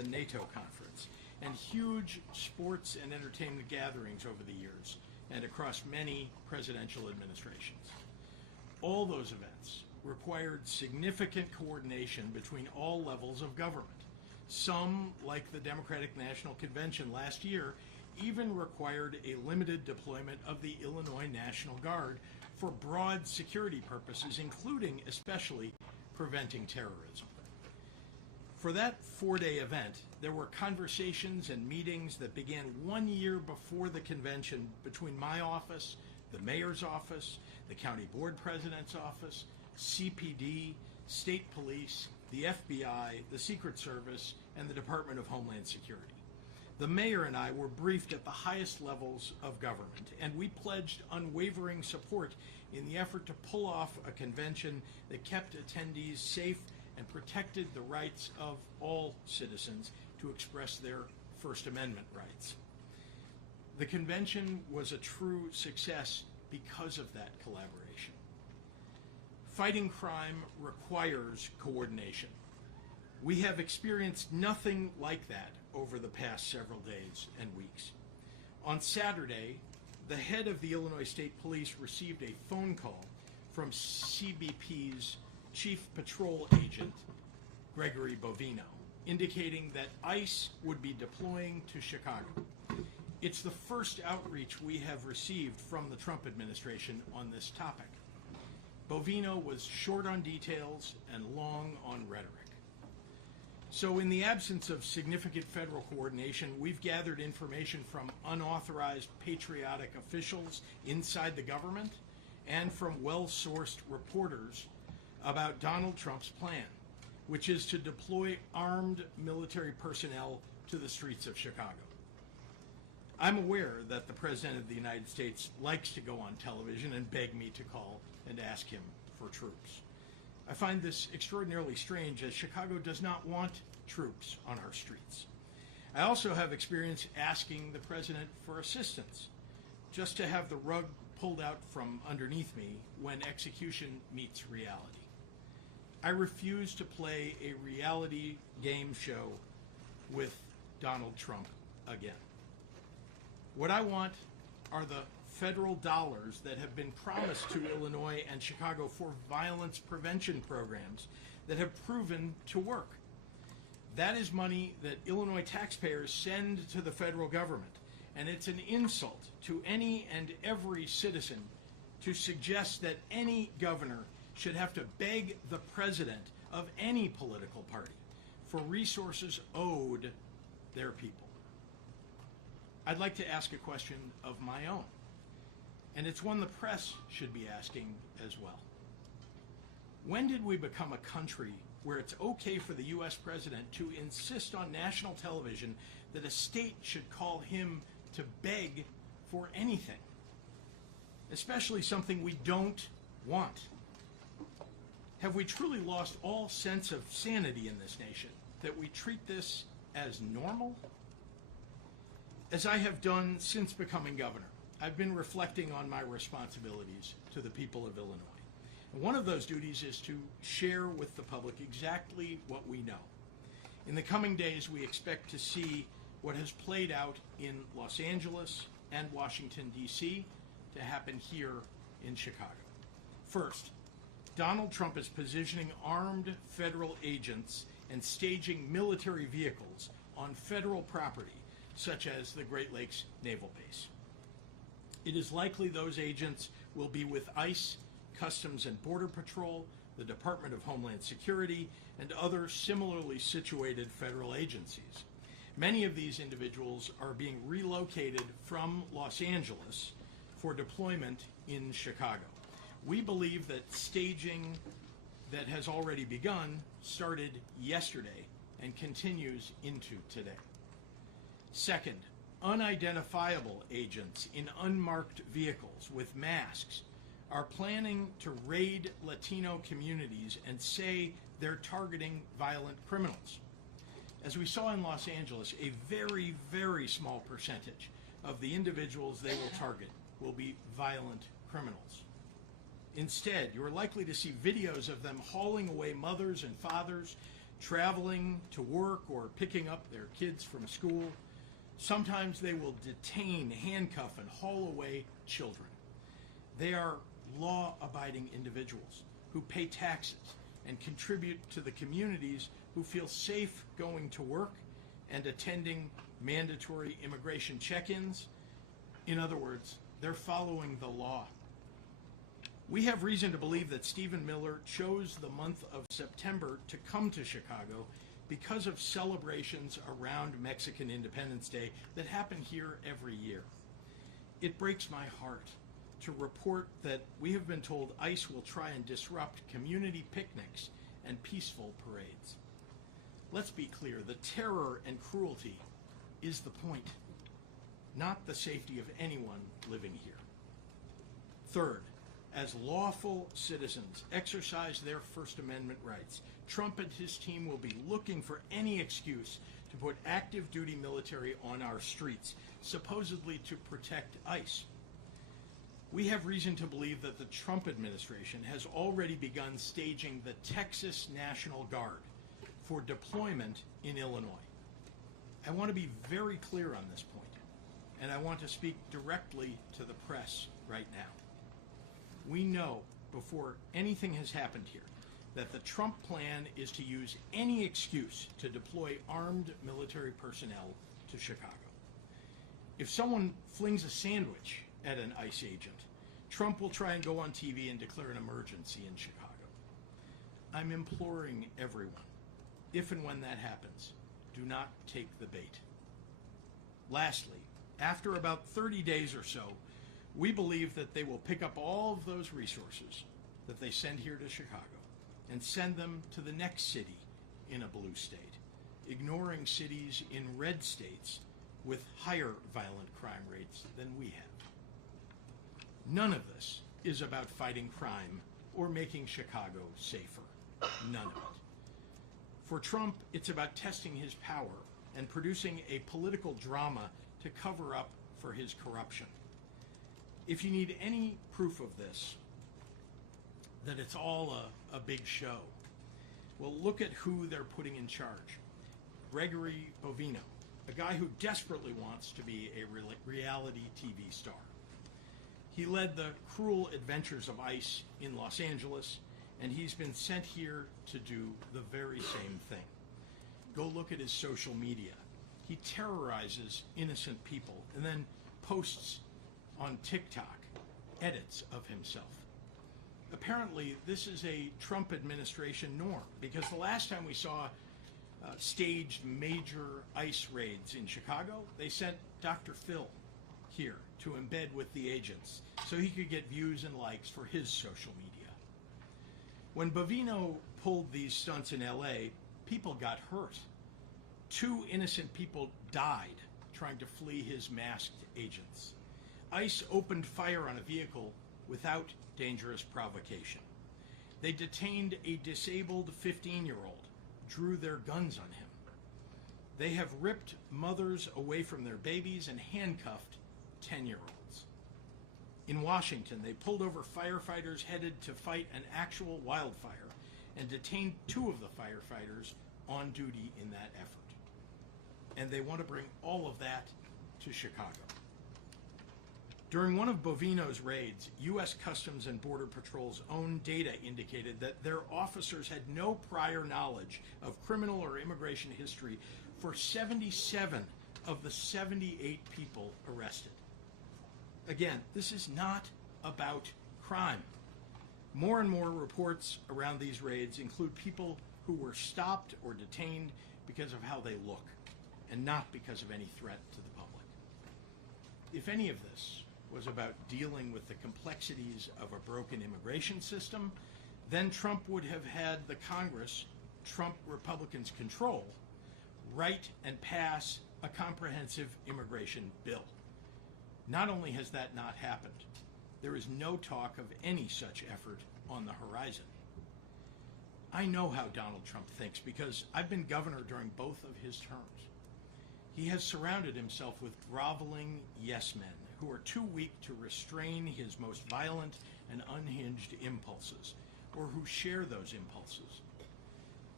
the NATO conference, and huge sports and entertainment gatherings over the years and across many presidential administrations. All those events required significant coordination between all levels of government. Some, like the Democratic National Convention last year, even required a limited deployment of the Illinois National Guard for broad security purposes, including especially preventing terrorism. For that 4-day event, there were conversations and meetings that began 1 year before the convention between my office, the mayor's office, the county board president's office, CPD, state police, the FBI, the Secret Service, and the Department of Homeland Security. The mayor and I were briefed at the highest levels of government, and we pledged unwavering support in the effort to pull off a convention that kept attendees safe and protected the rights of all citizens to express their First Amendment rights. The convention was a true success because of that collaboration. Fighting crime requires coordination. We have experienced nothing like that over the past several days and weeks. On Saturday, the head of the Illinois State Police received a phone call from CBP's Chief Patrol Agent, Gregory Bovino, indicating that ICE would be deploying to Chicago. It's the first outreach we have received from the Trump administration on this topic. Bovino was short on details and long on rhetoric. So in the absence of significant federal coordination, we've gathered information from unauthorized patriotic officials inside the government and from well-sourced reporters about Donald Trump's plan, which is to deploy armed military personnel to the streets of Chicago. I'm aware that the President of the United States likes to go on television and beg me to call and ask him for troops. I find this extraordinarily strange, as Chicago does not want troops on our streets. I also have experience asking the President for assistance, just to have the rug pulled out from underneath me when execution meets reality. I refuse to play a reality game show with Donald Trump again. What I want are the federal dollars that have been promised to Illinois and Chicago for violence prevention programs that have proven to work. That is money that Illinois taxpayers send to the federal government, and it's an insult to any and every citizen to suggest that any governor should have to beg the president of any political party for resources owed their people. I'd like to ask a question of my own, and it's one the press should be asking as well. When did we become a country where it's okay for the U.S. president to insist on national television that a state should call him to beg for anything, especially something we don't want? Have we truly lost all sense of sanity in this nation, that we treat this as normal? As I have done since becoming governor, I've been reflecting on my responsibilities to the people of Illinois. And one of those duties is to share with the public exactly what we know. In the coming days, we expect to see what has played out in Los Angeles and Washington, D.C., to happen here in Chicago. First, Donald Trump is positioning armed federal agents and staging military vehicles on federal property, such as the Great Lakes Naval Base. It is likely those agents will be with ICE, Customs and Border Patrol, the Department of Homeland Security, and other similarly situated federal agencies. Many of these individuals are being relocated from Los Angeles for deployment in Chicago. We believe that staging that has already begun started yesterday and continues into today. Second, unidentifiable agents in unmarked vehicles with masks are planning to raid Latino communities and say they're targeting violent criminals. As we saw in Los Angeles, a very, very small percentage of the individuals they will target will be violent criminals. Instead, you're likely to see videos of them hauling away mothers and fathers, traveling to work or picking up their kids from school. Sometimes they will detain, handcuff, and haul away children. They are law-abiding individuals who pay taxes and contribute to the communities who feel safe going to work and attending mandatory immigration check-ins. In other words, they're following the law. We have reason to believe that Stephen Miller chose the month of September to come to Chicago because of celebrations around Mexican Independence Day that happen here every year. It breaks my heart to report that we have been told ICE will try and disrupt community picnics and peaceful parades. Let's be clear, the terror and cruelty is the point, not the safety of anyone living here. Third, as lawful citizens exercise their First Amendment rights, Trump and his team will be looking for any excuse to put active duty military on our streets, supposedly to protect ICE. We have reason to believe that the Trump administration has already begun staging the Texas National Guard for deployment in Illinois. I want to be very clear on this point, and I want to speak directly to the press right now. We know before anything has happened here that the Trump plan is to use any excuse to deploy armed military personnel to Chicago. If someone flings a sandwich at an ICE agent, Trump will try and go on TV and declare an emergency in Chicago. I'm imploring everyone, if and when that happens, do not take the bait. Lastly, after about 30 days or so, we believe that they will pick up all of those resources that they send here to Chicago and send them to the next city in a blue state, ignoring cities in red states with higher violent crime rates than we have. None of this is about fighting crime or making Chicago safer. None of it. For Trump, it's about testing his power and producing a political drama to cover up for his corruption. If you need any proof of this, that it's all a big show, well, look at who they're putting in charge. Gregory Bovino, a guy who desperately wants to be a reality TV star. He led the cruel adventures of ICE in Los Angeles, and he's been sent here to do the very same thing. Go look at his social media. He terrorizes innocent people and then posts on TikTok edits of himself. Apparently, this is a Trump administration norm, because the last time we saw staged major ICE raids in Chicago, they sent Dr. Phil here to embed with the agents so he could get views and likes for his social media. When Bovino pulled these stunts in LA, people got hurt. 2 innocent people died trying to flee his masked agents. ICE opened fire on a vehicle without dangerous provocation. They detained a disabled 15-year-old, drew their guns on him. They have ripped mothers away from their babies and handcuffed 10-year-olds. In Washington, they pulled over firefighters headed to fight an actual wildfire and detained 2 of the firefighters on duty in that effort. And they want to bring all of that to Chicago. During one of Bovino's raids, U.S. Customs and Border Patrol's own data indicated that their officers had no prior knowledge of criminal or immigration history for 77 of the 78 people arrested. Again, this is not about crime. More and more reports around these raids include people who were stopped or detained because of how they look, and not because of any threat to the public. If any of this was about dealing with the complexities of a broken immigration system, then Trump would have had the Congress Trump Republicans control write and pass a comprehensive immigration bill. Not only has that not happened, there is no talk of any such effort on the horizon. I know how Donald Trump thinks because I've been governor during both of his terms. He has surrounded himself with groveling yes men who are too weak to restrain his most violent and unhinged impulses, or who share those impulses.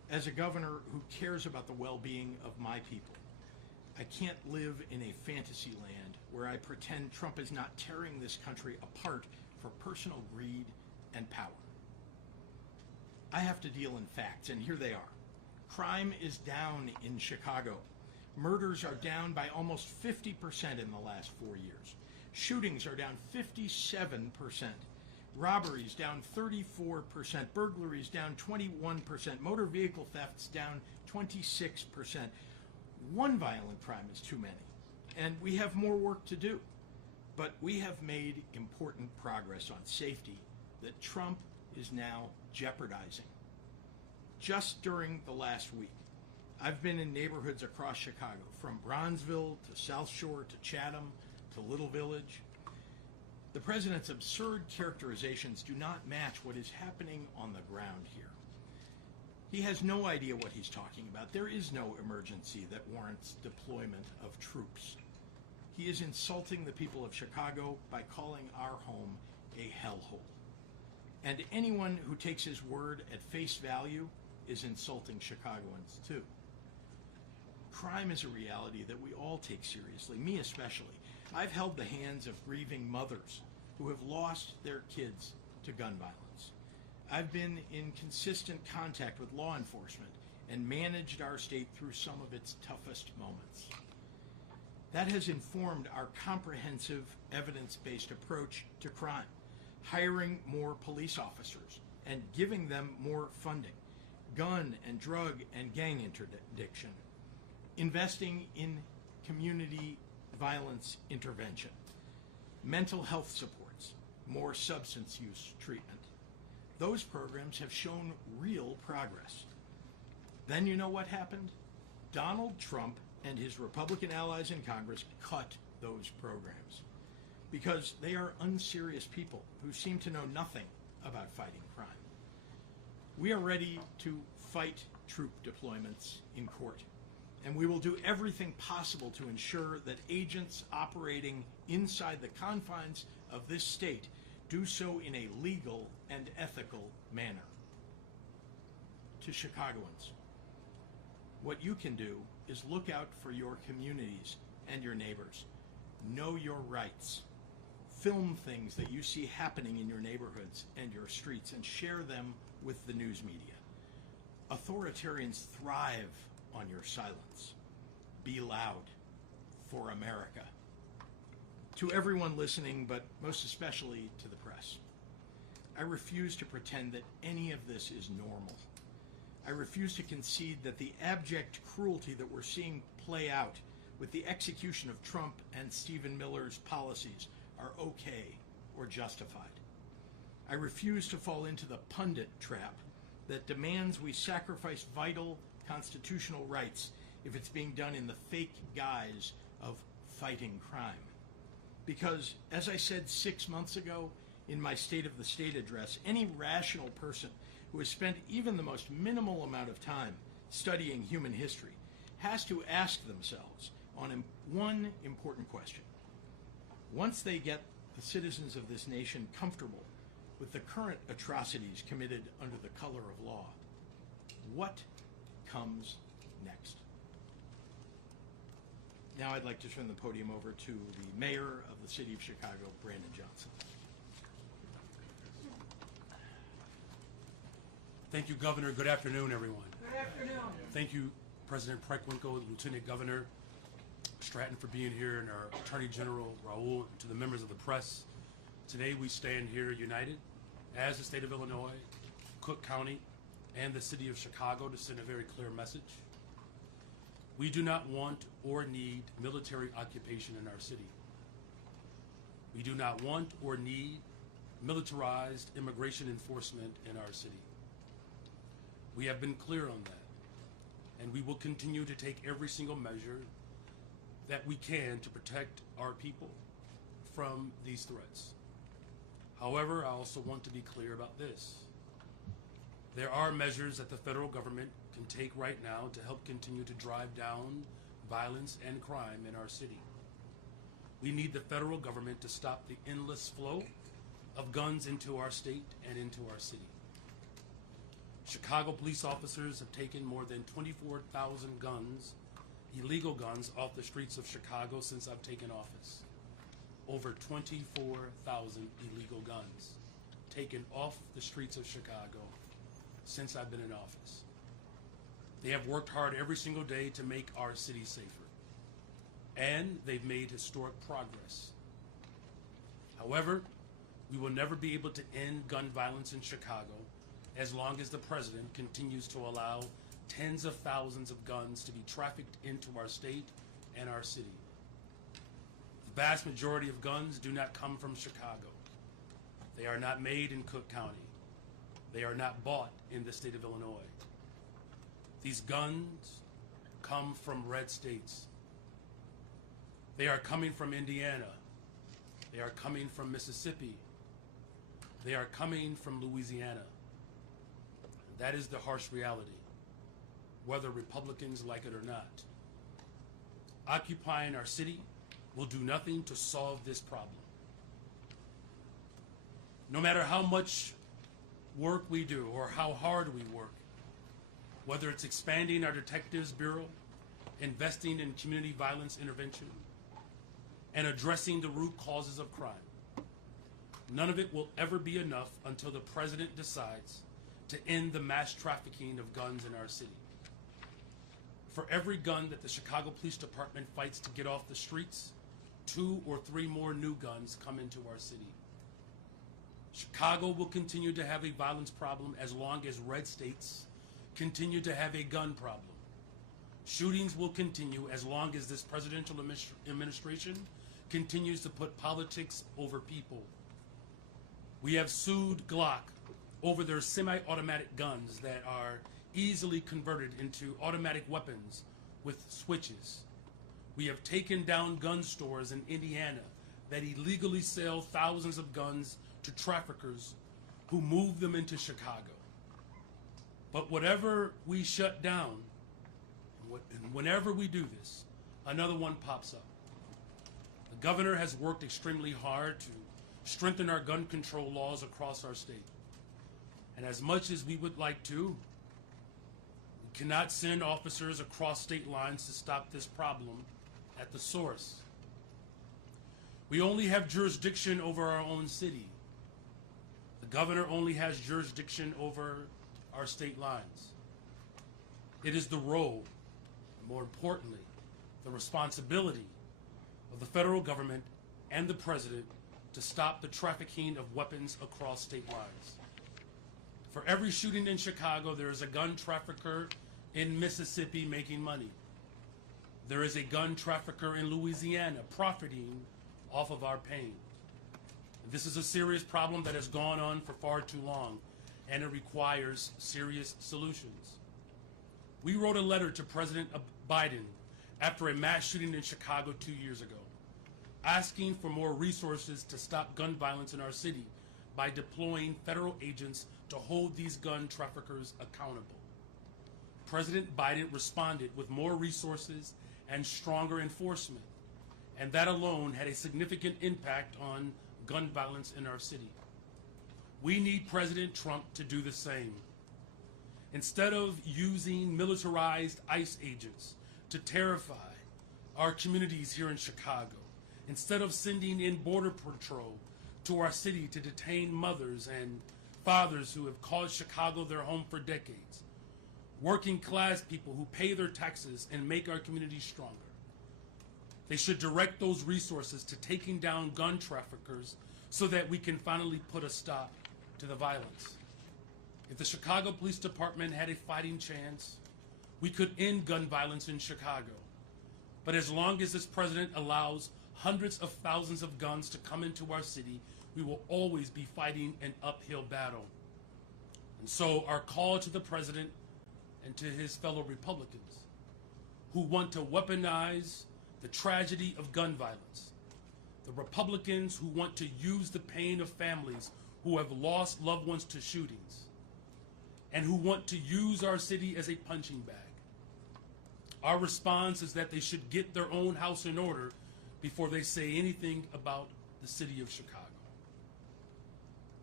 As a governor who cares about the well-being of my people, I can't live in a fantasy land where I pretend Trump is not tearing this country apart for personal greed and power. I have to deal in facts, and here they are. Crime is down in Chicago. Murders are down by almost 50% in the last 4 years. Shootings are down 57%. Robberies down 34%. Burglaries down 21%. Motor vehicle thefts down 26%. One violent crime is too many, and we have more work to do. But we have made important progress on safety that Trump is now jeopardizing. Just during the last week, I've been in neighborhoods across Chicago, from Bronzeville to South Shore to Chatham to Little Village. The president's absurd characterizations do not match what is happening on the ground here. He has no idea what he's talking about. There is no emergency that warrants deployment of troops. He is insulting the people of Chicago by calling our home a hellhole. And anyone who takes his word at face value is insulting Chicagoans too. Crime is a reality that we all take seriously, me especially. I've held the hands of grieving mothers who have lost their kids to gun violence. I've been in consistent contact with law enforcement and managed our state through some of its toughest moments. That has informed our comprehensive, evidence-based approach to crime, hiring more police officers and giving them more funding, gun and drug and gang interdiction, investing in community violence intervention, mental health supports, more substance use treatment. Those programs have shown real progress. Then you know what happened? Donald Trump and his Republican allies in Congress cut those programs because they are unserious people who seem to know nothing about fighting crime. We are ready to fight troop deployments in court, and we will do everything possible to ensure that agents operating inside the confines of this state do so in a legal and ethical manner. To Chicagoans, what you can do is look out for your communities and your neighbors. Know your rights. Film things that you see happening in your neighborhoods and your streets and share them with the news media. Authoritarians thrive on your silence. Be loud for America. To everyone listening, but most especially to the press, I refuse to pretend that any of this is normal. I refuse to concede that the abject cruelty that we're seeing play out with the execution of Trump and Stephen Miller's policies are okay or justified. I refuse to fall into the pundit trap that demands we sacrifice vital constitutional rights if it's being done in the fake guise of fighting crime. Because, as I said 6 months ago in my State of the State address, any rational person who has spent even the most minimal amount of time studying human history has to ask themselves on one important question. Once they get the citizens of this nation comfortable with the current atrocities committed under the color of law, what comes next? Now I'd like to turn the podium over to the mayor of the city of Chicago, Brandon Johnson. Thank you, Governor. Good afternoon, everyone. Good afternoon. Thank you, President Pritzker, Lieutenant Governor Stratton, for being here, and our Attorney General Raul, and to the members of the press. Today we stand here united as the state of Illinois, Cook County, and the city of Chicago to send a very clear message. We do not want or need military occupation in our city. We do not want or need militarized immigration enforcement in our city. We have been clear on that, and we will continue to take every single measure that we can to protect our people from these threats. However, I also want to be clear about this. There are measures that the federal government can take right now to help continue to drive down violence and crime in our city. We need the federal government to stop the endless flow of guns into our state and into our city. Chicago police officers have taken more than 24,000 guns, illegal guns, off the streets of Chicago since I've taken office. Over 24,000 illegal guns taken off the streets of Chicago since I've been in office. They have worked hard every single day to make our city safer, and they've made historic progress. However, we will never be able to end gun violence in Chicago as long as the president continues to allow tens of thousands of guns to be trafficked into our state and our city. The vast majority of guns do not come from Chicago. They are not made in Cook County. They are not bought in the state of Illinois. These guns come from red states. They are coming from Indiana. They are coming from Mississippi. They are coming from Louisiana. That is the harsh reality, whether Republicans like it or not. Occupying our city will do nothing to solve this problem. No matter how much work we do or how hard we work, whether it's expanding our Detectives Bureau, investing in community violence intervention, and addressing the root causes of crime, none of it will ever be enough until the president decides to end the mass trafficking of guns in our city. For every gun that the Chicago Police Department fights to get off the streets, 2 or 3 more new guns come into our city. Chicago will continue to have a violence problem as long as red states continue to have a gun problem. Shootings will continue as long as this presidential administration continues to put politics over people. We have sued Glock over their semi-automatic guns that are easily converted into automatic weapons with switches. We have taken down gun stores in Indiana that illegally sell thousands of guns to traffickers who move them into Chicago. But whatever we shut down, and whenever we do this, another one pops up. The governor has worked extremely hard to strengthen our gun control laws across our state. And as much as we would like to, we cannot send officers across state lines to stop this problem at the source. We only have jurisdiction over our own city. The governor only has jurisdiction over our state lines. It is the role, and more importantly, the responsibility of the federal government and the president to stop the trafficking of weapons across state lines. For every shooting in Chicago, there is a gun trafficker in Mississippi making money. There is a gun trafficker in Louisiana profiting off of our pain. This is a serious problem that has gone on for far too long, and it requires serious solutions. We wrote a letter to President Biden after a mass shooting in Chicago 2 years ago, asking for more resources to stop gun violence in our city by deploying federal agents to hold these gun traffickers accountable. President Biden responded with more resources and stronger enforcement, and that alone had a significant impact on gun violence in our city. We need President Trump to do the same. Instead of using militarized ICE agents to terrify our communities here in Chicago, instead of sending in Border Patrol to our city to detain mothers and fathers who have called Chicago their home for decades, working class people who pay their taxes and make our communities stronger, they should direct those resources to taking down gun traffickers so that we can finally put a stop to the violence. If the Chicago Police Department had a fighting chance, we could end gun violence in Chicago. But as long as this president allows hundreds of thousands of guns to come into our city, we will always be fighting an uphill battle. And so our call to the president and to his fellow Republicans who want to weaponize the tragedy of gun violence, the Republicans who want to use the pain of families who have lost loved ones to shootings, and who want to use our city as a punching bag. Our response is that they should get their own house in order before they say anything about the city of Chicago.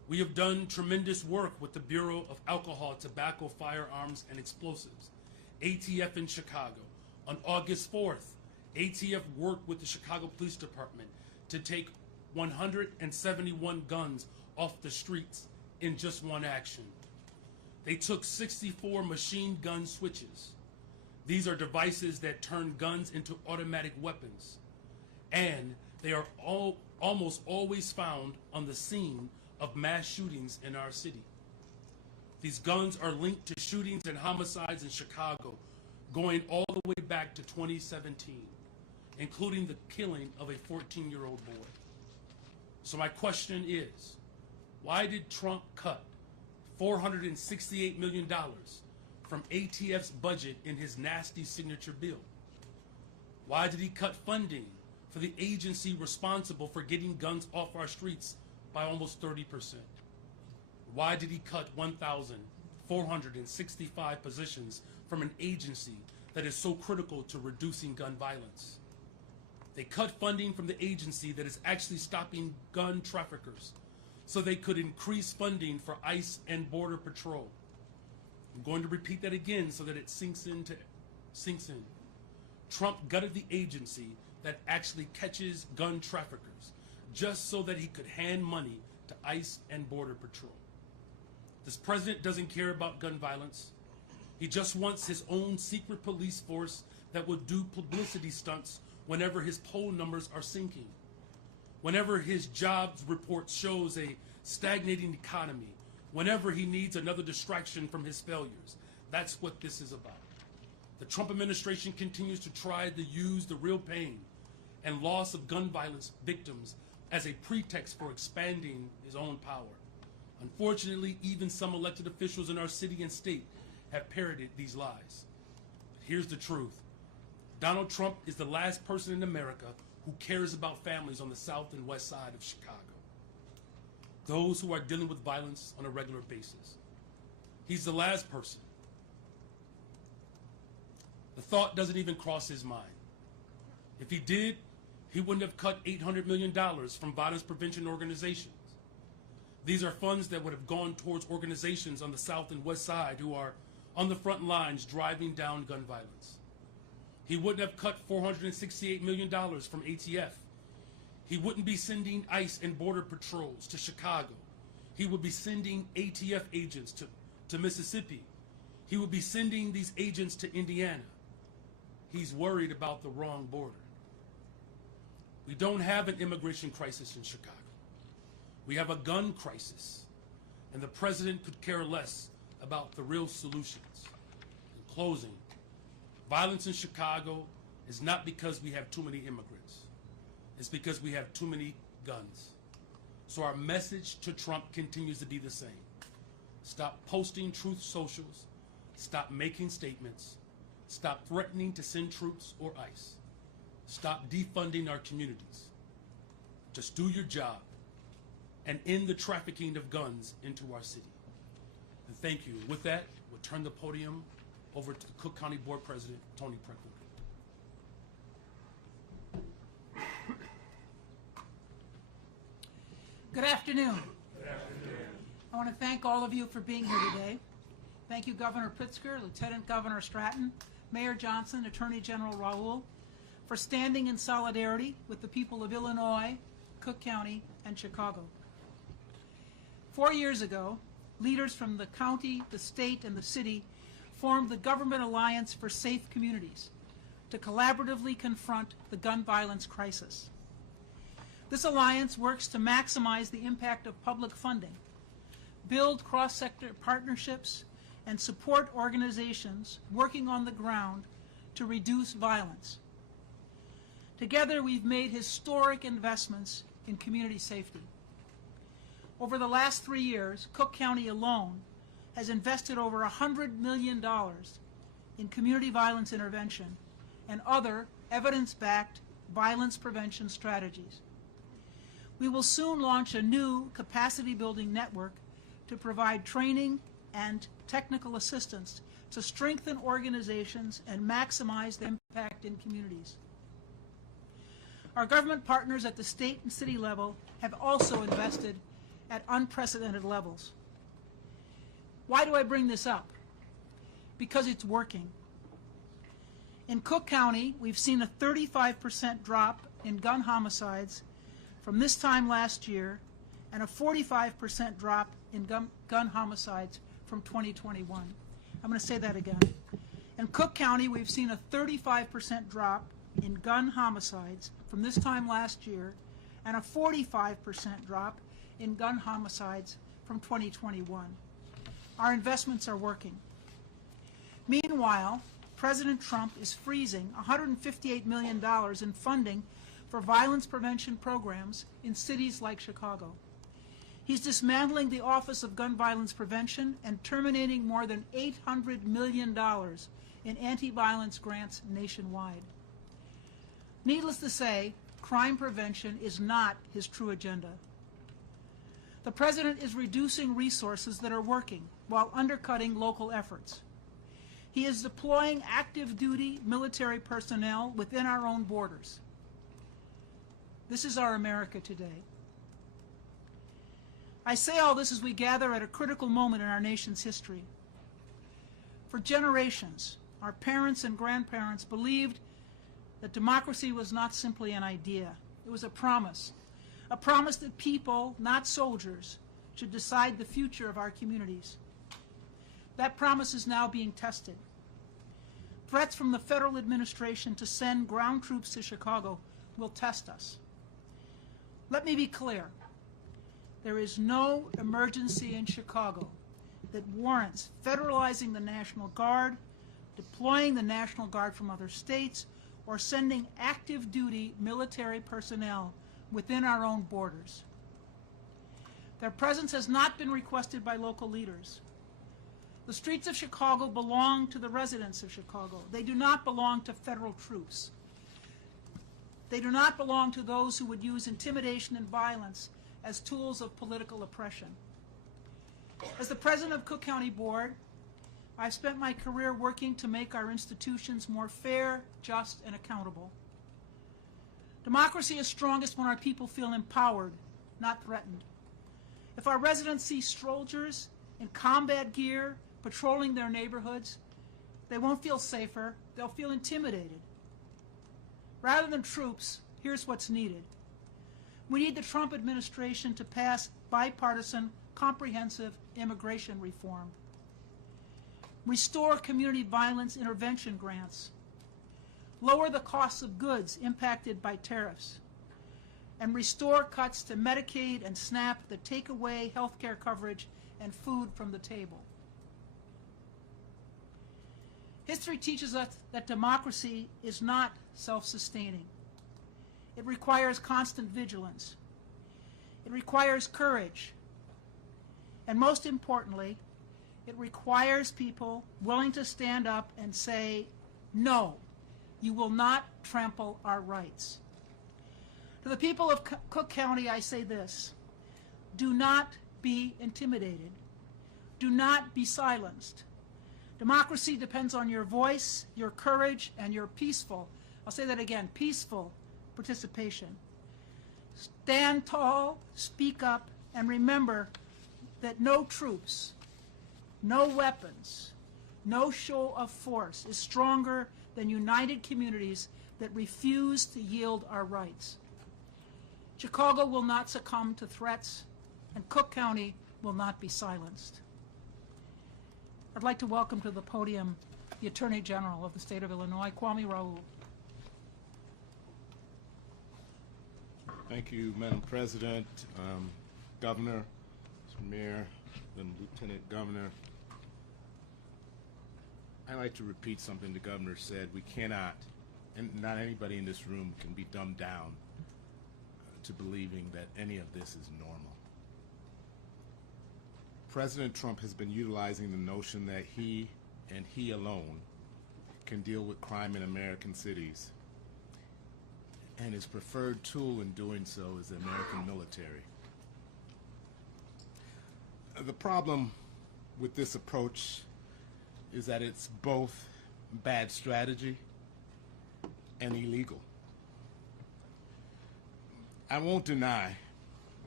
We have done tremendous work with the Bureau of Alcohol, Tobacco, Firearms, and Explosives, ATF in Chicago. On August 4th, ATF worked with the Chicago Police Department to take 171 guns off the streets in just one action. They took 64 machine gun switches. These are devices that turn guns into automatic weapons, and they are almost always found on the scene of mass shootings in our city. These guns are linked to shootings and homicides in Chicago going all the way back to 2017, including the killing of a 14-year-old boy. So my question is, why did Trump cut $468 million from ATF's budget in his nasty signature bill? Why did he cut funding for the agency responsible for getting guns off our streets by almost 30%? Why did he cut 1,465 positions from an agency that is so critical to reducing gun violence? They cut funding from the agency that is actually stopping gun traffickers so they could increase funding for ICE and Border Patrol. I'm going to repeat that again so that it sinks in. Trump gutted the agency that actually catches gun traffickers just so that he could hand money to ICE and Border Patrol. This president doesn't care about gun violence. He just wants his own secret police force that will do publicity stunts whenever his poll numbers are sinking, whenever his jobs report shows a stagnating economy, whenever he needs another distraction from his failures. That's what this is about. The Trump administration continues to try to use the real pain and loss of gun violence victims as a pretext for expanding his own power. Unfortunately, even some elected officials in our city and state have parroted these lies. But here's the truth. Donald Trump is the last person in America who cares about families on the south and west side of Chicago, those who are dealing with violence on a regular basis. He's the last person. The thought doesn't even cross his mind. If he did, he wouldn't have cut $800 million from violence prevention organizations. These are funds that would have gone towards organizations on the south and west side who are on the front lines driving down gun violence. He wouldn't have cut $468 million from ATF. He wouldn't be sending ICE and Border Patrols to Chicago. He would be sending ATF agents to Mississippi. He would be sending these agents to Indiana. He's worried about the wrong border. We don't have an immigration crisis in Chicago. We have a gun crisis, and the president could care less about the real solutions. In closing, violence in Chicago is not because we have too many immigrants. It's because we have too many guns. So our message to Trump continues to be the same. Stop posting truth socials. Stop making statements. Stop threatening to send troops or ICE. Stop defunding our communities. Just do your job and end the trafficking of guns into our city. And thank you. With that, we'll turn the podium over to the Cook County Board President, Tony Pritzker. Good afternoon. Good afternoon. I want to thank all of you for being here today. Thank you, Governor Pritzker, Lieutenant Governor Stratton, Mayor Johnson, Attorney General Raoul, for standing in solidarity with the people of Illinois, Cook County, and Chicago. 4 years ago, leaders from the county, the state, and the city formed the Government Alliance for Safe Communities to collaboratively confront the gun violence crisis. This alliance works to maximize the impact of public funding, build cross-sector partnerships, and support organizations working on the ground to reduce violence. Together, we've made historic investments in community safety. Over the last 3 years, Cook County alone has invested over $100 million in community violence intervention and other evidence-backed violence prevention strategies. We will soon launch a new capacity-building network to provide training and technical assistance to strengthen organizations and maximize the impact in communities. Our government partners at the state and city level have also invested at unprecedented levels. Why do I bring this up? Because it's working. In Cook County, we've seen a 35% drop in gun homicides from this time last year and a 45% drop in gun homicides from 2021. I'm going to say that again. In Cook County, we've seen a 35% drop in gun homicides from this time last year and a 45% drop in gun homicides from 2021. Our investments are working. Meanwhile, President Trump is freezing $158 million in funding for violence prevention programs in cities like Chicago. He's dismantling the Office of Gun Violence Prevention and terminating more than $800 million in anti-violence grants nationwide. Needless to say, crime prevention is not his true agenda. The President is reducing resources that are working while undercutting local efforts. He is deploying active duty military personnel within our own borders. This is our America today. I say all this as we gather at a critical moment in our nation's history. For generations, our parents and grandparents believed that democracy was not simply an idea. It was a promise that people, not soldiers, should decide the future of our communities. That promise is now being tested. Threats from the federal administration to send ground troops to Chicago will test us. Let me be clear. There is no emergency in Chicago that warrants federalizing the National Guard, deploying the National Guard from other states, or sending active duty military personnel within our own borders. Their presence has not been requested by local leaders. The streets of Chicago belong to the residents of Chicago. They do not belong to federal troops. They do not belong to those who would use intimidation and violence as tools of political oppression. As the president of Cook County Board, I've spent my career working to make our institutions more fair, just, and accountable. Democracy is strongest when our people feel empowered, not threatened. If our residents see soldiers in combat gear patrolling their neighborhoods, they won't feel safer, they'll feel intimidated. Rather than troops, here's what's needed. We need the Trump administration to pass bipartisan, comprehensive immigration reform. Restore community violence intervention grants. Lower the costs of goods impacted by tariffs. And restore cuts to Medicaid and SNAP that take away health care coverage and food from the table. History teaches us that democracy is not self-sustaining. It requires constant vigilance. It requires courage. And most importantly, it requires people willing to stand up and say, no, you will not trample our rights. To the people of Cook County, I say this: do not be intimidated. Do not be silenced. Democracy depends on your voice, your courage, and your peaceful, I'll say that again, peaceful participation. Stand tall, speak up, and remember that no troops, no weapons, no show of force is stronger than united communities that refuse to yield our rights. Chicago will not succumb to threats, and Cook County will not be silenced. I'd like to welcome to the podium the Attorney General of the State of Illinois, Kwame Raoul. Thank you, Madam President, Governor, Mr. Mayor, and Lieutenant Governor. I'd like to repeat something the Governor said. We cannot, and not anybody in this room can be dumbed down to believing that any of this is normal. President Trump has been utilizing the notion that he and he alone can deal with crime in American cities. And his preferred tool in doing so is the American military. The problem with this approach is that it's both bad strategy and illegal. I won't deny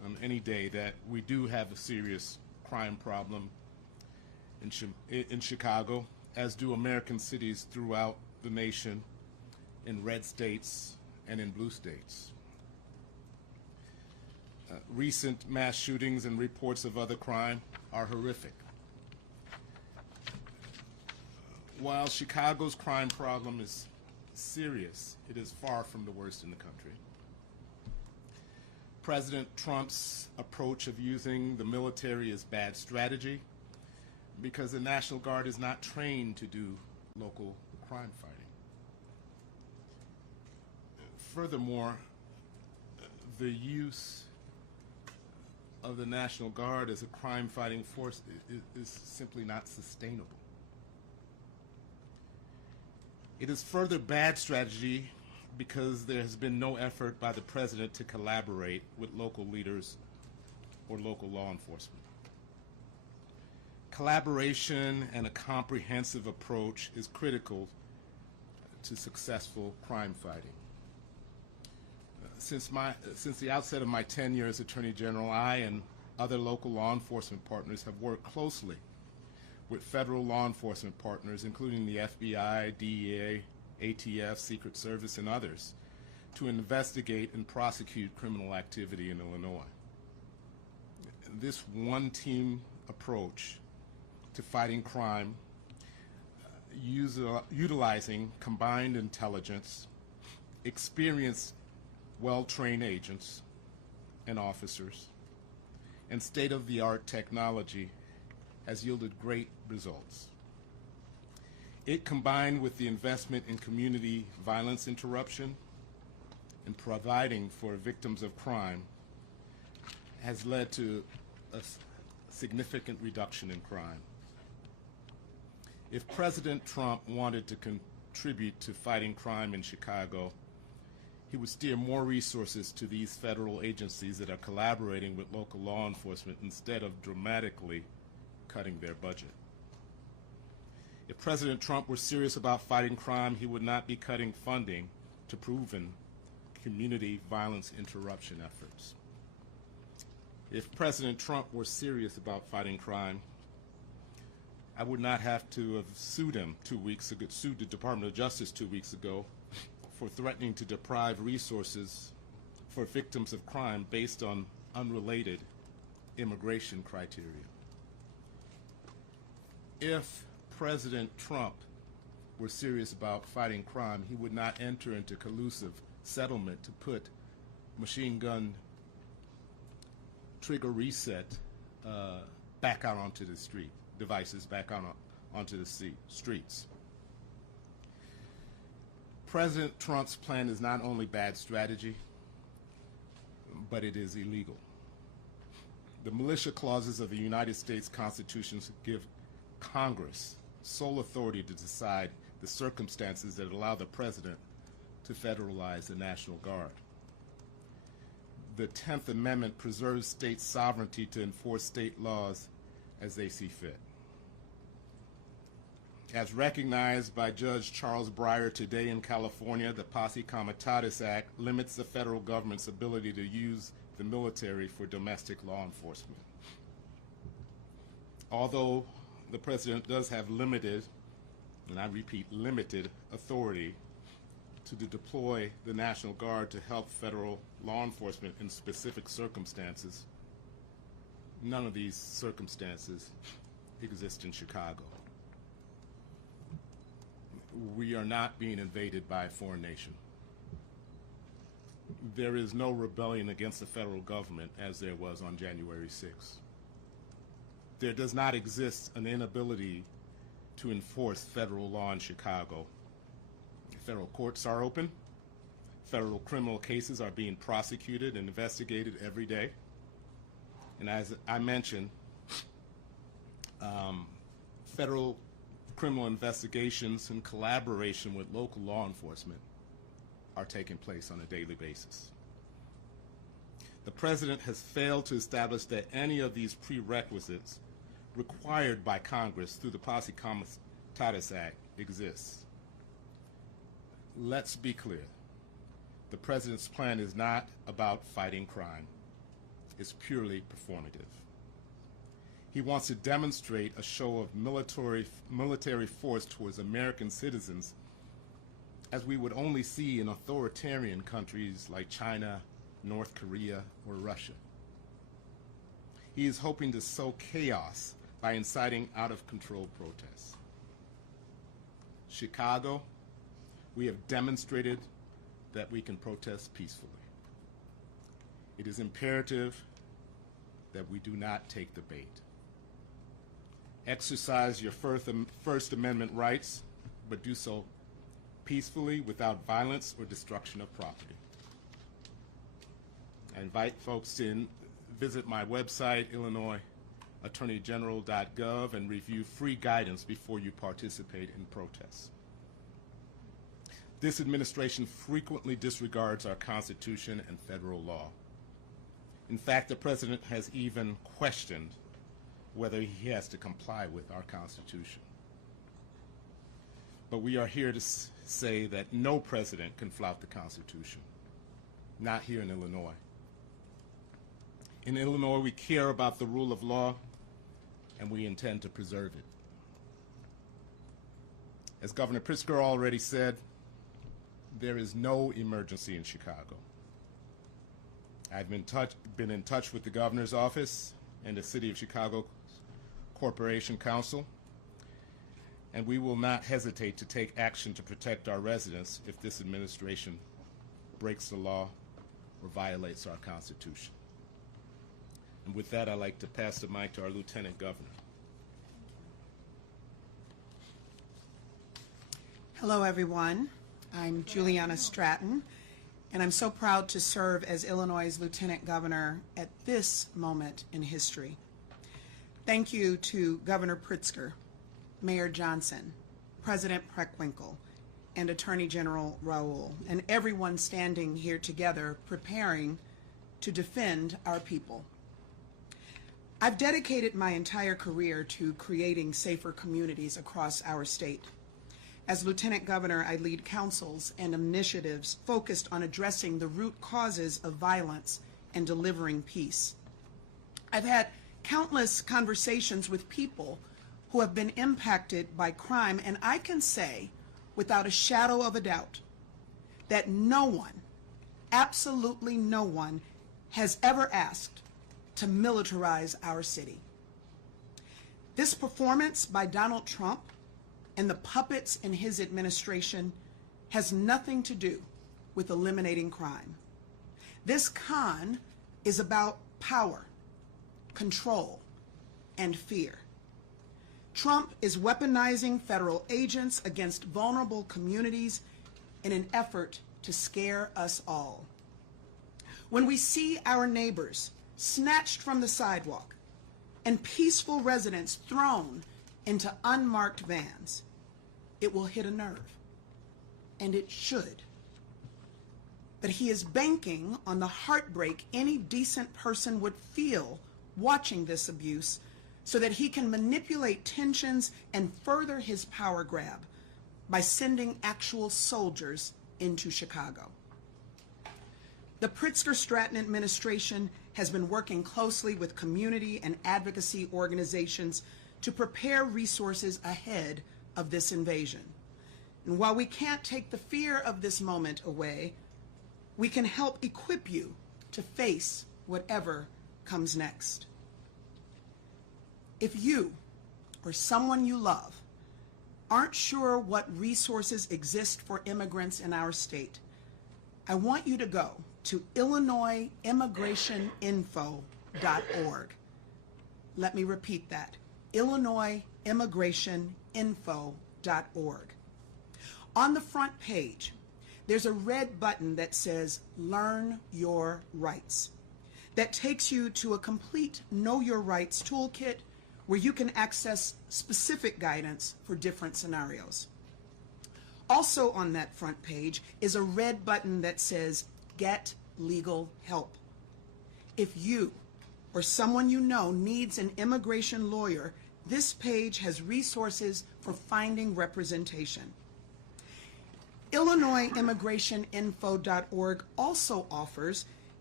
any day that we do have a serious crime problem in Chicago, as do American cities throughout the nation, in red states and in blue states. Recent mass shootings and reports of other crime are horrific. While Chicago's crime problem is serious, it is far from the worst in the country. President Trump's approach of using the military is bad strategy because the National Guard is not trained to do local crime fighting. Furthermore, the use of the National Guard as a crime-fighting force is simply not sustainable. It is further bad strategy because there has been no effort by the president to collaborate with local leaders or local law enforcement. Collaboration and a comprehensive approach is critical to successful crime fighting. Since the outset of my tenure as Attorney General, I and other local law enforcement partners have worked closely with federal law enforcement partners, including the FBI, DEA, ATF, Secret Service, and others, to investigate and prosecute criminal activity in Illinois. This one-team approach to fighting crime, utilizing combined intelligence, experienced, well-trained agents and officers, and state-of-the-art technology has yielded great results. It, combined with the investment in community violence interruption and providing for victims of crime, has led to a significant reduction in crime. If President Trump wanted to contribute to fighting crime in Chicago, he would steer more resources to these federal agencies that are collaborating with local law enforcement instead of dramatically cutting their budget. If President Trump were serious about fighting crime, he would not be cutting funding to proven community violence interruption efforts. If President Trump were serious about fighting crime, I would not have to have sued him 2 weeks ago, sued the Department of Justice 2 weeks ago for threatening to deprive resources for victims of crime based on unrelated immigration criteria. If President Trump were serious about fighting crime, he would not enter into collusive settlement to put machine gun trigger reset back out onto the street, devices back onto the streets. President Trump's plan is not only bad strategy, but it is illegal. The militia clauses of the United States Constitution give Congress sole authority to decide the circumstances that allow the president to federalize the National Guard. The 10th Amendment preserves state sovereignty to enforce state laws as they see fit. As recognized by Judge Charles Breyer today in California, the Posse Comitatus Act limits the federal government's ability to use the military for domestic law enforcement. Although the president does have limited, and I repeat, limited authority to deploy the National Guard to help federal law enforcement in specific circumstances, none of these circumstances exist in Chicago. We are not being invaded by a foreign nation. There is no rebellion against the federal government as there was on January 6th. There does not exist an inability to enforce federal law in Chicago. Federal courts are open. Federal criminal cases are being prosecuted and investigated every day. And as I mentioned, federal criminal investigations in collaboration with local law enforcement are taking place on a daily basis. The president has failed to establish that any of these prerequisites required by Congress through the Posse Comitatus Act exists. Let's be clear. The president's plan is not about fighting crime. is purely performative. He wants to demonstrate a show of military force towards American citizens as we would only see in authoritarian countries like China, North Korea, or Russia. He is hoping to sow chaos by inciting out-of-control protests. Chicago, we have demonstrated that we can protest peacefully. It is imperative that we do not take the bait. Exercise your First Amendment rights, but do so peacefully without violence or destruction of property. I invite folks to visit my website, IllinoisAttorneyGeneral.gov, and review free guidance before you participate in protests. This administration frequently disregards our Constitution and federal law. In fact, the President has even questioned whether he has to comply with our Constitution. But we are here to say that no president can flout the Constitution, not here in Illinois. In Illinois, we care about the rule of law, and we intend to preserve it. As Governor Pritzker already said, there is no emergency in Chicago. I've been in touch with the governor's office and the City of Chicago Corporation Council, and we will not hesitate to take action to protect our residents if this administration breaks the law or violates our Constitution. And with that, I'd like to pass the mic to our Lieutenant Governor. Hello, everyone. I'm Juliana Stratton, and I'm so proud to serve as Illinois' Lieutenant Governor at this moment in history. Thank you to Governor Pritzker, Mayor Johnson, President Preckwinkle, and Attorney General Raoul, and everyone standing here together preparing to defend our people. I've dedicated my entire career to creating safer communities across our state. As Lieutenant Governor, I lead councils and initiatives focused on addressing the root causes of violence and delivering peace. I've had countless conversations with people who have been impacted by crime, and I can say, without a shadow of a doubt, that no one, absolutely no one, has ever asked to militarize our city. This performance by Donald Trump and the puppets in his administration has nothing to do with eliminating crime. This con is about power, control, and fear. Trump is weaponizing federal agents against vulnerable communities in an effort to scare us all. When we see our neighbors snatched from the sidewalk and peaceful residents thrown into unmarked vans, it will hit a nerve, and it should. But he is banking on the heartbreak any decent person would feel watching this abuse so that he can manipulate tensions and further his power grab by sending actual soldiers into Chicago. The Pritzker-Stratton administration has been working closely with community and advocacy organizations to prepare resources ahead of this invasion. And while we can't take the fear of this moment away, we can help equip you to face whatever comes next. If you or someone you love aren't sure what resources exist for immigrants in our state, I want you to go to IllinoisImmigrationInfo.org. Let me repeat that, IllinoisImmigrationInfo.org. On the front page, there's a red button that says Learn Your Rights. That takes you to a complete Know Your Rights toolkit where you can access specific guidance for different scenarios. Also on that front page is a red button that says Get Legal Help. If you or someone you know needs an immigration lawyer, this page has resources for finding representation. IllinoisImmigrationInfo.org also offers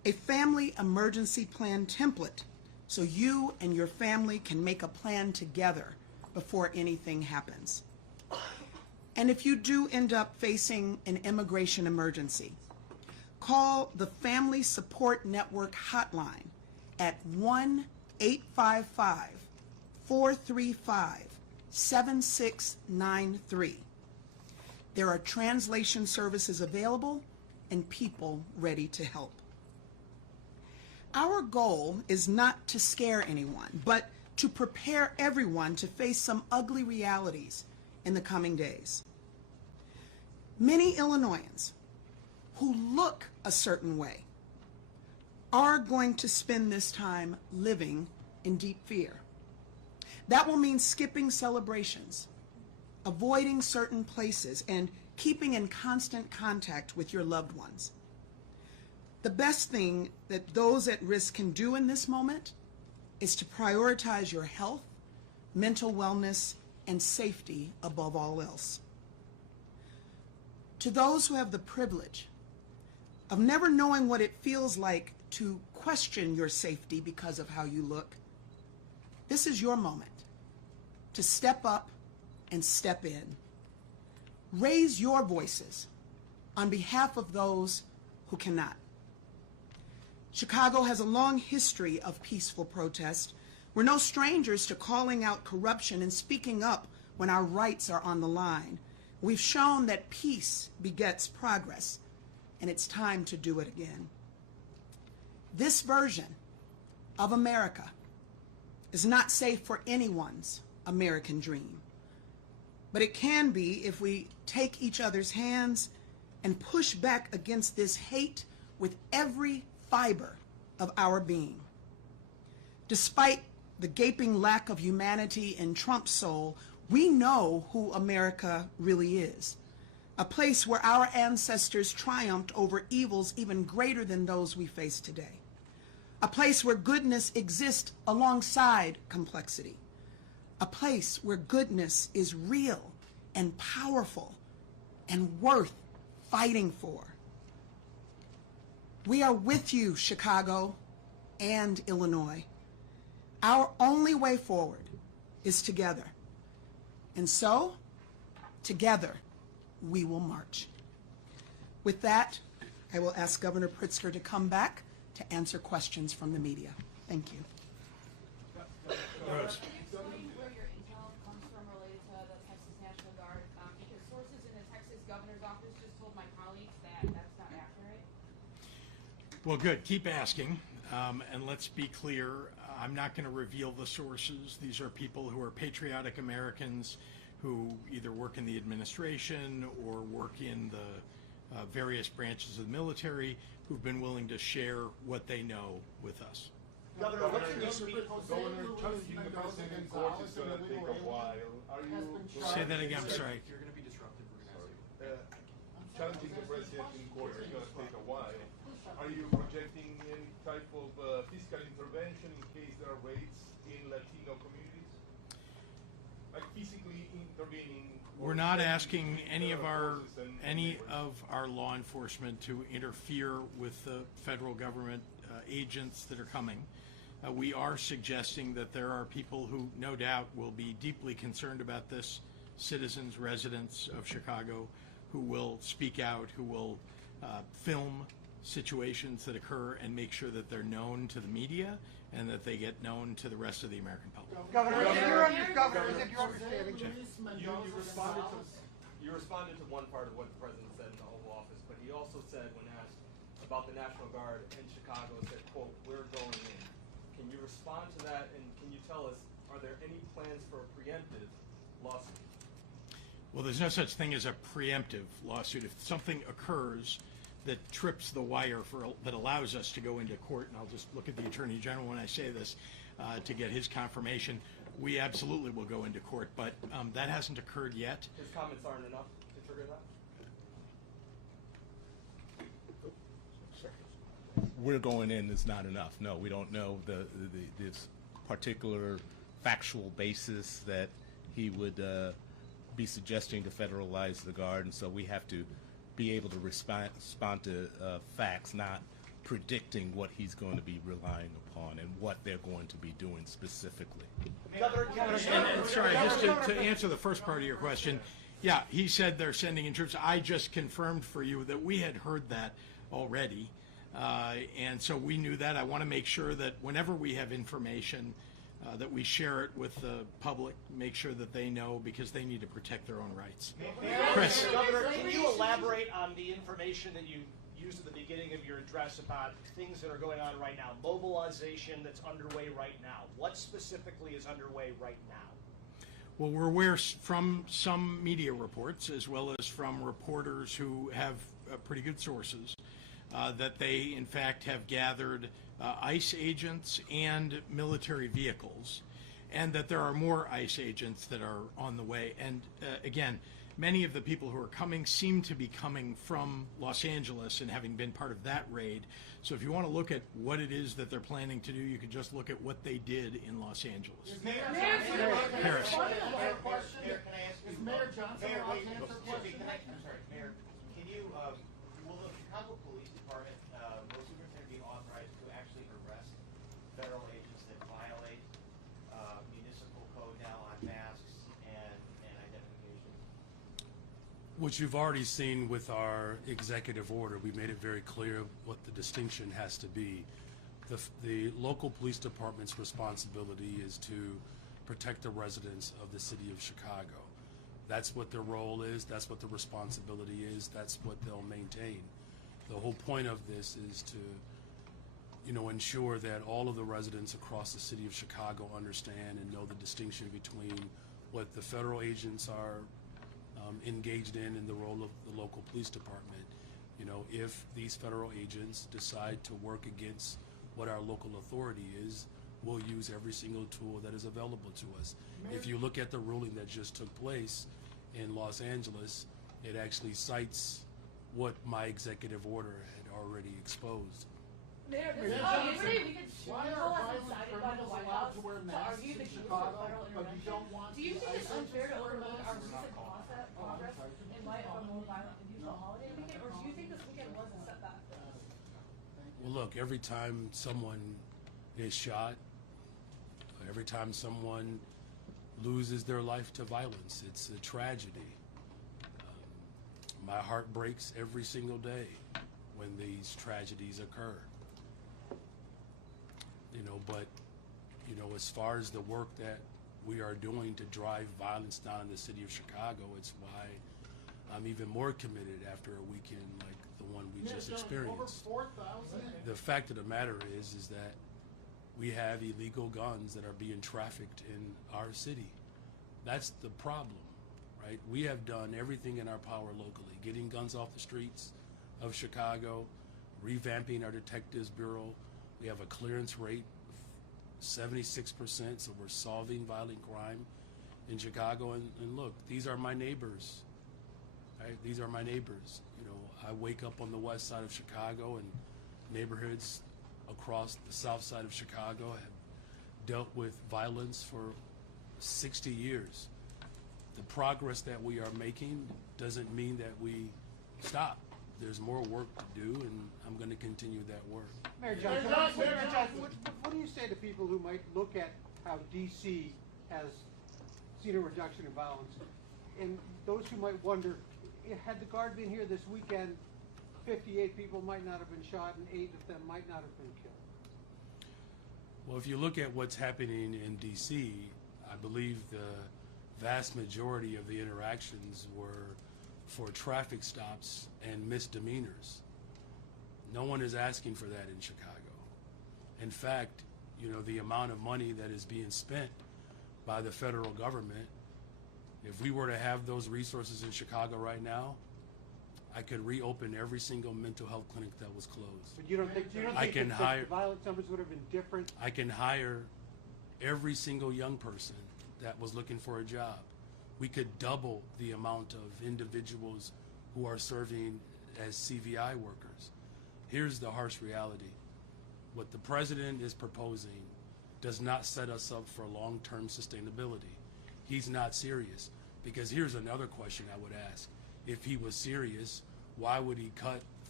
a family emergency plan template so you and your family can make a plan together before anything happens. And if you do end up facing an immigration emergency, call the Family Support Network hotline at 1-855-435-7693. There are translation services available and people ready to help. Our goal is not to scare anyone, but to prepare everyone to face some ugly realities in the coming days. Many Illinoisans who look a certain way are going to spend this time living in deep fear. That will mean skipping celebrations, avoiding certain places, and keeping in constant contact with your loved ones. The best thing that those at risk can do in this moment is to prioritize your health, mental wellness, and safety above all else. To those who have the privilege of never knowing what it feels like to question your safety because of how you look, this is your moment to step up and step in. Raise your voices on behalf of those who cannot. Chicago has a long history of peaceful protest. We're no strangers to calling out corruption and speaking up when our rights are on the line. We've shown that peace begets progress, and it's time to do it again. This version of America is not safe for anyone's American dream, but it can be if we take each other's hands and push back against this hate with every fiber of our being. Despite the gaping lack of humanity in Trump's soul, we know who America really is. A place where our ancestors triumphed over evils even greater than those we face today. A place where goodness exists alongside complexity. A place where goodness is real and powerful and worth fighting for. We are with you, Chicago and Illinois. Our only way forward is together. And so, together, we will march. With that, I will ask Governor Pritzker to come back to answer questions from the media. Thank you. Rose. Can you explain where your intel comes from related to the Texas National Guard? Because sources in the Texas governor's office just told my colleagues that that's not accurate. Well, good. Keep asking. And let's be clear, I'm not going to reveal the sources. These are people who are patriotic Americans who either work in the administration or work in the various branches of the military who've been willing to share what they know with us. Governor, challenging the president in court is going to take a while. Are you Say that again, I'm sorry. You're going to be disrupted. We're going to ask you. challenging the president in court is going to take a while? Are you projecting any type of fiscal intervention in case there are raids in Latino communities? Like physically intervening? We're not asking any of our law enforcement to interfere with the federal government agents that are coming. We are suggesting that there are people who no doubt will be deeply concerned about this, citizens, residents of Chicago, who will speak out, who will film situations that occur and make sure that they're known to the media and that they get known to the rest of the American public. Governor, is your understanding, You responded to one part of what the president said in the Oval Office, but he also said, when asked about the National Guard in Chicago, said, quote, "We're going in." Can you respond to that, and can you tell us, are there any plans for a preemptive lawsuit? Well, there's no such thing as a preemptive lawsuit. If something occurs that trips the wire that allows us to go into court, and I'll just look at the Attorney General when I say this to get his confirmation, we absolutely will go into court, but that hasn't occurred yet. His comments aren't enough to trigger that? We're going in is not enough. No, we don't know this particular factual basis that he would be suggesting to federalize the Guard, and so we have to be able to respond to facts, not predicting what he's going to be relying upon and what they're going to be doing specifically. And sorry, just to answer the first part of your question, yeah, he said they're sending in troops. I just confirmed for you that we had heard that already, and so we knew that. I want to make sure that whenever we have information, that we share it with the public, make sure that they know, because they need to protect their own rights. Chris. Governor, can you elaborate on the information that you used at the beginning of your address about things that are going on right now, mobilization that's underway right now? What specifically is underway right now? Well, we're aware from some media reports, as well as from reporters who have pretty good sources, that they, in fact, have gathered ICE agents and military vehicles, and that there are more ICE agents that are on the way. And again, many of the people who are coming seem to be coming from Los Angeles and having been part of that raid. So if you want to look at what it is that they're planning to do, you could just look at what they did in Los Angeles. Harris. Can I ask you? Is Mayor Johnson allowed to answer questions? I'm sorry, Mayor, can you, will the Chicago Police Department, will Superintendent be authorized to actually arrest federal agents that violate municipal code now on masks and identification? What you've already seen with our executive order, we made it very clear what the distinction has to be. The local police department's responsibility is to protect the residents of the city of Chicago. That's what their role is, that's what the responsibility is, that's what they'll maintain. The whole point of this is to, ensure that all of the residents across the city of Chicago understand and know the distinction between what the federal agents are engaged in the role of the local police department. If these federal agents decide to work against what our local authority is, we'll use every single tool that is available to us. If you look at the ruling that just took place in Los Angeles, it actually cites what my executive order had already exposed. Mayor, this is yesterday we could people have decided by the White House to argue the case for federal intervention. Do you think it's unfair to overlook our recent progress in light of a more violent and usual holiday weekend, or do you think this weekend was a setback? Well, look, every time someone is shot, every time someone loses their life to violence, it's a tragedy. My heart breaks every single day when these tragedies occur. But as far as the work that we are doing to drive violence down in the city of Chicago, it's why I'm even more committed after a weekend like the one we just experienced. Over 4,000. The fact of the matter is that we have illegal guns that are being trafficked in our city. That's the problem, right? We have done everything in our power locally, getting guns off the streets of Chicago, revamping our detectives bureau. We have a clearance rate of 76%, so we're solving violent crime in Chicago. And look, these are my neighbors, right? These are my neighbors. I wake up on the west side of Chicago, and neighborhoods across the south side of Chicago have dealt with violence for 60 years. The progress that we are making doesn't mean that we stop. There's more work to do, and I'm going to continue that work. Mayor Johnson, what do you say to people who might look at how D.C. has seen a reduction in violence, and those who might wonder, had the Guard been here this weekend, 58 people might not have been shot and 8 of them might not have been killed? Well, if you look at what's happening in D.C., I believe the vast majority of the interactions were for traffic stops and misdemeanors. No one is asking for that in Chicago. In fact, the amount of money that is being spent by the federal government, if we were to have those resources in Chicago right now, I could reopen every single mental health clinic that was closed. But you don't think the violence numbers would have been different? I can hire every single young person that was looking for a job. We could double the amount of individuals who are serving as CVI workers. Here's the harsh reality. What the president is proposing does not set us up for long-term sustainability. He's not serious. Because here's another question I would ask. If he was serious, why would he cut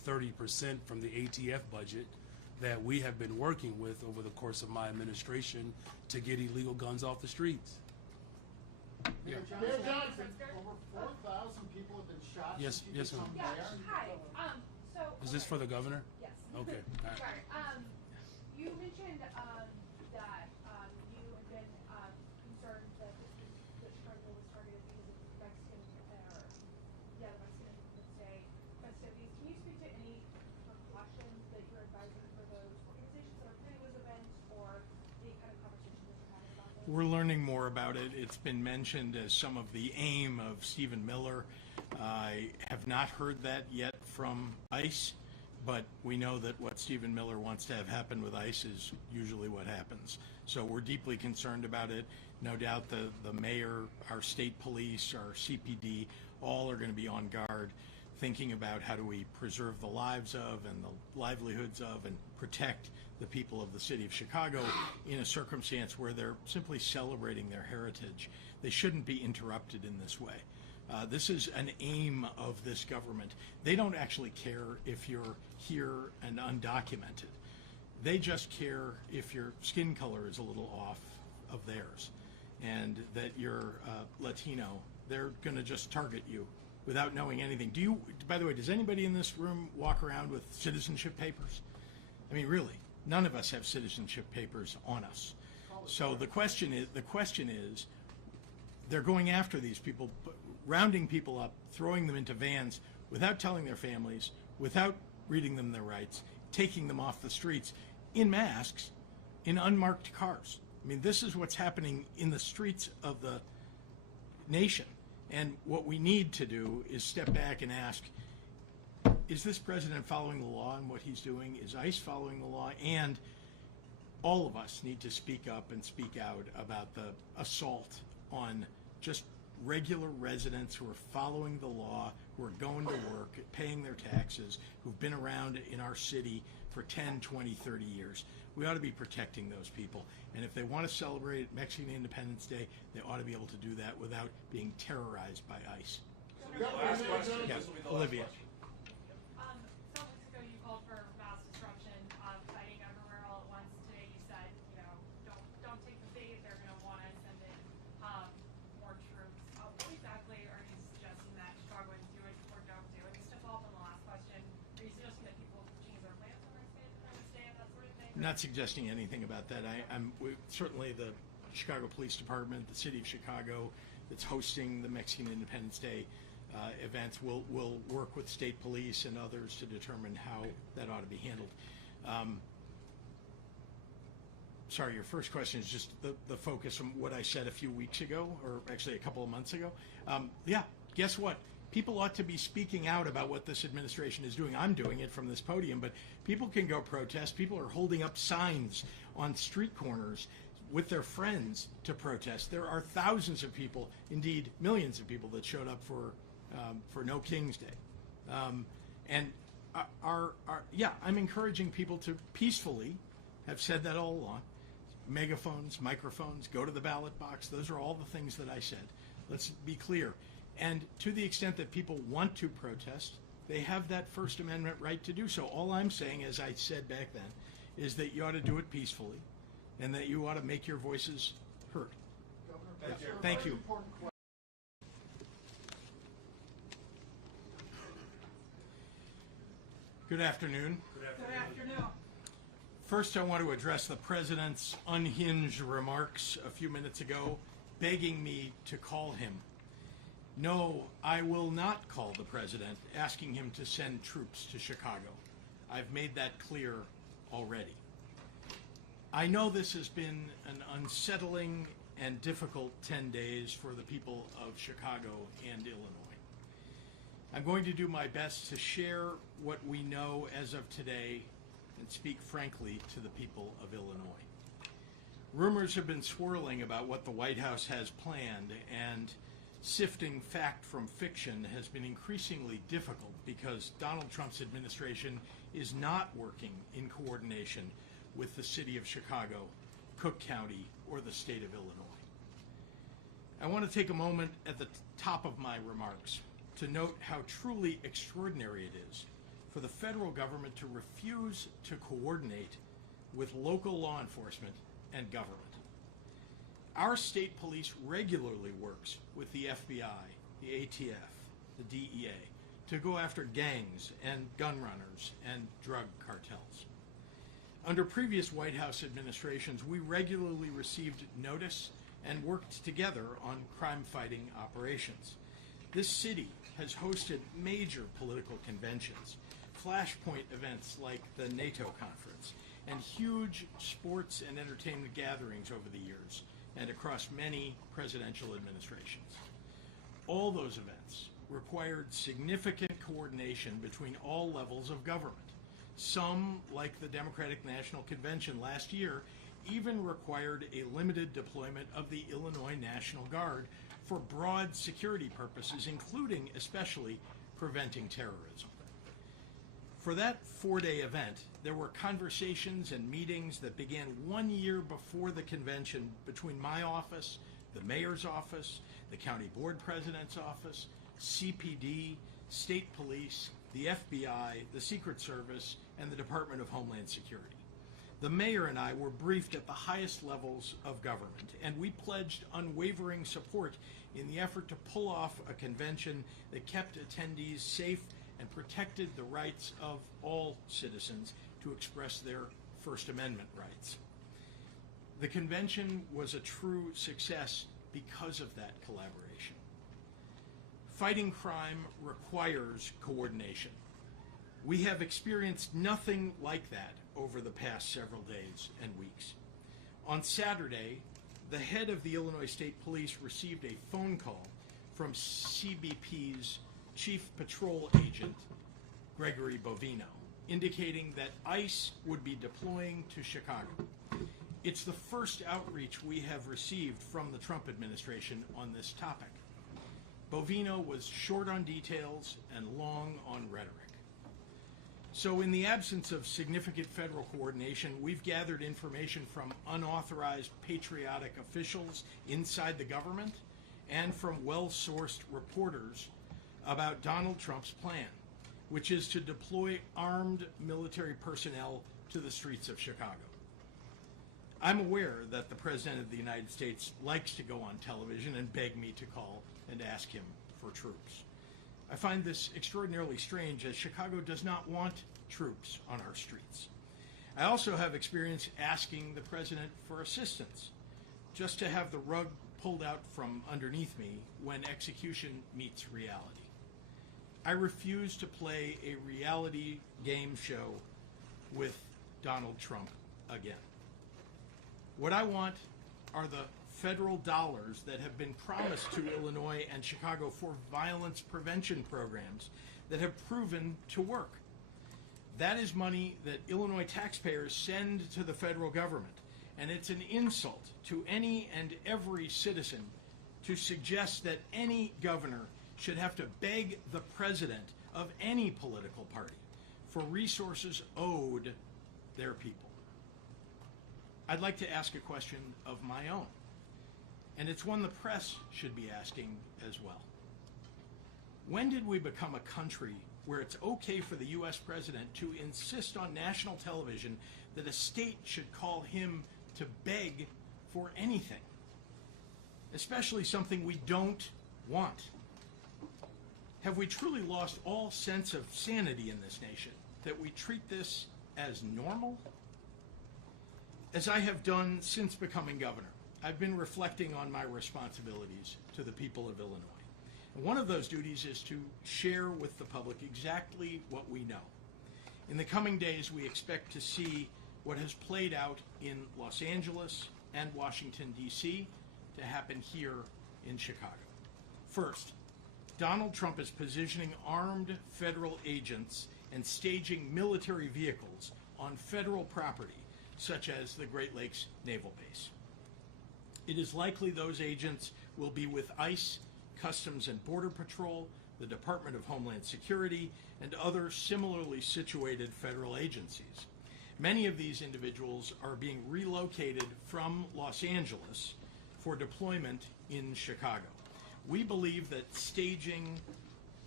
30% from the ATF budget that we have been working with over the course of my administration to get illegal guns off the streets. Yeah. Mayor Johnson, over 4,000 people have been shot Yes, since you yes, ma'am. become Yeah, mayor. hi, so. Is this for the governor? Yes. Okay. All right. Sorry, you mentioned, that, you had been, concerned that that Chicago was targeted because of Mexican, the Mexican Day festivities. Can you speak to any precautions that you're advising for those organizations that are planning those events, or any kind of conversations that you're having about those? We're learning more about it. It's been mentioned as some of the aim of Stephen Miller. I have not heard that yet from ICE, but we know that what Stephen Miller wants to have happen with ICE is usually what happens. So we're deeply concerned about it. No doubt the mayor, our state police, our CPD, all are going to be on guard, thinking about how do we preserve the lives of and the livelihoods of and protect the people of the city of Chicago in a circumstance where they're simply celebrating their heritage. They shouldn't be interrupted in this way. This is an aim of this government. They don't actually care if you're here and undocumented. They just care if your skin color is a little off of theirs and that you're Latino. They're going to just target you without knowing anything. Do you, by the way, does anybody in this room walk around with citizenship papers? I mean, really, none of us have citizenship papers on us. So the question is, they're going after these people, rounding people up, throwing them into vans without telling their families, without reading them their rights, taking them off the streets in masks, in unmarked cars. I mean, this is what's happening in the streets of the nation. And what we need to do is step back and ask, is this president following the law in what he's doing? Is ICE following the law? And all of us need to speak up and speak out about the assault on just regular residents who are following the law, who are going to work, paying their taxes, who've been around in our city for 10, 20, 30 years. We ought to be protecting those people. And if they want to celebrate Mexican Independence Day, they ought to be able to do that without being terrorized by ICE. Last question. Yeah, This will be the Olivia. last question. Some weeks ago you called for mass disruption, fighting everywhere all at once. Today you said, don't take the bait. They're going to want to send in more troops. What exactly are you suggesting that Chicagoans do it or don't do? And just to follow up on the last question, are you suggesting that people change their plans on Independence Day and that sort of thing? I'm not suggesting anything about that. Certainly the Chicago Police Department, the city of Chicago that's hosting the Mexican Independence Day events will work with state police and others to determine how that ought to be handled. Sorry, your first question is just the focus from what I said a few weeks ago, or actually a couple of months ago. Yeah, guess what? People ought to be speaking out about what this administration is doing. I'm doing it from this podium, but people can go protest. People are holding up signs on street corners with their friends to protest. There are thousands of people, indeed millions of people, that showed up for No King's Day. I'm encouraging people to peacefully, have said that all along, megaphones, microphones, go to the ballot box. Those are all the things that I said. Let's be clear. And to the extent that people want to protest, they have that First Amendment right to do so. All I'm saying, as I said back then, is that you ought to do it peacefully and that you ought to make your voices heard. Thank you. Good afternoon. Good afternoon. First, I want to address the president's unhinged remarks a few minutes ago, begging me to call him. No, I will not call the president, asking him to send troops to Chicago. I've made that clear already. I know this has been an unsettling and difficult 10 days for the people of Chicago and Illinois. I'm going to do my best to share what we know as of today and speak frankly to the people of Illinois. Rumors have been swirling about what the White House has planned, and sifting fact from fiction has been increasingly difficult because Donald Trump's administration is not working in coordination with the city of Chicago, Cook County, or the state of Illinois. I want to take a moment at the top of my remarks to note how truly extraordinary it is for the federal government to refuse to coordinate with local law enforcement and government. Our state police regularly works with the FBI, the ATF, the DEA, to go after gangs and gun runners and drug cartels. Under previous White House administrations, we regularly received notice and worked together on crime-fighting operations. This city has hosted major political conventions, flashpoint events like the NATO conference, and huge sports and entertainment gatherings over the years and across many presidential administrations. All those events required significant coordination between all levels of government. Some, like the Democratic National Convention last year, even required a limited deployment of the Illinois National Guard for broad security purposes, including especially preventing terrorism. For that 4-day event, there were conversations and meetings that began 1 year before the convention between my office, the mayor's office, the county board president's office, CPD, state police, the FBI, the Secret Service, and the Department of Homeland Security. The mayor and I were briefed at the highest levels of government, and we pledged unwavering support in the effort to pull off a convention that kept attendees safe and protected the rights of all citizens to express their First Amendment rights. The convention was a true success because of that collaboration. Fighting crime requires coordination. We have experienced nothing like that over the past several days and weeks. On Saturday, the head of the Illinois State Police received a phone call from CBP's Chief Patrol Agent, Gregory Bovino, indicating that ICE would be deploying to Chicago. It's the first outreach we have received from the Trump administration on this topic. Bovino was short on details and long on rhetoric. So in the absence of significant federal coordination, we've gathered information from unauthorized patriotic officials inside the government and from well-sourced reporters about Donald Trump's plan, which is to deploy armed military personnel to the streets of Chicago. I'm aware that the President of the United States likes to go on television and beg me to call and ask him for troops. I find this extraordinarily strange, as Chicago does not want troops on our streets. I also have experience asking the President for assistance, just to have the rug pulled out from underneath me when execution meets reality. I refuse to play a reality game show with Donald Trump again. What I want are the federal dollars that have been promised to Illinois and Chicago for violence prevention programs that have proven to work. That is money that Illinois taxpayers send to the federal government, and it's an insult to any and every citizen to suggest that any governor should have to beg the president of any political party for resources owed their people. I'd like to ask a question of my own, and it's one the press should be asking as well. When did we become a country where it's okay for the U.S. president to insist on national television that a state should call him to beg for anything, especially something we don't want? Have we truly lost all sense of sanity in this nation, that we treat this as normal? As I have done since becoming governor, I've been reflecting on my responsibilities to the people of Illinois. And one of those duties is to share with the public exactly what we know. In the coming days, we expect to see what has played out in Los Angeles and Washington, D.C. to happen here in Chicago. First, Donald Trump is positioning armed federal agents and staging military vehicles on federal property, such as the Great Lakes Naval Base. It is likely those agents will be with ICE, Customs and Border Patrol, the Department of Homeland Security, and other similarly situated federal agencies. Many of these individuals are being relocated from Los Angeles for deployment in Chicago. We believe that staging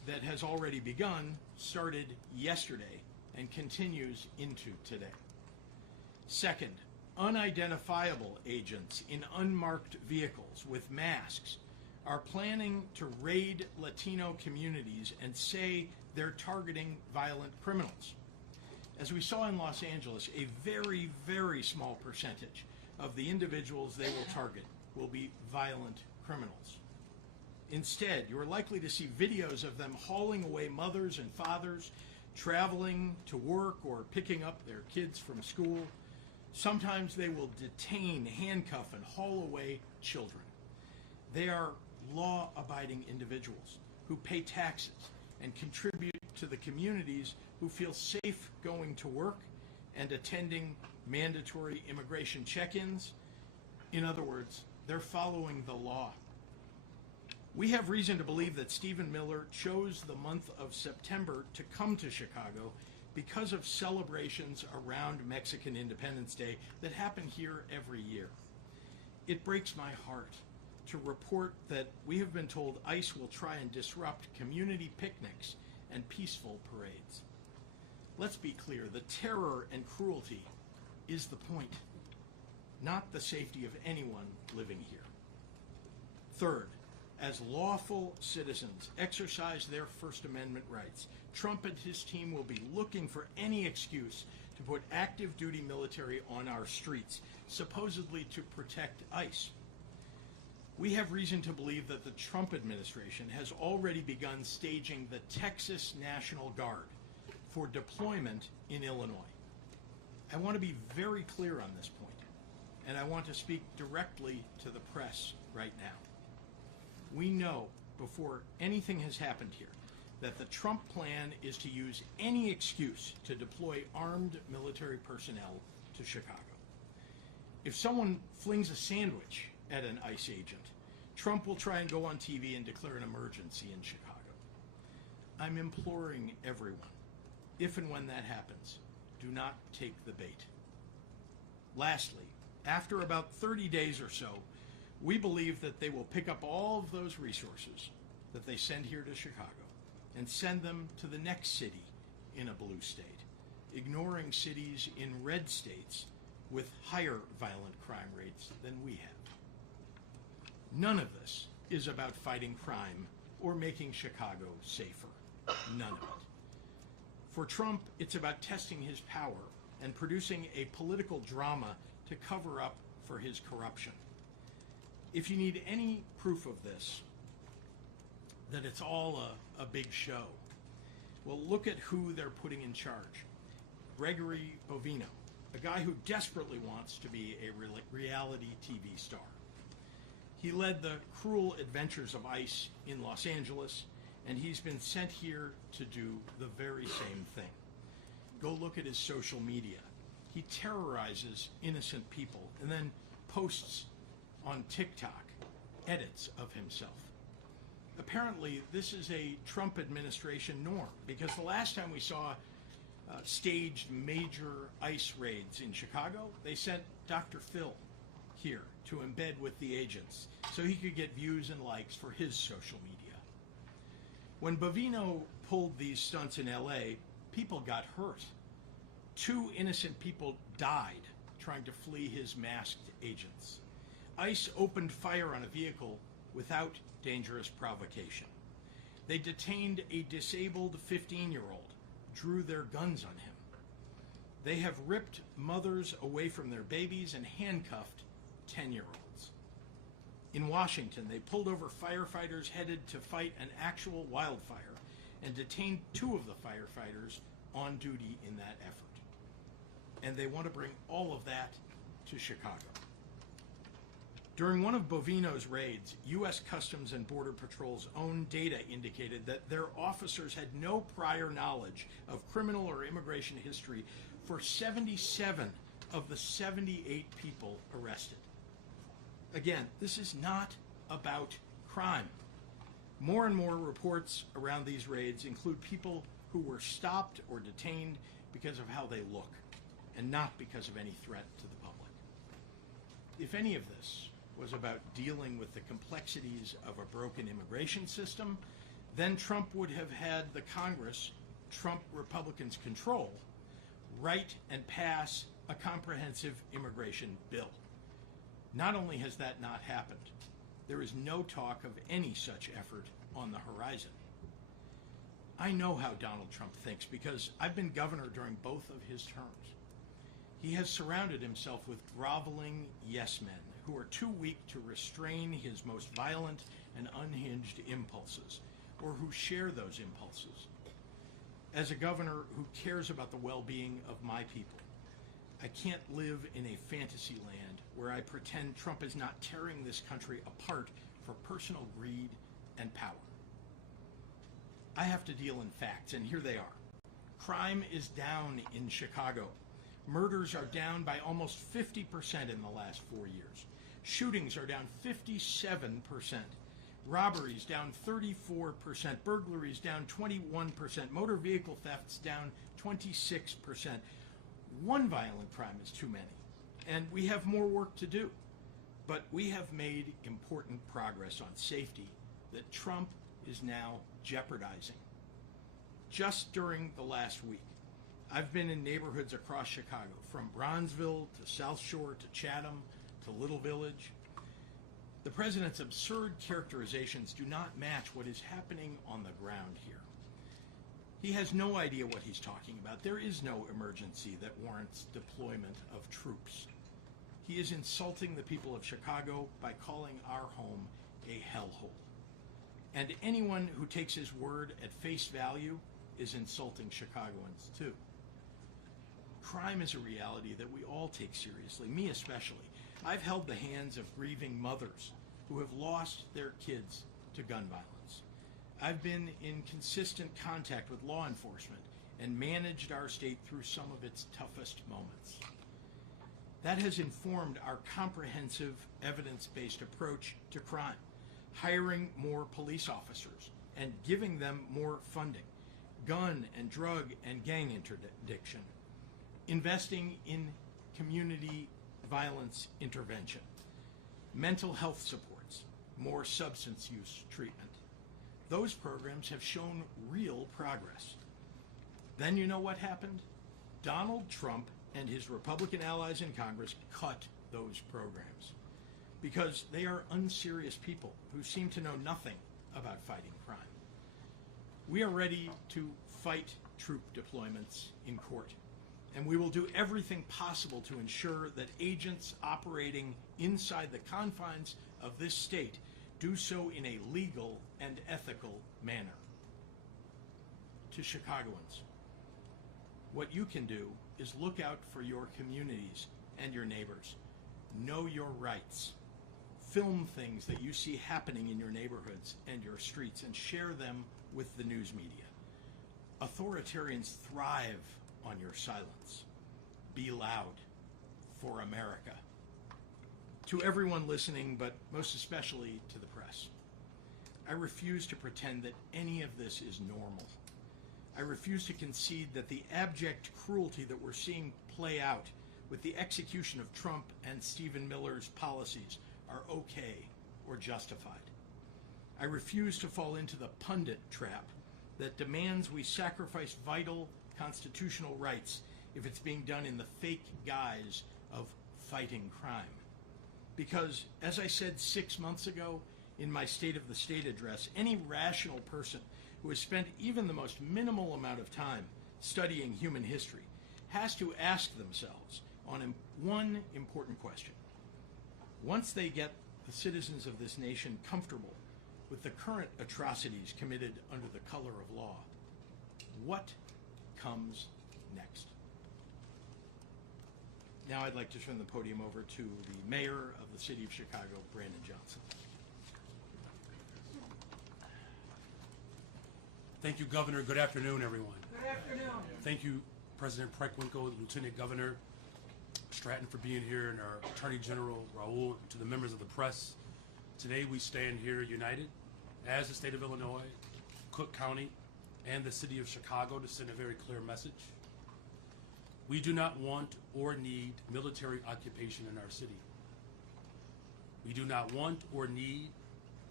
that has already begun started yesterday and continues into today. Second, unidentifiable agents in unmarked vehicles with masks are planning to raid Latino communities and say they're targeting violent criminals. As we saw in Los Angeles, a very, very small percentage of the individuals they will target will be violent criminals. Instead, you're likely to see videos of them hauling away mothers and fathers, traveling to work or picking up their kids from school. Sometimes they will detain, handcuff, and haul away children. They are law-abiding individuals who pay taxes and contribute to the communities who feel safe going to work and attending mandatory immigration check-ins. In other words, they're following the law. We have reason to believe that Stephen Miller chose the month of September to come to Chicago because of celebrations around Mexican Independence Day that happen here every year. It breaks my heart to report that we have been told ICE will try and disrupt community picnics and peaceful parades. Let's be clear, the terror and cruelty is the point, not the safety of anyone living here. Third, as lawful citizens exercise their First Amendment rights, Trump and his team will be looking for any excuse to put active duty military on our streets, supposedly to protect ICE. We have reason to believe that the Trump administration has already begun staging the Texas National Guard for deployment in Illinois. I want to be very clear on this point, and I want to speak directly to the press right now. We know before anything has happened here that the Trump plan is to use any excuse to deploy armed military personnel to Chicago. If someone flings a sandwich at an ICE agent, Trump will try and go on TV and declare an emergency in Chicago. I'm imploring everyone, if and when that happens, do not take the bait. Lastly, after about 30 days or so, we believe that they will pick up all of those resources that they send here to Chicago and send them to the next city in a blue state, ignoring cities in red states with higher violent crime rates than we have. None of this is about fighting crime or making Chicago safer. None of it. For Trump, it's about testing his power and producing a political drama to cover up for his corruption. If you need any proof of this, that it's all a big show, well, look at who they're putting in charge. Gregory Bovino, a guy who desperately wants to be a reality TV star. He led the cruel adventures of ICE in Los Angeles, and he's been sent here to do the very same thing. Go look at his social media. He terrorizes innocent people and then posts on TikTok edits of himself. Apparently, this is a Trump administration norm, because the last time we saw staged major ICE raids in Chicago, they sent Dr. Phil here to embed with the agents so he could get views and likes for his social media. When Bovino pulled these stunts in LA, people got hurt. 2 innocent people died trying to flee his masked agents. ICE opened fire on a vehicle without dangerous provocation. They detained a disabled 15-year-old, drew their guns on him. They have ripped mothers away from their babies and handcuffed 10-year-olds. In Washington, they pulled over firefighters headed to fight an actual wildfire and detained 2 of the firefighters on duty in that effort. And they want to bring all of that to Chicago. During one of Bovino's raids, U.S. Customs and Border Patrol's own data indicated that their officers had no prior knowledge of criminal or immigration history for 77 of the 78 people arrested. Again, this is not about crime. More and more reports around these raids include people who were stopped or detained because of how they look, and not because of any threat to the public. If any of this was about dealing with the complexities of a broken immigration system, then Trump would have had the Congress Trump Republicans control write and pass a comprehensive immigration bill. Not only has that not happened, there is no talk of any such effort on the horizon. I know how Donald Trump thinks because I've been governor during both of his terms. He has surrounded himself with groveling yes men who are too weak to restrain his most violent and unhinged impulses, or who share those impulses. As a governor who cares about the well-being of my people, I can't live in a fantasy land where I pretend Trump is not tearing this country apart for personal greed and power. I have to deal in facts, and here they are. Crime is down in Chicago. Murders are down by almost 50% in the last 4 years. Shootings are down 57%. Robberies down 34%. Burglaries down 21%. Motor vehicle thefts down 26%. One violent crime is too many, and we have more work to do. But we have made important progress on safety that Trump is now jeopardizing. Just during the last week, I've been in neighborhoods across Chicago, from Bronzeville to South Shore to Chatham to Little Village. The president's absurd characterizations do not match what is happening on the ground here. He has no idea what he's talking about. There is no emergency that warrants deployment of troops. He is insulting the people of Chicago by calling our home a hellhole. And anyone who takes his word at face value is insulting Chicagoans too. Crime is a reality that we all take seriously, me especially. I've held the hands of grieving mothers who have lost their kids to gun violence. I've been in consistent contact with law enforcement and managed our state through some of its toughest moments. That has informed our comprehensive, evidence-based approach to crime, hiring more police officers and giving them more funding, gun and drug and gang interdiction, investing in community violence intervention, mental health supports, more substance use treatment. Those programs have shown real progress. Then you know what happened? Donald Trump and his Republican allies in Congress cut those programs because they are unserious people who seem to know nothing about fighting crime. We are ready to fight troop deployments in court, and we will do everything possible to ensure that agents operating inside the confines of this state do so in a legal and ethical manner. To Chicagoans, what you can do is look out for your communities and your neighbors. Know your rights. Film things that you see happening in your neighborhoods and your streets and share them with the news media. Authoritarians thrive on your silence. Be loud for America. To everyone listening, but most especially to the press, I refuse to pretend that any of this is normal. I refuse to concede that the abject cruelty that we're seeing play out with the execution of Trump and Stephen Miller's policies are okay or justified. I refuse to fall into the pundit trap that demands we sacrifice vital constitutional rights if it's being done in the fake guise of fighting crime. Because, as I said 6 months ago in my State of the State address, any rational person who has spent even the most minimal amount of time studying human history has to ask themselves on one important question. Once they get the citizens of this nation comfortable with the current atrocities committed under the color of law, what comes next? Now I'd like to turn the podium over to the mayor of the city of Chicago, Brandon Johnson. Thank you, Governor. Good afternoon, everyone. Good afternoon. Thank you, President Preckwinkle, Lieutenant Governor Stratton, for being here, and our Attorney General Raoul, and to the members of the press. Today we stand here united as the state of Illinois, Cook County, and the city of Chicago to send a very clear message. We do not want or need military occupation in our city. We do not want or need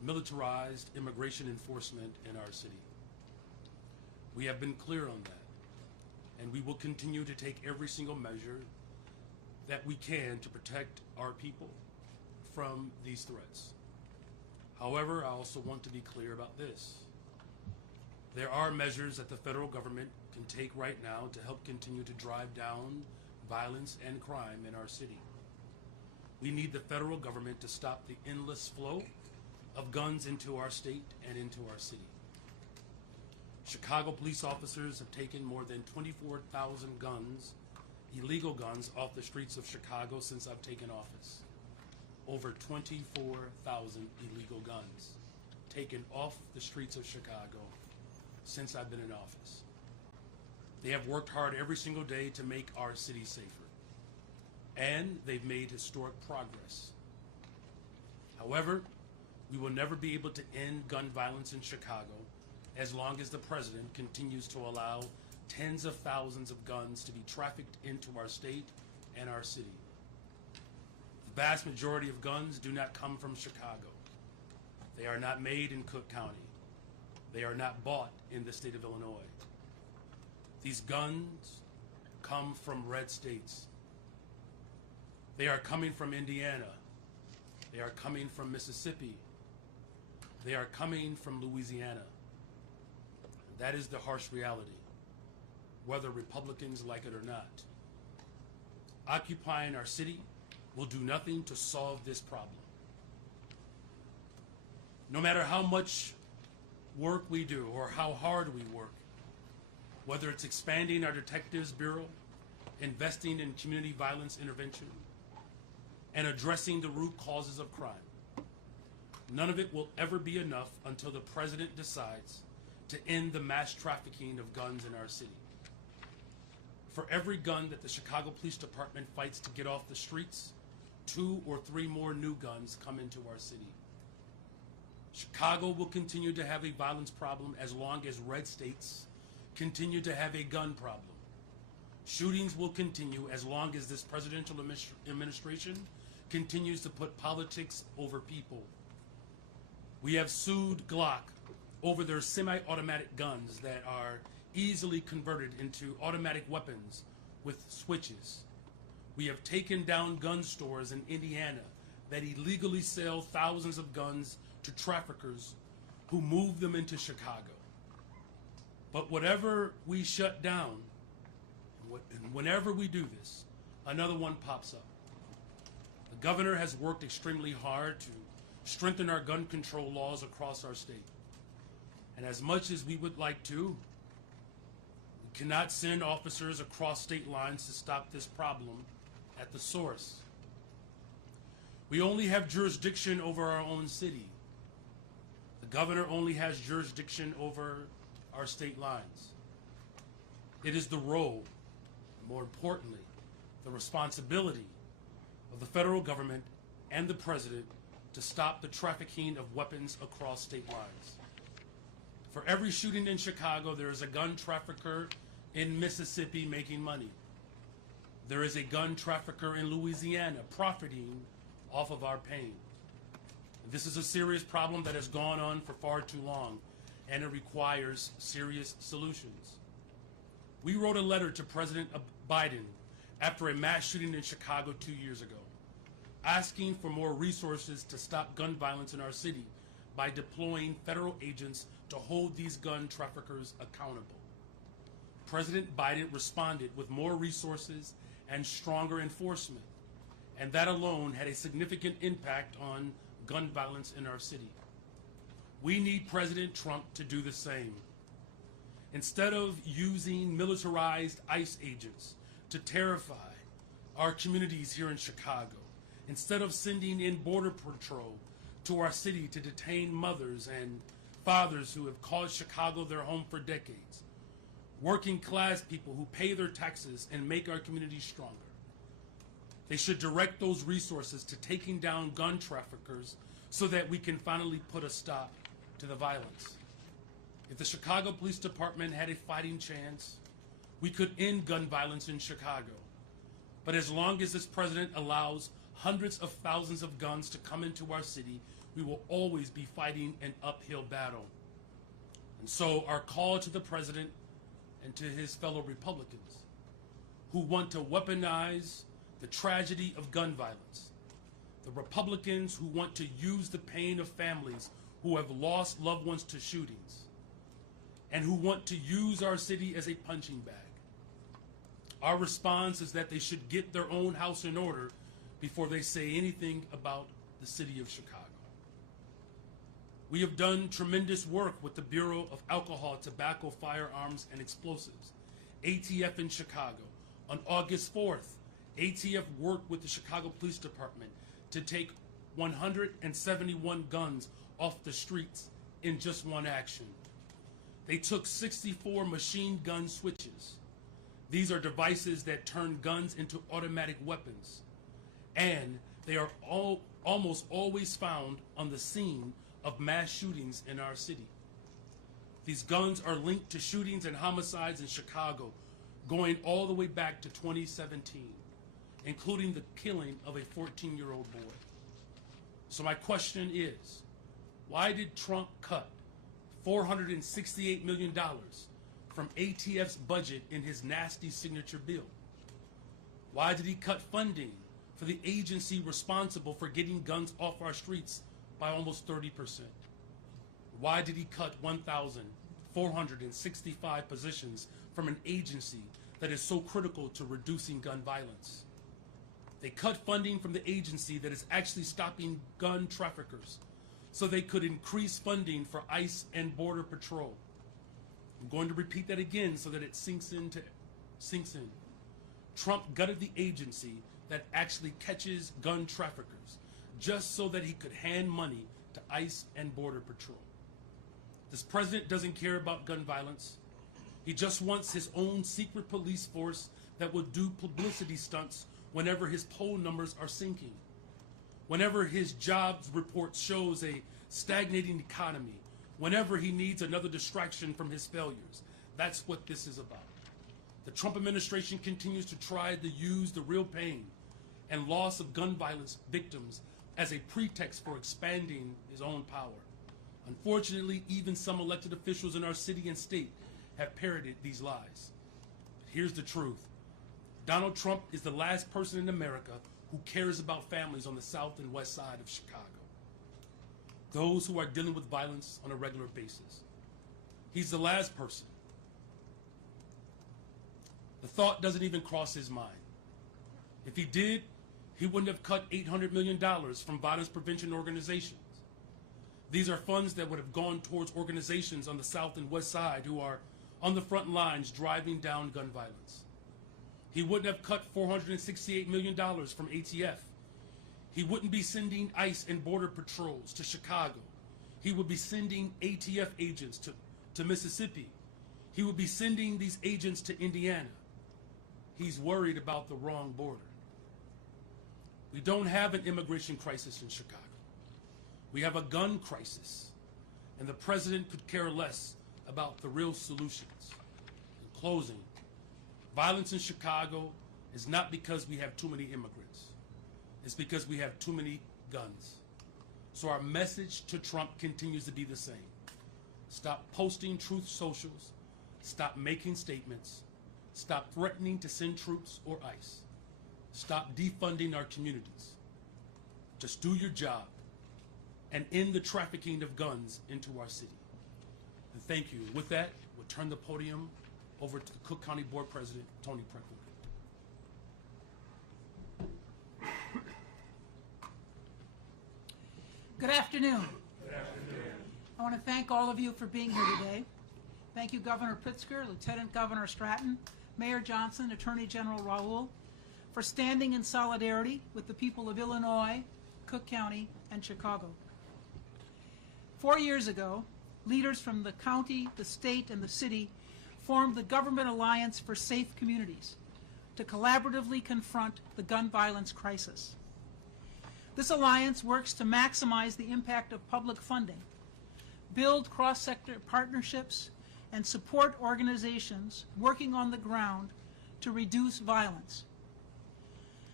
militarized immigration enforcement in our city. We have been clear on that, and we will continue to take every single measure that we can to protect our people from these threats. However, I also want to be clear about this. There are measures that the federal government can take right now to help continue to drive down violence and crime in our city. We need the federal government to stop the endless flow of guns into our state and into our city. Chicago police officers have taken more than 24,000 guns, illegal guns, off the streets of Chicago since I've taken office. Over 24,000 illegal guns taken off the streets of Chicago since I've been in office. They have worked hard every single day to make our city safer, and they've made historic progress. However, we will never be able to end gun violence in Chicago as long as the president continues to allow tens of thousands of guns to be trafficked into our state and our city. The vast majority of guns do not come from Chicago. They are not made in Cook County. They are not bought in the state of Illinois. These guns come from red states. They are coming from Indiana. They are coming from Mississippi. They are coming from Louisiana. That is the harsh reality, whether Republicans like it or not. Occupying our city will do nothing to solve this problem. No matter how much work we do or how hard we work, whether it's expanding our Detectives Bureau, investing in community violence intervention, and addressing the root causes of crime, none of it will ever be enough until the president decides to end the mass trafficking of guns in our city. For every gun that the Chicago Police Department fights to get off the streets, 2 or 3 more new guns come into our city. Chicago will continue to have a violence problem as long as red states continue to have a gun problem. Shootings will continue as long as this presidential administration continues to put politics over people. We have sued Glock over their semi-automatic guns that are easily converted into automatic weapons with switches. We have taken down gun stores in Indiana that illegally sell thousands of guns to traffickers who move them into Chicago. But whatever we shut down, whenever we do this, another one pops up. The governor has worked extremely hard to strengthen our gun control laws across our state. And as much as we would like to, we cannot send officers across state lines to stop this problem at the source. We only have jurisdiction over our own city. The governor only has jurisdiction over our state lines. It is the role, more importantly, the responsibility of the federal government and the president to stop the trafficking of weapons across state lines. For every shooting in Chicago, there is a gun trafficker in Mississippi making money. There is a gun trafficker in Louisiana profiting off of our pain. This is a serious problem that has gone on for far too long, and it requires serious solutions. We wrote a letter to President Biden after a mass shooting in Chicago 2 years ago, asking for more resources to stop gun violence in our city by deploying federal agents to hold these gun traffickers accountable. President Biden responded with more resources and stronger enforcement, and that alone had a significant impact on gun violence in our city. We need President Trump to do the same. Instead of using militarized ICE agents to terrify our communities here in Chicago, instead of sending in Border Patrol to our city to detain mothers and fathers who have called Chicago their home for decades, working class people who pay their taxes and make our communities stronger, they should direct those resources to taking down gun traffickers so that we can finally put a stop to the violence. If the Chicago Police Department had a fighting chance, we could end gun violence in Chicago. But as long as this president allows hundreds of thousands of guns to come into our city, we will always be fighting an uphill battle. And so our call to the president and to his fellow Republicans who want to weaponize the tragedy of gun violence, the Republicans who want to use the pain of families who have lost loved ones to shootings, and who want to use our city as a punching bag. Our response is that they should get their own house in order before they say anything about the city of Chicago. We have done tremendous work with the Bureau of Alcohol, Tobacco, Firearms, and Explosives, ATF in Chicago. On August 4th, ATF worked with the Chicago Police Department to take 171 guns off the streets in just one action. They took 64 machine gun switches. These are devices that turn guns into automatic weapons, and they are almost always found on the scene of mass shootings in our city. These guns are linked to shootings and homicides in Chicago going all the way back to 2017, including the killing of a 14-year-old boy. So my question is, why did Trump cut $468 million from ATF's budget in his nasty signature bill? Why did he cut funding for the agency responsible for getting guns off our streets by almost 30%? Why did he cut 1,465 positions from an agency that is so critical to reducing gun violence? They cut funding from the agency that is actually stopping gun traffickers so they could increase funding for ICE and Border Patrol. I'm going to repeat that again so that it sinks in. Trump gutted the agency that actually catches gun traffickers just so that he could hand money to ICE and Border Patrol. This president doesn't care about gun violence. He just wants his own secret police force that will do publicity stunts whenever his poll numbers are sinking, whenever his jobs report shows a stagnating economy, whenever he needs another distraction from his failures. That's what this is about. The Trump administration continues to try to use the real pain and loss of gun violence victims as a pretext for expanding his own power. Unfortunately, even some elected officials in our city and state have parroted these lies. But here's the truth. Donald Trump is the last person in America who cares about families on the south and west side of Chicago, those who are dealing with violence on a regular basis. He's the last person. The thought doesn't even cross his mind. If he did, he wouldn't have cut $800 million from violence prevention organizations. These are funds that would have gone towards organizations on the south and west side who are on the front lines driving down gun violence. He wouldn't have cut $468 million from ATF. He wouldn't be sending ICE and Border Patrols to Chicago. He would be sending ATF agents to Mississippi. He would be sending these agents to Indiana. He's worried about the wrong border. We don't have an immigration crisis in Chicago. We have a gun crisis, and the president could care less about the real solutions. In closing, violence in Chicago is not because we have too many immigrants. It's because we have too many guns. So our message to Trump continues to be the same. Stop posting truth socials. Stop making statements. Stop threatening to send troops or ICE. Stop defunding our communities. Just do your job and end the trafficking of guns into our city. And thank you. With that, we'll turn the podium over to the Cook County Board President, Tony Pritzker. Good afternoon. Good afternoon. I want to thank all of you for being here today. Thank you, Governor Pritzker, Lieutenant Governor Stratton, Mayor Johnson, Attorney General Raoul, for standing in solidarity with the people of Illinois, Cook County, and Chicago. 4 years ago, leaders from the county, the state, and the city formed the Government Alliance for Safe Communities to collaboratively confront the gun violence crisis. This alliance works to maximize the impact of public funding, build cross-sector partnerships, and support organizations working on the ground to reduce violence.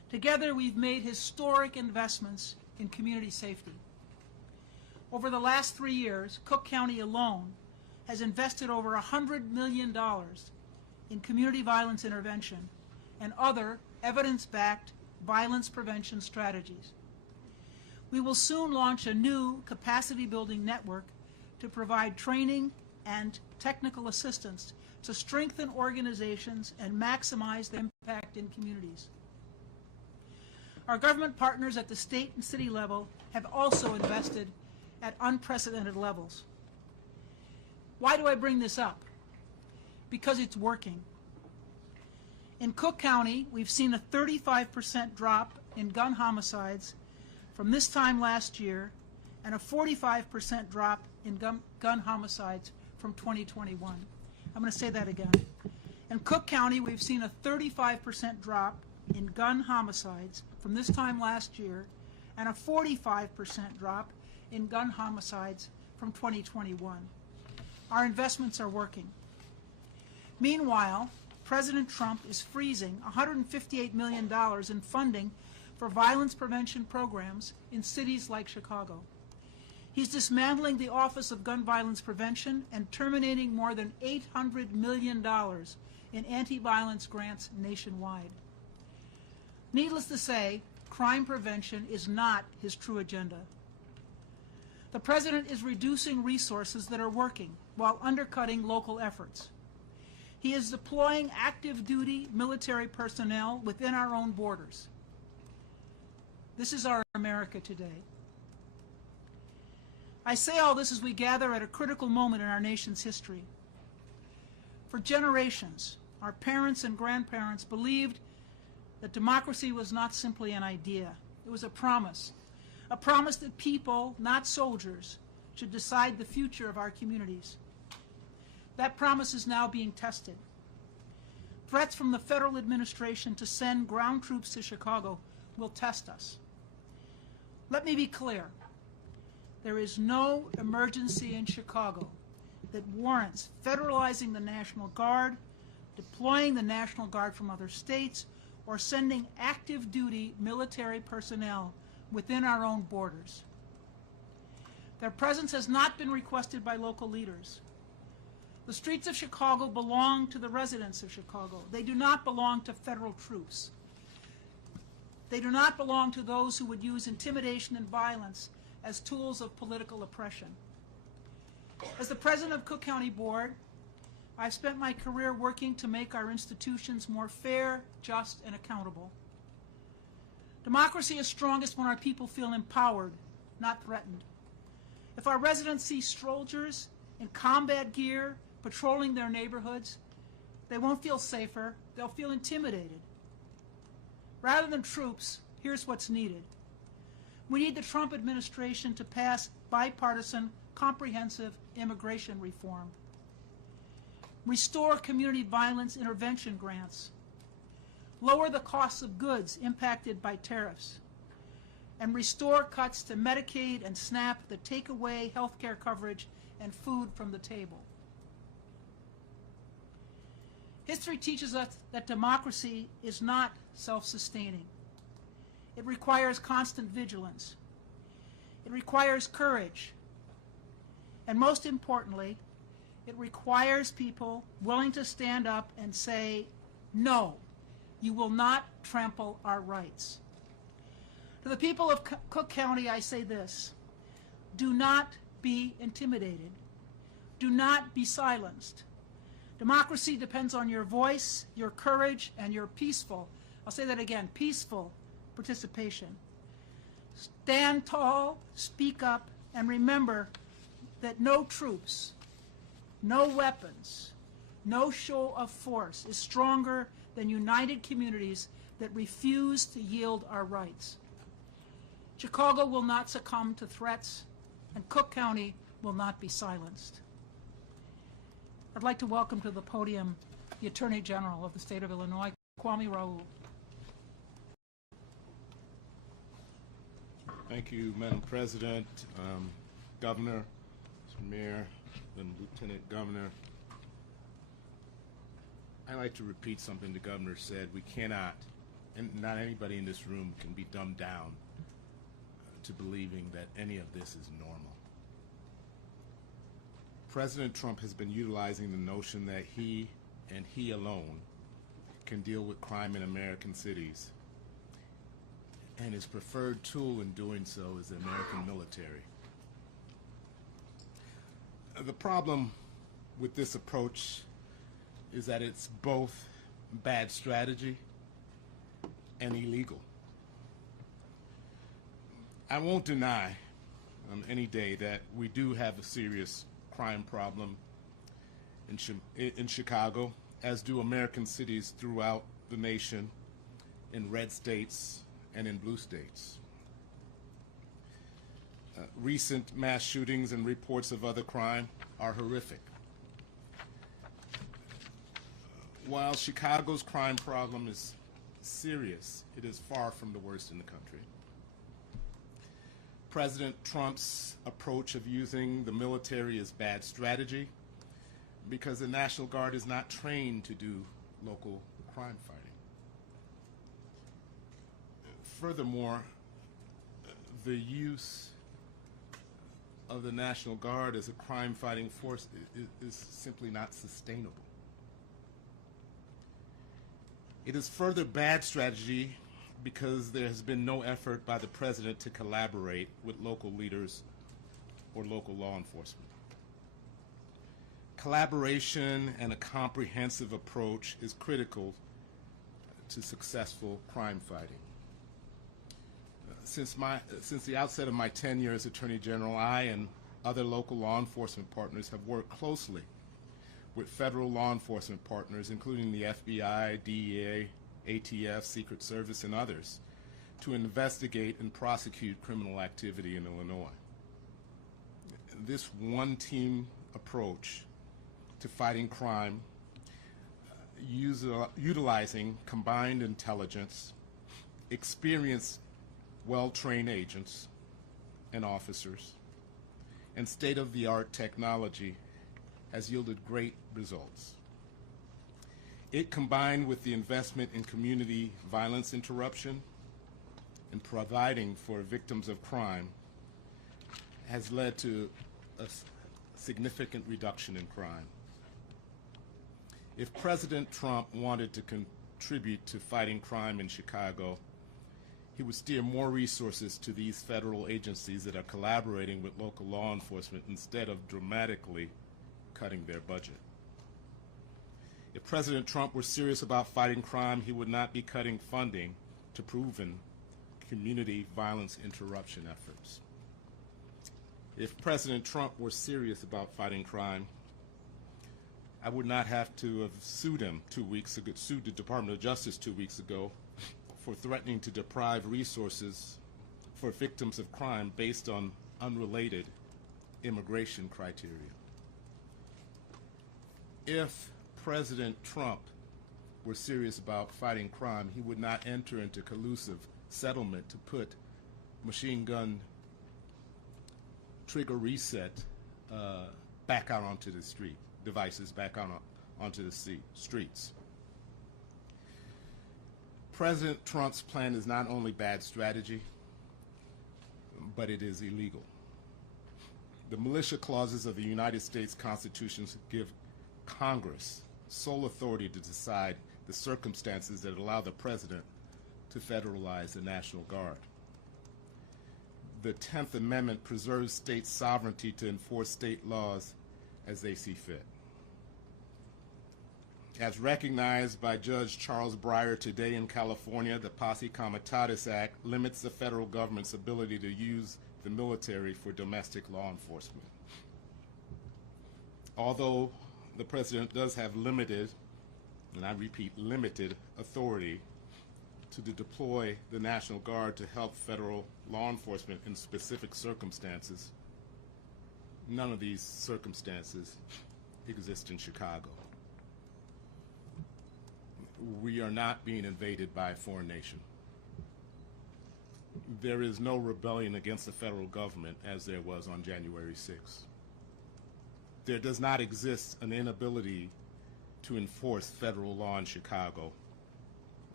Together, we've made historic investments in community safety. Over the last 3 years, Cook County alone has invested over $100 million in community violence intervention and other evidence-backed violence prevention strategies. We will soon launch a new capacity-building network to provide training and technical assistance to strengthen organizations and maximize their impact in communities. Our government partners at the state and city level have also invested at unprecedented levels. Why do I bring this up? Because it's working. In Cook County, we've seen a 35% drop in gun homicides from this time last year and a 45% drop in gun homicides from 2021. I'm going to say that again. In Cook County, we've seen a 35% drop in gun homicides from this time last year and a 45% drop in gun homicides from 2021. Our investments are working. Meanwhile, President Trump is freezing $158 million in funding for violence prevention programs in cities like Chicago. He's dismantling the Office of Gun Violence Prevention and terminating more than $800 million in anti-violence grants nationwide. Needless to say, crime prevention is not his true agenda. The President is reducing resources that are working while undercutting local efforts. He is deploying active-duty military personnel within our own borders. This is our America today. I say all this as we gather at a critical moment in our nation's history. For generations, our parents and grandparents believed that democracy was not simply an idea. It was a promise that people, not soldiers, should decide the future of our communities. That promise is now being tested. Threats from the federal administration to send ground troops to Chicago will test us. Let me be clear. There is no emergency in Chicago that warrants federalizing the National Guard, deploying the National Guard from other states, or sending active-duty military personnel within our own borders. Their presence has not been requested by local leaders. The streets of Chicago belong to the residents of Chicago. They do not belong to federal troops. They do not belong to those who would use intimidation and violence as tools of political oppression. As the president of Cook County Board, I've spent my career working to make our institutions more fair, just, and accountable. Democracy is strongest when our people feel empowered, not threatened. If our residents see soldiers in combat gear patrolling their neighborhoods, they won't feel safer, they'll feel intimidated. Rather than troops, here's what's needed. We need the Trump administration to pass bipartisan, comprehensive immigration reform. Restore community violence intervention grants. Lower the costs of goods impacted by tariffs. And restore cuts to Medicaid and SNAP that take away health care coverage and food from the table. History teaches us that democracy is not self-sustaining. It requires constant vigilance. It requires courage. And most importantly, it requires people willing to stand up and say, no, you will not trample our rights. To the people of Cook County, I say this: do not be intimidated. Do not be silenced. Democracy depends on your voice, your courage, and your peaceful, I'll say that again, peaceful participation. Stand tall, speak up, and remember that no troops, no weapons, no show of force is stronger than united communities that refuse to yield our rights. Chicago will not succumb to threats, and Cook County will not be silenced. I'd like to welcome to the podium the Attorney General of the State of Illinois, Kwame Raoul. Thank you, Madam President, Governor, Mr. Mayor, and Lieutenant Governor. I'd like to repeat something the Governor said. We cannot and not anybody in this room can be dumbed down to believing that any of this is normal. President Trump has been utilizing the notion that he and he alone can deal with crime in American cities, and his preferred tool in doing so is the American military. The problem with this approach is that it's both bad strategy and illegal. I won't deny any day that we do have a serious crime problem in Chicago, as do American cities throughout the nation, in red states and in blue states. Recent mass shootings and reports of other crime are horrific. While Chicago's crime problem is serious, it is far from the worst in the country. President Trump's approach of using the military is bad strategy because the National Guard is not trained to do local crime fighting. Furthermore, the use of the National Guard as a crime-fighting force is simply not sustainable. It is further bad strategy because there has been no effort by the president to collaborate with local leaders or local law enforcement. Collaboration and a comprehensive approach is critical to successful crime fighting. Since the outset of my tenure as Attorney General, I and other local law enforcement partners have worked closely with federal law enforcement partners, including the FBI, DEA, ATF, Secret Service, and others, to investigate and prosecute criminal activity in Illinois. This one-team approach to fighting crime, utilizing combined intelligence, experienced, well-trained agents and officers, and state-of-the-art technology has yielded great results. It, combined with the investment in community violence interruption and providing for victims of crime, has led to a significant reduction in crime. If President Trump wanted to contribute to fighting crime in Chicago, he would steer more resources to these federal agencies that are collaborating with local law enforcement instead of dramatically cutting their budget. If President Trump were serious about fighting crime, he would not be cutting funding to proven community violence interruption efforts. If President Trump were serious about fighting crime, I would not have to have sued him 2 weeks ago, sued the Department of Justice 2 weeks ago for threatening to deprive resources for victims of crime based on unrelated immigration criteria. If President Trump were serious about fighting crime, he would not enter into collusive settlement to put machine gun trigger reset back out onto the street, devices back out onto the streets. President Trump's plan is not only bad strategy, but it is illegal. The militia clauses of the United States Constitution give Congress sole authority to decide the circumstances that allow the president to federalize the National Guard. The 10th Amendment preserves state sovereignty to enforce state laws as they see fit. As recognized by Judge Charles Breyer today in California, the Posse Comitatus Act limits the federal government's ability to use the military for domestic law enforcement. Although the president does have limited, and I repeat, limited authority to deploy the National Guard to help federal law enforcement in specific circumstances, none of these circumstances exist in Chicago. We are not being invaded by a foreign nation. There is no rebellion against the federal government as there was on January 6th. There does not exist an inability to enforce federal law in Chicago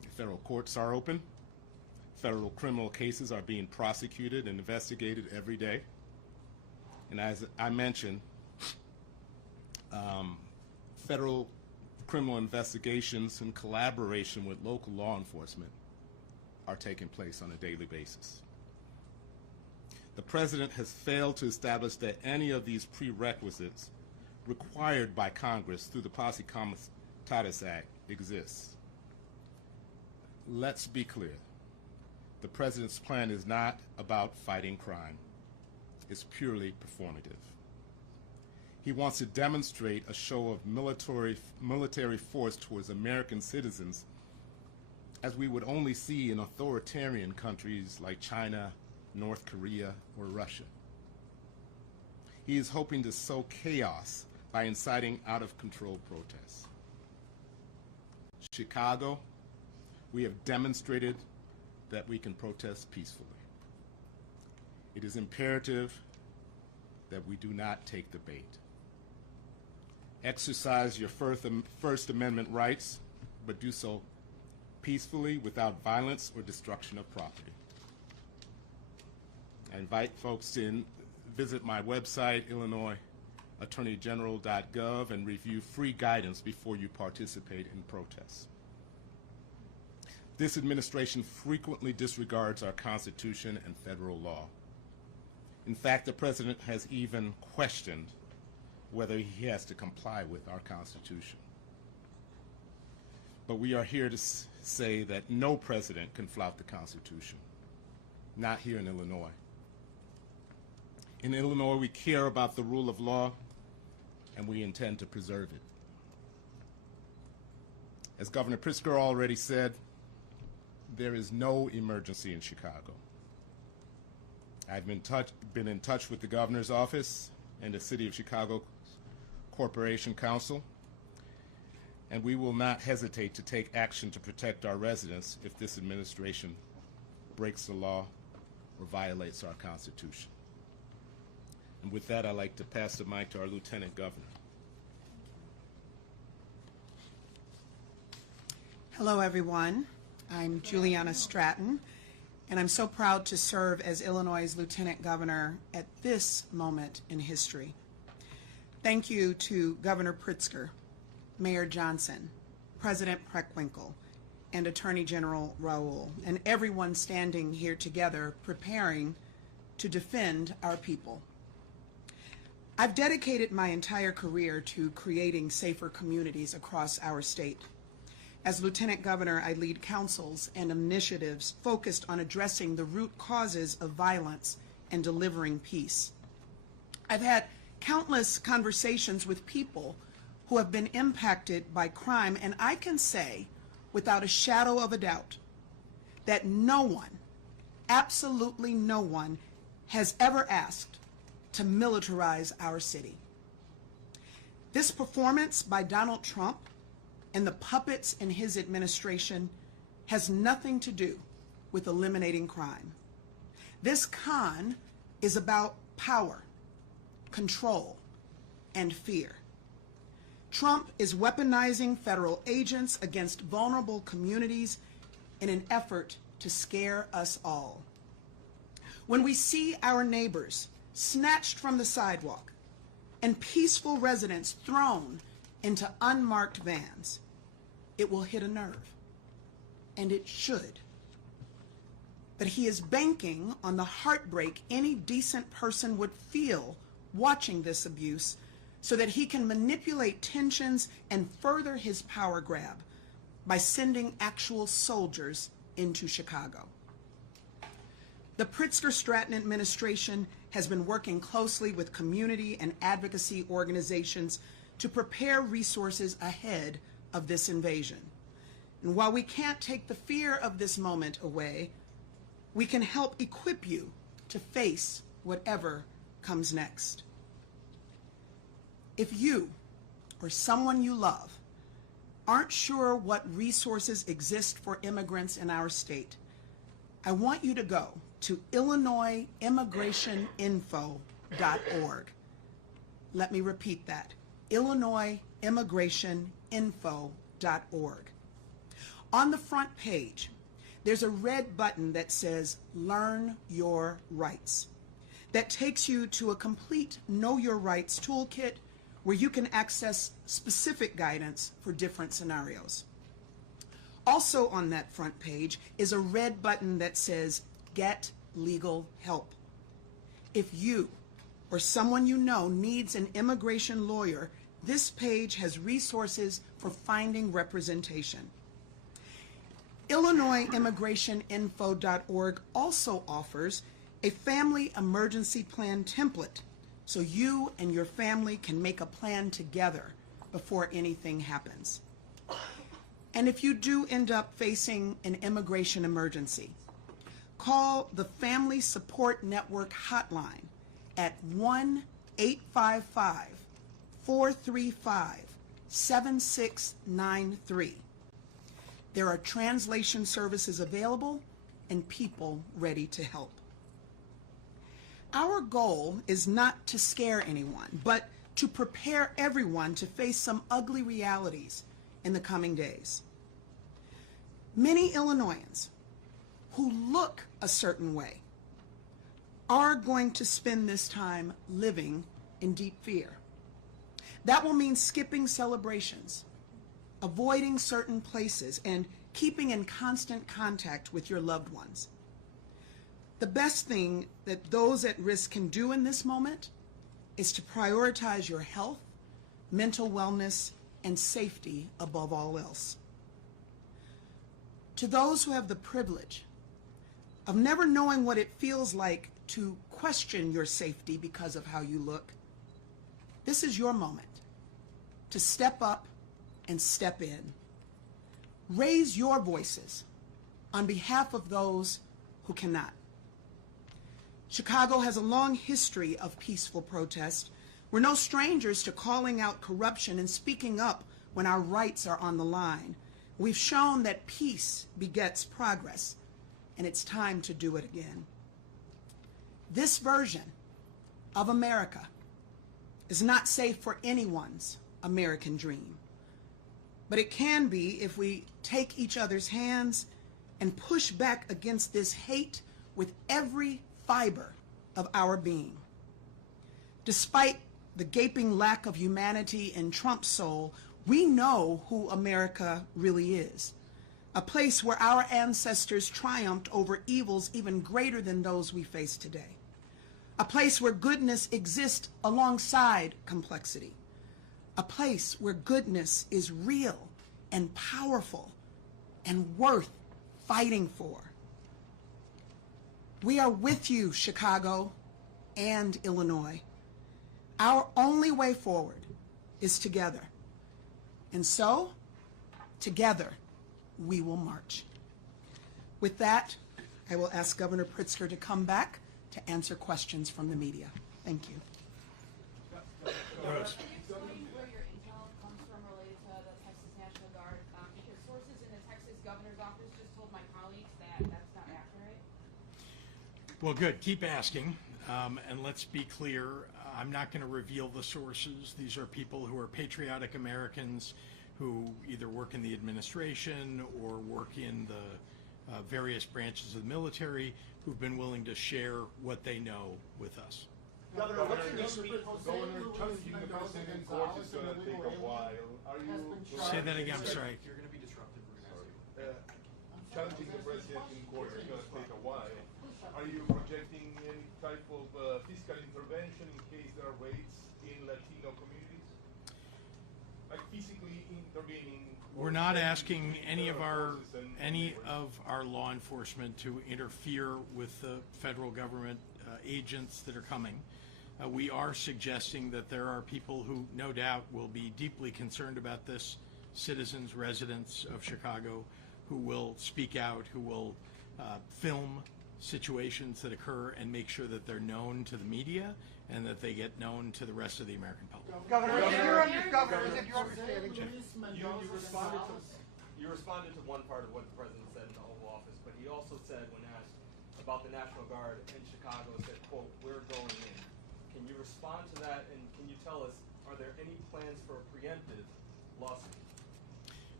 Federal courts are open. Federal criminal cases are being prosecuted and investigated every day. And as I mentioned, federal criminal investigations in collaboration with local law enforcement are taking place on a daily basis. The President has failed to establish that any of these prerequisites required by Congress through the Posse Comitatus Act exists. Let's be clear. The President's plan is not about fighting crime. It's purely performative. He wants to demonstrate a show of military force towards American citizens as we would only see in authoritarian countries like China, North Korea, or Russia. He is hoping to sow chaos by inciting out-of-control protests. Chicago, we have demonstrated that we can protest peacefully. It is imperative that we do not take the bait. Exercise your First Amendment rights, but do so peacefully without violence or destruction of property. I invite folks to visit my website, illinoisattorneygeneral.gov, and review free guidance before you participate in protests. This administration frequently disregards our Constitution and federal law. In fact, the President has even questioned whether he has to comply with our Constitution. But we are here to say that no president can flout the Constitution, not here in Illinois. In Illinois, we care about the rule of law, and we intend to preserve it. As Governor Pritzker already said, there is no emergency in Chicago. I've been in touch with the governor's office and the City of Chicago Corporation Council, and we will not hesitate to take action to protect our residents if this administration breaks the law or violates our Constitution. And with that, I'd like to pass the mic to our Lieutenant Governor. Hello, everyone. I'm Juliana Stratton, and I'm so proud to serve as Illinois' Lieutenant Governor at this moment in history. Thank you to Governor Pritzker, Mayor Johnson, President Preckwinkle, and Attorney General Raoul, and everyone standing here together preparing to defend our people. I've dedicated my entire career to creating safer communities across our state. As Lieutenant Governor, I lead councils and initiatives focused on addressing the root causes of violence and delivering peace. I've had countless conversations with people who have been impacted by crime, and I can say without a shadow of a doubt that no one, absolutely no one, has ever asked to militarize our city. This performance by Donald Trump and the puppets in his administration has nothing to do with eliminating crime. This con is about power, control, and fear. Trump is weaponizing federal agents against vulnerable communities in an effort to scare us all. When we see our neighbors snatched from the sidewalk and peaceful residents thrown into unmarked vans, it will hit a nerve, and it should. But he is banking on the heartbreak any decent person would feel watching this abuse so that he can manipulate tensions and further his power grab by sending actual soldiers into Chicago. The Pritzker-Stratton administration has been working closely with community and advocacy organizations to prepare resources ahead of this invasion. And while we can't take the fear of this moment away, we can help equip you to face whatever comes next. If you or someone you love aren't sure what resources exist for immigrants in our state, I want you to go to illinoisimmigrationinfo.org. Let me repeat that, illinoisimmigrationinfo.org. On the front page, there's a red button that says Learn Your Rights. That takes you to a complete Know Your Rights toolkit where you can access specific guidance for different scenarios. Also on that front page is a red button that says Get Legal Help. If you or someone you know needs an immigration lawyer, this page has resources for finding representation. IllinoisImmigrationInfo.org also offers a family emergency plan template so you and your family can make a plan together before anything happens. And if you do end up facing an immigration emergency, call the Family Support Network hotline at 1-855-435-7693. There are translation services available and people ready to help. Our goal is not to scare anyone, but to prepare everyone to face some ugly realities in the coming days. Many Illinoisans who look a certain way are going to spend this time living in deep fear. That will mean skipping celebrations, avoiding certain places, and keeping in constant contact with your loved ones. The best thing that those at risk can do in this moment is to prioritize your health, mental wellness, and safety above all else. To those who have the privilege of never knowing what it feels like to question your safety because of how you look, this is your moment to step up and step in. Raise your voices on behalf of those who cannot. Chicago has a long history of peaceful protest. We're no strangers to calling out corruption and speaking up when our rights are on the line. We've shown that peace begets progress, and it's time to do it again. This version of America is not safe for anyone's American dream, but it can be if we take each other's hands and push back against this hate with every fiber of our being. Despite the gaping lack of humanity in Trump's soul, we know who America really is. A place where our ancestors triumphed over evils even greater than those we face today. A place where goodness exists alongside complexity. A place where goodness is real and powerful and worth fighting for. We are with you, Chicago and Illinois. Our only way forward is together. And so, together, we will march. With that, I will ask Governor Pritzker to come back to answer questions from the media. Thank you. Can you explain where your intel comes from related to the Texas National Guard? Because sources in the Texas governor's office just told my colleagues that that's not accurate. Well, good. Keep asking. And let's be clear, I'm not going to reveal the sources. These are people who are patriotic Americans who either work in the administration or work in the various branches of the military who've been willing to share what they know with us. Governor, what's your new speech? Governor, challenging the president in court is going to take a while. Are you Say that again, I'm sorry. You're going to be disruptive. challenging the president in court is going to take a while? Are you projecting any type of fiscal intervention in case there are raids in Latino communities? Like physically intervening? We're not asking any of our law enforcement to interfere with the federal government agents that are coming. We are suggesting that there are people who no doubt will be deeply concerned about this, citizens, residents of Chicago, who will speak out, who will film situations that occur and make sure that they're known to the media and that they get known to the rest of the American public. Governor, is it your understanding? You responded to one part of what the president said in the Oval Office, but he also said, when asked about the National Guard in Chicago, said, quote, "We're going in." Can you respond to that, and can you tell us, are there any plans for a preemptive lawsuit?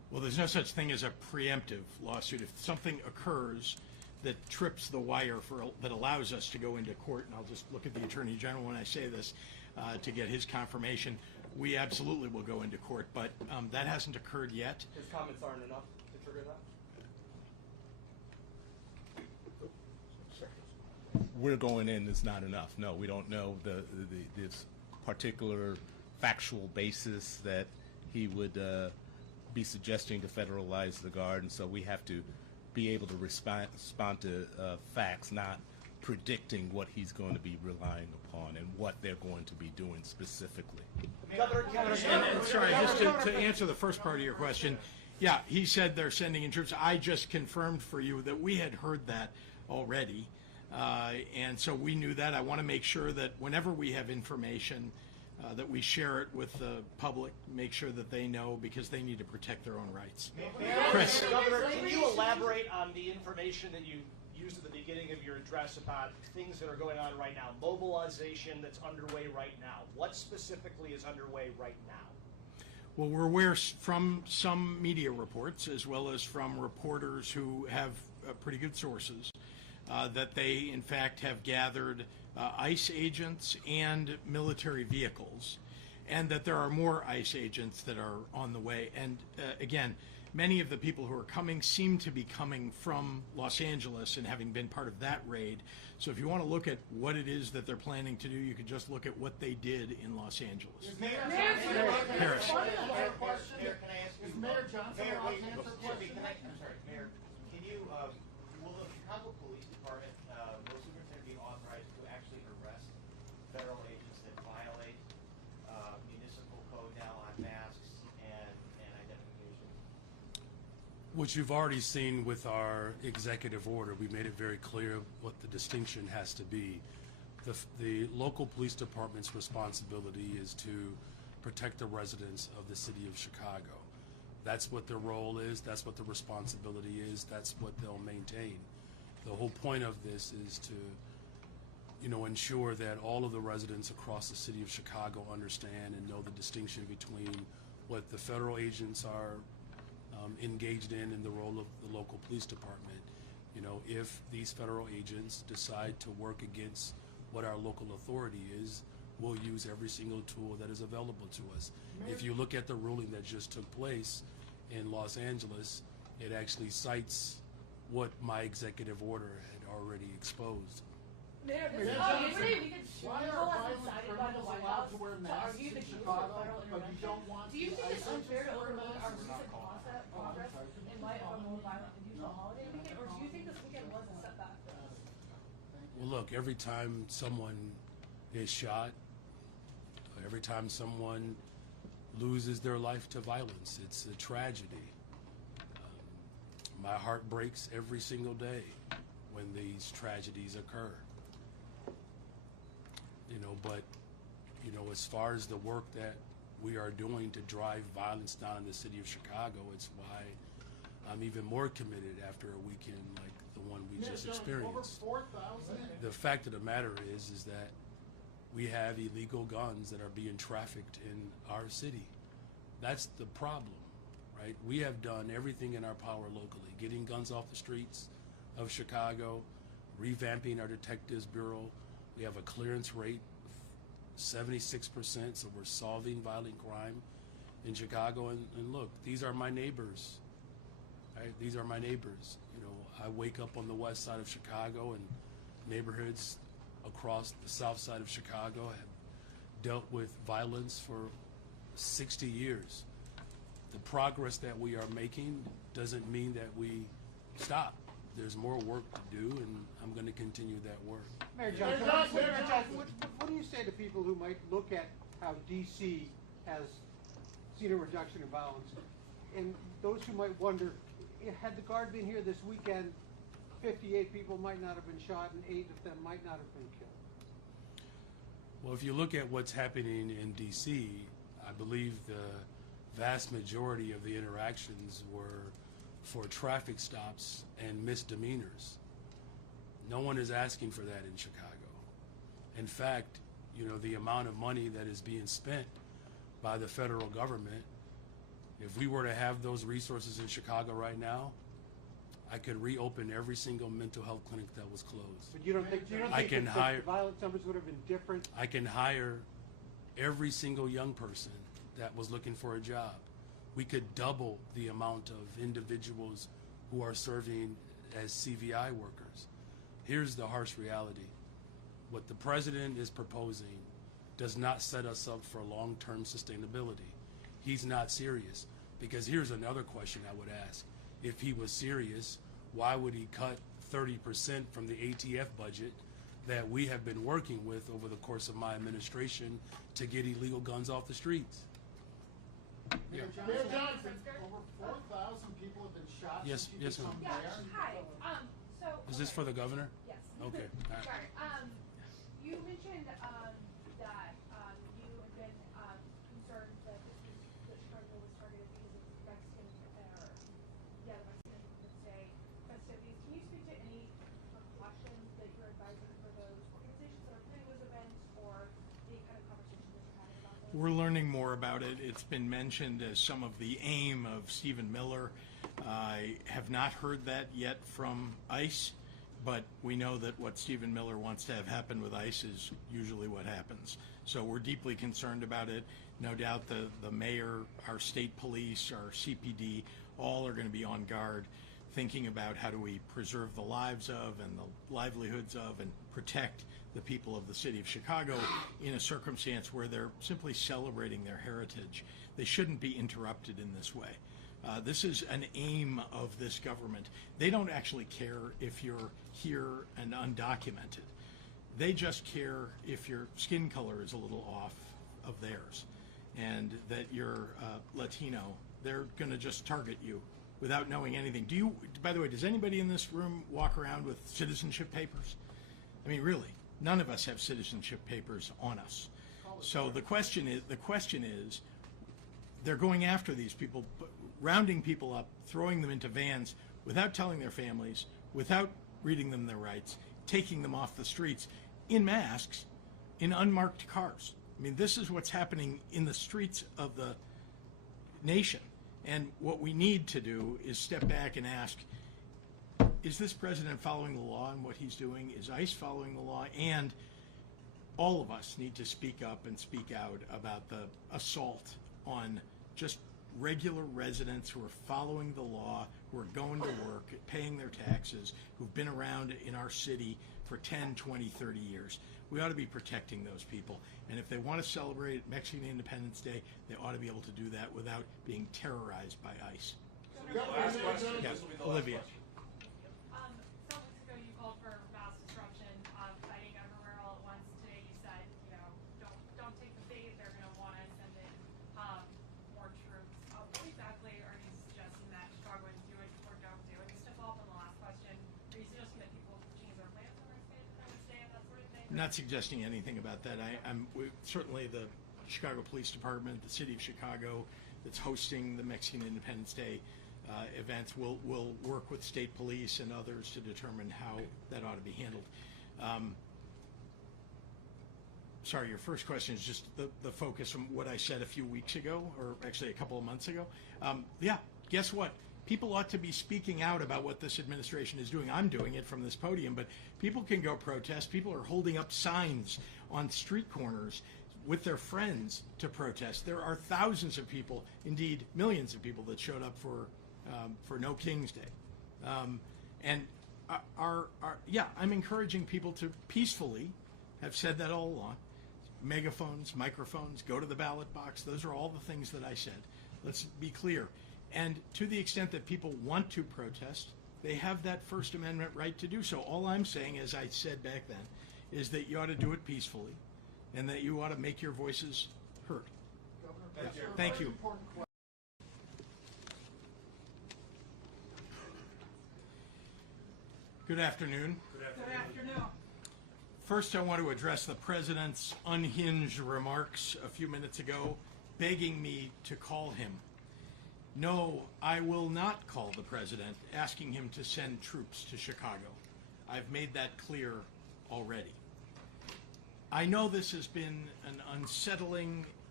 Well, there's no such thing as a preemptive lawsuit. If something occurs that trips the wire that allows us to go into court, and I'll just look at the Attorney General when I say this to get his confirmation, we absolutely will go into court, but that hasn't occurred yet. His comments aren't enough to trigger that? We're going in is not enough. No, we don't know this particular factual basis that he would be suggesting to federalize the Guard, and so we have to be able to respond to facts, not predicting what he's going to be relying upon and what they're going to be doing specifically. And sorry, just to answer the first part of your question, yeah, he said they're sending in troops. I just confirmed for you that we had heard that already, and so we knew that. I want to make sure that whenever we have information, that we share it with the public, make sure that they know, because they need to protect their own rights. Chris. Governor, can you elaborate on the information that you used at the beginning of your address about things that are going on right now, mobilization that's underway right now? What specifically is underway right now? Well, we're aware from some media reports, as well as from reporters who have pretty good sources, that they, in fact, have gathered ICE agents and military vehicles, and that there are more ICE agents that are on the way. And again, many of the people who are coming seem to be coming from Los Angeles and having been part of that raid. So if you want to look at what it is that they're planning to do, you could just look at what they did in Los Angeles. Harris. Mayor Johnson allowed to answer questions? I'm sorry, Mayor, can you, will the Chicago Police Department, will superintendent be authorized to actually arrest federal agents that violate municipal code now on masks and identification? What you've already seen with our executive order, we made it very clear what the distinction has to be. The local police department's responsibility is to protect the residents of the city of Chicago. That's what their role is, that's what the responsibility is, that's what they'll maintain. The whole point of this is to, ensure that all of the residents across the city of Chicago understand and know the distinction between what the federal agents are engaged in the role of the local police department. If these federal agents decide to work against what our local authority is, we'll use every single tool that is available to us. If you look at the ruling that just took place in Los Angeles, it actually cites what my executive order had already exposed. Mayor, yesterday we could people as decided by the White House to argue the case for federal intervention. Do you think it's unfair to overlook our recent progress in light of a more violent and usual holiday weekend, or do you think this weekend was a setback for us? Well, look, every time someone is shot, every time someone loses their life to violence, it's a tragedy. My heart breaks every single day when these tragedies occur. But as far as the work that we are doing to drive violence down in the city of Chicago, it's why I'm even more committed after a weekend like the one we just experienced. The fact of the matter is that we have illegal guns that are being trafficked in our city. That's the problem, right? We have done everything in our power locally, getting guns off the streets of Chicago, revamping our detectives bureau. We have a clearance rate of 76%, so we're solving violent crime in Chicago. And look, these are my neighbors, right? These are my neighbors. I wake up on the west side of Chicago, and neighborhoods across the south side of Chicago have dealt with violence for 60 years. The progress that we are making doesn't mean that we stop. There's more work to do, and I'm going to continue that work. Mayor Johnson, what do you say to people who might look at how D.C. has seen a reduction in violence, and those who might wonder, had the Guard been here this weekend, 58 people might not have been shot and 8 of them might not have been killed? Well, if you look at what's happening in D.C., I believe the vast majority of the interactions were for traffic stops and misdemeanors. No one is asking for that in Chicago. In fact, the amount of money that is being spent by the federal government If we were to have those resources in Chicago right now, I could reopen every single mental health clinic that was closed. But you don't think I can that hire- the violence numbers would have been different? I can hire every single young person that was looking for a job. We could double the amount of individuals who are serving as CVI workers. Here's the harsh reality. What the president is proposing does not set us up for long-term sustainability. He's not serious. Because here's another question I would ask. If he was serious, why would he cut 30% from the ATF budget that we have been working with over the course of my administration to get illegal guns off the streets? Yeah. Mayor Johnson, over 4,000 people have been shot Yes, since you yes, become ma'am. Yeah, mayor. hi, so. Is this for the governor? Yes. Okay. All right. Sorry, you mentioned, that, you had been, concerned that Chicago was targeted because of Mexican, the Mexican Independence Day festivities. Can you speak to any precautions that you're advising for those organizations that are planning those events, or any kind of conversations that you're having about those? We're learning more about it. It's been mentioned as some of the aim of Stephen Miller. I have not heard that yet from ICE, but we know that what Stephen Miller wants to have happen with ICE is usually what happens. So we're deeply concerned about it. No doubt the mayor, our state police, our CPD, all are going to be on guard, thinking about how do we preserve the lives of and the livelihoods of and protect the people of the city of Chicago in a circumstance where they're simply celebrating their heritage. They shouldn't be interrupted in this way. This is an aim of this government. They don't actually care if you're here and undocumented. They just care if your skin color is a little off of theirs and that you're Latino. They're going to just target you without knowing anything. By the way, does anybody in this room walk around with citizenship papers? I mean, really, none of us have citizenship papers on us. So the question is, they're going after these people, rounding people up, throwing them into vans without telling their families, without reading them their rights, taking them off the streets in masks, in unmarked cars. I mean, this is what's happening in the streets of the nation. And what we need to do is step back and ask, is this president following the law in what he's doing? Is ICE following the law? And all of us need to speak up and speak out about the assault on just regular residents who are following the law, who are going to work, paying their taxes, who've been around in our city for 10, 20, 30 years. We ought to be protecting those people. And if they want to celebrate Mexican Independence Day, they ought to be able to do that without being terrorized by ICE. Last question. Yeah, This will be the last Olivia. question. Some weeks ago you called for mass disruption, fighting everywhere all at once. Today you said, don't take the bait. They're going to want to send in more troops. What exactly are you suggesting that Chicagoans do it or don't do? And just to follow up on the last question, are you suggesting that people change their plans on Mexican Independence Day and that sort of thing? I'm not suggesting anything about that. Certainly the Chicago Police Department, the city of Chicago that's hosting the Mexican Independence Day events will work with state police and others to determine how that ought to be handled. Sorry, your first question is just the focus from what I said a few weeks ago, or actually a couple of months ago. Yeah, guess what? People ought to be speaking out about what this administration is doing. I'm doing it from this podium, but people can go protest. People are holding up signs on street corners with their friends to protest. There are thousands of people, indeed millions of people, that showed up for No King's Day. I'm encouraging people to peacefully, have said that all along, megaphones, microphones, go to the ballot box. Those are all the things that I said. Let's be clear. And to the extent that people want to protest, they have that First Amendment right to do so. All I'm saying, as I said back then, is that you ought to do it peacefully and that you ought to make your voices heard. Thank you. Thank you. Good afternoon. Good afternoon. First, I want to address the president's unhinged remarks a few minutes ago, begging me to call him. No, I will not call the president, asking him to send troops to Chicago. I've made that clear already. I know this has been an unsettling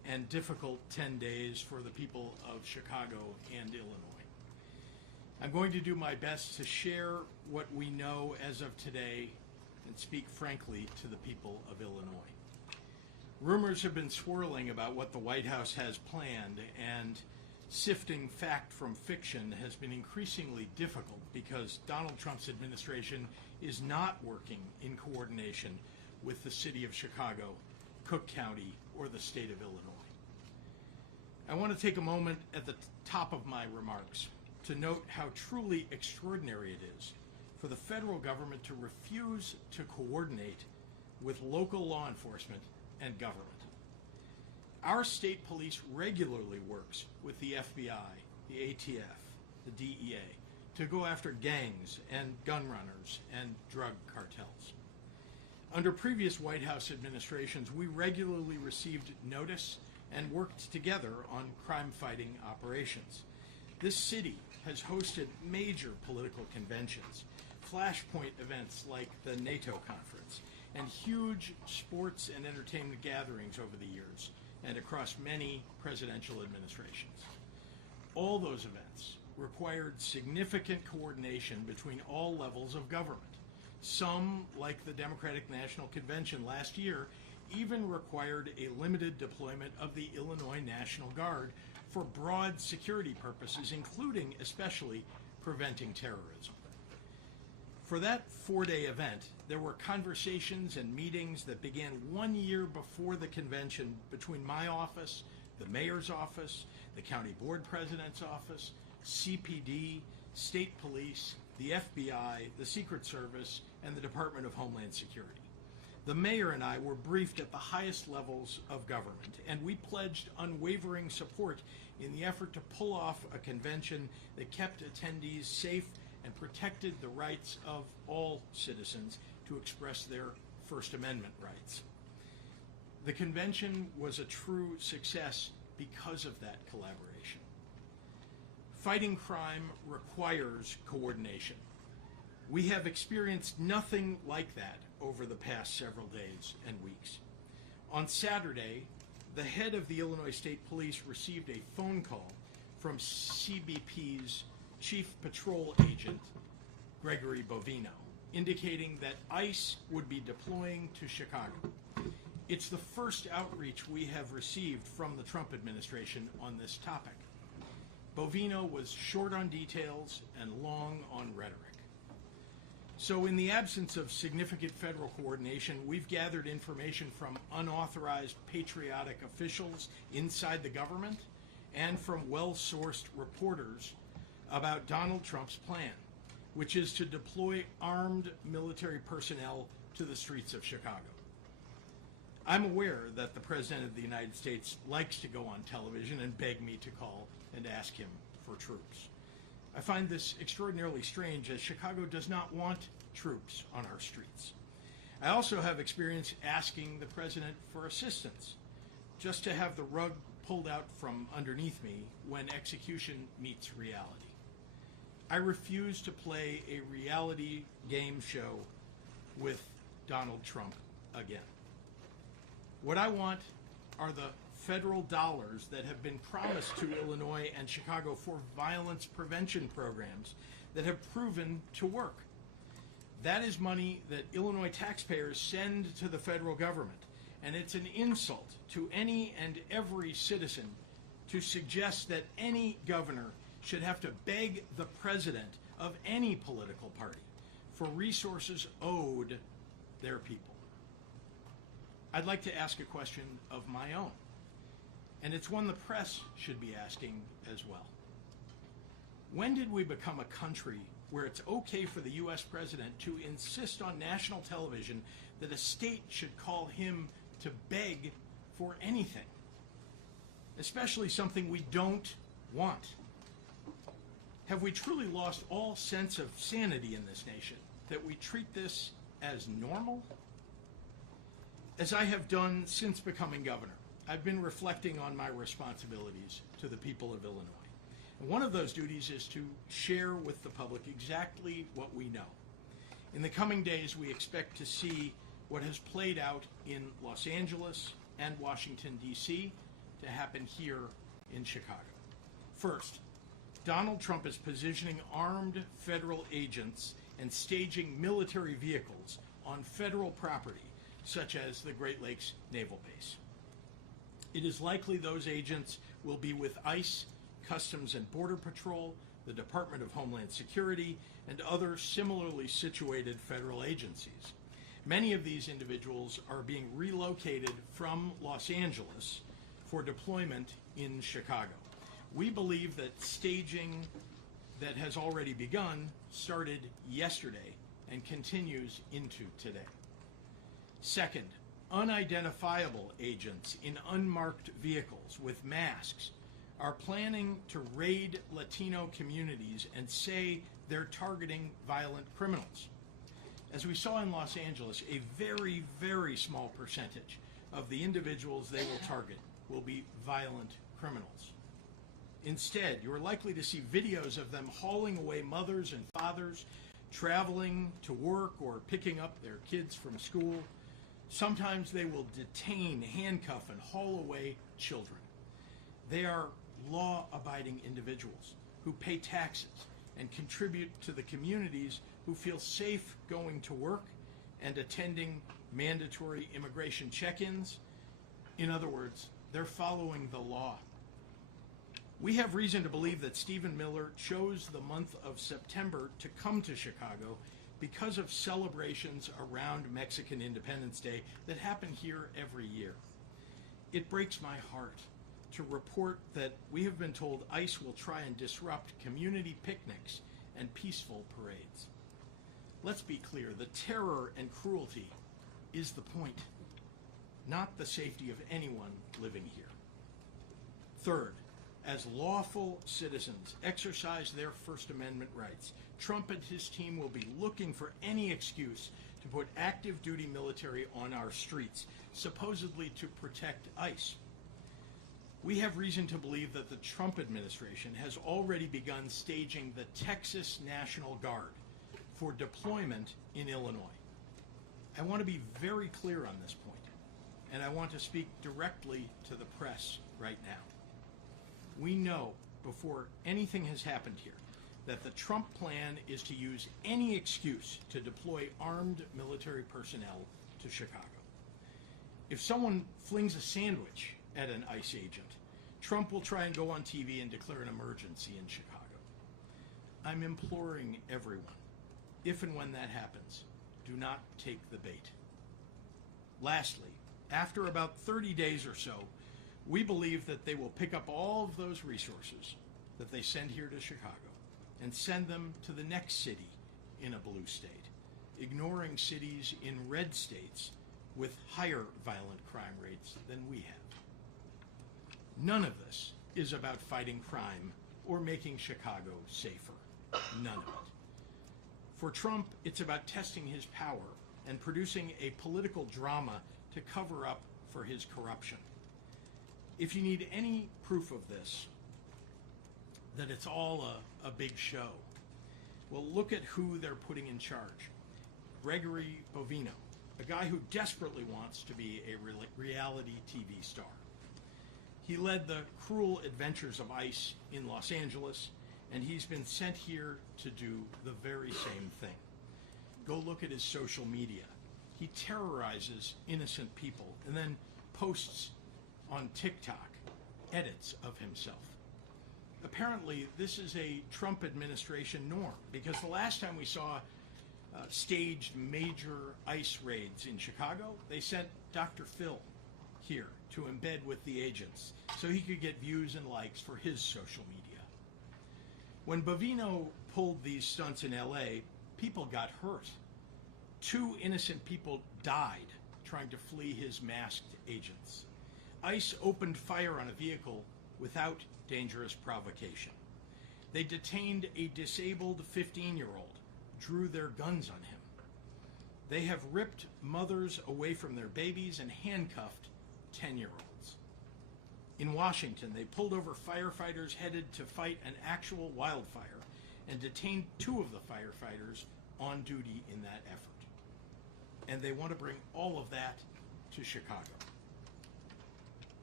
and difficult 10 days for the people of Chicago and Illinois. I'm going to do my best to share what we know as of today and speak frankly to the people of Illinois. Rumors have been swirling about what the White House has planned, and sifting fact from fiction has been increasingly difficult because Donald Trump's administration is not working in coordination with the city of Chicago, Cook County, or the state of Illinois. I want to take a moment at the top of my remarks to note how truly extraordinary it is for the federal government to refuse to coordinate with local law enforcement and government. Our state police regularly works with the FBI, the ATF, the DEA to go after gangs and gun runners and drug cartels. Under previous White House administrations, we regularly received notice and worked together on crime-fighting operations. This city has hosted major political conventions, flashpoint events like the NATO conference, and huge sports and entertainment gatherings over the years and across many presidential administrations. All those events required significant coordination between all levels of government. Some, like the Democratic National Convention last year, even required a limited deployment of the Illinois National Guard for broad security purposes, including especially preventing terrorism. For that 4-day event, there were conversations and meetings that began 1 year before the convention between my office, the mayor's office, the county board president's office, CPD, state police, the FBI, the Secret Service, and the Department of Homeland Security. The mayor and I were briefed at the highest levels of government, and we pledged unwavering support in the effort to pull off a convention that kept attendees safe and protected the rights of all citizens to express their First Amendment rights. The convention was a true success because of that collaboration. Fighting crime requires coordination. We have experienced nothing like that over the past several days and weeks. On Saturday, the head of the Illinois State Police received a phone call from CBP's Chief Patrol Agent, Gregory Bovino, indicating that ICE would be deploying to Chicago. It's the first outreach we have received from the Trump administration on this topic. Bovino was short on details and long on rhetoric. So in the absence of significant federal coordination, we've gathered information from unauthorized patriotic officials inside the government and from well-sourced reporters about Donald Trump's plan, which is to deploy armed military personnel to the streets of Chicago. I'm aware that the President of the United States likes to go on television and beg me to call and ask him for troops. I find this extraordinarily strange, as Chicago does not want troops on our streets. I also have experience asking the President for assistance, just to have the rug pulled out from underneath me when execution meets reality. I refuse to play a reality game show with Donald Trump again. What I want are the federal dollars that have been promised to Illinois and Chicago for violence prevention programs that have proven to work. That is money that Illinois taxpayers send to the federal government, and it's an insult to any and every citizen to suggest that any governor should have to beg the president of any political party for resources owed their people. I'd like to ask a question of my own, and it's one the press should be asking as well. When did we become a country where it's okay for the U.S. president to insist on national television that a state should call him to beg for anything, especially something we don't want? Have we truly lost all sense of sanity in this nation, that we treat this as normal? As I have done since becoming governor, I've been reflecting on my responsibilities to the people of Illinois. And one of those duties is to share with the public exactly what we know. In the coming days, we expect to see what has played out in Los Angeles and Washington, D.C., to happen here in Chicago. First, Donald Trump is positioning armed federal agents and staging military vehicles on federal property, such as the Great Lakes Naval Base. It is likely those agents will be with ICE, Customs and Border Patrol, the Department of Homeland Security, and other similarly situated federal agencies. Many of these individuals are being relocated from Los Angeles for deployment in Chicago. We believe that staging that has already begun started yesterday and continues into today. Second, unidentifiable agents in unmarked vehicles with masks are planning to raid Latino communities and say they're targeting violent criminals. As we saw in Los Angeles, a very, very small percentage of the individuals they will target will be violent criminals. Instead, you're likely to see videos of them hauling away mothers and fathers, traveling to work or picking up their kids from school. Sometimes they will detain, handcuff, and haul away children. They are law-abiding individuals who pay taxes and contribute to the communities who feel safe going to work and attending mandatory immigration check-ins. In other words, they're following the law. We have reason to believe that Stephen Miller chose the month of September to come to Chicago because of celebrations around Mexican Independence Day that happen here every year. It breaks my heart to report that we have been told ICE will try and disrupt community picnics and peaceful parades. Let's be clear, the terror and cruelty is the point, not the safety of anyone living here. Third, as lawful citizens exercise their First Amendment rights, Trump and his team will be looking for any excuse to put active duty military on our streets, supposedly to protect ICE. We have reason to believe that the Trump administration has already begun staging the Texas National Guard for deployment in Illinois. I want to be very clear on this point, and I want to speak directly to the press right now. We know before anything has happened here that the Trump plan is to use any excuse to deploy armed military personnel to Chicago. If someone flings a sandwich at an ICE agent, Trump will try and go on TV and declare an emergency in Chicago. I'm imploring everyone, if and when that happens, do not take the bait. Lastly, after about 30 days or so, we believe that they will pick up all of those resources that they send here to Chicago and send them to the next city in a blue state, ignoring cities in red states with higher violent crime rates than we have. None of this is about fighting crime or making Chicago safer. None of it. For Trump, it's about testing his power and producing a political drama to cover up for his corruption. If you need any proof of this, that it's all a big show, well, look at who they're putting in charge. Gregory Bovino, a guy who desperately wants to be a reality TV star. He led the cruel adventures of ICE in Los Angeles, and he's been sent here to do the very same thing. Go look at his social media. He terrorizes innocent people and then posts on TikTok edits of himself. Apparently, this is a Trump administration norm, because the last time we saw staged major ICE raids in Chicago, they sent Dr. Phil here to embed with the agents so he could get views and likes for his social media. When Bovino pulled these stunts in LA, people got hurt. 2 innocent people died trying to flee his masked agents. ICE opened fire on a vehicle without dangerous provocation. They detained a disabled 15-year-old, drew their guns on him. They have ripped mothers away from their babies and handcuffed 10-year-olds. In Washington, they pulled over firefighters headed to fight an actual wildfire and detained 2 of the firefighters on duty in that effort. And they want to bring all of that to Chicago.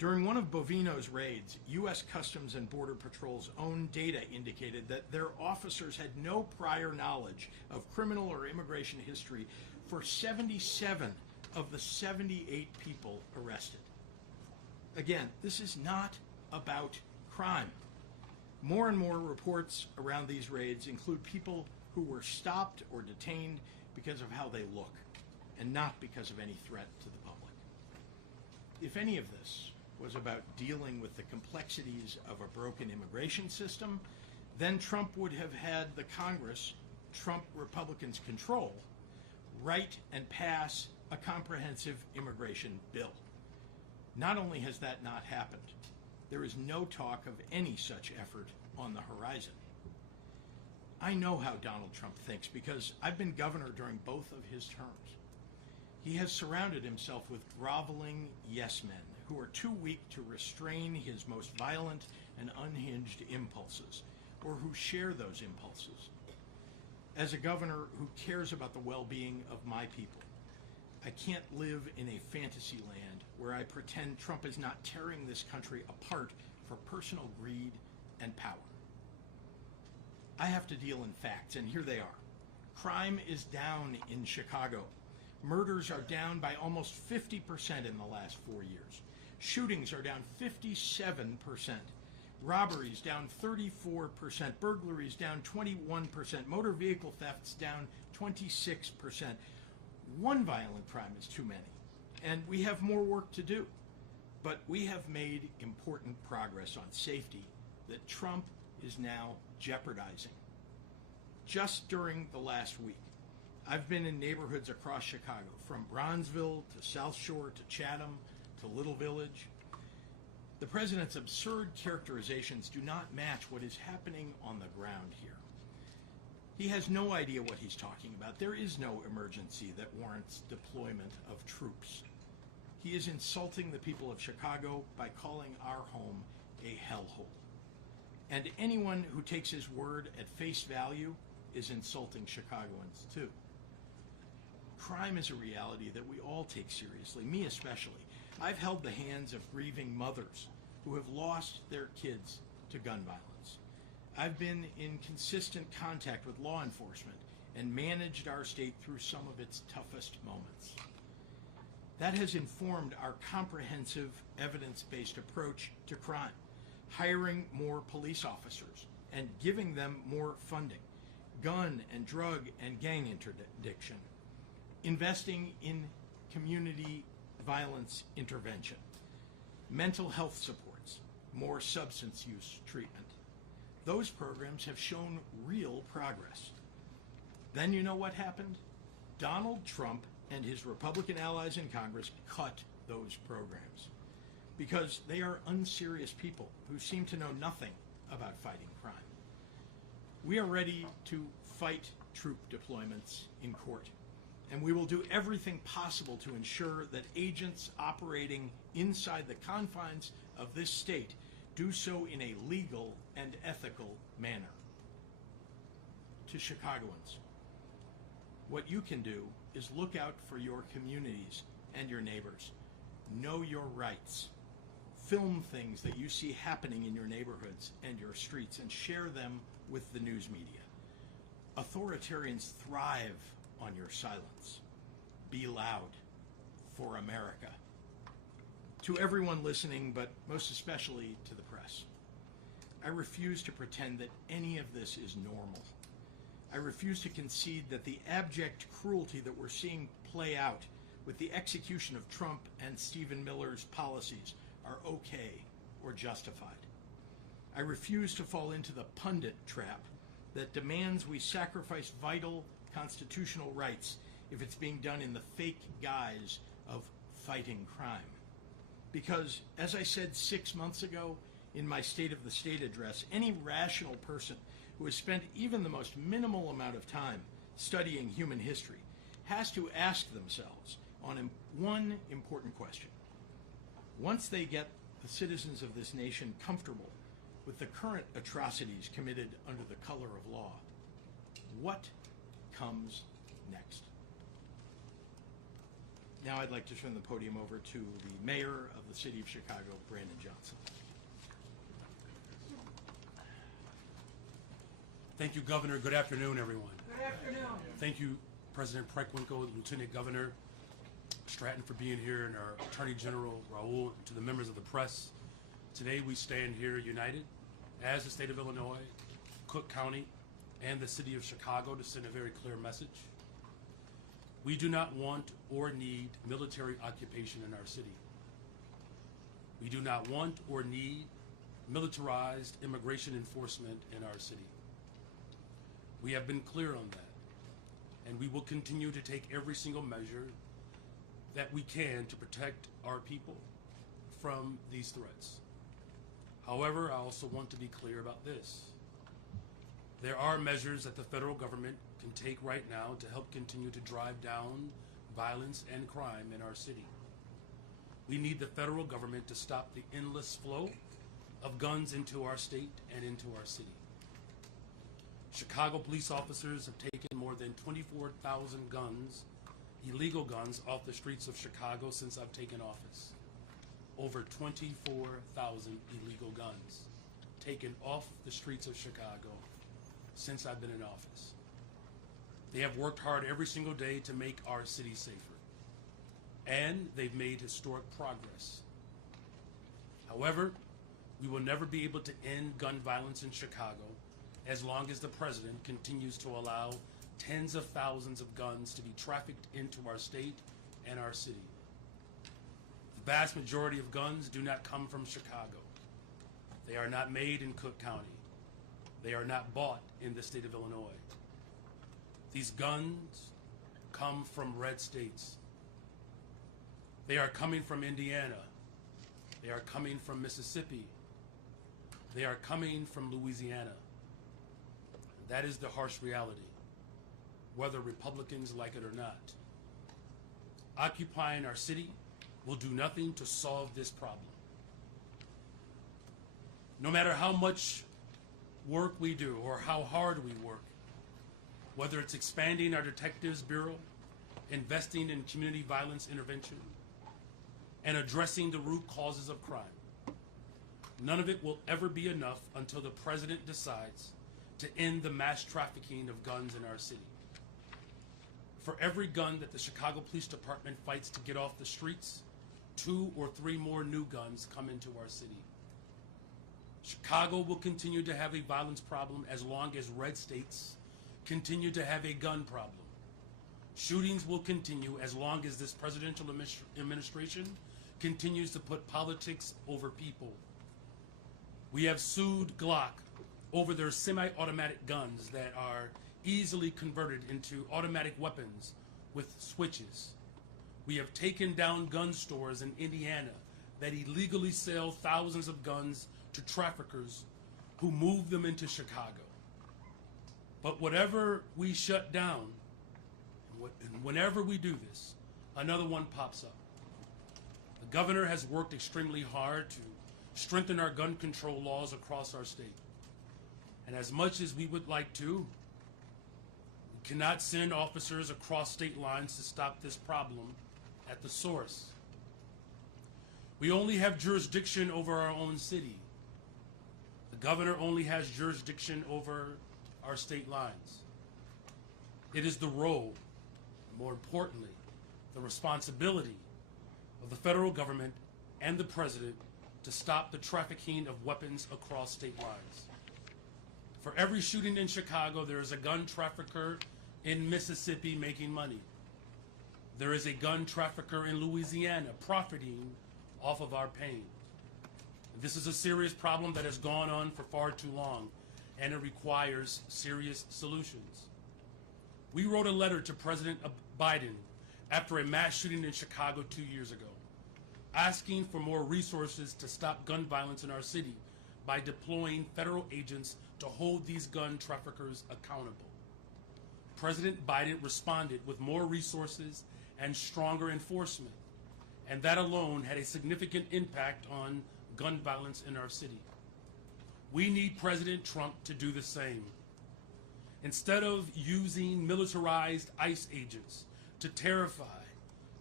During one of Bovino's raids, U.S. Customs and Border Patrol's own data indicated that their officers had no prior knowledge of criminal or immigration history for 77 of the 78 people arrested. Again, this is not about crime. More and more reports around these raids include people who were stopped or detained because of how they look, and not because of any threat to the public. If any of this was about dealing with the complexities of a broken immigration system, then Trump would have had the Congress Trump Republicans control write and pass a comprehensive immigration bill. Not only has that not happened, there is no talk of any such effort on the horizon. I know how Donald Trump thinks because I've been governor during both of his terms. He has surrounded himself with groveling yes men who are too weak to restrain his most violent and unhinged impulses, or who share those impulses. As a governor who cares about the well-being of my people, I can't live in a fantasy land where I pretend Trump is not tearing this country apart for personal greed and power. I have to deal in facts, and here they are. Crime is down in Chicago. Murders are down by almost 50% in the last 4 years. Shootings are down 57%. Robberies down 34%. Burglaries down 21%. Motor vehicle thefts down 26%. One violent crime is too many, and we have more work to do. But we have made important progress on safety that Trump is now jeopardizing. Just during the last week, I've been in neighborhoods across Chicago, from Bronzeville to South Shore to Chatham to Little Village. The president's absurd characterizations do not match what is happening on the ground here. He has no idea what he's talking about. There is no emergency that warrants deployment of troops. He is insulting the people of Chicago by calling our home a hellhole. And anyone who takes his word at face value is insulting Chicagoans too. Crime is a reality that we all take seriously, me especially. I've held the hands of grieving mothers who have lost their kids to gun violence. I've been in consistent contact with law enforcement and managed our state through some of its toughest moments. That has informed our comprehensive, evidence-based approach to crime, hiring more police officers and giving them more funding, gun and drug and gang interdiction, investing in community violence intervention, mental health supports, more substance use treatment. Those programs have shown real progress. Then you know what happened? Donald Trump and his Republican allies in Congress cut those programs because they are unserious people who seem to know nothing about fighting crime. We are ready to fight troop deployments in court, and we will do everything possible to ensure that agents operating inside the confines of this state do so in a legal and ethical manner. To Chicagoans, what you can do is look out for your communities and your neighbors. Know your rights. Film things that you see happening in your neighborhoods and your streets and share them with the news media. Authoritarians thrive on your silence. Be loud for America. To everyone listening, but most especially to the press, I refuse to pretend that any of this is normal. I refuse to concede that the abject cruelty that we're seeing play out with the execution of Trump and Stephen Miller's policies are okay or justified. I refuse to fall into the pundit trap that demands we sacrifice vital constitutional rights if it's being done in the fake guise of fighting crime. Because, as I said 6 months ago in my State of the State address, any rational person who has spent even the most minimal amount of time studying human history has to ask themselves on one important question. Once they get the citizens of this nation comfortable with the current atrocities committed under the color of law, what comes next? Now I'd like to turn the podium over to the mayor of the city of Chicago, Brandon Johnson. Thank you, Governor. Good afternoon, everyone. Good afternoon. Thank you, President Preckwinkle, Lieutenant Governor Stratton, for being here, and our Attorney General Raoul, and to the members of the press. Today we stand here united as the state of Illinois, Cook County, and the city of Chicago to send a very clear message. We do not want or need military occupation in our city. We do not want or need militarized immigration enforcement in our city. We have been clear on that, and we will continue to take every single measure that we can to protect our people from these threats. However, I also want to be clear about this. There are measures that the federal government can take right now to help continue to drive down violence and crime in our city. We need the federal government to stop the endless flow of guns into our state and into our city. Chicago police officers have taken more than 24,000 guns, illegal guns, off the streets of Chicago since I've taken office. Over 24,000 illegal guns taken off the streets of Chicago since I've been in office. They have worked hard every single day to make our city safer, and they've made historic progress. However, we will never be able to end gun violence in Chicago as long as the president continues to allow tens of thousands of guns to be trafficked into our state and our city. The vast majority of guns do not come from Chicago. They are not made in Cook County. They are not bought in the state of Illinois. These guns come from red states. They are coming from Indiana. They are coming from Mississippi. They are coming from Louisiana. That is the harsh reality, whether Republicans like it or not. Occupying our city will do nothing to solve this problem. No matter how much work we do or how hard we work, whether it's expanding our Detectives Bureau, investing in community violence intervention, and addressing the root causes of crime, none of it will ever be enough until the president decides to end the mass trafficking of guns in our city. For every gun that the Chicago Police Department fights to get off the streets, 2 or 3 more new guns come into our city. Chicago will continue to have a violence problem as long as red states continue to have a gun problem. Shootings will continue as long as this presidential administration continues to put politics over people. We have sued Glock over their semi-automatic guns that are easily converted into automatic weapons with switches. We have taken down gun stores in Indiana that illegally sell thousands of guns to traffickers who move them into Chicago. But whatever we shut down, and whenever we do this, another one pops up. The governor has worked extremely hard to strengthen our gun control laws across our state. And as much as we would like to, we cannot send officers across state lines to stop this problem at the source. We only have jurisdiction over our own city. The governor only has jurisdiction over our state lines. It is the role, more importantly, the responsibility of the federal government and the president to stop the trafficking of weapons across state lines. For every shooting in Chicago, there is a gun trafficker in Mississippi making money. There is a gun trafficker in Louisiana profiting off of our pain. This is a serious problem that has gone on for far too long, and it requires serious solutions. We wrote a letter to President Biden after a mass shooting in Chicago 2 years ago, asking for more resources to stop gun violence in our city by deploying federal agents to hold these gun traffickers accountable. President Biden responded with more resources and stronger enforcement, and that alone had a significant impact on gun violence in our city. We need President Trump to do the same. Instead of using militarized ICE agents to terrify,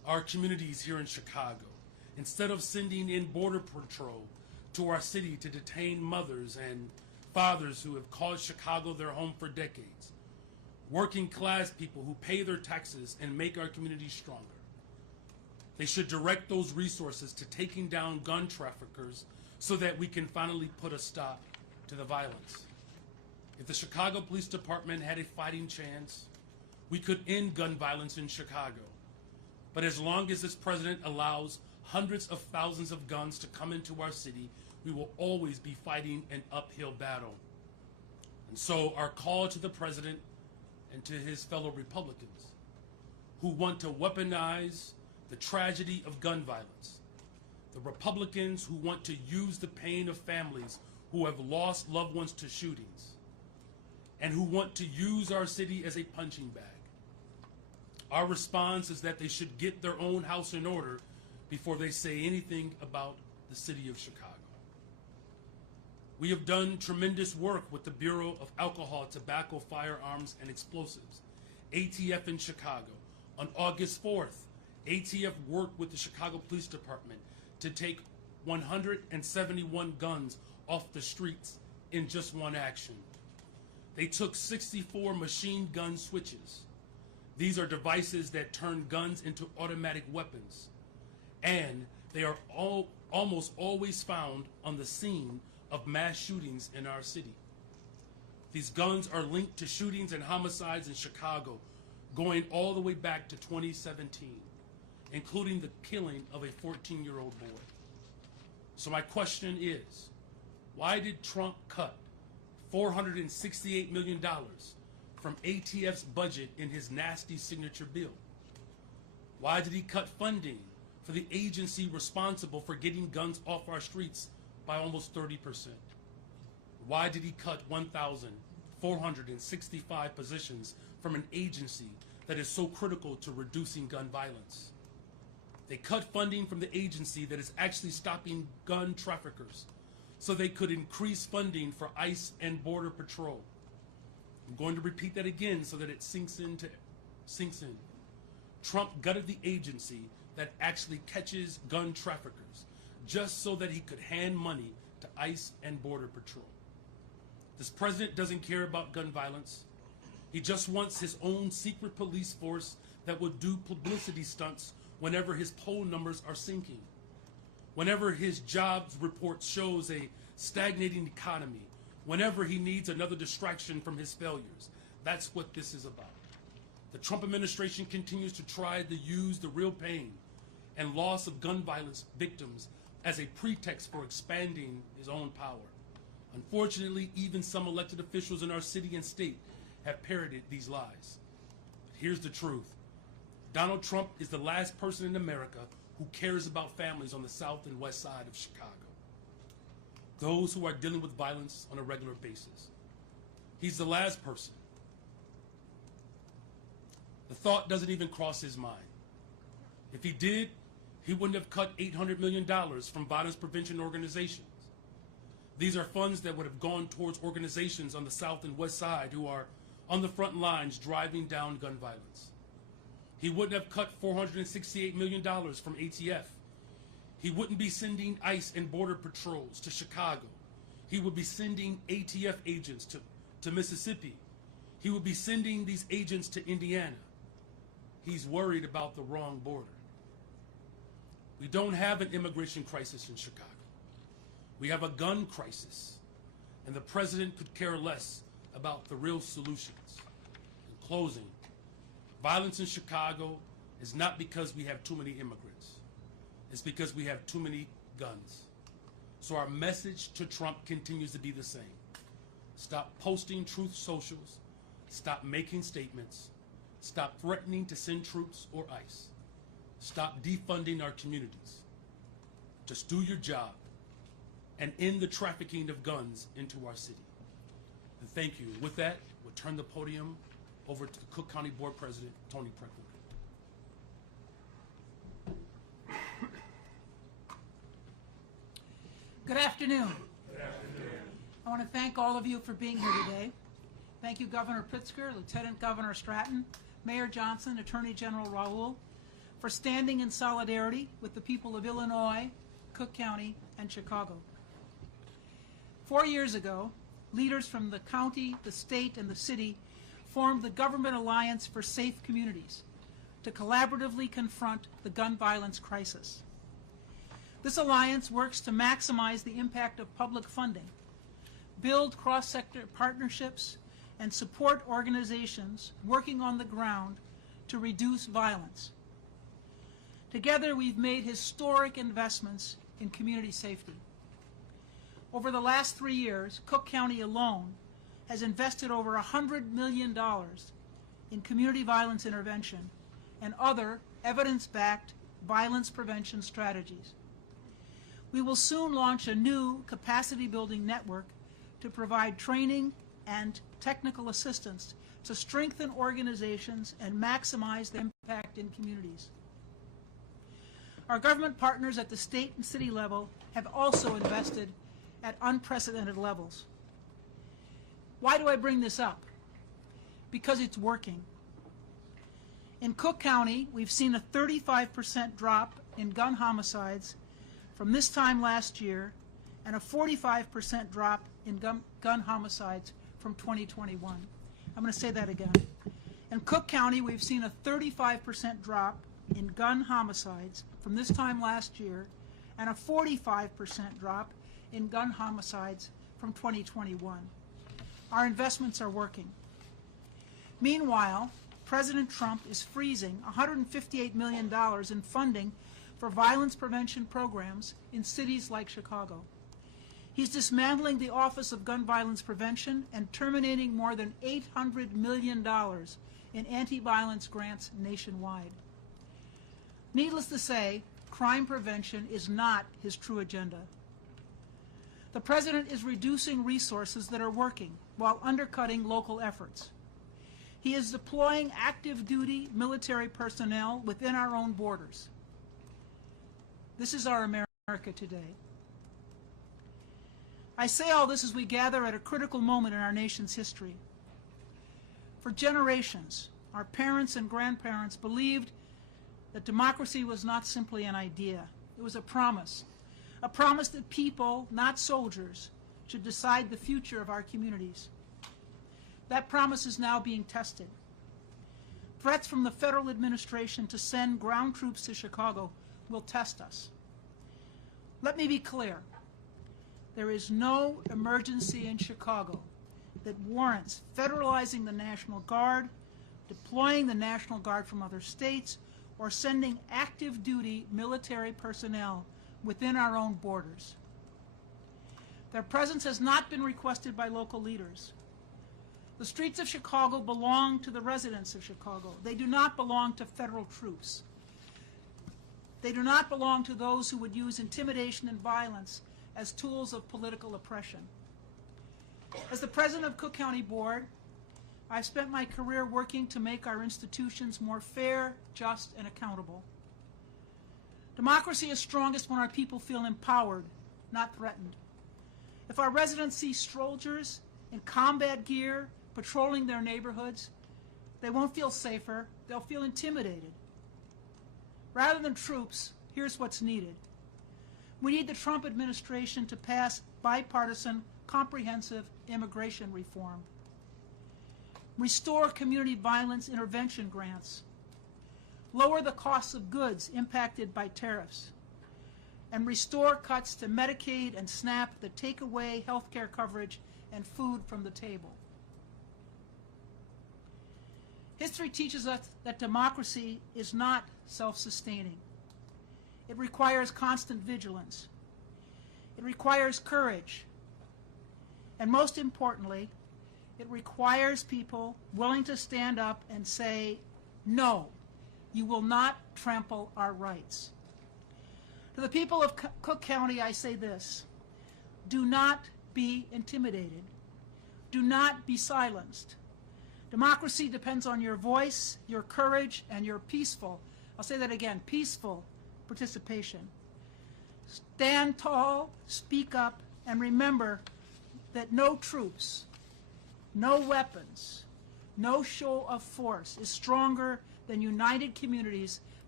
our communities here in Chicago. Instead of sending in Border Patrol to our city to detain mothers and fathers who have called Chicago their home for decades, working class people who pay their taxes and make our communities stronger. They should direct those resources to taking down gun traffickers so that we can finally put a stop to the violence. If the Chicago Police Department had a fighting chance, we could end gun violence in Chicago. But as long as this president allows hundreds of thousands of guns to come into our city, we will always be fighting an uphill battle. And so our call to the president and to his fellow Republicans who want to weaponize the tragedy of gun violence, the Republicans who want to use the pain of families who have lost loved ones to shootings, and who want to use our city as a punching bag. Our response is that they should get their own house in order before they say anything about the city of Chicago. We have done tremendous work with the Bureau of Alcohol, Tobacco, Firearms, and Explosives, ATF in Chicago. On August 4th, ATF worked with the Chicago Police Department to take 171 guns off the streets in just one action. They took 64 machine gun switches. These are devices that turn guns into automatic weapons, and they are almost always found on the scene of mass shootings in our city. These guns are linked to shootings and homicides in Chicago going all the way back to 2017, including the killing of a 14-year-old boy. So my question is, why did Trump cut $468 million from ATF's budget in his nasty signature bill? Why did he cut funding for the agency responsible for getting guns off our streets by almost 30%? Why did he cut 1,465 positions from an agency that is so critical to reducing gun violence? They cut funding from the agency that is actually stopping gun traffickers so they could increase funding for ICE and Border Patrol. I'm going to repeat that again so that it sinks in. Trump gutted the agency that actually catches gun traffickers just so that he could hand money to ICE and Border Patrol. This president doesn't care about gun violence. He just wants his own secret police force that will do publicity stunts whenever his poll numbers are sinking, whenever his jobs report shows a stagnating economy, whenever he needs another distraction from his failures. That's what this is about. The Trump administration continues to try to use the real pain and loss of gun violence victims as a pretext for expanding his own power. Unfortunately, even some elected officials in our city and state have parroted these lies. But here's the truth. Donald Trump is the last person in America who cares about families on the south and west side of Chicago, those who are dealing with violence on a regular basis. He's the last person. The thought doesn't even cross his mind. If he did, he wouldn't have cut $800 million from violence prevention organizations. These are funds that would have gone towards organizations on the south and west side who are on the front lines driving down gun violence. He wouldn't have cut $468 million from ATF. He wouldn't be sending ICE and Border Patrols to Chicago. He would be sending ATF agents to Mississippi. He would be sending these agents to Indiana. He's worried about the wrong border. We don't have an immigration crisis in Chicago. We have a gun crisis, and the president could care less about the real solutions. In closing, violence in Chicago is not because we have too many immigrants. It's because we have too many guns. So our message to Trump continues to be the same. Stop posting truth socials. Stop making statements. Stop threatening to send troops or ICE. Stop defunding our communities. Just do your job and end the trafficking of guns into our city. And thank you. With that, we'll turn the podium over to the Cook County Board President, Tony Pritzker. Good afternoon. Good afternoon. I want to thank all of you for being here today. Thank you, Governor Pritzker, Lieutenant Governor Stratton, Mayor Johnson, Attorney General Raoul, for standing in solidarity with the people of Illinois, Cook County, and Chicago. 4 years ago, leaders from the county, the state, and the city formed the Government Alliance for Safe Communities to collaboratively confront the gun violence crisis. This alliance works to maximize the impact of public funding, build cross-sector partnerships, and support organizations working on the ground to reduce violence. Together, we've made historic investments in community safety. Over the last 3 years, Cook County alone has invested over $100 million in community violence intervention and other evidence-backed violence prevention strategies. We will soon launch a new capacity-building network to provide training and technical assistance to strengthen organizations and maximize the impact in communities. Our government partners at the state and city level have also invested at unprecedented levels. Why do I bring this up? Because it's working. In Cook County, we've seen a 35% drop in gun homicides from this time last year and a 45% drop in gun homicides from 2021. I'm going to say that again. In Cook County, we've seen a 35% drop in gun homicides from this time last year and a 45% drop in gun homicides from 2021. Our investments are working. Meanwhile, President Trump is freezing $158 million in funding for violence prevention programs in cities like Chicago. He's dismantling the Office of Gun Violence Prevention and terminating more than $800 million in anti-violence grants nationwide. Needless to say, crime prevention is not his true agenda. The President is reducing resources that are working while undercutting local efforts. He is deploying active duty military personnel within our own borders. This is our America today. I say all this as we gather at a critical moment in our nation's history. For generations, our parents and grandparents believed that democracy was not simply an idea. It was a promise that people, not soldiers, should decide the future of our communities. That promise is now being tested. Threats from the federal administration to send ground troops to Chicago will test us. Let me be clear. There is no emergency in Chicago that warrants federalizing the National Guard, deploying the National Guard from other states, or sending active duty military personnel within our own borders. Their presence has not been requested by local leaders. The streets of Chicago belong to the residents of Chicago. They do not belong to federal troops. They do not belong to those who would use intimidation and violence as tools of political oppression. As the president of Cook County Board, I've spent my career working to make our institutions more fair, just, and accountable. Democracy is strongest when our people feel empowered, not threatened. If our residents see soldiers in combat gear patrolling their neighborhoods, they won't feel safer, they'll feel intimidated. Rather than troops, here's what's needed. We need the Trump administration to pass bipartisan, comprehensive immigration reform. Restore community violence intervention grants. Lower the costs of goods impacted by tariffs. And restore cuts to Medicaid and SNAP that take away health care coverage and food from the table. History teaches us that democracy is not self-sustaining. It requires constant vigilance. It requires courage. And most importantly, it requires people willing to stand up and say, no, you will not trample our rights. To the people of Cook County, I say this: do not be intimidated. Do not be silenced. Democracy depends on your voice, your courage, and your peaceful, I'll say that again, peaceful participation. Stand tall, speak up, and remember that no troops, no weapons, no show of force is stronger than united communities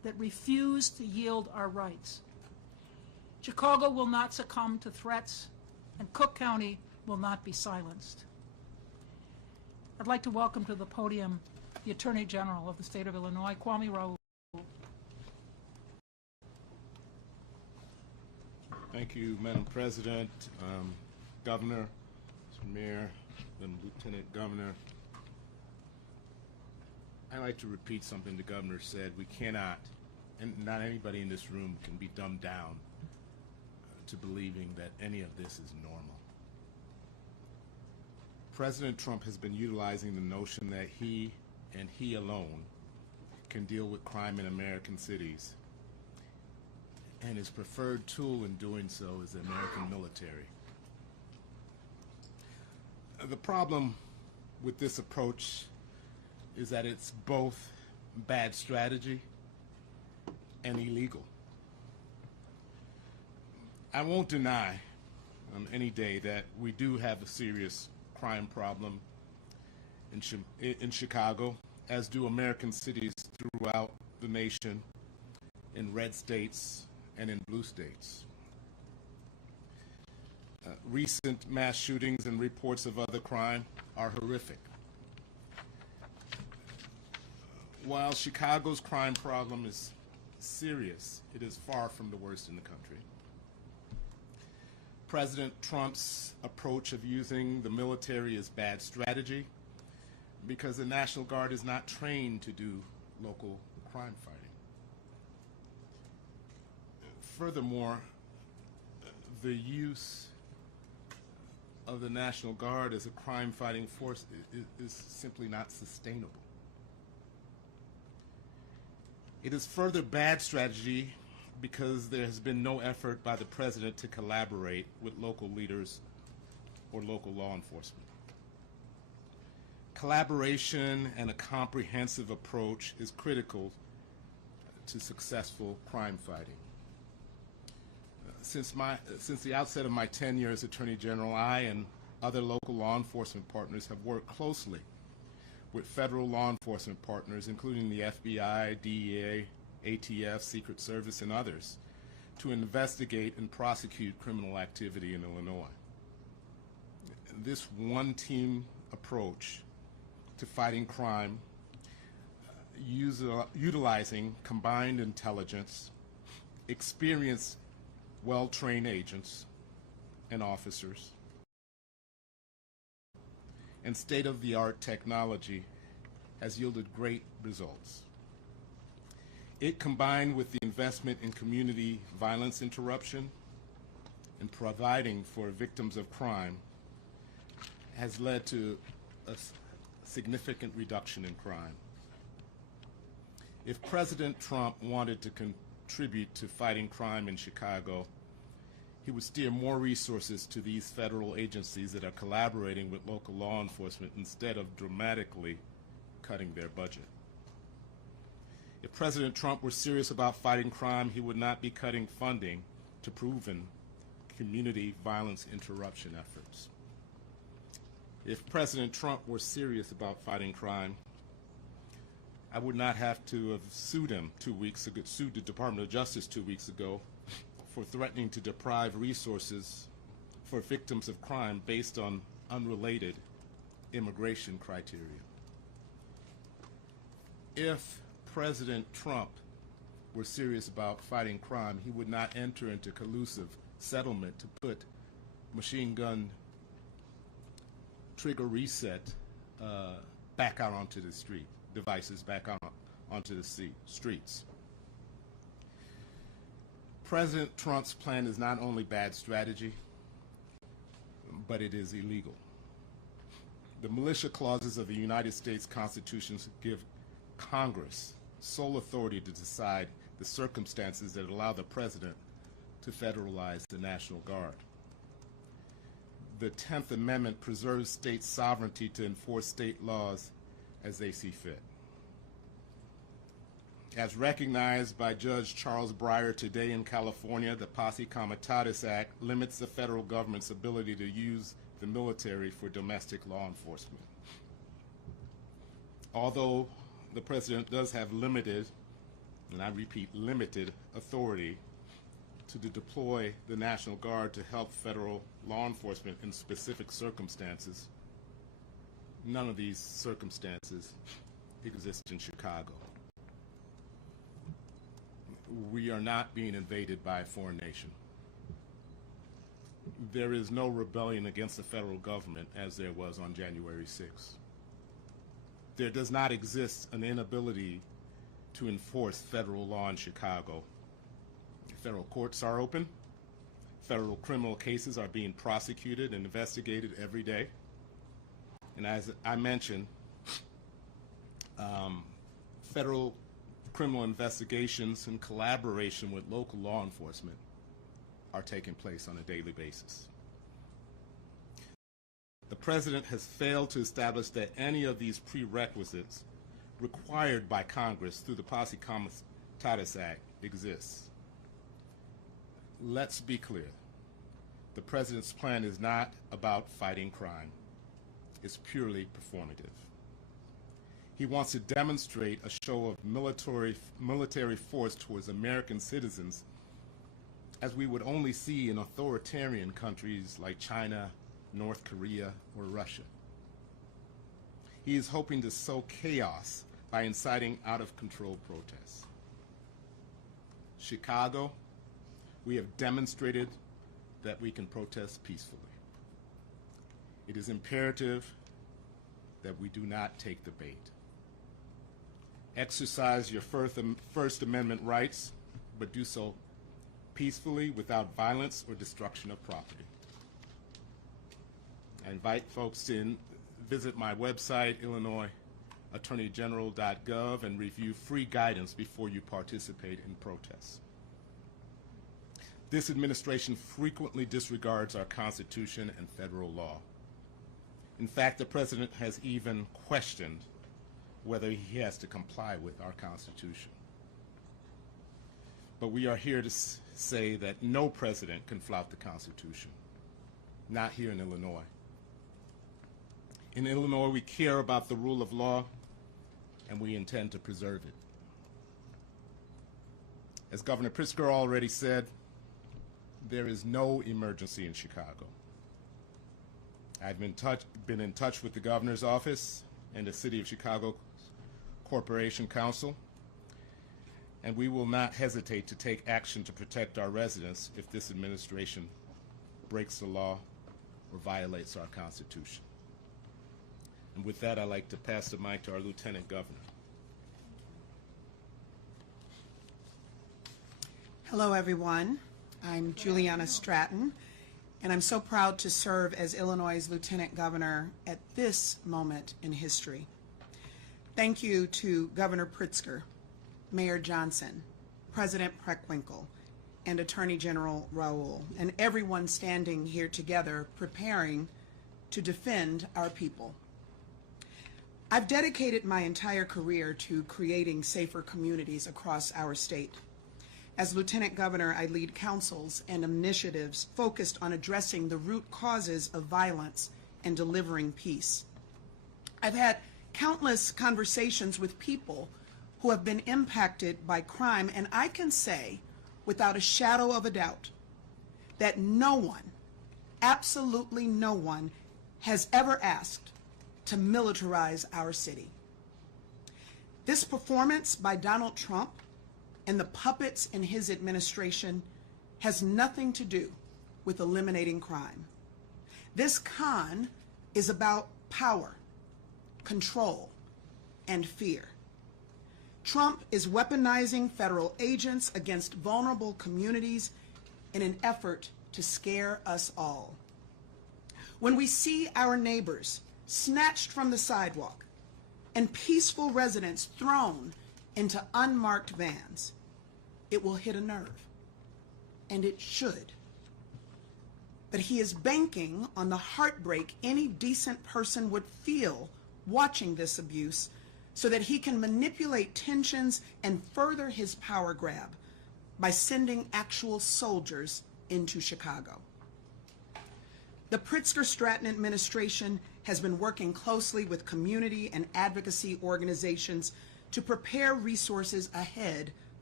that refuse to yield our rights. Chicago will not succumb to threats, and Cook County will not be silenced. I'd like to welcome to the podium the Attorney General of the state of Illinois, Kwame Raoul. Thank you, Madam President, Governor, Mr. Mayor, and Lieutenant Governor. I'd like to repeat something the Governor said. We cannot, and not anybody in this room can be dumbed down to believing that any of this is normal. President Trump has been utilizing the notion that he and he alone can deal with crime in American cities, and his preferred tool in doing so is the American military. The problem with this approach is that it's both bad strategy and illegal. I won't deny any day that we do have a serious crime problem in Chicago, as do American cities throughout the nation, in red states and in blue states. Recent mass shootings and reports of other crime are horrific. While Chicago's crime problem is serious, it is far from the worst in the country. President Trump's approach of using the military is bad strategy because the National Guard is not trained to do local crime fighting. Furthermore, the use of the National Guard as a crime-fighting force is simply not sustainable. It is further bad strategy because there has been no effort by the president to collaborate with local leaders or local law enforcement. Collaboration and a comprehensive approach is critical to successful crime fighting. Since the outset of my tenure as Attorney General, I and other local law enforcement partners have worked closely with federal law enforcement partners, including the FBI, DEA, ATF, Secret Service, and others, to investigate and prosecute criminal activity in Illinois. This one-team approach to fighting crime, utilizing combined intelligence, experienced, well-trained agents and officers, and state-of-the-art technology has yielded great results. It, combined with the investment in community violence interruption and providing for victims of crime, has led to a significant reduction in crime. If President Trump wanted to contribute to fighting crime in Chicago, he would steer more resources to these federal agencies that are collaborating with local law enforcement instead of dramatically cutting their budget. If President Trump were serious about fighting crime, he would not be cutting funding to proven community violence interruption efforts. If President Trump were serious about fighting crime, I would not have to have sued him 2 weeks ago, sued the Department of Justice 2 weeks ago for threatening to deprive resources for victims of crime based on unrelated immigration criteria. If President Trump were serious about fighting crime, he would not enter into collusive settlement to put machine gun trigger reset back out onto the street, devices back out onto the streets. President Trump's plan is not only bad strategy, but it is illegal. The militia clauses of the United States Constitution give Congress sole authority to decide the circumstances that allow the president to federalize the National Guard. The 10th Amendment preserves state sovereignty to enforce state laws as they see fit. As recognized by Judge Charles Breyer today in California, the Posse Comitatus Act limits the federal government's ability to use the military for domestic law enforcement. Although the president does have limited and I repeat, limited authority to deploy the National Guard to help federal law enforcement in specific circumstances. None of these circumstances exist in Chicago. We are not being invaded by a foreign nation. There is no rebellion against the federal government as there was on January 6th. There does not exist an inability to enforce federal law in Chicago. Federal courts are open. Federal criminal cases are being prosecuted and investigated every day. And as I mentioned, federal criminal investigations in collaboration with local law enforcement are taking place on a daily basis. The President has failed to establish that any of these prerequisites required by Congress through the Posse Comitatus Act exists. Let's be clear. The President's plan is not about fighting crime. It's purely performative. He wants to demonstrate a show of military force towards American citizens as we would only see in authoritarian countries like China, North Korea, or Russia. He is hoping to sow chaos by inciting out-of-control protests. Chicago, we have demonstrated that we can protest peacefully. It is imperative that we do not take the bait. Exercise your First Amendment rights, but do so peacefully without violence or destruction of property. I invite folks to visit my website, IllinoisAttorneyGeneral.gov, and review free guidance before you participate in protests. This administration frequently disregards our Constitution and federal law. In fact, the President has even questioned whether he has to comply with our Constitution. But we are here to say that no president can flout the Constitution, not here in Illinois. In Illinois, we care about the rule of law, and we intend to preserve it. As Governor Pritzker already said, there is no emergency in Chicago. I've been in touch with the governor's office and the City of Chicago Corporation Council, and we will not hesitate to take action to protect our residents if this administration breaks the law or violates our Constitution. And with that, I'd like to pass the mic to our Lieutenant Governor. Hello, everyone. I'm Juliana Stratton, and I'm so proud to serve as Illinois' Lieutenant Governor at this moment in history. Thank you to Governor Pritzker, Mayor Johnson, President Preckwinkle, and Attorney General Raoul, and everyone standing here together preparing to defend our people. I've dedicated my entire career to creating safer communities across our state. As Lieutenant Governor, I lead councils and initiatives focused on addressing the root causes of violence and delivering peace. I've had countless conversations with people who have been impacted by crime, and I can say, without a shadow of a doubt, that no one, absolutely no one, has ever asked to militarize our city. This performance by Donald Trump and the puppets in his administration has nothing to do with eliminating crime. This con is about power, control, and fear. Trump is weaponizing federal agents against vulnerable communities in an effort to scare us all. When we see our neighbors snatched from the sidewalk and peaceful residents thrown into unmarked vans, it will hit a nerve, and it should. But he is banking on the heartbreak any decent person would feel watching this abuse so that he can manipulate tensions and further his power grab by sending actual soldiers into Chicago. The Pritzker-Stratton administration has been working closely with community and advocacy organizations to prepare resources ahead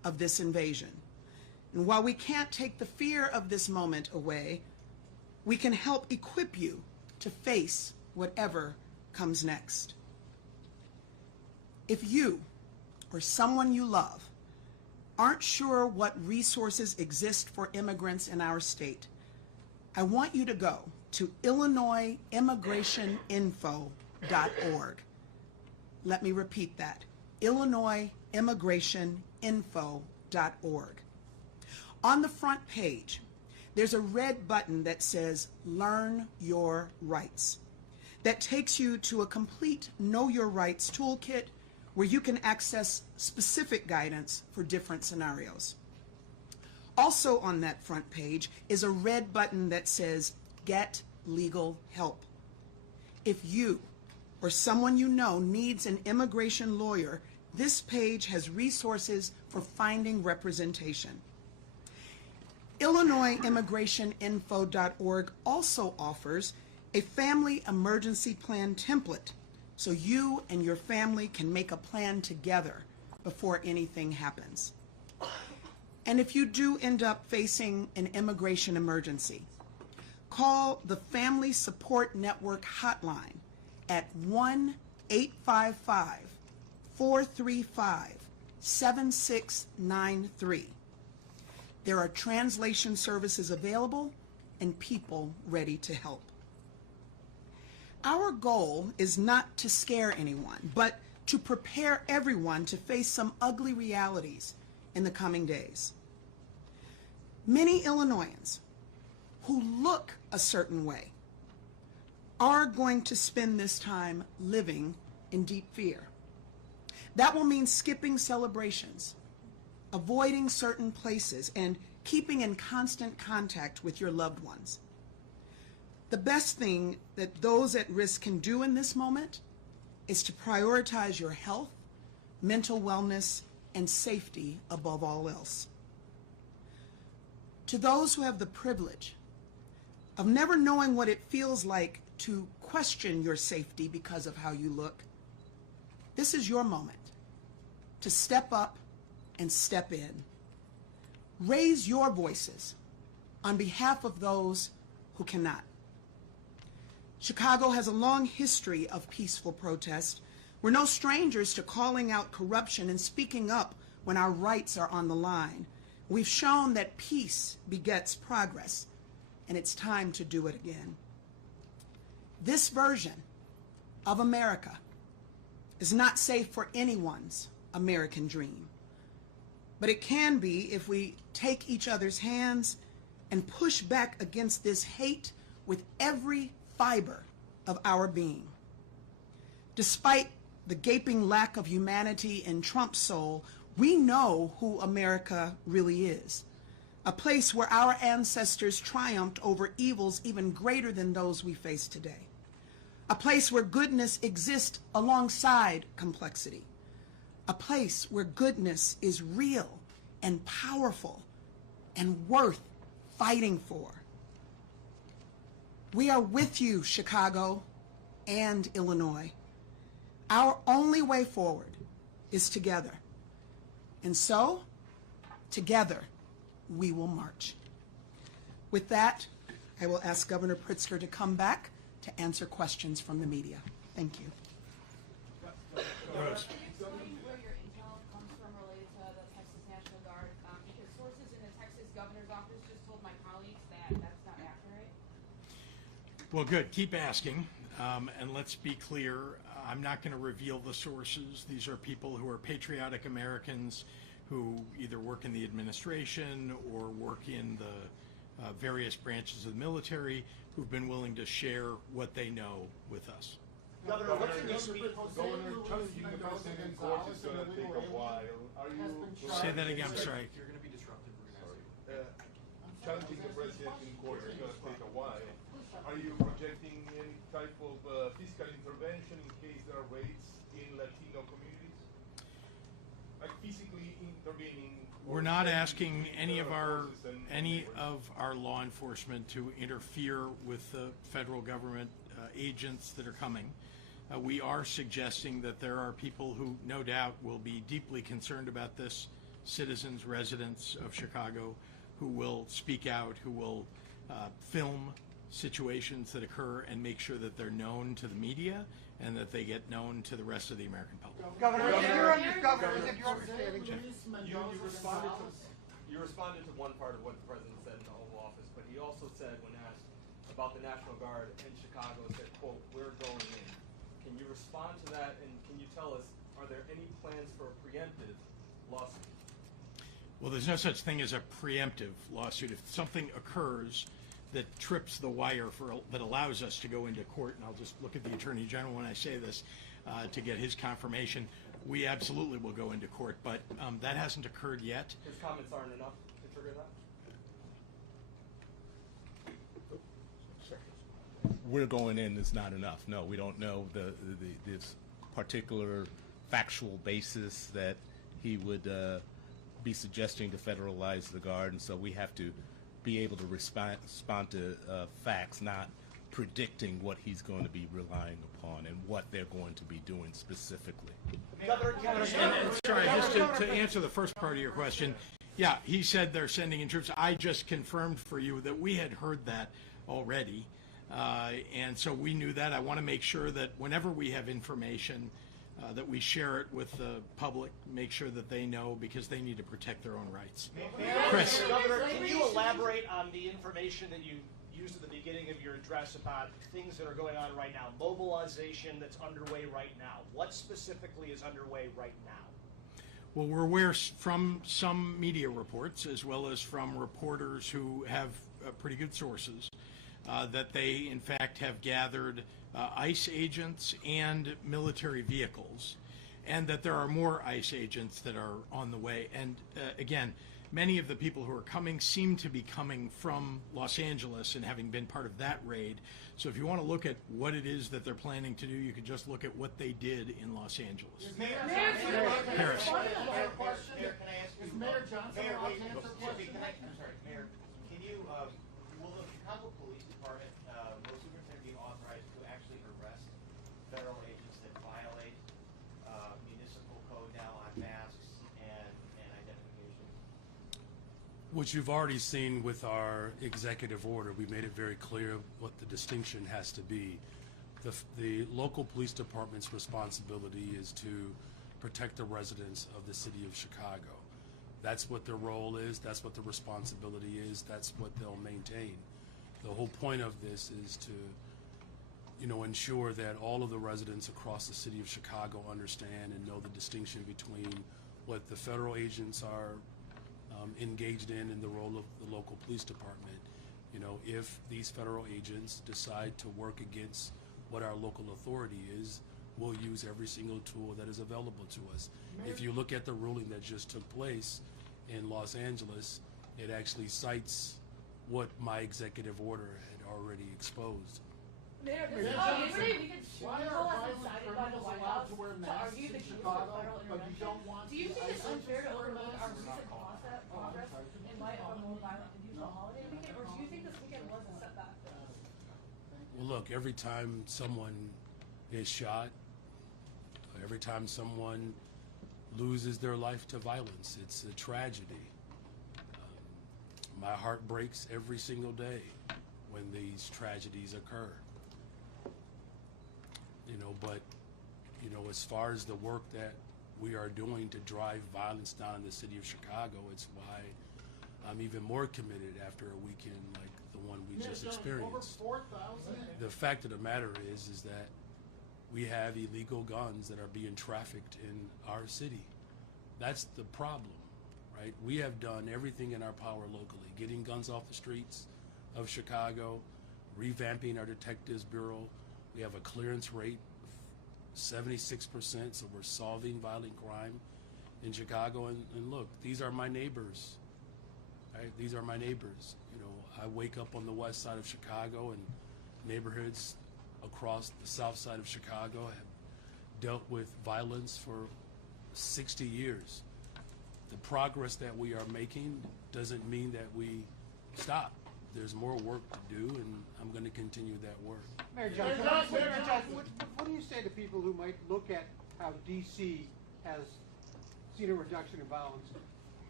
of this invasion. And while we can't take the fear of this moment away, we can help equip you to face whatever comes next. If you or someone you love aren't sure what resources exist for immigrants in our state, I want you to go to IllinoisImmigrationInfo.org. Let me repeat that, IllinoisImmigrationInfo.org. On the front page, there's a red button that says Learn Your Rights. That takes you to a complete Know Your Rights toolkit where you can access specific guidance for different scenarios. Also on that front page is a red button that says Get Legal Help. If you or someone you know needs an immigration lawyer, this page has resources for finding representation. IllinoisImmigrationInfo.org also offers a family emergency plan template so you and your family can make a plan together before anything happens. And if you do end up facing an immigration emergency, call the Family Support Network hotline at 1-855-435-7693. There are translation services available and people ready to help. Our goal is not to scare anyone, but to prepare everyone to face some ugly realities in the coming days. Many Illinoisans who look a certain way are going to spend this time living in deep fear. That will mean skipping celebrations, avoiding certain places, and keeping in constant contact with your loved ones. The best thing that those at risk can do in this moment is to prioritize your health, mental wellness, and safety above all else. To those who have the privilege of never knowing what it feels like to question your safety because of how you look, this is your moment to step up and step in. Raise your voices on behalf of those who cannot. Chicago has a long history of peaceful protest. We're no strangers to calling out corruption and speaking up when our rights are on the line. We've shown that peace begets progress, and it's time to do it again. This version of America is not safe for anyone's American dream, but it can be if we take each other's hands and push back against this hate with every fiber of our being. Despite the gaping lack of humanity in Trump's soul, we know who America really is. A place where our ancestors triumphed over evils even greater than those we face today. A place where goodness exists alongside complexity. A place where goodness is real and powerful and worth fighting for. We are with you, Chicago and Illinois. Our only way forward is together. And so, together, we will march. With that, I will ask Governor Pritzker to come back to answer questions from the media. Thank you. Can you explain where your intel comes from related to the Texas National Guard? Because sources in the Texas governor's office just told my colleagues that that's not accurate. Well, good. Keep asking. And let's be clear, I'm not going to reveal the sources. These are people who are patriotic Americans who either work in the administration or work in the various branches of the military who've been willing to share what they know with us. Governor, what's in this week? Governor, challenging the president in court is going to take a while. Are you Say that again, I'm sorry. You're going to be disruptive. We're going to ask you. challenging the president in court is going to take a while? Are you projecting any type of fiscal intervention in case there are raids in Latino communities? Like physically intervening? We're not asking any of our law enforcement to interfere with the federal government agents that are coming. We are suggesting that there are people who no doubt will be deeply concerned about this citizens, residents of Chicago who will speak out, who will film situations that occur and make sure that they're known to the media and that they get known to the rest of the American public. Governor, is your understanding? You responded to one part of what the president said in the Oval Office, but he also said, when asked about the National Guard in Chicago, said, quote, "We're going in." Can you respond to that, and can you tell us, are there any plans for a preemptive lawsuit? Well, there's no such thing as a preemptive lawsuit. If something occurs that trips the wire that allows us to go into court, and I'll just look at the Attorney General when I say this to get his confirmation, we absolutely will go into court, but that hasn't occurred yet. His comments aren't enough to trigger that? We're going in is not enough. No, we don't know this particular factual basis that he would be suggesting to federalize the Guard, and so we have to be able to respond to facts, not predicting what he's going to be relying upon and what they're going to be doing specifically. Sorry, just to answer the first part of your question, yeah, he said they're sending in troops. I just confirmed for you that we had heard that already, and so we knew that. I want to make sure that whenever we have information, that we share it with the public, make sure that they know, because they need to protect their own rights. Chris. Governor, can you elaborate on the information that you used at the beginning of your address about things that are going on right now, mobilization that's underway right now? What specifically is underway right now? Well, we're aware from some media reports, as well as from reporters who have pretty good sources, that they, in fact, have gathered ICE agents and military vehicles, and that there are more ICE agents that are on the way. And again, many of the people who are coming seem to be coming from Los Angeles and having been part of that raid. So if you want to look at what it is that they're planning to do, you could just look at what they did in Los Angeles. Paris. Mayor, can I ask you? Is Mayor Johnson Mayor, allowed wait, to answer questions? I'm sorry, Mayor, can you, will the Chicago Police Department, will superintendent be authorized to actually arrest federal agents that violate municipal code now on masks and identification? What you've already seen with our executive order, we made it very clear what the distinction has to be. The local police department's responsibility is to protect the residents of the city of Chicago. That's what their role is, that's what the responsibility is, that's what they'll maintain. The whole point of this is to, ensure that all of the residents across the city of Chicago understand and know the distinction between what the federal agents are engaged in the role of the local police department. If these federal agents decide to work against what our local authority is, we'll use every single tool that is available to us. If you look at the ruling that just took place in Los Angeles, it actually cites what my executive order had already exposed. Mayor, Mayor this Johnson, yesterday we could why people are has violent decided by the criminals White allowed House to wear to masks argue in the case of Chicago, federal but you intervention. don't want Do you the think it's ICE unfair to agents to wear overlook our masks? recent progress in light of a more violent induced holiday weekend, or do you think this weekend was a setback? Well, look, every time someone is shot, every time someone loses their life to violence, it's a tragedy. My heart breaks every single day when these tragedies occur. But as far as the work that we are doing to drive violence down in the city of Chicago, it's why I'm even more committed after a weekend like the one we just experienced. Over 4,000. The fact of the matter is that we have illegal guns that are being trafficked in our city. That's the problem, right? We have done everything in our power locally, getting guns off the streets of Chicago, revamping our detectives bureau. We have a clearance rate of 76%, so we're solving violent crime in Chicago. And look, these are my neighbors, right? These are my neighbors. I wake up on the west side of Chicago, and neighborhoods across the south side of Chicago have dealt with violence for 60 years. The progress that we are making doesn't mean that we stop. There's more work to do, and I'm going to continue that work. Mayor Johnson, what do you say to people who might look at how D.C. has seen a reduction in violence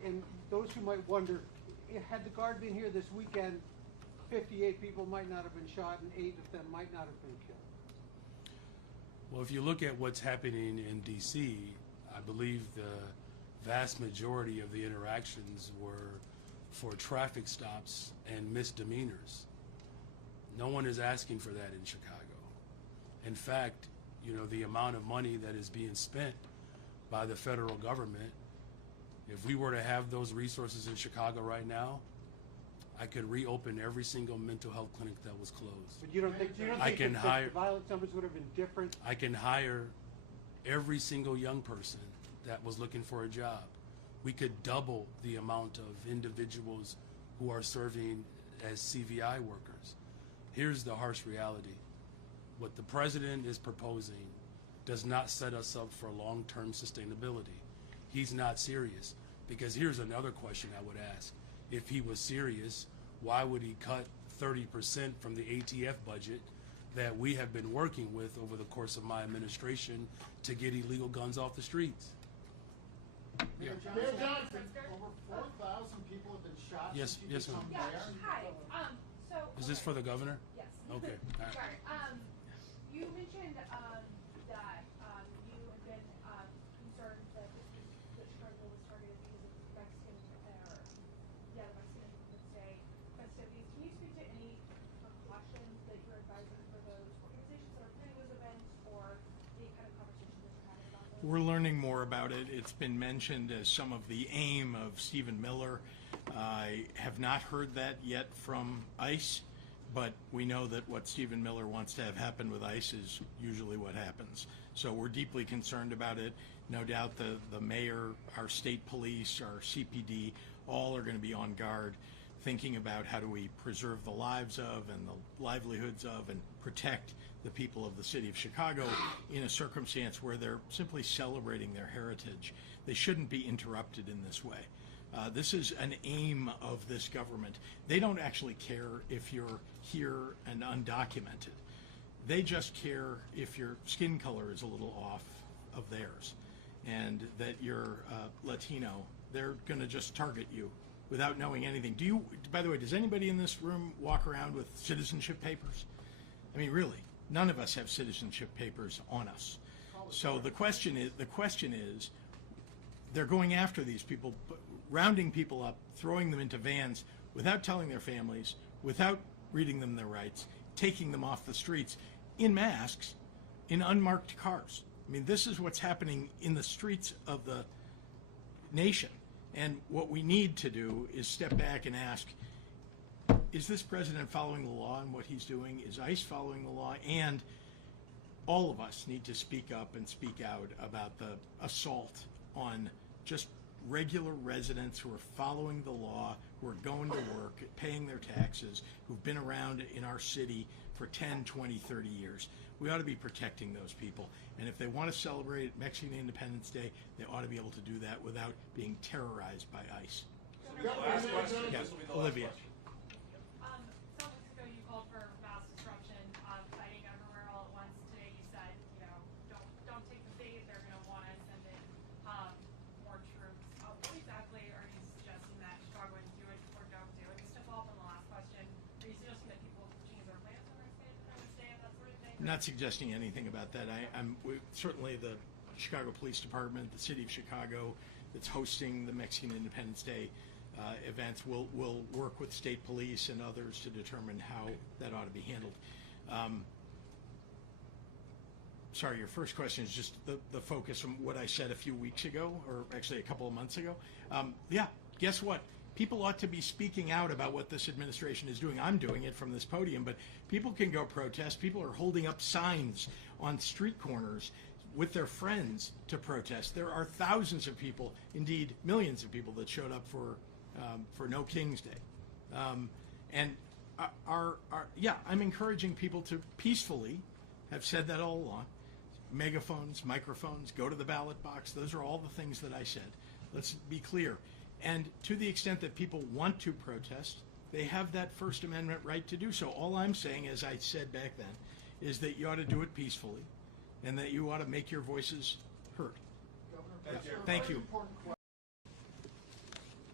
And those who might wonder, had the Guard been here this weekend, 58 people might not have been shot and 8 of them might not have been killed. Well, if you look at what's happening in D.C., I believe the vast majority of the interactions were for traffic stops and misdemeanors. No one is asking for that in Chicago. In fact, you know, the amount of money that is being spent by the federal government, if we were to have those resources in Chicago right now, I could reopen every single mental health clinic that was closed. But you don't think I can that hire- the violence numbers would have been different? I can hire every single young person that was looking for a job. We could double the amount of individuals who are serving as CVI workers. Here's the harsh reality. What the president is proposing does not set us up for long-term sustainability. He's not serious. Because here's another question I would ask. If he was serious, why would he cut 30% from the ATF budget that we have been working with over the course of my administration to get illegal guns off the streets? Mayor Johnson, over 4,000 people have been shot Yes, since you yes, ma'am. become mayor. Hi, so. Is this for the governor? Yes. Okay, all right. Sorry, you mentioned, that, you have been, concerned that that Chicago was targeted because of Mexican, the Mexican Independence Day festivities. Can you speak to any precautions that you're advising for those organizations that are planning those events, or the kind of conversations that you're having about those? We're learning more about it. It's been mentioned as some of the aim of Stephen Miller. I have not heard that yet from ICE, but we know that what Stephen Miller wants to have happen with ICE is usually what happens. So we're deeply concerned about it. No doubt the mayor, our state police, our CPD, all are going to be on guard, thinking about how do we preserve the lives of and the livelihoods of and protect the people of the city of Chicago in a circumstance where they're simply celebrating their heritage. They shouldn't be interrupted in this way. This is an aim of this government. They don't actually care if you're here and undocumented. They just care if your skin color is a little off of theirs and that you're Latino. They're going to just target you without knowing anything. Do you, by the way, does anybody in this room walk around with citizenship papers? I mean, really, none of us have citizenship papers on us. So the question is, they're going after these people, rounding people up, throwing them into vans without telling their families, without reading them their rights, taking them off the streets in masks, in unmarked cars. I mean, this is what's happening in the streets of the nation. And what we need to do is step back and ask, is this president following the law in what he's doing? Is ICE following the law? And all of us need to speak up and speak out about the assault on just regular residents who are following the law, who are going to work, paying their taxes, who've been around in our city for 10, 20, 30 years. We ought to be protecting those people. And if they want to celebrate Mexican Independence Day, they ought to be able to do that without being terrorized by ICE. Last question. Yeah, This will be the last Olivia. question. Some weeks ago you called for mass disruption, fighting everywhere all at once. Today you said, don't take the bait. They're going to want to send in more troops. What exactly are you suggesting that Chicagoans do it or don't do? And just to follow up on the last question, are you suggesting that people change their plans on Independence Day and that sort of thing? I'm not suggesting anything about that. Certainly the Chicago Police Department, the city of Chicago that's hosting the Mexican Independence Day events will work with state police and others to determine how that ought to be handled. Sorry, your first question is just the focus from what I said a few weeks ago, or actually a couple of months ago. Yeah, guess what? People ought to be speaking out about what this administration is doing. I'm doing it from this podium, but people can go protest. People are holding up signs on street corners with their friends to protest. There are thousands of people, indeed millions of people, that showed up for No King's Day. I'm encouraging people to peacefully, have said that all along, megaphones, microphones, go to the ballot box. Those are all the things that I said. Let's be clear. And to the extent that people want to protest, they have that First Amendment right to do so. All I'm saying, as I said back then, is that you ought to do it peacefully and that you ought to make your voices heard. Thank you. Thank you.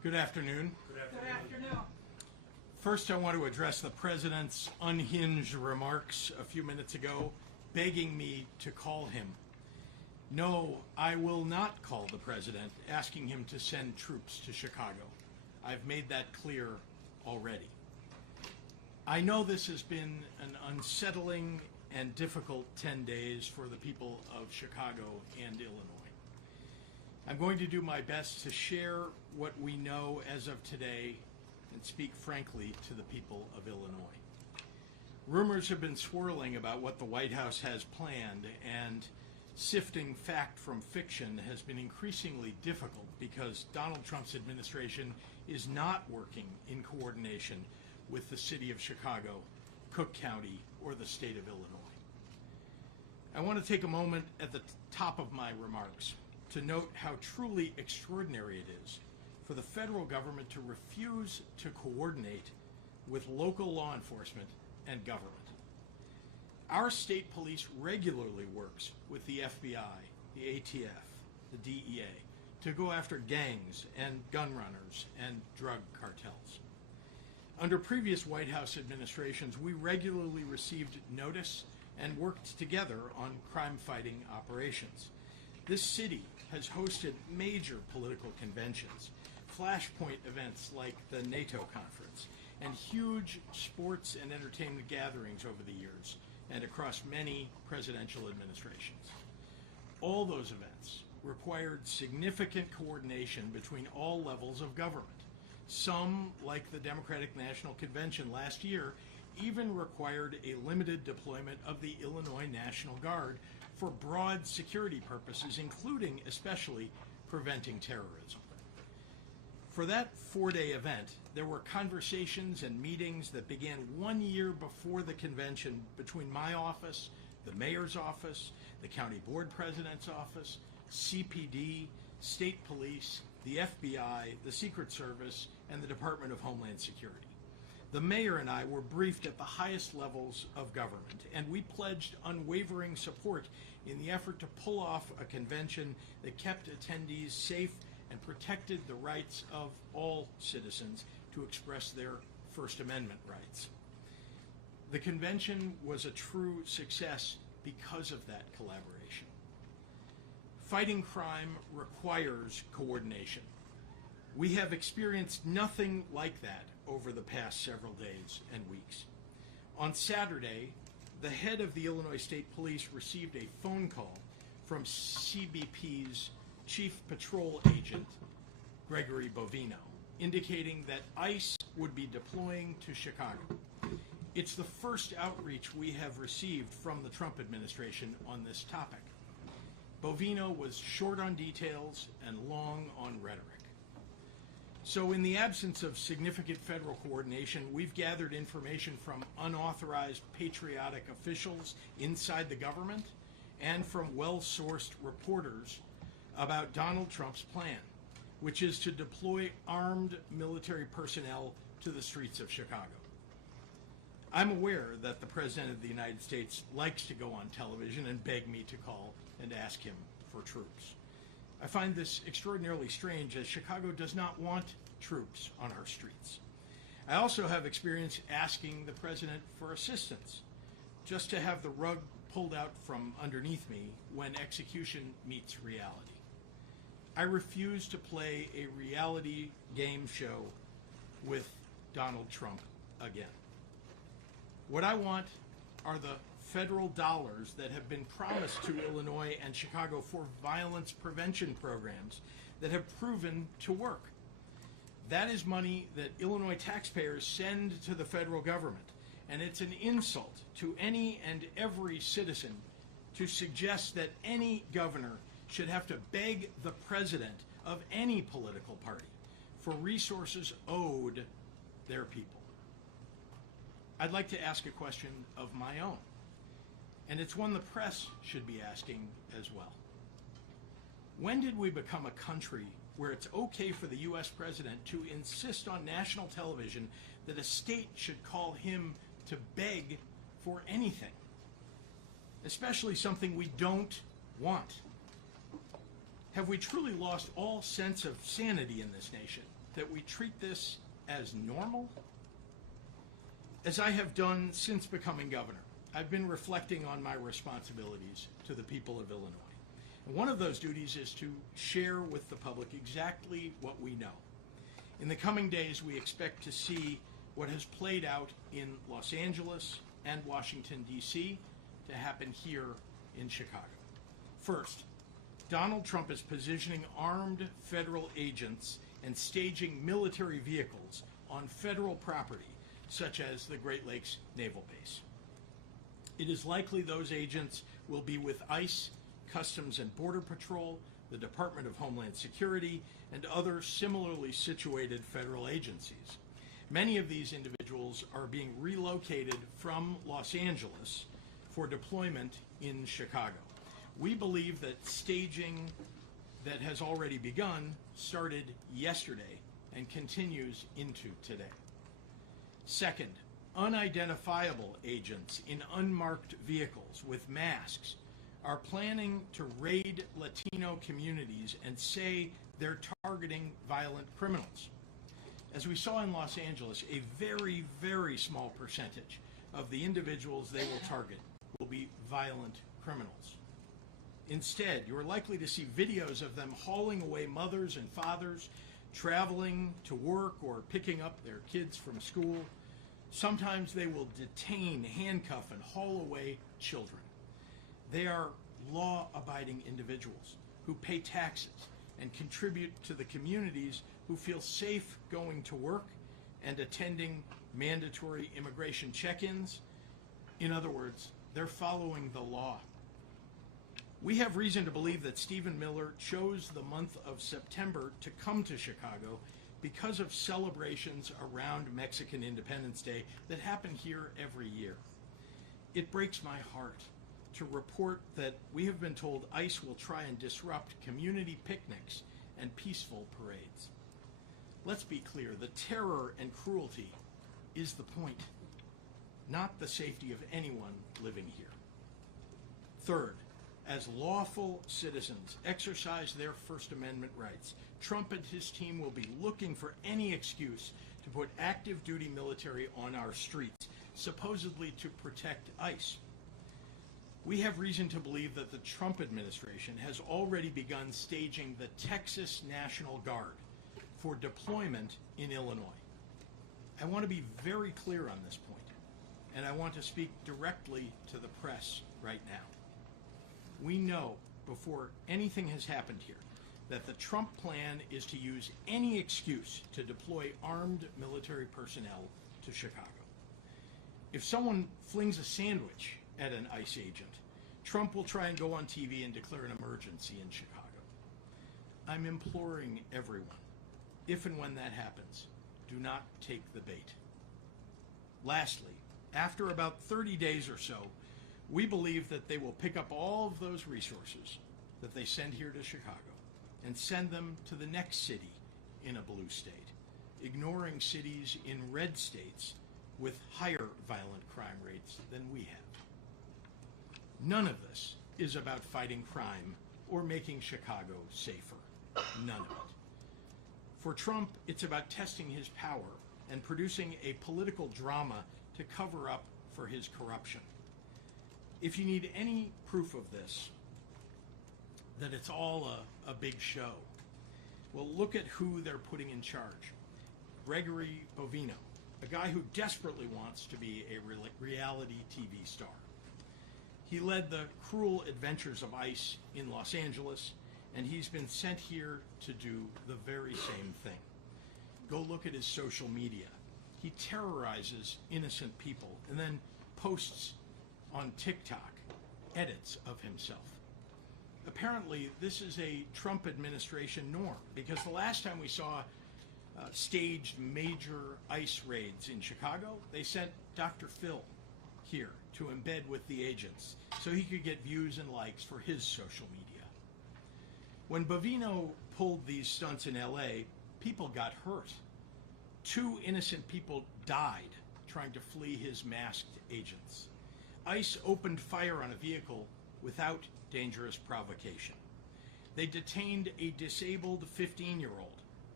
Good afternoon. Good afternoon. First, I want to address the President's unhinged remarks a few minutes ago, begging me to call him. No, I will not call the President, asking him to send troops to Chicago. I've made that clear already. I know this has been an unsettling and difficult 10 days for the people of Chicago and Illinois. I'm going to do my best to share what we know as of today and speak frankly to the people of Illinois. Rumors have been swirling about what the White House has planned, and sifting fact from fiction has been increasingly difficult because Donald Trump's administration is not working in coordination with the city of Chicago, Cook County, or the state of Illinois. I want to take a moment at the top of my remarks to note how truly extraordinary it is for the federal government to refuse to coordinate with local law enforcement and government. Our state police regularly works with the FBI, the ATF, the DEA to go after gangs and gun runners and drug cartels. Under previous White House administrations, we regularly received notice and worked together on crime-fighting operations. This city has hosted major political conventions, flashpoint events like the NATO conference, and huge sports and entertainment gatherings over the years and across many presidential administrations. All those events required significant coordination between all levels of government. Some, like the Democratic National Convention last year, even required a limited deployment of the Illinois National Guard for broad security purposes, including especially preventing terrorism. For that 4-day event, there were conversations and meetings that began 1 year before the convention between my office, the mayor's office, the county board president's office, CPD, state police, the FBI, the Secret Service, and the Department of Homeland Security. The mayor and I were briefed at the highest levels of government, and we pledged unwavering support in the effort to pull off a convention that kept attendees safe and protected the rights of all citizens to express their First Amendment rights. The convention was a true success because of that collaboration. Fighting crime requires coordination. We have experienced nothing like that over the past several days and weeks. On Saturday, the head of the Illinois State Police received a phone call from CBP's Chief Patrol Agent, Gregory Bovino, indicating that ICE would be deploying to Chicago. It's the first outreach we have received from the Trump administration on this topic. Bovino was short on details and long on rhetoric. So in the absence of significant federal coordination, we've gathered information from unauthorized patriotic officials inside the government and from well-sourced reporters about Donald Trump's plan, which is to deploy armed military personnel to the streets of Chicago. I'm aware that the President of the United States likes to go on television and beg me to call and ask him for troops. I find this extraordinarily strange, as Chicago does not want troops on our streets. I also have experience asking the President for assistance, just to have the rug pulled out from underneath me when execution meets reality. I refuse to play a reality game show with Donald Trump again. What I want are the federal dollars that have been promised to Illinois and Chicago for violence prevention programs that have proven to work. That is money that Illinois taxpayers send to the federal government, and it's an insult to any and every citizen to suggest that any governor should have to beg the president of any political party for resources owed their people. I'd like to ask a question of my own, and it's one the press should be asking as well. When did we become a country where it's okay for the U.S. president to insist on national television that a state should call him to beg for anything, especially something we don't want? Have we truly lost all sense of sanity in this nation that we treat this as normal? As I have done since becoming governor, I've been reflecting on my responsibilities to the people of Illinois. And one of those duties is to share with the public exactly what we know. In the coming days, we expect to see what has played out in Los Angeles and Washington, D.C. to happen here in Chicago. First, Donald Trump is positioning armed federal agents and staging military vehicles on federal property, such as the Great Lakes Naval Base. It is likely those agents will be with ICE, Customs and Border Patrol, the Department of Homeland Security, and other similarly situated federal agencies. Many of these individuals are being relocated from Los Angeles for deployment in Chicago. We believe that staging that has already begun started yesterday and continues into today. Second, unidentifiable agents in unmarked vehicles with masks are planning to raid Latino communities and say they're targeting violent criminals. As we saw in Los Angeles, a very, very small percentage of the individuals they will target will be violent criminals. Instead, you're likely to see videos of them hauling away mothers and fathers, traveling to work or picking up their kids from school. Sometimes they will detain, handcuff, and haul away children. They are law-abiding individuals who pay taxes and contribute to the communities who feel safe going to work and attending mandatory immigration check-ins. In other words, they're following the law. We have reason to believe that Stephen Miller chose the month of September to come to Chicago because of celebrations around Mexican Independence Day that happen here every year. It breaks my heart to report that we have been told ICE will try and disrupt community picnics and peaceful parades. Let's be clear, the terror and cruelty is the point, not the safety of anyone living here. Third, as lawful citizens exercise their First Amendment rights, Trump and his team will be looking for any excuse to put active duty military on our streets, supposedly to protect ICE. We have reason to believe that the Trump administration has already begun staging the Texas National Guard for deployment in Illinois. I want to be very clear on this point, and I want to speak directly to the press right now. We know before anything has happened here that the Trump plan is to use any excuse to deploy armed military personnel to Chicago. If someone flings a sandwich at an ICE agent, Trump will try and go on TV and declare an emergency in Chicago. I'm imploring everyone, if and when that happens, do not take the bait. Lastly, after about 30 days or so, we believe that they will pick up all of those resources that they send here to Chicago and send them to the next city in a blue state, ignoring cities in red states with higher violent crime rates than we have. None of this is about fighting crime or making Chicago safer. None of it. For Trump, it's about testing his power and producing a political drama to cover up for his corruption. If you need any proof of this, that it's all a big show, well, look at who they're putting in charge. Gregory Bovino, a guy who desperately wants to be a reality TV star. He led the cruel adventures of ICE in Los Angeles, and he's been sent here to do the very same thing. Go look at his social media. He terrorizes innocent people and then posts on TikTok edits of himself. Apparently, this is a Trump administration norm, because the last time we saw staged major ICE raids in Chicago, they sent Dr. Phil here to embed with the agents so he could get views and likes for his social media. When Bovino pulled these stunts in LA, people got hurt. 2 innocent people died trying to flee his masked agents. ICE opened fire on a vehicle without dangerous provocation. They detained a disabled 15-year-old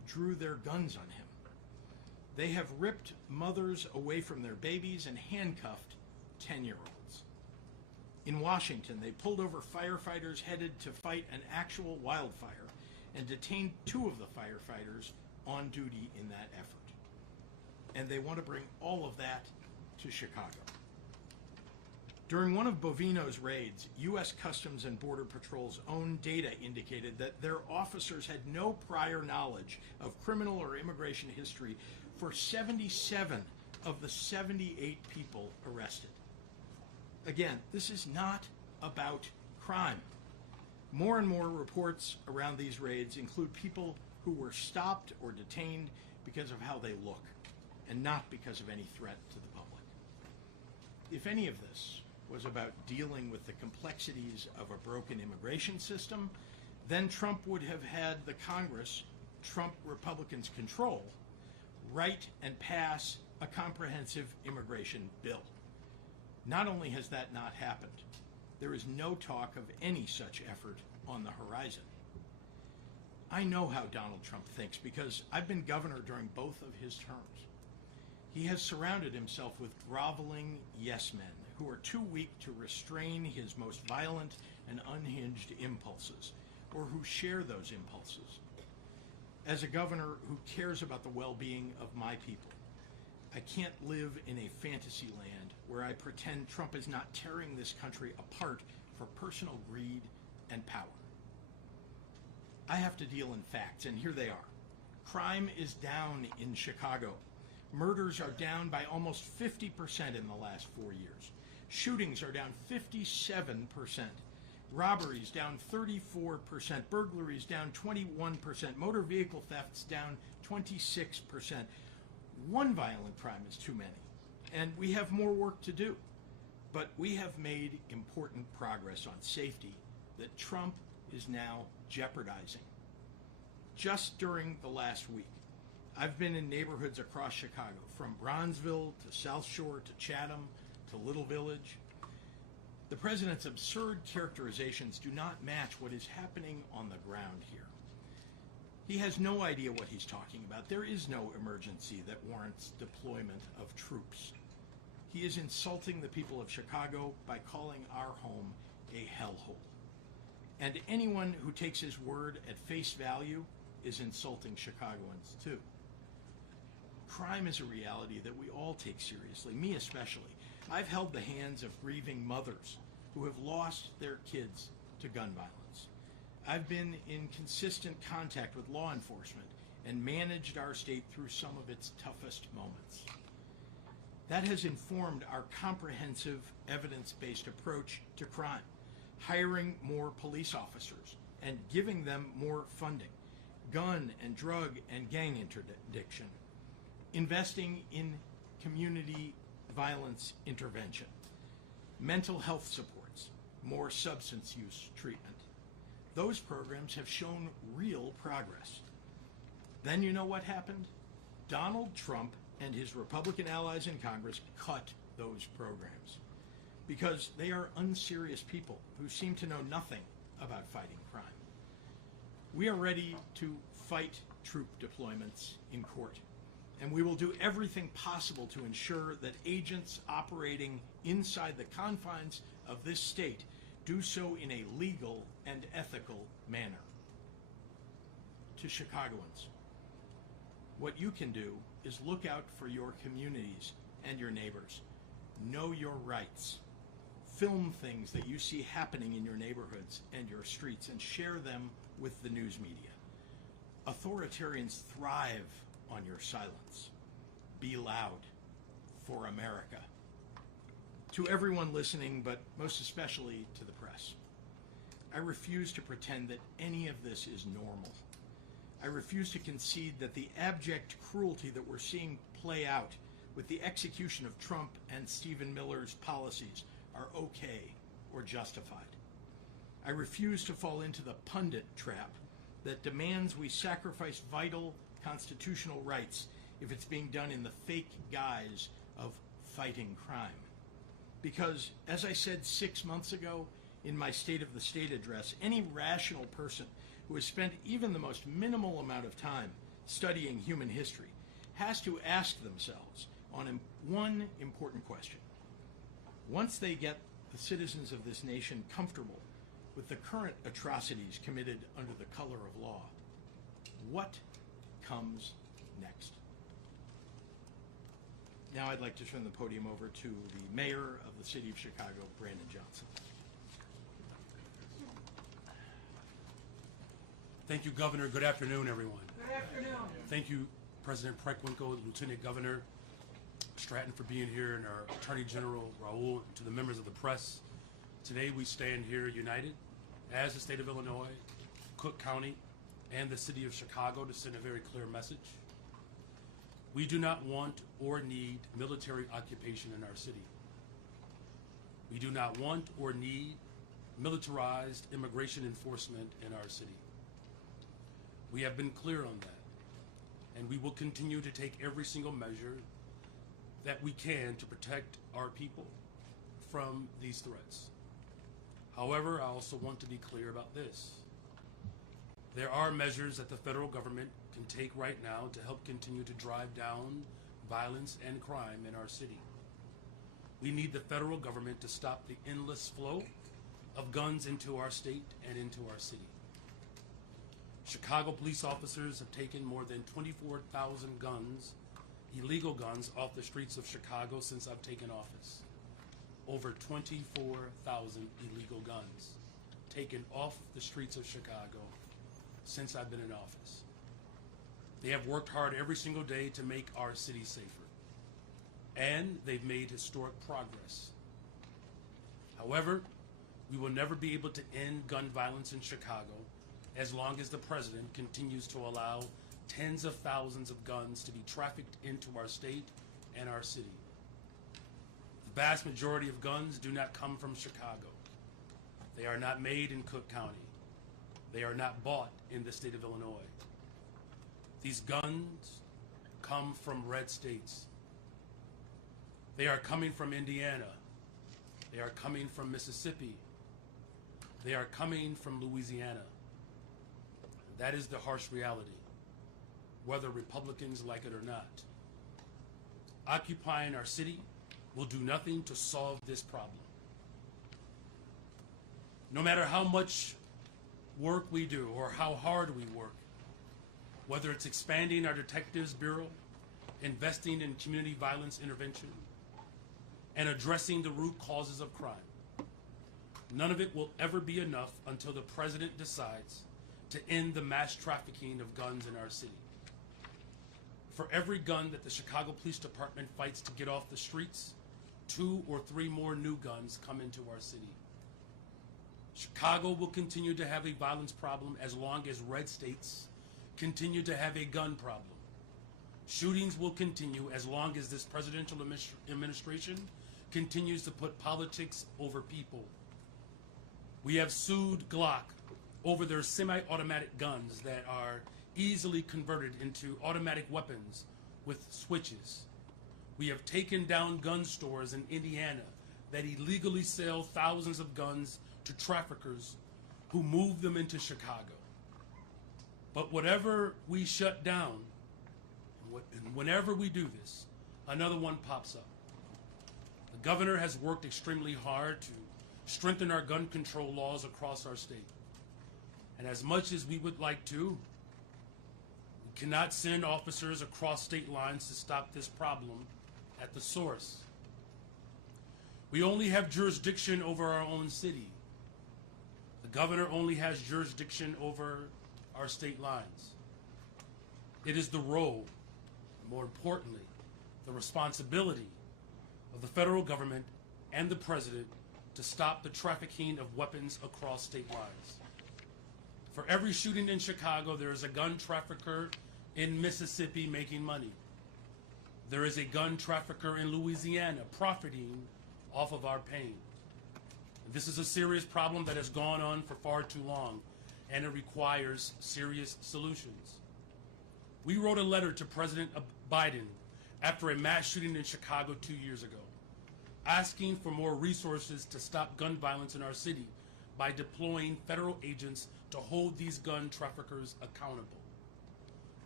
drew their guns on him. They have ripped mothers away from their babies and handcuffed 10-year-olds. In Washington, they pulled over firefighters headed to fight an actual wildfire and detained 2 of the firefighters on duty in that effort. And they want to bring all of that to Chicago. During one of Bovino's raids, U.S. Customs and Border Patrol's own data indicated that their officers had no prior knowledge of criminal or immigration history for 77 of the 78 people arrested. Again, this is not about crime. More and more reports around these raids include people who were stopped or detained because of how they look, and not because of any threat to the public. If any of this was about dealing with the complexities of a broken immigration system, then Trump would have had the Congress Trump Republicans control write and pass a comprehensive immigration bill. Not only has that not happened, there is no talk of any such effort on the horizon. I know how Donald Trump thinks because I've been governor during both of his terms. He has surrounded himself with groveling yes men who are too weak to restrain his most violent and unhinged impulses, or who share those impulses. As a governor who cares about the well-being of my people, I can't live in a fantasy land where I pretend Trump is not tearing this country apart for personal greed and power. I have to deal in facts, and here they are. Crime is down in Chicago. Murders are down by almost 50% in the last 4 years. Shootings are down 57%. Robberies down 34%. Burglaries down 21%. Motor vehicle thefts down 26%. One violent crime is too many, and we have more work to do. But we have made important progress on safety that Trump is now jeopardizing. Just during the last week, I've been in neighborhoods across Chicago, from Bronzeville to South Shore to Chatham to Little Village. The president's absurd characterizations do not match what is happening on the ground here. He has no idea what he's talking about. There is no emergency that warrants deployment of troops. He is insulting the people of Chicago by calling our home a hellhole. And anyone who takes his word at face value is insulting Chicagoans too. Crime is a reality that we all take seriously, me especially. I've held the hands of grieving mothers who have lost their kids to gun violence. I've been in consistent contact with law enforcement and managed our state through some of its toughest moments. That has informed our comprehensive evidence-based approach to crime, hiring more police officers and giving them more funding, gun and drug and gang interdiction, investing in community violence intervention, mental health supports, more substance use treatment. Those programs have shown real progress. Then you know what happened? Donald Trump and his Republican allies in Congress cut those programs because they are unserious people who seem to know nothing about fighting crime. We are ready to fight troop deployments in court, and we will do everything possible to ensure that agents operating inside the confines of this state do so in a legal and ethical manner. To Chicagoans, what you can do is look out for your communities and your neighbors. Know your rights. Film things that you see happening in your neighborhoods and your streets and share them with the news media. Authoritarians thrive on your silence. Be loud for America. To everyone listening, but most especially to the press, I refuse to pretend that any of this is normal. I refuse to concede that the abject cruelty that we're seeing play out with the execution of Trump and Stephen Miller's policies are okay or justified. I refuse to fall into the pundit trap that demands we sacrifice vital constitutional rights if it's being done in the fake guise of fighting crime. Because, as I said 6 months ago in my State of the State address, any rational person who has spent even the most minimal amount of time studying human history has to ask themselves on one important question. Once they get the citizens of this nation comfortable with the current atrocities committed under the color of law, what comes next? Now I'd like to turn the podium over to the mayor of the city of Chicago, Brandon Johnson. Thank you, Governor. Good afternoon, everyone. Good afternoon. Thank you, President Preckwinkle, Lieutenant Governor Stratton, for being here, and our Attorney General Raoul, to the members of the press. Today we stand here united as the state of Illinois, Cook County, and the city of Chicago to send a very clear message. We do not want or need military occupation in our city. We do not want or need militarized immigration enforcement in our city. We have been clear on that, and we will continue to take every single measure that we can to protect our people from these threats. However, I also want to be clear about this. There are measures that the federal government can take right now to help continue to drive down violence and crime in our city. We need the federal government to stop the endless flow of guns into our state and into our city. Chicago police officers have taken more than 24,000 guns, illegal guns, off the streets of Chicago since I've taken office. Over 24,000 illegal guns taken off the streets of Chicago since I've been in office. They have worked hard every single day to make our city safer, and they've made historic progress. However, we will never be able to end gun violence in Chicago as long as the president continues to allow tens of thousands of guns to be trafficked into our state and our city. The vast majority of guns do not come from Chicago. They are not made in Cook County. They are not bought in the state of Illinois. These guns come from red states. They are coming from Indiana. They are coming from Mississippi. They are coming from Louisiana. That is the harsh reality, whether Republicans like it or not. Occupying our city will do nothing to solve this problem. No matter how much work we do or how hard we work, whether it's expanding our Detectives Bureau, investing in community violence intervention, and addressing the root causes of crime, none of it will ever be enough until the president decides to end the mass trafficking of guns in our city. For every gun that the Chicago Police Department fights to get off the streets, 2 or 3 more new guns come into our city. Chicago will continue to have a violence problem as long as red states continue to have a gun problem. Shootings will continue as long as this presidential administration continues to put politics over people. We have sued Glock over their semi-automatic guns that are easily converted into automatic weapons with switches. We have taken down gun stores in Indiana that illegally sell thousands of guns to traffickers who move them into Chicago. But whatever we shut down, and whenever we do this, another one pops up. The governor has worked extremely hard to strengthen our gun control laws across our state. And as much as we would like to, we cannot send officers across state lines to stop this problem at the source. We only have jurisdiction over our own city. The governor only has jurisdiction over our state lines. It is the role, more importantly, the responsibility of the federal government and the president to stop the trafficking of weapons across state lines. For every shooting in Chicago, there is a gun trafficker in Mississippi making money. There is a gun trafficker in Louisiana profiting off of our pain. This is a serious problem that has gone on for far too long, and it requires serious solutions. We wrote a letter to President Biden after a mass shooting in Chicago 2 years ago, asking for more resources to stop gun violence in our city by deploying federal agents to hold these gun traffickers accountable.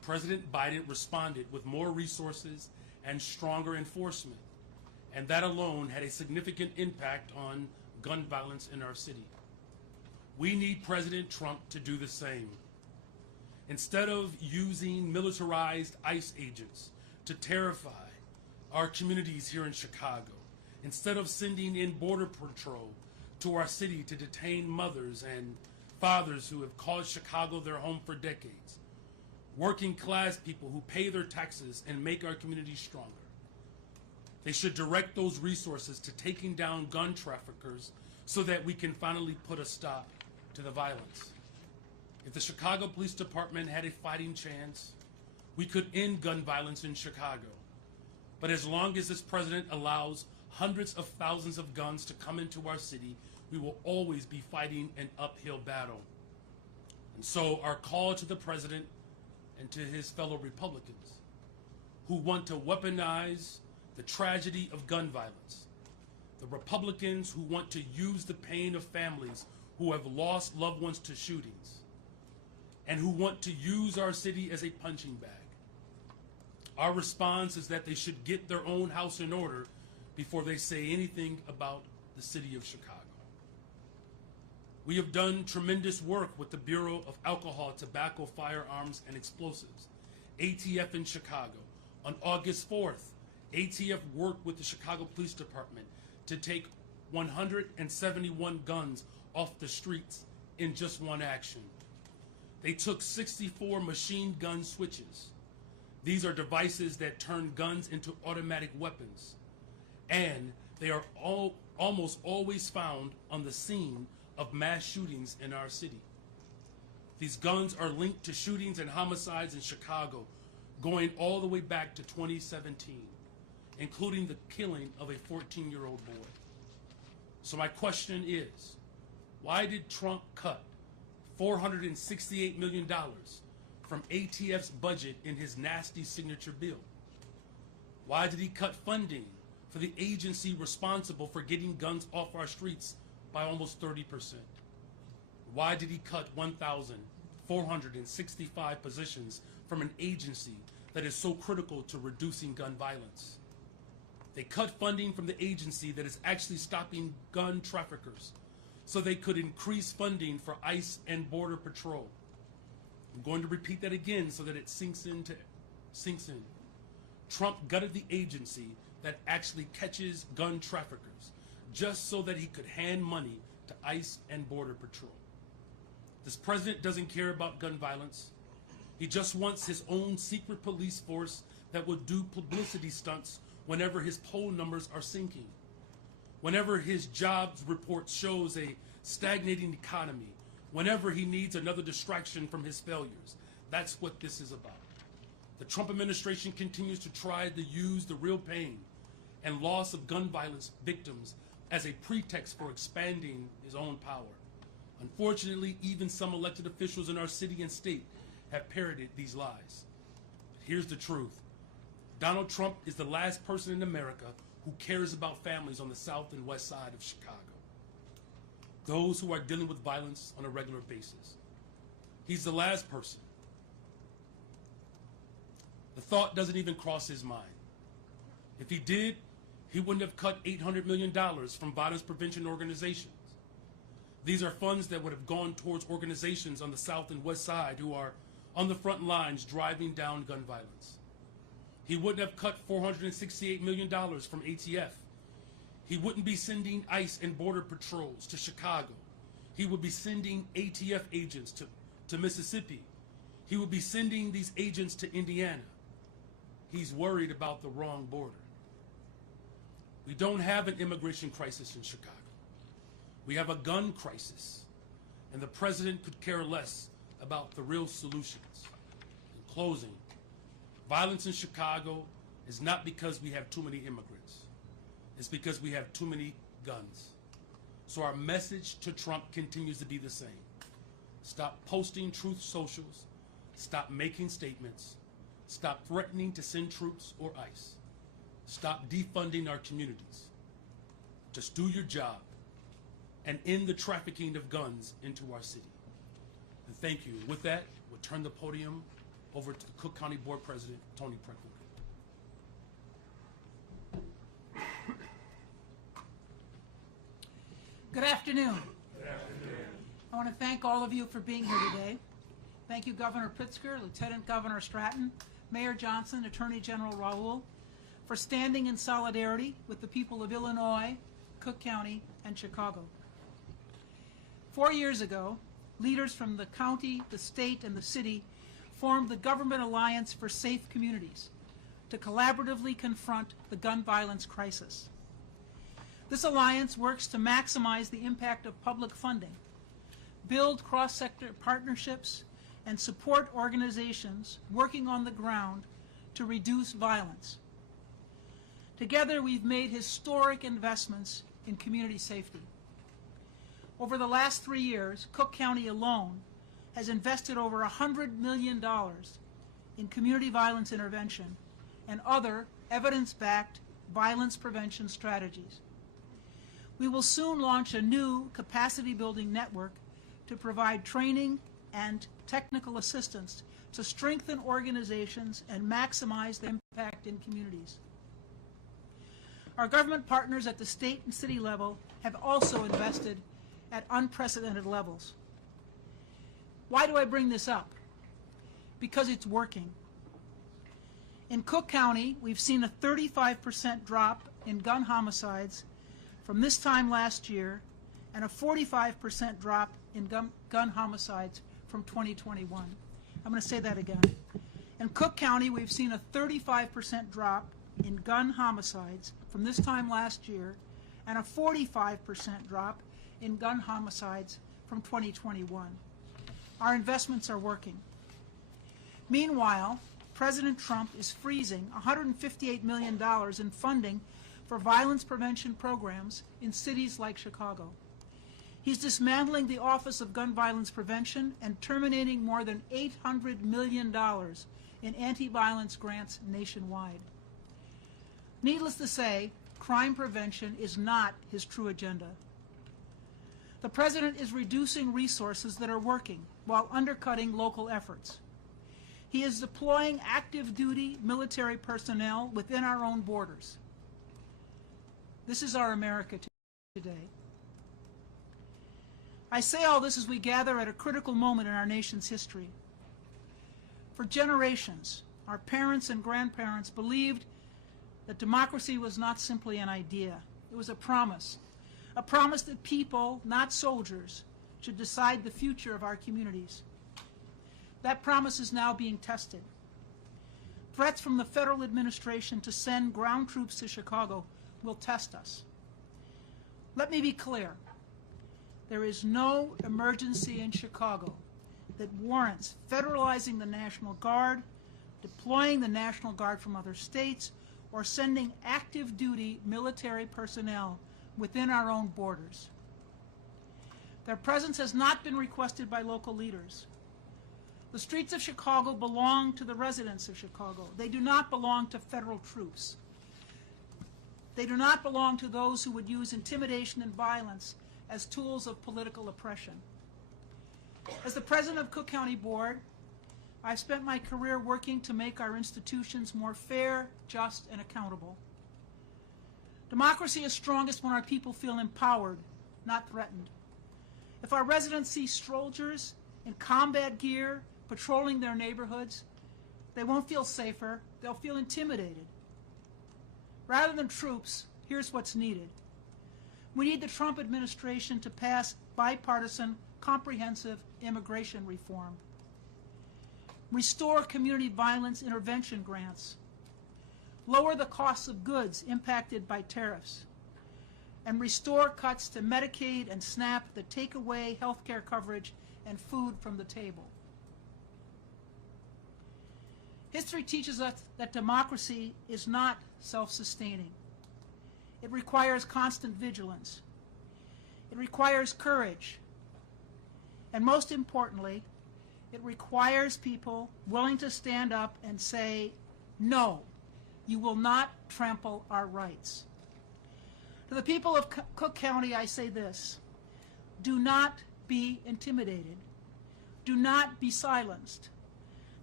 President Biden responded with more resources and stronger enforcement, and that alone had a significant impact on gun violence in our city. We need President Trump to do the same. Instead of using militarized ICE agents to terrify our communities here in Chicago, instead of sending in Border Patrol to our city to detain mothers and fathers who have called Chicago their home for decades, working class people who pay their taxes and make our communities stronger, they should direct those resources to taking down gun traffickers so that we can finally put a stop to the violence. If the Chicago Police Department had a fighting chance, we could end gun violence in Chicago. But as long as this president allows hundreds of thousands of guns to come into our city, we will always be fighting an uphill battle. And so our call to the president and to his fellow Republicans who want to weaponize the tragedy of gun violence, the Republicans who want to use the pain of families who have lost loved ones to shootings, and who want to use our city as a punching bag. Our response is that they should get their own house in order before they say anything about the city of Chicago. We have done tremendous work with the Bureau of Alcohol, Tobacco, Firearms, and Explosives, ATF in Chicago. On August 4th, ATF worked with the Chicago Police Department to take 171 guns off the streets in just one action. They took 64 machine gun switches. These are devices that turn guns into automatic weapons, and they are almost always found on the scene of mass shootings in our city. These guns are linked to shootings and homicides in Chicago going all the way back to 2017, including the killing of a 14-year-old boy. So my question is, why did Trump cut $468 million from ATF's budget in his nasty signature bill? Why did he cut funding for the agency responsible for getting guns off our streets by almost 30%? Why did he cut 1,465 positions from an agency that is so critical to reducing gun violence? They cut funding from the agency that is actually stopping gun traffickers so they could increase funding for ICE and Border Patrol. I'm going to repeat that again so that it sinks in. Trump gutted the agency that actually catches gun traffickers just so that he could hand money to ICE and Border Patrol. This president doesn't care about gun violence. He just wants his own secret police force that will do publicity stunts whenever his poll numbers are sinking, whenever his jobs report shows a stagnating economy, whenever he needs another distraction from his failures. That's what this is about. The Trump administration continues to try to use the real pain and loss of gun violence victims as a pretext for expanding his own power. Unfortunately, even some elected officials in our city and state have parroted these lies. But here's the truth. Donald Trump is the last person in America who cares about families on the south and west side of Chicago, those who are dealing with violence on a regular basis. He's the last person. The thought doesn't even cross his mind. If he did, he wouldn't have cut $800 million from violence prevention organizations. These are funds that would have gone towards organizations on the south and west side who are on the front lines driving down gun violence. He wouldn't have cut $468 million from ATF. He wouldn't be sending ICE and Border Patrols to Chicago. He would be sending ATF agents to Mississippi. He would be sending these agents to Indiana. He's worried about the wrong border. We don't have an immigration crisis in Chicago. We have a gun crisis, and the president could care less about the real solutions. In closing, violence in Chicago is not because we have too many immigrants. It's because we have too many guns. So our message to Trump continues to be the same. Stop posting truth socials. Stop making statements. Stop threatening to send troops or ICE. Stop defunding our communities. Just do your job and end the trafficking of guns into our city. And thank you. With that, we'll turn the podium over to the Cook County Board President, Tony Pritzker. Good afternoon. I want to thank all of you for being here today. Thank you, Governor Pritzker, Lieutenant Governor Stratton, Mayor Johnson, Attorney General Raoul, for standing in solidarity with the people of Illinois, Cook County, and Chicago. 4 years ago, leaders from the county, the state, and the city formed the Government Alliance for Safe Communities to collaboratively confront the gun violence crisis. This alliance works to maximize the impact of public funding, build cross-sector partnerships, and support organizations working on the ground to reduce violence. Together, we've made historic investments in community safety. Over the last 3 years, Cook County alone has invested over $100 million in community violence intervention and other evidence-backed violence prevention strategies. We will soon launch a new capacity-building network to provide training and technical assistance to strengthen organizations and maximize the impact in communities. Our government partners at the state and city level have also invested at unprecedented levels. Why do I bring this up? Because it's working. In Cook County, we've seen a 35% drop in gun homicides from this time last year and a 45% drop in gun homicides from 2021. I'm going to say that again. In Cook County, we've seen a 35% drop in gun homicides from this time last year and a 45% drop in gun homicides from 2021. Our investments are working. Meanwhile, President Trump is freezing $158 million in funding for violence prevention programs in cities like Chicago. He's dismantling the Office of Gun Violence Prevention and terminating more than $800 million in anti-violence grants nationwide. Needless to say, crime prevention is not his true agenda. The President is reducing resources that are working while undercutting local efforts. He is deploying active-duty military personnel within our own borders. This is our America today. I say all this as we gather at a critical moment in our nation's history. For generations, our parents and grandparents believed that democracy was not simply an idea. It was a promise that people, not soldiers, should decide the future of our communities. That promise is now being tested. Threats from the federal administration to send ground troops to Chicago will test us. Let me be clear. There is no emergency in Chicago that warrants federalizing the National Guard, deploying the National Guard from other states, or sending active-duty military personnel within our own borders. Their presence has not been requested by local leaders. The streets of Chicago belong to the residents of Chicago. They do not belong to federal troops. They do not belong to those who would use intimidation and violence as tools of political oppression. As the president of Cook County Board, I've spent my career working to make our institutions more fair, just, and accountable. Democracy is strongest when our people feel empowered, not threatened. If our residents see soldiers in combat gear patrolling their neighborhoods, they won't feel safer, they'll feel intimidated. Rather than troops, here's what's needed. We need the Trump administration to pass bipartisan, comprehensive immigration reform. Restore community violence intervention grants. Lower the costs of goods impacted by tariffs. And restore cuts to Medicaid and SNAP that take away health care coverage and food from the table. History teaches us that democracy is not self-sustaining. It requires constant vigilance. It requires courage. And most importantly, it requires people willing to stand up and say, no, you will not trample our rights. To the people of Cook County, I say this: do not be intimidated. Do not be silenced.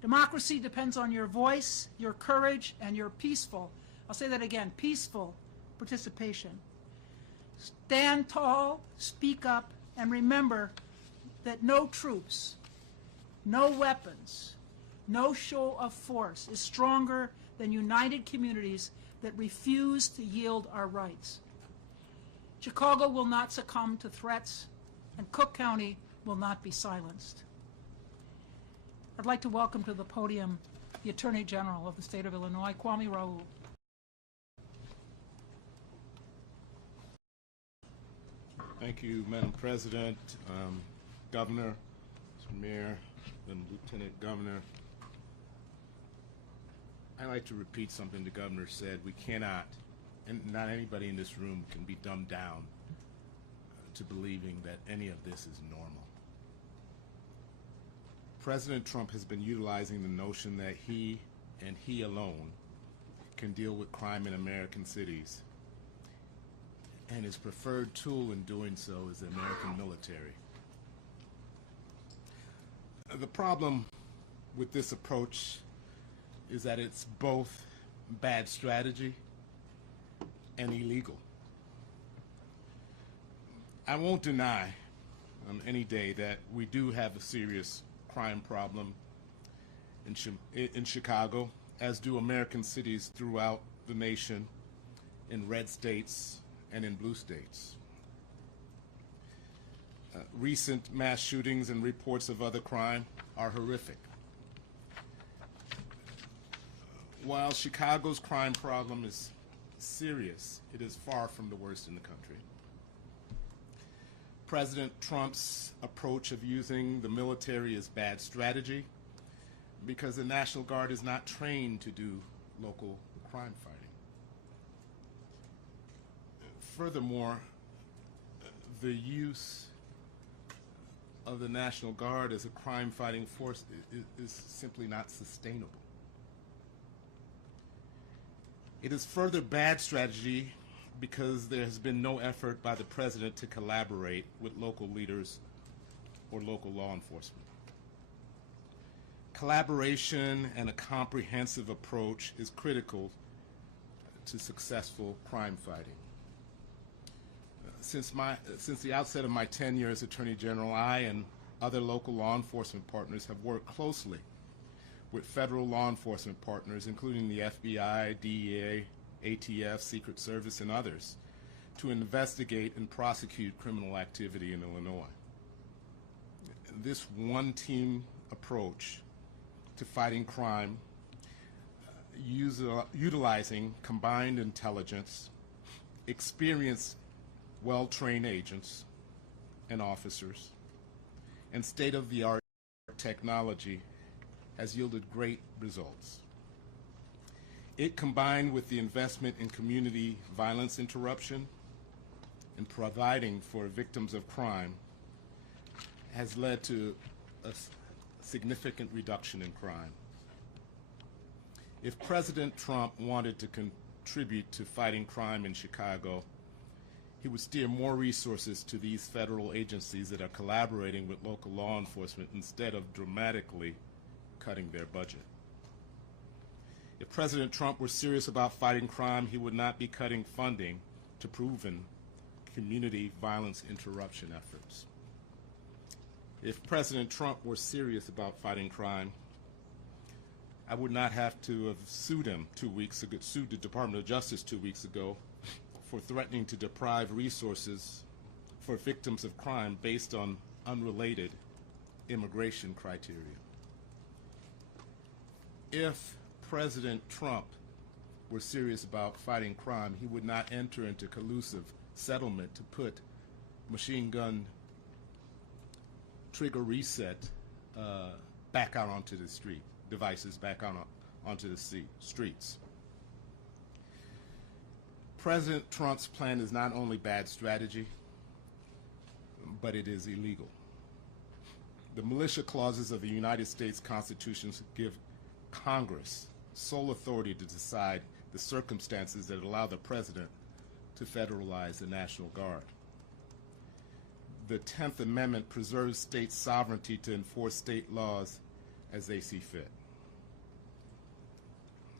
Democracy depends on your voice, your courage, and your peaceful, I'll say that again, peaceful participation. Stand tall, speak up, and remember that no troops, no weapons, no show of force is stronger than united communities that refuse to yield our rights. Chicago will not succumb to threats, and Cook County will not be silenced. I'd like to welcome to the podium the Attorney General of the state of Illinois, Kwame Raoul. Thank you, Madam President, Governor, Mr. Mayor, and Lieutenant Governor. I'd like to repeat something the Governor said. We cannot, and not anybody in this room can be dumbed down to believing that any of this is normal. President Trump has been utilizing the notion that he and he alone can deal with crime in American cities, and his preferred tool in doing so is the American military. The problem with this approach is that it's both bad strategy and illegal. I won't deny any day that we do have a serious crime problem in Chicago, as do American cities throughout the nation, in red states and in blue states. Recent mass shootings and reports of other crime are horrific. While Chicago's crime problem is serious, it is far from the worst in the country. President Trump's approach of using the military is bad strategy because the National Guard is not trained to do local crime fighting. Furthermore, the use of the National Guard as a crime-fighting force is simply not sustainable. It is further bad strategy because there has been no effort by the President to collaborate with local leaders or local law enforcement. Collaboration and a comprehensive approach is critical to successful crime fighting. Since the outset of my tenure as Attorney General, I and other local law enforcement partners have worked closely with federal law enforcement partners, including the FBI, DEA, ATF, Secret Service, and others, to investigate and prosecute criminal activity in Illinois. This one-team approach to fighting crime, utilizing combined intelligence, experienced, well-trained agents and officers, and state-of-the-art technology has yielded great results. It, combined with the investment in community violence interruption and providing for victims of crime, has led to a significant reduction in crime. If President Trump wanted to contribute to fighting crime in Chicago, he would steer more resources to these federal agencies that are collaborating with local law enforcement instead of dramatically cutting their budget. If President Trump were serious about fighting crime, he would not be cutting funding to proven community violence interruption efforts. If President Trump were serious about fighting crime, I would not have to have sued him 2 weeks ago, sued the Department of Justice 2 weeks ago for threatening to deprive resources for victims of crime based on unrelated immigration criteria. If President Trump were serious about fighting crime, he would not enter into collusive settlement to put machine gun trigger reset back out onto the street, devices back out onto the streets. President Trump's plan is not only bad strategy, but it is illegal. The militia clauses of the United States Constitution give Congress sole authority to decide the circumstances that allow the President to federalize the National Guard. The 10th Amendment preserves state sovereignty to enforce state laws as they see fit.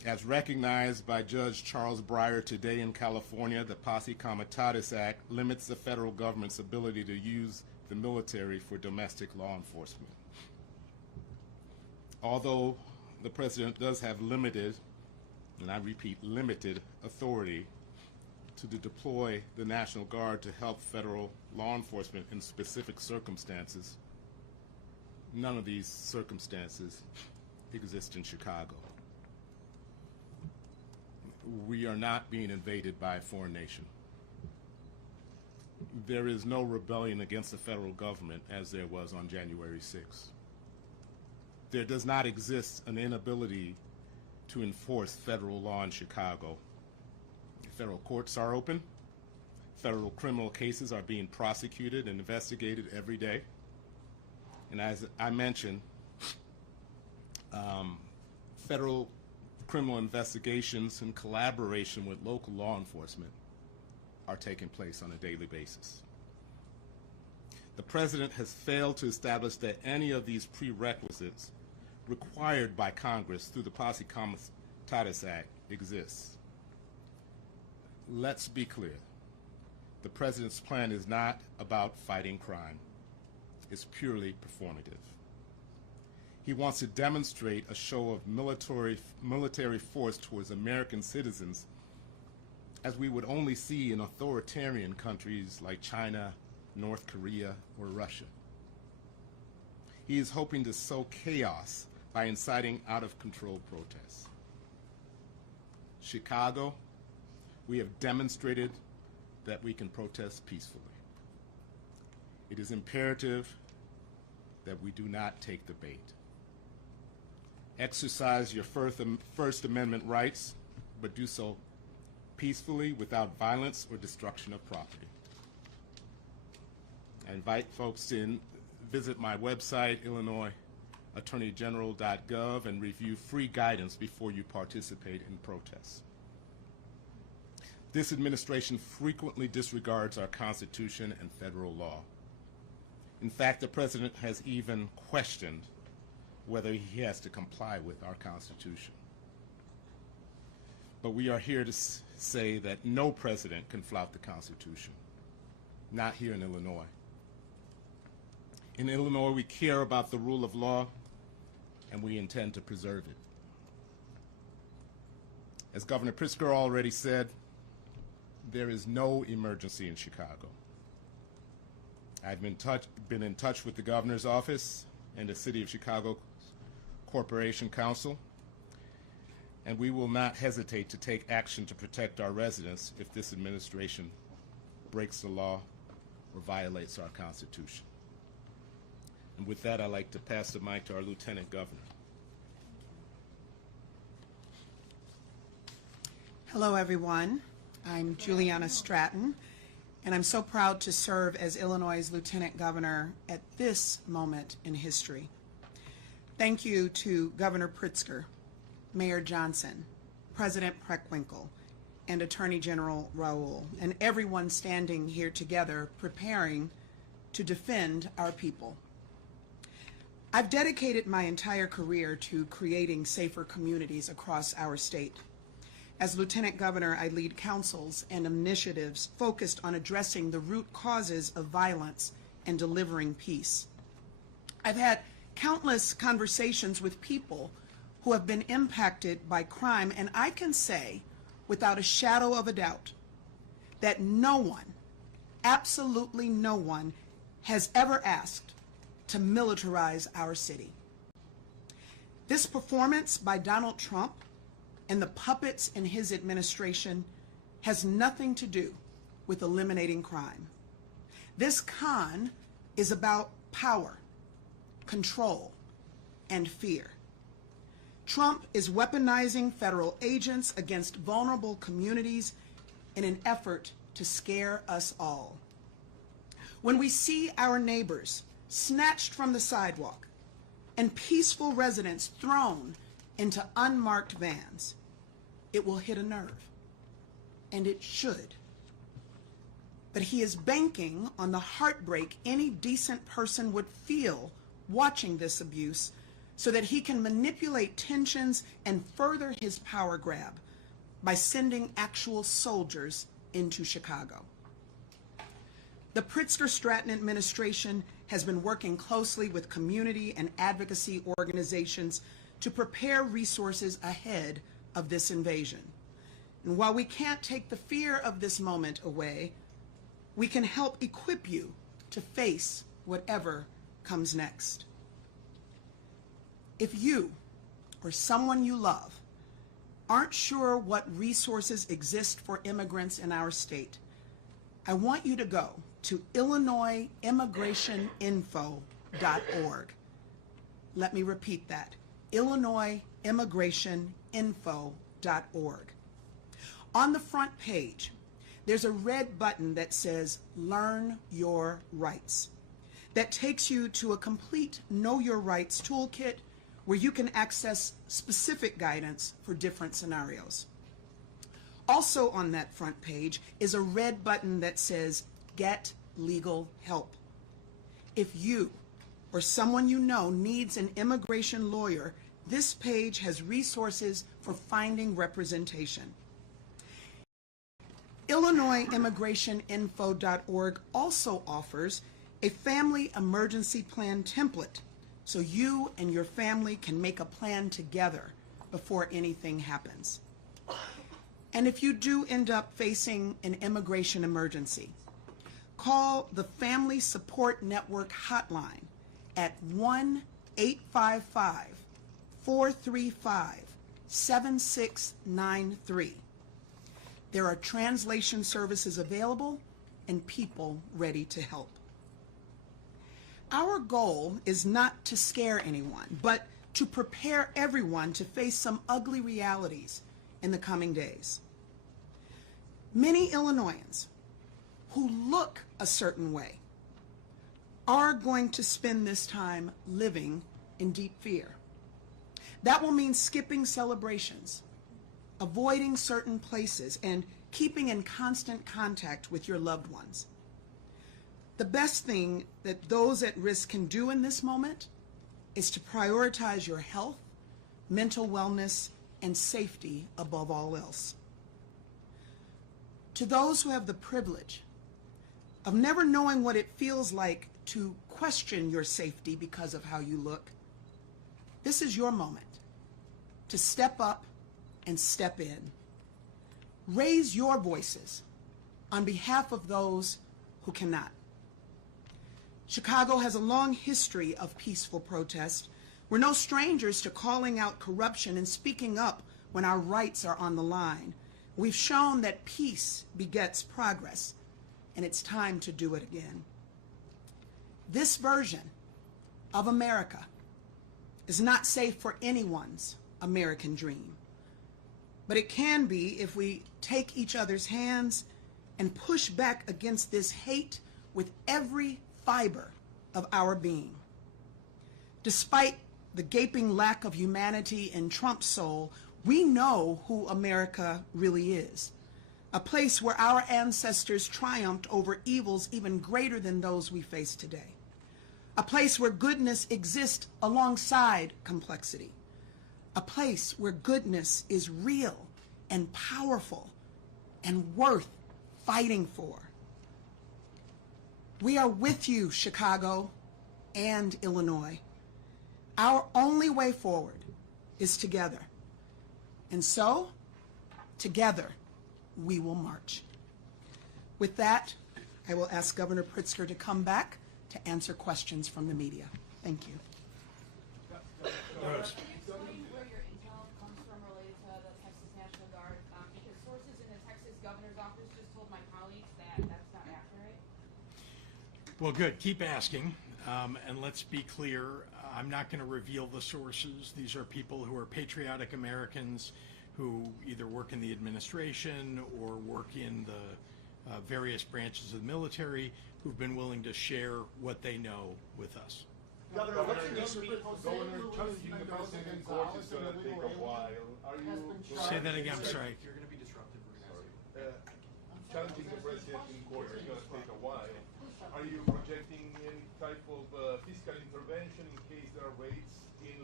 As recognized by Judge Charles Breyer today in California, the Posse Comitatus Act limits the federal government's ability to use the military for domestic law enforcement. Although the president does have limited, and I repeat, limited authority to deploy the National Guard to help federal law enforcement in specific circumstances, none of these circumstances exist in Chicago. We are not being invaded by a foreign nation. There is no rebellion against the federal government as there was on January 6th. There does not exist an inability to enforce federal law in Chicago. Federal courts are open. Federal criminal cases are being prosecuted and investigated every day. And as I mentioned, federal criminal investigations in collaboration with local law enforcement are taking place on a daily basis. The president has failed to establish that any of these prerequisites required by Congress through the Posse Comitatus Act exists. Let's be clear. The president's plan is not about fighting crime. It's purely performative. He wants to demonstrate a show of military force towards American citizens as we would only see in authoritarian countries like China, North Korea, or Russia. He is hoping to sow chaos by inciting out-of-control protests. Chicago, we have demonstrated that we can protest peacefully. It is imperative that we do not take the bait. Exercise your First Amendment rights, but do so peacefully without violence or destruction of property. I invite folks to visit my website, IllinoisAttorneyGeneral.gov, and review free guidance before you participate in protests. This administration frequently disregards our Constitution and federal law. In fact, the president has even questioned whether he has to comply with our Constitution. But we are here to say that no president can flout the Constitution, not here in Illinois. In Illinois, we care about the rule of law, and we intend to preserve it. As Governor Pritzker already said, there is no emergency in Chicago. I've been in touch with the governor's office and the City of Chicago Corporation Council, and we will not hesitate to take action to protect our residents if this administration breaks the law or violates our Constitution. And with that, I'd like to pass the mic to our Lieutenant Governor. Hello, everyone. I'm Juliana Stratton, and I'm so proud to serve as Illinois' Lieutenant Governor at this moment in history. Thank you to Governor Pritzker, Mayor Johnson, President Preckwinkle, and Attorney General Raoul, and everyone standing here together preparing to defend our people. I've dedicated my entire career to creating safer communities across our state. As Lieutenant Governor, I lead councils and initiatives focused on addressing the root causes of violence and delivering peace. I've had countless conversations with people who have been impacted by crime, and I can say without a shadow of a doubt that no one, absolutely no one, has ever asked to militarize our city. This performance by Donald Trump and the puppets in his administration has nothing to do with eliminating crime. This con is about power, control, and fear. Trump is weaponizing federal agents against vulnerable communities in an effort to scare us all. When we see our neighbors snatched from the sidewalk and peaceful residents thrown into unmarked vans, it will hit a nerve, and it should. But he is banking on the heartbreak any decent person would feel watching this abuse so that he can manipulate tensions and further his power grab by sending actual soldiers into Chicago. The Pritzker-Stratton administration has been working closely with community and advocacy organizations to prepare resources ahead of this invasion. And while we can't take the fear of this moment away, we can help equip you to face whatever comes next. If you or someone you love aren't sure what resources exist for immigrants in our state, I want you to go to IllinoisImmigrationInfo.org. Let me repeat that, IllinoisImmigrationInfo.org. On the front page, there's a red button that says Learn Your Rights that takes you to a complete Know Your Rights toolkit where you can access specific guidance for different scenarios. Also on that front page is a red button that says Get Legal Help. If you or someone you know needs an immigration lawyer, this page has resources for finding representation. IllinoisImmigrationInfo.org also offers a family emergency plan template so you and your family can make a plan together before anything happens. And if you do end up facing an immigration emergency, call the Family Support Network hotline at 1-855-435-7693. There are translation services available and people ready to help. Our goal is not to scare anyone, but to prepare everyone to face some ugly realities in the coming days. Many Illinoisans who look a certain way are going to spend this time living in deep fear. That will mean skipping celebrations, avoiding certain places, and keeping in constant contact with your loved ones. The best thing that those at risk can do in this moment is to prioritize your health, mental wellness, and safety above all else. To those who have the privilege of never knowing what it feels like to question your safety because of how you look, this is your moment to step up and step in. Raise your voices on behalf of those who cannot. Chicago has a long history of peaceful protest. We're no strangers to calling out corruption and speaking up when our rights are on the line. We've shown that peace begets progress, and it's time to do it again. This version of America is not safe for anyone's American dream. But it can be if we take each other's hands and push back against this hate with every fiber of our being. Despite the gaping lack of humanity in Trump's soul, we know who America really is. A place where our ancestors triumphed over evils even greater than those we face today. A place where goodness exists alongside complexity. A place where goodness is real and powerful and worth fighting for. We are with you, Chicago and Illinois. Our only way forward is together. And so, together, we will march. With that, I will ask Governor Pritzker to come back to answer questions from the media. Thank you. Can you explain where your intel comes from related to the Texas National Guard? Because sources in the Texas governor's office just told my colleagues that that's not accurate. Well, good. Keep asking. And let's be clear, I'm not going to reveal the sources. These are people who are patriotic Americans who either work in the administration or work in the various branches of the military who've been willing to share what they know with us. Governor, what's your new speech? Governor, challenging the president in court is going to take a while. Are you Say that again, I'm sorry. You're going to be disrupted. challenging the president in court is going to take a while? Are you projecting any type of fiscal intervention in case there are raids in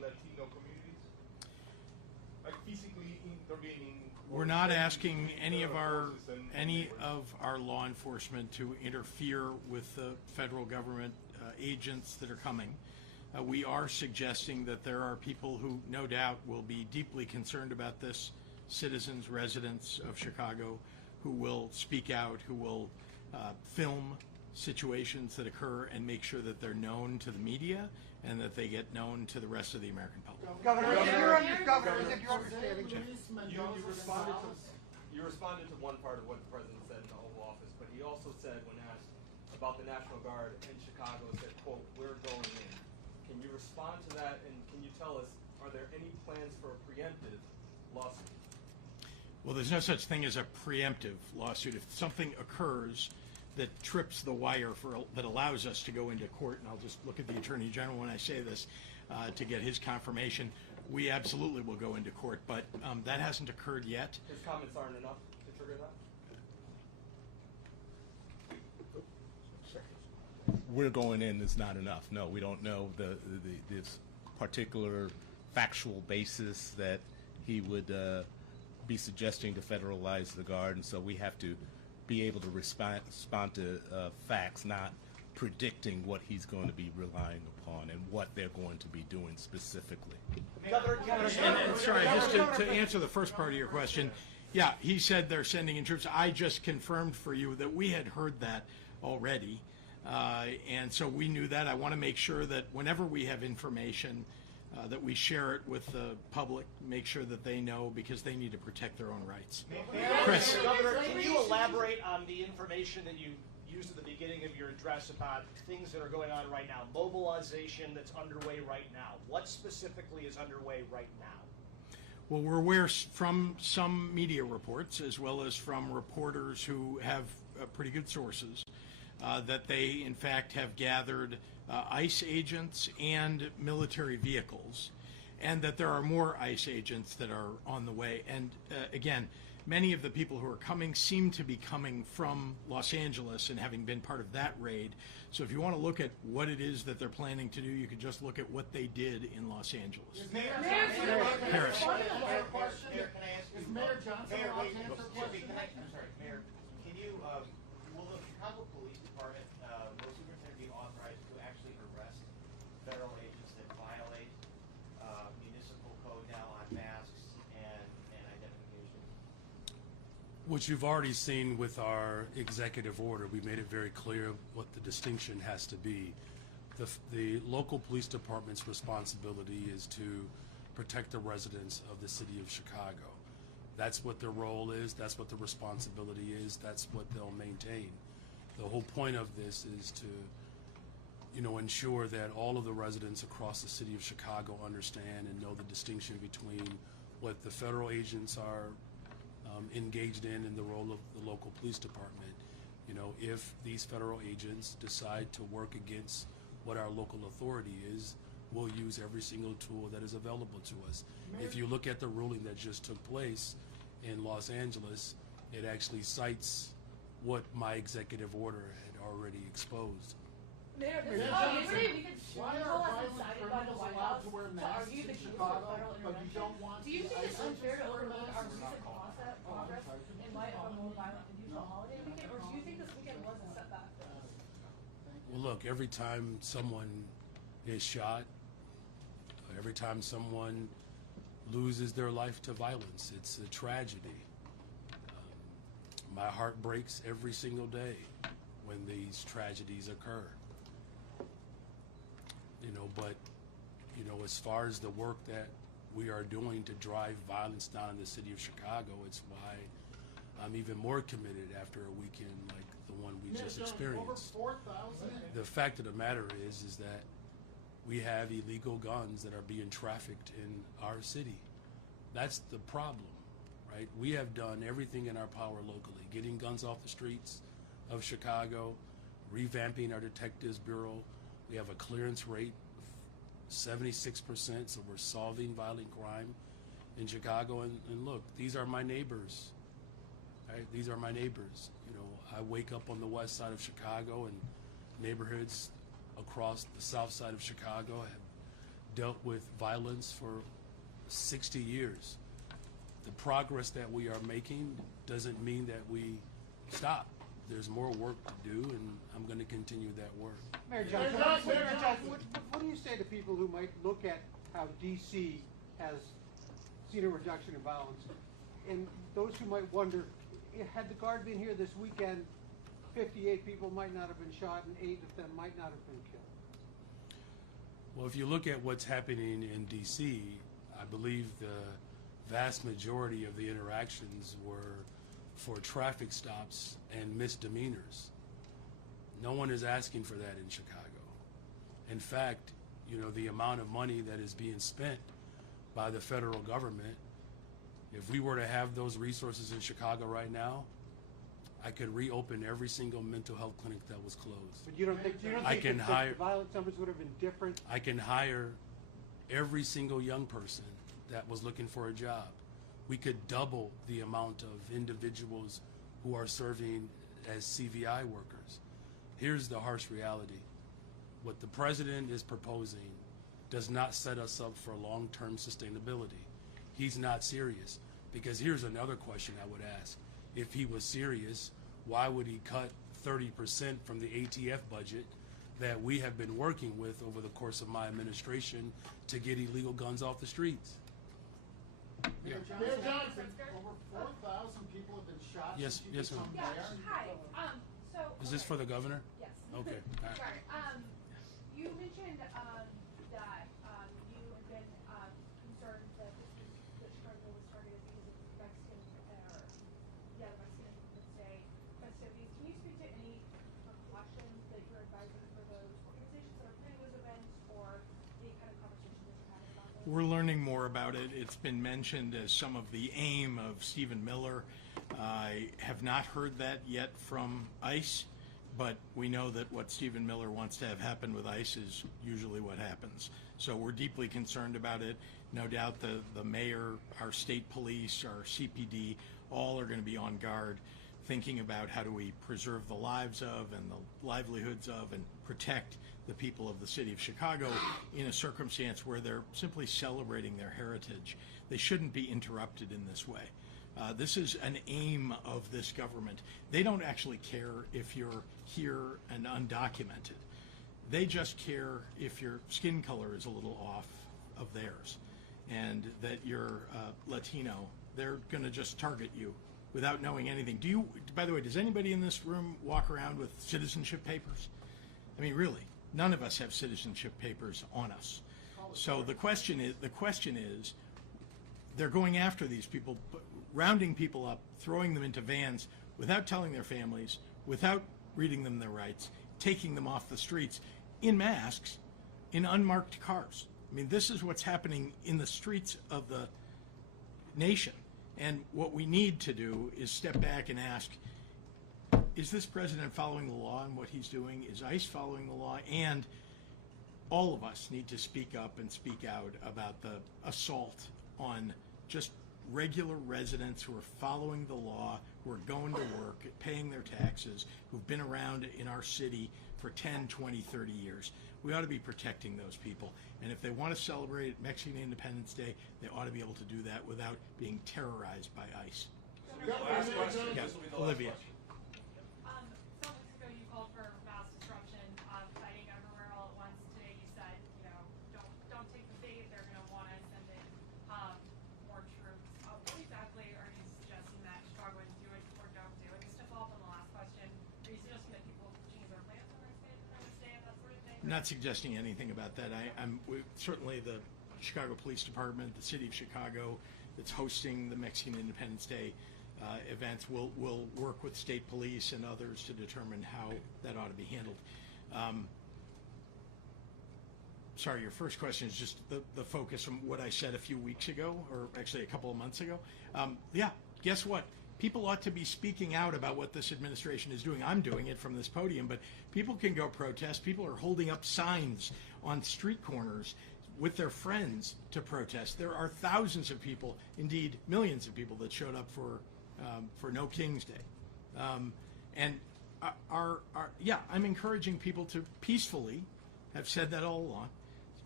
Latino communities? Like physically intervening? We're not asking any of our law enforcement to interfere with the federal government agents that are coming. We are suggesting that there are people who no doubt will be deeply concerned about this, citizens, residents of Chicago, who will speak out, who will film situations that occur and make sure that they're known to the media and that they get known to the rest of the American public. Governor, is your understanding? You responded to one part of what the president said in the Oval Office, but he also said, when asked about the National Guard in Chicago, said, quote, "We're going in." Can you respond to that, and can you tell us, are there any plans for a preemptive lawsuit? Well, there's no such thing as a preemptive lawsuit. If something occurs that trips the wire that allows us to go into court, and I'll just look at the Attorney General when I say this to get his confirmation, we absolutely will go into court, but that hasn't occurred yet. His comments aren't enough to trigger that? We're going in is not enough. No, we don't know this particular factual basis that he would be suggesting to federalize the Guard, and so we have to be able to respond to facts, not predicting what he's going to be relying upon and what they're going to be doing specifically. And sorry, just to answer the first part of your question, yeah, he said they're sending in troops. I just confirmed for you that we had heard that already, and so we knew that. I want to make sure that whenever we have information, that we share it with the public, make sure that they know, because they need to protect their own rights. Chris. Governor, can you elaborate on the information that you used at the beginning of your address about things that are going on right now, mobilization that's underway right now? What specifically is underway right now? Well, we're aware from some media reports, as well as from reporters who have pretty good sources, that they, in fact, have gathered ICE agents and military vehicles, and that there are more ICE agents that are on the way. And again, many of the people who are coming seem to be coming from Los Angeles and having been part of that raid. So if you want to look at what it is that they're planning to do, you could just look at what they did in Los Angeles. Harris. Is Mayor Johnson allowed to answer questions? I'm sorry, Mayor, can you, will the Chicago Police Department, will superintendent be authorized to actually arrest federal agents that violate municipal code now on masks and identification? What you've already seen with our executive order, we made it very clear what the distinction has to be. The local police department's responsibility is to protect the residents of the city of Chicago. That's what their role is, that's what the responsibility is, that's what they'll maintain. The whole point of this is to, ensure that all of the residents across the city of Chicago understand and know the distinction between what the federal agents are engaged in the role of the local police department. If these federal agents decide to work against what our local authority is, we'll use every single tool that is available to us. If you look at the ruling that just took place in Los Angeles, it actually cites what my executive order had already exposed. Mayor, yesterday we could call us decided by the White House to argue the case for federal intervention. Do you think it's unfair to overlook our recent progress in light of a more violent and usual holiday weekend, or do you think this weekend was a setback for us? Well, look, every time someone is shot, every time someone loses their life to violence, it's a tragedy. My heart breaks every single day when these tragedies occur. But as far as the work that we are doing to drive violence down in the city of Chicago, it's why I'm even more committed after a weekend like the one we just experienced. Over 4,000? The fact of the matter is that we have illegal guns that are being trafficked in our city. That's the problem, right? We have done everything in our power locally, getting guns off the streets of Chicago, revamping our detectives bureau. We have a clearance rate of 76%, so we're solving violent crime in Chicago. And look, these are my neighbors, right? These are my neighbors. I wake up on the west side of Chicago, and neighborhoods across the south side of Chicago have dealt with violence for 60 years. The progress that we are making doesn't mean that we stop. There's more work to do, and I'm going to continue that work. Mayor Johnson, what do you say to people who might look at how D.C. has seen a reduction in violence, and those who might wonder, had the Guard been here this weekend, 58 people might not have been shot and 8 of them might not have been killed? Well, if you look at what's happening in D.C., I believe the vast majority of the interactions were for traffic stops and misdemeanors. No one is asking for that in Chicago. In fact, you know, the amount of money that is being spent by the federal government, if we were to have those resources in Chicago right now, I could reopen every single mental health clinic that was closed. But you don't think that the violence numbers would have been different? I can hire every single young person that was looking for a job. We could double the amount of individuals who are serving as CVI workers. Here's the harsh reality. What the president is proposing does not set us up for long-term sustainability. He's not serious. Because here's another question I would ask. If he was serious, why would he cut 30% from the ATF budget that we have been working with over the course of my administration to get illegal guns off the streets? Mayor Johnson, over 4,000 people have been shot Yes, since you yes, become ma'am. mayor. Hi. So. Is this for the governor? Yes. Okay. All right. Sorry. You mentioned that you have been concerned that Chicago was targeted because of Mexican, the Mexican Day festivities. Can you speak to any precautions that you're advising for those organizations that are planning those events, or the kind of conversations that you're having about those? We're learning more about it. It's been mentioned as some of the aim of Stephen Miller. I have not heard that yet from ICE, but we know that what Stephen Miller wants to have happen with ICE is usually what happens. So we're deeply concerned about it. No doubt the mayor, our state police, our CPD, all are going to be on guard, thinking about how do we preserve the lives of and the livelihoods of and protect the people of the city of Chicago in a circumstance where they're simply celebrating their heritage. They shouldn't be interrupted in this way. This is an aim of this government. They don't actually care if you're here and undocumented. They just care if your skin color is a little off of theirs and that you're Latino. They're going to just target you without knowing anything. By the way, does anybody in this room walk around with citizenship papers? I mean, really, none of us have citizenship papers on us. So the question is, they're going after these people, rounding people up, throwing them into vans without telling their families, without reading them their rights, taking them off the streets in masks, in unmarked cars. I mean, this is what's happening in the streets of the nation. And what we need to do is step back and ask, is this president following the law in what he's doing? Is ICE following the law? And all of us need to speak up and speak out about the assault on just regular residents who are following the law, who are going to work, paying their taxes, who've been around in our city for 10, 20, 30 years. We ought to be protecting those people. And if they want to celebrate Mexican Independence Day, they ought to be able to do that without being terrorized by ICE. Last question. Yeah, This will be the last Olivia. question. Some weeks ago you called for mass disruption, fighting everywhere all at once. Today you said, don't take the bait. They're going to want to send in more troops. What exactly are you suggesting that Chicagoans do it or don't do? And just to follow up on the last question, are you suggesting that people change their plans on Independence Day and that sort of thing? I'm not suggesting anything about that. Certainly the Chicago Police Department, the city of Chicago, that's hosting the Mexican Independence Day events will work with state police and others to determine how that ought to be handled. Sorry, your first question is just the focus from what I said a few weeks ago, or actually a couple of months ago. Yeah, guess what? People ought to be speaking out about what this administration is doing. I'm doing it from this podium, but people can go protest. People are holding up signs on street corners with their friends to protest. There are thousands of people, indeed millions of people, that showed up for No King's Day. And I'm encouraging people to peacefully, have said that all along,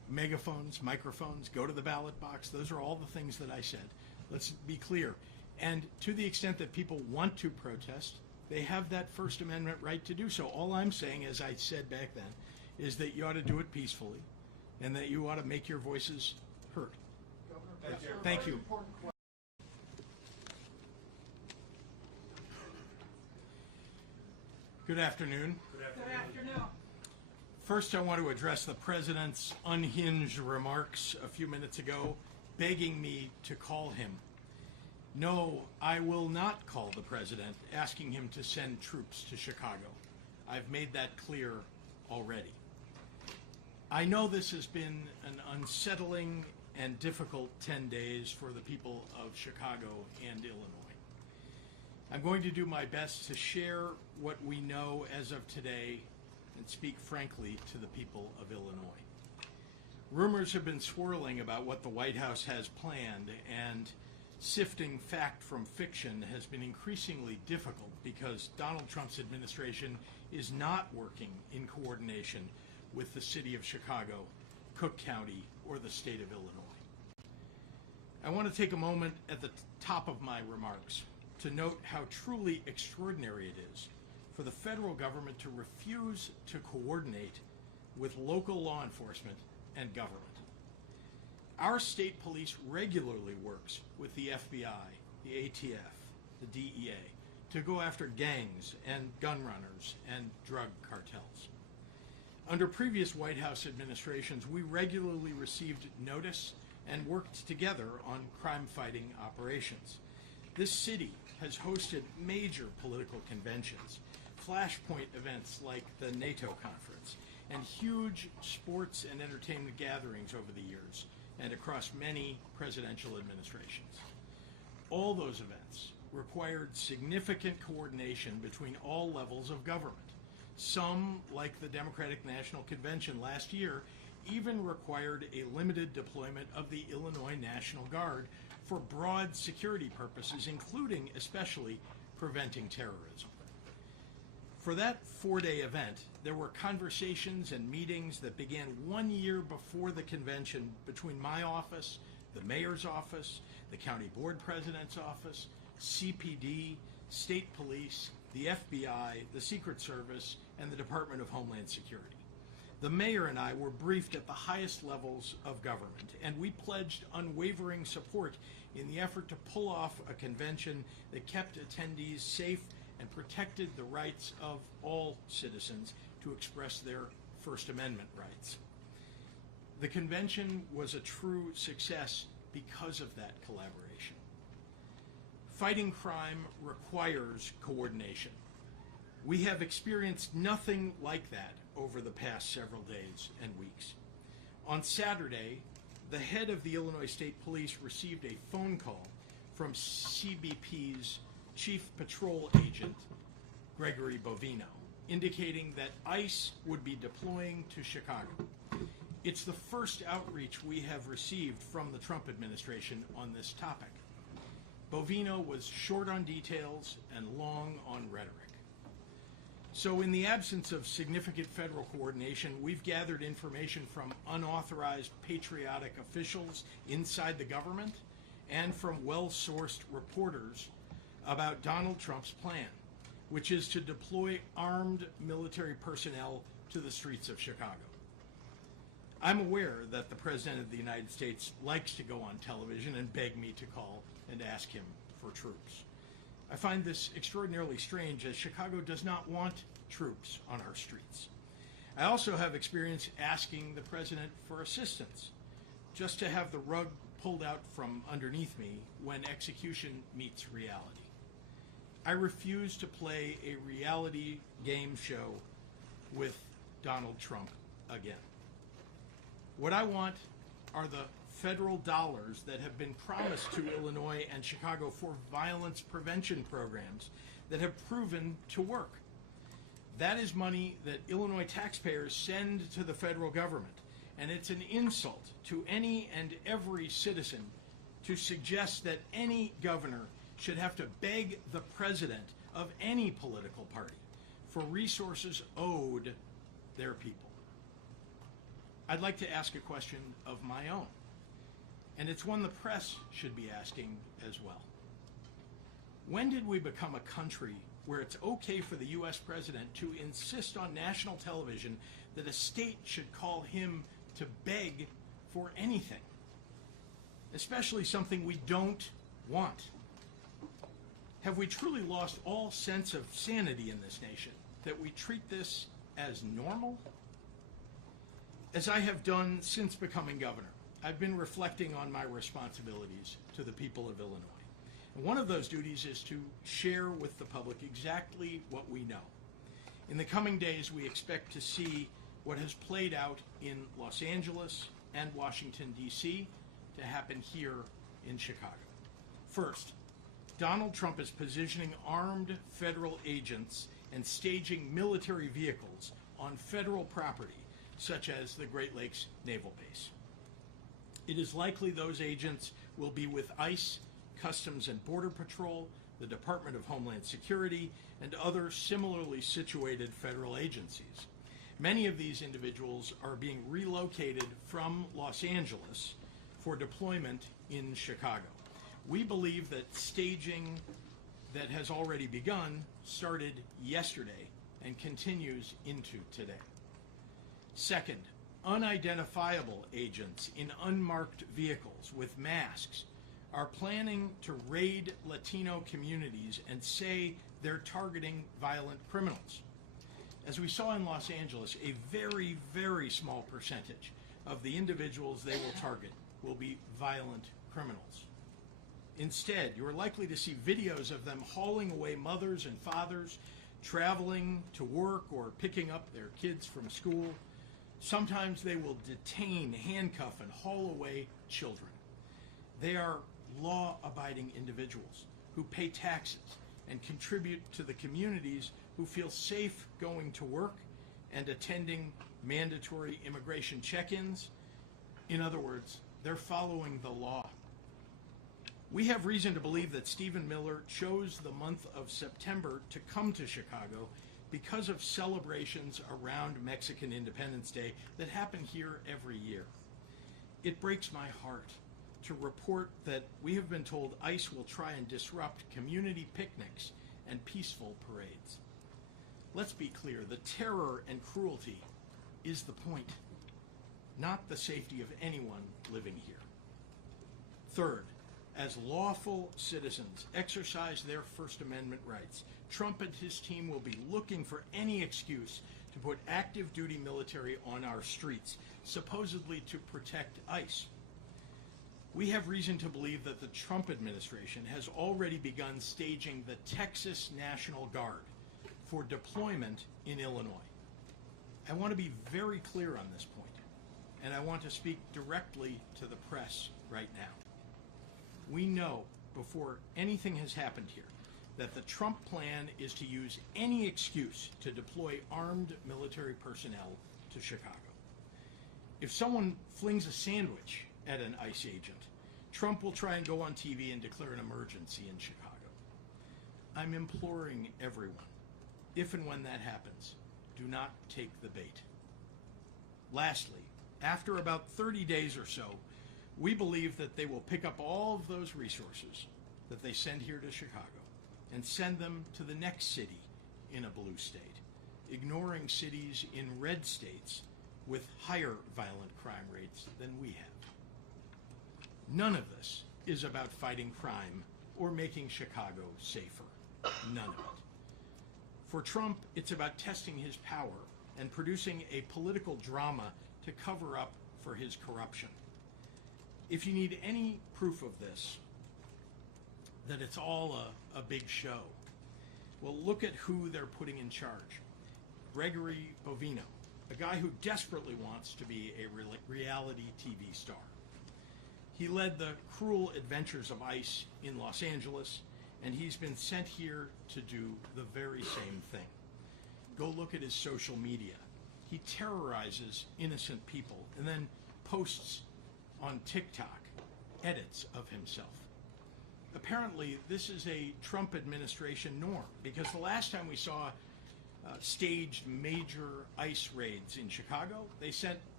megaphones, microphones, go to the ballot box. Those are all the things that I said. Let's be clear. And to the extent that people want to protest, they have that First Amendment right to do so. All I'm saying, as I said back then, is that you ought to do it peacefully and that you ought to make your voices heard. Thank you. Good afternoon. Good afternoon. First, I want to address the President's unhinged remarks a few minutes ago, begging me to call him. No, I will not call the President, asking him to send troops to Chicago. I've made that clear already. I know this has been an unsettling and difficult 10 days for the people of Chicago and Illinois. I'm going to do my best to share what we know as of today and speak frankly to the people of Illinois. Rumors have been swirling about what the White House has planned, and sifting fact from fiction has been increasingly difficult because Donald Trump's administration is not working in coordination with the city of Chicago, Cook County, or the state of Illinois. I want to take a moment at the top of my remarks to note how truly extraordinary it is for the federal government to refuse to coordinate with local law enforcement and government. Our state police regularly works with the FBI, the ATF, the DEA to go after gangs and gun runners and drug cartels. Under previous White House administrations, we regularly received notice and worked together on crime-fighting operations. This city has hosted major political conventions, flashpoint events like the NATO conference, and huge sports and entertainment gatherings over the years and across many presidential administrations. All those events required significant coordination between all levels of government. Some, like the Democratic National Convention last year, even required a limited deployment of the Illinois National Guard for broad security purposes, including especially preventing terrorism. For that 4-day event, there were conversations and meetings that began 1 year before the convention between my office, the mayor's office, the county board president's office, CPD, state police, the FBI, the Secret Service, and the Department of Homeland Security. The mayor and I were briefed at the highest levels of government, and we pledged unwavering support in the effort to pull off a convention that kept attendees safe and protected the rights of all citizens to express their First Amendment rights. The convention was a true success because of that collaboration. Fighting crime requires coordination. We have experienced nothing like that over the past several days and weeks. On Saturday, the head of the Illinois State Police received a phone call from CBP's Chief Patrol Agent, Gregory Bovino, indicating that ICE would be deploying to Chicago. It's the first outreach we have received from the Trump administration on this topic. Bovino was short on details and long on rhetoric. So in the absence of significant federal coordination, we've gathered information from unauthorized patriotic officials inside the government and from well-sourced reporters about Donald Trump's plan, which is to deploy armed military personnel to the streets of Chicago. I'm aware that the President of the United States likes to go on television and beg me to call and ask him for troops. I find this extraordinarily strange, as Chicago does not want troops on our streets. I also have experience asking the President for assistance, just to have the rug pulled out from underneath me when execution meets reality. I refuse to play a reality game show with Donald Trump again. What I want are the federal dollars that have been promised to Illinois and Chicago for violence prevention programs that have proven to work. That is money that Illinois taxpayers send to the federal government, and it's an insult to any and every citizen to suggest that any governor should have to beg the president of any political party for resources owed their people. I'd like to ask a question of my own, and it's one the press should be asking as well. When did we become a country where it's okay for the U.S. president to insist on national television that a state should call him to beg for anything, especially something we don't want? Have we truly lost all sense of sanity in this nation, that we treat this as normal? As I have done since becoming governor, I've been reflecting on my responsibilities to the people of Illinois. And one of those duties is to share with the public exactly what we know. In the coming days, we expect to see what has played out in Los Angeles and Washington, D.C., to happen here in Chicago. First, Donald Trump is positioning armed federal agents and staging military vehicles on federal property, such as the Great Lakes Naval Base. It is likely those agents will be with ICE, Customs and Border Patrol, the Department of Homeland Security, and other similarly situated federal agencies. Many of these individuals are being relocated from Los Angeles for deployment in Chicago. We believe that staging that has already begun started yesterday and continues into today. Second, unidentifiable agents in unmarked vehicles with masks are planning to raid Latino communities and say they're targeting violent criminals. As we saw in Los Angeles, a very, very small percentage of the individuals they will target will be violent criminals. Instead, you are likely to see videos of them hauling away mothers and fathers, traveling to work or picking up their kids from school. Sometimes they will detain, handcuff, and haul away children. They are law-abiding individuals who pay taxes and contribute to the communities who feel safe going to work and attending mandatory immigration check-ins. In other words, they're following the law. We have reason to believe that Stephen Miller chose the month of September to come to Chicago because of celebrations around Mexican Independence Day that happen here every year. It breaks my heart to report that we have been told ICE will try and disrupt community picnics and peaceful parades. Let's be clear, the terror and cruelty is the point, not the safety of anyone living here. Third, as lawful citizens exercise their First Amendment rights, Trump and his team will be looking for any excuse to put active duty military on our streets, supposedly to protect ICE. We have reason to believe that the Trump administration has already begun staging the Texas National Guard for deployment in Illinois. I want to be very clear on this point, and I want to speak directly to the press right now. We know before anything has happened here that the Trump plan is to use any excuse to deploy armed military personnel to Chicago. If someone flings a sandwich at an ICE agent, Trump will try and go on TV and declare an emergency in Chicago. I'm imploring everyone, if and when that happens, do not take the bait. Lastly, after about 30 days or so, we believe that they will pick up all of those resources that they send here to Chicago and send them to the next city in a blue state, ignoring cities in red states with higher violent crime rates than we have. None of this is about fighting crime or making Chicago safer. None of it. For Trump, it's about testing his power and producing a political drama to cover up for his corruption. If you need any proof of this, that it's all a big show, well, look at who they're putting in charge. Gregory Bovino, a guy who desperately wants to be a reality TV star. He led the cruel adventures of ICE in Los Angeles, and he's been sent here to do the very same thing. Go look at his social media. He terrorizes innocent people and then posts on TikTok edits of himself. Apparently, this is a Trump administration norm, because the last time we saw staged major ICE raids in Chicago, they sent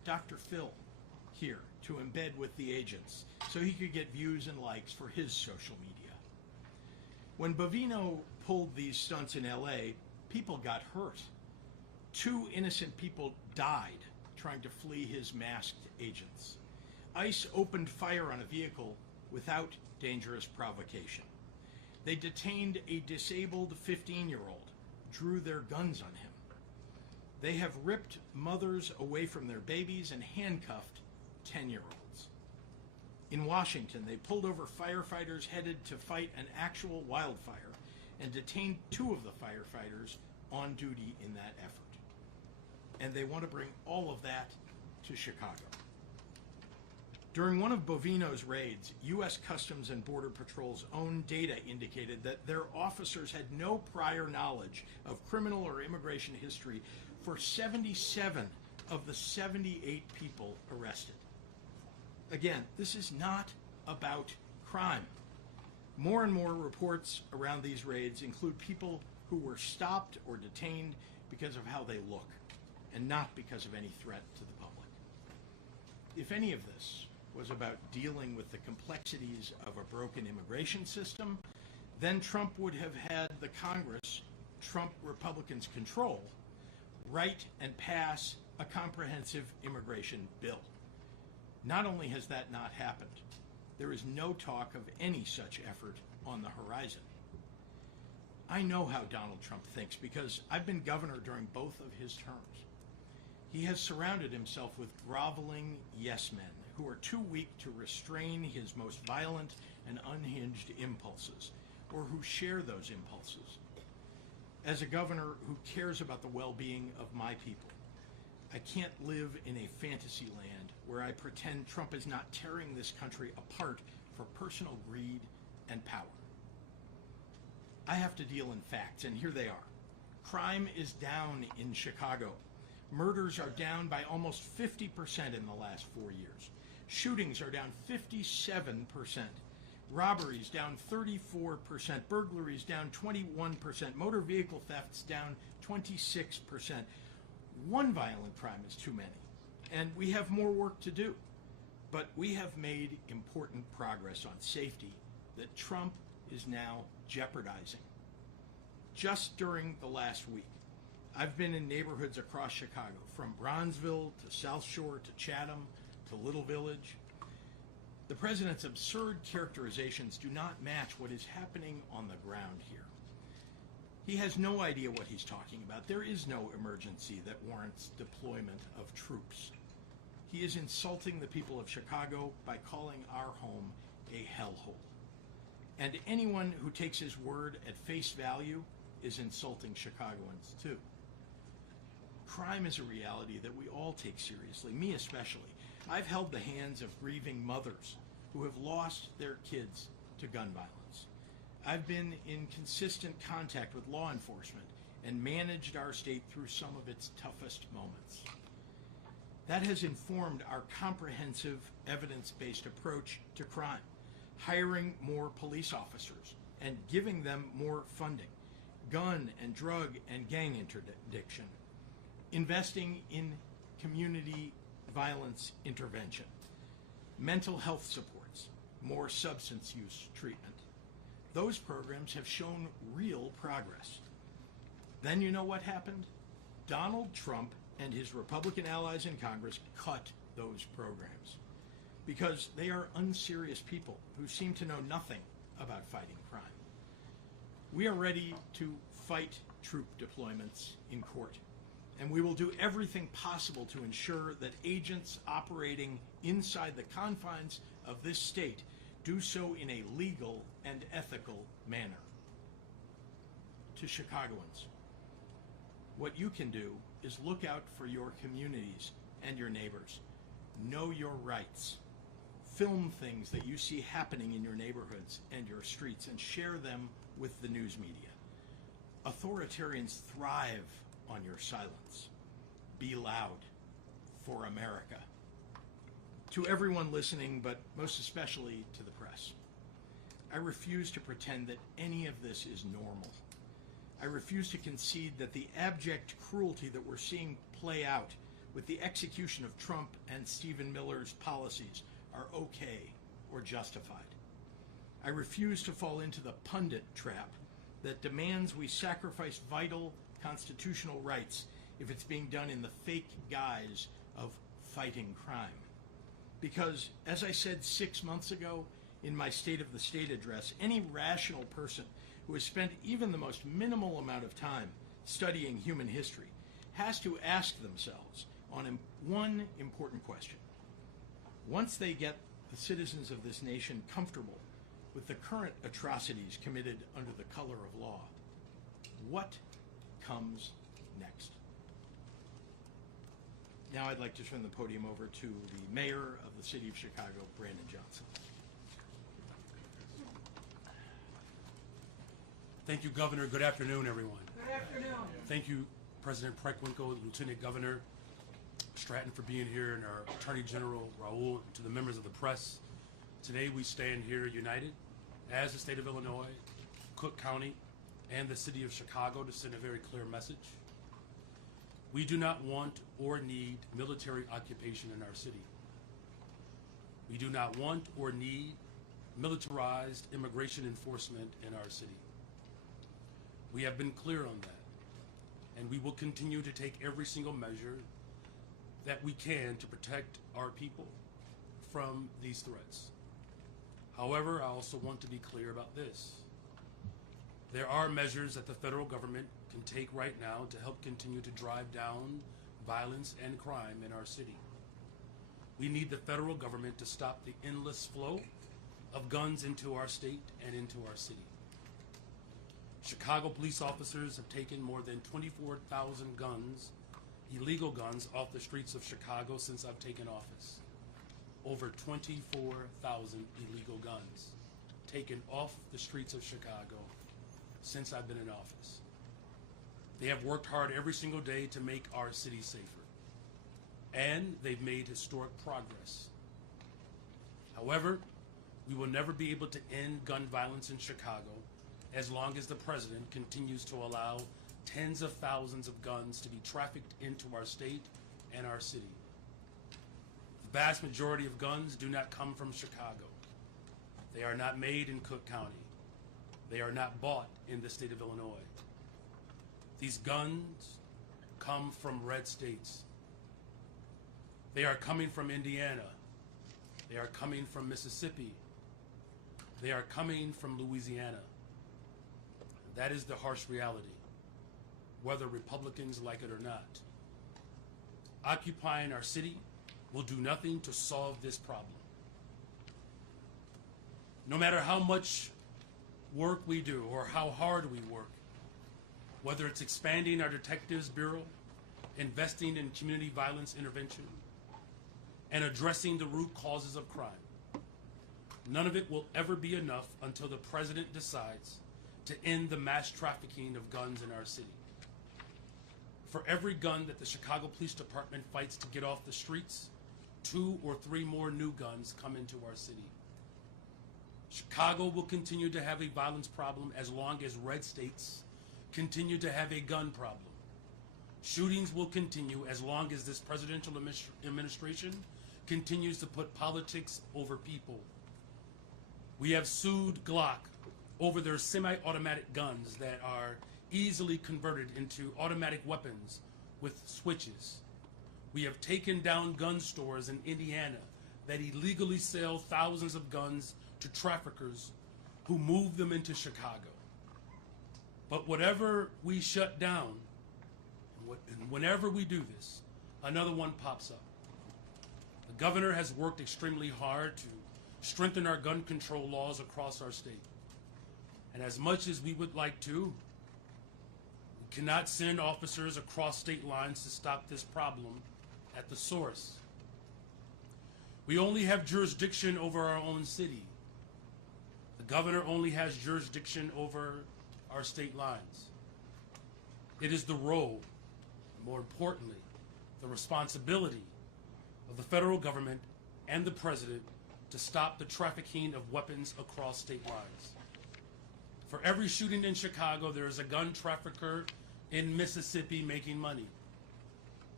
Dr. Phil here to embed with the agents so he could get views and likes for his social media. When Bovino pulled these stunts in LA, people got hurt. 2 innocent people died trying to flee his masked agents. ICE opened fire on a vehicle without dangerous provocation. They detained a disabled 15-year-old, drew their guns on him. They have ripped mothers away from their babies and handcuffed 10-year-olds. In Washington, they pulled over firefighters headed to fight an actual wildfire and detained 2 of the firefighters on duty in that effort. And they want to bring all of that to Chicago. During one of Bovino's raids, U.S. Customs and Border Patrol's own data indicated that their officers had no prior knowledge of criminal or immigration history for 77 of the 78 people arrested. Again, this is not about crime. More and more reports around these raids include people who were stopped or detained because of how they look, and not because of any threat to the public. If any of this was about dealing with the complexities of a broken immigration system, then Trump would have had the Congress Trump Republicans control write and pass a comprehensive immigration bill. Not only has that not happened, there is no talk of any such effort on the horizon. I know how Donald Trump thinks because I've been governor during both of his terms. He has surrounded himself with groveling yes men who are too weak to restrain his most violent and unhinged impulses, or who share those impulses. As a governor who cares about the well-being of my people, I can't live in a fantasy land where I pretend Trump is not tearing this country apart for personal greed and power. I have to deal in facts, and here they are. Crime is down in Chicago. Murders are down by almost 50% in the last 4 years. Shootings are down 57%. Robberies down 34%. Burglaries down 21%. Motor vehicle thefts down 26%. One violent crime is too many, and we have more work to do. But we have made important progress on safety that Trump is now jeopardizing. Just during the last week, I've been in neighborhoods across Chicago, from Bronzeville to South Shore to Chatham to Little Village. The president's absurd characterizations do not match what is happening on the ground here. He has no idea what he's talking about. There is no emergency that warrants deployment of troops. He is insulting the people of Chicago by calling our home a hellhole. And anyone who takes his word at face value is insulting Chicagoans too. Crime is a reality that we all take seriously, me especially. I've held the hands of grieving mothers who have lost their kids to gun violence. I've been in consistent contact with law enforcement and managed our state through some of its toughest moments. That has informed our comprehensive, evidence-based approach to crime, hiring more police officers and giving them more funding, gun and drug and gang interdiction, investing in community violence intervention, mental health supports, more substance use treatment. Those programs have shown real progress. Then you know what happened? Donald Trump and his Republican allies in Congress cut those programs because they are unserious people who seem to know nothing about fighting crime. We are ready to fight troop deployments in court, and we will do everything possible to ensure that agents operating inside the confines of this state do so in a legal and ethical manner. To Chicagoans, what you can do is look out for your communities and your neighbors. Know your rights. Film things that you see happening in your neighborhoods and your streets and share them with the news media. Authoritarians thrive on your silence. Be loud for America. To everyone listening, but most especially to the press, I refuse to pretend that any of this is normal. I refuse to concede that the abject cruelty that we're seeing play out with the execution of Trump and Stephen Miller's policies are okay or justified. I refuse to fall into the pundit trap that demands we sacrifice vital constitutional rights if it's being done in the fake guise of fighting crime. Because, as I said 6 months ago in my State of the State address, any rational person who has spent even the most minimal amount of time studying human history has to ask themselves on one important question. Once they get the citizens of this nation comfortable with the current atrocities committed under the color of law, what comes next? Now I'd like to turn the podium over to the mayor of the city of Chicago, Brandon Johnson. Thank you, Governor. Good afternoon, everyone. Good afternoon. Thank you, President Preckwinkle, Lieutenant Governor Stratton, for being here, and our Attorney General Raoul, to the members of the press. Today we stand here united as the state of Illinois, Cook County, and the city of Chicago to send a very clear message. We do not want or need military occupation in our city. We do not want or need militarized immigration enforcement in our city. We have been clear on that, and we will continue to take every single measure that we can to protect our people from these threats. However, I also want to be clear about this. There are measures that the federal government can take right now to help continue to drive down violence and crime in our city. We need the federal government to stop the endless flow of guns into our state and into our city. Chicago police officers have taken more than 24,000 guns, illegal guns, off the streets of Chicago since I've taken office. Over 24,000 illegal guns taken off the streets of Chicago since I've been in office. They have worked hard every single day to make our city safer, and they've made historic progress. However, we will never be able to end gun violence in Chicago as long as the president continues to allow tens of thousands of guns to be trafficked into our state and our city. The vast majority of guns do not come from Chicago. They are not made in Cook County. They are not bought in the state of Illinois. These guns come from red states. They are coming from Indiana. They are coming from Mississippi. They are coming from Louisiana. That is the harsh reality, whether Republicans like it or not. Occupying our city will do nothing to solve this problem. No matter how much work we do or how hard we work, whether it's expanding our Detectives Bureau, investing in community violence intervention, and addressing the root causes of crime, none of it will ever be enough until the president decides to end the mass trafficking of guns in our city. For every gun that the Chicago Police Department fights to get off the streets, 2 or 3 more new guns come into our city. Chicago will continue to have a violence problem as long as red states continue to have a gun problem. Shootings will continue as long as this presidential administration continues to put politics over people. We have sued Glock over their semi-automatic guns that are easily converted into automatic weapons with switches. We have taken down gun stores in Indiana that illegally sell thousands of guns to traffickers who move them into Chicago. But whatever we shut down, and whenever we do this, another one pops up. The governor has worked extremely hard to strengthen our gun control laws across our state. And as much as we would like to, we cannot send officers across state lines to stop this problem at the source. We only have jurisdiction over our own city. The governor only has jurisdiction over our state lines. It is the role, more importantly, the responsibility of the federal government and the president to stop the trafficking of weapons across state lines. For every shooting in Chicago, there is a gun trafficker in Mississippi making money.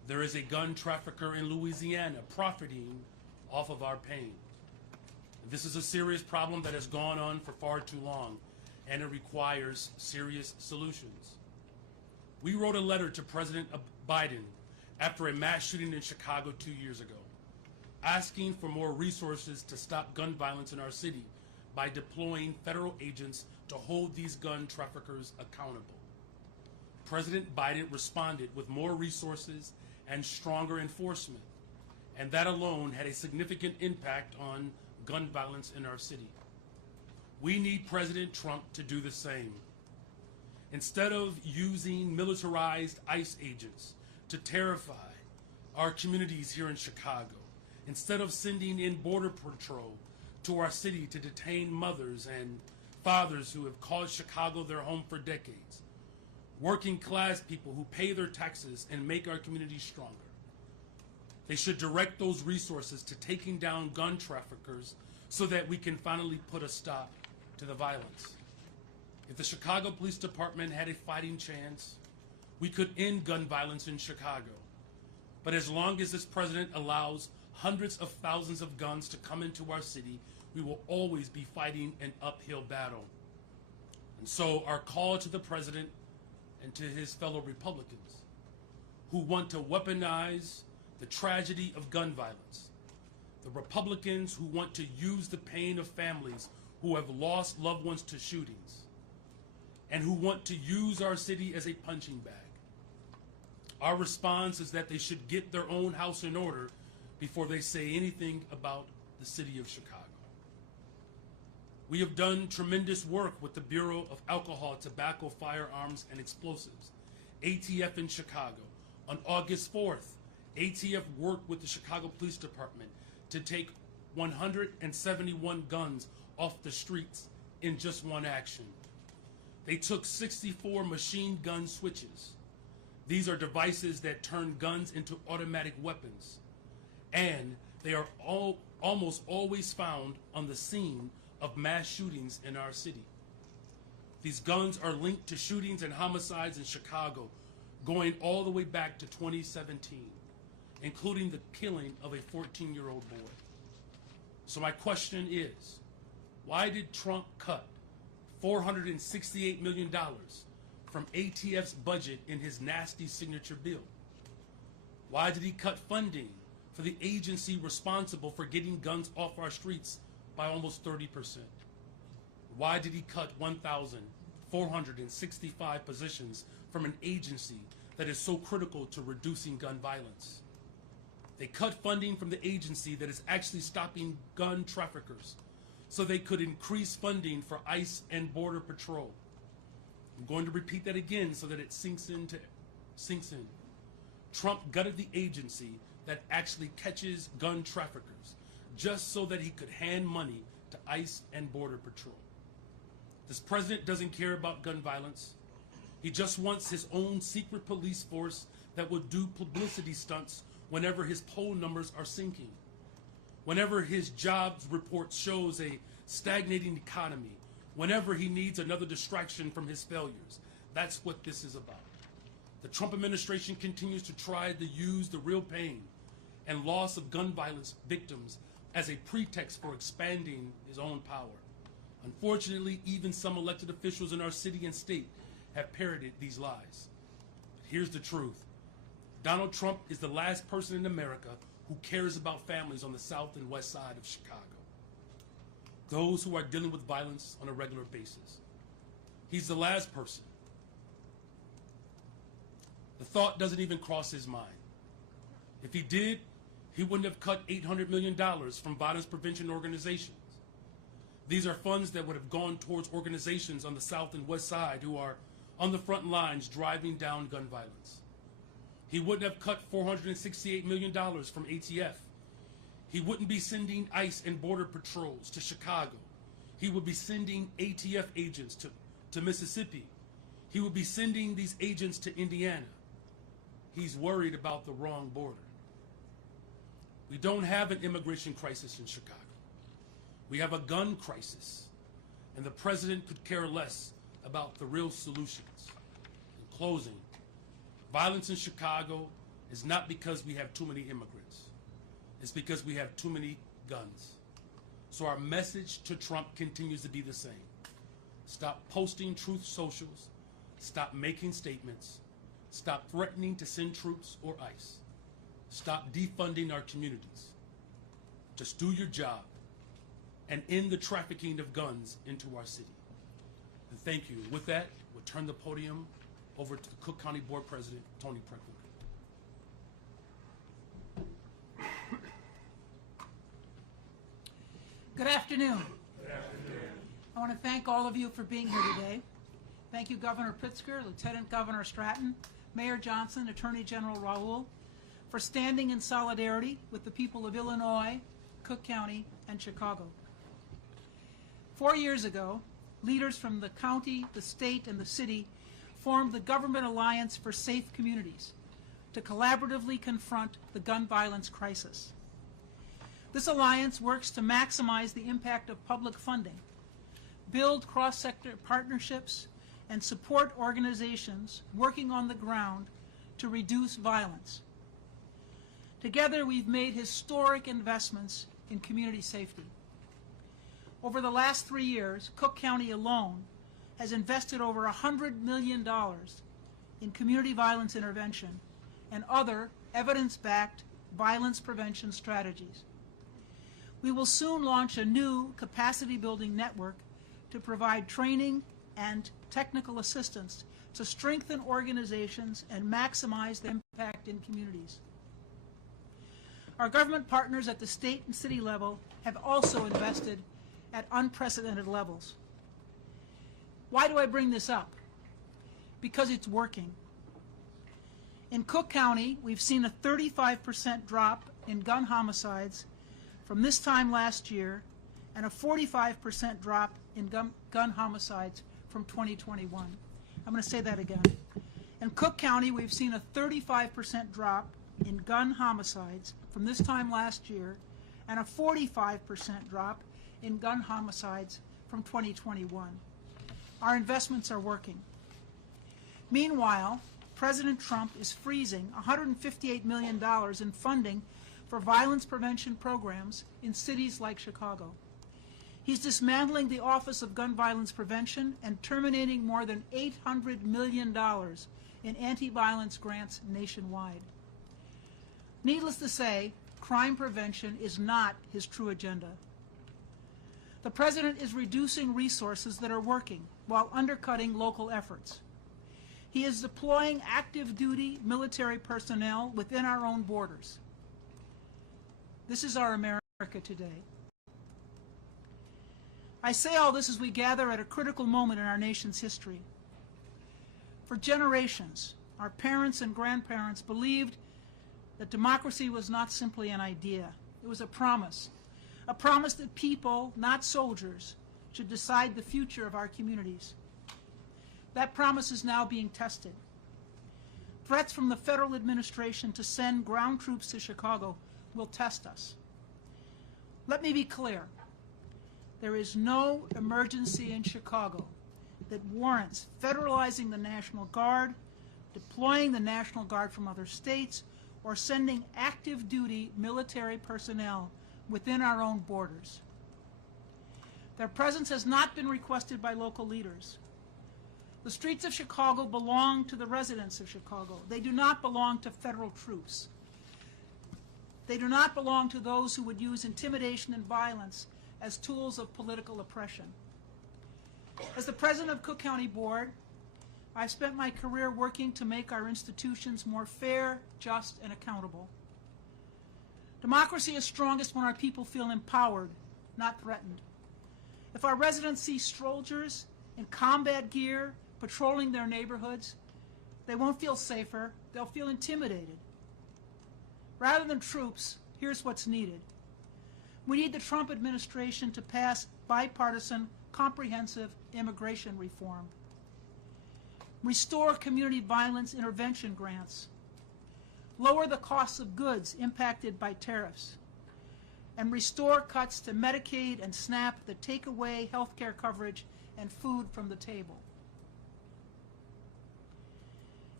There is a gun trafficker in Louisiana profiting off of our pain. This is a serious problem that has gone on for far too long, and it requires serious solutions. We wrote a letter to President Biden after a mass shooting in Chicago 2 years ago, asking for more resources to stop gun violence in our city by deploying federal agents to hold these gun traffickers accountable. President Biden responded with more resources and stronger enforcement, and that alone had a significant impact on gun violence in our city. We need President Trump to do the same. Instead of using militarized ICE agents to terrify our communities here in Chicago, instead of sending in Border Patrol to our city to detain mothers and fathers who have called Chicago their home for decades, working class people who pay their taxes and make our communities stronger, they should direct those resources to taking down gun traffickers so that we can finally put a stop to the violence. If the Chicago Police Department had a fighting chance, we could end gun violence in Chicago. But as long as this president allows hundreds of thousands of guns to come into our city, we will always be fighting an uphill battle. And so our call to the president and to his fellow Republicans who want to weaponize the tragedy of gun violence, the Republicans who want to use the pain of families who have lost loved ones to shootings, and who want to use our city as a punching bag. Our response is that they should get their own house in order before they say anything about the city of Chicago. We have done tremendous work with the Bureau of Alcohol, Tobacco, Firearms, and Explosives, ATF in Chicago. On August 4th, ATF worked with the Chicago Police Department to take 171 guns off the streets in just one action. They took 64 machine gun switches. These are devices that turn guns into automatic weapons, and they are almost always found on the scene of mass shootings in our city. These guns are linked to shootings and homicides in Chicago going all the way back to 2017, including the killing of a 14-year-old boy. So my question is, why did Trump cut $468 million from ATF's budget in his nasty signature bill? Why did he cut funding for the agency responsible for getting guns off our streets by almost 30%? Why did he cut 1,465 positions from an agency that is so critical to reducing gun violence? They cut funding from the agency that is actually stopping gun traffickers so they could increase funding for ICE and Border Patrol. I'm going to repeat that again so that it sinks in. Trump gutted the agency that actually catches gun traffickers just so that he could hand money to ICE and Border Patrol. This president doesn't care about gun violence. He just wants his own secret police force that will do publicity stunts whenever his poll numbers are sinking, whenever his jobs report shows a stagnating economy, whenever he needs another distraction from his failures. That's what this is about. The Trump administration continues to try to use the real pain and loss of gun violence victims as a pretext for expanding his own power. Unfortunately, even some elected officials in our city and state have parroted these lies. But here's the truth. Donald Trump is the last person in America who cares about families on the south and west side of Chicago, those who are dealing with violence on a regular basis. He's the last person. The thought doesn't even cross his mind. If he did, he wouldn't have cut $800 million from violence prevention organizations. These are funds that would have gone towards organizations on the south and west side who are on the front lines driving down gun violence. He wouldn't have cut $468 million from ATF. He wouldn't be sending ICE and Border Patrols to Chicago. He would be sending ATF agents to Mississippi. He would be sending these agents to Indiana. He's worried about the wrong border. We don't have an immigration crisis in Chicago. We have a gun crisis, and the president could care less about the real solutions. In closing, violence in Chicago is not because we have too many immigrants. It's because we have too many guns. So our message to Trump continues to be the same. Stop posting truth socials. Stop making statements. Stop threatening to send troops or ICE. Stop defunding our communities. Just do your job and end the trafficking of guns into our city. And thank you. With that, we'll turn the podium over to the Cook County Board President, Tony Pritzker. Good afternoon. Good afternoon. I want to thank all of you for being here today. Thank you, Governor Pritzker, Lieutenant Governor Stratton, Mayor Johnson, Attorney General Raoul, for standing in solidarity with the people of Illinois, Cook County, and Chicago. 4 years ago, leaders from the county, the state, and the city formed the Government Alliance for Safe Communities to collaboratively confront the gun violence crisis. This alliance works to maximize the impact of public funding, build cross-sector partnerships, and support organizations working on the ground to reduce violence. Together, we've made historic investments in community safety. Over the last 3 years, Cook County alone has invested over $100 million in community violence intervention and other evidence-backed violence prevention strategies. We will soon launch a new capacity-building network to provide training and technical assistance to strengthen organizations and maximize the impact in communities. Our government partners at the state and city level have also invested at unprecedented levels. Why do I bring this up? Because it's working. In Cook County, we've seen a 35% drop in gun homicides from this time last year and a 45% drop in gun homicides from 2021. I'm going to say that again. In Cook County, we've seen a 35% drop in gun homicides from this time last year and a 45% drop in gun homicides from 2021. Our investments are working. Meanwhile, President Trump is freezing $158 million in funding for violence prevention programs in cities like Chicago. He's dismantling the Office of Gun Violence Prevention and terminating more than $800 million in anti-violence grants nationwide. Needless to say, crime prevention is not his true agenda. The President is reducing resources that are working while undercutting local efforts. He is deploying active-duty military personnel within our own borders. This is our America today. I say all this as we gather at a critical moment in our nation's history. For generations, our parents and grandparents believed that democracy was not simply an idea. It was a promise that people, not soldiers, should decide the future of our communities. That promise is now being tested. Threats from the federal administration to send ground troops to Chicago will test us. Let me be clear. There is no emergency in Chicago that warrants federalizing the National Guard, deploying the National Guard from other states, or sending active-duty military personnel within our own borders. Their presence has not been requested by local leaders. The streets of Chicago belong to the residents of Chicago. They do not belong to federal troops. They do not belong to those who would use intimidation and violence as tools of political oppression. As the president of Cook County Board, I've spent my career working to make our institutions more fair, just, and accountable. Democracy is strongest when our people feel empowered, not threatened. If our residents see soldiers in combat gear patrolling their neighborhoods, they won't feel safer, they'll feel intimidated. Rather than troops, here's what's needed. We need the Trump administration to pass bipartisan, comprehensive immigration reform. Restore community violence intervention grants. Lower the costs of goods impacted by tariffs. And restore cuts to Medicaid and SNAP that take away health care coverage and food from the table.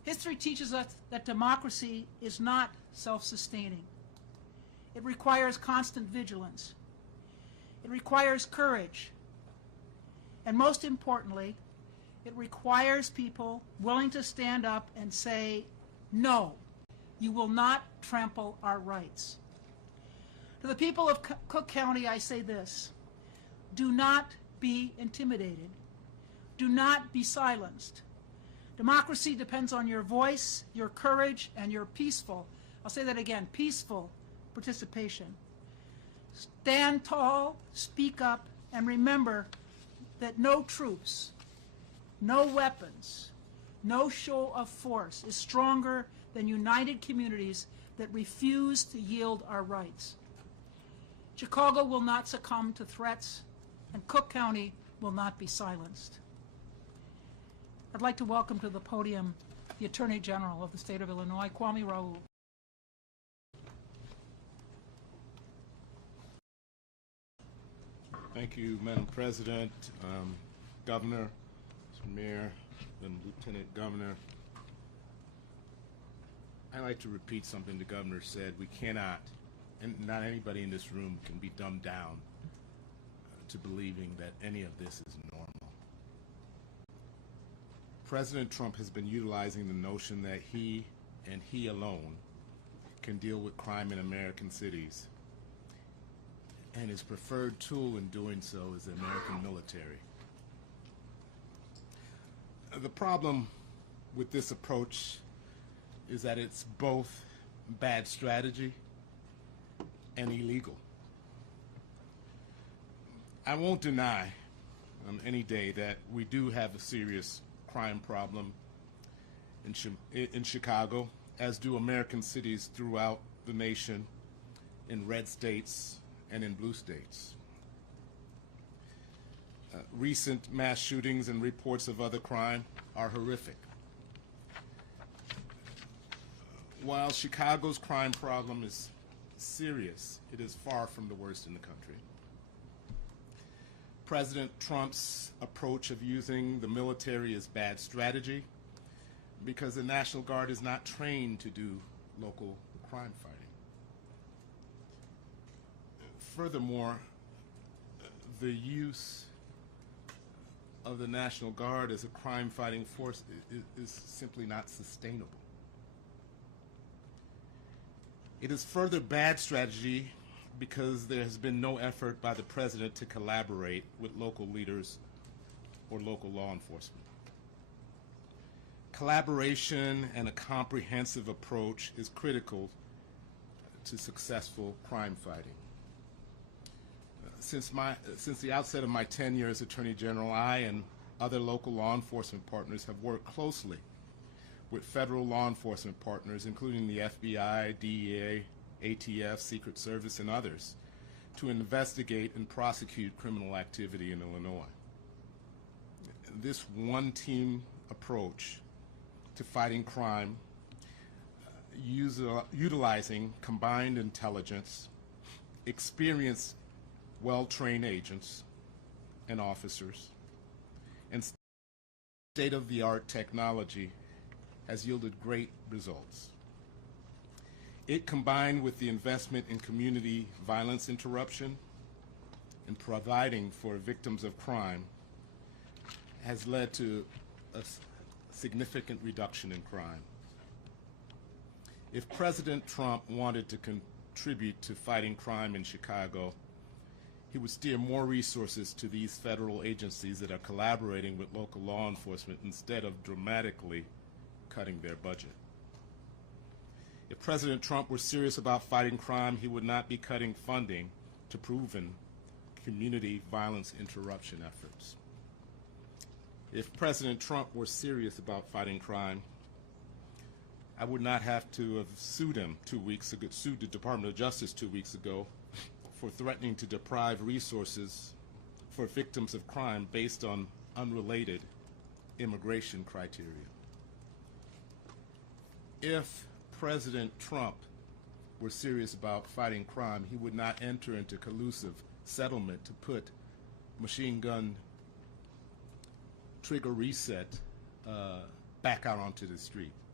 History teaches us that democracy is not self-sustaining. It requires constant vigilance. It requires courage. And most importantly, it requires people willing to stand up and say, no, you will not trample our rights. To the people of Cook County, I say this: do not be intimidated. Do not be silenced. Democracy depends on your voice, your courage, and your peaceful, I'll say that again, peaceful participation. Stand tall, speak up, and remember that no troops, no weapons, no show of force is stronger than united communities that refuse to yield our rights. Chicago will not succumb to threats, and Cook County will not be silenced. I'd like to welcome to the podium the Attorney General of the State of Illinois, Kwame Raoul. Thank you, Madam President, Governor, Mr. Mayor, and Lieutenant Governor. I'd like to repeat something the Governor said. We cannot, and not anybody in this room can be dumbed down to believing that any of this is normal. President Trump has been utilizing the notion that he and he alone can deal with crime in American cities. And his preferred tool in doing so is the American military. The problem with this approach is that it's both bad strategy and illegal. I won't deny any day that we do have a serious crime problem in Chicago, as do American cities throughout the nation, in red states and in blue states. Recent mass shootings and reports of other crime are horrific. While Chicago's crime problem is serious, it is far from the worst in the country. President Trump's approach of using the military is bad strategy because the National Guard is not trained to do local crime fighting. Furthermore, the use of the National Guard as a crime-fighting force is simply not sustainable. It is further bad strategy because there has been no effort by the President to collaborate with local leaders or local law enforcement. Collaboration and a comprehensive approach is critical to successful crime fighting. Since the outset of my tenure as Attorney General, I and other local law enforcement partners have worked closely with federal law enforcement partners, including the FBI, DEA, ATF, Secret Service, and others, to investigate and prosecute criminal activity in Illinois. This one-team approach to fighting crime, utilizing combined intelligence, experienced, well-trained agents and officers, and state-of-the-art technology has yielded great results. It, combined with the investment in community violence interruption and providing for victims of crime, has led to a significant reduction in crime. If President Trump wanted to contribute to fighting crime in Chicago, he would steer more resources to these federal agencies that are collaborating with local law enforcement instead of dramatically cutting their budget. If President Trump were serious about fighting crime, he would not be cutting funding to proven community violence interruption efforts. If President Trump were serious about fighting crime, I would not have to have sued him 2 weeks ago, sued the Department of Justice 2 weeks ago for threatening to deprive resources for victims of crime based on unrelated immigration criteria. If President Trump were serious about fighting crime, he would not enter into collusive settlement to put machine gun trigger reset back out onto the street.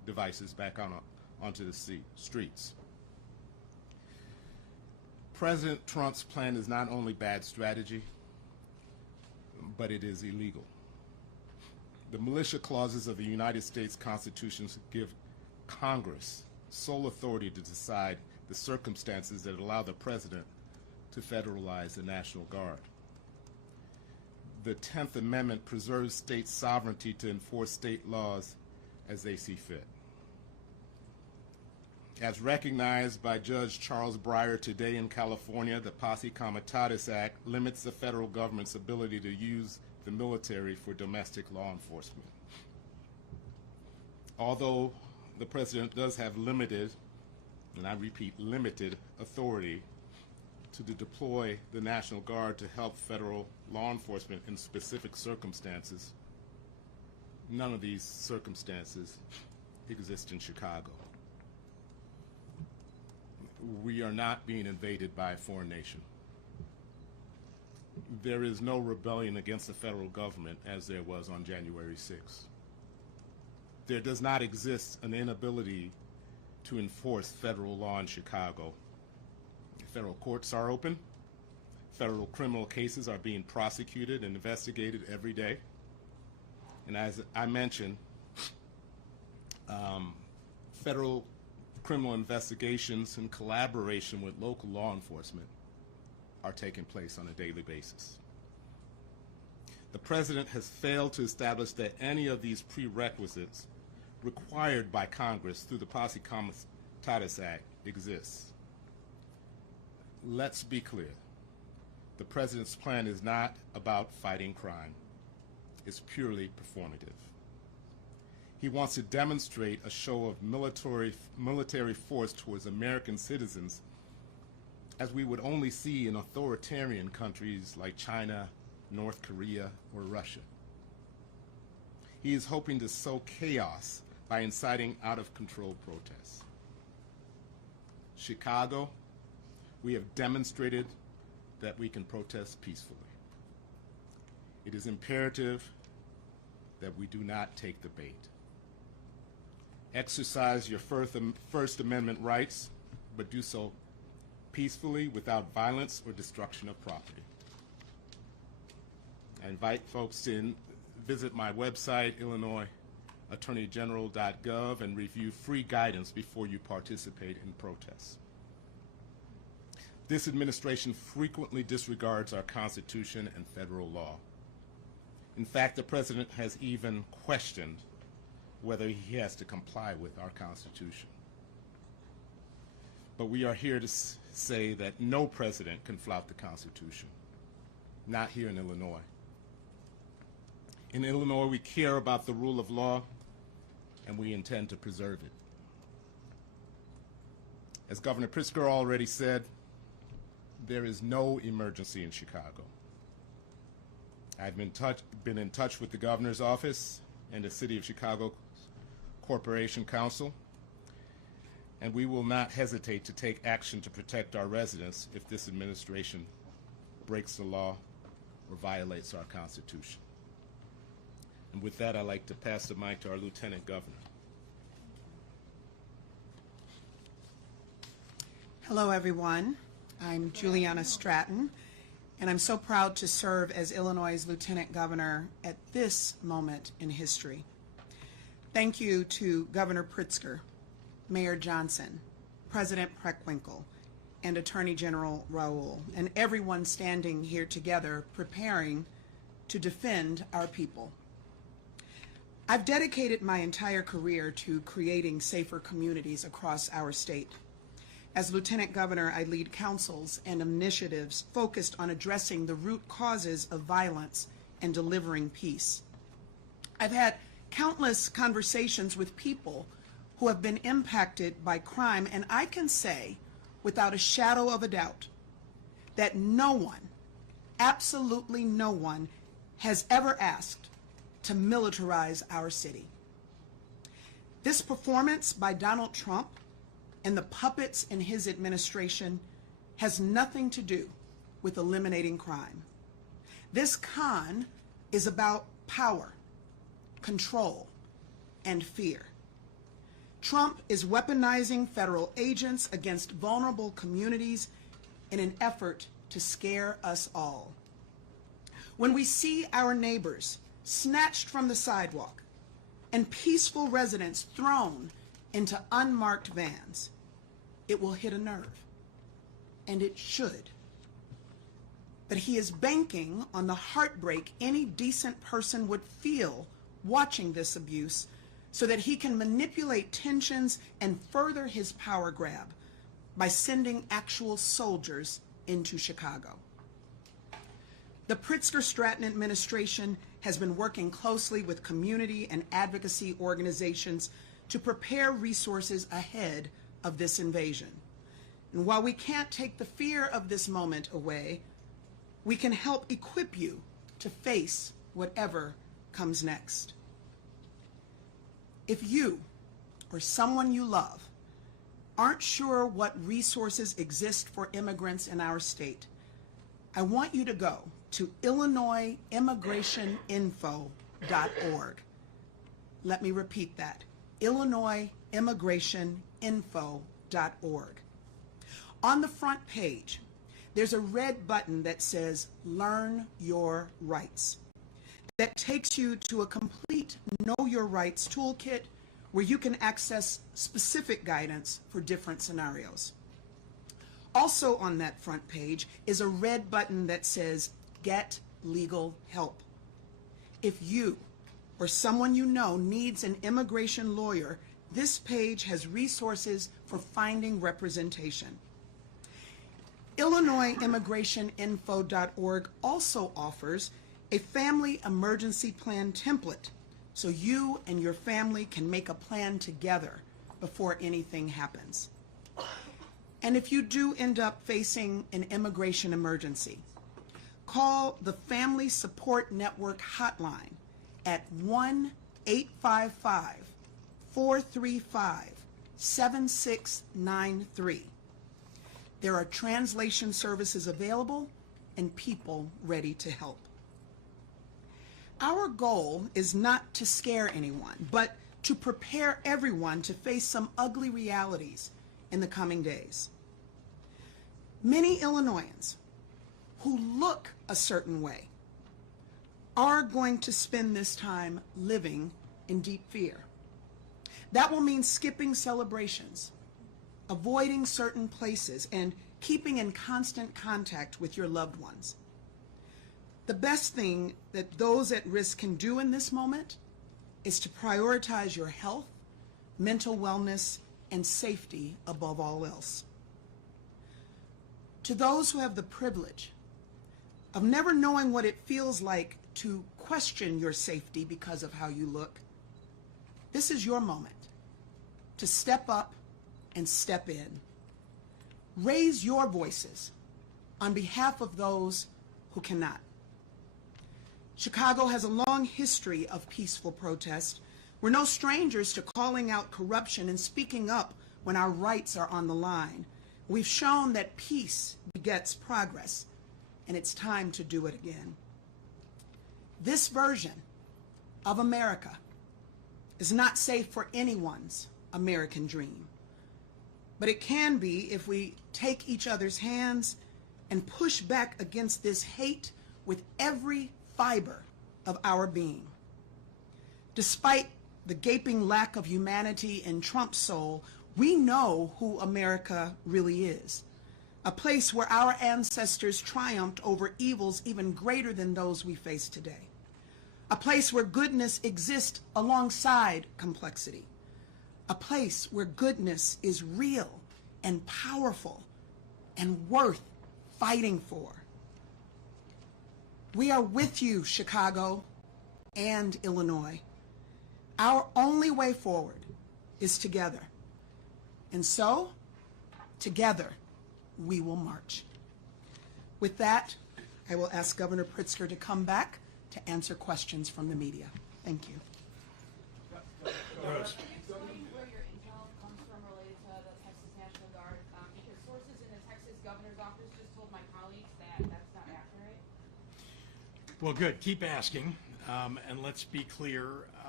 devices back onto the streets. President Trump's plan is not only bad strategy, but it is illegal. The militia clauses of the United States Constitution give Congress sole authority to decide the circumstances that allow the president to federalize the National Guard. The 10th Amendment preserves state sovereignty to enforce state laws as they see fit. As recognized by Judge Charles Breyer today in California, the Posse Comitatus Act limits the federal government's ability to use the military for domestic law enforcement. Although the president does have limited, and I repeat, limited authority to deploy the National Guard to help federal law enforcement in specific circumstances, none of these circumstances exist in Chicago. We are not being invaded by a foreign nation. There is no rebellion against the federal government as there was on January 6th. There does not exist an inability to enforce federal law in Chicago. Federal courts are open. Federal criminal cases are being prosecuted and investigated every day. And as I mentioned, federal criminal investigations in collaboration with local law enforcement are taking place on a daily basis. The president has failed to establish that any of these prerequisites required by Congress through the Posse Comitatus Act exists. Let's be clear. The president's plan is not about fighting crime. It's purely performative. He wants to demonstrate a show of military force towards American citizens as we would only see in authoritarian countries like China, North Korea, or Russia. He is hoping to sow chaos by inciting out-of-control protests. Chicago, we have demonstrated that we can protest peacefully. It is imperative that we do not take the bait. Exercise your First Amendment rights, but do so peacefully without violence or destruction of property. I invite folks to visit my website, illinoisattorneygeneral.gov, and review free guidance before you participate in protests. This administration frequently disregards our Constitution and federal law. In fact, the president has even questioned whether he has to comply with our Constitution. But we are here to say that no president can flout the Constitution, not here in Illinois. In Illinois, we care about the rule of law, and we intend to preserve it. As Governor Pritzker already said, there is no emergency in Chicago. I've been in touch with the governor's office and the City of Chicago Corporation Council, and we will not hesitate to take action to protect our residents if this administration breaks the law or violates our Constitution. And with that, I'd like to pass the mic to our Lieutenant Governor. Hello, everyone. I'm Juliana Stratton, and I'm so proud to serve as Illinois' Lieutenant Governor at this moment in history. Thank you to Governor Pritzker, Mayor Johnson, President Preckwinkle, and Attorney General Raoul, and everyone standing here together preparing to defend our people. I've dedicated my entire career to creating safer communities across our state. As Lieutenant Governor, I lead councils and initiatives focused on addressing the root causes of violence and delivering peace. I've had countless conversations with people who have been impacted by crime, and I can say without a shadow of a doubt that no one, absolutely no one, has ever asked to militarize our city. This performance by Donald Trump and the puppets in his administration has nothing to do with eliminating crime. This con is about power, control, and fear. Trump is weaponizing federal agents against vulnerable communities in an effort to scare us all. When we see our neighbors snatched from the sidewalk and peaceful residents thrown into unmarked vans, it will hit a nerve, and it should. But he is banking on the heartbreak any decent person would feel watching this abuse so that he can manipulate tensions and further his power grab by sending actual soldiers into Chicago. The Pritzker-Stratton administration has been working closely with community and advocacy organizations to prepare resources ahead of this invasion. And while we can't take the fear of this moment away, we can help equip you to face whatever comes next. If you or someone you love aren't sure what resources exist for immigrants in our state, I want you to go to IllinoisImmigrationInfo.org. Let me repeat that, IllinoisImmigrationInfo.org. On the front page, there's a red button that says Learn Your Rights. That takes you to a complete Know Your Rights toolkit where you can access specific guidance for different scenarios. Also on that front page is a red button that says Get Legal Help. If you or someone you know needs an immigration lawyer, this page has resources for finding representation. IllinoisImmigrationInfo.org also offers a family emergency plan template so you and your family can make a plan together before anything happens. And if you do end up facing an immigration emergency, call the Family Support Network hotline at 1-855-435-7693. There are translation services available and people ready to help. Our goal is not to scare anyone, but to prepare everyone to face some ugly realities in the coming days. Many Illinoisans who look a certain way are going to spend this time living in deep fear. That will mean skipping celebrations, avoiding certain places, and keeping in constant contact with your loved ones. The best thing that those at risk can do in this moment is to prioritize your health, mental wellness, and safety above all else. To those who have the privilege of never knowing what it feels like to question your safety because of how you look, this is your moment to step up and step in. Raise your voices on behalf of those who cannot. Chicago has a long history of peaceful protest. We're no strangers to calling out corruption and speaking up when our rights are on the line. We've shown that peace begets progress, and it's time to do it again. This version of America is not safe for anyone's American dream. But it can be if we take each other's hands and push back against this hate with every fiber of our being. Despite the gaping lack of humanity in Trump's soul, we know who America really is. A place where our ancestors triumphed over evils even greater than those we face today. A place where goodness exists alongside complexity. A place where goodness is real and powerful and worth fighting for. We are with you, Chicago and Illinois. Our only way forward is together. And so, together, we will march. With that, I will ask Governor Pritzker to come back to answer questions from the media. Thank you. Can you explain where your intel comes from related to the Texas National Guard? Because sources in the Texas governor's office just told my colleagues that that's not accurate. Well, good. Keep asking. And let's be clear.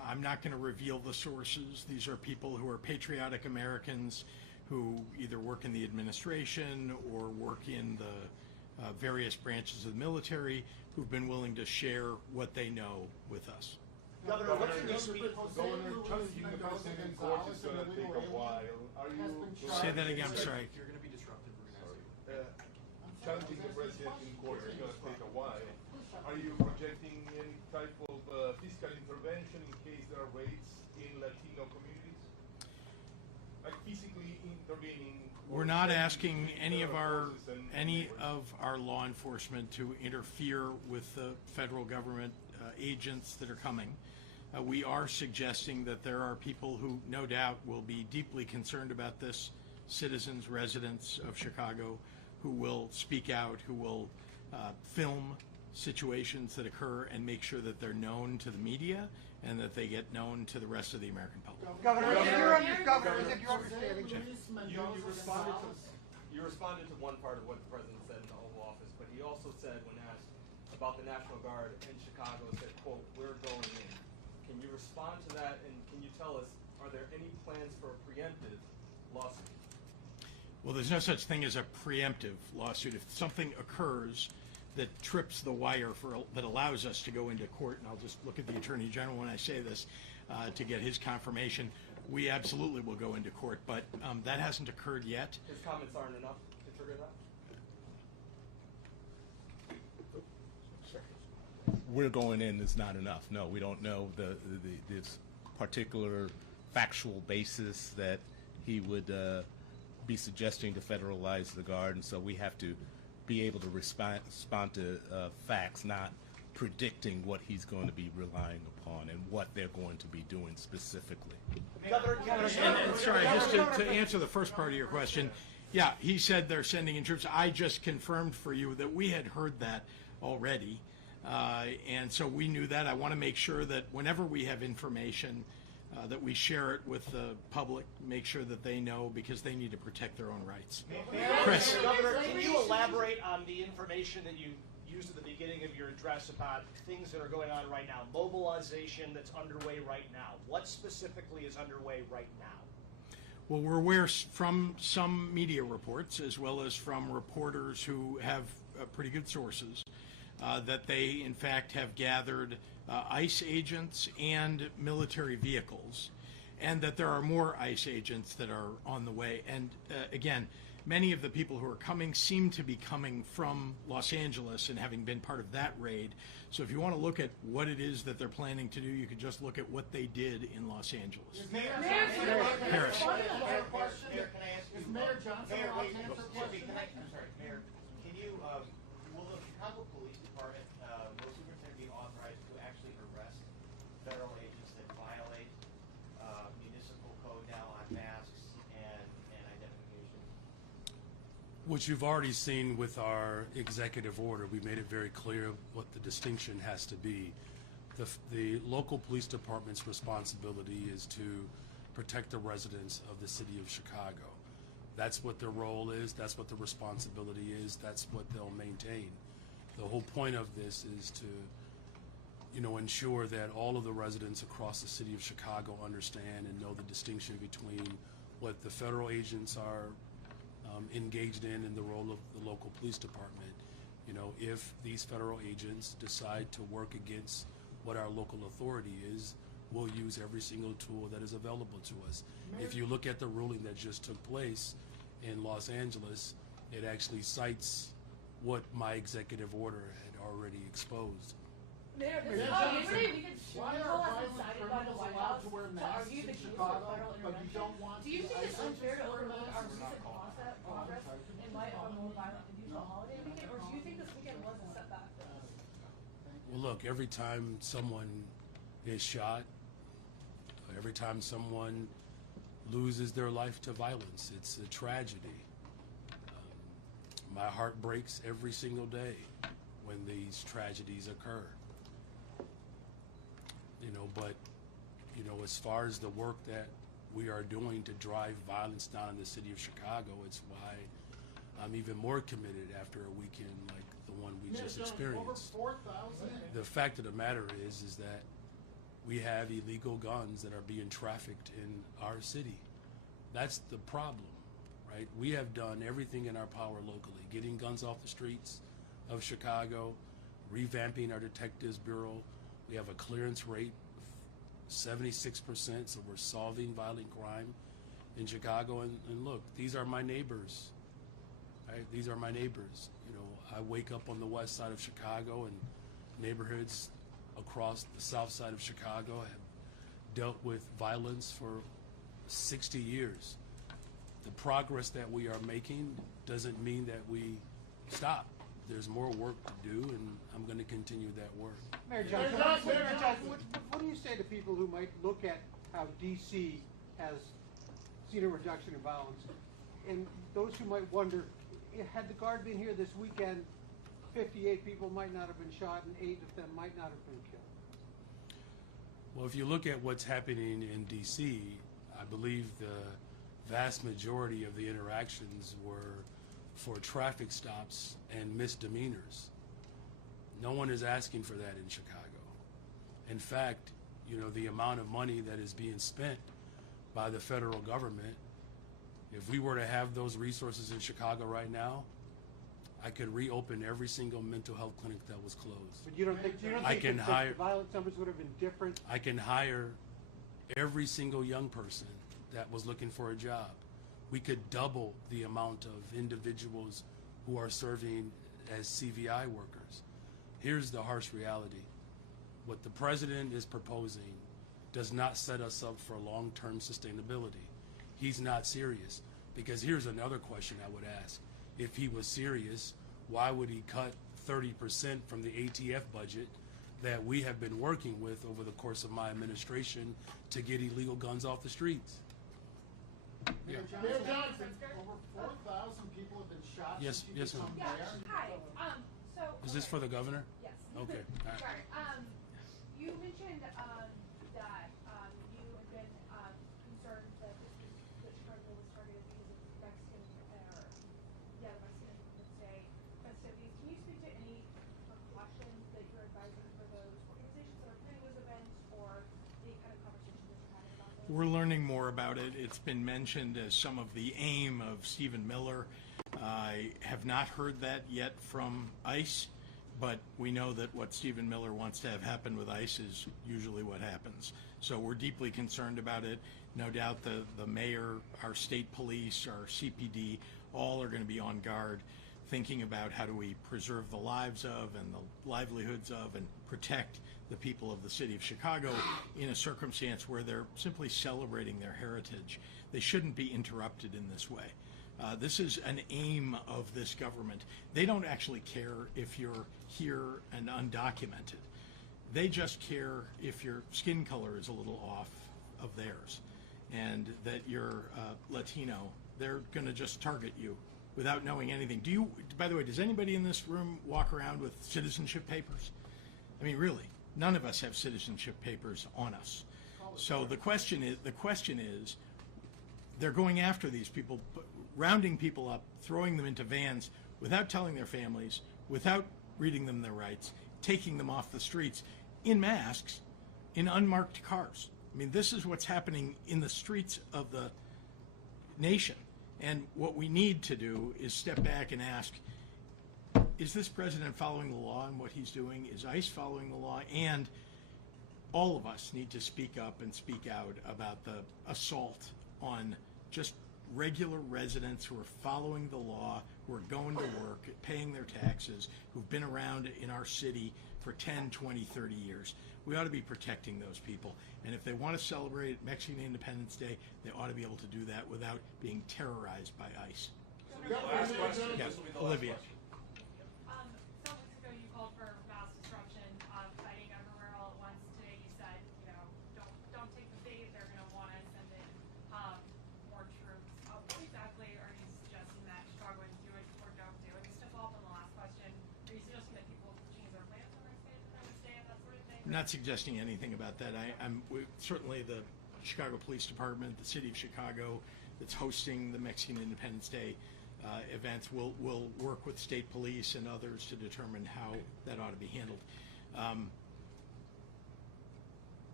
I'm not going to reveal the sources. These are people who are patriotic Americans who either work in the administration or work in the various branches of the military who've been willing to share what they know with us. Governor, what's your new speech? Governor, challenging the president in court is going to take a while. Are you Say that again, I'm sorry. You're going to be disruptive. challenging the president in court is going to take a while? Are you projecting any type of fiscal intervention in case there are raids in Latino communities? Like physically intervening? We're not asking any of our law enforcement to interfere with the federal government agents that are coming. We are suggesting that there are people who no doubt will be deeply concerned about this, citizens, residents of Chicago, who will speak out, who will film situations that occur and make sure that they're known to the media and that they get known to the rest of the American public. Governor, is it your understanding? You responded to one part of what the president said in the Oval Office, but he also said, when asked about the National Guard in Chicago, said, quote, "We're going in." Can you respond to that, and can you tell us, are there any plans for a preemptive lawsuit? Well, there's no such thing as a preemptive lawsuit. If something occurs that trips the wire that allows us to go into court, and I'll just look at the Attorney General when I say this to get his confirmation, we absolutely will go into court, but that hasn't occurred yet. His comments aren't enough to trigger that? We're going in is not enough. No, we don't know this particular factual basis that he would be suggesting to federalize the Guard, and so we have to be able to respond to facts, not predicting what he's going to be relying upon and what they're going to be doing specifically. And sorry, just to answer the first part of your question, yeah, he said they're sending in troops. I just confirmed for you that we had heard that already, and so we knew that. I want to make sure that whenever we have information, that we share it with the public, make sure that they know, because they need to protect their own rights. Chris. Governor, can you elaborate on the information that you used at the beginning of your address about things that are going on right now, mobilization that's underway right now? What specifically is underway right now? Well, we're aware from some media reports, as well as from reporters who have pretty good sources, that they, in fact, have gathered ICE agents and military vehicles, and that there are more ICE agents that are on the way. And again, many of the people who are coming seem to be coming from Los Angeles and having been part of that raid. So if you want to look at what it is that they're planning to do, you could just look at what they did in Los Angeles. Harris. Is Mayor Johnson allowed to answer questions? I'm sorry, Mayor, can you, will the Chicago Police Department, will superintendent be authorized to actually arrest federal agents that violate municipal code now on masks and identification? What you've already seen with our executive order, we made it very clear what the distinction has to be. The local police department's responsibility is to protect the residents of the city of Chicago. That's what their role is, that's what the responsibility is, that's what they'll maintain. The whole point of this is to, ensure that all of the residents across the city of Chicago understand and know the distinction between what the federal agents are engaged in the role of the local police department. If these federal agents decide to work against what our local authority is, we'll use every single tool that is available to us. If you look at the ruling that just took place in Los Angeles, it actually cites what my executive order had already exposed. Mayor, yesterday we could people have been cited by the White House to argue the case for federal intervention. Do you think it's unfair to overlook our recent progress in light of a more violent and usual holiday weekend, or do you think this weekend was a setback for us? Well, look, every time someone is shot, every time someone loses their life to violence, it's a tragedy. My heart breaks every single day when these tragedies occur. But as far as the work that we are doing to drive violence down in the city of Chicago, it's why I'm even more committed after a weekend like the one we just experienced. Over 4,000. The fact of the matter is that we have illegal guns that are being trafficked in our city. That's the problem, right? We have done everything in our power locally, getting guns off the streets of Chicago, revamping our detectives bureau. We have a clearance rate of 76%, so we're solving violent crime in Chicago. And look, these are my neighbors, right? These are my neighbors. You know, I wake up on the west side of Chicago, and neighborhoods across the south side of Chicago have dealt with violence for 60 years. The progress that we are making doesn't mean that we stop. There's more work to do, and I'm going to continue that work. Mayor Johnson, what do you say to people who might look at how D.C. has seen a reduction in violence, and those who might wonder, had the Guard been here this weekend, 58 people might not have been shot and 8 of them might not have been killed? Well, if you look at what's happening in D.C., I believe the vast majority of the interactions were for traffic stops and misdemeanors. No one is asking for that in Chicago. In fact, you know, the amount of money that is being spent by the federal government, if we were to have those resources in Chicago right now, I could reopen every single mental health clinic that was closed. But you don't think the violence numbers would have been different? I can hire every single young person that was looking for a job. We could double the amount of individuals who are serving as CVI workers. Here's the harsh reality. What the president is proposing does not set us up for long-term sustainability. He's not serious. Because here's another question I would ask. If he was serious, why would he cut 30% from the ATF budget that we have been working with over the course of my administration to get illegal guns off the streets? Mayor Johnson, over 4,000 people have been shot Yes, since you yes, ma'am. become mayor. Hi, so. Is this for the governor? Yes. Okay. All right. Sorry, you mentioned, that, you had been, concerned that that Chicago was targeted because of Mexican, the Mexican Independence Day festivities. Can you speak to any precautions that you're advising for those organizations that are planning those events, or the kind of conversations that you're having about those? We're learning more about it. It's been mentioned as some of the aim of Stephen Miller. I have not heard that yet from ICE, but we know that what Stephen Miller wants to have happen with ICE is usually what happens. So we're deeply concerned about it. No doubt the mayor, our state police, our CPD, all are going to be on guard, thinking about how do we preserve the lives of and the livelihoods of and protect the people of the city of Chicago in a circumstance where they're simply celebrating their heritage. They shouldn't be interrupted in this way. This is an aim of this government. They don't actually care if you're here and undocumented. They just care if your skin color is a little off of theirs and that you're Latino. They're going to just target you without knowing anything. Do you, by the way, does anybody in this room walk around with citizenship papers? I mean, really, none of us have citizenship papers on us. So the question is, they're going after these people, rounding people up, throwing them into vans without telling their families, without reading them their rights, taking them off the streets in masks, in unmarked cars. I mean, this is what's happening in the streets of the nation. And what we need to do is step back and ask, is this president following the law in what he's doing? Is ICE following the law? And all of us need to speak up and speak out about the assault on just regular residents who are following the law, who are going to work, paying their taxes, who've been around in our city for 10, 20, 30 years. We ought to be protecting those people. And if they want to celebrate Mexican Independence Day, they ought to be able to do that without being terrorized by ICE. Last question. Yeah, This will be the last Olivia. question. Some weeks ago you called for mass destruction, fighting everywhere all at once. Today you said, don't take the bait. They're going to want to send in more troops. What exactly are you suggesting that Chicagoans do it or don't do? And just to follow up on the last question, are you suggesting that people change their plans on Independence Day and that sort of thing? I'm not suggesting anything about that. Certainly the Chicago Police Department, the city of Chicago that's hosting the Mexican Independence Day events will work with state police and others to determine how that ought to be handled.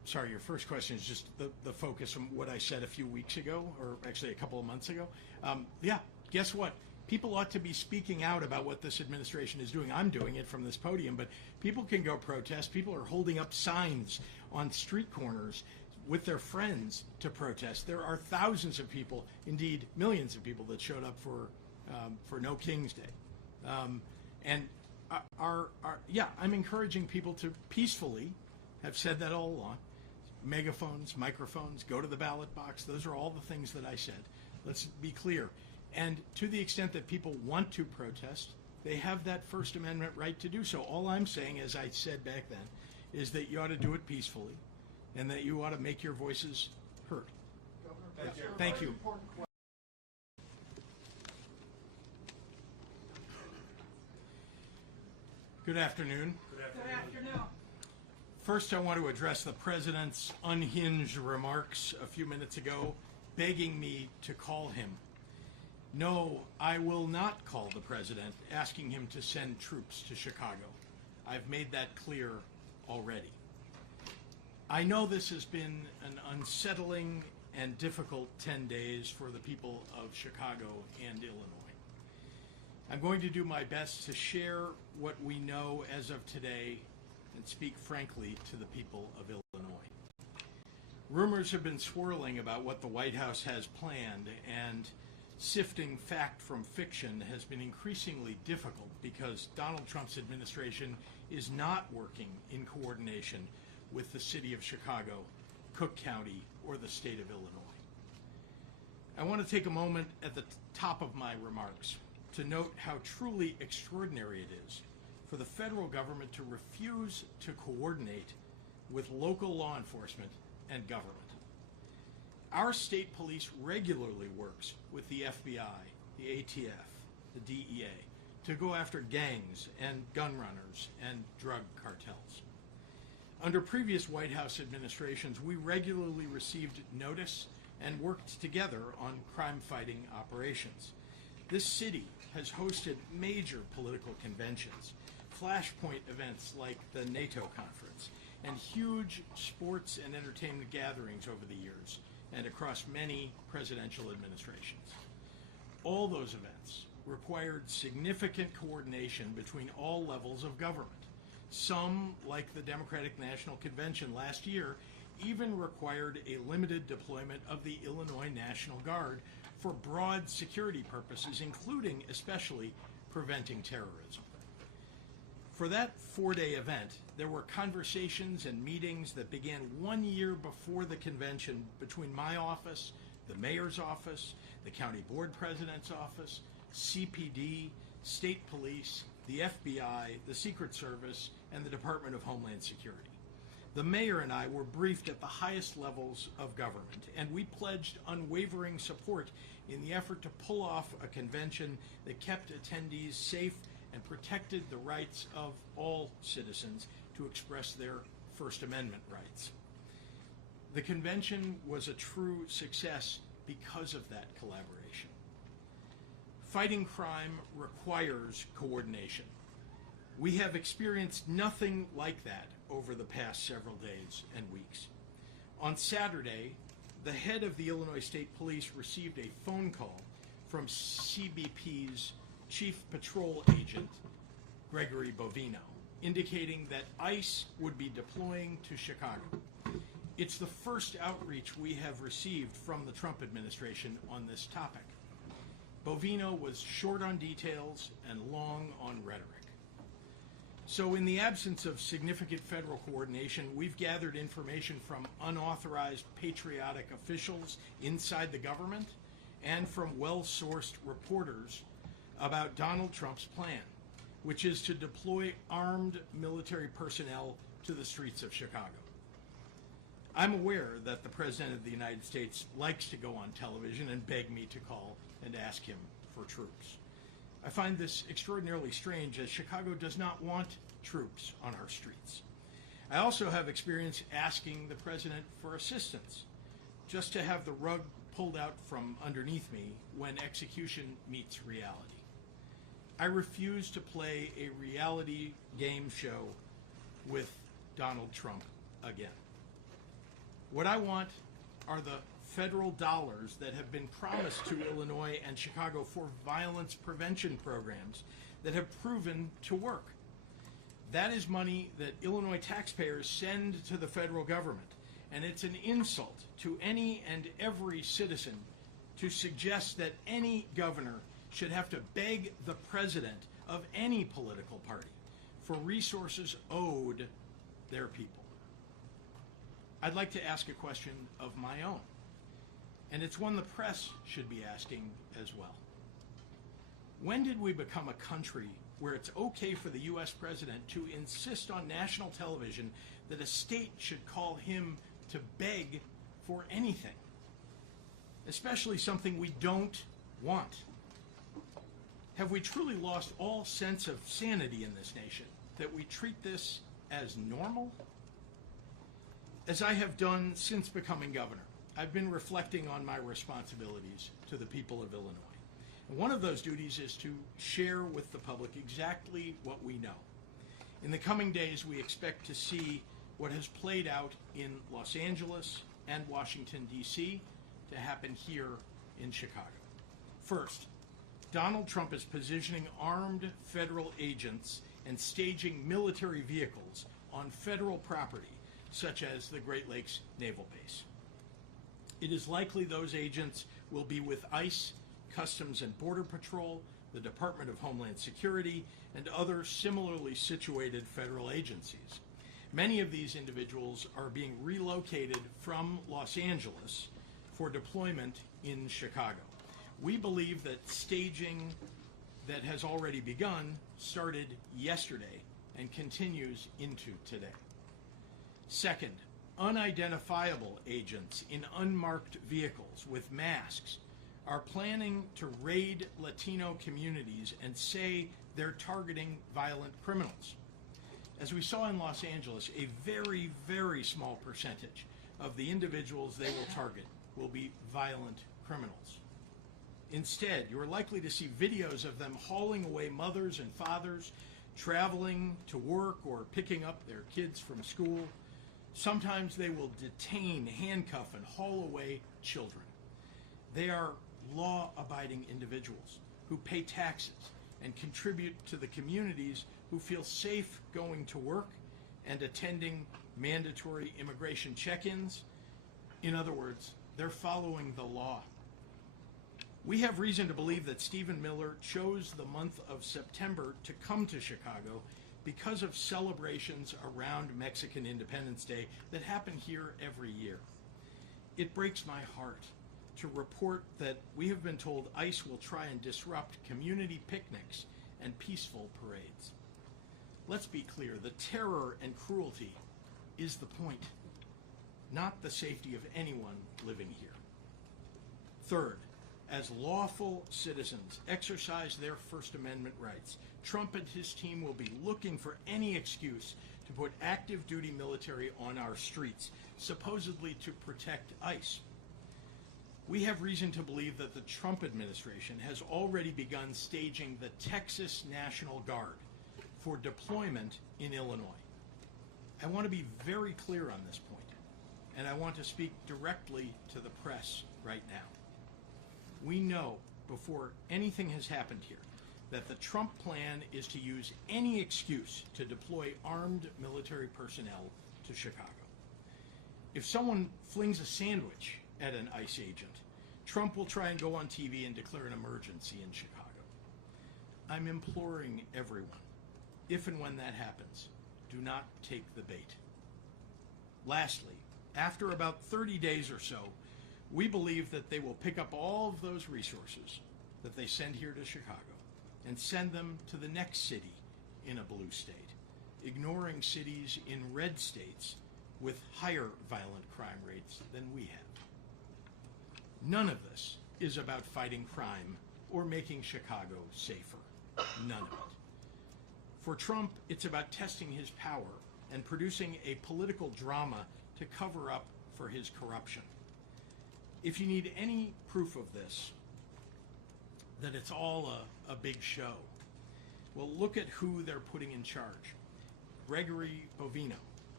sorry, your first question is just the focus from what I said a few weeks ago, or actually a couple of months ago. Yeah, guess what? People ought to be speaking out about what this administration is doing. I'm doing it from this podium, but people can go protest. People are holding up signs on street corners with their friends to protest. There are thousands of people, indeed millions of people, that showed up for No King's Day. I'm encouraging people to peacefully, have said that all along, megaphones, microphones, go to the ballot box. Those are all the things that I said. Let's be clear. And to the extent that people want to protest, they have that First Amendment right to do so. All I'm saying, as I said back then, is that you ought to do it peacefully and that you ought to make your voices heard. Thank you. Good afternoon. Good afternoon. First, I want to address the President's unhinged remarks a few minutes ago, begging me to call him. No, I will not call the President, asking him to send troops to Chicago. I've made that clear already. I know this has been an unsettling and difficult 10 days for the people of Chicago and Illinois. I'm going to do my best to share what we know as of today and speak frankly to the people of Illinois. Rumors have been swirling about what the White House has planned, and sifting fact from fiction has been increasingly difficult because Donald Trump's administration is not working in coordination with the city of Chicago, Cook County, or the state of Illinois. I want to take a moment at the top of my remarks to note how truly extraordinary it is for the federal government to refuse to coordinate with local law enforcement and government. Our state police regularly works with the FBI, the ATF, the DEA to go after gangs and gun runners and drug cartels. Under previous White House administrations, we regularly received notice and worked together on crime-fighting operations. This city has hosted major political conventions, flashpoint events like the NATO conference, and huge sports and entertainment gatherings over the years and across many presidential administrations. All those events required significant coordination between all levels of government. Some, like the Democratic National Convention last year, even required a limited deployment of the Illinois National Guard for broad security purposes, including especially preventing terrorism. For that four-day event, there were conversations and meetings that began 1 year before the convention between my office, the mayor's office, the county board president's office, CPD, state police, the FBI, the Secret Service, and the Department of Homeland Security. The mayor and I were briefed at the highest levels of government, and we pledged unwavering support in the effort to pull off a convention that kept attendees safe and protected the rights of all citizens to express their First Amendment rights. The convention was a true success because of that collaboration. Fighting crime requires coordination. We have experienced nothing like that over the past several days and weeks. On Saturday, the head of the Illinois State Police received a phone call from CBP's Chief Patrol Agent, Gregory Bovino, indicating that ICE would be deploying to Chicago. It's the first outreach we have received from the Trump administration on this topic. Bovino was short on details and long on rhetoric. So in the absence of significant federal coordination, we've gathered information from unauthorized patriotic officials inside the government and from well-sourced reporters about Donald Trump's plan, which is to deploy armed military personnel to the streets of Chicago. I'm aware that the President of the United States likes to go on television and beg me to call and ask him for troops. I find this extraordinarily strange, as Chicago does not want troops on our streets. I also have experience asking the President for assistance, just to have the rug pulled out from underneath me when execution meets reality. I refuse to play a reality game show with Donald Trump again. What I want are the federal dollars that have been promised to Illinois and Chicago for violence prevention programs that have proven to work. That is money that Illinois taxpayers send to the federal government, and it's an insult to any and every citizen to suggest that any governor should have to beg the president of any political party for resources owed their people. I'd like to ask a question of my own, and it's one the press should be asking as well. When did we become a country where it's okay for the U.S. president to insist on national television that a state should call him to beg for anything, especially something we don't want? Have we truly lost all sense of sanity in this nation, that we treat this as normal? As I have done since becoming governor, I've been reflecting on my responsibilities to the people of Illinois. And one of those duties is to share with the public exactly what we know. In the coming days, we expect to see what has played out in Los Angeles and Washington, D.C., to happen here in Chicago. First, Donald Trump is positioning armed federal agents and staging military vehicles on federal property, such as the Great Lakes Naval Base. It is likely those agents will be with ICE, Customs and Border Patrol, the Department of Homeland Security, and other similarly situated federal agencies. Many of these individuals are being relocated from Los Angeles for deployment in Chicago. We believe that staging that has already begun started yesterday and continues into today. Second, unidentifiable agents in unmarked vehicles with masks are planning to raid Latino communities and say they're targeting violent criminals. As we saw in Los Angeles, a very, very small percentage of the individuals they will target will be violent criminals. Instead, you're likely to see videos of them hauling away mothers and fathers, traveling to work or picking up their kids from school. Sometimes they will detain, handcuff, and haul away children. They are law-abiding individuals who pay taxes and contribute to the communities who feel safe going to work and attending mandatory immigration check-ins. In other words, they're following the law. We have reason to believe that Stephen Miller chose the month of September to come to Chicago because of celebrations around Mexican Independence Day that happen here every year. It breaks my heart to report that we have been told ICE will try and disrupt community picnics and peaceful parades. Let's be clear, the terror and cruelty is the point, not the safety of anyone living here. Third, as lawful citizens exercise their First Amendment rights, Trump and his team will be looking for any excuse to put active duty military on our streets, supposedly to protect ICE. We have reason to believe that the Trump administration has already begun staging the Texas National Guard for deployment in Illinois. I want to be very clear on this point, and I want to speak directly to the press right now. We know before anything has happened here that the Trump plan is to use any excuse to deploy armed military personnel to Chicago. If someone flings a sandwich at an ICE agent, Trump will try and go on TV and declare an emergency in Chicago. I'm imploring everyone, if and when that happens, do not take the bait. Lastly, after about 30 days or so, we believe that they will pick up all of those resources that they send here to Chicago and send them to the next city in a blue state, ignoring cities in red states with higher violent crime rates than we have. None of this is about fighting crime or making Chicago safer. None of it. For Trump, it's about testing his power and producing a political drama to cover up for his corruption. If you need any proof of this, that it's all a big show, well, look at who they're putting in charge. Gregory Bovino,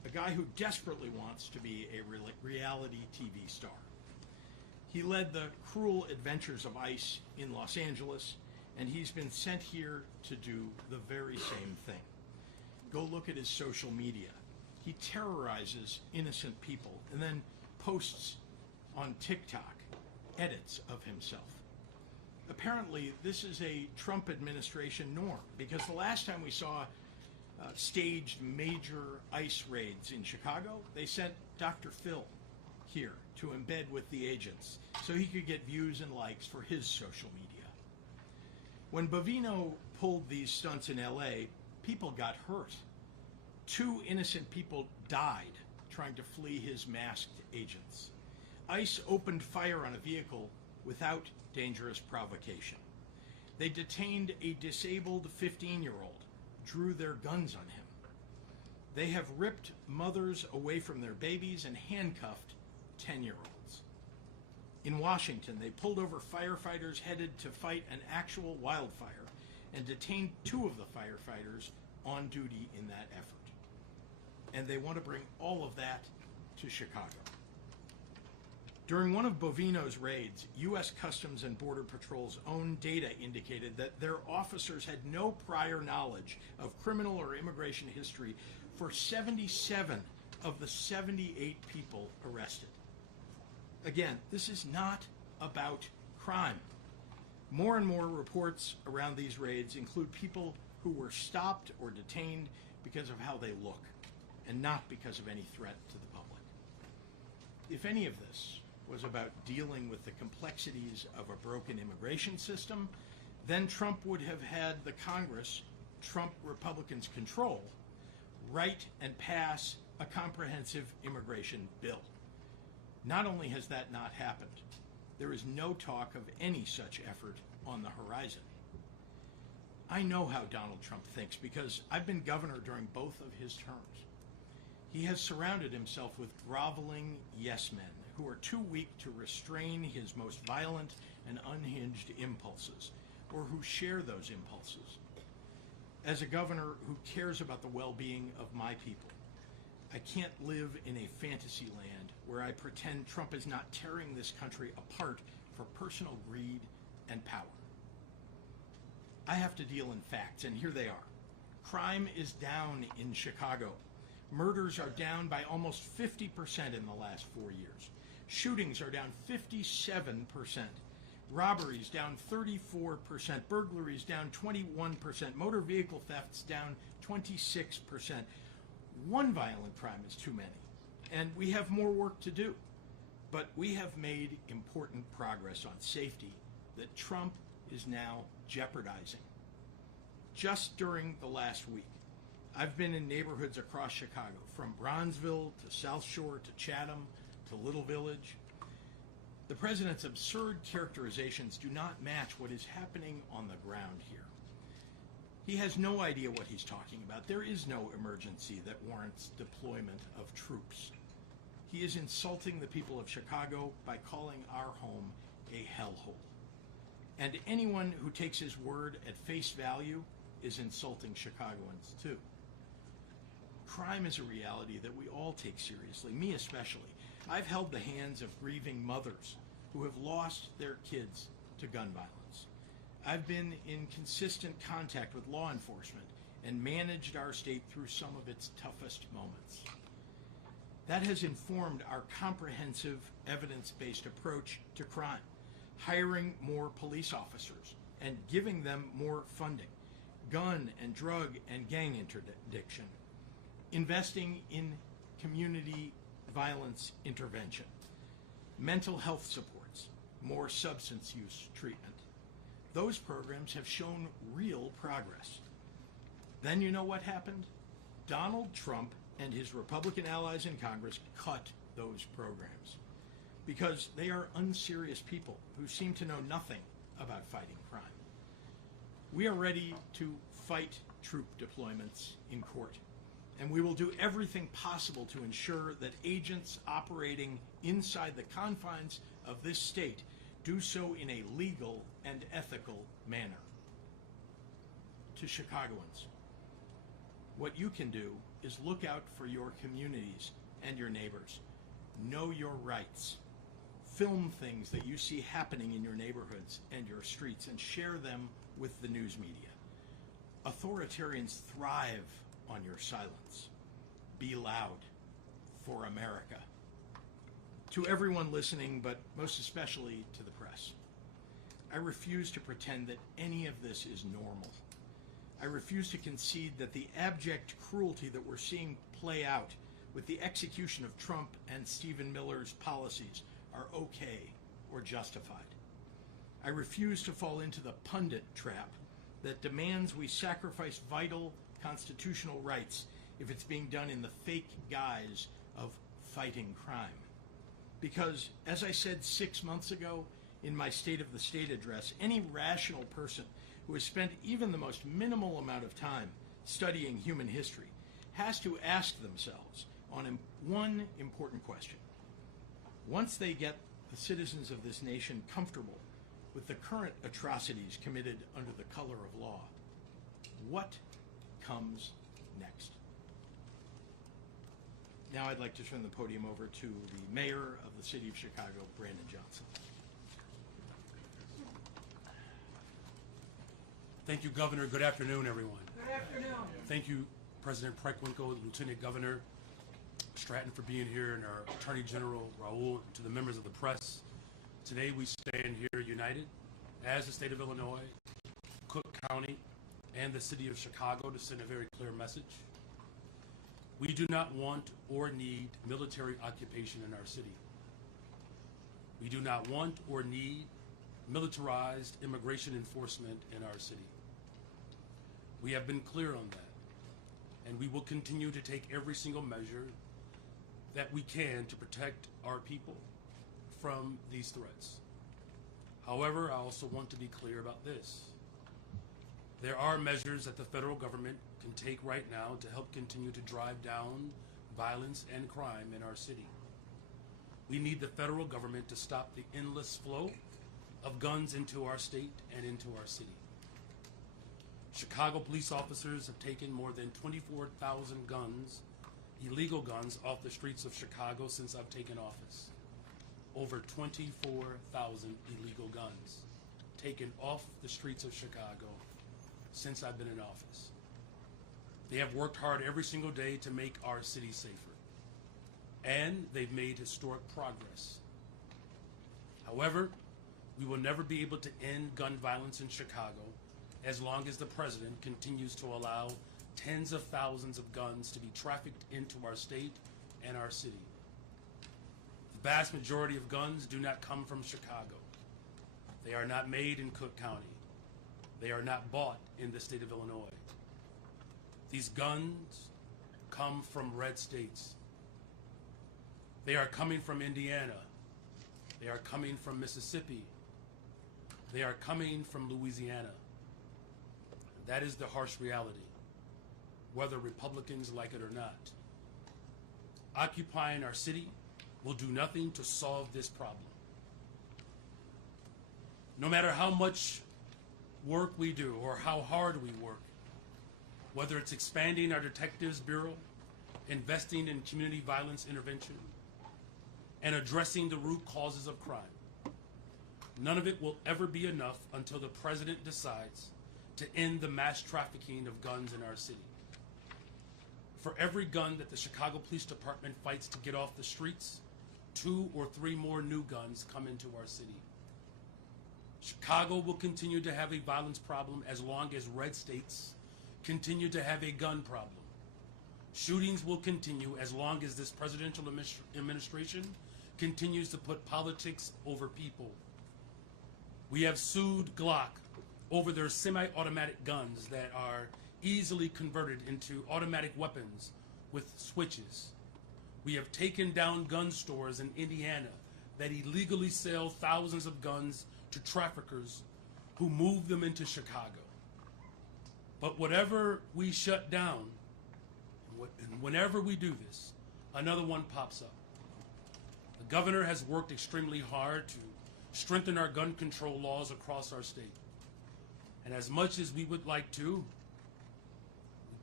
a guy who desperately wants to be a reality TV star. He led the cruel adventures of ICE in Los Angeles, and he's been sent here to do the very same thing. Go look at his social media. He terrorizes innocent people and then posts on TikTok edits of himself. Apparently, this is a Trump administration norm, because the last time we saw staged major ICE raids in Chicago, they sent Dr. Phil here to embed with the agents so he could get views and likes for his social media. When Bovino pulled these stunts in LA, people got hurt. 2 innocent people died trying to flee his masked agents. ICE opened fire on a vehicle without dangerous provocation. They detained a disabled 15-year-old, drew their guns on him. They have ripped mothers away from their babies and handcuffed 10-year-olds. In Washington, they pulled over firefighters headed to fight an actual wildfire and detained 2 of the firefighters on duty in that effort. And they want to bring all of that to Chicago. During one of Bovino's raids, U.S. Customs and Border Patrol's own data indicated that their officers had no prior knowledge of criminal or immigration history for 77 of the 78 people arrested. Again, this is not about crime. More and more reports around these raids include people who were stopped or detained because of how they look, and not because of any threat to the public. If any of this was about dealing with the complexities of a broken immigration system, then Trump would have had the Congress Trump Republicans control write and pass a comprehensive immigration bill. Not only has that not happened, there is no talk of any such effort on the horizon. I know how Donald Trump thinks because I've been governor during both of his terms. He has surrounded himself with groveling yes men who are too weak to restrain his most violent and unhinged impulses, or who share those impulses. As a governor who cares about the well-being of my people, I can't live in a fantasy land where I pretend Trump is not tearing this country apart for personal greed and power. I have to deal in facts, and here they are. Crime is down in Chicago. Murders are down by almost 50% in the last 4 years. Shootings are down 57%. Robberies down 34%. Burglaries down 21%. Motor vehicle thefts down 26%. One violent crime is too many, and we have more work to do. But we have made important progress on safety that Trump is now jeopardizing. Just during the last week, I've been in neighborhoods across Chicago, from Bronzeville to South Shore to Chatham to Little Village. The president's absurd characterizations do not match what is happening on the ground here. He has no idea what he's talking about. There is no emergency that warrants deployment of troops. He is insulting the people of Chicago by calling our home a hellhole. And anyone who takes his word at face value is insulting Chicagoans too. Crime is a reality that we all take seriously, me especially. I've held the hands of grieving mothers who have lost their kids to gun violence. I've been in consistent contact with law enforcement and managed our state through some of its toughest moments. That has informed our comprehensive evidence-based approach to crime, hiring more police officers and giving them more funding, gun and drug and gang interdiction, investing in community violence intervention, mental health supports, more substance use treatment. Those programs have shown real progress. Then you know what happened? Donald Trump and his Republican allies in Congress cut those programs because they are unserious people who seem to know nothing about fighting crime. We are ready to fight troop deployments in court, and we will do everything possible to ensure that agents operating inside the confines of this state do so in a legal and ethical manner. To Chicagoans, what you can do is look out for your communities and your neighbors. Know your rights. Film things that you see happening in your neighborhoods and your streets and share them with the news media. Authoritarians thrive on your silence. Be loud for America. To everyone listening, but most especially to the press, I refuse to pretend that any of this is normal. I refuse to concede that the abject cruelty that we're seeing play out with the execution of Trump and Stephen Miller's policies are okay or justified. I refuse to fall into the pundit trap that demands we sacrifice vital constitutional rights if it's being done in the fake guise of fighting crime. Because, as I said 6 months ago in my State of the State address, any rational person who has spent even the most minimal amount of time studying human history has to ask themselves on one important question. Once they get the citizens of this nation comfortable with the current atrocities committed under the color of law, what comes next? Now I'd like to turn the podium over to the mayor of the city of Chicago, Brandon Johnson. Thank you, Governor. Good afternoon, everyone. Good afternoon. Thank you, President Preckwinkle, Lieutenant Governor Stratton, for being here, and our Attorney General Raoul, to the members of the press. Today we stand here united as the state of Illinois, Cook County, and the city of Chicago to send a very clear message. We do not want or need military occupation in our city. We do not want or need militarized immigration enforcement in our city. We have been clear on that, and we will continue to take every single measure that we can to protect our people from these threats. However, I also want to be clear about this. There are measures that the federal government can take right now to help continue to drive down violence and crime in our city. We need the federal government to stop the endless flow of guns into our state and into our city. Chicago police officers have taken more than 24,000 guns, illegal guns, off the streets of Chicago since I've taken office. Over 24,000 illegal guns taken off the streets of Chicago since I've been in office. They have worked hard every single day to make our city safer, and they've made historic progress. However, we will never be able to end gun violence in Chicago as long as the president continues to allow tens of thousands of guns to be trafficked into our state and our city. The vast majority of guns do not come from Chicago. They are not made in Cook County. They are not bought in the state of Illinois. These guns come from red states. They are coming from Indiana. They are coming from Mississippi. They are coming from Louisiana. That is the harsh reality, whether Republicans like it or not. Occupying our city will do nothing to solve this problem. No matter how much work we do or how hard we work, whether it's expanding our Detectives Bureau, investing in community violence intervention, and addressing the root causes of crime, none of it will ever be enough until the president decides to end the mass trafficking of guns in our city. For every gun that the Chicago Police Department fights to get off the streets, 2 or 3 more new guns come into our city. Chicago will continue to have a violence problem as long as red states continue to have a gun problem. Shootings will continue as long as this presidential administration continues to put politics over people. We have sued Glock over their semi-automatic guns that are easily converted into automatic weapons with switches. We have taken down gun stores in Indiana that illegally sell thousands of guns to traffickers who move them into Chicago. But whatever we shut down, and whenever we do this, another one pops up. The governor has worked extremely hard to strengthen our gun control laws across our state. And as much as we would like to, we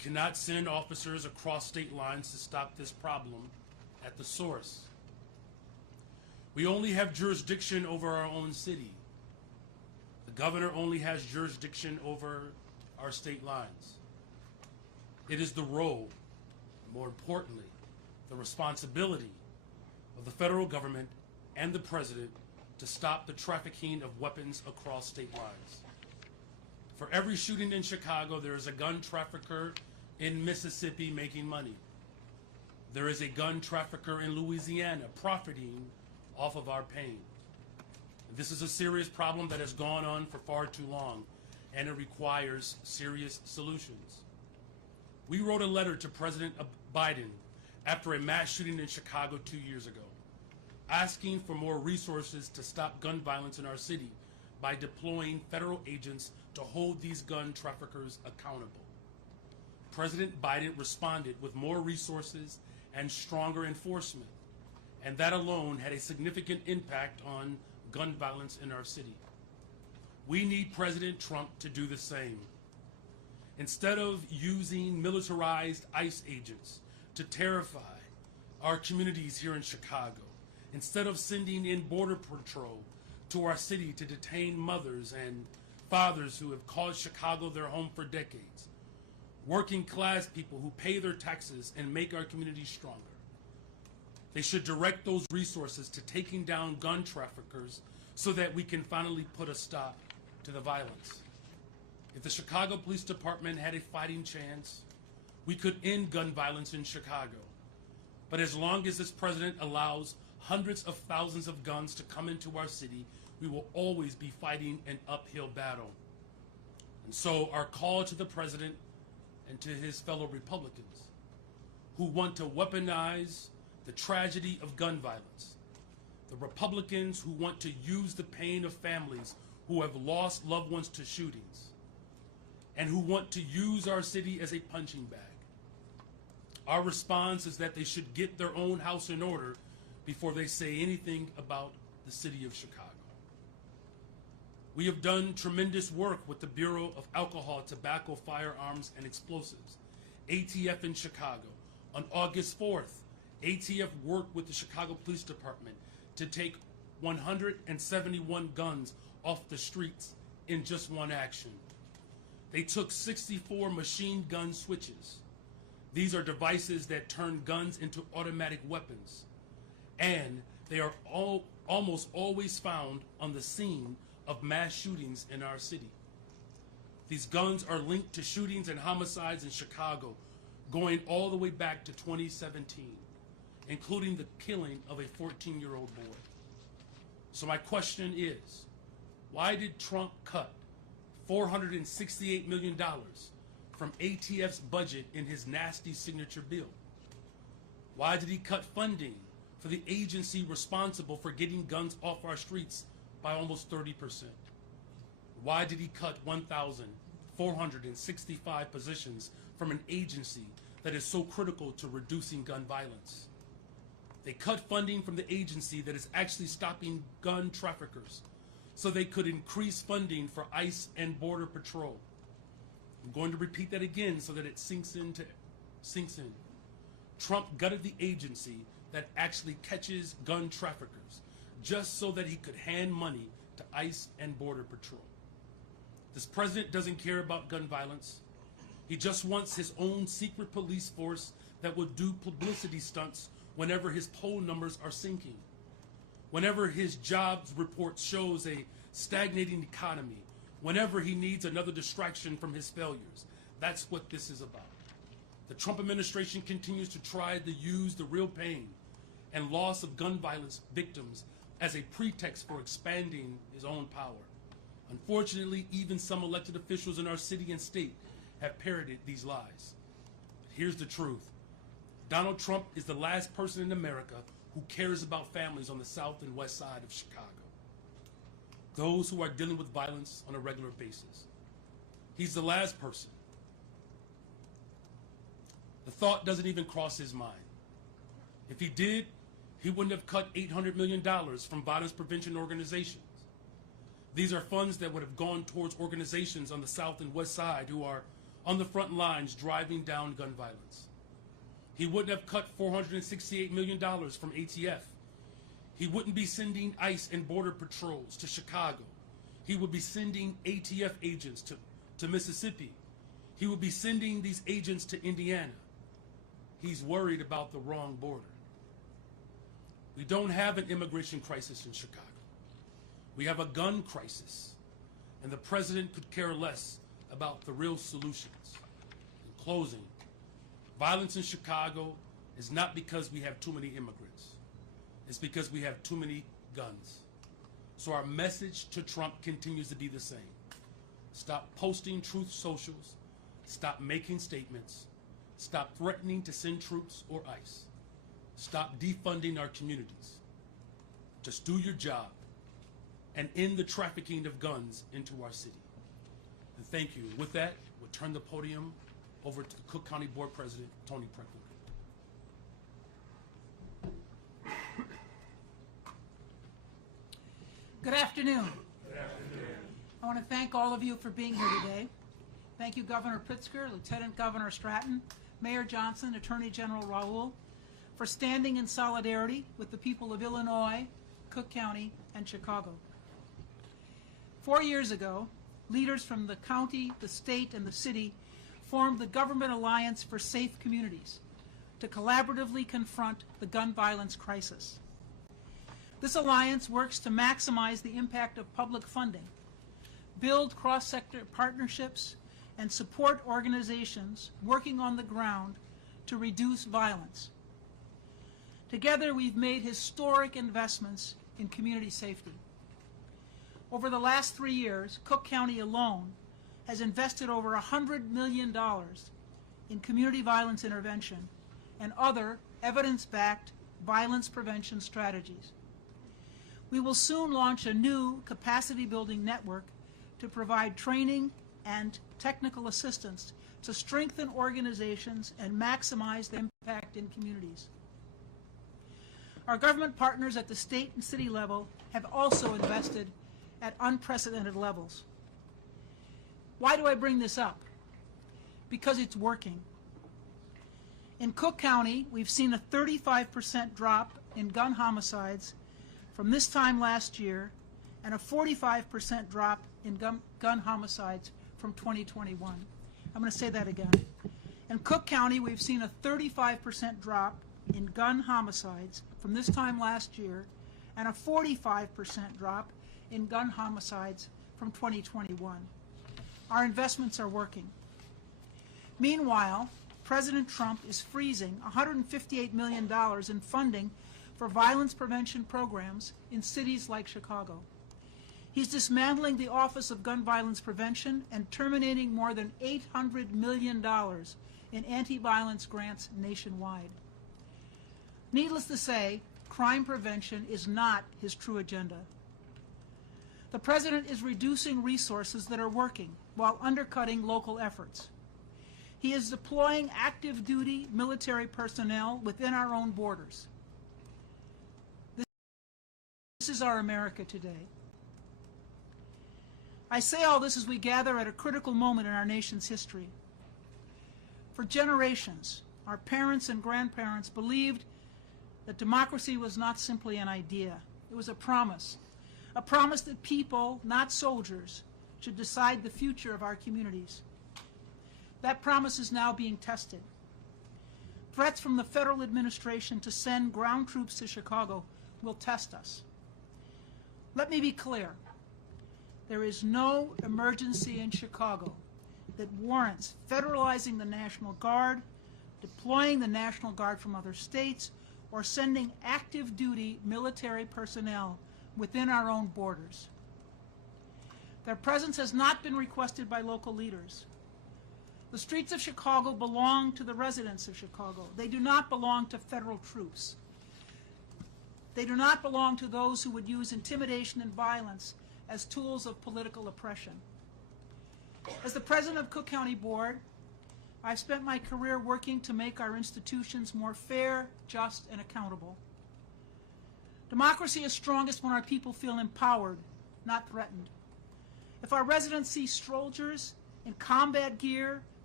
cannot send officers across state lines to stop this problem at the source. We only have jurisdiction over our own city. The governor only has jurisdiction over our state lines. It is the role, more importantly, the responsibility of the federal government and the president to stop the trafficking of weapons across state lines. For every shooting in Chicago, there is a gun trafficker in Mississippi making money. There is a gun trafficker in Louisiana profiting off of our pain. This is a serious problem that has gone on for far too long, and it requires serious solutions. We wrote a letter to President Biden after a mass shooting in Chicago 2 years ago, asking for more resources to stop gun violence in our city by deploying federal agents to hold these gun traffickers accountable. President Biden responded with more resources and stronger enforcement, and that alone had a significant impact on gun violence in our city. We need President Trump to do the same. Instead of using militarized ICE agents to terrify our communities here in Chicago, instead of sending in Border Patrol to our city to detain mothers and fathers who have called Chicago their home for decades, working class people who pay their taxes and make our communities stronger, they should direct those resources to taking down gun traffickers so that we can finally put a stop to the violence. If the Chicago Police Department had a fighting chance, we could end gun violence in Chicago. But as long as this president allows hundreds of thousands of guns to come into our city, we will always be fighting an uphill battle. And so our call to the president and to his fellow Republicans who want to weaponize the tragedy of gun violence, the Republicans who want to use the pain of families who have lost loved ones to shootings, and who want to use our city as a punching bag. Our response is that they should get their own house in order before they say anything about the city of Chicago. We have done tremendous work with the Bureau of Alcohol, Tobacco, Firearms, and Explosives, ATF in Chicago. On August 4th, ATF worked with the Chicago Police Department to take 171 guns off the streets in just one action. They took 64 machine gun switches. These are devices that turn guns into automatic weapons, and they are almost always found on the scene of mass shootings in our city. These guns are linked to shootings and homicides in Chicago going all the way back to 2017, including the killing of a 14-year-old boy. So my question is, why did Trump cut $468 million from ATF's budget in his nasty signature bill? Why did he cut funding for the agency responsible for getting guns off our streets by almost 30%? Why did he cut 1,465 positions from an agency that is so critical to reducing gun violence? They cut funding from the agency that is actually stopping gun traffickers so they could increase funding for ICE and Border Patrol. I'm going to repeat that again so that it sinks in. Trump gutted the agency that actually catches gun traffickers just so that he could hand money to ICE and Border Patrol. This president doesn't care about gun violence. He just wants his own secret police force that will do publicity stunts whenever his poll numbers are sinking, whenever his jobs report shows a stagnating economy, whenever he needs another distraction from his failures. That's what this is about. The Trump administration continues to try to use the real pain and loss of gun violence victims as a pretext for expanding his own power. Unfortunately, even some elected officials in our city and state have parroted these lies. Here's the truth. Donald Trump is the last person in America who cares about families on the south and west side of Chicago, those who are dealing with violence on a regular basis. He's the last person. The thought doesn't even cross his mind. If he did, he wouldn't have cut $800 million from violence prevention organizations. These are funds that would have gone towards organizations on the south and west side who are on the front lines driving down gun violence. He wouldn't have cut $468 million from ATF. He wouldn't be sending ICE and Border Patrols to Chicago. He would be sending ATF agents to Mississippi. He would be sending these agents to Indiana. He's worried about the wrong border. We don't have an immigration crisis in Chicago. We have a gun crisis, and the president could care less about the real solutions. In closing, violence in Chicago is not because we have too many immigrants. It's because we have too many guns. So our message to Trump continues to be the same. Stop posting truth socials. Stop making statements. Stop threatening to send troops or ICE. Stop defunding our communities. Just do your job and end the trafficking of guns into our city. And thank you. With that, we'll turn the podium over to the Cook County Board President, Tony Pritzker. Good afternoon. Good afternoon. I want to thank all of you for being here today. Thank you, Governor Pritzker, Lieutenant Governor Stratton, Mayor Johnson, Attorney General Raoul, for standing in solidarity with the people of Illinois, Cook County, and Chicago. 4 years ago, leaders from the county, the state, and the city formed the Government Alliance for Safe Communities to collaboratively confront the gun violence crisis. This alliance works to maximize the impact of public funding, build cross-sector partnerships, and support organizations working on the ground to reduce violence. Together, we've made historic investments in community safety. Over the last 3 years, Cook County alone has invested over $100 million in community violence intervention and other evidence-backed violence prevention strategies. We will soon launch a new capacity-building network to provide training and technical assistance to strengthen organizations and maximize the impact in communities. Our government partners at the state and city level have also invested at unprecedented levels. Why do I bring this up? Because it's working. In Cook County, we've seen a 35% drop in gun homicides from this time last year and a 45% drop in gun homicides from 2021. I'm going to say that again. In Cook County, we've seen a 35% drop in gun homicides from this time last year and a 45% drop in gun homicides from 2021. Our investments are working. Meanwhile, President Trump is freezing $158 million in funding for violence prevention programs in cities like Chicago. He's dismantling the Office of Gun Violence Prevention and terminating more than $800 million in anti-violence grants nationwide. Needless to say, crime prevention is not his true agenda. The President is reducing resources that are working while undercutting local efforts. He is deploying active duty military personnel within our own borders. This is our America today. I say all this as we gather at a critical moment in our nation's history. For generations, our parents and grandparents believed that democracy was not simply an idea. It was a promise that people, not soldiers, should decide the future of our communities. That promise is now being tested. Threats from the federal administration to send ground troops to Chicago will test us. Let me be clear. There is no emergency in Chicago that warrants federalizing the National Guard, deploying the National Guard from other states, or sending active duty military personnel within our own borders. Their presence has not been requested by local leaders. The streets of Chicago belong to the residents of Chicago. They do not belong to federal troops. They do not belong to those who would use intimidation and violence as tools of political oppression. As the president of Cook County Board, I've spent my career working to make our institutions more fair, just, and accountable. Democracy is strongest when our people feel empowered, not threatened. If our residents see soldiers in combat gear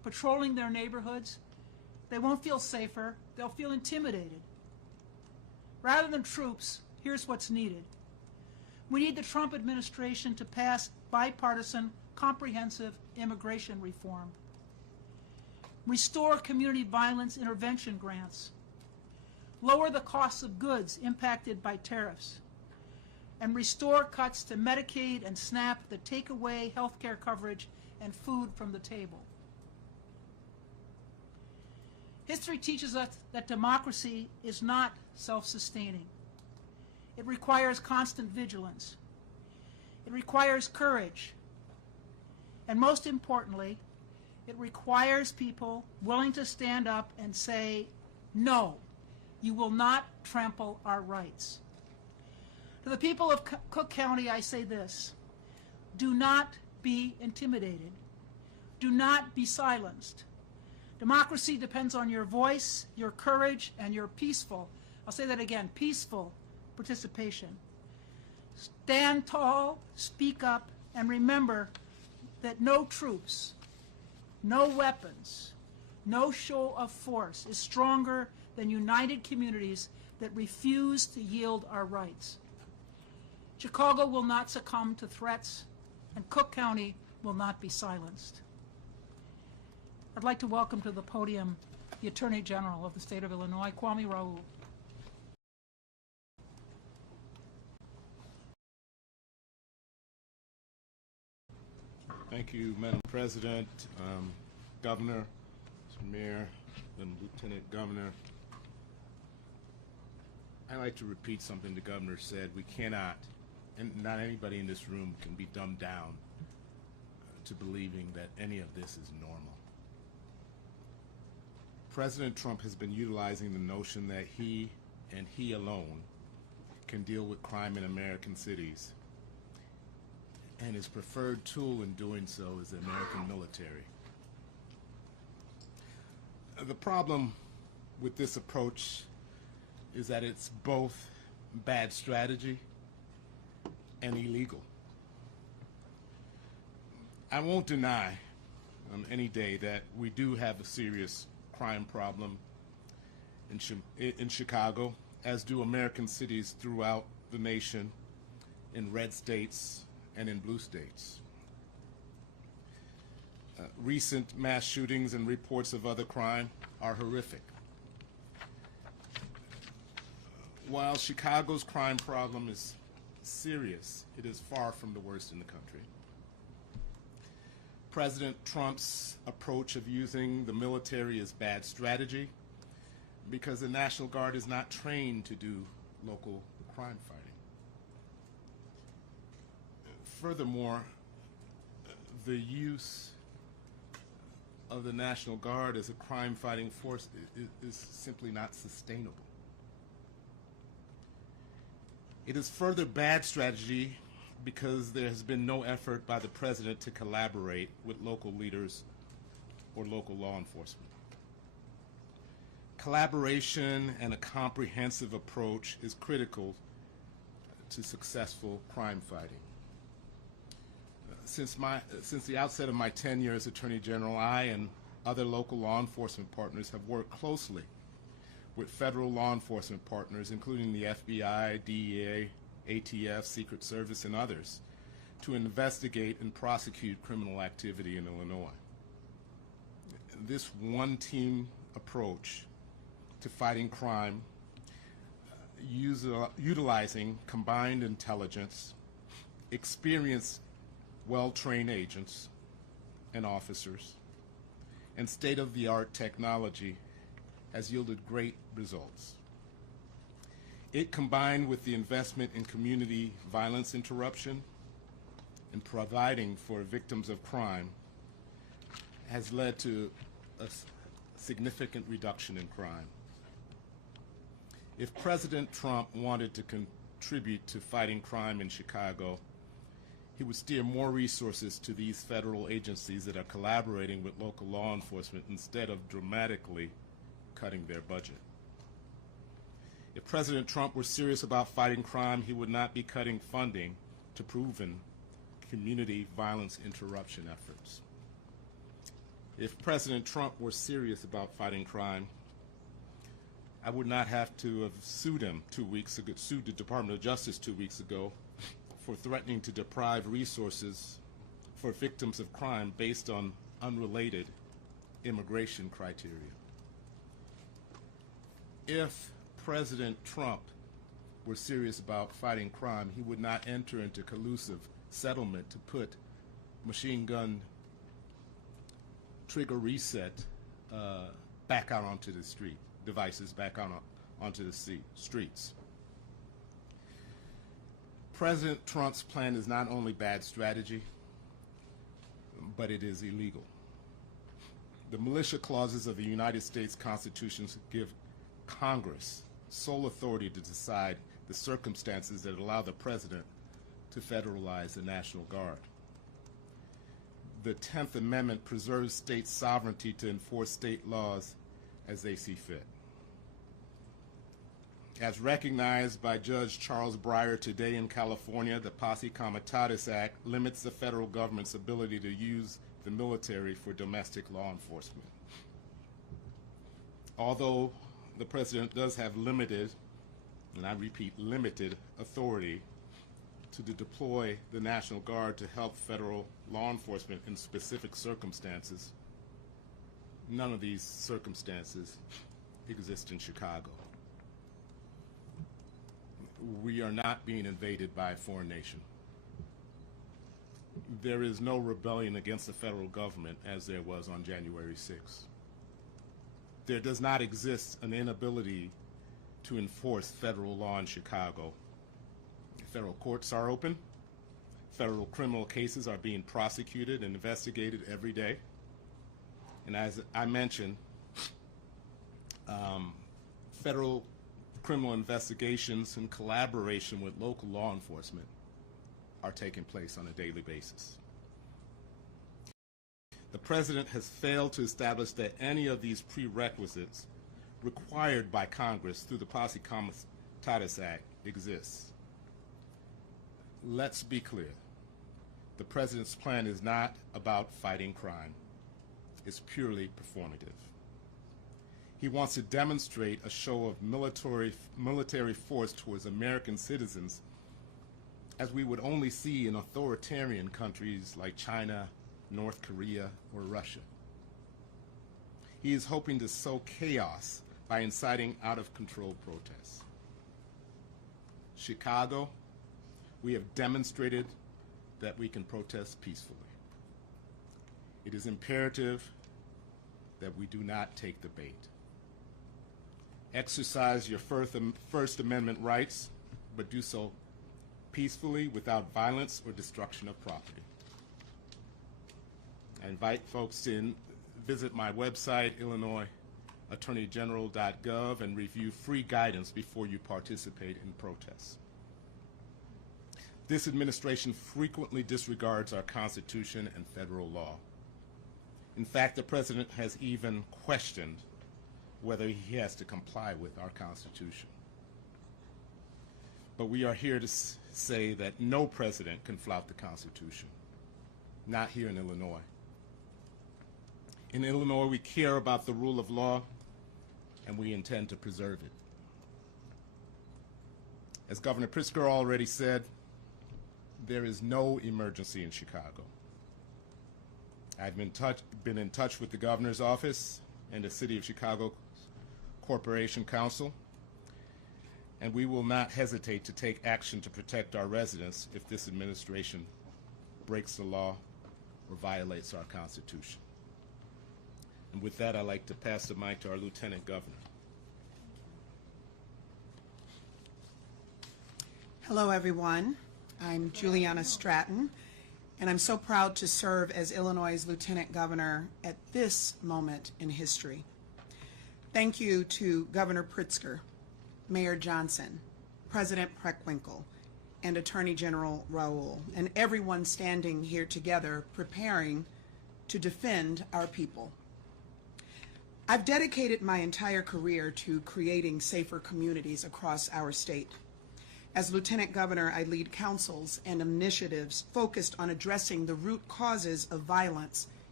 patrolling their neighborhoods, they won't feel safer, they'll feel intimidated. Rather than troops, here's what's needed. We need the Trump administration to pass bipartisan, comprehensive immigration reform. Restore community violence intervention grants. Lower the costs of goods impacted by tariffs. And restore cuts to Medicaid and SNAP that take away health care coverage and food from the table. History teaches us that democracy is not self-sustaining. It requires constant vigilance. It requires courage. And most importantly, it requires people willing to stand up and say, no, you will not trample our rights. To the people of Cook County, I say this: do not be intimidated. Do not be silenced. Democracy depends on your voice, your courage, and your peaceful, I'll say that again, peaceful participation. Stand tall, speak up, and remember that no troops, no weapons, no show of force is stronger than united communities that refuse to yield our rights. Chicago will not succumb to threats, and Cook County will not be silenced. I'd like to welcome to the podium the Attorney General of the State of Illinois, Kwame Raoul. Thank you, Madam President, Governor, Mr. Mayor, and Lieutenant Governor. I'd like to repeat something the Governor said. We cannot, and not anybody in this room can be dumbed down to believing that any of this is normal. President Trump has been utilizing the notion that he and he alone can deal with crime in American cities, and his preferred tool in doing so is the American military. The problem with this approach is that it's both bad strategy and illegal. I won't deny any day that we do have a serious crime problem in Chicago, as do American cities throughout the nation, in red states and in blue states. Recent mass shootings and reports of other crime are horrific. While Chicago's crime problem is serious, it is far from the worst in the country. President Trump's approach of using the military is bad strategy because the National Guard is not trained to do local crime fighting. Furthermore, the use of the National Guard as a crime-fighting force is simply not sustainable. It is further bad strategy because there has been no effort by the President to collaborate with local leaders or local law enforcement. Collaboration and a comprehensive approach is critical to successful crime fighting. Since the outset of my tenure as Attorney General, I and other local law enforcement partners have worked closely with federal law enforcement partners, including the FBI, DEA, ATF, Secret Service, and others, to investigate and prosecute criminal activity in Illinois. This one-team approach to fighting crime, utilizing combined intelligence, experienced, well-trained agents and officers, and state-of-the-art technology has yielded great results. It, combined with the investment in community violence interruption and providing for victims of crime, has led to a significant reduction in crime. If President Trump wanted to contribute to fighting crime in Chicago, he would steer more resources to these federal agencies that are collaborating with local law enforcement instead of dramatically cutting their budget. If President Trump were serious about fighting crime, he would not be cutting funding to proven community violence interruption efforts. If President Trump were serious about fighting crime, I would not have to have sued him 2 weeks ago, sued the Department of Justice 2 weeks ago for threatening to deprive resources for victims of crime based on unrelated immigration criteria. If President Trump were serious about fighting crime, he would not enter into collusive settlement to put machine gun trigger reset back out onto the street, devices back out onto the streets. President Trump's plan is not only bad strategy, but it is illegal. The militia clauses of the United States Constitution give Congress sole authority to decide the circumstances that allow the president to federalize the National Guard. The 10th Amendment preserves state sovereignty to enforce state laws as they see fit. As recognized by Judge Charles Breyer today in California, the Posse Comitatus Act limits the federal government's ability to use the military for domestic law enforcement. Although the president does have limited, and I repeat, limited authority to deploy the National Guard to help federal law enforcement in specific circumstances, none of these circumstances exist in Chicago. We are not being invaded by a foreign nation. There is no rebellion against the federal government as there was on January 6th. There does not exist an inability to enforce federal law in Chicago. Federal courts are open. Federal criminal cases are being prosecuted and investigated every day. And as I mentioned, federal criminal investigations in collaboration with local law enforcement are taking place on a daily basis. The president has failed to establish that any of these prerequisites required by Congress through the Posse Comitatus Act exists. Let's be clear. The president's plan is not about fighting crime. It's purely performative. He wants to demonstrate a show of military force towards American citizens as we would only see in authoritarian countries like China, North Korea, or Russia. He is hoping to sow chaos by inciting out-of-control protests. Chicago, we have demonstrated that we can protest peacefully. It is imperative that we do not take the bait. Exercise your First Amendment rights, but do so peacefully without violence or destruction of property. I invite folks to visit my website, illinoisattorneygeneral.gov, and review free guidance before you participate in protests. This administration frequently disregards our Constitution and federal law. In fact, the president has even questioned whether he has to comply with our Constitution. But we are here to say that no president can flout the Constitution, not here in Illinois. In Illinois, we care about the rule of law, and we intend to preserve it. As Governor Pritzker already said, there is no emergency in Chicago. I've been in touch with the governor's office and the City of Chicago Corporation Council, and we will not hesitate to take action to protect our residents if this administration breaks the law or violates our Constitution. And with that, I'd like to pass the mic to our Lieutenant Governor. Hello, everyone. I'm Juliana Stratton, and I'm so proud to serve as Illinois' Lieutenant Governor at this moment in history. Thank you to Governor Pritzker, Mayor Johnson, President Preckwinkle, and Attorney General Raoul, and everyone standing here together preparing to defend our people. I've dedicated my entire career to creating safer communities across our state. As Lieutenant Governor, I lead councils and initiatives focused on addressing the root causes of violence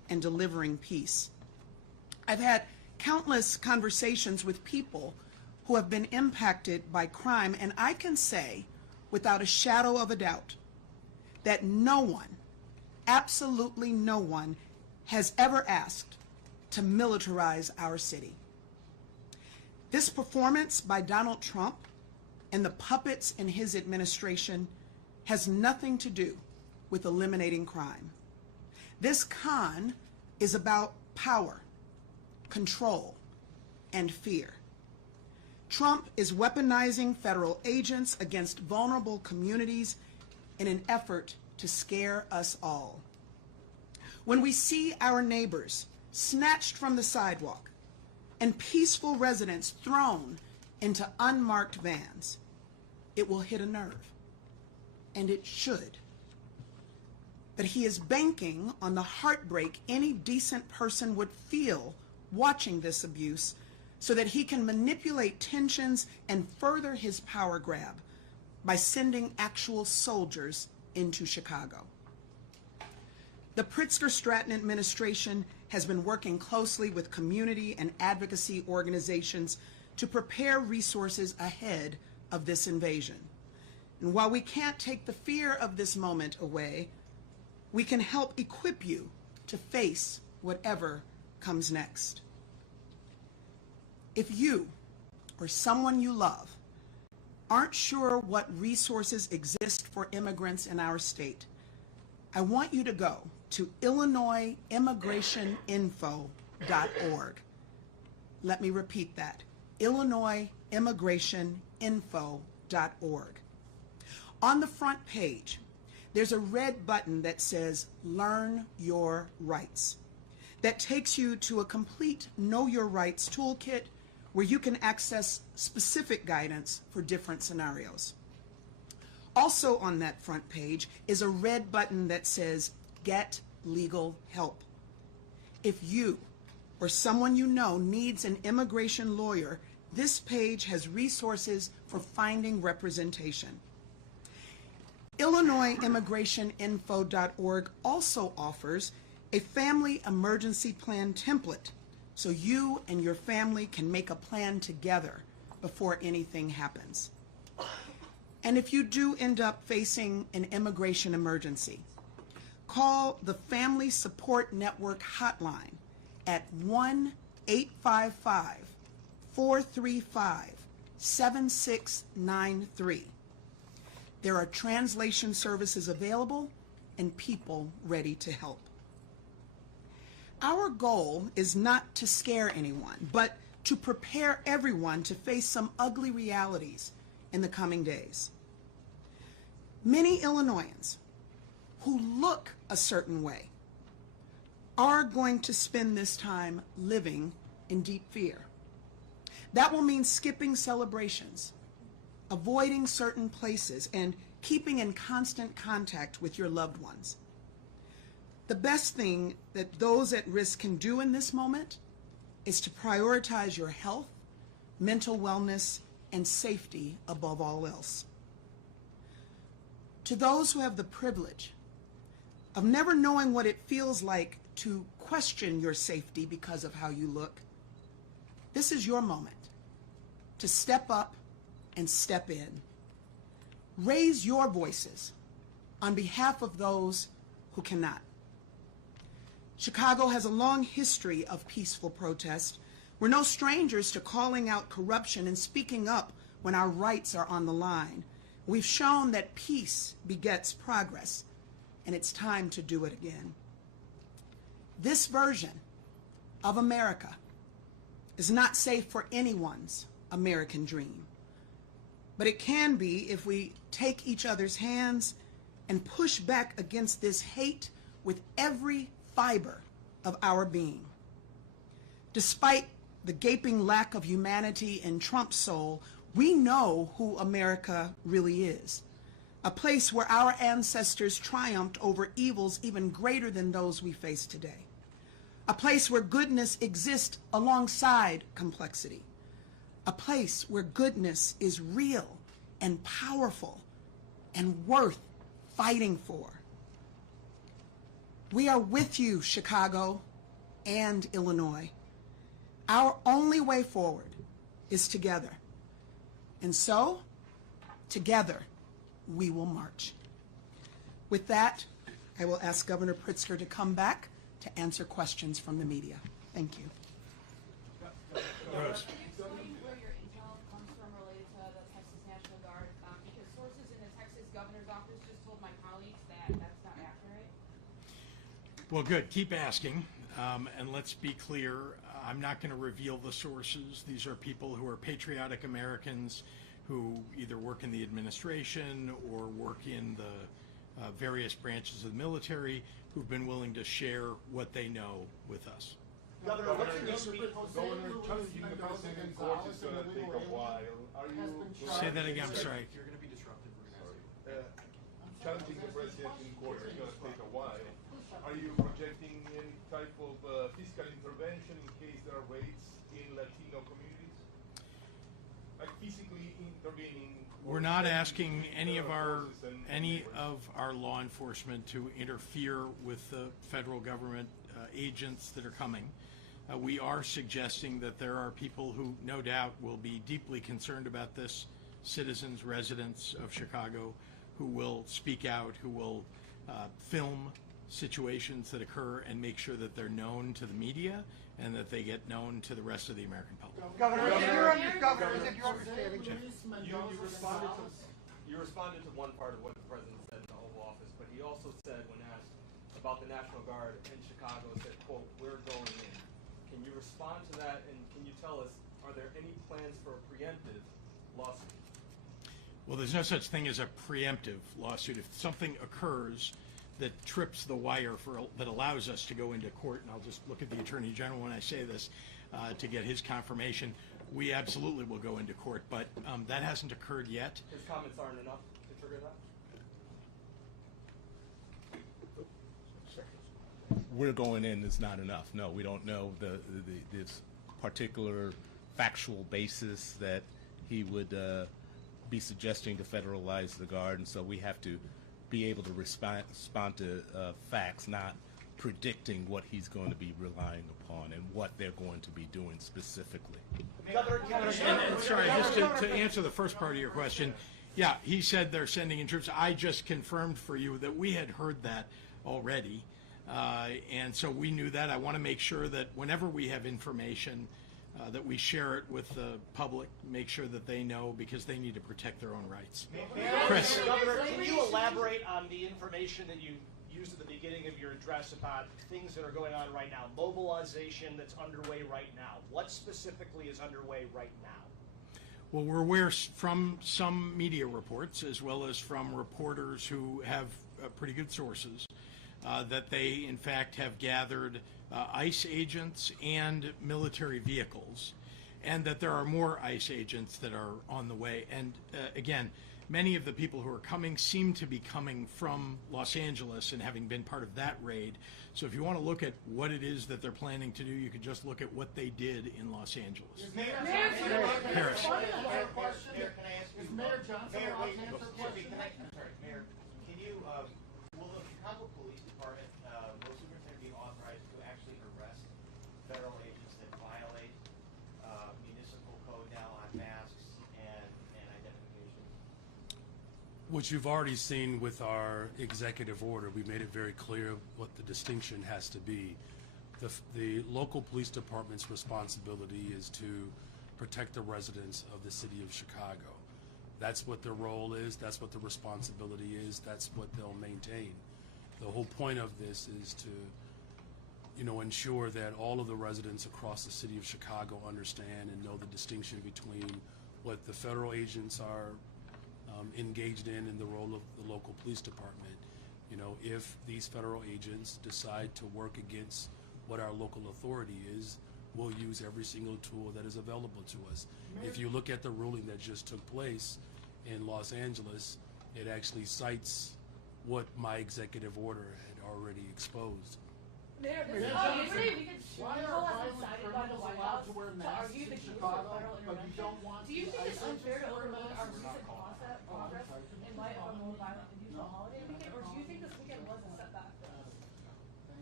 and delivering peace. I've had countless conversations with people who have been impacted by crime, and I can say without a shadow of a doubt that no one, absolutely no one, has ever asked to militarize our city. This performance by Donald Trump and the puppets in his administration has nothing to do with eliminating crime. This con is about power, control, and fear. Trump is weaponizing federal agents against vulnerable communities in an effort to scare us all. When we see our neighbors snatched from the sidewalk and peaceful residents thrown into unmarked vans, it will hit a nerve, and it should. But he is banking on the heartbreak any decent person would feel watching this abuse so that he can manipulate tensions and further his power grab by sending actual soldiers into Chicago. The Pritzker-Stratton administration has been working closely with community and advocacy organizations to prepare resources ahead of this invasion. And while we can't take the fear of this moment away, we can help equip you to face whatever comes next. If you or someone you love aren't sure what resources exist for immigrants in our state, I want you to go to IllinoisImmigrationInfo.org. Let me repeat that, IllinoisImmigrationInfo.org. On the front page, there's a red button that says Learn Your Rights that takes you to a complete Know Your Rights toolkit where you can access specific guidance for different scenarios. Also on that front page is a red button that says Get Legal Help. If you or someone you know needs an immigration lawyer, this page has resources for finding representation. IllinoisImmigrationInfo.org also offers a family emergency plan template so you and your family can make a plan together before anything happens. And if you do end up facing an immigration emergency, call the Family Support Network hotline at 1-855-435-7693. There are translation services available and people ready to help. Our goal is not to scare anyone, but to prepare everyone to face some ugly realities in the coming days. Many Illinoisans who look a certain way are going to spend this time living in deep fear. That will mean skipping celebrations, avoiding certain places, and keeping in constant contact with your loved ones. The best thing that those at risk can do in this moment is to prioritize your health, mental wellness, and safety above all else. To those who have the privilege of never knowing what it feels like to question your safety because of how you look, this is your moment to step up and step in. Raise your voices on behalf of those who cannot. Chicago has a long history of peaceful protest. We're no strangers to calling out corruption and speaking up when our rights are on the line. We've shown that peace begets progress, and it's time to do it again. This version of America is not safe for anyone's American dream, but it can be if we take each other's hands and push back against this hate with every fiber of our being. Despite the gaping lack of humanity in Trump's soul, we know who America really is. A place where our ancestors triumphed over evils even greater than those we face today. A place where goodness exists alongside complexity. A place where goodness is real and powerful and worth fighting for. We are with you, Chicago and Illinois. Our only way forward is together. And so, together, we will march. With that, I will ask Governor Pritzker to come back to answer questions from the media. Thank you. Rose. Can you explain where your intel comes from related to the Texas National Guard? Because sources in the Texas governor's office just told my colleagues that that's not accurate. Well, good. Keep asking. And let's be clear, I'm not going to reveal the sources. These are people who are patriotic Americans who either work in the administration or work in the various branches of the military who've been willing to share what they know with us. Governor, what's your new speech? Governor, challenging the president in court is going to take a while. Are you Say that again, I'm sorry. You're going to be disruptive. challenging the president in court is going to take a while? Are you projecting any type of fiscal intervention in case there are raids in Latino communities? Like physically intervening? We're not asking any of our law enforcement to interfere with the federal government agents that are coming. We are suggesting that there are people who no doubt will be deeply concerned about this, citizens, residents of Chicago, who will speak out, who will film situations that occur and make sure that they're known to the media and that they get known to the rest of the American public. Governor, is it your understanding? You responded to one part of what the president said in the Oval Office, but he also said when asked about the National Guard in Chicago, said, quote, "We're going in." Can you respond to that, and can you tell us, are there any plans for a preemptive lawsuit? Well, there's no such thing as a preemptive lawsuit. If something occurs that trips the wire that allows us to go into court, and I'll just look at the Attorney General when I say this to get his confirmation, we absolutely will go into court, but that hasn't occurred yet. His comments aren't enough to trigger that? We're going in is not enough. No, we don't know this particular factual basis that he would be suggesting to federalize the Guard, and so we have to be able to respond to facts, not predicting what he's going to be relying upon and what they're going to be doing specifically. And sorry, just to answer the first part of your question, yeah, he said they're sending in troops. I just confirmed for you that we had heard that already, and so we knew that. I want to make sure that whenever we have information, that we share it with the public, make sure that they know, because they need to protect their own rights. Chris. Governor, can you elaborate on the information that you used at the beginning of your address about things that are going on right now, mobilization that's underway right now? What specifically is underway right now? Well, we're aware from some media reports, as well as from reporters who have pretty good sources, that they, in fact, have gathered ICE agents and military vehicles, and that there are more ICE agents that are on the way. And again, many of the people who are coming seem to be coming from Los Angeles and having been part of that raid. So if you want to look at what it is that they're planning to do, you could just look at what they did in Los Angeles. Harris. Is Mayor Johnson allowed to answer questions? I'm sorry, Mayor, can you, will the Chicago Police Department, will superintendent be authorized to actually arrest federal agents that violate municipal code now on masks and identification? What you've already seen with our executive order, we made it very clear what the distinction has to be. The local police department's responsibility is to protect the residents of the city of Chicago. That's what their role is, that's what the responsibility is, that's what they'll maintain. The whole point of this is to, ensure that all of the residents across the city of Chicago understand and know the distinction between what the federal agents are engaged in the role of the local police department. If these federal agents decide to work against what our local authority is, we'll use every single tool that is available to us. If you look at the ruling that just took place in Los Angeles, it actually cites what my executive order had already exposed. Mayor, this Why are violent criminals allowed to wear masks in Chicago, but you don't want do you think it's ICE unfair to agents to wear overlook our masks? recent progress in light of a more violent and usual holiday weekend, or do you think this weekend was a setback for us?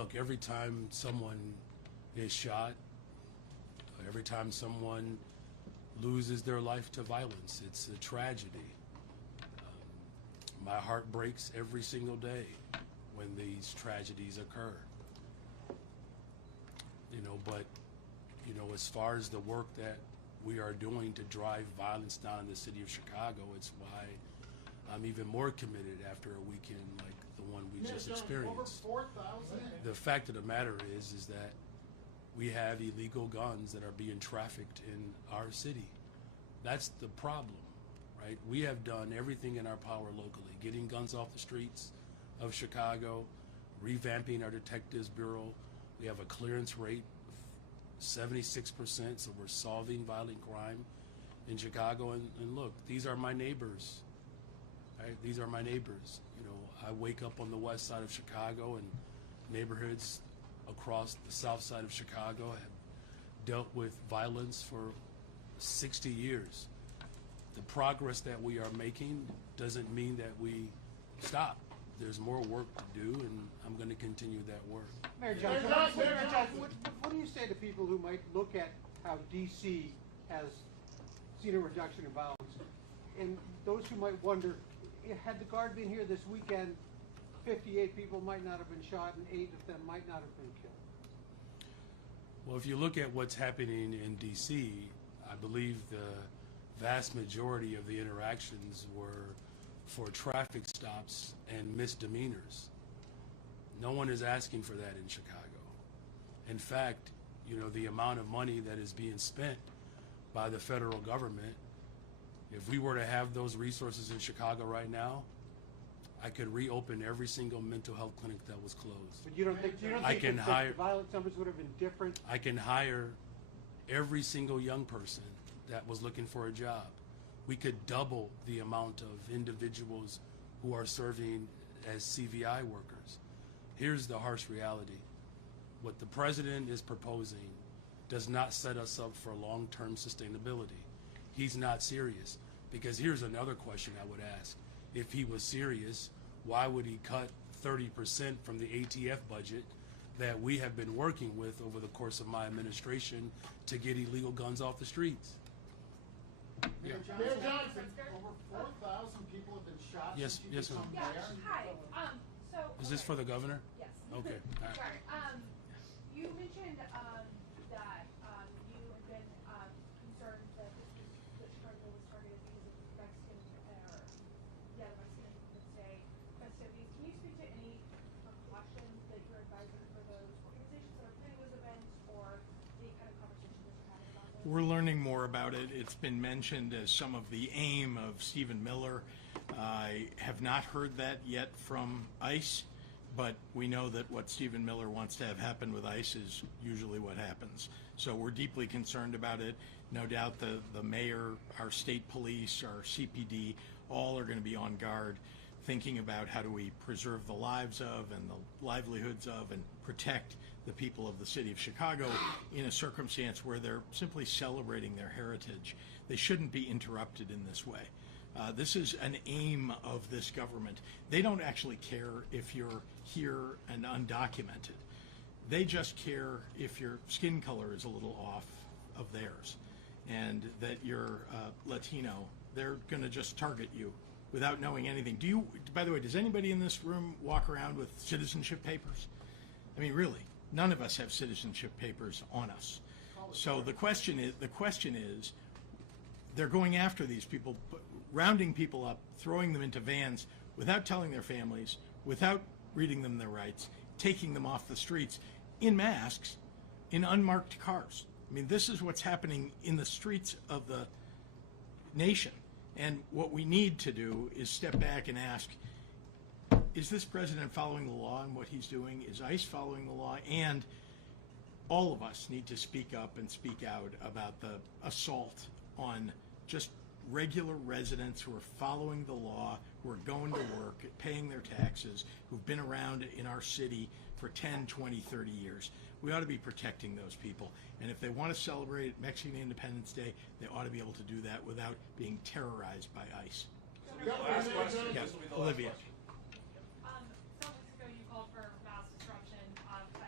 look, every time someone is shot, every time someone loses their life to violence, it's a tragedy. My heart breaks every single day when these tragedies occur. But as far as the work that we are doing to drive violence down in the city of Chicago, it's why I'm even more committed after a weekend like the one we just experienced. Over 4,000. The fact of the matter is that we have illegal guns that are being trafficked in our city. That's the problem, right? We have done everything in our power locally, getting guns off the streets of Chicago, revamping our detectives bureau. We have a clearance rate of 76%, so we're solving violent crime in Chicago. And look, these are my neighbors, right? These are my neighbors. I wake up on the west side of Chicago, and neighborhoods across the south side of Chicago have dealt with violence for 60 years. The progress that we are making doesn't mean that we stop. There's more work to do, and I'm going to continue that work. Mayor Johnson, what do you say to people who might look at how DC has seen a reduction in violence, and those who might wonder, had the Guard been here this weekend, 58 people might not have been shot and 8 of them might not have been killed? Well, if you look at what's happening in D.C., I believe the vast majority of the interactions were for traffic stops and misdemeanors. No one is asking for that in Chicago. In fact, the amount of money that is being spent by the federal government, if we were to have those resources in Chicago right now, I could reopen every single mental health clinic that was closed. But you don't think that the violence numbers would have been different? I can hire every single young person that was looking for a job. We could double the amount of individuals who are serving as CVI workers. Here's the harsh reality. What the president is proposing does not set us up for long-term sustainability. He's not serious. Because here's another question I would ask. If he was serious, why would he cut 30% from the ATF budget that we have been working with over the course of my administration to get illegal guns off the streets? Mayor Johnson, over 4,000 people have been shot Yes, since you yes, ma'am. become mayor. Hi. Is this for the governor? Yes. Okay. All right. Sorry. You mentioned that you have been concerned that Chicago was targeted because of Mexican Independence Day festivities. Can you speak to any precautions that you're advising for those organizations that are planning those events, or the kind of conversations that you're having about those? We're learning more about it. It's been mentioned as some of the aim of Stephen Miller. I have not heard that yet from ICE, but we know that what Stephen Miller wants to have happen with ICE is usually what happens. So we're deeply concerned about it. No doubt the mayor, our state police, our CPD, all are going to be on guard, thinking about how do we preserve the lives of and the livelihoods of and protect the people of the city of Chicago in a circumstance where they're simply celebrating their heritage. They shouldn't be interrupted in this way. This is an aim of this government. They don't actually care if you're here and undocumented. They just care if your skin color is a little off of theirs and that you're Latino. They're going to just target you without knowing anything. By the way, does anybody in this room walk around with citizenship papers? I mean, really, none of us have citizenship papers on us. So the question is, they're going after these people, rounding people up, throwing them into vans without telling their families, without reading them their rights, taking them off the streets in masks, in unmarked cars. I mean, this is what's happening in the streets of the nation. And what we need to do is step back and ask, is this president following the law in what he's doing? Is ICE following the law? And all of us need to speak up and speak out about the assault on just regular residents who are following the law, who are going to work, paying their taxes, who've been around in our city for 10, 20, 30 years. We ought to be protecting those people. And if they want to celebrate Mexican Independence Day, they ought to be able to do that without being terrorized by ICE. Last question. Yeah, This will be the last Olivia. question. Some weeks ago, you called for mass disruption.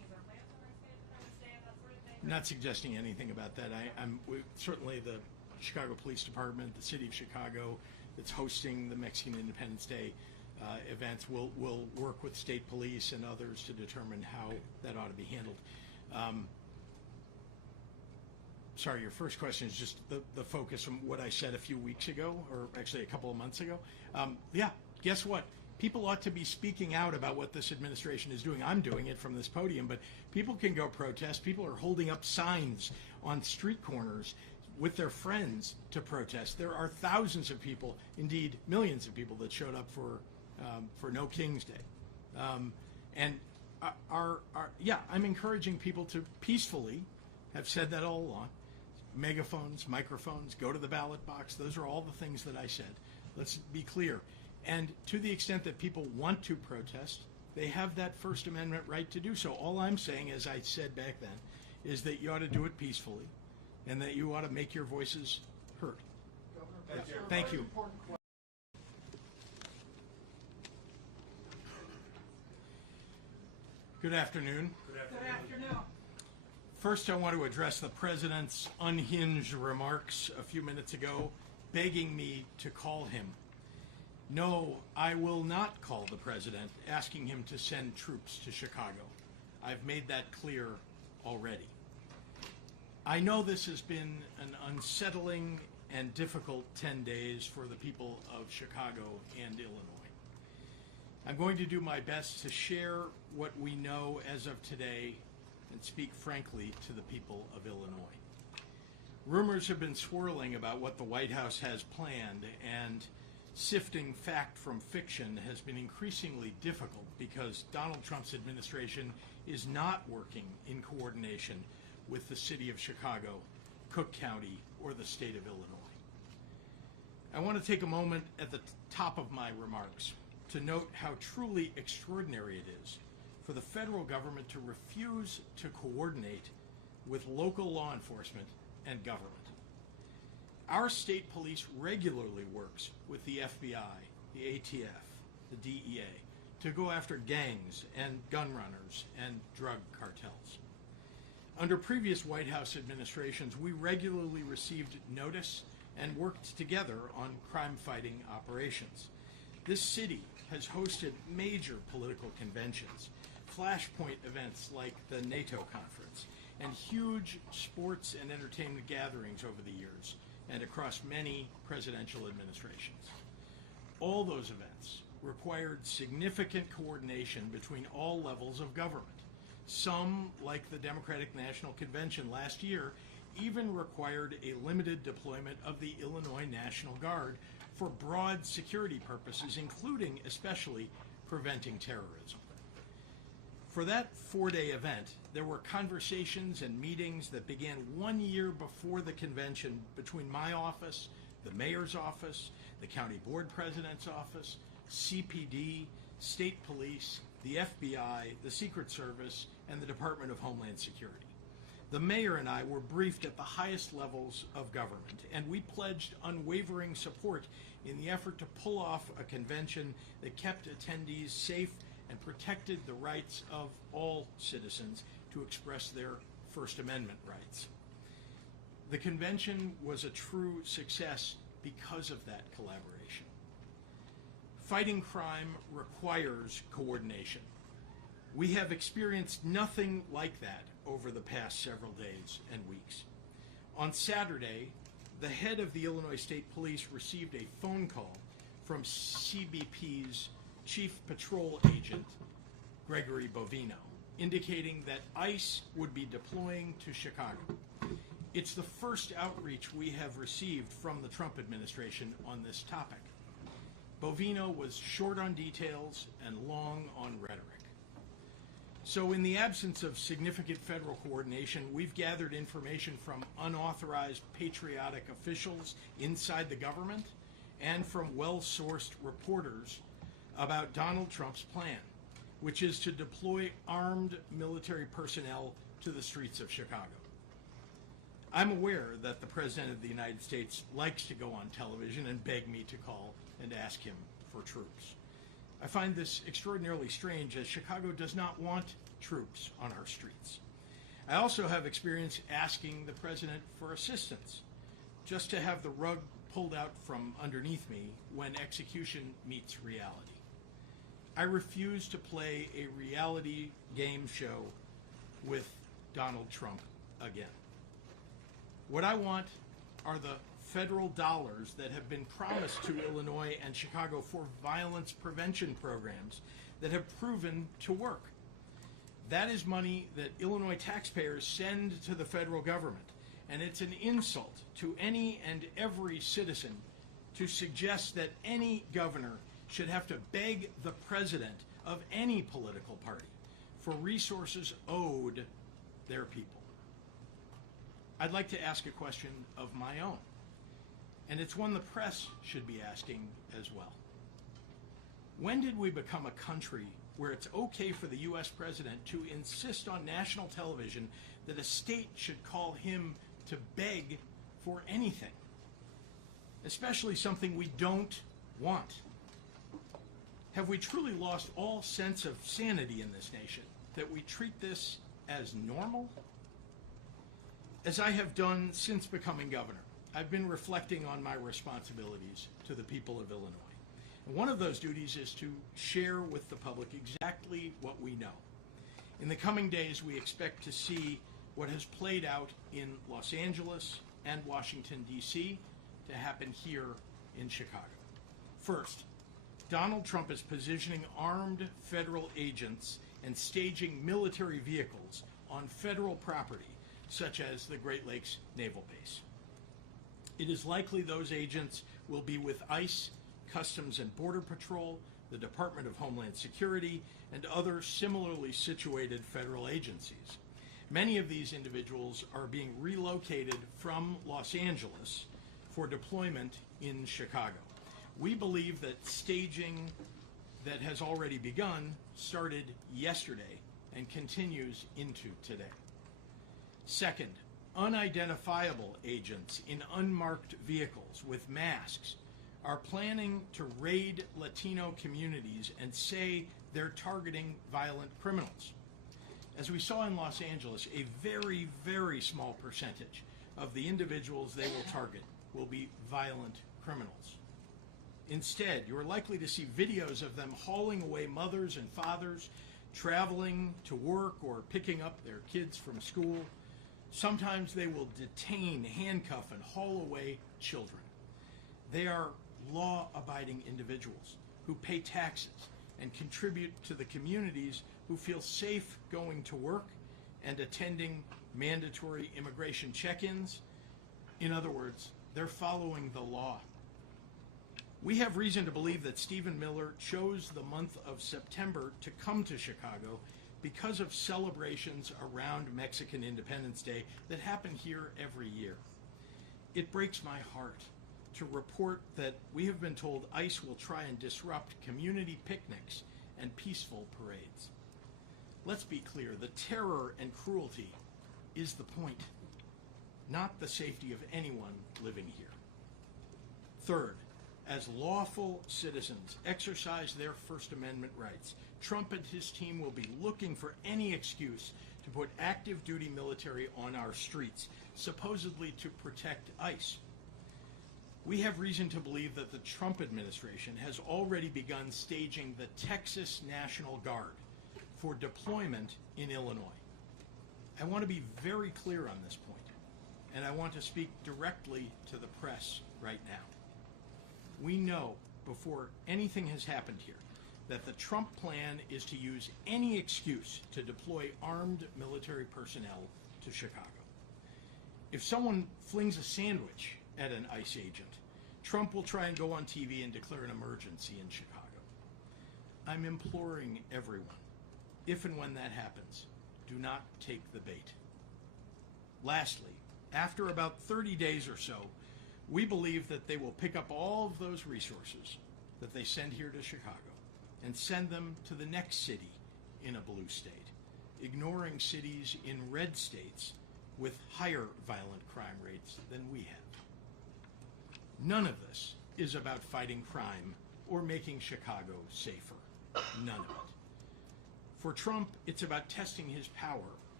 I'm not suggesting anything about that. Certainly the Chicago Police Department, the City of Chicago, that's hosting the Mexican Independence Day events, will work with state police and others to determine how that ought to be handled. Sorry, your first question is just the focus from what I said a few weeks ago, or actually a couple of months ago. Yeah, guess what? People ought to be speaking out about what this administration is doing. I'm doing it from this podium, but people can go protest. People are holding up signs on street corners with their friends to protest. There are thousands of people, indeed millions of people, that showed up for No King's Day. I'm encouraging people to peacefully, have said that all along, megaphones, microphones, go to the ballot box. Those are all the things that I said. Let's be clear. And to the extent that people want to protest, they have that First Amendment right to do so. All I'm saying, as I said back then, is that you ought to do it peacefully and that you ought to make your voices heard. Thank you. Good afternoon. Good afternoon. First, I want to address the President's unhinged remarks a few minutes ago, begging me to call him. No, I will not call the President, asking him to send troops to Chicago. I've made that clear already. I know this has been an unsettling and difficult 10 days for the people of Chicago and Illinois. I'm going to do my best to share what we know as of today and speak frankly to the people of Illinois. Rumors have been swirling about what the White House has planned, and sifting fact from fiction has been increasingly difficult because Donald Trump's administration is not working in coordination with the city of Chicago, Cook County, or the state of Illinois. I want to take a moment at the top of my remarks to note how truly extraordinary it is for the federal government to refuse to coordinate with local law enforcement and government. Our state police regularly works with the FBI, the ATF, the DEA to go after gangs and gun runners and drug cartels. Under previous White House administrations, we regularly received notice and worked together on crime-fighting operations. This city has hosted major political conventions, flashpoint events like the NATO conference, and huge sports and entertainment gatherings over the years and across many presidential administrations. All those events required significant coordination between all levels of government. Some, like the Democratic National Convention last year, even required a limited deployment of the Illinois National Guard for broad security purposes, including especially preventing terrorism. For that four-day event, there were conversations and meetings that began 1 year before the convention between my office, the mayor's office, the county board president's office, CPD, state police, the FBI, the Secret Service, and the Department of Homeland Security. The mayor and I were briefed at the highest levels of government, and we pledged unwavering support in the effort to pull off a convention that kept attendees safe and protected the rights of all citizens to express their First Amendment rights. The convention was a true success because of that collaboration. Fighting crime requires coordination. We have experienced nothing like that over the past several days and weeks. On Saturday, the head of the Illinois State Police received a phone call from CBP's Chief Patrol Agent, Gregory Bovino, indicating that ICE would be deploying to Chicago. It's the first outreach we have received from the Trump administration on this topic. Bovino was short on details and long on rhetoric. So in the absence of significant federal coordination, we've gathered information from unauthorized patriotic officials inside the government and from well-sourced reporters about Donald Trump's plan, which is to deploy armed military personnel to the streets of Chicago. I'm aware that the President of the United States likes to go on television and beg me to call and ask him for troops. I find this extraordinarily strange, as Chicago does not want troops on our streets. I also have experience asking the president for assistance, just to have the rug pulled out from underneath me when execution meets reality. I refuse to play a reality game show with Donald Trump again. What I want are the federal dollars that have been promised to Illinois and Chicago for violence prevention programs that have proven to work. That is money that Illinois taxpayers send to the federal government, and it's an insult to any and every citizen to suggest that any governor should have to beg the president of any political party for resources owed their people. I'd like to ask a question of my own, and it's one the press should be asking as well. When did we become a country where it's okay for the U.S. president to insist on national television that a state should call him to beg for anything, especially something we don't want? Have we truly lost all sense of sanity in this nation, that we treat this as normal? As I have done since becoming governor, I've been reflecting on my responsibilities to the people of Illinois. And one of those duties is to share with the public exactly what we know. In the coming days, we expect to see what has played out in Los Angeles and Washington, D.C. to happen here in Chicago. First, Donald Trump is positioning armed federal agents and staging military vehicles on federal property, such as the Great Lakes Naval Base. It is likely those agents will be with ICE, Customs and Border Patrol, the Department of Homeland Security, and other similarly situated federal agencies. Many of these individuals are being relocated from Los Angeles for deployment in Chicago. We believe that staging that has already begun started yesterday and continues into today. Second, unidentifiable agents in unmarked vehicles with masks are planning to raid Latino communities and say they're targeting violent criminals. As we saw in Los Angeles, a very, very small percentage of the individuals they will target will be violent criminals. Instead, you're likely to see videos of them hauling away mothers and fathers, traveling to work or picking up their kids from school. Sometimes they will detain, handcuff, and haul away children. They are law-abiding individuals who pay taxes and contribute to the communities who feel safe going to work and attending mandatory immigration check-ins. In other words, they're following the law. We have reason to believe that Stephen Miller chose the month of September to come to Chicago because of celebrations around Mexican Independence Day that happen here every year. It breaks my heart to report that we have been told ICE will try and disrupt community picnics and peaceful parades. Let's be clear, the terror and cruelty is the point, not the safety of anyone living here. Third, as lawful citizens exercise their First Amendment rights, Trump and his team will be looking for any excuse to put active duty military on our streets, supposedly to protect ICE. We have reason to believe that the Trump administration has already begun staging the Texas National Guard for deployment in Illinois. I want to be very clear on this point, and I want to speak directly to the press right now. We know before anything has happened here that the Trump plan is to use any excuse to deploy armed military personnel to Chicago. If someone flings a sandwich at an ICE agent, Trump will try and go on TV and declare an emergency in Chicago. I'm imploring everyone, if and when that happens, do not take the bait. Lastly, after about 30 days or so, we believe that they will pick up all of those resources that they send here to Chicago and send them to the next city in a blue state, ignoring cities in red states with higher violent crime rates than we have. None of this is about fighting crime or making Chicago safer. None of it. For Trump, it's about testing his power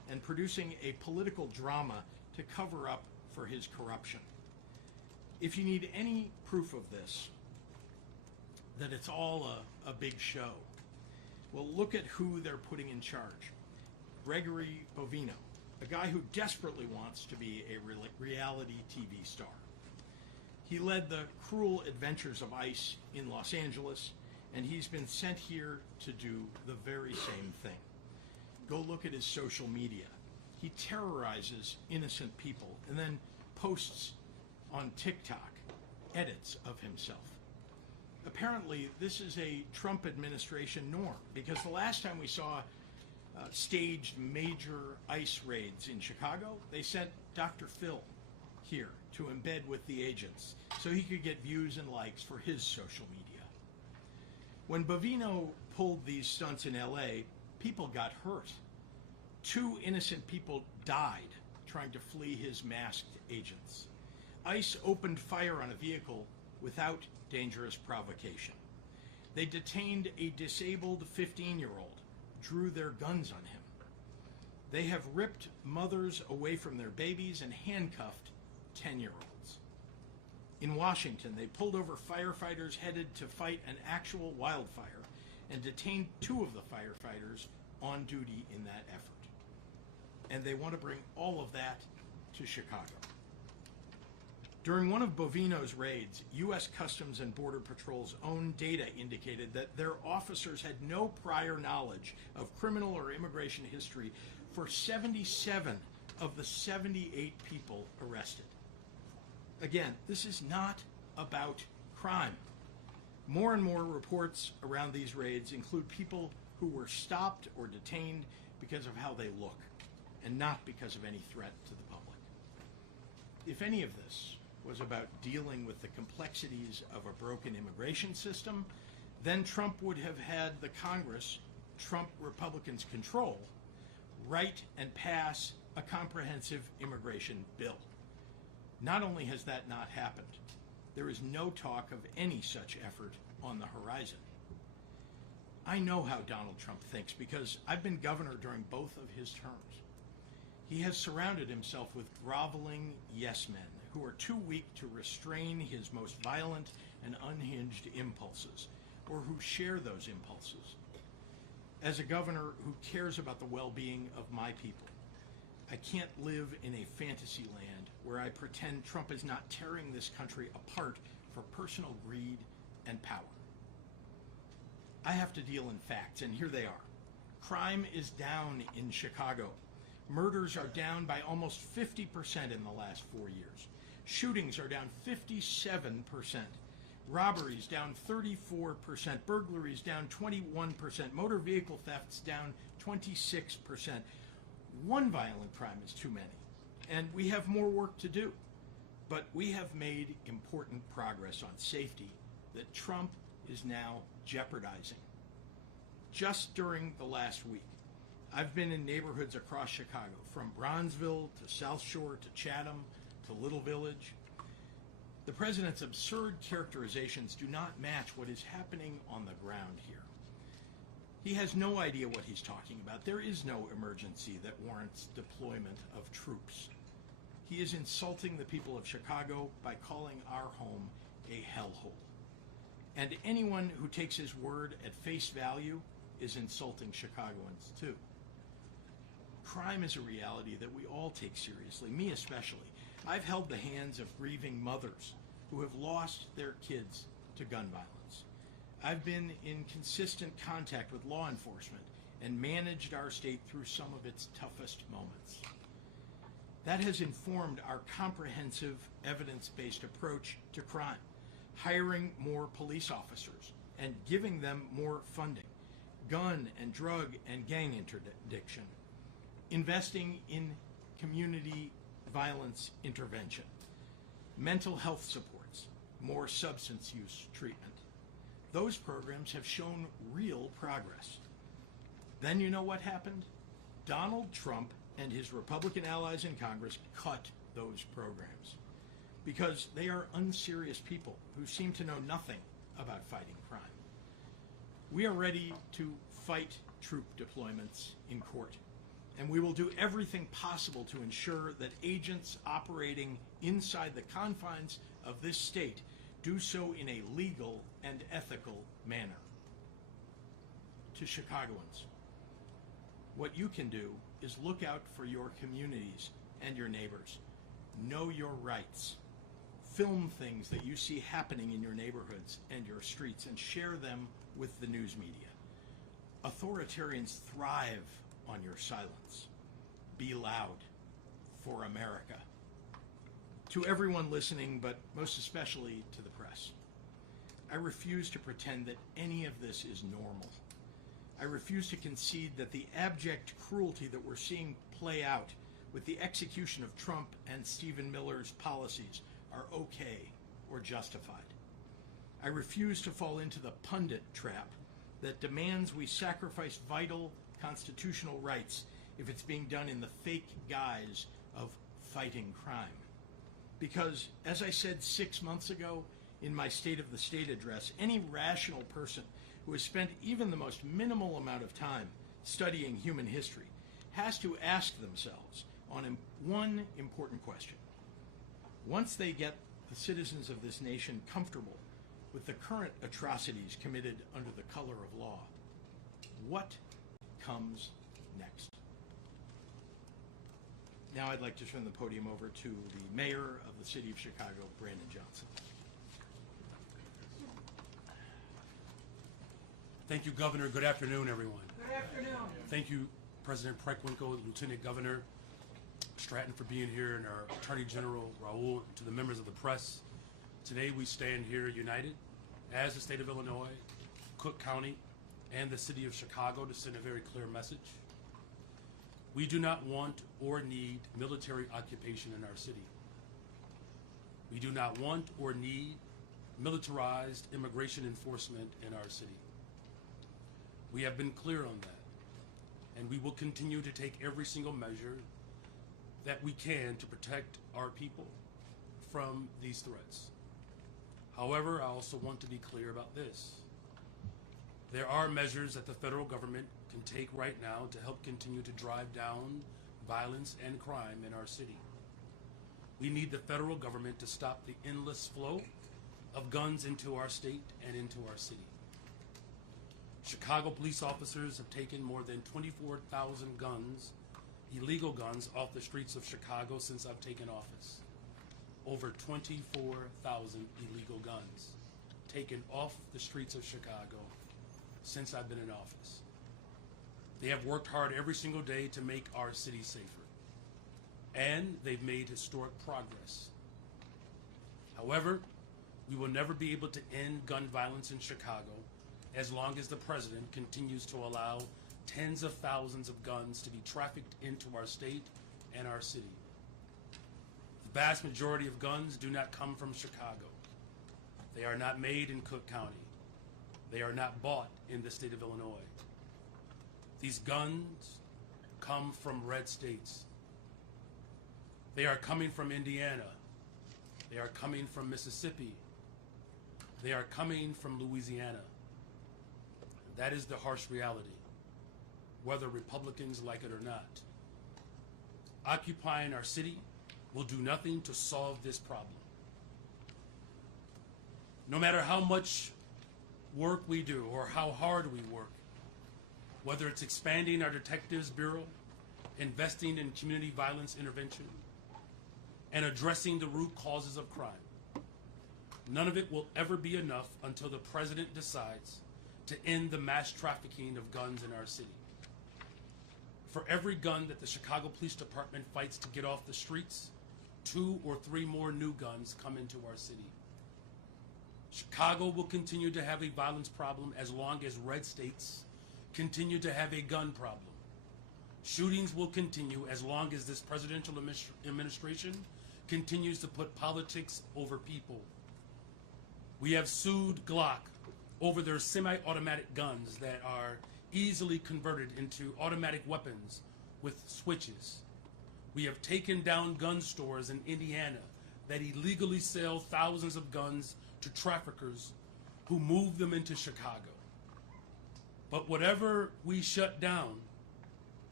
and producing a political drama to cover up for his corruption. If you need any proof of this, that it's all a big show, well, look at who they're putting in charge. Gregory Bovino, a guy who desperately wants to be a reality TV star. He led the cruel adventures of ICE in Los Angeles, and he's been sent here to do the very same thing. Go look at his social media. He terrorizes innocent people and then posts on TikTok edits of himself. Apparently, this is a Trump administration norm, because the last time we saw staged major ICE raids in Chicago, they sent Dr. Phil here to embed with the agents so he could get views and likes for his social media. When Bovino pulled these stunts in LA, people got hurt. 2 innocent people died trying to flee his masked agents. ICE opened fire on a vehicle without dangerous provocation. They detained a disabled 15-year-old, drew their guns on him. They have ripped mothers away from their babies and handcuffed 10-year-olds. In Washington, they pulled over firefighters headed to fight an actual wildfire and detained 2 of the firefighters on duty in that effort. And they want to bring all of that to Chicago. During one of Bovino's raids, U.S. Customs and Border Patrol's own data indicated that their officers had no prior knowledge of criminal or immigration history for 77 of the 78 people arrested. Again, this is not about crime. More and more reports around these raids include people who were stopped or detained because of how they look, and not because of any threat to the public. If any of this was about dealing with the complexities of a broken immigration system, then Trump would have had the Congress Trump Republicans control write and pass a comprehensive immigration bill. Not only has that not happened, there is no talk of any such effort on the horizon. I know how Donald Trump thinks because I've been governor during both of his terms. He has surrounded himself with groveling yes men who are too weak to restrain his most violent and unhinged impulses, or who share those impulses. As a governor who cares about the well-being of my people, I can't live in a fantasy land where I pretend Trump is not tearing this country apart for personal greed and power. I have to deal in facts, and here they are. Crime is down in Chicago. Murders are down by almost 50% in the last 4 years. Shootings are down 57%. Robberies down 34%. Burglaries down 21%. Motor vehicle thefts down 26%. One violent crime is too many, and we have more work to do. But we have made important progress on safety that Trump is now jeopardizing. Just during the last week, I've been in neighborhoods across Chicago, from Bronzeville to South Shore to Chatham to Little Village. The president's absurd characterizations do not match what is happening on the ground here. He has no idea what he's talking about. There is no emergency that warrants deployment of troops. He is insulting the people of Chicago by calling our home a hellhole. And anyone who takes his word at face value is insulting Chicagoans too. Crime is a reality that we all take seriously, me especially. I've held the hands of grieving mothers who have lost their kids to gun violence. I've been in consistent contact with law enforcement and managed our state through some of its toughest moments. That has informed our comprehensive, evidence-based approach to crime, hiring more police officers and giving them more funding, gun and drug and gang interdiction, investing in community violence intervention, mental health supports, more substance use treatment. Those programs have shown real progress. Then you know what happened? Donald Trump and his Republican allies in Congress cut those programs because they are unserious people who seem to know nothing about fighting crime. We are ready to fight troop deployments in court. And we will do everything possible to ensure that agents operating inside the confines of this state do so in a legal and ethical manner. To Chicagoans, what you can do is look out for your communities and your neighbors. Know your rights. Film things that you see happening in your neighborhoods and your streets and share them with the news media. Authoritarians thrive on your silence. Be loud for America. To everyone listening, but most especially to the press, I refuse to pretend that any of this is normal. I refuse to concede that the abject cruelty that we're seeing play out with the execution of Trump and Stephen Miller's policies are okay or justified. I refuse to fall into the pundit trap that demands we sacrifice vital constitutional rights if it's being done in the fake guise of fighting crime. Because, as I said 6 months ago in my State of the State address, any rational person who has spent even the most minimal amount of time studying human history has to ask themselves on one important question. Once they get the citizens of this nation comfortable with the current atrocities committed under the color of law, what comes next? Now I'd like to turn the podium over to the Mayor of the City of Chicago, Brandon Johnson. Thank you, Governor. Good afternoon, everyone. Good afternoon. Thank you, President Preckwinkle, Lieutenant Governor Stratton, for being here, and our Attorney General Raoul, to the members of the press. Today we stand here united as the state of Illinois, Cook County, and the city of Chicago to send a very clear message. We do not want or need military occupation in our city. We do not want or need militarized immigration enforcement in our city. We have been clear on that, and we will continue to take every single measure that we can to protect our people from these threats. However, I also want to be clear about this. There are measures that the federal government can take right now to help continue to drive down violence and crime in our city. We need the federal government to stop the endless flow of guns into our state and into our city. Chicago police officers have taken more than 24,000 guns, illegal guns, off the streets of Chicago since I've taken office. Over 24,000 illegal guns taken off the streets of Chicago since I've been in office. They have worked hard every single day to make our city safer, and they've made historic progress. However, we will never be able to end gun violence in Chicago as long as the president continues to allow tens of thousands of guns to be trafficked into our state and our city. The vast majority of guns do not come from Chicago. They are not made in Cook County. They are not bought in the state of Illinois. These guns come from red states. They are coming from Indiana. They are coming from Mississippi. They are coming from Louisiana. That is the harsh reality, whether Republicans like it or not. Occupying our city will do nothing to solve this problem. No matter how much work we do or how hard we work, whether it's expanding our Detectives Bureau, investing in community violence intervention, and addressing the root causes of crime, none of it will ever be enough until the president decides to end the mass trafficking of guns in our city. For every gun that the Chicago Police Department fights to get off the streets, 2 or 3 more new guns come into our city. Chicago will continue to have a violence problem as long as red states continue to have a gun problem. Shootings will continue as long as this presidential administration continues to put politics over people. We have sued Glock over their semi-automatic guns that are easily converted into automatic weapons with switches. We have taken down gun stores in Indiana that illegally sell thousands of guns to traffickers who move them into Chicago. But whatever we shut down,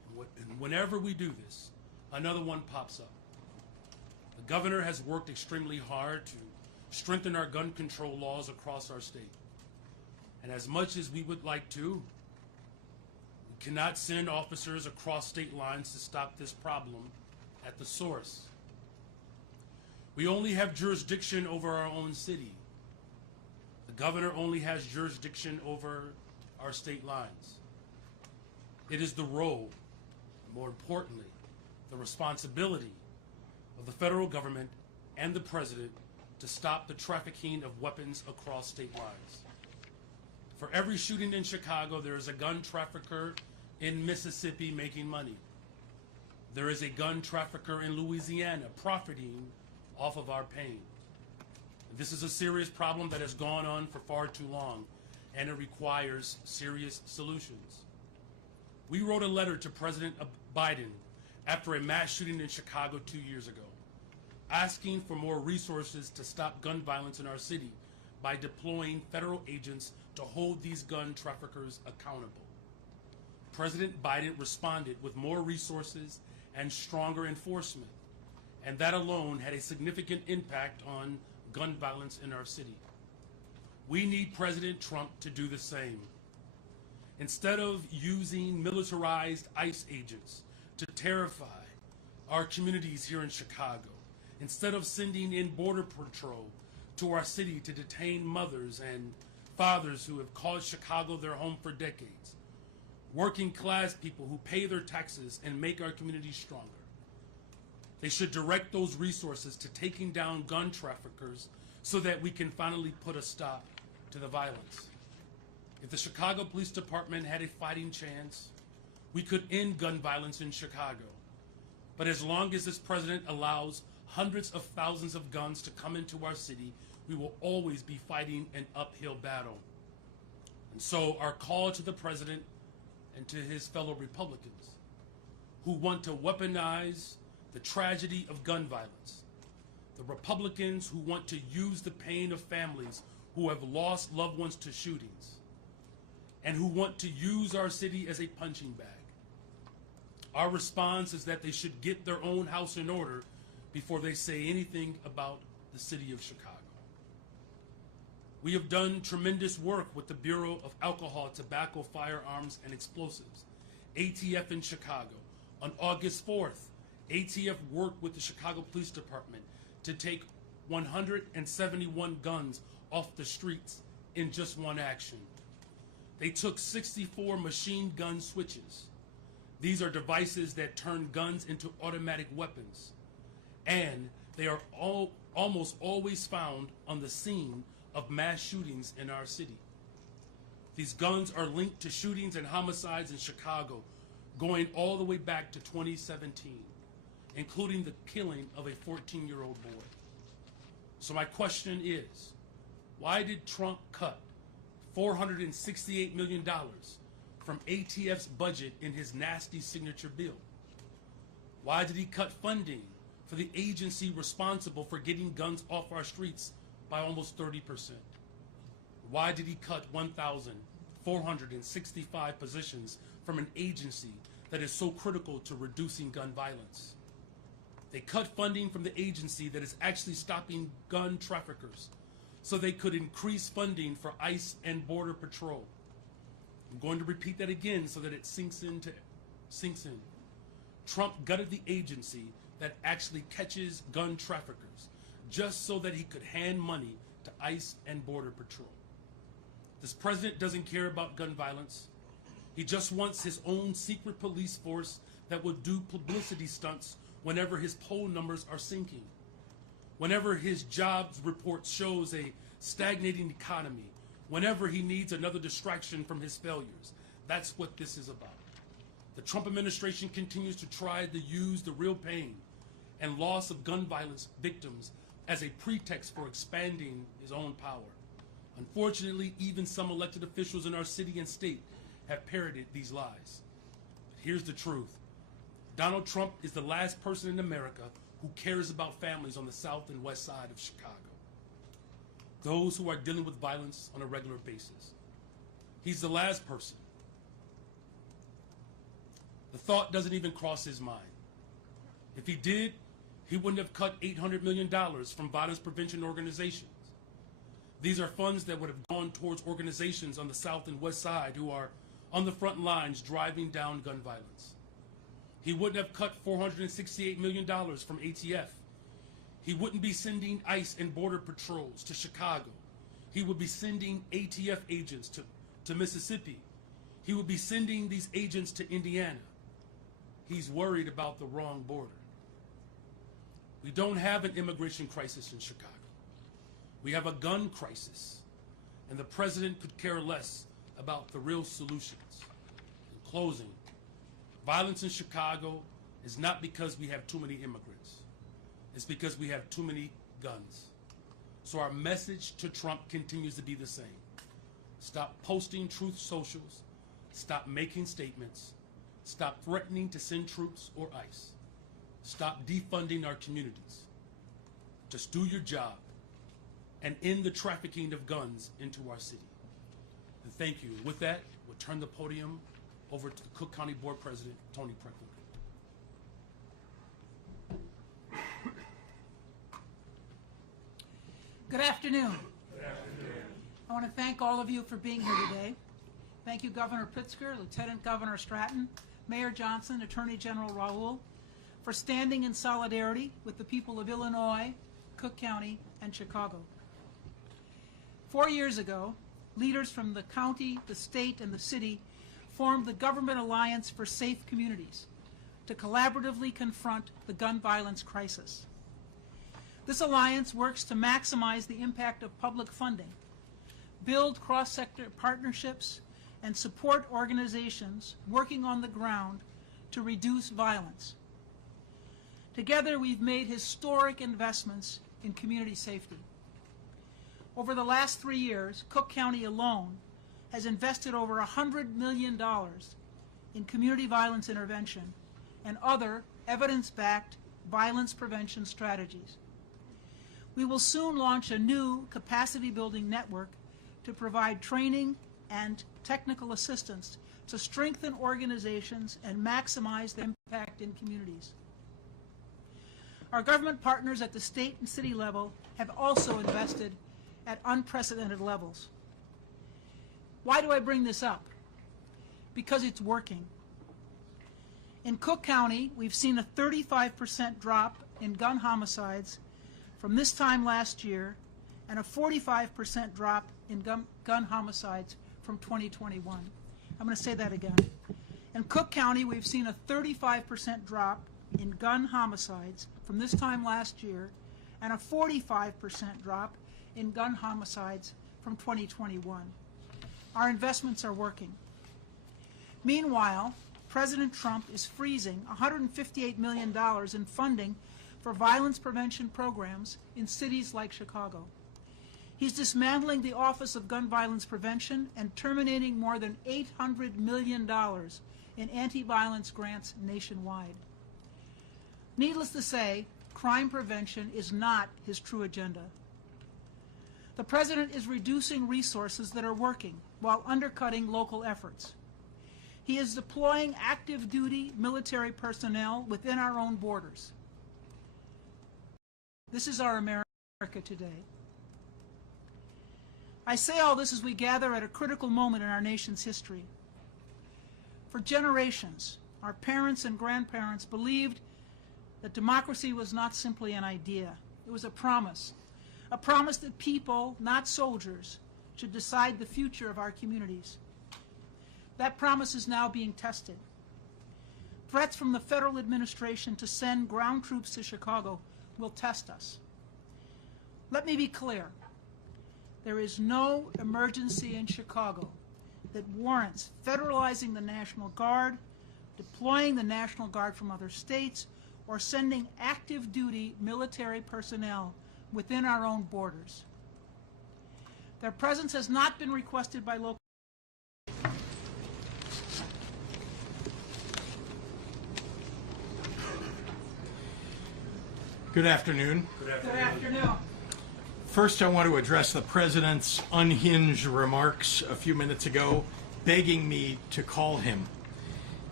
And whenever we do this, another one pops up. The governor has worked extremely hard to strengthen our gun control laws across our state. And as much as we would like to, we cannot send officers across state lines to stop this problem at the source. We only have jurisdiction over our own city. The governor only has jurisdiction over our state lines. It is the role, more importantly, the responsibility of the federal government and the president to stop the trafficking of weapons across state lines. For every shooting in Chicago, there is a gun trafficker in Mississippi making money. There is a gun trafficker in Louisiana profiting off of our pain. This is a serious problem that has gone on for far too long, and it requires serious solutions. We wrote a letter to President Biden after a mass shooting in Chicago 2 years ago, asking for more resources to stop gun violence in our city by deploying federal agents to hold these gun traffickers accountable. President Biden responded with more resources and stronger enforcement, and that alone had a significant impact on gun violence in our city. We need President Trump to do the same. Instead of using militarized ICE agents to terrify our communities here in Chicago, instead of sending in Border Patrol to our city to detain mothers and fathers who have called Chicago their home for decades, working class people who pay their taxes and make our communities stronger, they should direct those resources to taking down gun traffickers so that we can finally put a stop to the violence. If the Chicago Police Department had a fighting chance, we could end gun violence in Chicago. But as long as this president allows hundreds of thousands of guns to come into our city, we will always be fighting an uphill battle. And so our call to the president and to his fellow Republicans who want to weaponize the tragedy of gun violence, the Republicans who want to use the pain of families who have lost loved ones to shootings, and who want to use our city as a punching bag. Our response is that they should get their own house in order before they say anything about the city of Chicago. We have done tremendous work with the Bureau of Alcohol, Tobacco, Firearms, and Explosives, ATF in Chicago. On August 4th, ATF worked with the Chicago Police Department to take 171 guns off the streets in just one action. They took 64 machine gun switches. These are devices that turn guns into automatic weapons, and they are almost always found on the scene of mass shootings in our city. These guns are linked to shootings and homicides in Chicago going all the way back to 2017, including the killing of a 14-year-old boy. So my question is, why did Trump cut $468 million from ATF's budget in his nasty signature bill? Why did he cut funding for the agency responsible for getting guns off our streets by almost 30%? Why did he cut 1,465 positions from an agency that is so critical to reducing gun violence? They cut funding from the agency that is actually stopping gun traffickers so they could increase funding for ICE and Border Patrol. I'm going to repeat that again so that it sinks in. Trump gutted the agency that actually catches gun traffickers just so that he could hand money to ICE and Border Patrol. This president doesn't care about gun violence. He just wants his own secret police force that will do publicity stunts whenever his poll numbers are sinking, whenever his jobs report shows a stagnating economy, whenever he needs another distraction from his failures. That's what this is about. The Trump administration continues to try to use the real pain and loss of gun violence victims as a pretext for expanding his own power. Unfortunately, even some elected officials in our city and state have parroted these lies. But here's the truth. Donald Trump is the last person in America who cares about families on the south and west side of Chicago, those who are dealing with violence on a regular basis. He's the last person The thought doesn't even cross his mind. If he did, he wouldn't have cut $800 million from violence prevention organizations. These are funds that would have gone towards organizations on the South and West Side who are on the front lines driving down gun violence. He wouldn't have cut $468 million from ATF. He wouldn't be sending ICE and Border Patrols to Chicago. He would be sending ATF agents to Mississippi. He would be sending these agents to Indiana. He's worried about the wrong border. We don't have an immigration crisis in Chicago. We have a gun crisis, and the president could care less about the real solutions. In closing, violence in Chicago is not because we have too many immigrants. It's because we have too many guns. So our message to Trump continues to be the same. Stop posting truth socials. Stop making statements. Stop threatening to send troops or ICE. Stop defunding our communities. Just do your job and end the trafficking of guns into our city. And thank you. With that, we'll turn the podium over to the Cook County Board President, Tony Pritzker. Good afternoon. Good afternoon. I want to thank all of you for being here today. Thank you, Governor Pritzker, Lieutenant Governor Stratton, Mayor Johnson, Attorney General Raoul, for standing in solidarity with the people of Illinois, Cook County, and Chicago. 4 years ago, leaders from the county, the state, and the city formed the Government Alliance for Safe Communities to collaboratively confront the gun violence crisis. This alliance works to maximize the impact of public funding, build cross-sector partnerships, and support organizations working on the ground to reduce violence. Together, we've made historic investments in community safety. Over the last 3 years, Cook County alone has invested over $100 million in community violence intervention and other evidence-backed violence prevention strategies. We will soon launch a new capacity-building network to provide training and technical assistance to strengthen organizations and maximize their impact in communities. Our government partners at the state and city level have also invested at unprecedented levels. Why do I bring this up? Because it's working. In Cook County, we've seen a 35% drop in gun homicides from this time last year and a 45% drop in gun homicides from 2021. I'm going to say that again. In Cook County, we've seen a 35% drop in gun homicides from this time last year and a 45% drop in gun homicides from 2021. Our investments are working. Meanwhile, President Trump is freezing $158 million in funding for violence prevention programs in cities like Chicago. He's dismantling the Office of Gun Violence Prevention and terminating more than $800 million in anti-violence grants nationwide. Needless to say, crime prevention is not his true agenda. The President is reducing resources that are working while undercutting local efforts. He is deploying active duty military personnel within our own borders. This is our America today. I say all this as we gather at a critical moment in our nation's history. For generations, our parents and grandparents believed that democracy was not simply an idea. It was a promise that people, not soldiers, should decide the future of our communities. That promise is now being tested. Threats from the federal administration to send ground troops to Chicago will test us. Let me be clear. There is no emergency in Chicago that warrants federalizing the National Guard, deploying the National Guard from other states, or sending active duty military personnel within our own borders. Their presence has not been requested by local. Good afternoon. Good afternoon. First, I want to address the President's unhinged remarks a few minutes ago, begging me to call him.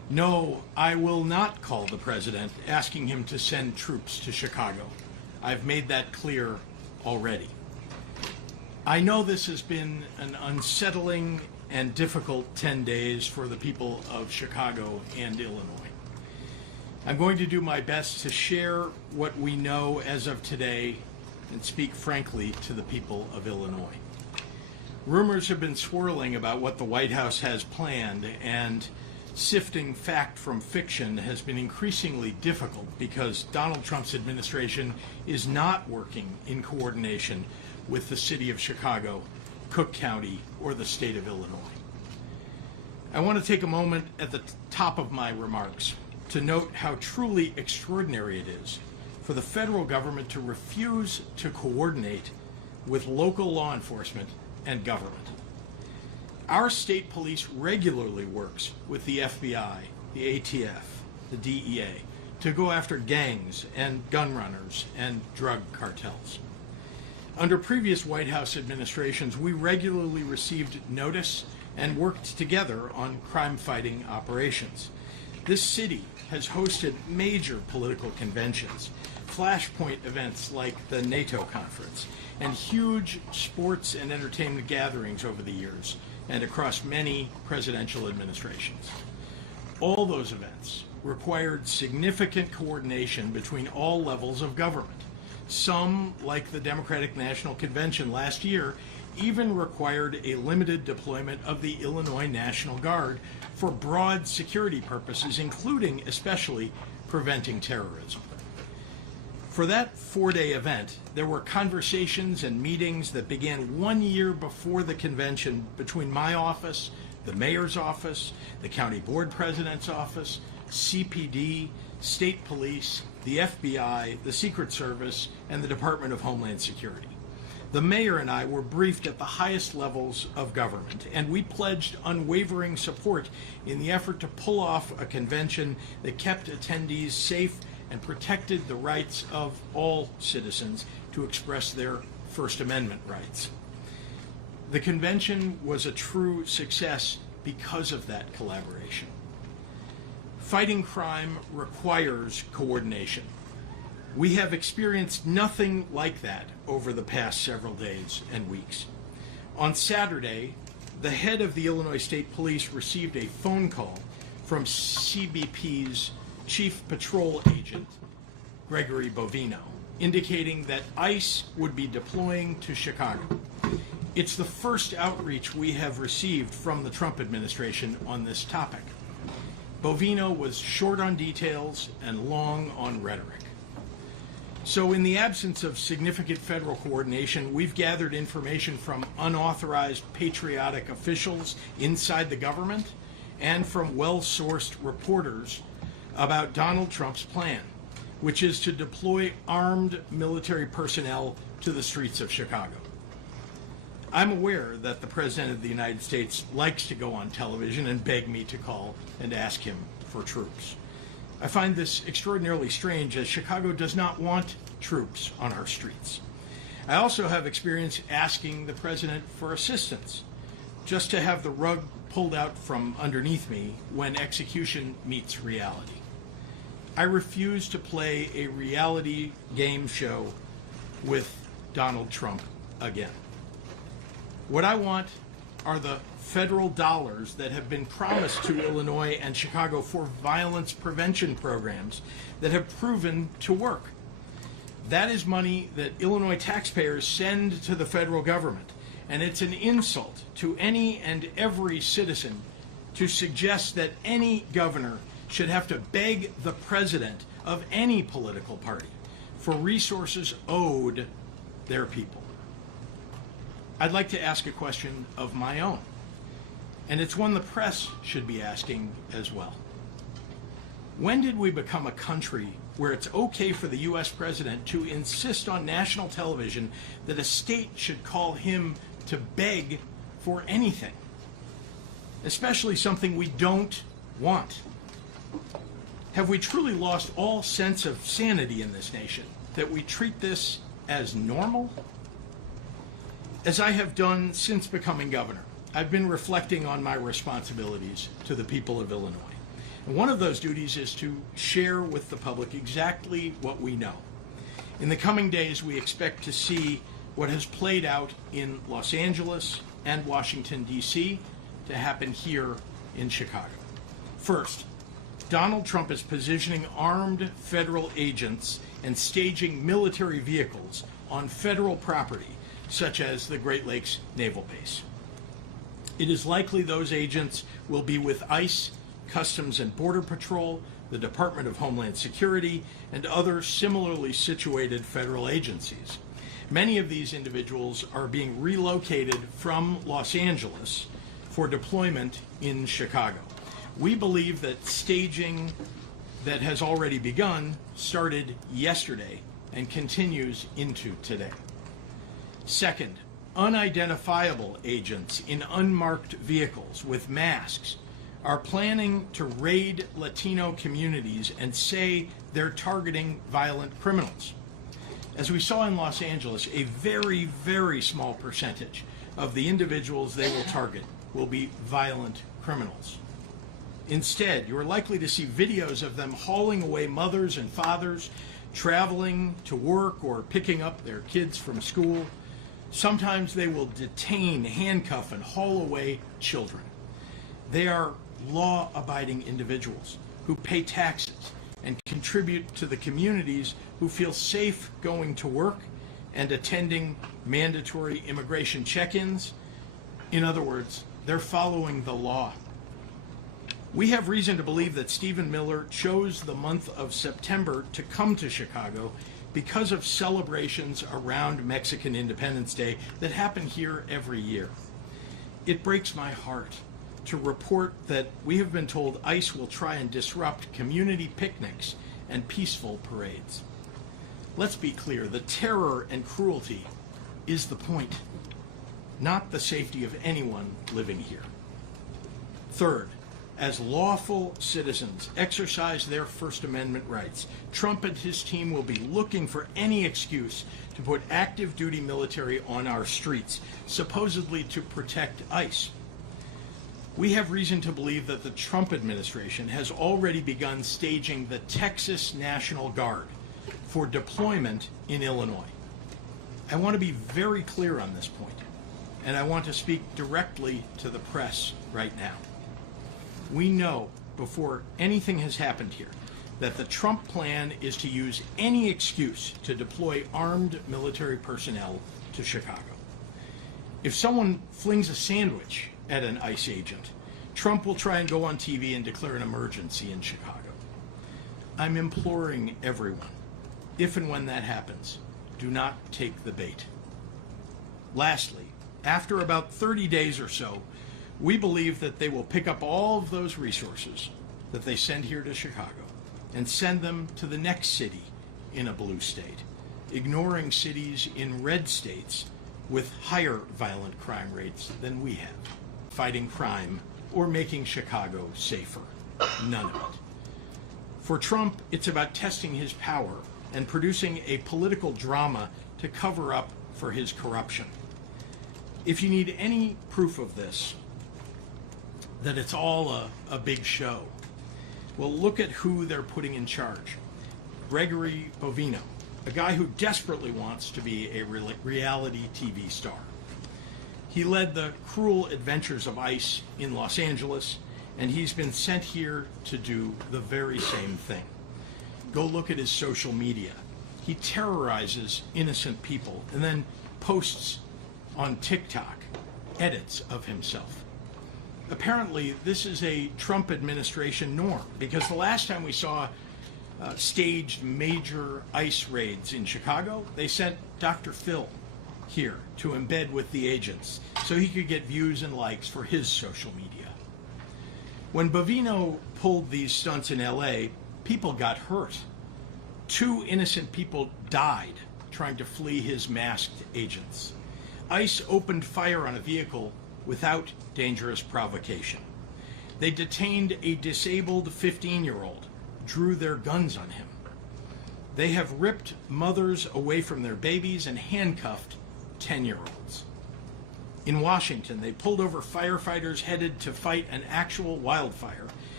No, I will not call the president asking him to send troops to Chicago. I've made that clear already. I know this has been an unsettling and difficult 10 days for the people of Chicago and Illinois. I'm going to do my best to share what we know as of today and speak frankly to the people of Illinois. Rumors have been swirling about what the White House has planned, and sifting fact from fiction has been increasingly difficult because Donald Trump's administration is not working in coordination with the city of Chicago, Cook County, or the state of Illinois. I want to take a moment at the top of my remarks to note how truly extraordinary it is for the federal government to refuse to coordinate with local law enforcement and government. Our state police regularly works with the FBI, the ATF, the DEA to go after gangs and gun runners and drug cartels. Under previous White House administrations, we regularly received notice and worked together on crime-fighting operations. This city has hosted major political conventions, flashpoint events like the NATO conference, and huge sports and entertainment gatherings over the years and across many presidential administrations. All those events required significant coordination between all levels of government. Some, like the Democratic National Convention last year, even required a limited deployment of the Illinois National Guard for broad security purposes, including especially preventing terrorism. For that 4-day event, there were conversations and meetings that began 1 year before the convention between my office, the mayor's office, the county board president's office, CPD, state police, the FBI, the Secret Service, and the Department of Homeland Security. The mayor and I were briefed at the highest levels of government, and we pledged unwavering support in the effort to pull off a convention that kept attendees safe and protected the rights of all citizens to express their First Amendment rights. The convention was a true success because of that collaboration. Fighting crime requires coordination. We have experienced nothing like that over the past several days and weeks. On Saturday, the head of the Illinois State Police received a phone call from CBP's Chief Patrol Agent, Gregory Bovino, indicating that ICE would be deploying to Chicago. It's the first outreach we have received from the Trump administration on this topic. Bovino was short on details and long on rhetoric. So in the absence of significant federal coordination, we've gathered information from unauthorized patriotic officials inside the government and from well-sourced reporters about Donald Trump's plan, which is to deploy armed military personnel to the streets of Chicago. I'm aware that the President of the United States likes to go on television and beg me to call and ask him for troops. I find this extraordinarily strange, as Chicago does not want troops on our streets. I also have experience asking the President for assistance, just to have the rug pulled out from underneath me when execution meets reality. I refuse to play a reality game show with Donald Trump again. What I want are the federal dollars that have been promised to Illinois and Chicago for violence prevention programs that have proven to work. That is money that Illinois taxpayers send to the federal government, and it's an insult to any and every citizen to suggest that any governor should have to beg the president of any political party for resources owed their people. I'd like to ask a question of my own, and it's one the press should be asking as well. When did we become a country where it's okay for the U.S. president to insist on national television that a state should call him to beg for anything, especially something we don't want? Have we truly lost all sense of sanity in this nation, that we treat this as normal? As I have done since becoming governor, I've been reflecting on my responsibilities to the people of Illinois. And one of those duties is to share with the public exactly what we know. In the coming days, we expect to see what has played out in Los Angeles and Washington, D.C., to happen here in Chicago. First, Donald Trump is positioning armed federal agents and staging military vehicles on federal property, such as the Great Lakes Naval Base. It is likely those agents will be with ICE, Customs and Border Patrol, the Department of Homeland Security, and other similarly situated federal agencies. Many of these individuals are being relocated from Los Angeles for deployment in Chicago. We believe that staging that has already begun started yesterday and continues into today. Second, unidentifiable agents in unmarked vehicles with masks are planning to raid Latino communities and say they're targeting violent criminals. As we saw in Los Angeles, a very, very small percentage of the individuals they will target will be violent criminals. Instead, you are likely to see videos of them hauling away mothers and fathers, traveling to work or picking up their kids from school. Sometimes they will detain, handcuff, and haul away children. They are law-abiding individuals who pay taxes and contribute to the communities, who feel safe going to work and attending mandatory immigration check-ins. In other words, they're following the law. We have reason to believe that Stephen Miller chose the month of September to come to Chicago because of celebrations around Mexican Independence Day that happen here every year. It breaks my heart to report that we have been told ICE will try and disrupt community picnics and peaceful parades. Let's be clear, the terror and cruelty is the point, not the safety of anyone living here. Third, as lawful citizens exercise their First Amendment rights, Trump and his team will be looking for any excuse to put active duty military on our streets, supposedly to protect ICE. We have reason to believe that the Trump administration has already begun staging the Texas National Guard for deployment in Illinois. I want to be very clear on this point, and I want to speak directly to the press right now. We know, before anything has happened here, that the Trump plan is to use any excuse to deploy armed military personnel to Chicago. If someone flings a sandwich at an ICE agent, Trump will try and go on TV and declare an emergency in Chicago. I'm imploring everyone, if and when that happens, do not take the bait. Lastly, after about 30 days or so, we believe that they will pick up all of those resources that they send here to Chicago and send them to the next city in a blue state, ignoring cities in red states with higher violent crime rates than we have, fighting crime or making Chicago safer. None of it. For Trump, it's about testing his power and producing a political drama to cover up for his corruption. If you need any proof of this, that it's all a big show, well, look at who they're putting in charge. Gregory Bovino, a guy who desperately wants to be a reality TV star. He led the cruel adventures of ICE in Los Angeles, and he's been sent here to do the very same thing. Go look at his social media. He terrorizes innocent people and then posts on TikTok edits of himself. Apparently, this is a Trump administration norm, because the last time we saw staged major ICE raids in Chicago, they sent Dr. Phil here to embed with the agents so he could get views and likes for his social media. When Bovino pulled these stunts in LA, people got hurt. 2 innocent people died trying to flee his masked agents. ICE opened fire on a vehicle without dangerous provocation. They detained a disabled 15-year-old, drew their guns on him. They have ripped mothers away from their babies and handcuffed 10-year-olds. In Washington, they pulled over firefighters headed to fight an actual wildfire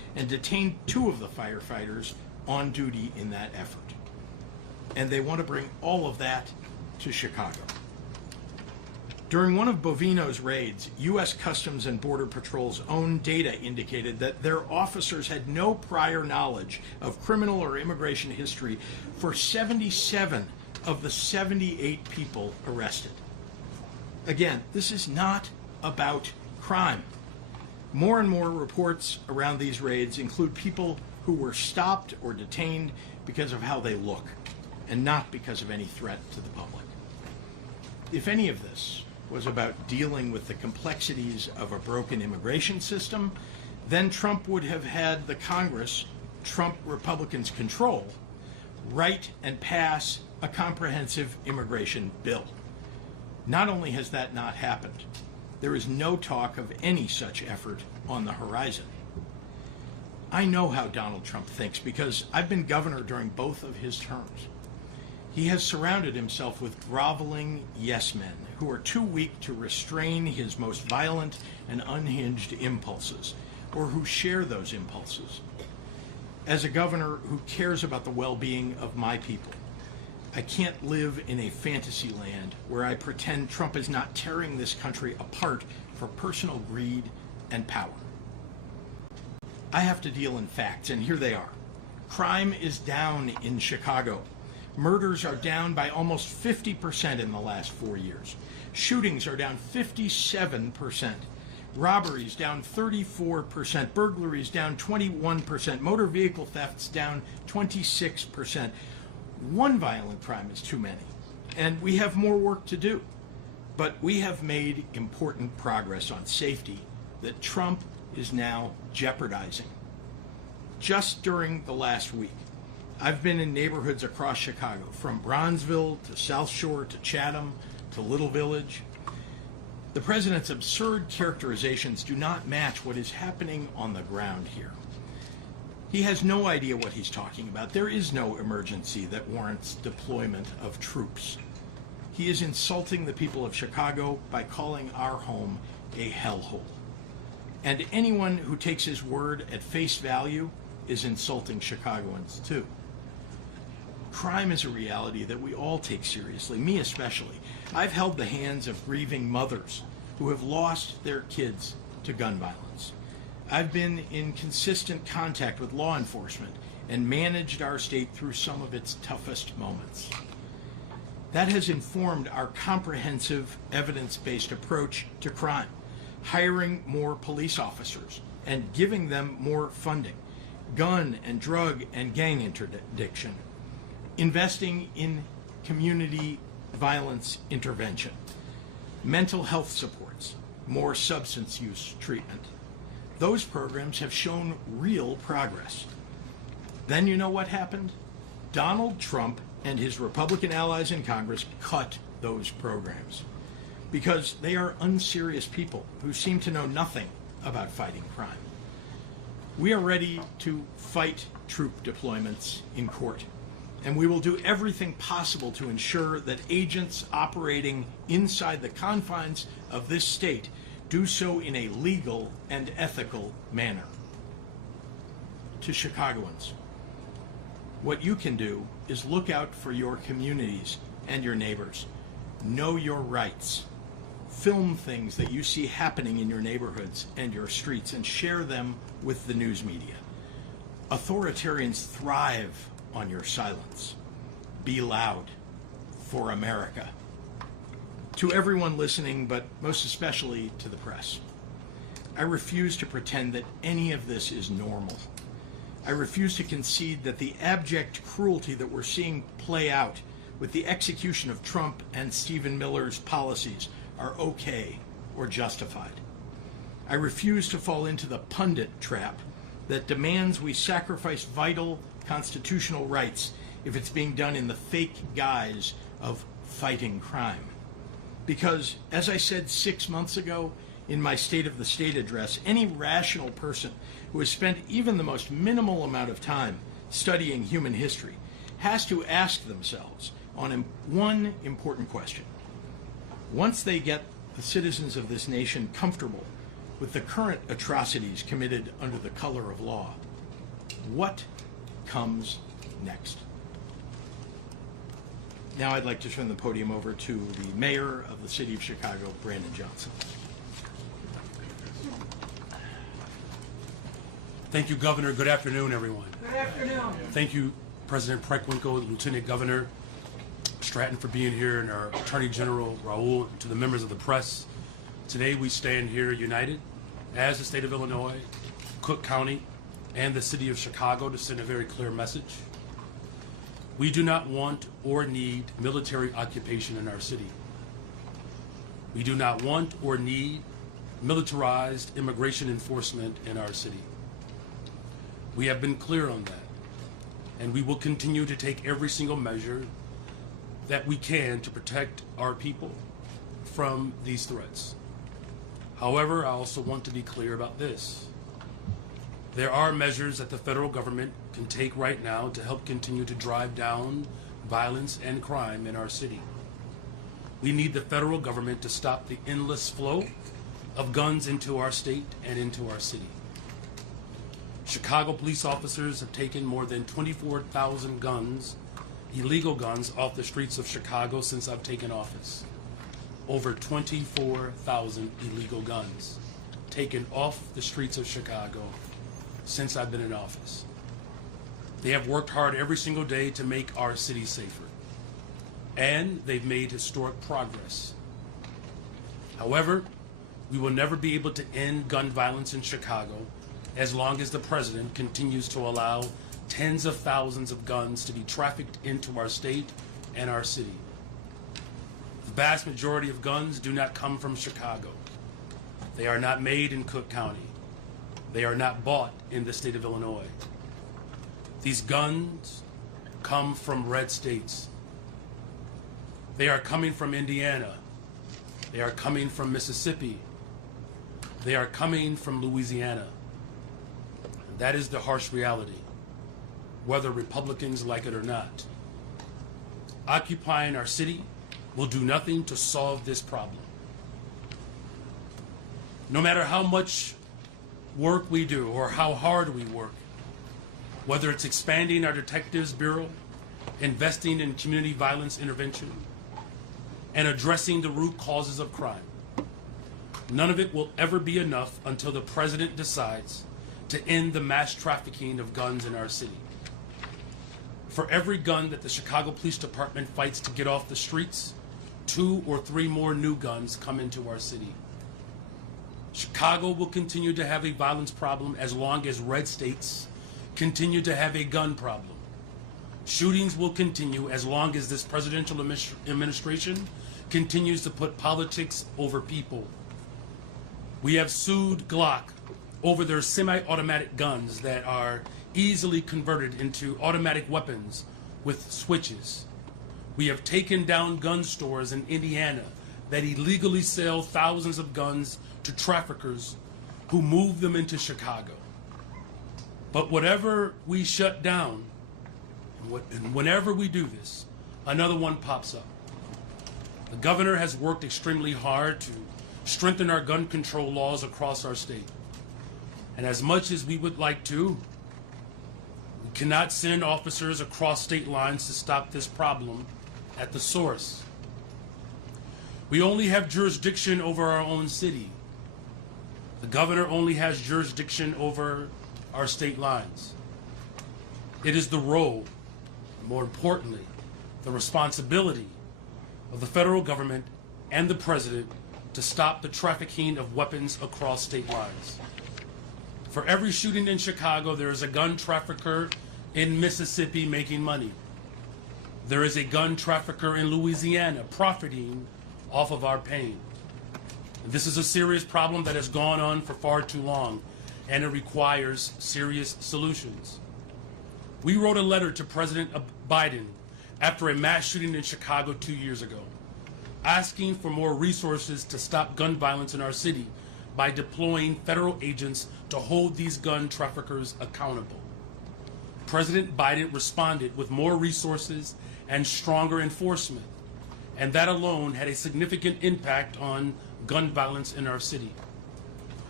and detained 2 of the firefighters on duty in that effort. And they want to bring all of that to Chicago. During one of Bovino's raids, U.S. Customs and Border Patrol's own data indicated that their officers had no prior knowledge of criminal or immigration history for 77 of the 78 people arrested. Again, this is not about crime. More and more reports around these raids include people who were stopped or detained because of how they look, and not because of any threat to the public. If any of this was about dealing with the complexities of a broken immigration system, then Trump would have had the Congress Trump Republicans control write and pass a comprehensive immigration bill. Not only has that not happened, there is no talk of any such effort on the horizon. I know how Donald Trump thinks because I've been governor during both of his terms. He has surrounded himself with groveling yes men who are too weak to restrain his most violent and unhinged impulses, or who share those impulses. As a governor who cares about the well-being of my people, I can't live in a fantasy land where I pretend Trump is not tearing this country apart for personal greed and power. I have to deal in facts, and here they are. Crime is down in Chicago. Murders are down by almost 50% in the last 4 years. Shootings are down 57%. Robberies down 34%. Burglaries down 21%. Motor vehicle thefts down 26%. One violent crime is too many, and we have more work to do. But we have made important progress on safety that Trump is now jeopardizing. Just during the last week, I've been in neighborhoods across Chicago, from Bronzeville to South Shore to Chatham to Little Village. The president's absurd characterizations do not match what is happening on the ground here. He has no idea what he's talking about. There is no emergency that warrants deployment of troops. He is insulting the people of Chicago by calling our home a hellhole. And anyone who takes his word at face value is insulting Chicagoans too. Crime is a reality that we all take seriously, me especially. I've held the hands of grieving mothers who have lost their kids to gun violence. I've been in consistent contact with law enforcement and managed our state through some of its toughest moments. That has informed our comprehensive, evidence-based approach to crime, hiring more police officers and giving them more funding, gun and drug and gang interdiction, investing in community violence intervention, mental health supports, more substance use treatment. Those programs have shown real progress. Then you know what happened? Donald Trump and his Republican allies in Congress cut those programs because they are unserious people who seem to know nothing about fighting crime. We are ready to fight troop deployments in court, and we will do everything possible to ensure that agents operating inside the confines of this state do so in a legal and ethical manner. To Chicagoans, what you can do is look out for your communities and your neighbors. Know your rights. Film things that you see happening in your neighborhoods and your streets and share them with the news media. Authoritarians thrive on your silence. Be loud for America. To everyone listening, but most especially to the press, I refuse to pretend that any of this is normal. I refuse to concede that the abject cruelty that we're seeing play out with the execution of Trump and Stephen Miller's policies are okay or justified. I refuse to fall into the pundit trap that demands we sacrifice vital constitutional rights if it's being done in the fake guise of fighting crime. Because, as I said 6 months ago in my State of the State address, any rational person who has spent even the most minimal amount of time studying human history has to ask themselves on one important question. Once they get the citizens of this nation comfortable with the current atrocities committed under the color of law, what comes next? Now I'd like to turn the podium over to the mayor of the city of Chicago, Brandon Johnson. Thank you, Governor. Good afternoon, everyone. Good afternoon. Thank you, President Preckwinkle, Lieutenant Governor Stratton, for being here, and our Attorney General Raoul, to the members of the press. Today we stand here united as the state of Illinois, Cook County, and the city of Chicago to send a very clear message. We do not want or need military occupation in our city. We do not want or need militarized immigration enforcement in our city. We have been clear on that, and we will continue to take every single measure that we can to protect our people from these threats. However, I also want to be clear about this. There are measures that the federal government can take right now to help continue to drive down violence and crime in our city. We need the federal government to stop the endless flow of guns into our state and into our city. Chicago police officers have taken more than 24,000 guns, illegal guns, off the streets of Chicago since I've taken office. Over 24,000 illegal guns taken off the streets of Chicago since I've been in office. They have worked hard every single day to make our city safer, and they've made historic progress. However, we will never be able to end gun violence in Chicago as long as the president continues to allow tens of thousands of guns to be trafficked into our state and our city. The vast majority of guns do not come from Chicago. They are not made in Cook County. They are not bought in the state of Illinois. These guns come from red states. They are coming from Indiana. They are coming from Mississippi. They are coming from Louisiana. That is the harsh reality, whether Republicans like it or not. Occupying our city will do nothing to solve this problem. No matter how much work we do or how hard we work, whether it's expanding our Detectives Bureau, investing in community violence intervention, and addressing the root causes of crime, none of it will ever be enough until the president decides to end the mass trafficking of guns in our city. For every gun that the Chicago Police Department fights to get off the streets, 2 or 3 more new guns come into our city. Chicago will continue to have a violence problem as long as red states continue to have a gun problem. Shootings will continue as long as this presidential administration continues to put politics over people. We have sued Glock over their semi-automatic guns that are easily converted into automatic weapons with switches. We have taken down gun stores in Indiana that illegally sell thousands of guns to traffickers who move them into Chicago. But whatever we shut down, and whenever we do this, another one pops up. The governor has worked extremely hard to strengthen our gun control laws across our state. And as much as we would like to, we cannot send officers across state lines to stop this problem at the source. We only have jurisdiction over our own city. The governor only has jurisdiction over our state lines. It is the role, and more importantly, the responsibility of the federal government and the president to stop the trafficking of weapons across state lines. For every shooting in Chicago, there is a gun trafficker in Mississippi making money. There is a gun trafficker in Louisiana profiting off of our pain. This is a serious problem that has gone on for far too long, and it requires serious solutions. We wrote a letter to President Biden after a mass shooting in Chicago 2 years ago, asking for more resources to stop gun violence in our city by deploying federal agents to hold these gun traffickers accountable. President Biden responded with more resources and stronger enforcement, and that alone had a significant impact on gun violence in our city.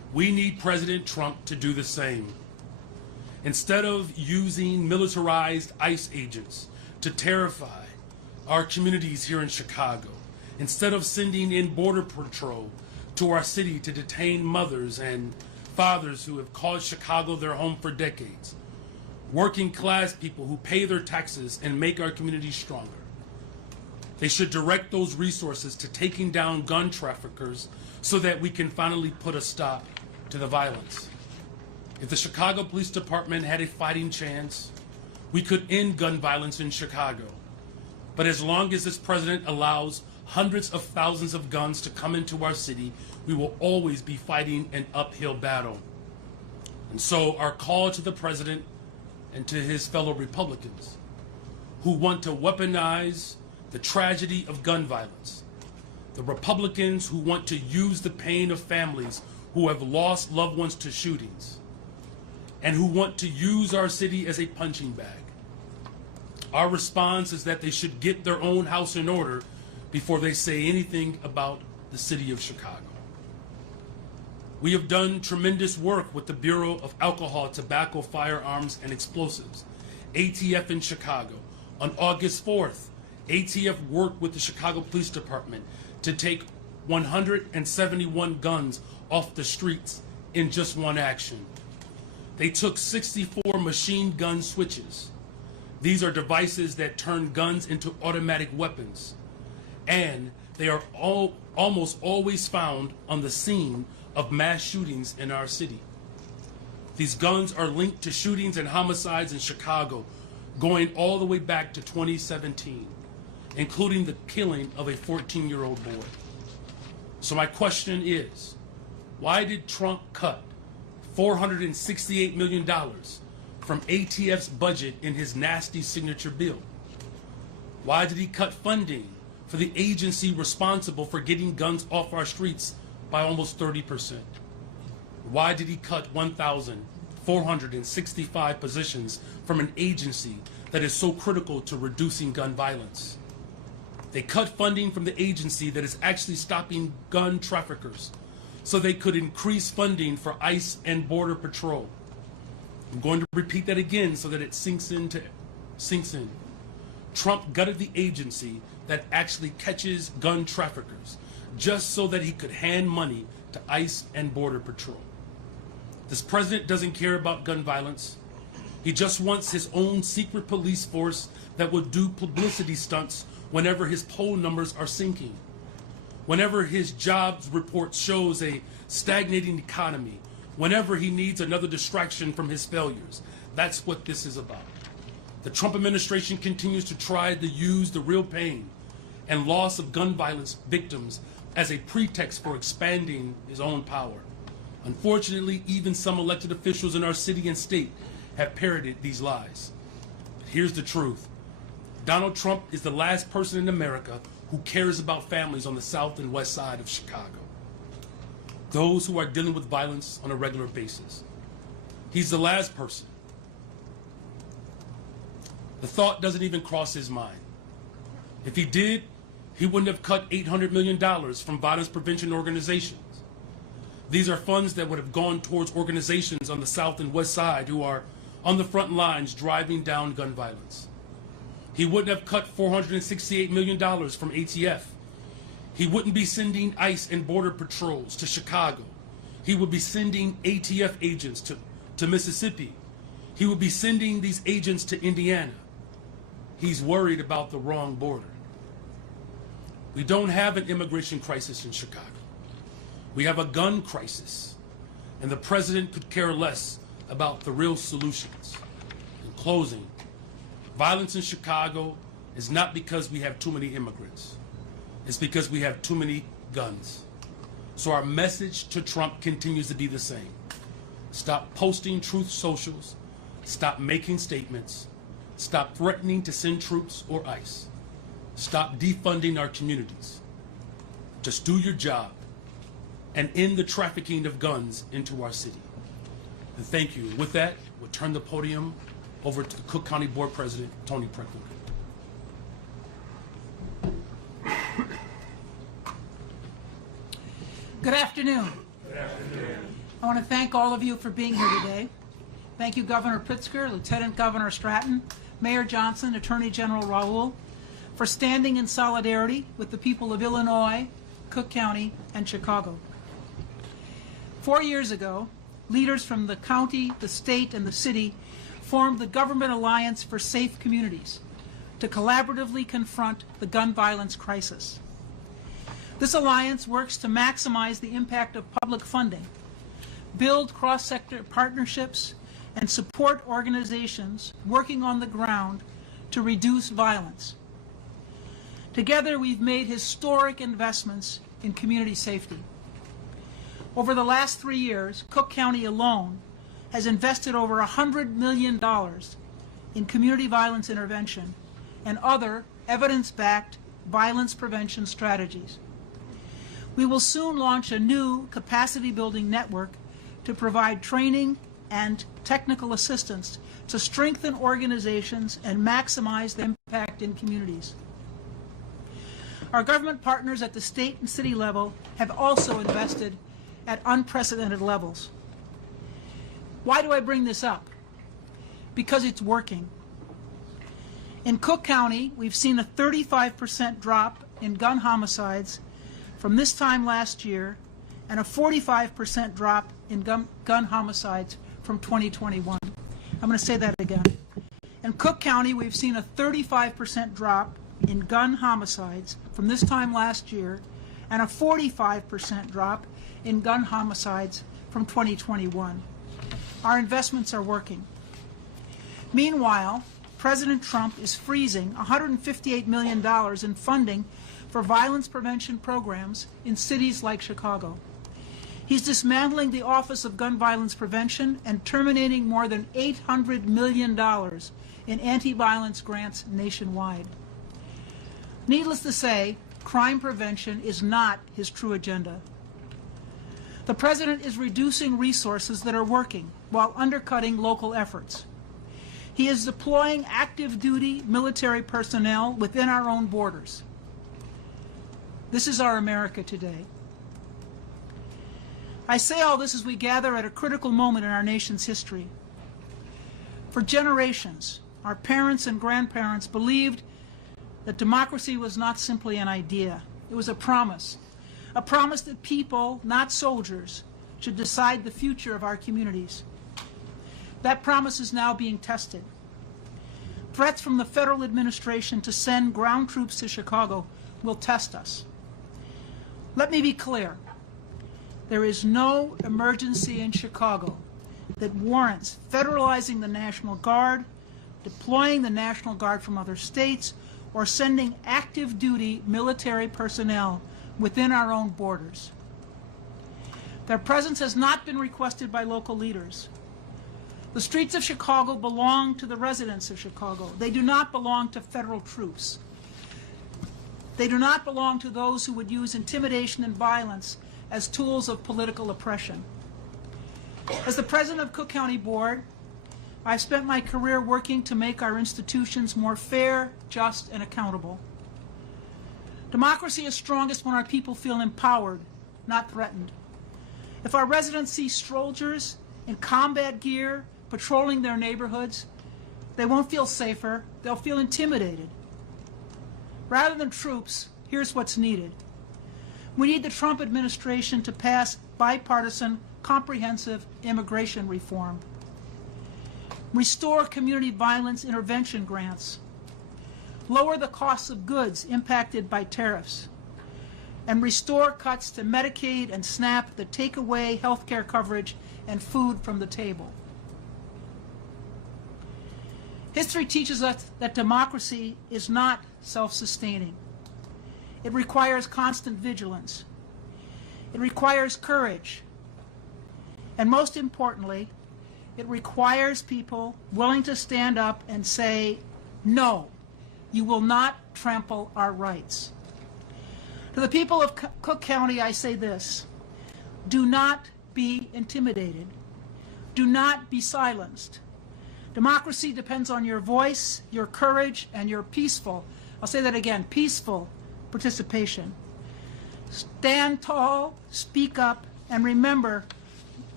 We need President Trump to do the same. Instead of using militarized ICE agents to terrify our communities here in Chicago, instead of sending in Border Patrol to our city to detain mothers and fathers who have called Chicago their home for decades, working class people who pay their taxes and make our communities stronger, they should direct those resources to taking down gun traffickers so that we can finally put a stop to the violence. If the Chicago Police Department had a fighting chance, we could end gun violence in Chicago. But as long as this president allows hundreds of thousands of guns to come into our city, we will always be fighting an uphill battle. And so our call to the president and to his fellow Republicans who want to weaponize the tragedy of gun violence, the Republicans who want to use the pain of families who have lost loved ones to shootings, and who want to use our city as a punching bag. Our response is that they should get their own house in order before they say anything about the city of Chicago. We have done tremendous work with the Bureau of Alcohol, Tobacco, Firearms, and Explosives, ATF in Chicago. On August 4th, ATF worked with the Chicago Police Department to take 171 guns off the streets in just one action. They took 64 machine gun switches. These are devices that turn guns into automatic weapons. And they are almost always found on the scene of mass shootings in our city. These guns are linked to shootings and homicides in Chicago going all the way back to 2017, including the killing of a 14-year-old boy. So my question is, why did Trump cut $468 million from ATF's budget in his nasty signature bill? Why did he cut funding for the agency responsible for getting guns off our streets by almost 30%? Why did he cut 1,465 positions from an agency that is so critical to reducing gun violence? They cut funding from the agency that is actually stopping gun traffickers so they could increase funding for ICE and Border Patrol. I'm going to repeat that again so that it sinks in. Trump gutted the agency that actually catches gun traffickers just so that he could hand money to ICE and Border Patrol. This president doesn't care about gun violence. He just wants his own secret police force that will do publicity stunts whenever his poll numbers are sinking, whenever his jobs report shows a stagnating economy, whenever he needs another distraction from his failures. That's what this is about. The Trump administration continues to try to use the real pain and loss of gun violence victims as a pretext for expanding his own power. Unfortunately, even some elected officials in our city and state have parroted these lies. But here's the truth. Donald Trump is the last person in America who cares about families on the south and west side of Chicago, those who are dealing with violence on a regular basis. He's the last person. The thought doesn't even cross his mind. If he did, he wouldn't have cut $800 million from violence prevention organizations. These are funds that would have gone towards organizations on the south and west side who are on the front lines driving down gun violence. He wouldn't have cut $468 million from ATF. He wouldn't be sending ICE and Border Patrols to Chicago. He would be sending ATF agents to Mississippi. He would be sending these agents to Indiana. He's worried about the wrong border. We don't have an immigration crisis in Chicago. We have a gun crisis, and the president could care less about the real solutions. In closing, violence in Chicago is not because we have too many immigrants. It's because we have too many guns. So our message to Trump continues to be the same. Stop posting truth socials. Stop making statements. Stop threatening to send troops or ICE. Stop defunding our communities. Just do your job and end the trafficking of guns into our city. And thank you. With that, we'll turn the podium over to the Cook County Board President, Tony Pritzker. Good afternoon. Good afternoon. I want to thank all of you for being here today. Thank you, Governor Pritzker, Lieutenant Governor Stratton, Mayor Johnson, Attorney General Raoul, for standing in solidarity with the people of Illinois, Cook County, and Chicago. 4 years ago, leaders from the county, the state, and the city formed the Government Alliance for Safe Communities to collaboratively confront the gun violence crisis. This alliance works to maximize the impact of public funding, build cross-sector partnerships, and support organizations working on the ground to reduce violence. Together, we've made historic investments in community safety. Over the last 3 years, Cook County alone has invested over $100 million in community violence intervention and other evidence-backed violence prevention strategies. We will soon launch a new capacity-building network to provide training and technical assistance to strengthen organizations and maximize the impact in communities. Our government partners at the state and city level have also invested at unprecedented levels. Why do I bring this up? Because it's working. In Cook County, we've seen a 35% drop in gun homicides from this time last year and a 45% drop in gun homicides from 2021. I'm going to say that again. In Cook County, we've seen a 35% drop in gun homicides from this time last year and a 45% drop in gun homicides from 2021. Our investments are working. Meanwhile, President Trump is freezing $158 million in funding for violence prevention programs in cities like Chicago. He's dismantling the Office of Gun Violence Prevention and terminating more than $800 million in anti-violence grants nationwide. Needless to say, crime prevention is not his true agenda. The President is reducing resources that are working while undercutting local efforts. He is deploying active-duty military personnel within our own borders. This is our America today. I say all this as we gather at a critical moment in our nation's history. For generations, our parents and grandparents believed that democracy was not simply an idea. It was a promise that people, not soldiers, should decide the future of our communities. That promise is now being tested. Threats from the federal administration to send ground troops to Chicago will test us. Let me be clear. There is no emergency in Chicago that warrants federalizing the National Guard, deploying the National Guard from other states, or sending active-duty military personnel within our own borders. Their presence has not been requested by local leaders. The streets of Chicago belong to the residents of Chicago. They do not belong to federal troops. They do not belong to those who would use intimidation and violence as tools of political oppression. As the president of Cook County Board, I've spent my career working to make our institutions more fair, just, and accountable. Democracy is strongest when our people feel empowered, not threatened. If our residents see soldiers in combat gear patrolling their neighborhoods, they won't feel safer, they'll feel intimidated. Rather than troops, here's what's needed. We need the Trump administration to pass bipartisan, comprehensive immigration reform. Restore community violence intervention grants. Lower the costs of goods impacted by tariffs. And restore cuts to Medicaid and SNAP that take away health care coverage and food from the table. History teaches us that democracy is not self-sustaining. It requires constant vigilance. It requires courage. And most importantly, it requires people willing to stand up and say, no, you will not trample our rights. To the people of Cook County, I say this: do not be intimidated. Do not be silenced. Democracy depends on your voice, your courage, and your peaceful, I'll say that again, peaceful participation. Stand tall, speak up, and remember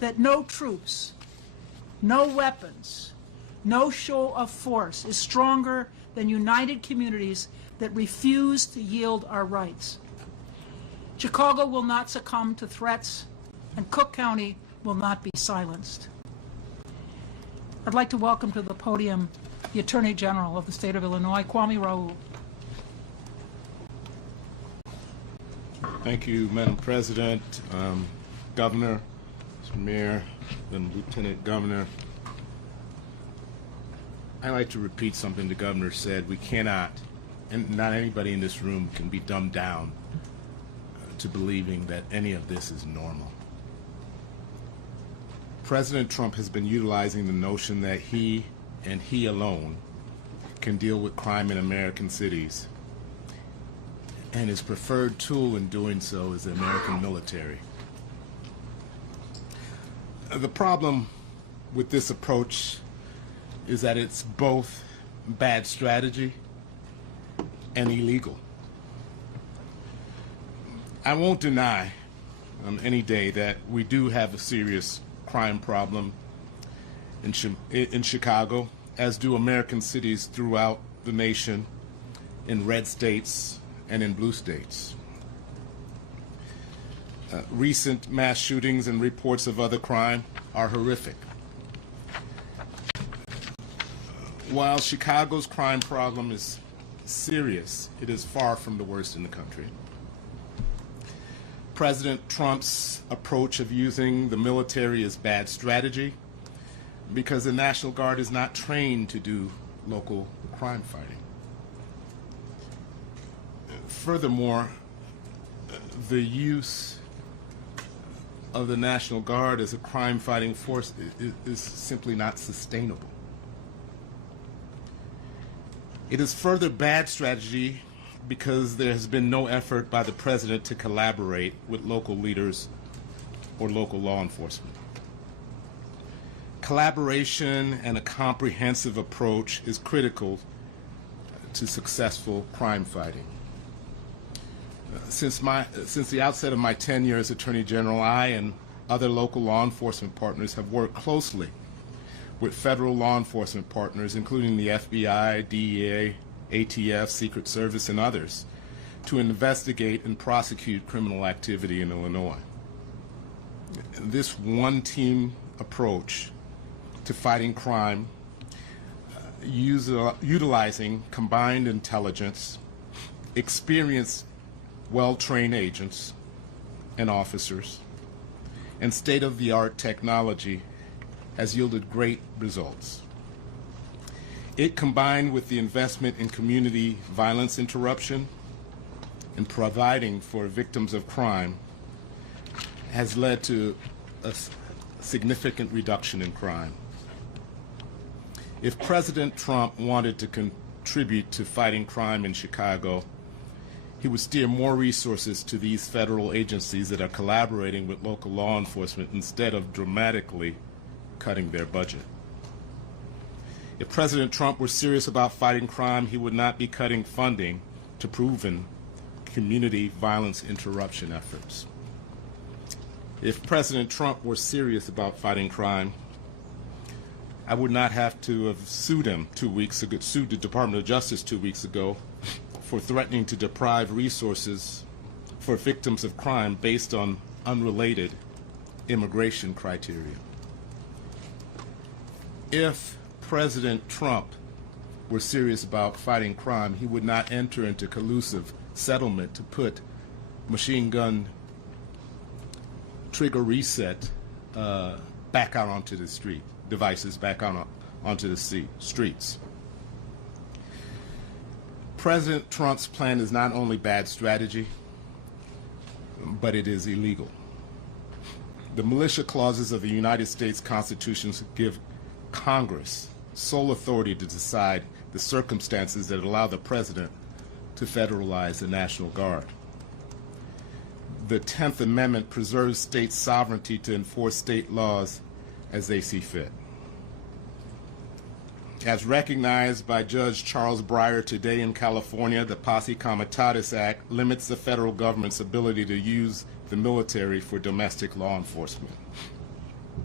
that no troops, no weapons, no show of force is stronger than united communities that refuse to yield our rights. Chicago will not succumb to threats, and Cook County will not be silenced. I'd like to welcome to the podium the Attorney General of the state of Illinois, Kwame Raoul. Thank you, Madam President, Governor, Mr. Mayor, and Lieutenant Governor. I'd like to repeat something the Governor said. We cannot, and not anybody in this room can be dumbed down to believing that any of this is normal. President Trump has been utilizing the notion that he and he alone can deal with crime in American cities, and his preferred tool in doing so is the American military. The problem with this approach is that it's both bad strategy and illegal. I won't deny any day that we do have a serious crime problem in Chicago, as do American cities throughout the nation, in red states and in blue states. Recent mass shootings and reports of other crime are horrific. While Chicago's crime problem is serious, it is far from the worst in the country. President Trump's approach of using the military is bad strategy because the National Guard is not trained to do local crime fighting. Furthermore, the use of the National Guard as a crime-fighting force is simply not sustainable. It is further bad strategy because there has been no effort by the President to collaborate with local leaders or local law enforcement. Collaboration and a comprehensive approach is critical to successful crime fighting. Since the outset of my tenure as Attorney General, I and other local law enforcement partners have worked closely with federal law enforcement partners, including the FBI, DEA, ATF, Secret Service, and others, to investigate and prosecute criminal activity in Illinois. This one-team approach to fighting crime, utilizing combined intelligence, experienced, well-trained agents and officers, and state-of-the-art technology has yielded great results. It, combined with the investment in community violence interruption and providing for victims of crime, has led to a significant reduction in crime. If President Trump wanted to contribute to fighting crime in Chicago, he would steer more resources to these federal agencies that are collaborating with local law enforcement instead of dramatically cutting their budget. If President Trump were serious about fighting crime, he would not be cutting funding to proven community violence interruption efforts. If President Trump were serious about fighting crime, I would not have to have sued him 2 weeks ago, sued the Department of Justice 2 weeks ago for threatening to deprive resources for victims of crime based on unrelated immigration criteria. If President Trump were serious about fighting crime, he would not enter into collusive settlement to put machine gun trigger reset back out onto the street, devices back out onto the streets. President Trump's plan is not only bad strategy, but it is illegal. The militia clauses of the United States Constitution give Congress sole authority to decide the circumstances that allow the President to federalize the National Guard. The 10th Amendment preserves state sovereignty to enforce state laws as they see fit. As recognized by Judge Charles Breyer today in California, the Posse Comitatus Act limits the federal government's ability to use the military for domestic law enforcement.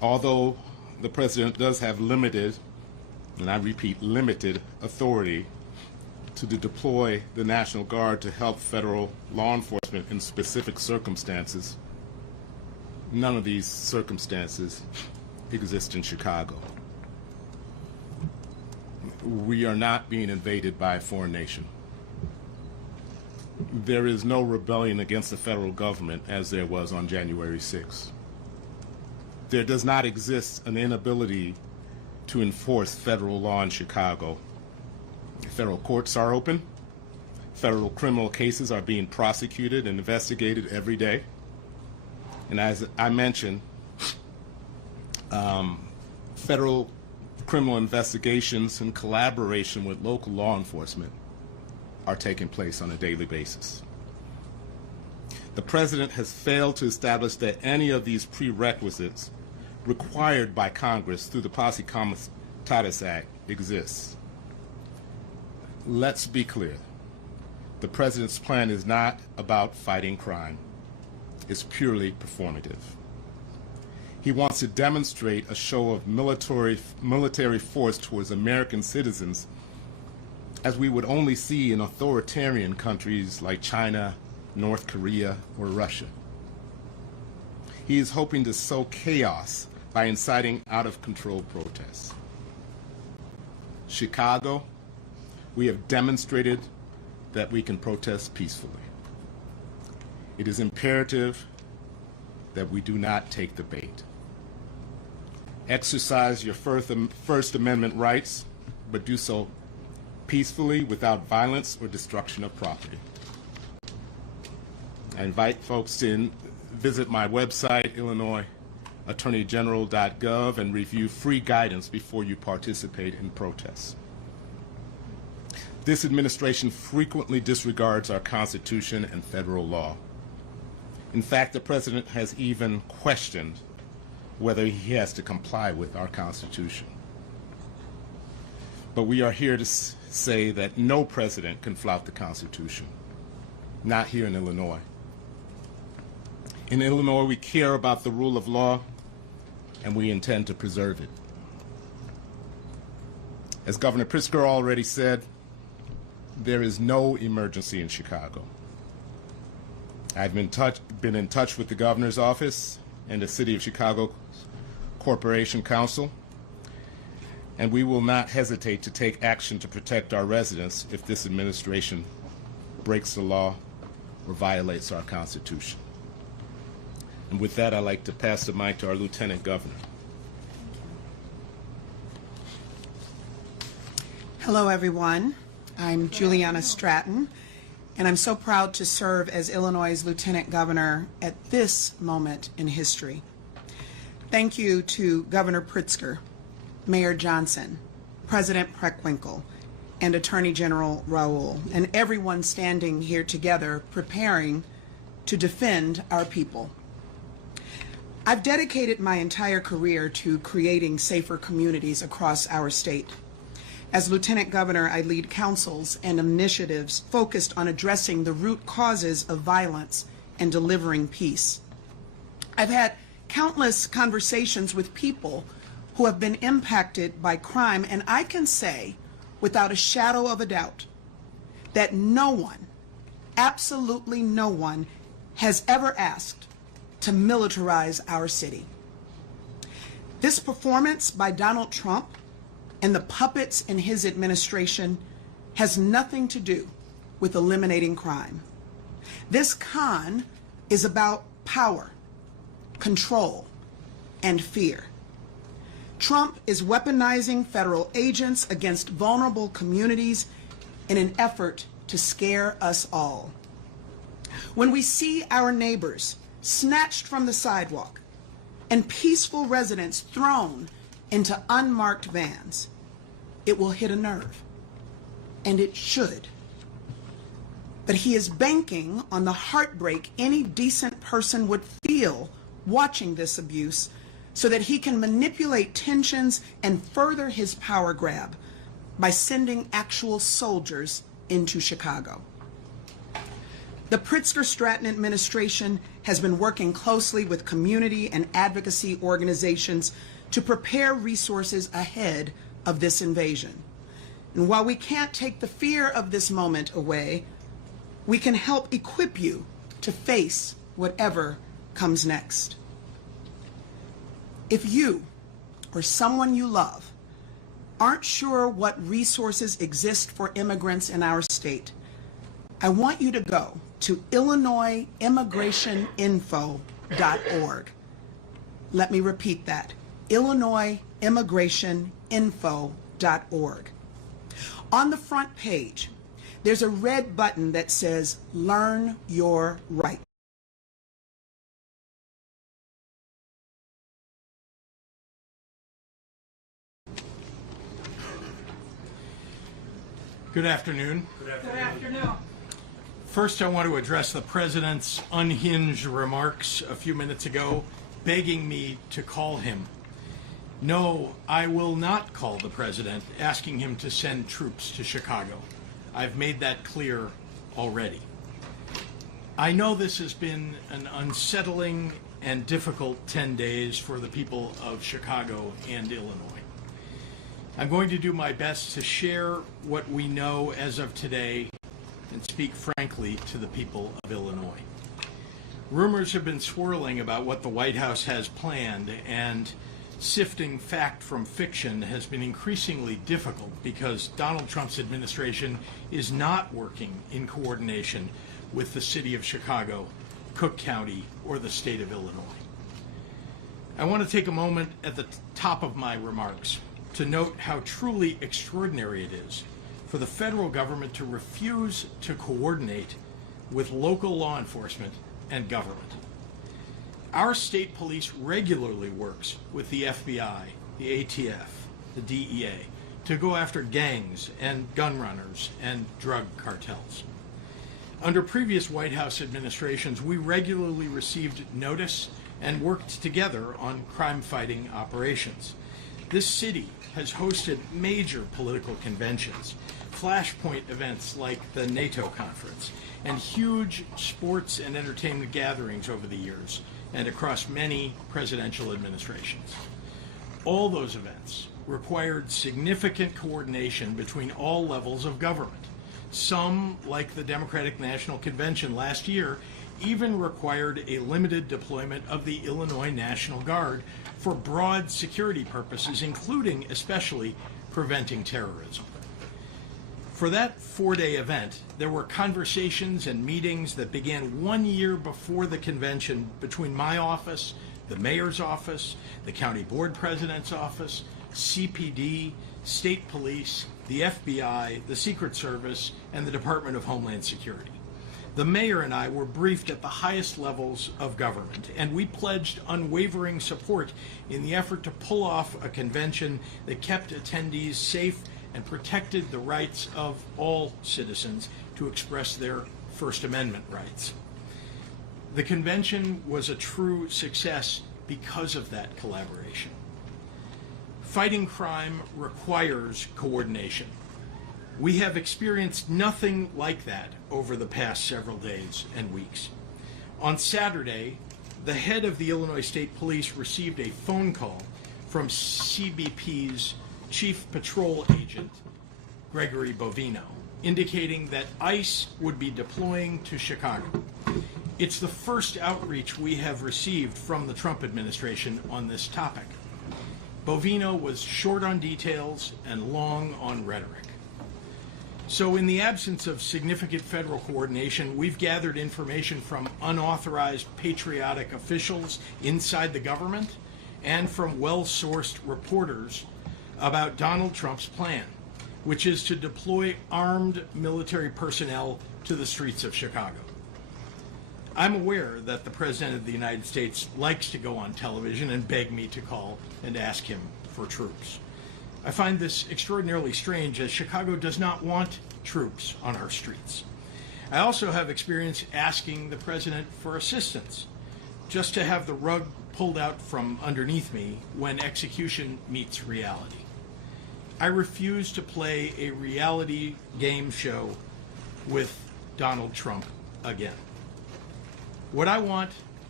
Although the president does have limited, and I repeat, limited authority to deploy the National Guard to help federal law enforcement in specific circumstances, none of these circumstances exist in Chicago. We are not being invaded by a foreign nation. There is no rebellion against the federal government as there was on January 6th. There does not exist an inability to enforce federal law in Chicago. Federal courts are open. Federal criminal cases are being prosecuted and investigated every day. And as I mentioned, federal criminal investigations in collaboration with local law enforcement are taking place on a daily basis. The president has failed to establish that any of these prerequisites required by Congress through the Posse Comitatus Act exists. Let's be clear. The president's plan is not about fighting crime. It's purely performative. He wants to demonstrate a show of military force towards American citizens as we would only see in authoritarian countries like China, North Korea, or Russia. He is hoping to sow chaos by inciting out-of-control protests. Chicago, we have demonstrated that we can protest peacefully. It is imperative that we do not take the bait. Exercise your First Amendment rights, but do so peacefully without violence or destruction of property. I invite folks to visit my website, IllinoisAttorneyGeneral.gov, and review free guidance before you participate in protests. This administration frequently disregards our Constitution and federal law. In fact, the president has even questioned whether he has to comply with our Constitution. But we are here to say that no president can flout the Constitution, not here in Illinois. In Illinois, we care about the rule of law, and we intend to preserve it. As Governor Pritzker already said, there is no emergency in Chicago. I've been in touch with the governor's office and the City of Chicago Corporation Council, and we will not hesitate to take action to protect our residents if this administration breaks the law or violates our Constitution. And with that, I'd like to pass the mic to our Lieutenant Governor. Hello, everyone. I'm Juliana Stratton, and I'm so proud to serve as Illinois' Lieutenant Governor at this moment in history. Thank you to Governor Pritzker, Mayor Johnson, President Preckwinkle, and Attorney General Raoul, and everyone standing here together preparing to defend our people. I've dedicated my entire career to creating safer communities across our state. As Lieutenant Governor, I lead councils and initiatives focused on addressing the root causes of violence and delivering peace. I've had countless conversations with people who have been impacted by crime, and I can say, without a shadow of a doubt, that no one, absolutely no one, has ever asked to militarize our city. This performance by Donald Trump and the puppets in his administration has nothing to do with eliminating crime. This con is about power, control, and fear. Trump is weaponizing federal agents against vulnerable communities in an effort to scare us all. When we see our neighbors snatched from the sidewalk and peaceful residents thrown into unmarked vans, it will hit a nerve, and it should. But he is banking on the heartbreak any decent person would feel watching this abuse so that he can manipulate tensions and further his power grab by sending actual soldiers into Chicago. The Pritzker-Stratton administration has been working closely with community and advocacy organizations to prepare resources ahead of this invasion. And while we can't take the fear of this moment away, we can help equip you to face whatever comes next. If you or someone you love aren't sure what resources exist for immigrants in our state, I want you to go to illinoisimmigrationinfo.org. Let me repeat that, illinoisimmigrationinfo.org. On the front page, there's a red button that says Learn Your Rights. Good afternoon. Good afternoon. First, I want to address the President's unhinged remarks a few minutes ago, begging me to call him. No, I will not call the President, asking him to send troops to Chicago. I've made that clear already. I know this has been an unsettling and difficult 10 days for the people of Chicago and Illinois. I'm going to do my best to share what we know as of today and speak frankly to the people of Illinois. Rumors have been swirling about what the White House has planned, and sifting fact from fiction has been increasingly difficult because Donald Trump's administration is not working in coordination with the city of Chicago, Cook County, or the state of Illinois. I want to take a moment at the top of my remarks to note how truly extraordinary it is for the federal government to refuse to coordinate with local law enforcement and government. Our state police regularly works with the FBI, the ATF, the DEA to go after gangs and gun runners and drug cartels. Under previous White House administrations, we regularly received notice and worked together on crime-fighting operations. This city has hosted major political conventions, flashpoint events like the NATO conference, and huge sports and entertainment gatherings over the years and across many presidential administrations. All those events required significant coordination between all levels of government. Some, like the Democratic National Convention last year, even required a limited deployment of the Illinois National Guard for broad security purposes, including especially preventing terrorism. For that four-day event, there were conversations and meetings that began 1 year before the convention between my office, the mayor's office, the county board president's office, CPD, state police, the FBI, the Secret Service, and the Department of Homeland Security. The mayor and I were briefed at the highest levels of government, and we pledged unwavering support in the effort to pull off a convention that kept attendees safe and protected the rights of all citizens to express their First Amendment rights. The convention was a true success because of that collaboration. Fighting crime requires coordination. We have experienced nothing like that over the past several days and weeks. On Saturday, the head of the Illinois State Police received a phone call from CBP's Chief Patrol Agent, Gregory Bovino, indicating that ICE would be deploying to Chicago. It's the first outreach we have received from the Trump administration on this topic. Bovino was short on details and long on rhetoric. So in the absence of significant federal coordination, we've gathered information from unauthorized patriotic officials inside the government and from well-sourced reporters about Donald Trump's plan, which is to deploy armed military personnel to the streets of Chicago. I'm aware that the President of the United States likes to go on television and beg me to call and ask him for troops. I find this extraordinarily strange, as Chicago does not want troops on our streets. I also have experience asking the President for assistance, just to have the rug pulled out from underneath me when execution meets reality. I refuse to play a reality game show with Donald Trump again. What I want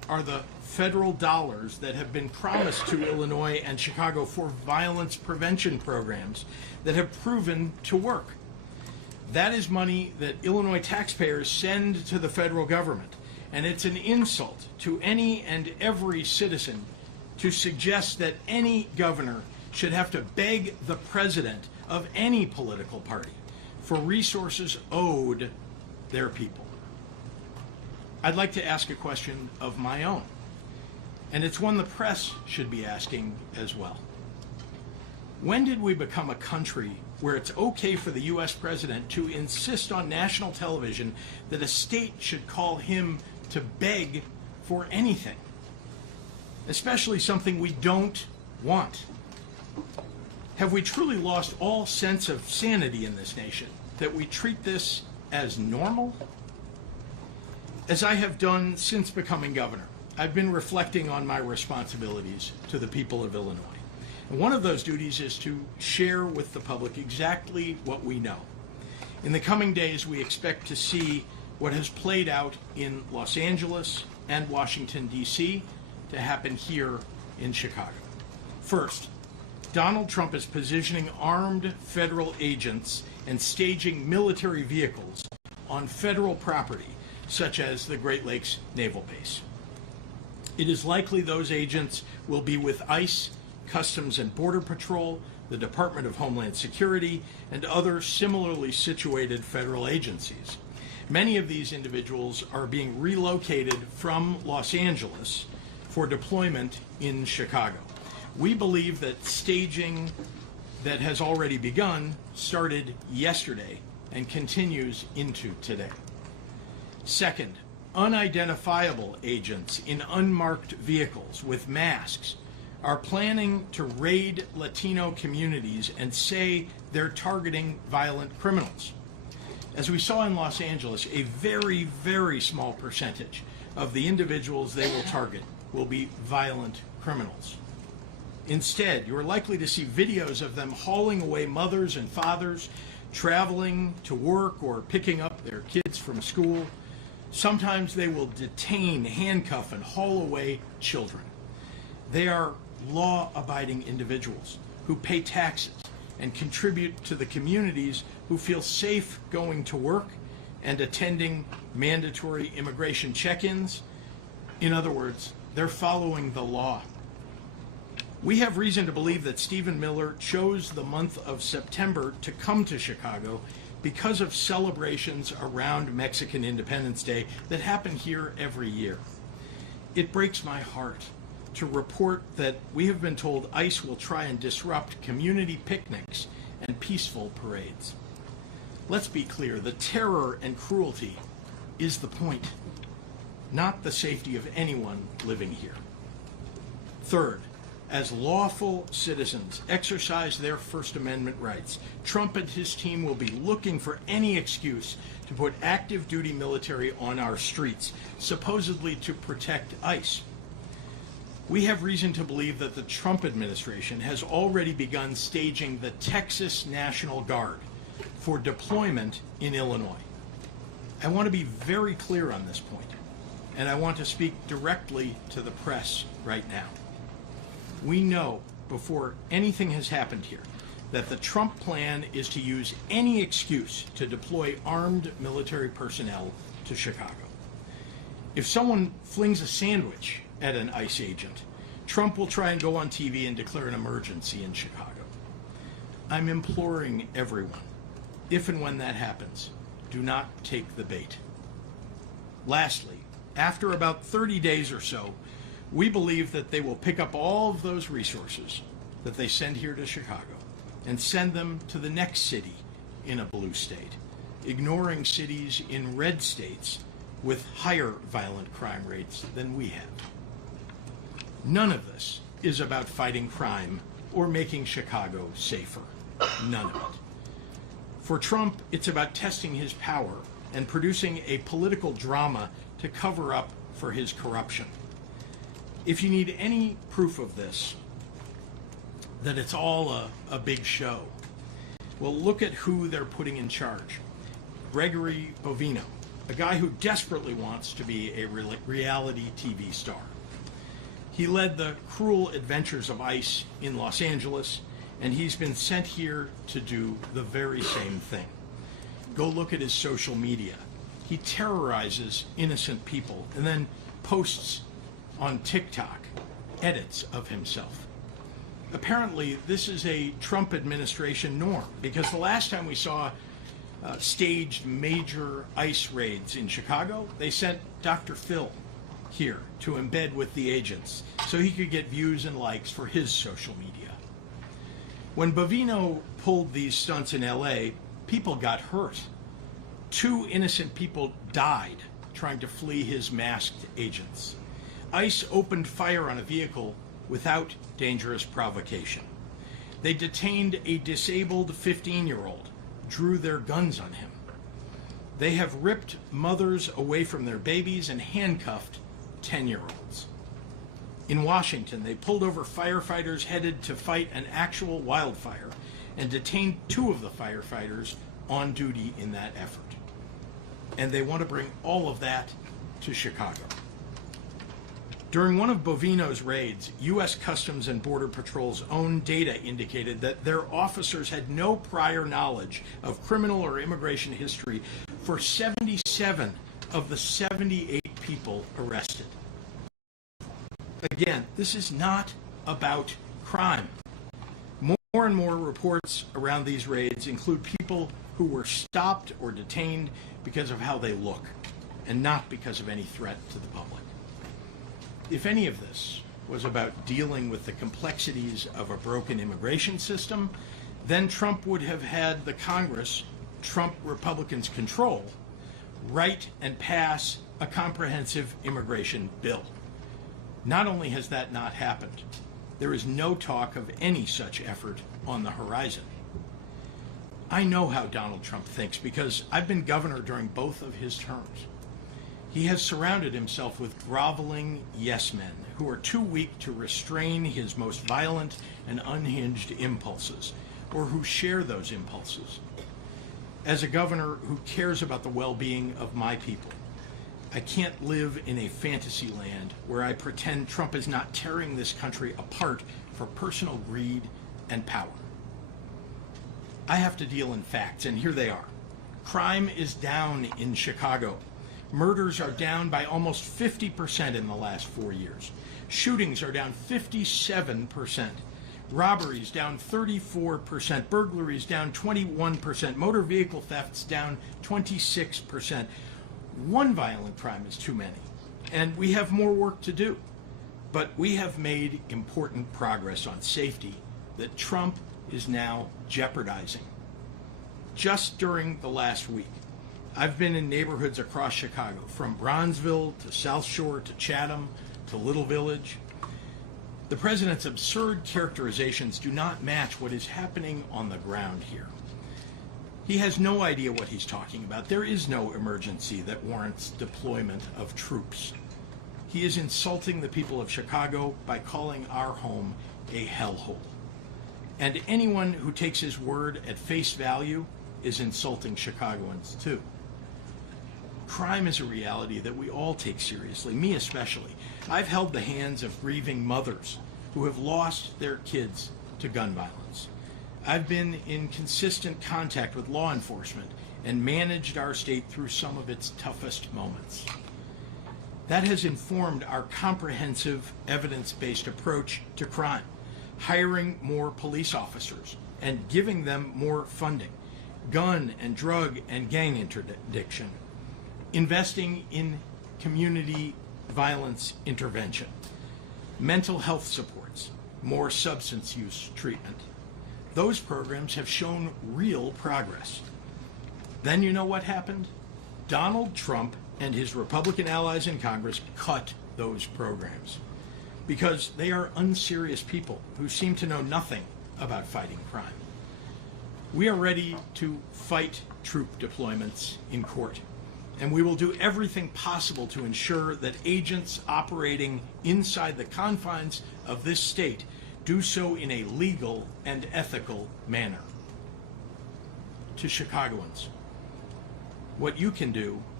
are the federal dollars that have been promised to Illinois and Chicago for violence prevention programs that have proven to work. That is money that Illinois taxpayers send to the federal government, and it's an insult to any and every citizen to suggest that any governor should have to beg the president of any political party for resources owed their people. I'd like to ask a question of my own, and it's one the press should be asking as well. When did we become a country where it's okay for the U.S. president to insist on national television that a state should call him to beg for anything, especially something we don't want? Have we truly lost all sense of sanity in this nation, that we treat this as normal? As I have done since becoming governor, I've been reflecting on my responsibilities to the people of Illinois. And one of those duties is to share with the public exactly what we know. In the coming days, we expect to see what has played out in Los Angeles and Washington, D.C., to happen here in Chicago. First, Donald Trump is positioning armed federal agents and staging military vehicles on federal property, such as the Great Lakes Naval Base. It is likely those agents will be with ICE, Customs and Border Patrol, the Department of Homeland Security, and other similarly situated federal agencies. Many of these individuals are being relocated from Los Angeles for deployment in Chicago. We believe that staging that has already begun started yesterday and continues into today. Second, unidentifiable agents in unmarked vehicles with masks are planning to raid Latino communities and say they're targeting violent criminals. As we saw in Los Angeles, a very, very small percentage of the individuals they will target will be violent criminals. Instead, you're likely to see videos of them hauling away mothers and fathers, traveling to work or picking up their kids from school. Sometimes they will detain, handcuff, and haul away children. They are law-abiding individuals who pay taxes and contribute to the communities who feel safe going to work and attending mandatory immigration check-ins. In other words, they're following the law. We have reason to believe that Stephen Miller chose the month of September to come to Chicago because of celebrations around Mexican Independence Day that happen here every year. It breaks my heart to report that we have been told ICE will try and disrupt community picnics and peaceful parades. Let's be clear, the terror and cruelty is the point, not the safety of anyone living here. Third, as lawful citizens exercise their First Amendment rights, Trump and his team will be looking for any excuse to put active duty military on our streets, supposedly to protect ICE. We have reason to believe that the Trump administration has already begun staging the Texas National Guard for deployment in Illinois. I want to be very clear on this point, and I want to speak directly to the press right now. We know, before anything has happened here, that the Trump plan is to use any excuse to deploy armed military personnel to Chicago. If someone flings a sandwich at an ICE agent, Trump will try and go on TV and declare an emergency in Chicago. I'm imploring everyone, if and when that happens, do not take the bait. Lastly, after about 30 days or so, we believe that they will pick up all of those resources that they send here to Chicago and send them to the next city in a blue state, ignoring cities in red states with higher violent crime rates than we have. None of this is about fighting crime or making Chicago safer. None of it. For Trump, it's about testing his power and producing a political drama to cover up for his corruption. If you need any proof of this, that it's all a big show, well, look at who they're putting in charge. Gregory Bovino, a guy who desperately wants to be a reality TV star. He led the cruel adventures of ICE in Los Angeles, and he's been sent here to do the very same thing. Go look at his social media. He terrorizes innocent people and then posts on TikTok edits of himself. Apparently, this is a Trump administration norm, because the last time we saw staged major ICE raids in Chicago, they sent Dr. Phil here to embed with the agents so he could get views and likes for his social media. When Bovino pulled these stunts in LA, people got hurt. 2 innocent people died trying to flee his masked agents. ICE opened fire on a vehicle without dangerous provocation. They detained a disabled 15-year-old, drew their guns on him. They have ripped mothers away from their babies and handcuffed 10-year-olds. In Washington, they pulled over firefighters headed to fight an actual wildfire and detained 2 of the firefighters on duty in that effort. And they want to bring all of that to Chicago. During one of Bovino's raids, U.S. Customs and Border Patrol's own data indicated that their officers had no prior knowledge of criminal or immigration history for 77 of the 78 people arrested. Again, this is not about crime. More and more reports around these raids include people who were stopped or detained because of how they look, and not because of any threat to the public. If any of this was about dealing with the complexities of a broken immigration system, then Trump would have had the Congress Trump Republicans control write and pass a comprehensive immigration bill. Not only has that not happened, there is no talk of any such effort on the horizon. I know how Donald Trump thinks because I've been governor during both of his terms. He has surrounded himself with groveling yes men who are too weak to restrain his most violent and unhinged impulses, or who share those impulses. As a governor who cares about the well-being of my people, I can't live in a fantasy land where I pretend Trump is not tearing this country apart for personal greed and power. I have to deal in facts, and here they are. Crime is down in Chicago. Murders are down by almost 50% in the last 4 years. Shootings are down 57%. Robberies down 34%. Burglaries down 21%. Motor vehicle thefts down 26%. One violent crime is too many, and we have more work to do. But we have made important progress on safety that Trump is now jeopardizing. Just during the last week, I've been in neighborhoods across Chicago, from Bronzeville to South Shore to Chatham to Little Village. The president's absurd characterizations do not match what is happening on the ground here. He has no idea what he's talking about. There is no emergency that warrants deployment of troops. He is insulting the people of Chicago by calling our home a hellhole. And anyone who takes his word at face value is insulting Chicagoans too. Crime is a reality that we all take seriously, me especially. I've held the hands of grieving mothers who have lost their kids to gun violence. I've been in consistent contact with law enforcement and managed our state through some of its toughest moments. That has informed our comprehensive, evidence-based approach to crime, hiring more police officers and giving them more funding, gun and drug and gang interdiction, investing in community violence intervention, mental health supports, more substance use treatment. Those programs have shown real progress. Then you know what happened? Donald Trump and his Republican allies in Congress cut those programs because they are unserious people who seem to know nothing about fighting crime. We are ready to fight troop deployments in court, and we will do everything possible to ensure that agents operating inside the confines of this state do so in a legal and ethical manner. To Chicagoans, what you can do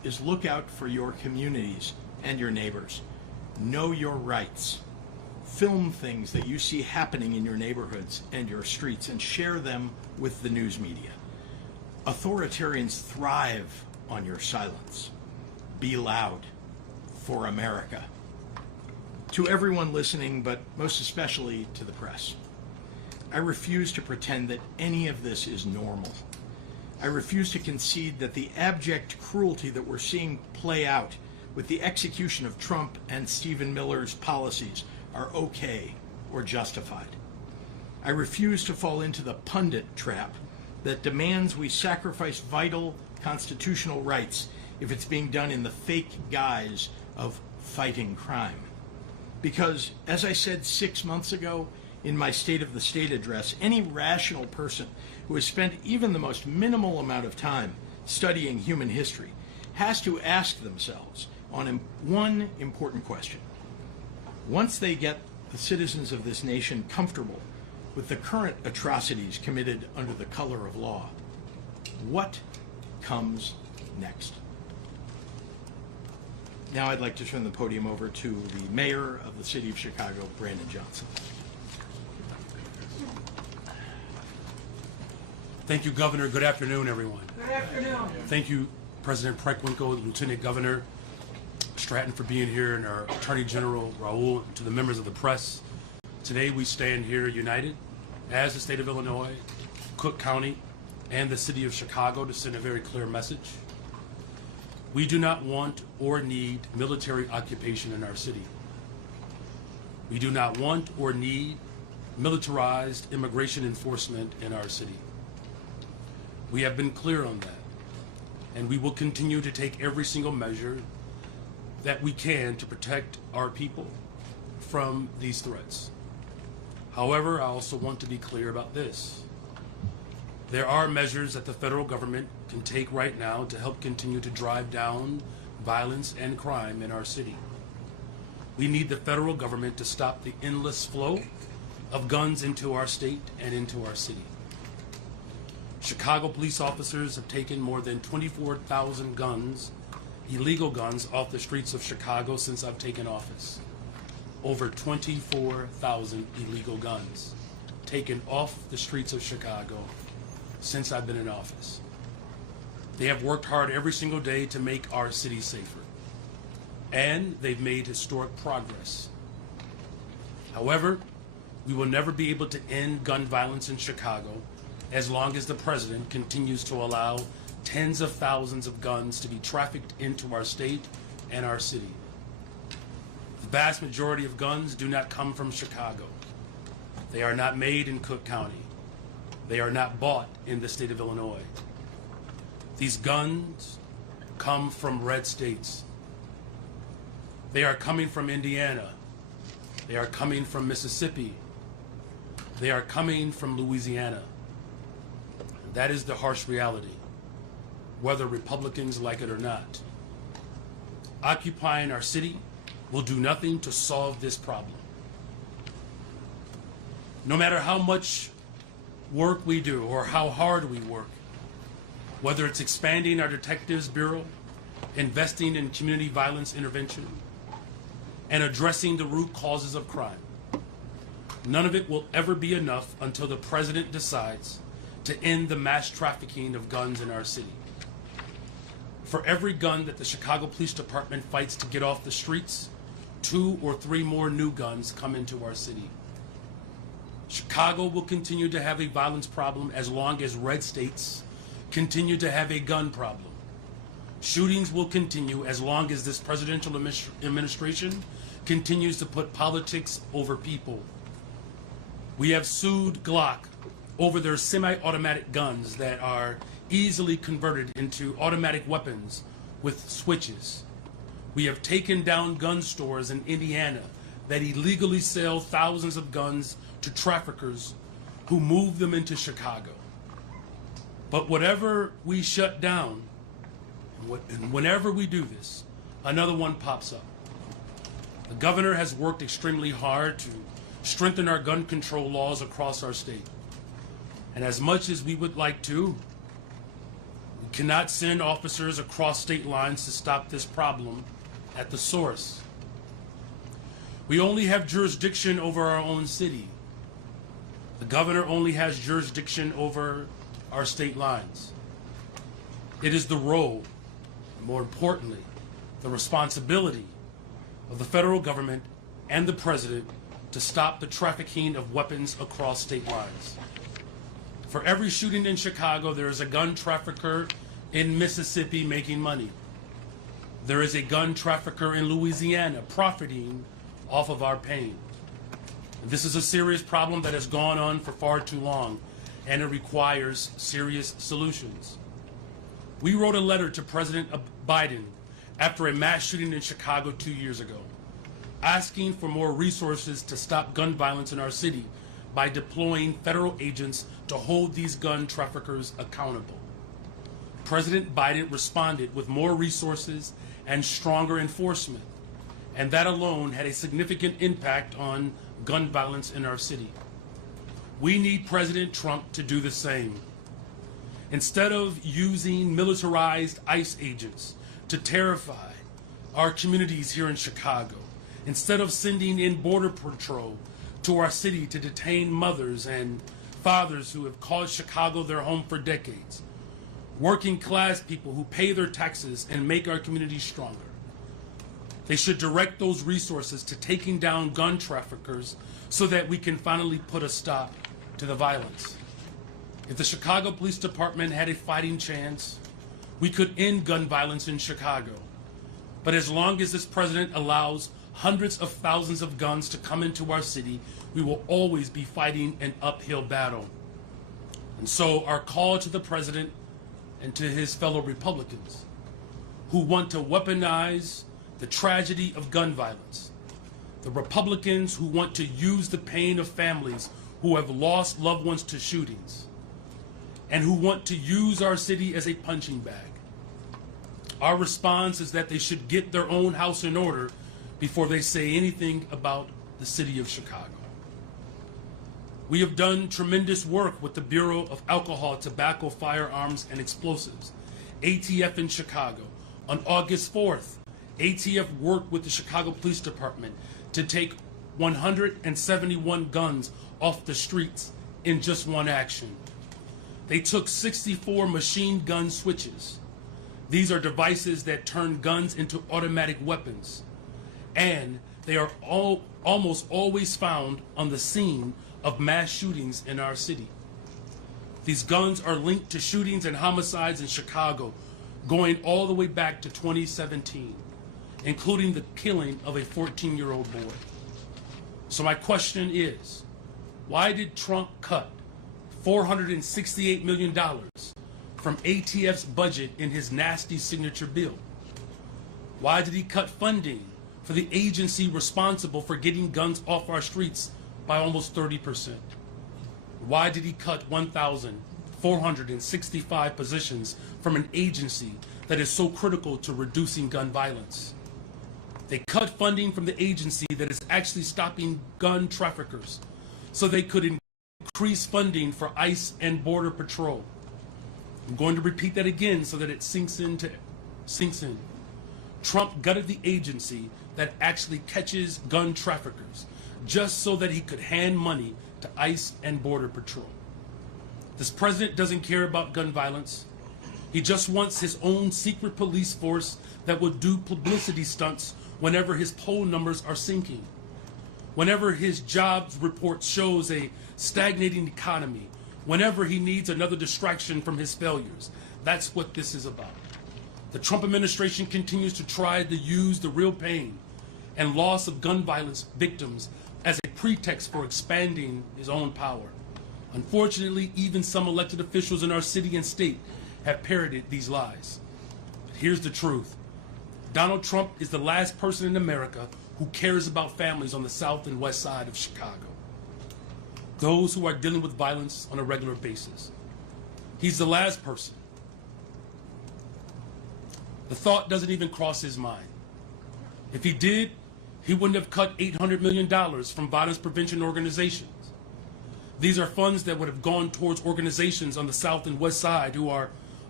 is look out for your communities and your neighbors. Know your rights. Film things that you see happening in your neighborhoods and your streets and share them with the news media. Authoritarians thrive on your silence. Be loud for America. To everyone listening, but most especially to the press, I refuse to pretend that any of this is normal. I refuse to concede that the abject cruelty that we're seeing play out with the execution of Trump and Stephen Miller's policies are okay or justified. I refuse to fall into the pundit trap that demands we sacrifice vital constitutional rights if it's being done in the fake guise of fighting crime. Because, as I said 6 months ago in my State of the State address, any rational person who has spent even the most minimal amount of time studying human history has to ask themselves on one important question. Once they get the citizens of this nation comfortable with the current atrocities committed under the color of law, what comes next? Now I'd like to turn the podium over to the mayor of the city of Chicago, Brandon Johnson. Thank you, Governor. Good afternoon, everyone. Good afternoon. Thank you, President Preckwinkle, Lieutenant Governor Stratton, for being here, and our Attorney General Raoul, to the members of the press. Today we stand here united as the state of Illinois, Cook County, and the city of Chicago to send a very clear message. We do not want or need military occupation in our city. We do not want or need militarized immigration enforcement in our city. We have been clear on that, and we will continue to take every single measure that we can to protect our people from these threats. However, I also want to be clear about this. There are measures that the federal government can take right now to help continue to drive down violence and crime in our city. We need the federal government to stop the endless flow of guns into our state and into our city. Chicago police officers have taken more than 24,000 guns, illegal guns, off the streets of Chicago since I've taken office. Over 24,000 illegal guns taken off the streets of Chicago since I've been in office. They have worked hard every single day to make our city safer, and they've made historic progress. However, we will never be able to end gun violence in Chicago as long as the president continues to allow tens of thousands of guns to be trafficked into our state and our city. The vast majority of guns do not come from Chicago. They are not made in Cook County. They are not bought in the state of Illinois. These guns come from red states. They are coming from Indiana. They are coming from Mississippi. They are coming from Louisiana. That is the harsh reality, whether Republicans like it or not. Occupying our city will do nothing to solve this problem. No matter how much work we do or how hard we work, whether it's expanding our Detectives Bureau, investing in community violence intervention, and addressing the root causes of crime, none of it will ever be enough until the president decides to end the mass trafficking of guns in our city. For every gun that the Chicago Police Department fights to get off the streets, 2 or 3 more new guns come into our city. Chicago will continue to have a violence problem as long as red states continue to have a gun problem. Shootings will continue as long as this presidential administration continues to put politics over people. We have sued Glock over their semi-automatic guns that are easily converted into automatic weapons with switches. We have taken down gun stores in Indiana that illegally sell thousands of guns to traffickers who move them into Chicago. But whatever we shut down, and whenever we do this, another one pops up. The governor has worked extremely hard to strengthen our gun control laws across our state. And as much as we would like to, we cannot send officers across state lines to stop this problem at the source. We only have jurisdiction over our own city. The governor only has jurisdiction over our state lines. It is the role, and more importantly, the responsibility of the federal government and the president to stop the trafficking of weapons across state lines. For every shooting in Chicago, there is a gun trafficker in Mississippi making money. There is a gun trafficker in Louisiana profiting off of our pain. This is a serious problem that has gone on for far too long, and it requires serious solutions. We wrote a letter to President Biden after a mass shooting in Chicago 2 years ago, asking for more resources to stop gun violence in our city by deploying federal agents to hold these gun traffickers accountable. President Biden responded with more resources and stronger enforcement, and that alone had a significant impact on gun violence in our city. We need President Trump to do the same. Instead of using militarized ICE agents to terrify our communities here in Chicago, instead of sending in Border Patrol to our city to detain mothers and fathers who have called Chicago their home for decades, working class people who pay their taxes and make our communities stronger, they should direct those resources to taking down gun traffickers so that we can finally put a stop to the violence. If the Chicago Police Department had a fighting chance, we could end gun violence in Chicago. But as long as this president allows hundreds of thousands of guns to come into our city, we will always be fighting an uphill battle. And so our call to the president and to his fellow Republicans who want to weaponize the tragedy of gun violence, the Republicans who want to use the pain of families who have lost loved ones to shootings, and who want to use our city as a punching bag. Our response is that they should get their own house in order before they say anything about the city of Chicago. We have done tremendous work with the Bureau of Alcohol, Tobacco, Firearms, and Explosives, ATF in Chicago. On August 4th, ATF worked with the Chicago Police Department to take 171 guns off the streets in just one action. They took 64 machine gun switches. These are devices that turn guns into automatic weapons, and they are almost always found on the scene of mass shootings in our city. These guns are linked to shootings and homicides in Chicago going all the way back to 2017, including the killing of a 14-year-old boy. So my question is, why did Trump cut $468 million from ATF's budget in his nasty signature bill? Why did he cut funding for the agency responsible for getting guns off our streets by almost 30%? Why did he cut 1,465 positions from an agency that is so critical to reducing gun violence? They cut funding from the agency that is actually stopping gun traffickers so they could increase funding for ICE and Border Patrol. I'm going to repeat that again so that it sinks in. Trump gutted the agency that actually catches gun traffickers just so that he could hand money to ICE and Border Patrol. This president doesn't care about gun violence. He just wants his own secret police force that will do publicity stunts whenever his poll numbers are sinking, whenever his jobs report shows a stagnating economy, whenever he needs another distraction from his failures. That's what this is about. The Trump administration continues to try to use the real pain and loss of gun violence victims as a pretext for expanding his own power. Unfortunately, even some elected officials in our city and state have parroted these lies. But here's the truth. Donald Trump is the last person in America who cares about families on the south and west side of Chicago, those who are dealing with violence on a regular basis. He's the last person. The thought doesn't even cross his mind. If he did, he wouldn't have cut $800 million from violence prevention organizations. These are funds that would have gone towards organizations on the south and west side who are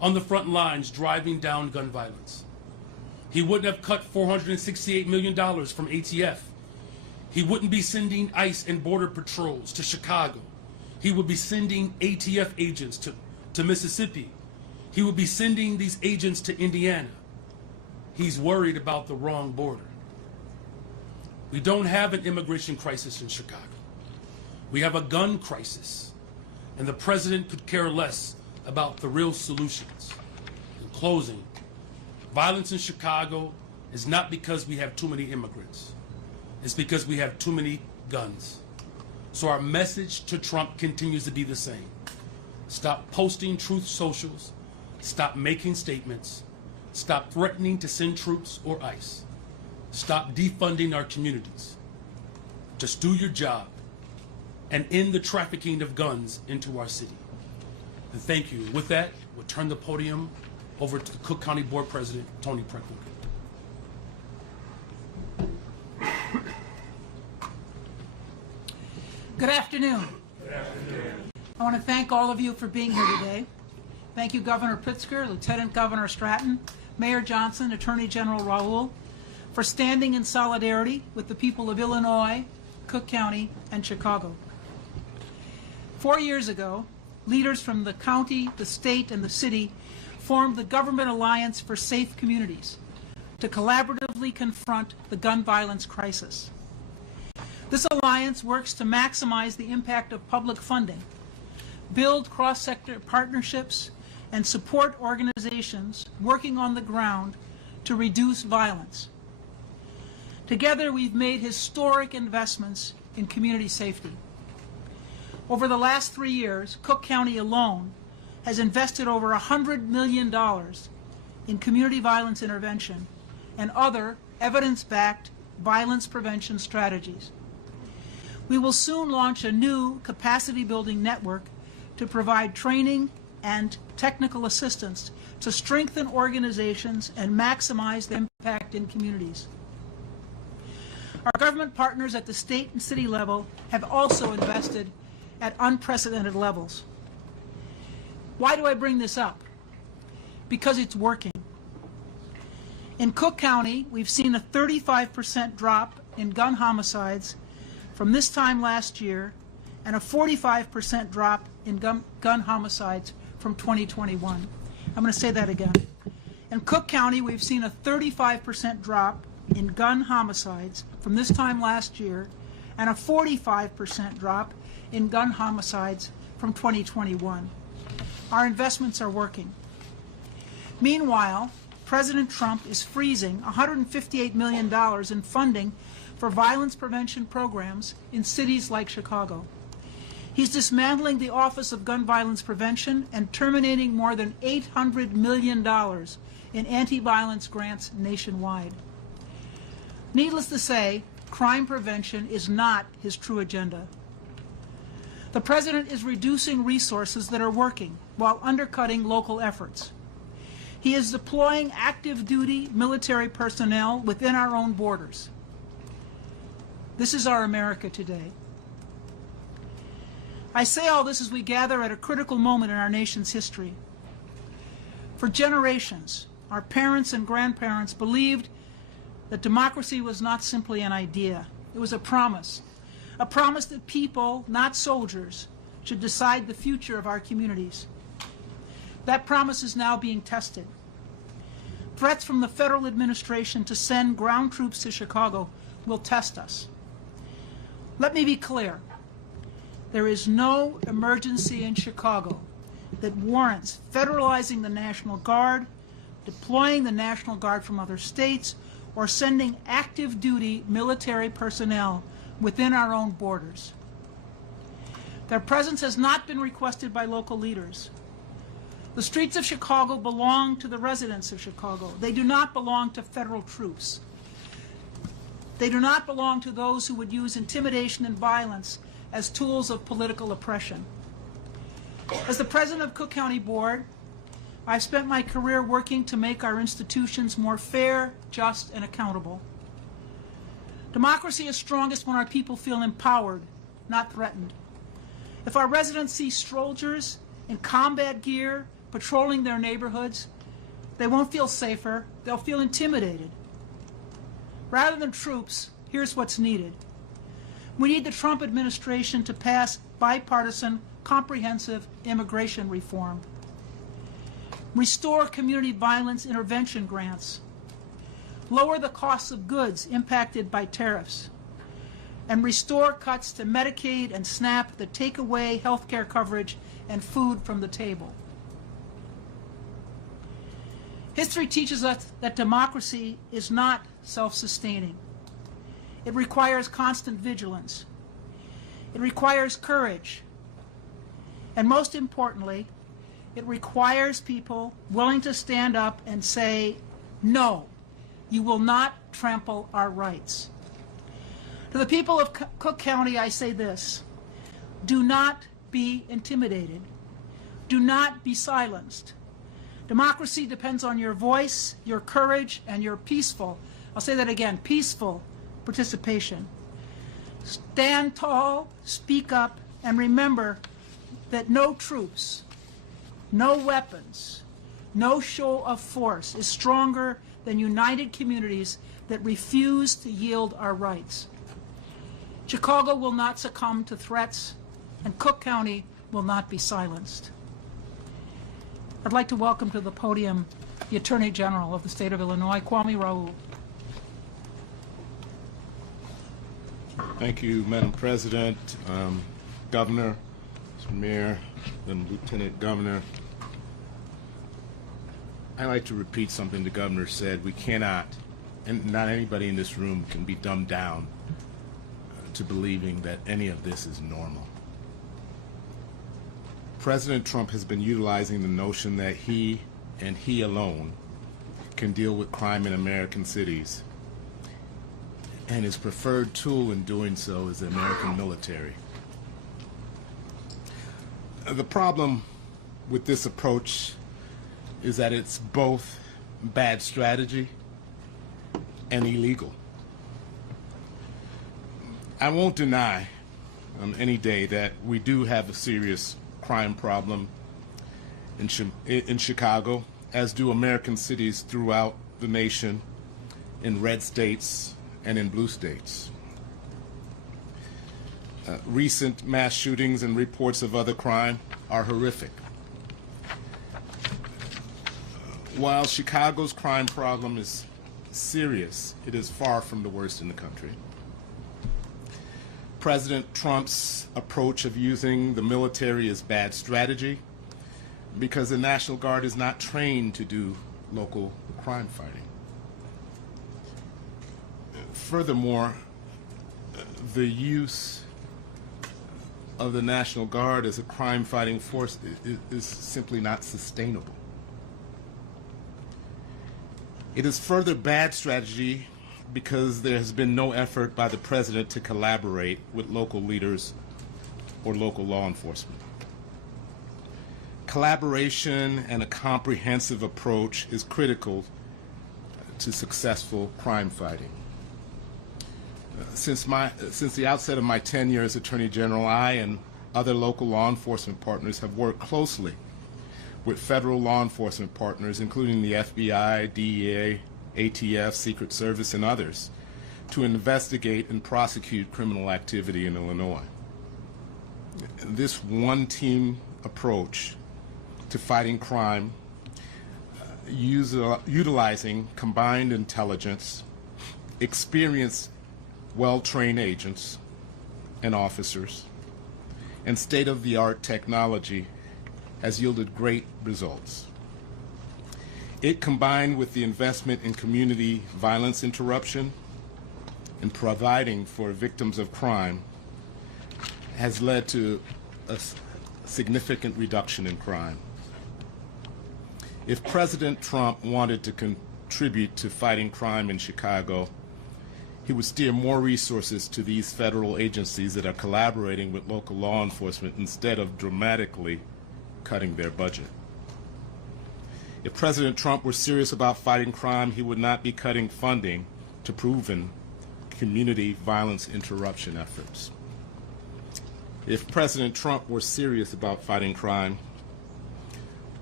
on the front lines driving down gun violence. He wouldn't have cut $468 million from ATF. He wouldn't be sending ICE and Border Patrols to Chicago. He would be sending ATF agents to Mississippi. He would be sending these agents to Indiana. He's worried about the wrong border. We don't have an immigration crisis in Chicago. We have a gun crisis, and the president could care less about the real solutions. In closing, violence in Chicago is not because we have too many immigrants. It's because we have too many guns. So our message to Trump continues to be the same. Stop posting truth socials. Stop making statements. Stop threatening to send troops or ICE. Stop defunding our communities. Just do your job and end the trafficking of guns into our city. And thank you. With that, we'll turn the podium over to the Cook County Board President, Tony Pritzker. Good afternoon. Good afternoon. I want to thank all of you for being here today. Thank you, Governor Pritzker, Lieutenant Governor Stratton, Mayor Johnson, Attorney General Raoul, for standing in solidarity with the people of Illinois, Cook County, and Chicago. 4 years ago, leaders from the county, the state, and the city formed the Government Alliance for Safe Communities to collaboratively confront the gun violence crisis. This alliance works to maximize the impact of public funding, build cross-sector partnerships, and support organizations working on the ground to reduce violence. Together, we've made historic investments in community safety. Over the last 3 years, Cook County alone has invested over $100 million in community violence intervention and other evidence-backed violence prevention strategies. We will soon launch a new capacity-building network to provide training and technical assistance to strengthen organizations and maximize the impact in communities. Our government partners at the state and city level have also invested at unprecedented levels. Why do I bring this up? Because it's working. In Cook County, we've seen a 35% drop in gun homicides from this time last year and a 45% drop in gun homicides from 2021. I'm going to say that again. In Cook County, we've seen a 35% drop in gun homicides from this time last year and a 45% drop in gun homicides from 2021. Our investments are working. Meanwhile, President Trump is freezing $158 million in funding for violence prevention programs in cities like Chicago. He's dismantling the Office of Gun Violence Prevention and terminating more than $800 million in anti-violence grants nationwide. Needless to say, crime prevention is not his true agenda. The President is reducing resources that are working while undercutting local efforts. He is deploying active-duty military personnel within our own borders. This is our America today. I say all this as we gather at a critical moment in our nation's history. For generations, our parents and grandparents believed that democracy was not simply an idea. It was a promise that people, not soldiers, should decide the future of our communities. That promise is now being tested. Threats from the federal administration to send ground troops to Chicago will test us. Let me be clear. There is no emergency in Chicago that warrants federalizing the National Guard, deploying the National Guard from other states, or sending active-duty military personnel within our own borders. Their presence has not been requested by local leaders. The streets of Chicago belong to the residents of Chicago. They do not belong to federal troops. They do not belong to those who would use intimidation and violence as tools of political oppression. As the president of Cook County Board, I've spent my career working to make our institutions more fair, just, and accountable. Democracy is strongest when our people feel empowered, not threatened. If our residents see soldiers in combat gear patrolling their neighborhoods, they won't feel safer, they'll feel intimidated. Rather than troops, here's what's needed. We need the Trump administration to pass bipartisan, comprehensive immigration reform. Restore community violence intervention grants. Lower the costs of goods impacted by tariffs. And restore cuts to Medicaid and SNAP that take away health care coverage and food from the table. History teaches us that democracy is not self-sustaining. It requires constant vigilance. It requires courage. And most importantly, it requires people willing to stand up and say, no, you will not trample our rights. To the people of Cook County, I say this: do not be intimidated. Do not be silenced. Democracy depends on your voice, your courage, and your peaceful, I'll say that again, peaceful participation. Stand tall, speak up, and remember that no troops, no weapons, no show of force is stronger than united communities that refuse to yield our rights. Chicago will not succumb to threats, and Cook County will not be silenced. I'd like to welcome to the podium the Attorney General of the State of Illinois, Kwame Raoul. Thank you, Madam President, Governor, Mr. Mayor, and Lieutenant Governor. I'd like to repeat something the Governor said. We cannot, and not anybody in this room can be dumbed down to believing that any of this is normal. President Trump has been utilizing the notion that he and he alone can deal with crime in American cities, and his preferred tool in doing so is the American military. The problem with this approach is that it's both bad strategy and illegal. I won't deny on any day that we do have a serious crime problem in Chicago, as do American cities throughout the nation, in red states and in blue states. Recent mass shootings and reports of other crime are horrific. While Chicago's crime problem is serious, it is far from the worst in the country. President Trump's approach of using the military is bad strategy because the National Guard is not trained to do local crime fighting. Furthermore, the use of the National Guard as a crime-fighting force is simply not sustainable. It is further bad strategy because there has been no effort by the President to collaborate with local leaders or local law enforcement. Collaboration and a comprehensive approach is critical to successful crime fighting. Since the outset of my tenure as Attorney General, I and other local law enforcement partners have worked closely with federal law enforcement partners, including the FBI, DEA, ATF, Secret Service, and others, to investigate and prosecute criminal activity in Illinois. This one-team approach to fighting crime, utilizing combined intelligence, experienced, well-trained agents and officers, and state-of-the-art technology has yielded great results. It, combined with the investment in community violence interruption and providing for victims of crime, has led to a significant reduction in crime. If President Trump wanted to contribute to fighting crime in Chicago, he would steer more resources to these federal agencies that are collaborating with local law enforcement instead of dramatically cutting their budget. If President Trump were serious about fighting crime, he would not be cutting funding to proven community violence interruption efforts. If President Trump were serious about fighting crime,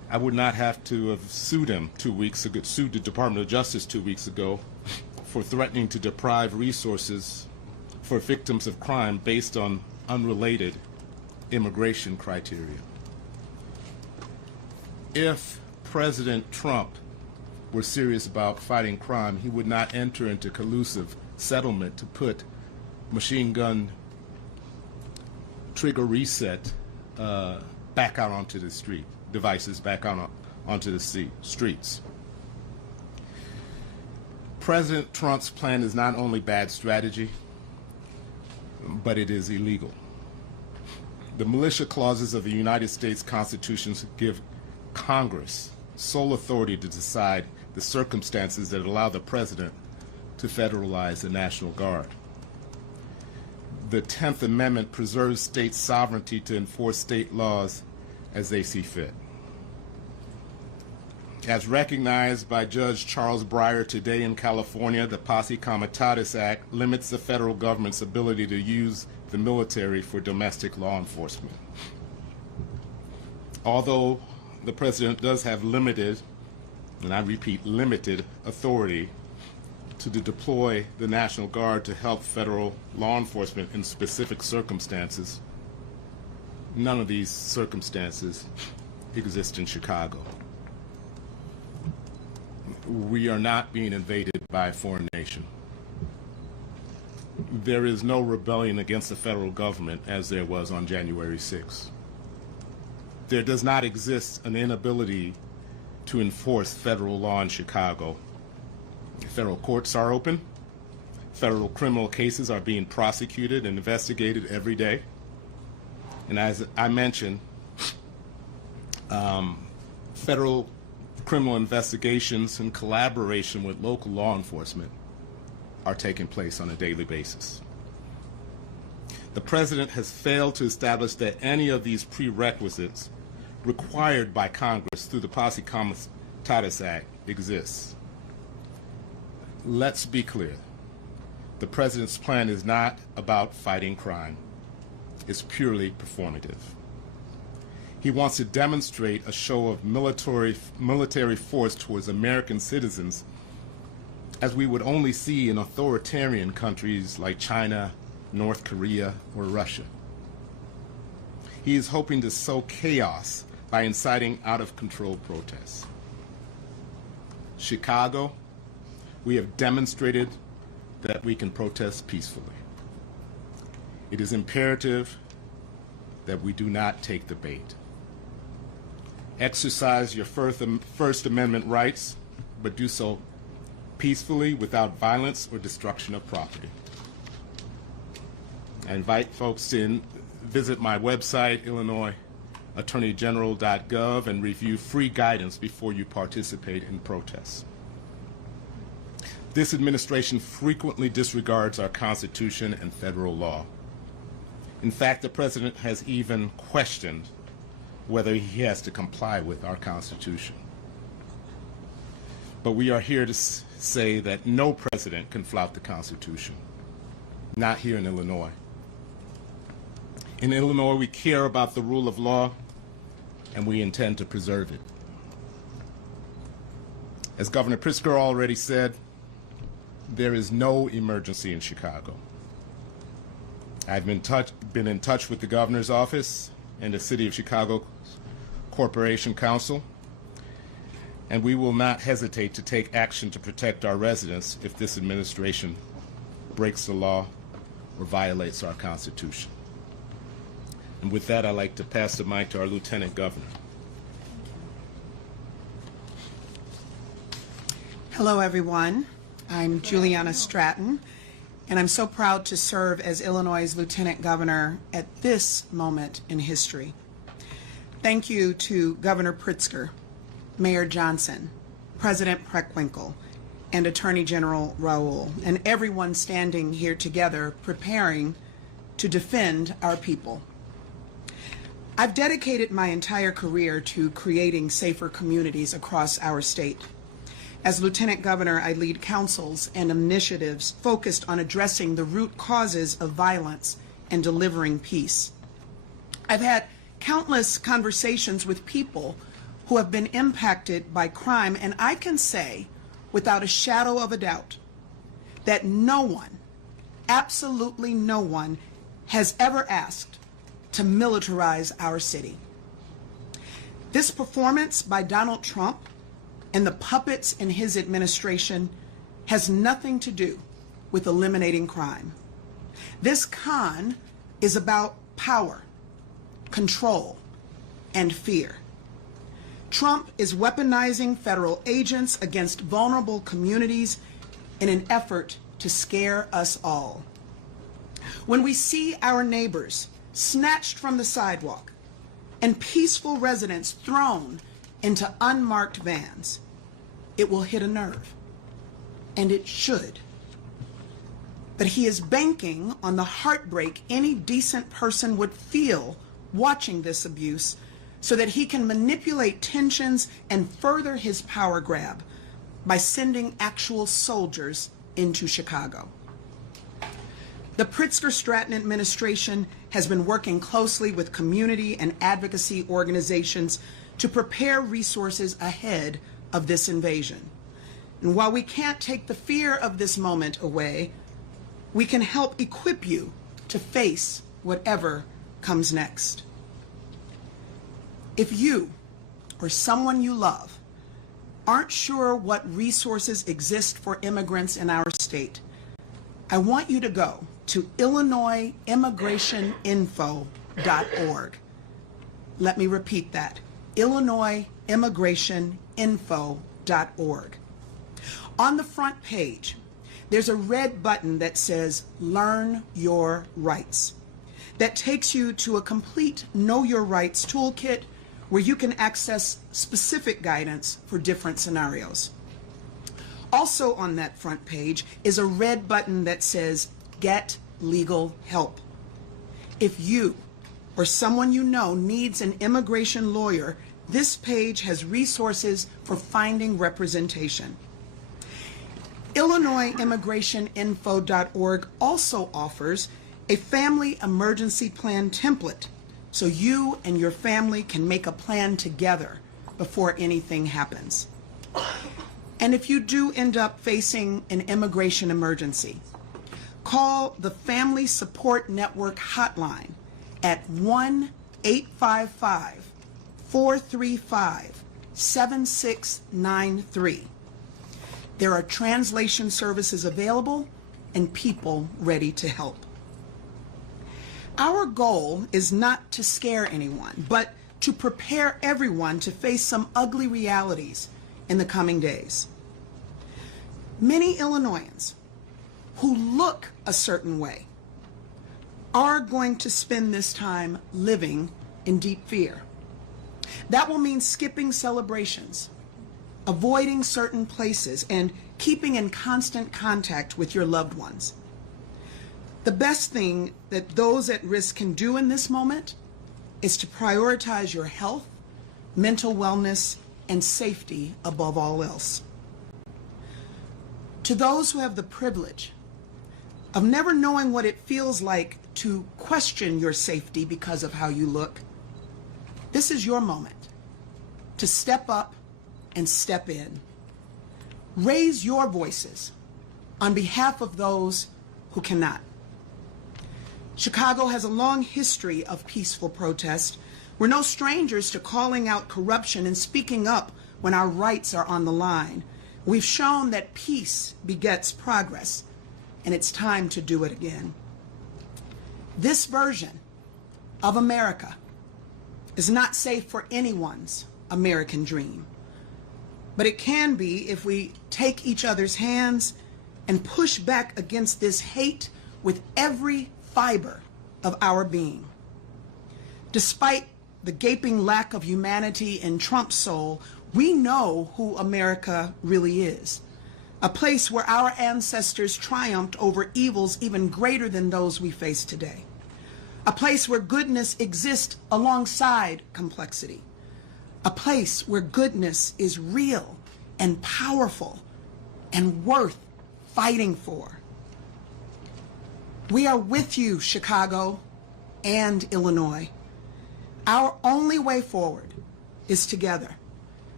I would not have to have sued him 2 weeks ago, sued the Department of Justice 2 weeks ago for threatening to deprive resources for victims of crime based on unrelated immigration criteria. If President Trump were serious about fighting crime, he would not enter into collusive settlement to put machine gun trigger reset back out onto the street, devices back onto the streets. President Trump's plan is not only bad strategy, but it is illegal. The militia clauses of the United States Constitution give Congress sole authority to decide the circumstances that allow the president to federalize the National Guard. The 10th Amendment preserves state sovereignty to enforce state laws as they see fit. As recognized by Judge Charles Breyer today in California, the Posse Comitatus Act limits the federal government's ability to use the military for domestic law enforcement. Although the president does have limited, and I repeat, limited authority to deploy the National Guard to help federal law enforcement in specific circumstances, none of these circumstances exist in Chicago. We are not being invaded by a foreign nation. There is no rebellion against the federal government as there was on January 6th. There does not exist an inability to enforce federal law in Chicago. Federal courts are open. Federal criminal cases are being prosecuted and investigated every day. And as I mentioned, federal criminal investigations in collaboration with local law enforcement are taking place on a daily basis. The president has failed to establish that any of these prerequisites required by Congress through the Posse Comitatus Act exists. Let's be clear. The president's plan is not about fighting crime. It's purely performative. He wants to demonstrate a show of military force towards American citizens as we would only see in authoritarian countries like China, North Korea, or Russia. He is hoping to sow chaos by inciting out-of-control protests. Chicago, we have demonstrated that we can protest peacefully. It is imperative that we do not take the bait. Exercise your First Amendment rights, but do so peacefully without violence or destruction of property. I invite folks to visit my website, IllinoisAttorneyGeneral.gov, and review free guidance before you participate in protests. This administration frequently disregards our Constitution and federal law. In fact, the president has even questioned whether he has to comply with our Constitution. But we are here to say that no president can flout the Constitution, not here in Illinois. In Illinois, we care about the rule of law, and we intend to preserve it. As Governor Pritzker already said, there is no emergency in Chicago. I've been in touch with the governor's office and the City of Chicago Corporation Council, and we will not hesitate to take action to protect our residents if this administration breaks the law or violates our Constitution. And with that, I'd like to pass the mic to our Lieutenant Governor. Hello, everyone. I'm Juliana Stratton, and I'm so proud to serve as Illinois' Lieutenant Governor at this moment in history. Thank you to Governor Pritzker, Mayor Johnson, President Preckwinkle, and Attorney General Raoul, and everyone standing here together preparing to defend our people. I've dedicated my entire career to creating safer communities across our state. As Lieutenant Governor, I lead councils and initiatives focused on addressing the root causes of violence and delivering peace. I've had countless conversations with people who have been impacted by crime, and I can say without a shadow of a doubt that no one, absolutely no one, has ever asked to militarize our city. This performance by Donald Trump and the puppets in his administration has nothing to do with eliminating crime. This con is about power, control, and fear. Trump is weaponizing federal agents against vulnerable communities in an effort to scare us all. When we see our neighbors snatched from the sidewalk and peaceful residents thrown into unmarked vans, it will hit a nerve, and it should. But he is banking on the heartbreak any decent person would feel watching this abuse so that he can manipulate tensions and further his power grab by sending actual soldiers into Chicago. The Pritzker-Stratton administration has been working closely with community and advocacy organizations to prepare resources ahead of this invasion. And while we can't take the fear of this moment away, we can help equip you to face whatever comes next. If you or someone you love aren't sure what resources exist for immigrants in our state, I want you to go to illinoisimmigrationinfo.org. Let me repeat that, illinoisimmigrationinfo.org. On the front page, there's a red button that says Learn Your Rights. That takes you to a complete Know Your Rights toolkit where you can access specific guidance for different scenarios. Also on that front page is a red button that says Get Legal Help. If you or someone you know needs an immigration lawyer, this page has resources for finding representation. illinoisimmigrationinfo.org also offers a family emergency plan template so you and your family can make a plan together before anything happens. And if you do end up facing an immigration emergency, call the Family Support Network hotline at 1-855-435-7693. There are translation services available and people ready to help. Our goal is not to scare anyone, but to prepare everyone to face some ugly realities in the coming days. Many Illinoisans who look a certain way are going to spend this time living in deep fear. That will mean skipping celebrations, avoiding certain places, and keeping in constant contact with your loved ones. The best thing that those at risk can do in this moment is to prioritize your health, mental wellness, and safety above all else. To those who have the privilege of never knowing what it feels like to question your safety because of how you look, this is your moment to step up and step in. Raise your voices on behalf of those who cannot. Chicago has a long history of peaceful protest. We're no strangers to calling out corruption and speaking up when our rights are on the line. We've shown that peace begets progress, and it's time to do it again. This version of America is not safe for anyone's American dream, but it can be if we take each other's hands and push back against this hate with every fiber of our being. Despite the gaping lack of humanity in Trump's soul, we know who America really is. A place where our ancestors triumphed over evils even greater than those we face today. A place where goodness exists alongside complexity. A place where goodness is real and powerful and worth fighting for. We are with you, Chicago and Illinois. Our only way forward is together.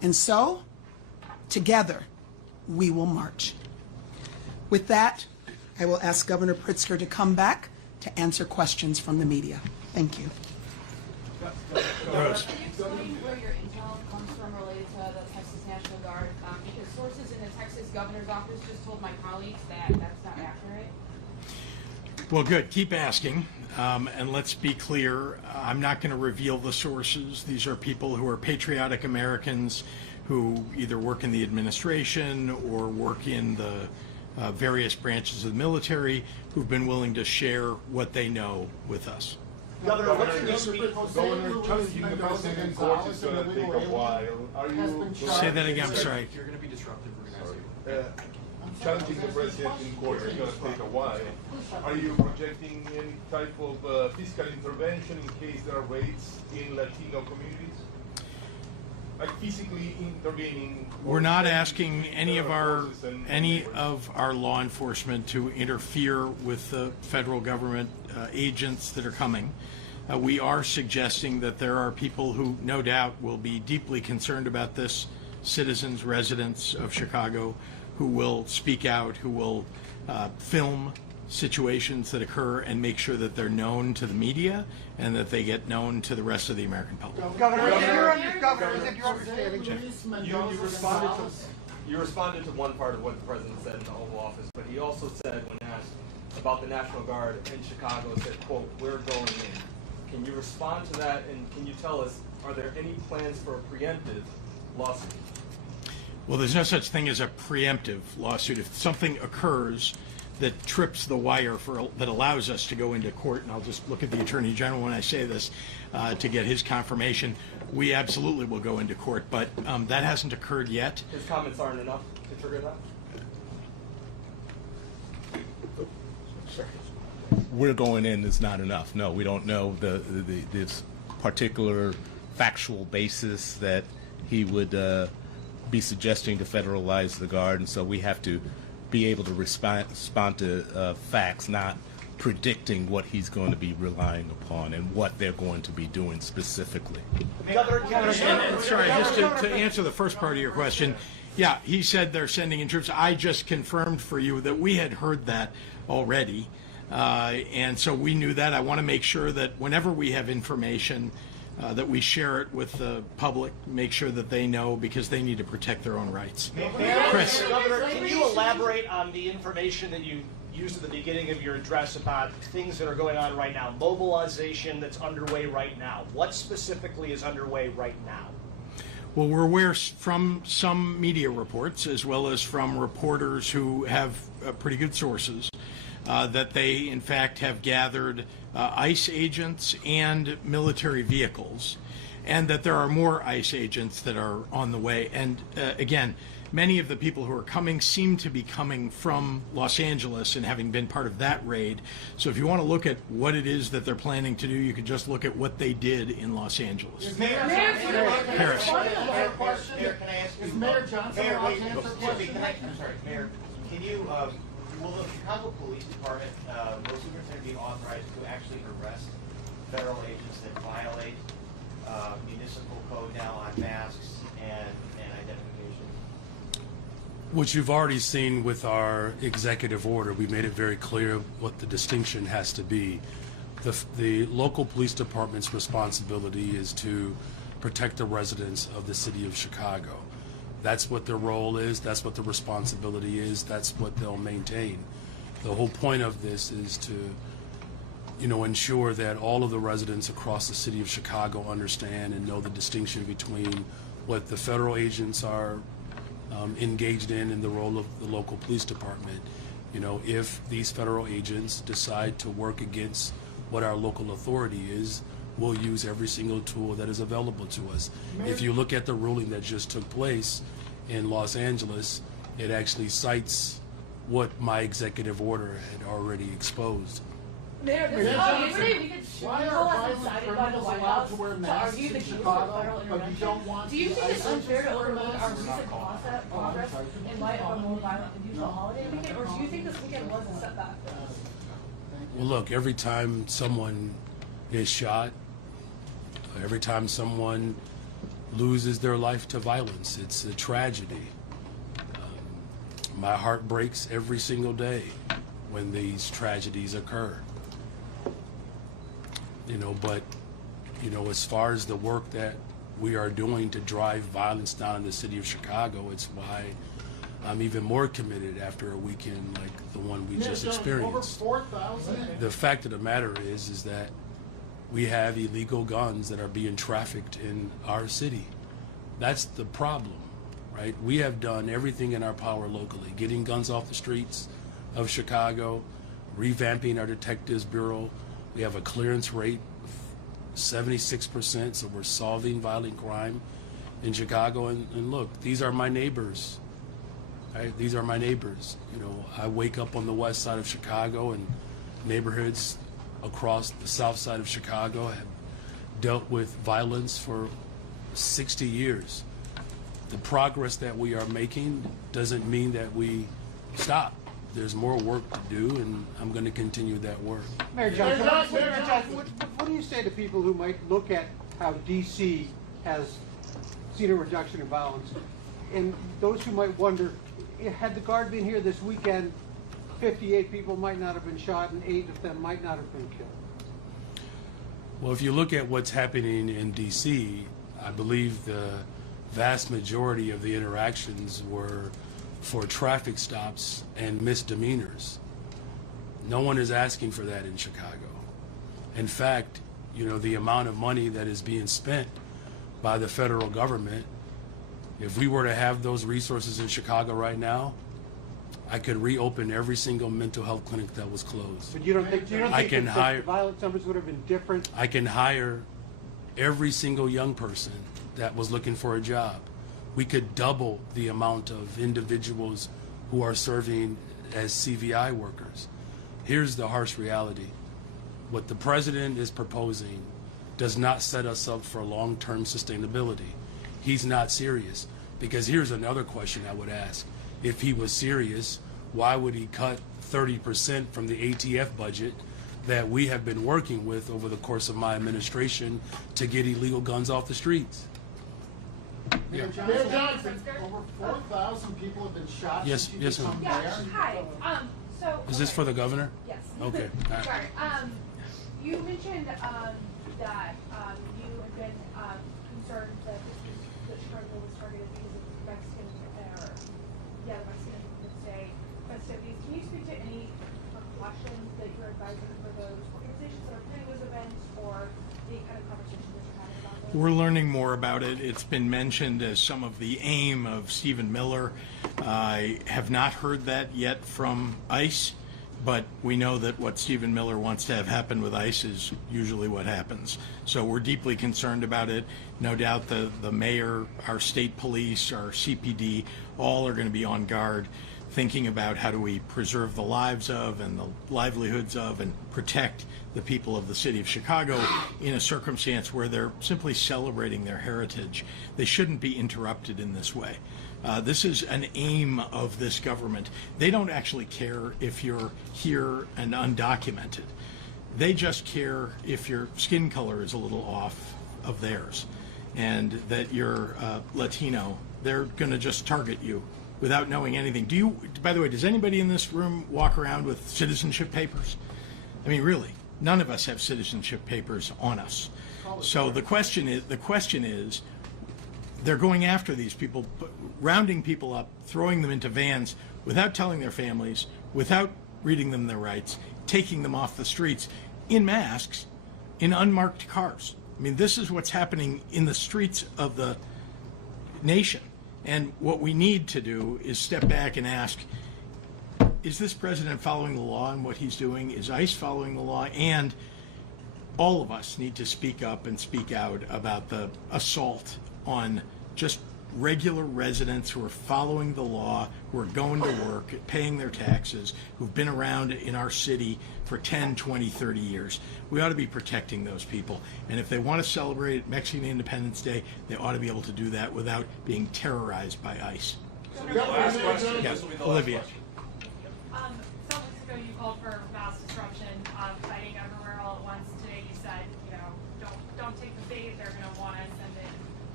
And so, together, we will march. With that, I will ask Governor Pritzker to come back to answer questions from the media. Thank you. Rose. Can you explain where your intel comes from related to the Texas National Guard? Because sources in the Texas governor's office just told my colleagues that that's not accurate. Well, good. Keep asking. And let's be clear, I'm not going to reveal the sources. These are people who are patriotic Americans who either work in the administration or work in the various branches of the military who've been willing to share what they know with us. Governor, what's your speech? Governor, challenging the president in court is going to take a while. Are you Say that again, I'm sorry. If you're going to be disruptive, we're going to ask you. challenging the president in court is going to take a while? Are you projecting any type of fiscal intervention in case there are raids in Latino communities? Like physically intervening? We're not asking any of our law enforcement to interfere with the federal government agents that are coming. We are suggesting that there are people who no doubt will be deeply concerned about this, citizens, residents of Chicago, who will speak out, who will film situations that occur and make sure that they're known to the media and that they get known to the rest of the American public. Governor, is it your understanding? You responded to one part of what the president said in the Oval Office, but he also said, when asked about the National Guard in Chicago, said, quote, "We're going in." Can you respond to that, and can you tell us, are there any plans for a preemptive lawsuit? Well, there's no such thing as a preemptive lawsuit. If something occurs that trips the wire that allows us to go into court, and I'll just look at the Attorney General when I say this to get his confirmation, we absolutely will go into court, but that hasn't occurred yet. His comments aren't enough to trigger that? We're going in is not enough. No, we don't know this particular factual basis that he would be suggesting to federalize the Guard, and so we have to be able to respond to facts, not predicting what he's going to be relying upon and what they're going to be doing specifically. Sorry, just to answer the first part of your question, yeah, he said they're sending in troops. I just confirmed for you that we had heard that already, and so we knew that. I want to make sure that whenever we have information, that we share it with the public, make sure that they know, because they need to protect their own rights. Chris. Governor, can you elaborate on the information that you used at the beginning of your address about things that are going on right now, mobilization that's underway right now? What specifically is underway right now? Well, we're aware from some media reports, as well as from reporters who have pretty good sources, that they, in fact, have gathered ICE agents and military vehicles, and that there are more ICE agents that are on the way. And again, many of the people who are coming seem to be coming from Los Angeles and having been part of that raid. So if you want to look at what it is that they're planning to do, you can just look at what they did in Los Angeles. Paris. Mayor, can I ask you? Is Mayor Johnson Mayor, allowed wait, to answer excuse me, questions? I'm sorry, Mayor, can you, will the Chicago Police Department, will superintendent be authorized to actually arrest federal agents that violate municipal code now on masks and identification? What you've already seen with our executive order, we made it very clear what the distinction has to be. The local police department's responsibility is to protect the residents of the city of Chicago. That's what their role is, that's what the responsibility is, that's what they'll maintain. The whole point of this is to, ensure that all of the residents across the city of Chicago understand and know the distinction between what the federal agents are engaged in the role of the local police department. If these federal agents decide to work against what our local authority is, we'll use every single tool that is available to us. If you look at the ruling that just took place in Los Angeles, it actually cites what my executive order had already exposed. Mayor, yesterday Why are violent criminals allowed to wear masks in Chicago, but you don't want do you think it's ICE unfair to agents to wear overlook our masks? recent progress in light of a more violent and usual holiday weekend, or do you think this weekend was a setback? Well, look, every time someone is shot, every time someone loses their life to violence. It's a tragedy. My heart breaks every single day when these tragedies occur. But as far as the work that we are doing to drive violence down in the city of Chicago, it's why I'm even more committed after a weekend like the one we just experienced. Over 4,000. The fact of the matter is that we have illegal guns that are being trafficked in our city. That's the problem, right? We have done everything in our power locally, getting guns off the streets of Chicago, revamping our detectives bureau. We have a clearance rate of 76%, so we're solving violent crime in Chicago. And look, these are my neighbors. Right? These are my neighbors. I wake up on the west side of Chicago, and neighborhoods across the south side of Chicago have dealt with violence for 60 years. The progress that we are making doesn't mean that we stop. There's more work to do, and I'm going to continue that work. Mayor Johnson, what do you say to people who might look at how D.C. has seen a reduction in violence, and those who might wonder, had the Guard been here this weekend, 58 people might not have been shot and 8 of them might not have been killed? Well, if you look at what's happening in D.C., I believe the vast majority of the interactions were for traffic stops and misdemeanors. No one is asking for that in Chicago. In fact, the amount of money that is being spent by the federal government, if we were to have those resources in Chicago right now, I could reopen every single mental health clinic that was closed. But you don't think the violence numbers would have been different? I can hire every single young person that was looking for a job. We could double the amount of individuals who are serving as CVI workers. Here's the harsh reality. What the president is proposing does not set us up for long-term sustainability. He's not serious. Because here's another question I would ask. If he was serious, why would he cut 30% from the ATF budget that we have been working with over the course of my administration to get illegal guns off the streets? Mayor Johnson, over 4,000 people have been shot Yes, since you yes, become ma'am. mayor. Hi. Is this for the governor? Yes. Okay. All right. Sorry. You mentioned that you have been concerned that that Chicago was targeted because of Mexican the Mexican Day festivities. Can you speak to any precautions that you're advising for those organizations that are planning those events, or the kind of conversations that you're having about those? We're learning more about it. It's been mentioned as some of the aim of Stephen Miller. I have not heard that yet from ICE, but we know that what Stephen Miller wants to have happen with ICE is usually what happens. So we're deeply concerned about it. No doubt the mayor, our state police, our CPD, all are going to be on guard, thinking about how do we preserve the lives of and the livelihoods of and protect the people of the city of Chicago in a circumstance where they're simply celebrating their heritage. They shouldn't be interrupted in this way. This is an aim of this government. They don't actually care if you're here and undocumented. They just care if your skin color is a little off of theirs and that you're Latino. They're going to just target you without knowing anything. By the way, does anybody in this room walk around with citizenship papers? I mean, really, none of us have citizenship papers on us. So the question is, they're going after these people, rounding people up, throwing them into vans without telling their families, without reading them their rights, taking them off the streets in masks, in unmarked cars. I mean, this is what's happening in the streets of the nation. And what we need to do is step back and ask, is this president following the law in what he's doing? Is ICE following the law? And all of us need to speak up and speak out about the assault on just regular residents who are following the law, who are going to work, paying their taxes, who've been around in our city for 10, 20, 30 years. We ought to be protecting those people. And if they want to celebrate Mexican Independence Day, they ought to be able to do that without being terrorized by ICE. Last question. Yeah, This will be the Olivia. last question. Some weeks ago you called for mass destruction, fighting everywhere all at once. Today you said, don't take the bait. They're going to want to send in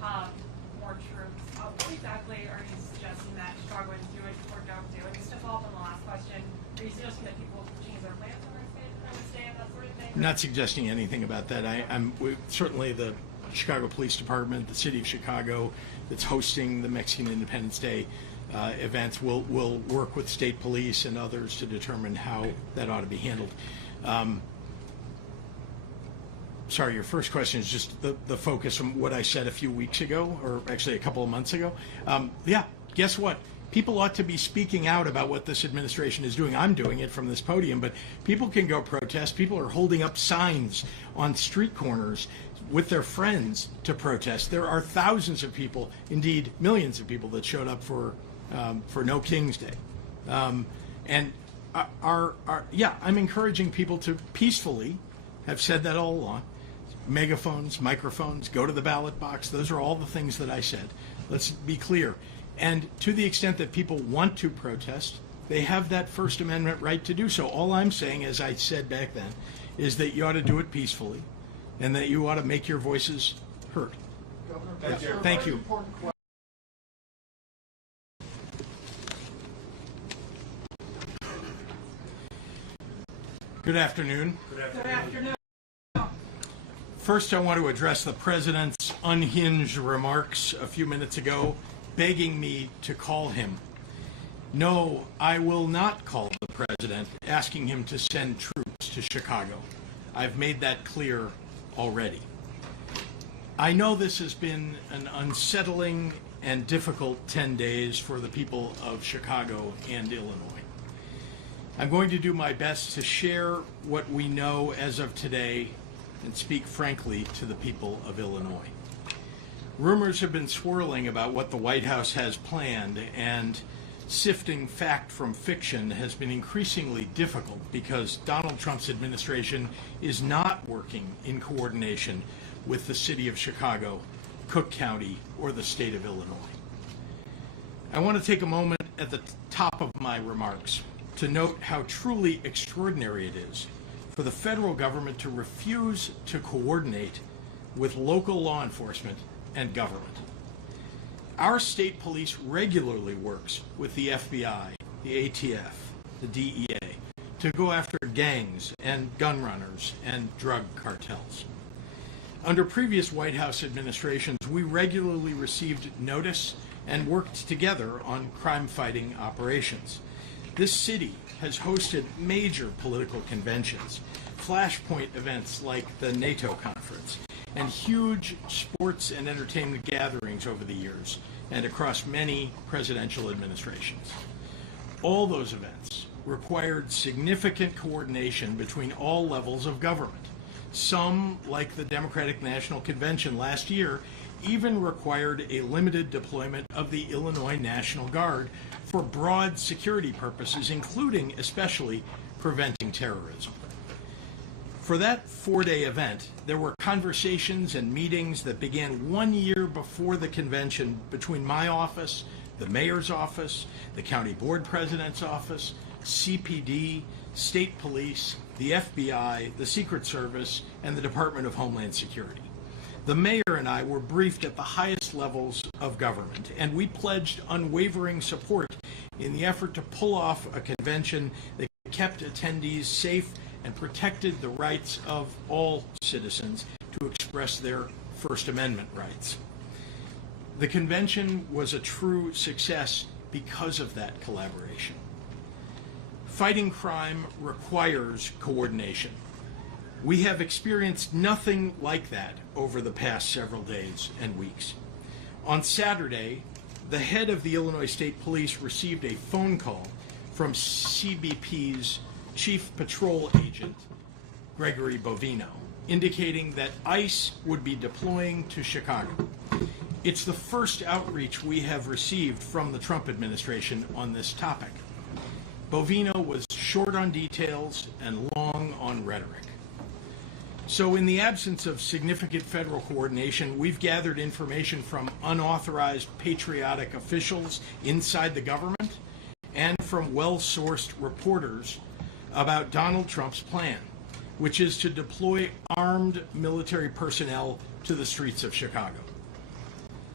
more troops. What exactly are you suggesting that Chicagoans do it or don't do? And just to follow up on the last question, are you suggesting that people change their plans on Wednesday and that sort of thing? I'm not suggesting anything about that. Certainly the Chicago Police Department, the City of Chicago, that's hosting the Mexican Independence Day events, will work with state police and others to determine how that ought to be handled. Sorry, your first question is just the focus from what I said a few weeks ago, or actually a couple of months ago. Yeah, guess what? People ought to be speaking out about what this administration is doing. I'm doing it from this podium, but people can go protest. People are holding up signs on street corners with their friends to protest. There are thousands of people, indeed millions of people, that showed up for No King's Day. And I'm encouraging people to peacefully, have said that all along, megaphones, microphones, go to the ballot box. Those are all the things that I said. Let's be clear. And to the extent that people want to protest, they have that First Amendment right to do so. All I'm saying, as I said back then, is that you ought to do it peacefully and that you ought to make your voices heard. Governor, thank you. Good afternoon. Good afternoon. First, I want to address the President's unhinged remarks a few minutes ago, begging me to call him. No, I will not call the President, asking him to send troops to Chicago. I've made that clear already. I know this has been an unsettling and difficult 10 days for the people of Chicago and Illinois. I'm going to do my best to share what we know as of today and speak frankly to the people of Illinois. Rumors have been swirling about what the White House has planned, and sifting fact from fiction has been increasingly difficult because Donald Trump's administration is not working in coordination with the city of Chicago, Cook County, or the state of Illinois. I want to take a moment at the top of my remarks to note how truly extraordinary it is for the federal government to refuse to coordinate with local law enforcement and government. Our state police regularly works with the FBI, the ATF, the DEA to go after gangs and gun runners and drug cartels. Under previous White House administrations, we regularly received notice and worked together on crime-fighting operations. This city has hosted major political conventions, flashpoint events like the NATO conference, and huge sports and entertainment gatherings over the years and across many presidential administrations. All those events required significant coordination between all levels of government. Some, like the Democratic National Convention last year, even required a limited deployment of the Illinois National Guard for broad security purposes, including especially preventing terrorism. For that four-day event, there were conversations and meetings that began 1 year before the convention between my office, the mayor's office, the county board president's office, CPD, state police, the FBI, the Secret Service, and the Department of Homeland Security. The mayor and I were briefed at the highest levels of government, and we pledged unwavering support in the effort to pull off a convention that kept attendees safe and protected the rights of all citizens to express their First Amendment rights. The convention was a true success because of that collaboration. Fighting crime requires coordination. We have experienced nothing like that over the past several days and weeks. On Saturday, the head of the Illinois State Police received a phone call from CBP's Chief Patrol Agent, Gregory Bovino, indicating that ICE would be deploying to Chicago. It's the first outreach we have received from the Trump administration on this topic. Bovino was short on details and long on rhetoric. So in the absence of significant federal coordination, we've gathered information from unauthorized patriotic officials inside the government and from well-sourced reporters about Donald Trump's plan, which is to deploy armed military personnel to the streets of Chicago.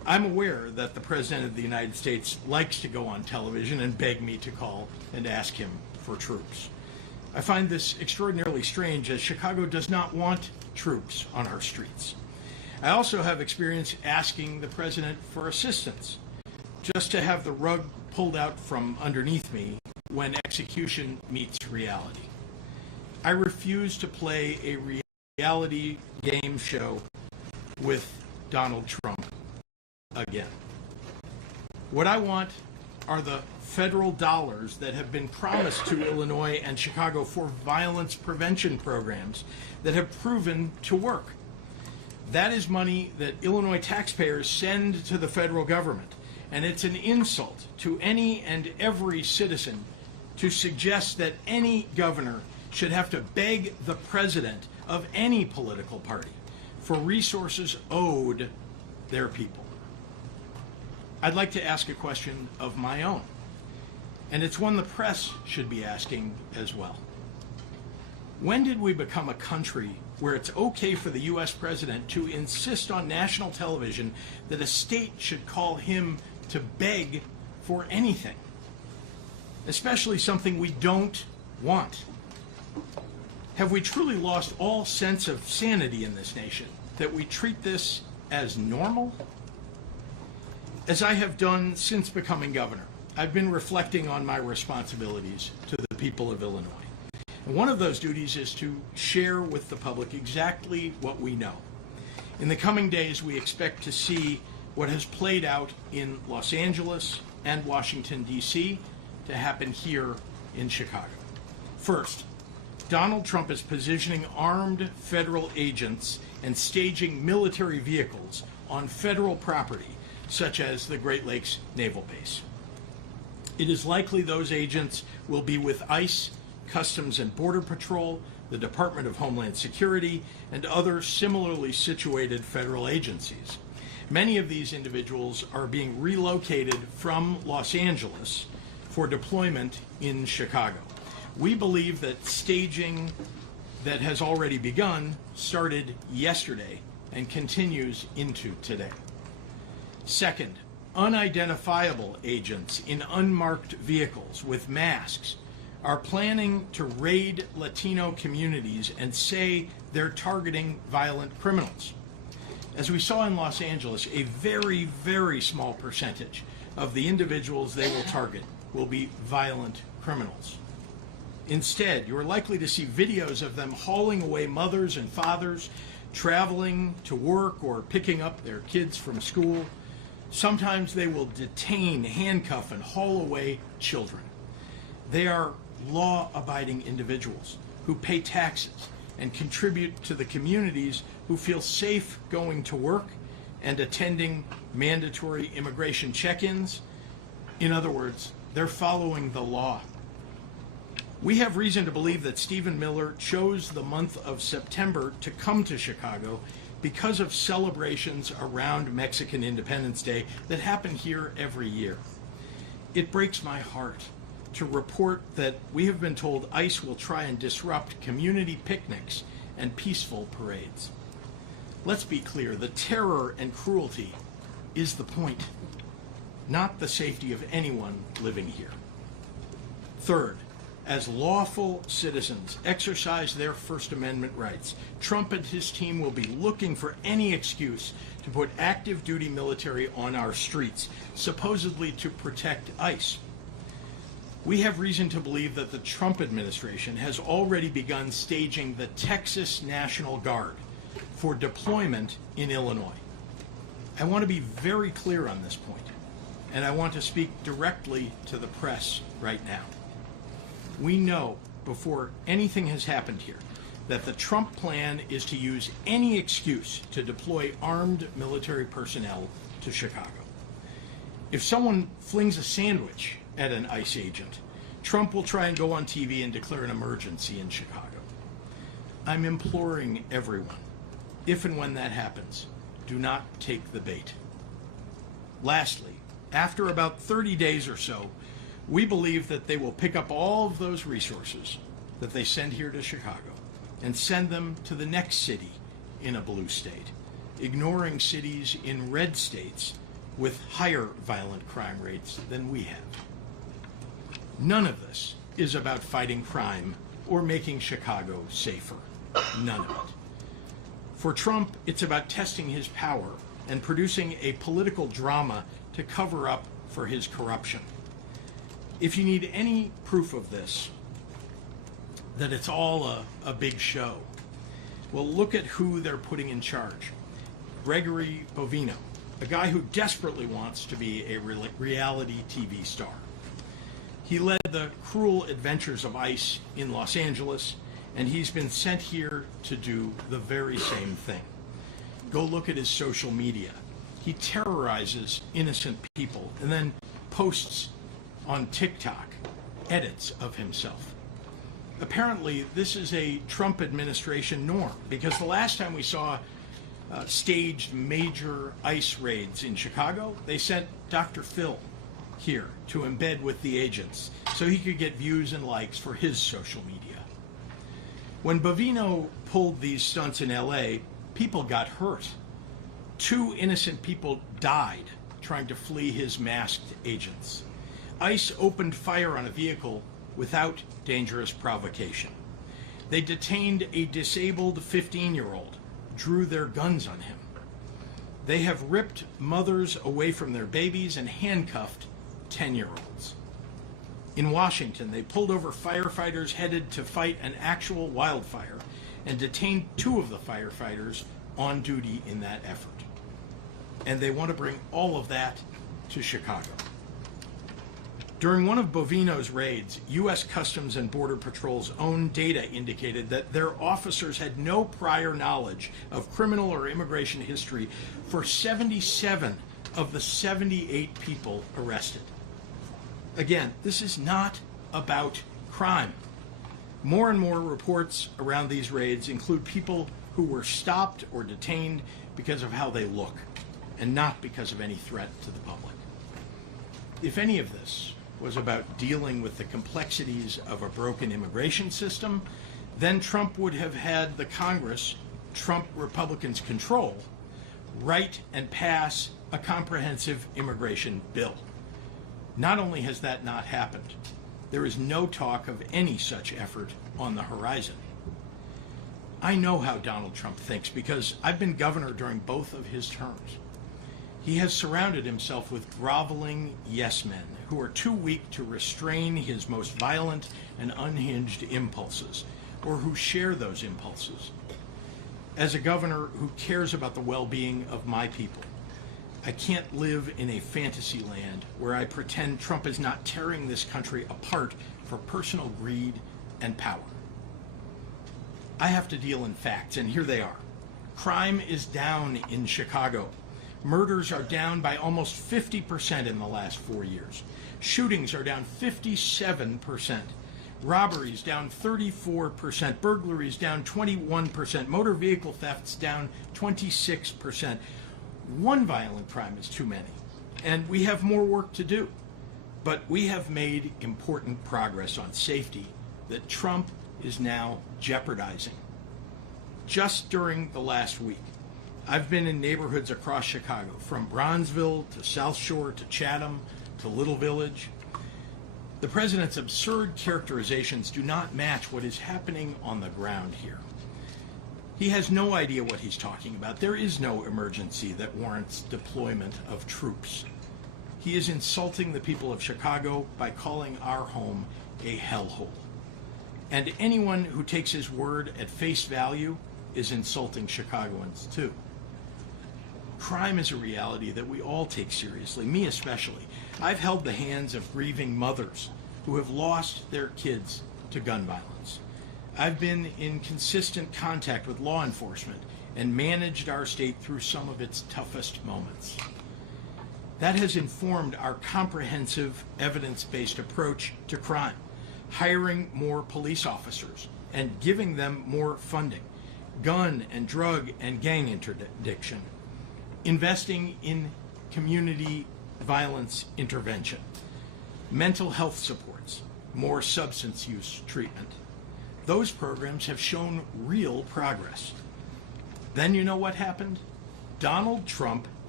I'm aware that the President of the United States likes to go on television and beg me to call and ask him for troops. I find this extraordinarily strange, as Chicago does not want troops on our streets. I also have experience asking the President for assistance, just to have the rug pulled out from underneath me when execution meets reality. I refuse to play a reality game show with Donald Trump again. What I want are the federal dollars that have been promised to Illinois and Chicago for violence prevention programs that have proven to work. That is money that Illinois taxpayers send to the federal government, and it's an insult to any and every citizen to suggest that any governor should have to beg the president of any political party for resources owed their people. I'd like to ask a question of my own, and it's one the press should be asking as well. When did we become a country where it's okay for the U.S. president to insist on national television that a state should call him to beg for anything, especially something we don't want? Have we truly lost all sense of sanity in this nation, that we treat this as normal? As I have done since becoming governor, I've been reflecting on my responsibilities to the people of Illinois. And one of those duties is to share with the public exactly what we know. In the coming days, we expect to see what has played out in Los Angeles and Washington, D.C., to happen here in Chicago. First, Donald Trump is positioning armed federal agents and staging military vehicles on federal property, such as the Great Lakes Naval Base. It is likely those agents will be with ICE, Customs and Border Patrol, the Department of Homeland Security, and other similarly situated federal agencies. Many of these individuals are being relocated from Los Angeles for deployment in Chicago. We believe that staging that has already begun started yesterday and continues into today. Second, unidentifiable agents in unmarked vehicles with masks are planning to raid Latino communities and say they're targeting violent criminals. As we saw in Los Angeles, a very, very small percentage of the individuals they will target will be violent criminals. Instead, you're likely to see videos of them hauling away mothers and fathers, traveling to work or picking up their kids from school. Sometimes they will detain, handcuff, and haul away children. They are law-abiding individuals who pay taxes and contribute to the communities who feel safe going to work and attending mandatory immigration check-ins. In other words, they're following the law. We have reason to believe that Stephen Miller chose the month of September to come to Chicago because of celebrations around Mexican Independence Day that happen here every year. It breaks my heart to report that we have been told ICE will try and disrupt community picnics and peaceful parades. Let's be clear, the terror and cruelty is the point, not the safety of anyone living here. Third, as lawful citizens exercise their First Amendment rights, Trump and his team will be looking for any excuse to put active duty military on our streets, supposedly to protect ICE. We have reason to believe that the Trump administration has already begun staging the Texas National Guard for deployment in Illinois. I want to be very clear on this point, and I want to speak directly to the press right now. We know before anything has happened here that the Trump plan is to use any excuse to deploy armed military personnel to Chicago. If someone flings a sandwich at an ICE agent, Trump will try and go on TV and declare an emergency in Chicago. I'm imploring everyone, if and when that happens, do not take the bait. Lastly, after about 30 days or so, we believe that they will pick up all of those resources that they send here to Chicago and send them to the next city in a blue state, ignoring cities in red states with higher violent crime rates than we have. None of this is about fighting crime or making Chicago safer. None of it. For Trump, it's about testing his power and producing a political drama to cover up for his corruption. If you need any proof of this, that it's all a big show, well, look at who they're putting in charge. Gregory Bovino, a guy who desperately wants to be a reality TV star. He led the cruel adventures of ICE in Los Angeles, and he's been sent here to do the very same thing. Go look at his social media. He terrorizes innocent people and then posts on TikTok edits of himself. Apparently, this is a Trump administration norm, because the last time we saw staged major ICE raids in Chicago, they sent Dr. Phil here to embed with the agents so he could get views and likes for his social media. When Bovino pulled these stunts in LA, people got hurt. 2 innocent people died trying to flee his masked agents. ICE opened fire on a vehicle without dangerous provocation. They detained a disabled 15-year-old, drew their guns on him. They have ripped mothers away from their babies and handcuffed 10-year-olds. In Washington, they pulled over firefighters headed to fight an actual wildfire and detained 2 of the firefighters on duty in that effort. And they want to bring all of that to Chicago. During one of Bovino's raids, U.S. Customs and Border Patrol's own data indicated that their officers had no prior knowledge of criminal or immigration history for 77 of the 78 people arrested. Again, this is not about crime. More and more reports around these raids include people who were stopped or detained because of how they look, and not because of any threat to the public. If any of this was about dealing with the complexities of a broken immigration system, then Trump would have had the Congress Trump Republicans control write and pass a comprehensive immigration bill. Not only has that not happened, there is no talk of any such effort on the horizon. I know how Donald Trump thinks because I've been governor during both of his terms. He has surrounded himself with groveling yes men who are too weak to restrain his most violent and unhinged impulses, or who share those impulses. As a governor who cares about the well-being of my people, I can't live in a fantasy land where I pretend Trump is not tearing this country apart for personal greed and power. I have to deal in facts, and here they are. Crime is down in Chicago. Murders are down by almost 50% in the last 4 years. Shootings are down 57%. Robberies down 34%. Burglaries down 21%. Motor vehicle thefts down 26%. One violent crime is too many, and we have more work to do. But we have made important progress on safety that Trump is now jeopardizing. Just during the last week, I've been in neighborhoods across Chicago, from Bronzeville to South Shore to Chatham to Little Village. The president's absurd characterizations do not match what is happening on the ground here. He has no idea what he's talking about. There is no emergency that warrants deployment of troops. He is insulting the people of Chicago by calling our home a hellhole. And anyone who takes his word at face value is insulting Chicagoans too. Crime is a reality that we all take seriously, me especially. I've held the hands of grieving mothers who have lost their kids to gun violence. I've been in consistent contact with law enforcement and managed our state through some of its toughest moments. That has informed our comprehensive, evidence-based approach to crime, hiring more police officers and giving them more funding, gun and drug and gang interdiction, investing in community violence intervention, mental health supports, more substance use treatment. Those programs have shown real progress. Then you know what happened? Donald Trump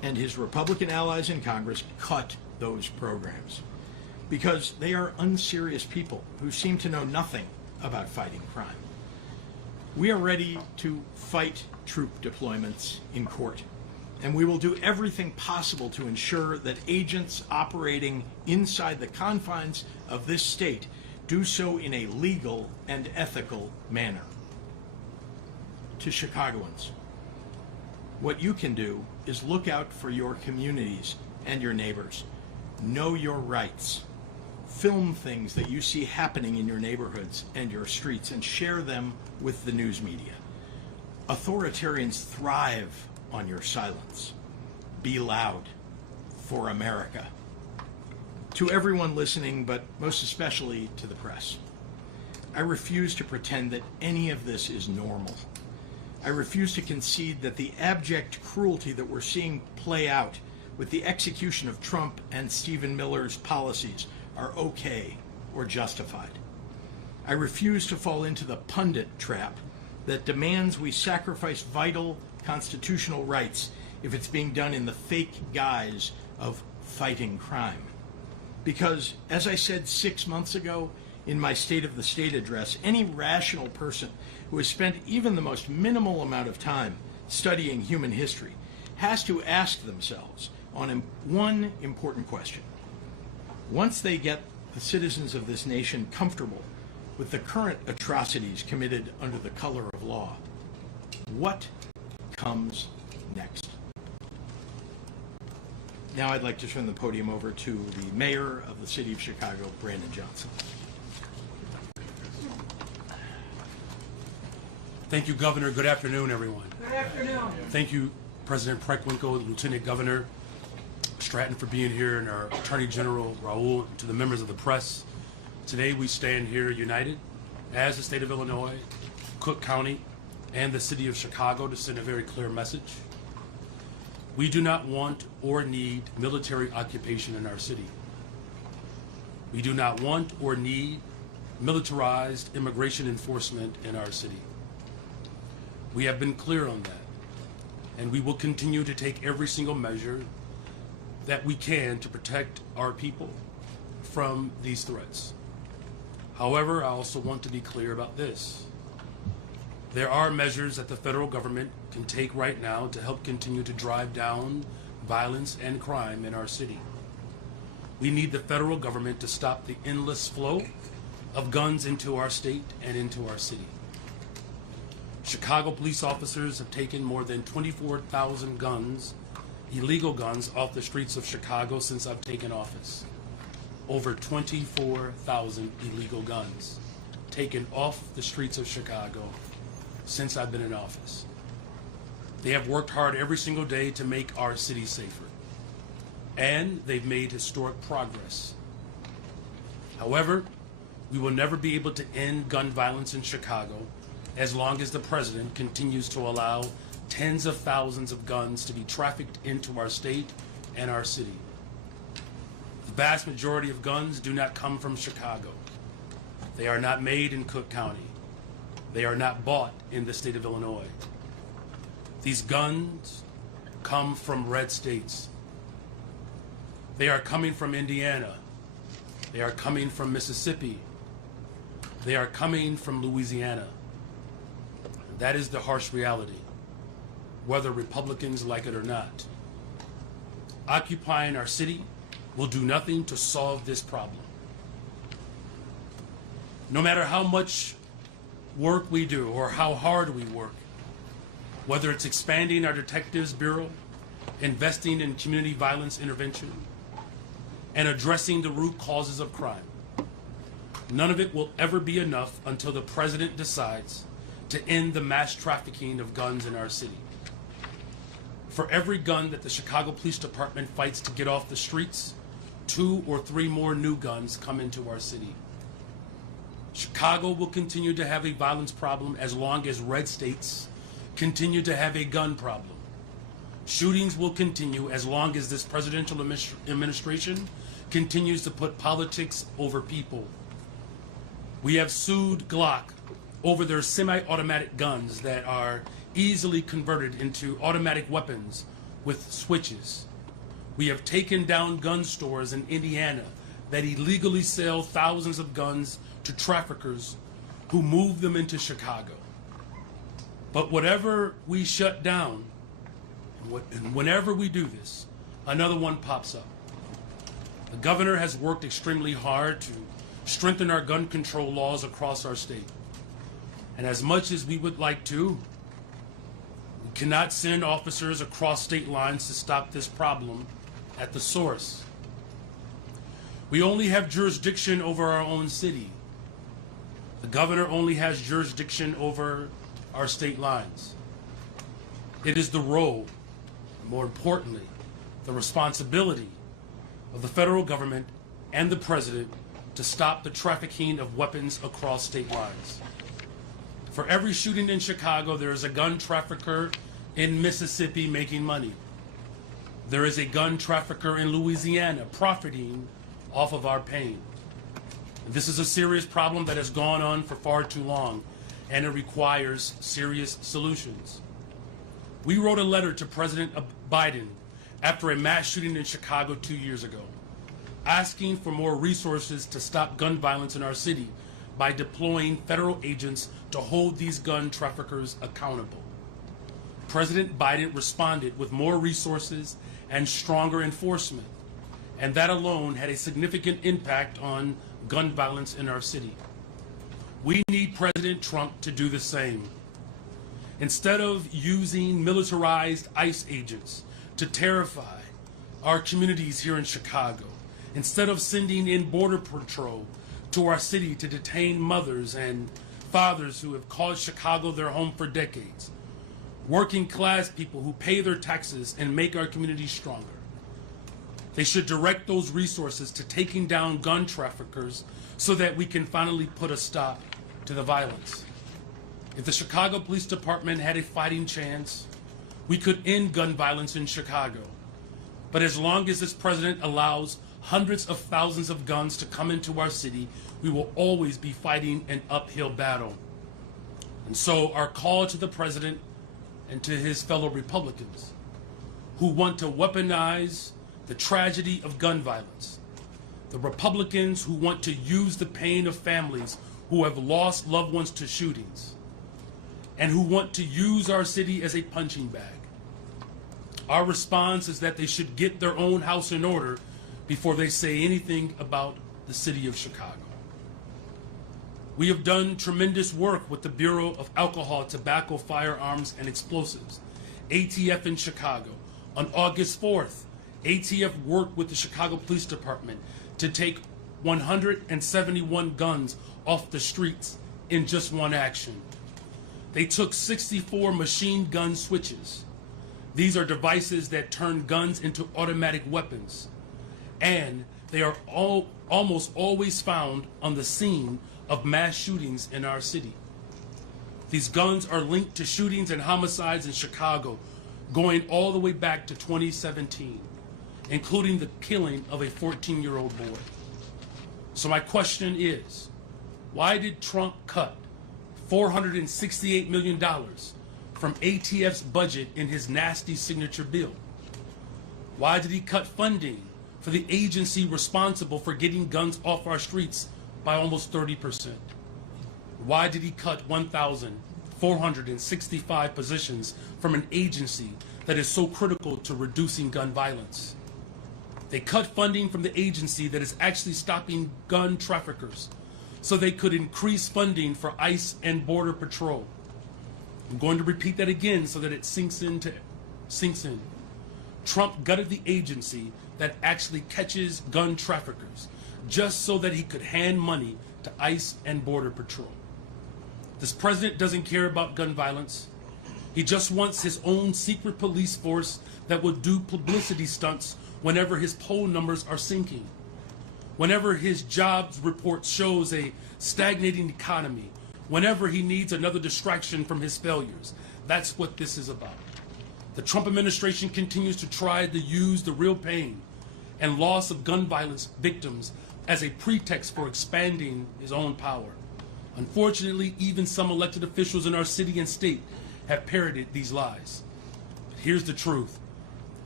and his Republican allies in Congress cut those programs because they are unserious people who seem to know nothing about fighting crime. We are ready to fight troop deployments in court, and we will do everything possible to ensure that agents operating inside the confines of this state do so in a legal and ethical manner. To Chicagoans, what you can do is look out for your communities and your neighbors. Know your rights. Film things that you see happening in your neighborhoods and your streets and share them with the news media. Authoritarians thrive on your silence. Be loud for America. To everyone listening, but most especially to the press, I refuse to pretend that any of this is normal. I refuse to concede that the abject cruelty that we're seeing play out with the execution of Trump and Stephen Miller's policies are okay or justified. I refuse to fall into the pundit trap that demands we sacrifice vital constitutional rights if it's being done in the fake guise of fighting crime. Because, as I said 6 months ago in my State of the State address, any rational person who has spent even the most minimal amount of time studying human history has to ask themselves on one important question. Once they get the citizens of this nation comfortable with the current atrocities committed under the color of law, what comes next? Now I'd like to turn the podium over to the mayor of the city of Chicago, Brandon Johnson. Thank you, Governor. Good afternoon, everyone. Good afternoon. Thank you, President Preckwinkle, Lieutenant Governor Stratton, for being here, and our Attorney General Raoul, to the members of the press. Today we stand here united as the state of Illinois, Cook County, and the city of Chicago to send a very clear message. We do not want or need military occupation in our city. We do not want or need militarized immigration enforcement in our city. We have been clear on that, and we will continue to take every single measure that we can to protect our people from these threats. However, I also want to be clear about this. There are measures that the federal government can take right now to help continue to drive down violence and crime in our city. We need the federal government to stop the endless flow of guns into our state and into our city. Chicago police officers have taken more than 24,000 guns, illegal guns, off the streets of Chicago since I've taken office. Over 24,000 illegal guns taken off the streets of Chicago since I've been in office. They have worked hard every single day to make our city safer, and they've made historic progress. However, we will never be able to end gun violence in Chicago as long as the president continues to allow tens of thousands of guns to be trafficked into our state and our city. The vast majority of guns do not come from Chicago. They are not made in Cook County. They are not bought in the state of Illinois. These guns come from red states. They are coming from Indiana. They are coming from Mississippi. They are coming from Louisiana. That is the harsh reality, whether Republicans like it or not. Occupying our city will do nothing to solve this problem. No matter how much work we do or how hard we work, whether it's expanding our Detectives Bureau, investing in community violence intervention, and addressing the root causes of crime, none of it will ever be enough until the president decides to end the mass trafficking of guns in our city. For every gun that the Chicago Police Department fights to get off the streets, 2 or 3 more new guns come into our city. Chicago will continue to have a violence problem as long as red states continue to have a gun problem. Shootings will continue as long as this presidential administration continues to put politics over people. We have sued Glock over their semi-automatic guns that are easily converted into automatic weapons with switches. We have taken down gun stores in Indiana that illegally sell thousands of guns to traffickers who move them into Chicago. But whatever we shut down, and whenever we do this, another one pops up. The governor has worked extremely hard to strengthen our gun control laws across our state. And as much as we would like to, we cannot send officers across state lines to stop this problem at the source. We only have jurisdiction over our own city. The governor only has jurisdiction over our state lines. It is the role, more importantly, the responsibility of the federal government and the president to stop the trafficking of weapons across state lines. For every shooting in Chicago, there is a gun trafficker in Mississippi making money. There is a gun trafficker in Louisiana profiting off of our pain. This is a serious problem that has gone on for far too long, and it requires serious solutions. We wrote a letter to President Biden after a mass shooting in Chicago 2 years ago, asking for more resources to stop gun violence in our city by deploying federal agents to hold these gun traffickers accountable. President Biden responded with more resources and stronger enforcement, and that alone had a significant impact on gun violence in our city. We need President Trump to do the same. Instead of using militarized ICE agents to terrify our communities here in Chicago, instead of sending in Border Patrol to our city to detain mothers and fathers who have called Chicago their home for decades, working class people who pay their taxes and make our communities stronger, they should direct those resources to taking down gun traffickers so that we can finally put a stop to the violence. If the Chicago Police Department had a fighting chance, we could end gun violence in Chicago. But as long as this president allows hundreds of thousands of guns to come into our city, we will always be fighting an uphill battle. And so our call to the president and to his fellow Republicans who want to weaponize the tragedy of gun violence, the Republicans who want to use the pain of families who have lost loved ones to shootings, and who want to use our city as a punching bag. Our response is that they should get their own house in order before they say anything about the city of Chicago. We have done tremendous work with the Bureau of Alcohol, Tobacco, Firearms, and Explosives, ATF in Chicago. On August 4th, ATF worked with the Chicago Police Department to take 171 guns off the streets in just one action. They took 64 machine gun switches. These are devices that turn guns into automatic weapons, and they are almost always found on the scene of mass shootings in our city. These guns are linked to shootings and homicides in Chicago going all the way back to 2017, including the killing of a 14-year-old boy. So my question is, why did Trump cut $468 million from ATF's budget in his nasty signature bill? Why did he cut funding for the agency responsible for getting guns off our streets by almost 30%? Why did he cut 1,465 positions from an agency that is so critical to reducing gun violence? They cut funding from the agency that is actually stopping gun traffickers so they could increase funding for ICE and Border Patrol. I'm going to repeat that again so that it sinks in. Trump gutted the agency that actually catches gun traffickers just so that he could hand money to ICE and Border Patrol. This president doesn't care about gun violence. He just wants his own secret police force that will do publicity stunts whenever his poll numbers are sinking, whenever his jobs report shows a stagnating economy, whenever he needs another distraction from his failures. That's what this is about. The Trump administration continues to try to use the real pain and loss of gun violence victims as a pretext for expanding his own power. Unfortunately, even some elected officials in our city and state have parroted these lies. But here's the truth.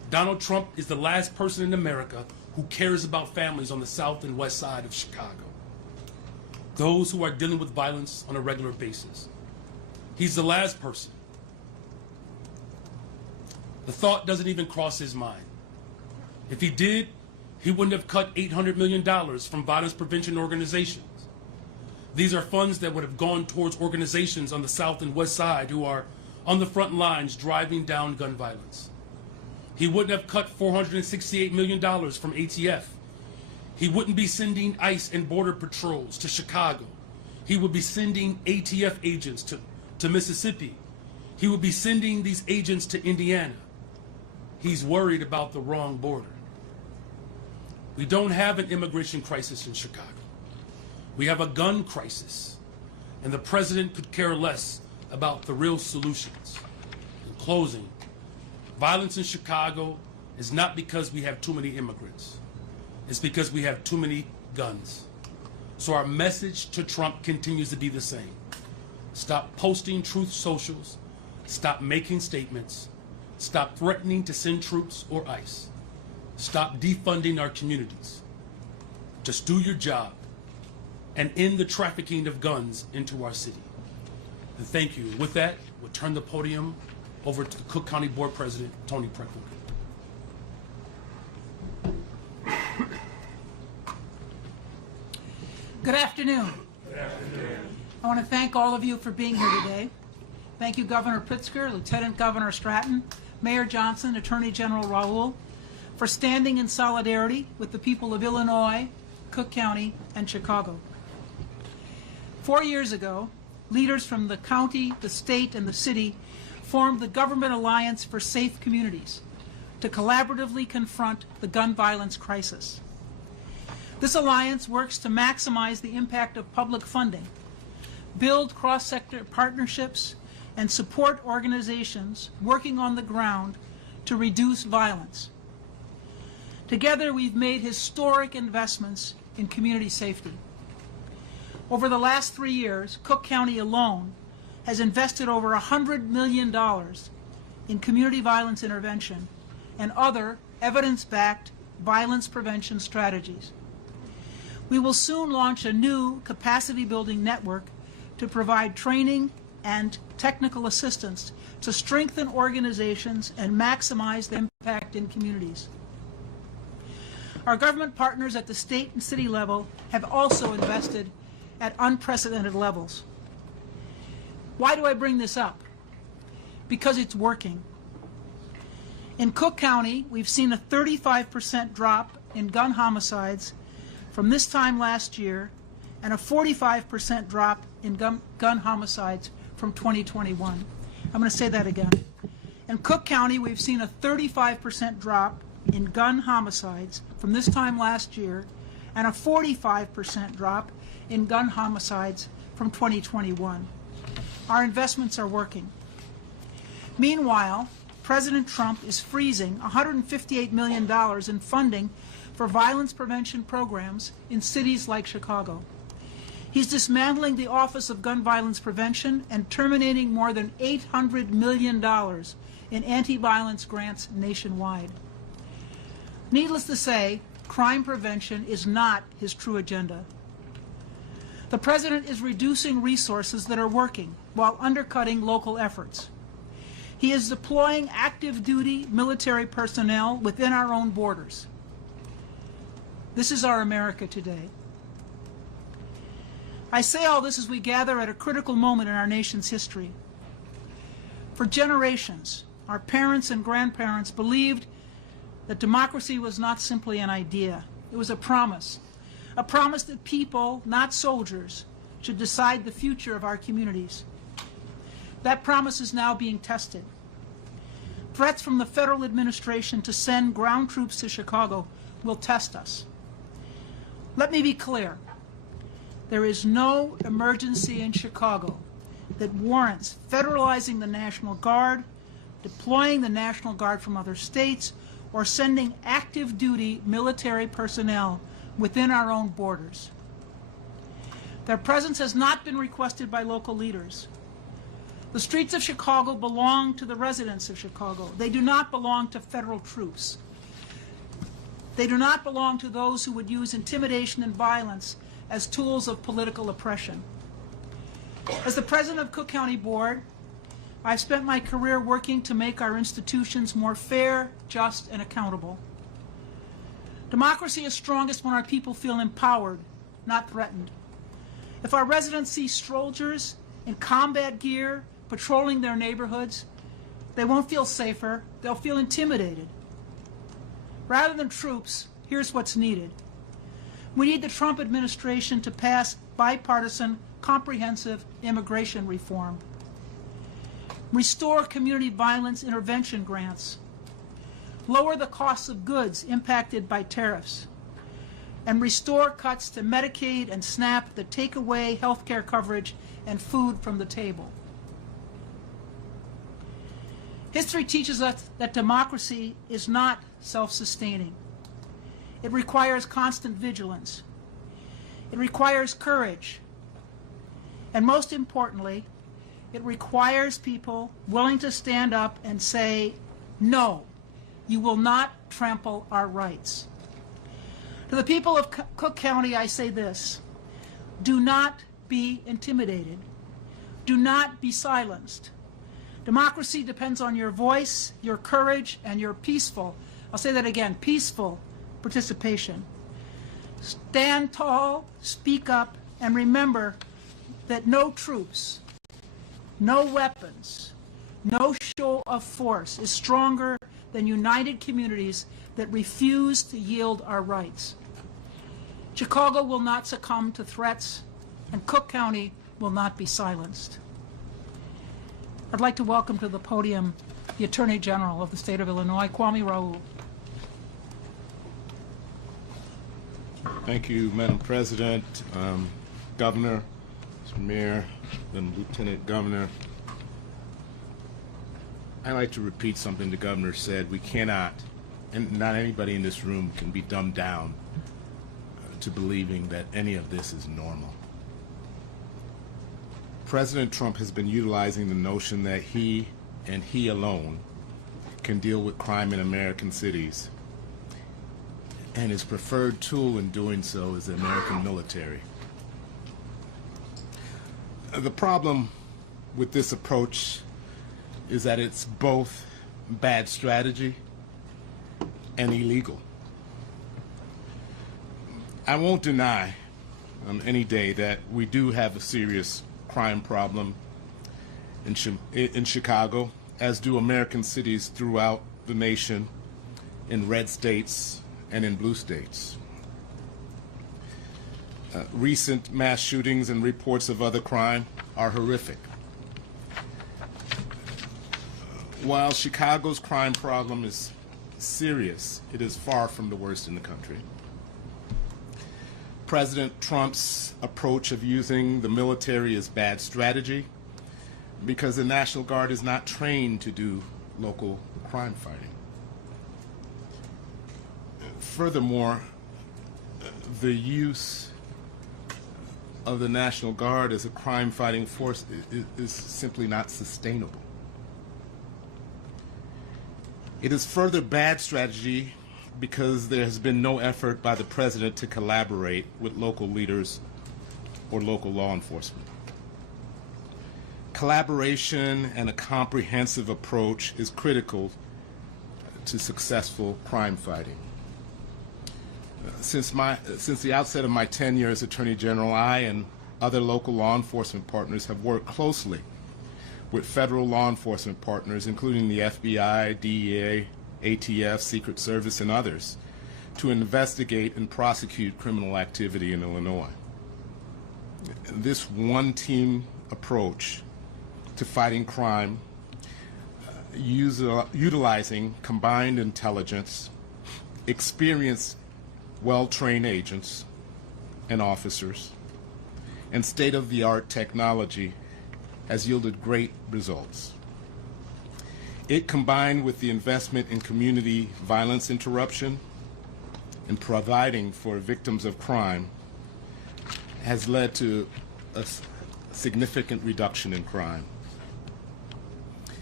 Donald Trump is the last person in America who cares about families on the south and west side of Chicago, those who are dealing with violence on a regular basis. He's the last person. The thought doesn't even cross his mind. If he did, he wouldn't have cut $800 million from violence prevention organizations. These are funds that would have gone towards organizations on the south and west side who are on the front lines driving down gun violence. He wouldn't have cut $468 million from ATF. He wouldn't be sending ICE and Border Patrols to Chicago. He would be sending ATF agents to Mississippi. He would be sending these agents to Indiana. He's worried about the wrong border. We don't have an immigration crisis in Chicago. We have a gun crisis, and the president could care less about the real solutions. In closing, violence in Chicago is not because we have too many immigrants. It's because we have too many guns. So our message to Trump continues to be the same. Stop posting truth socials. Stop making statements. Stop threatening to send troops or ICE. Stop defunding our communities. Just do your job and end the trafficking of guns into our city. And thank you. With that, we'll turn the podium over to the Cook County Board President, Tony Pritzker. Good afternoon. Good afternoon. I want to thank all of you for being here today. Thank you, Governor Pritzker, Lieutenant Governor Stratton, Mayor Johnson, Attorney General Raoul, for standing in solidarity with the people of Illinois, Cook County, and Chicago. 4 years ago, leaders from the county, the state, and the city formed the Government Alliance for Safe Communities to collaboratively confront the gun violence crisis. This alliance works to maximize the impact of public funding, build cross-sector partnerships, and support organizations working on the ground to reduce violence. Together, we've made historic investments in community safety. Over the last 3 years, Cook County alone has invested over $100 million in community violence intervention and other evidence-backed violence prevention strategies. We will soon launch a new capacity-building network to provide training and technical assistance to strengthen organizations and maximize their impact in communities. Our government partners at the state and city level have also invested at unprecedented levels. Why do I bring this up? Because it's working. In Cook County, we've seen a 35% drop in gun homicides from this time last year and a 45% drop in gun homicides from 2021. I'm going to say that again. In Cook County, we've seen a 35% drop in gun homicides from this time last year and a 45% drop in gun homicides from 2021. Our investments are working. Meanwhile, President Trump is freezing $158 million in funding for violence prevention programs in cities like Chicago. He's dismantling the Office of Gun Violence Prevention and terminating more than $800 million in anti-violence grants nationwide. Needless to say, crime prevention is not his true agenda. The president is reducing resources that are working while undercutting local efforts. He is deploying active duty military personnel within our own borders. This is our America today. I say all this as we gather at a critical moment in our nation's history. For generations, our parents and grandparents believed that democracy was not simply an idea. It was a promise that people, not soldiers, should decide the future of our communities. That promise is now being tested. Threats from the federal administration to send ground troops to Chicago will test us. Let me be clear. There is no emergency in Chicago that warrants federalizing the National Guard, deploying the National Guard from other states, or sending active duty military personnel within our own borders. Their presence has not been requested by local leaders. The streets of Chicago belong to the residents of Chicago. They do not belong to federal troops. They do not belong to those who would use intimidation and violence as tools of political oppression. As the president of Cook County Board, I've spent my career working to make our institutions more fair, just, and accountable. Democracy is strongest when our people feel empowered, not threatened. If our residents see soldiers in combat gear patrolling their neighborhoods, they won't feel safer, they'll feel intimidated. Rather than troops, here's what's needed. We need the Trump administration to pass bipartisan, comprehensive immigration reform. Restore community violence intervention grants. Lower the costs of goods impacted by tariffs. And restore cuts to Medicaid and SNAP that take away health care coverage and food from the table. History teaches us that democracy is not self-sustaining. It requires constant vigilance. It requires courage. And most importantly, it requires people willing to stand up and say, no, you will not trample our rights. To the people of Cook County, I say this: do not be intimidated. Do not be silenced. Democracy depends on your voice, your courage, and your peaceful, I'll say that again, peaceful participation. Stand tall, speak up, and remember that no troops, no weapons, no show of force is stronger than united communities that refuse to yield our rights. Chicago will not succumb to threats, and Cook County will not be silenced. I'd like to welcome to the podium the Attorney General of the state of Illinois, Kwame Raoul. Thank you, Madam President, Governor, Mr. Mayor, and Lieutenant Governor. I'd like to repeat something the Governor said. We cannot, and not anybody in this room can be dumbed down to believing that any of this is normal. President Trump has been utilizing the notion that he and he alone can deal with crime in American cities, and his preferred tool in doing so is the American military. The problem with this approach is that it's both bad strategy and illegal. I won't deny any day that we do have a serious crime problem in Chicago, as do American cities throughout the nation, in red states and in blue states. Recent mass shootings and reports of other crime are horrific. While Chicago's crime problem is serious, it is far from the worst in the country. President Trump's approach of using the military is bad strategy because the National Guard is not trained to do local crime fighting. Furthermore, the use of the National Guard as a crime-fighting force is simply not sustainable. It is further bad strategy because there has been no effort by the president to collaborate with local leaders or local law enforcement. Collaboration and a comprehensive approach is critical to successful crime fighting. Since the outset of my tenure as Attorney General, I and other local law enforcement partners have worked closely with federal law enforcement partners, including the FBI, DEA, ATF, Secret Service, and others, to investigate and prosecute criminal activity in Illinois. This one-team approach to fighting crime, utilizing combined intelligence, experienced, well-trained agents and officers, and state-of-the-art technology has yielded great results. It, combined with the investment in community violence interruption and providing for victims of crime, has led to a significant reduction in crime.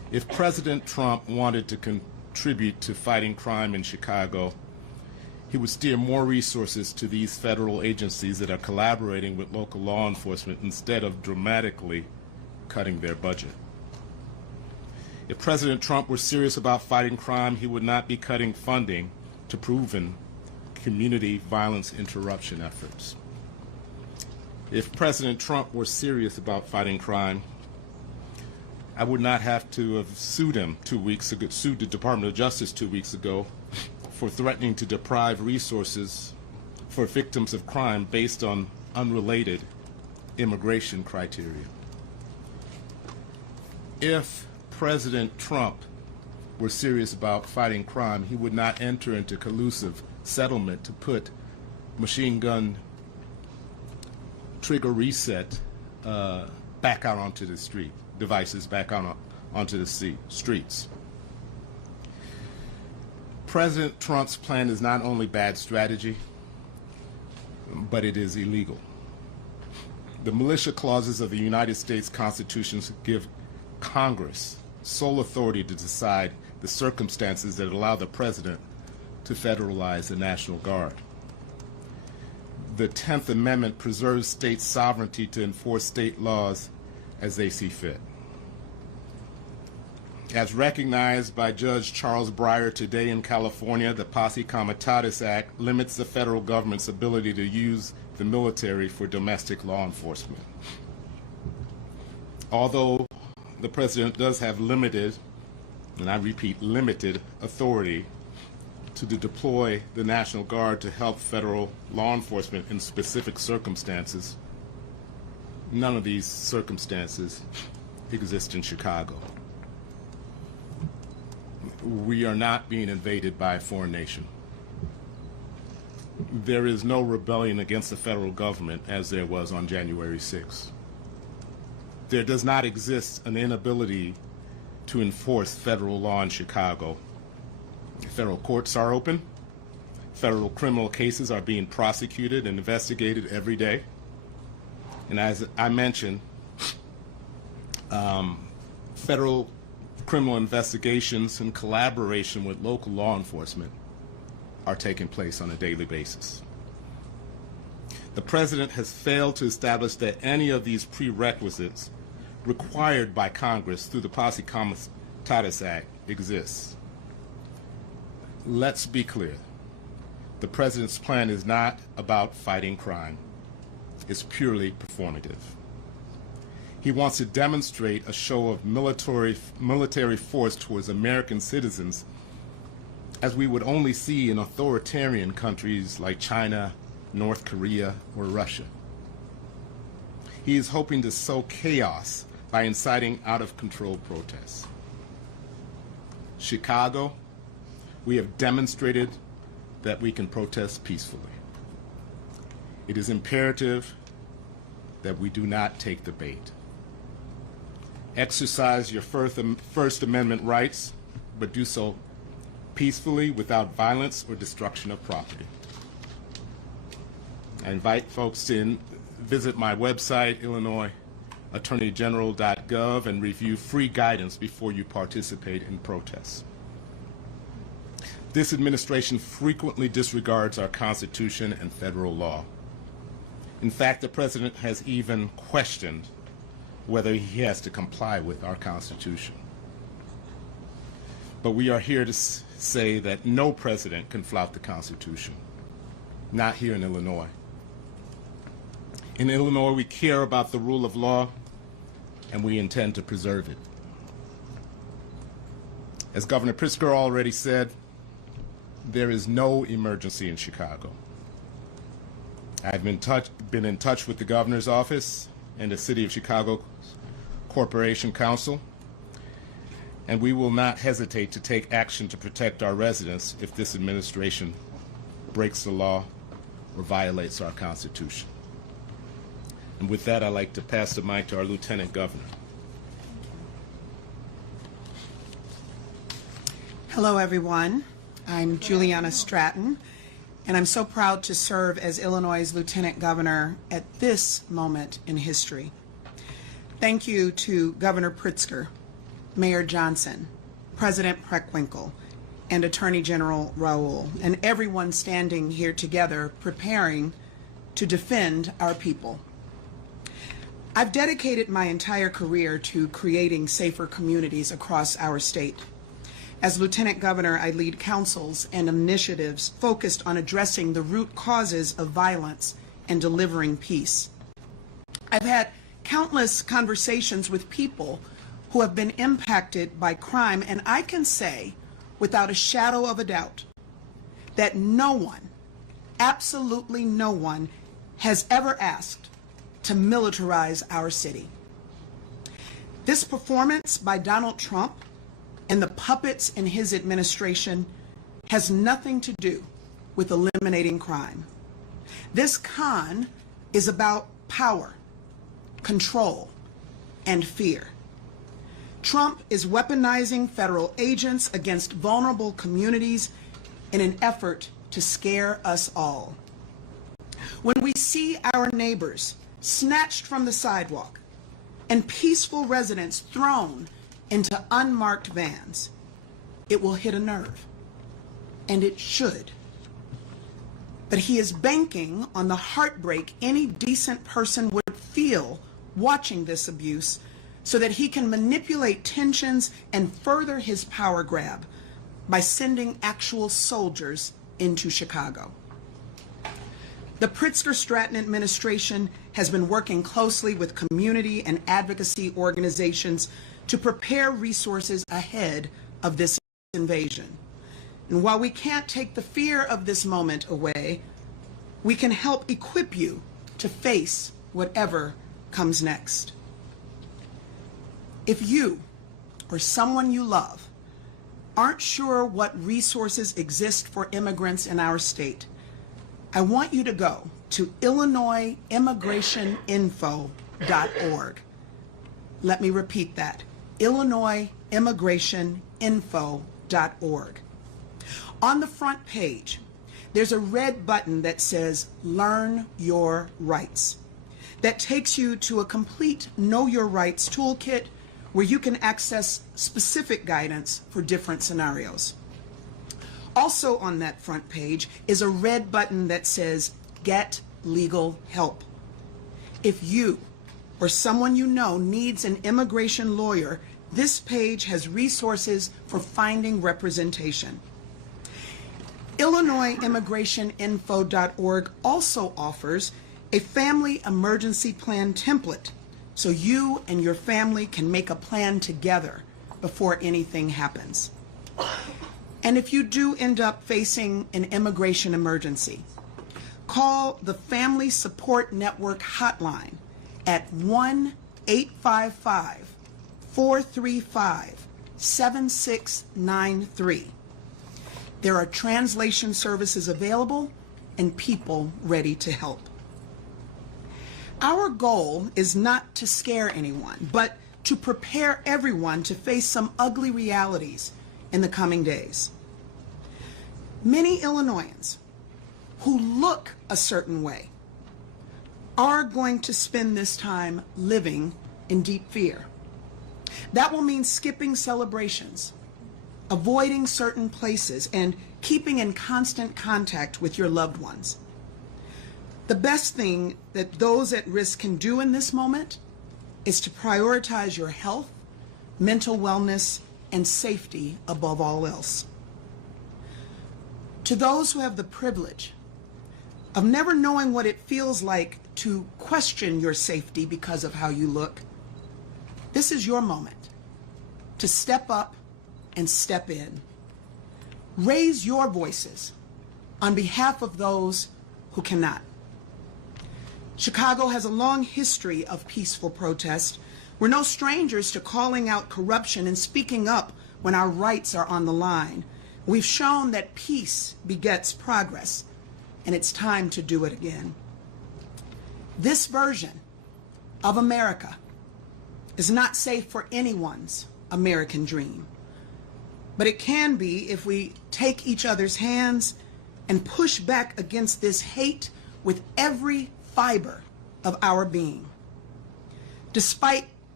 If President Trump wanted to contribute to fighting crime in Chicago, he would steer more resources to these federal agencies that are collaborating with local law enforcement instead of dramatically cutting their budget. If President Trump were serious about fighting crime, he would not be cutting funding to proven community violence interruption efforts. If President Trump were serious about fighting crime, I would not have to have sued him 2 weeks ago, sued the Department of Justice 2 weeks ago for threatening to deprive resources for victims of crime based on unrelated immigration criteria. If President Trump were serious about fighting crime, he would not enter into collusive settlement to put machine gun trigger reset back out onto the street, devices back out onto the streets. President Trump's plan is not only bad strategy, but it is illegal. The militia clauses of the United States Constitution give Congress sole authority to decide the circumstances that allow the president to federalize the National Guard. The 10th Amendment preserves state sovereignty to enforce state laws as they see fit. As recognized by Judge Charles Breyer today in California, the Posse Comitatus Act limits the federal government's ability to use the military for domestic law enforcement. Although the president does have limited, and I repeat, limited authority to deploy the National Guard to help federal law enforcement in specific circumstances, none of these circumstances exist in Chicago. We are not being invaded by a foreign nation. There is no rebellion against the federal government as there was on January 6th. There does not exist an inability to enforce federal law in Chicago. Federal courts are open. Federal criminal cases are being prosecuted and investigated every day. And as I mentioned, federal criminal investigations in collaboration with local law enforcement are taking place on a daily basis. The president has failed to establish that any of these prerequisites required by Congress through the Posse Comitatus Act exists. Let's be clear. The president's plan is not about fighting crime. It's purely performative. He wants to demonstrate a show of military force towards American citizens as we would only see in authoritarian countries like China, North Korea, or Russia. He is hoping to sow chaos by inciting out-of-control protests. Chicago, we have demonstrated that we can protest peacefully. It is imperative that we do not take the bait. Exercise your First Amendment rights, but do so peacefully without violence or destruction of property. I invite folks to visit my website, IllinoisAttorneyGeneral.gov, and review free guidance before you participate in protests. This administration frequently disregards our Constitution and federal law. In fact, the president has even questioned whether he has to comply with our Constitution. But we are here to say that no president can flout the Constitution, not here in Illinois. In Illinois, we care about the rule of law, and we intend to preserve it. As Governor Pritzker already said, there is no emergency in Chicago. I've been in touch with the governor's office and the City of Chicago Corporation Council, and we will not hesitate to take action to protect our residents if this administration breaks the law or violates our Constitution. And with that, I'd like to pass the mic to our Lieutenant Governor. Hello, everyone. I'm Juliana Stratton, and I'm so proud to serve as Illinois' Lieutenant Governor at this moment in history. Thank you to Governor Pritzker Mayor Johnson, President Preckwinkle, and Attorney General Raoul, and everyone standing here together preparing to defend our people. I've dedicated my entire career to creating safer communities across our state. As Lieutenant Governor, I lead councils and initiatives focused on addressing the root causes of violence and delivering peace. I've had countless conversations with people who have been impacted by crime, and I can say without a shadow of a doubt that no one, absolutely no one, has ever asked to militarize our city. This performance by Donald Trump and the puppets in his administration has nothing to do with eliminating crime. This con is about power, control, and fear. Trump is weaponizing federal agents against vulnerable communities in an effort to scare us all. When we see our neighbors snatched from the sidewalk and peaceful residents thrown into unmarked vans, it will hit a nerve, and it should. But he is banking on the heartbreak any decent person would feel watching this abuse so that he can manipulate tensions and further his power grab by sending actual soldiers into Chicago. The Pritzker-Stratton administration has been working closely with community and advocacy organizations to prepare resources ahead of this invasion. And while we can't take the fear of this moment away, we can help equip you to face whatever comes next. If you or someone you love aren't sure what resources exist for immigrants in our state, I want you to go to IllinoisImmigrationInfo.org. Let me repeat that, IllinoisImmigrationInfo.org. On the front page, there's a red button that says Learn Your Rights. That takes you to a complete Know Your Rights toolkit where you can access specific guidance for different scenarios. Also on that front page is a red button that says Get Legal Help. If you or someone you know needs an immigration lawyer, this page has resources for finding representation. IllinoisImmigrationInfo.org also offers a family emergency plan template so you and your family can make a plan together before anything happens. And if you do end up facing an immigration emergency, call the Family Support Network hotline at 1-855-435-7693. There are translation services available and people ready to help. Our goal is not to scare anyone, but to prepare everyone to face some ugly realities in the coming days. Many Illinoisans who look a certain way are going to spend this time living in deep fear. That will mean skipping celebrations, avoiding certain places, and keeping in constant contact with your loved ones. The best thing that those at risk can do in this moment is to prioritize your health, mental wellness, and safety above all else. To those who have the privilege of never knowing what it feels like to question your safety because of how you look, this is your moment to step up and step in. Raise your voices on behalf of those who cannot. Chicago has a long history of peaceful protest. We're no strangers to calling out corruption and speaking up when our rights are on the line. We've shown that peace begets progress, and it's time to do it again. This version of America is not safe for anyone's American dream, but it can be if we take each other's hands and push back against this hate with every fiber of our being. Despite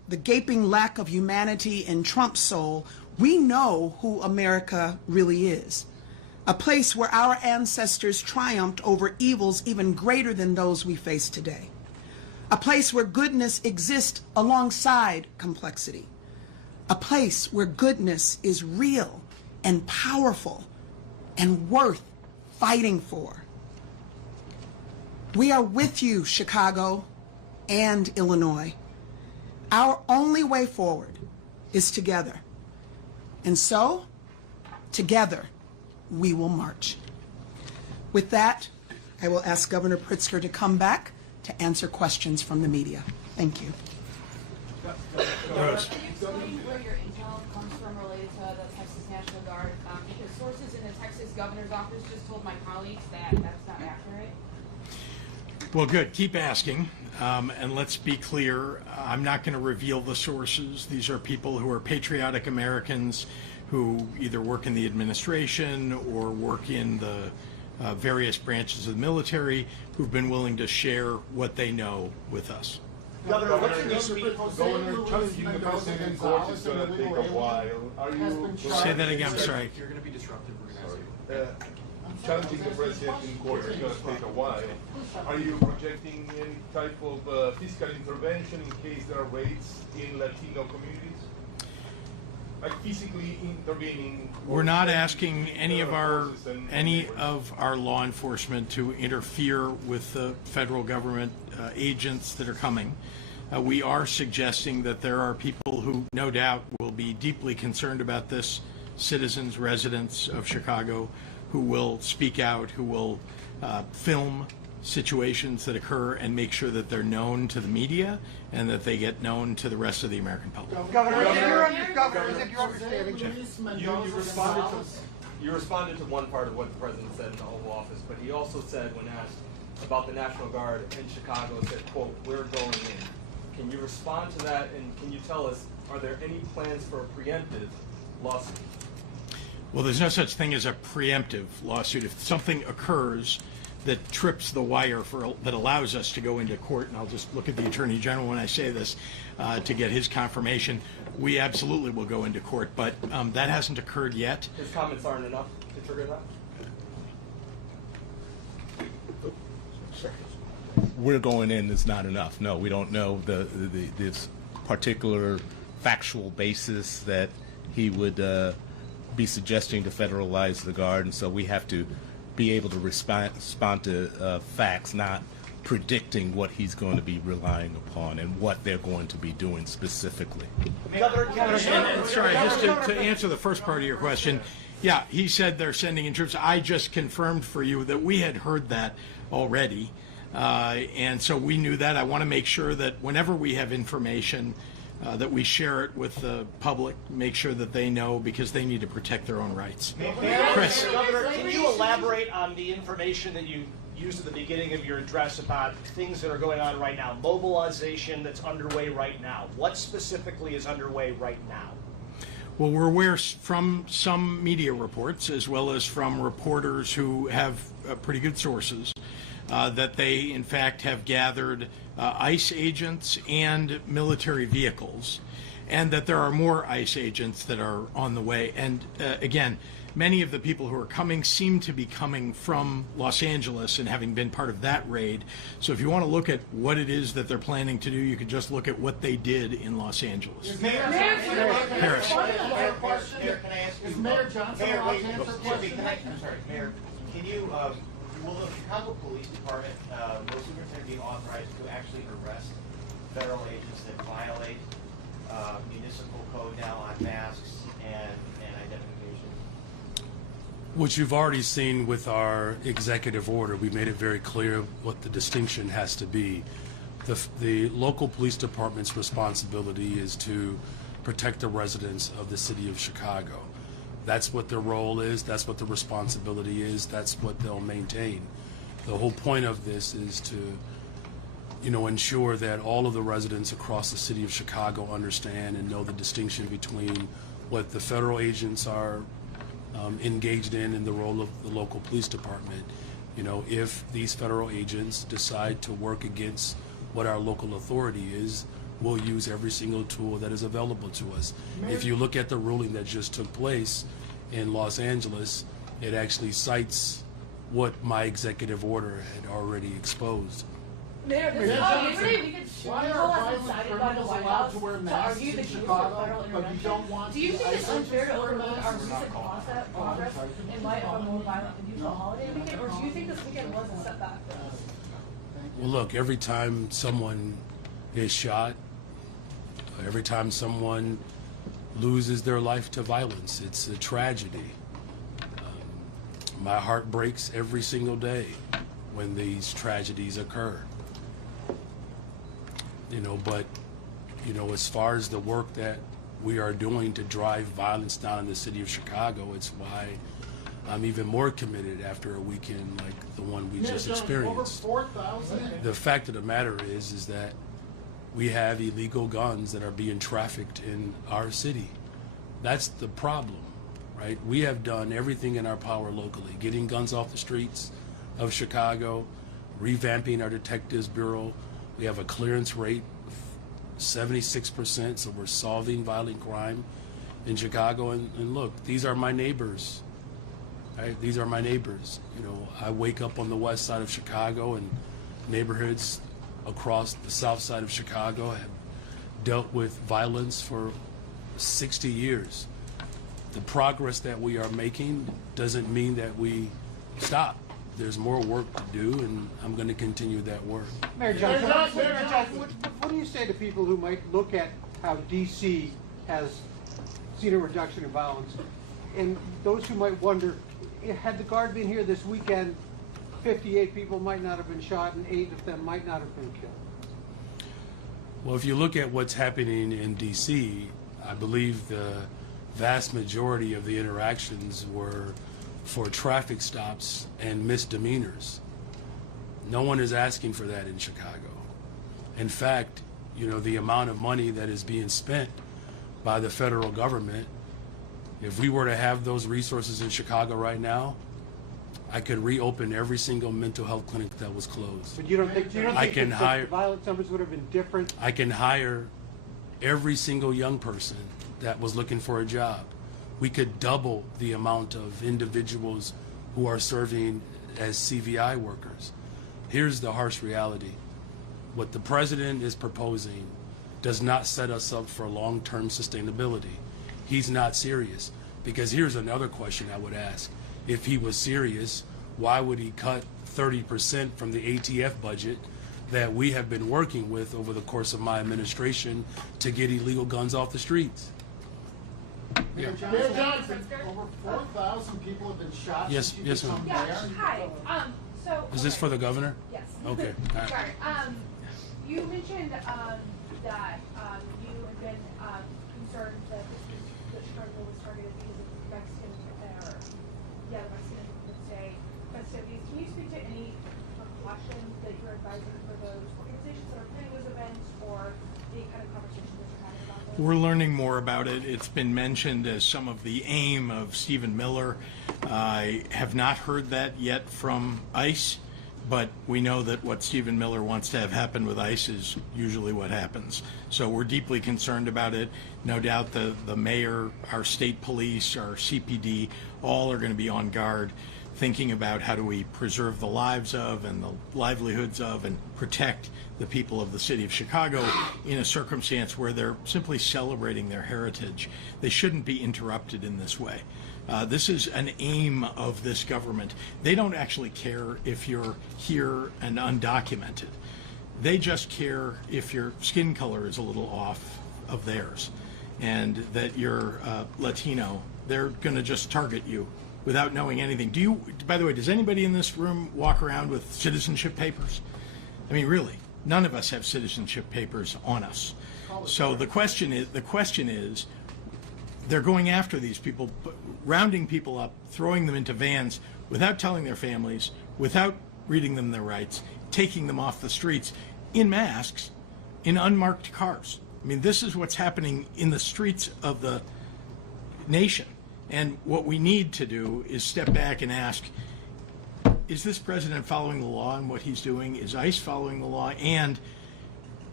the gaping lack of humanity in Trump's soul, we know who America really is. A place where our ancestors triumphed over evils even greater than those we face today. A place where goodness exists alongside complexity. A place where goodness is real and powerful and worth fighting for. We are with you, Chicago and Illinois. Our only way forward is together. And so, together, we will march. With that, I will ask Governor Pritzker to come back to answer questions from the media. Thank you. Can you explain where your intel comes from related to the Texas National Guard? Because sources in the Texas governor's office just told my colleagues that that's not accurate. Well, good. Keep asking. And let's be clear, I'm not going to reveal the sources. These are people who are patriotic Americans who either work in the administration or work in the various branches of the military who've been willing to share what they know with us. Governor, what can you speak? Governor, challenging the president in court is going to take a while. Are you Say that again, I'm sorry. If you're going to be disruptive, we're going to ask you. challenging the president in court is going to take a while? Are you projecting any type of fiscal intervention in case there are raids in Latino communities? Like physically intervening? We're not asking any of our law enforcement to interfere with the federal government agents that are coming. We are suggesting that there are people who no doubt will be deeply concerned about this, citizens, residents of Chicago, who will speak out, who will film situations that occur and make sure that they're known to the media and that they get known to the rest of the American public. Governor, is it your understanding? You responded to one part of what the president said in the Oval Office, but he also said, when asked about the National Guard in Chicago, said, quote, "We're going in." Can you respond to that, and can you tell us, are there any plans for a preemptive lawsuit? Well, there's no such thing as a preemptive lawsuit. If something occurs that trips the wire that allows us to go into court, and I'll just look at the Attorney General when I say this to get his confirmation, we absolutely will go into court, but that hasn't occurred yet. His comments aren't enough to trigger that? We're going in is not enough. No, we don't know this particular factual basis that he would be suggesting to federalize the Guard, and so we have to be able to respond to facts, not predicting what he's going to be relying upon and what they're going to be doing specifically. Sorry, just to answer the first part of your question, yeah, he said they're sending in troops. I just confirmed for you that we had heard that already, and so we knew that. I want to make sure that whenever we have information, that we share it with the public, make sure that they know, because they need to protect their own rights. Chris. Governor, can you elaborate on the information that you used at the beginning of your address about things that are going on right now, mobilization that's underway right now? What specifically is underway right now? Well, we're aware from some media reports, as well as from reporters who have pretty good sources, that they, in fact, have gathered ICE agents and military vehicles, and that there are more ICE agents that are on the way. And again, many of the people who are coming seem to be coming from Los Angeles and having been part of that raid. So if you want to look at what it is that they're planning to do, you could just look at what they did in Los Angeles. Harris. Is Mayor Johnson allowed to answer questions? I'm sorry, Mayor, can you, will the Chicago Police Department, will Superintendent be authorized to actually arrest federal agents that violate municipal code now on masks and identification? What you've already seen with our executive order, we made it very clear what the distinction has to be. The local police department's responsibility is to protect the residents of the city of Chicago. That's what their role is, that's what the responsibility is, that's what they'll maintain. The whole point of this is to, ensure that all of the residents across the city of Chicago understand and know the distinction between what the federal agents are engaged in the role of the local police department. If these federal agents decide to work against what our local authority is, we'll use every single tool that is available to us. If you look at the ruling that just took place in Los Angeles, it actually cites what my executive order had already exposed. Mayor, this is yesterday we could pull us decided by the White House to argue the case for federal intervention. Do you think it's unfair to overlook our recent progress in light of a more violent and usual holiday weekend, or do you think this weekend was a setback for us? Well, look, every time someone is shot, every time someone loses their life to violence, it's a tragedy. My heart breaks every single day when these tragedies occur. But as far as the work that we are doing to drive violence down in the city of Chicago, it's why I'm even more committed after a weekend like the one we just experienced. Over 4,000. The fact of the matter is that we have illegal guns that are being trafficked in our city. That's the problem, right? We have done everything in our power locally, getting guns off the streets of Chicago, revamping our detectives bureau. We have a clearance rate of 76%, so we're solving violent crime in Chicago. And look, these are my neighbors. Right? These are my neighbors. I wake up on the west side of Chicago, and neighborhoods across the south side of Chicago have dealt with violence for 60 years. The progress that we are making doesn't mean that we stop. There's more work to do, and I'm going to continue that work. Mayor Johnson, what do you say to people who might look at how D.C. has seen a reduction in violence, and those who might wonder, had the Guard been here this weekend, 58 people might not have been shot and 8 of them might not have been killed? Well, if you look at what's happening in D.C., I believe the vast majority of the interactions were for traffic stops and misdemeanors. No one is asking for that in Chicago. In fact, the amount of money that is being spent by the federal government, if we were to have those resources in Chicago right now, I could reopen every single mental health clinic that was closed. But you don't think the violence numbers would have been different? I can hire every single young person that was looking for a job. We could double the amount of individuals who are serving as CVI workers. Here's the harsh reality. What the president is proposing does not set us up for long-term sustainability. He's not serious. Because here's another question I would ask. If he was serious, why would he cut 30% from the ATF budget that we have been working with over the course of my administration to get illegal guns off the streets? Mayor Johnson, over 4,000 people have been shot Yes, since you yes, become ma'am. mayor. Hi. Is this for the governor? Yes. Okay. All right. Sorry. You mentioned that you had been concerned that Chicago was targeted because of the Mexican Day festivities. Can you speak to any precautions that you're advising for those organizations that are planning those events, or any kind of conversations that you're having about those? We're learning more about it. It's been mentioned as some of the aim of Stephen Miller. I have not heard that yet from ICE, but we know that what Stephen Miller wants to have happen with ICE is usually what happens. So we're deeply concerned about it. No doubt the mayor, our state police, our CPD, all are going to be on guard, thinking about how do we preserve the lives of and the livelihoods of and protect the people of the city of Chicago in a circumstance where they're simply celebrating their heritage. They shouldn't be interrupted in this way. This is an aim of this government. They don't actually care if you're here and undocumented. They just care if your skin color is a little off of theirs and that you're Latino. They're going to just target you without knowing anything. By the way, does anybody in this room walk around with citizenship papers? I mean, really, none of us have citizenship papers on us. So the question is, they're going after these people, rounding people up, throwing them into vans without telling their families, without reading them their rights, taking them off the streets in masks, in unmarked cars. I mean, this is what's happening in the streets of the nation. And what we need to do is step back and ask, is this president following the law in what he's doing? Is ICE following the law? And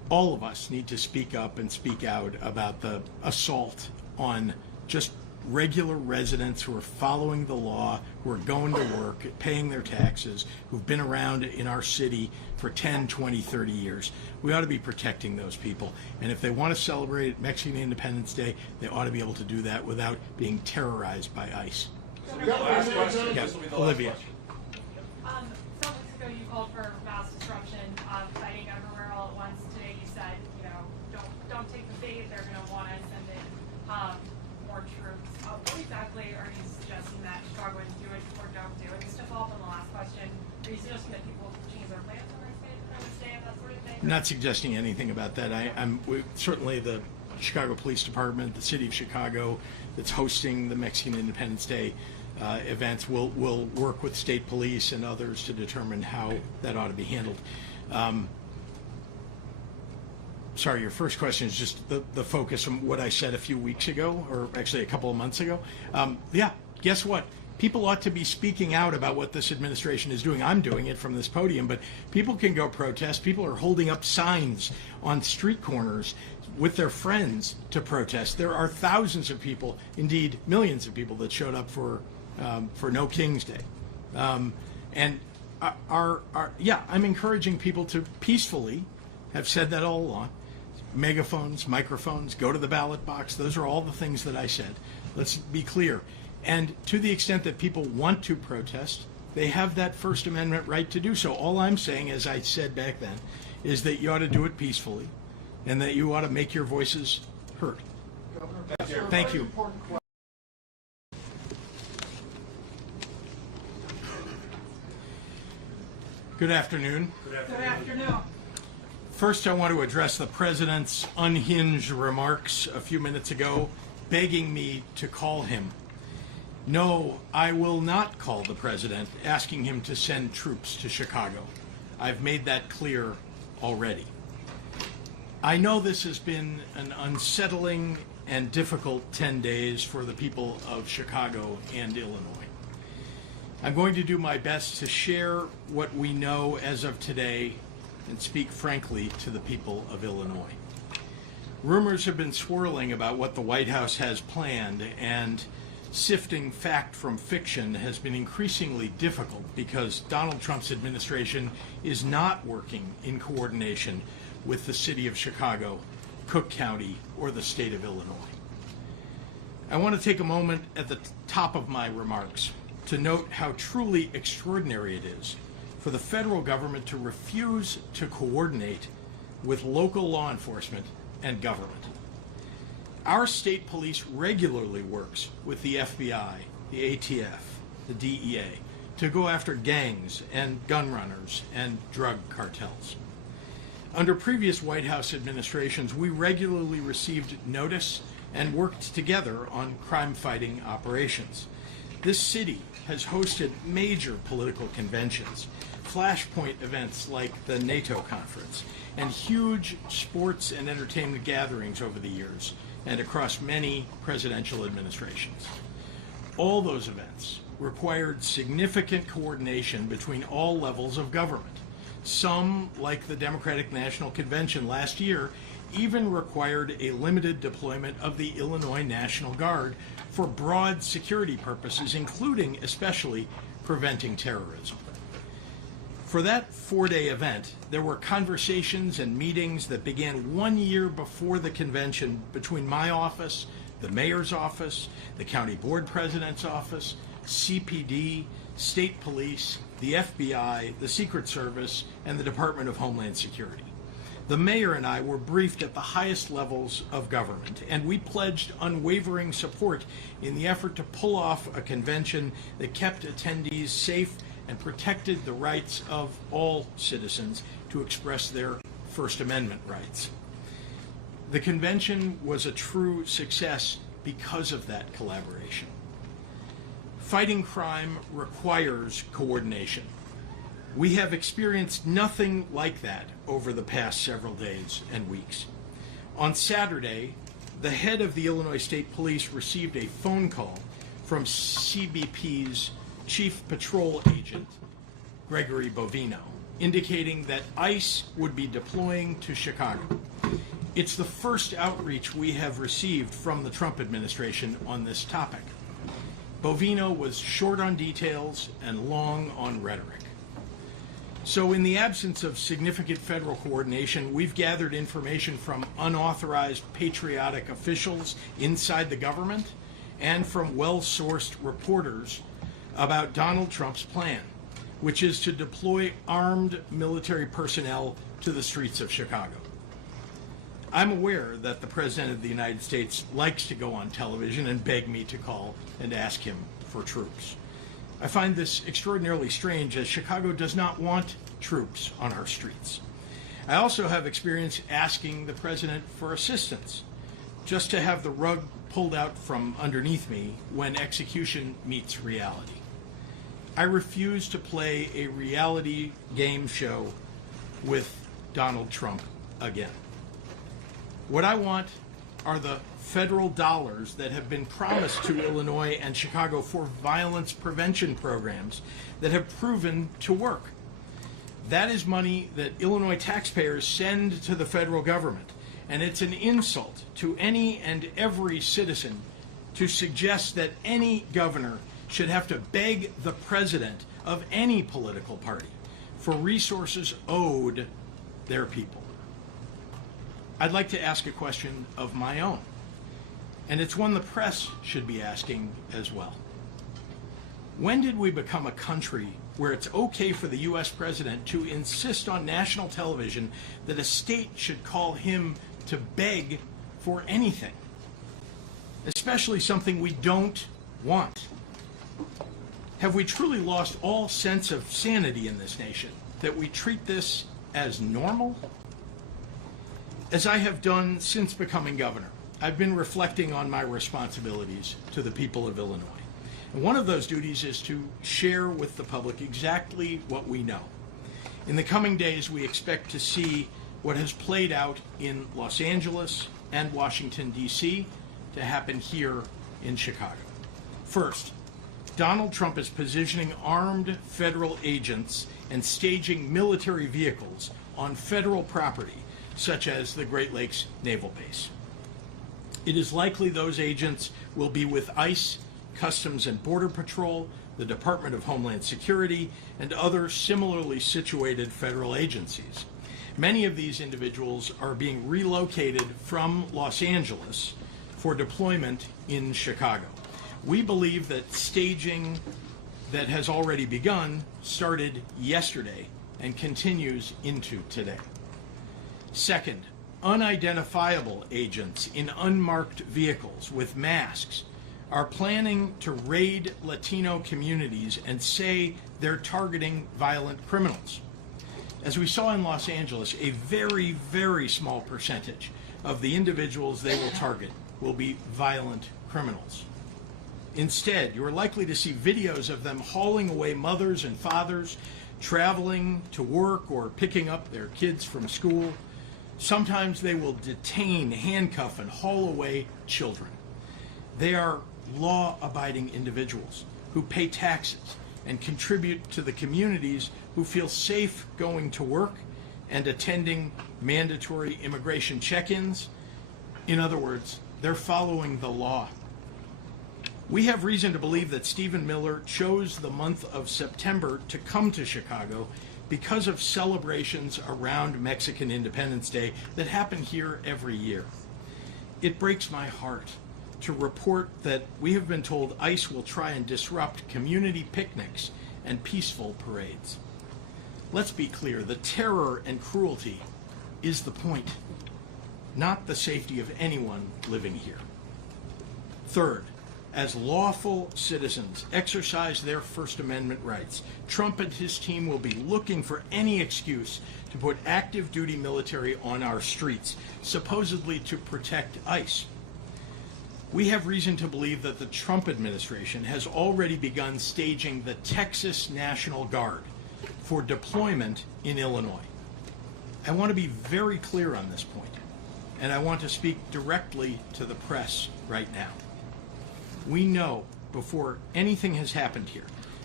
all of us need to speak up and speak out about the assault on just regular residents who are following the law, who are going to work, paying their taxes, who've been around in our city for 10, 20, 30 years. We ought to be protecting those people. And if they want to celebrate Mexican Independence Day, they ought to be able to do that without being terrorized by ICE. Last question. Yeah, This will be the last Olivia. question. Some weeks ago you called for mass disruption, fighting everywhere all at once. Today you said, don't take the bait. They're going to want to send in more troops. What exactly are you suggesting that Chicagoans do it or don't do? And just to follow up on the last question, are you suggesting that people change their plans on Independence Day and that sort of thing? I'm not suggesting anything about that. Certainly the Chicago Police Department, the City of Chicago, that's hosting the Mexican Independence Day events will work with state police and others to determine how that ought to be handled. Sorry, your first question is just the focus from what I said a few weeks ago, or actually a couple of months ago. Yeah, guess what? People ought to be speaking out about what this administration is doing. I'm doing it from this podium, but people can go protest. People are holding up signs on street corners with their friends to protest. There are thousands of people, indeed millions of people, that showed up for No King's Day. I'm encouraging people to peacefully, have said that all along, megaphones, microphones, go to the ballot box. Those are all the things that I said. Let's be clear. And to the extent that people want to protest, they have that First Amendment right to do so. All I'm saying, as I said back then, is that you ought to do it peacefully and that you ought to make your voices heard. Thank you. Good afternoon. Good afternoon. First, I want to address the President's unhinged remarks a few minutes ago, begging me to call him. No, I will not call the President, asking him to send troops to Chicago. I've made that clear already. I know this has been an unsettling and difficult 10 days for the people of Chicago and Illinois. I'm going to do my best to share what we know as of today and speak frankly to the people of Illinois. Rumors have been swirling about what the White House has planned, and sifting fact from fiction has been increasingly difficult because Donald Trump's administration is not working in coordination with the city of Chicago, Cook County, or the state of Illinois. I want to take a moment at the top of my remarks to note how truly extraordinary it is for the federal government to refuse to coordinate with local law enforcement and government. Our state police regularly works with the FBI, the ATF, the DEA to go after gangs and gun runners and drug cartels. Under previous White House administrations, we regularly received notice and worked together on crime-fighting operations. This city has hosted major political conventions, flashpoint events like the NATO conference, and huge sports and entertainment gatherings over the years and across many presidential administrations. All those events required significant coordination between all levels of government. Some, like the Democratic National Convention last year, even required a limited deployment of the Illinois National Guard for broad security purposes, including especially preventing terrorism. For that four-day event, there were conversations and meetings that began 1 year before the convention between my office, the mayor's office, the county board president's office, CPD, state police, the FBI, the Secret Service, and the Department of Homeland Security. The mayor and I were briefed at the highest levels of government, and we pledged unwavering support in the effort to pull off a convention that kept attendees safe and protected the rights of all citizens to express their First Amendment rights. The convention was a true success because of that collaboration. Fighting crime requires coordination. We have experienced nothing like that over the past several days and weeks. On Saturday, the head of the Illinois State Police received a phone call from CBP's Chief Patrol Agent, Gregory Bovino. indicating that ICE would be deploying to Chicago. It's the first outreach we have received from the Trump administration on this topic. Bovino was short on details and long on rhetoric. So in the absence of significant federal coordination, we've gathered information from unauthorized patriotic officials inside the government and from well-sourced reporters about Donald Trump's plan, which is to deploy armed military personnel to the streets of Chicago. I'm aware that the President of the United States likes to go on television and beg me to call and ask him for troops. I find this extraordinarily strange, as Chicago does not want troops on our streets. I also have experience asking the President for assistance, just to have the rug pulled out from underneath me when execution meets reality. I refuse to play a reality game show with Donald Trump again. What I want are the federal dollars that have been promised to Illinois and Chicago for violence prevention programs that have proven to work. That is money that Illinois taxpayers send to the federal government, and it's an insult to any and every citizen to suggest that any governor should have to beg the president of any political party for resources owed their people. I'd like to ask a question of my own, and it's one the press should be asking as well. When did we become a country where it's okay for the U.S. president to insist on national television that a state should call him to beg for anything, especially something we don't want? Have we truly lost all sense of sanity in this nation, that we treat this as normal? As I have done since becoming governor, I've been reflecting on my responsibilities to the people of Illinois. And one of those duties is to share with the public exactly what we know. In the coming days, we expect to see what has played out in Los Angeles and Washington, D.C., to happen here in Chicago. First, Donald Trump is positioning armed federal agents and staging military vehicles on federal property, such as the Great Lakes Naval Base. It is likely those agents will be with ICE, Customs and Border Patrol, the Department of Homeland Security, and other similarly situated federal agencies. Many of these individuals are being relocated from Los Angeles for deployment in Chicago. We believe that staging that has already begun started yesterday and continues into today. Second, unidentifiable agents in unmarked vehicles with masks are planning to raid Latino communities and say they're targeting violent criminals. As we saw in Los Angeles, a very, very small percentage of the individuals they will target will be violent criminals. Instead, you are likely to see videos of them hauling away mothers and fathers, traveling to work or picking up their kids from school. Sometimes they will detain, handcuff, and haul away children. They are law-abiding individuals who pay taxes and contribute to the communities who feel safe going to work and attending mandatory immigration check-ins. In other words, they're following the law. We have reason to believe that Stephen Miller chose the month of September to come to Chicago because of celebrations around Mexican Independence Day that happen here every year. It breaks my heart to report that we have been told ICE will try and disrupt community picnics and peaceful parades. Let's be clear, the terror and cruelty is the point, not the safety of anyone living here. Third, as lawful citizens exercise their First Amendment rights, Trump and his team will be looking for any excuse to put active duty military on our streets, supposedly to protect ICE. We have reason to believe that the Trump administration has already begun staging the Texas National Guard for deployment in Illinois. I want to be very clear on this point, and I want to speak directly to the press right now. We know, before anything has happened here,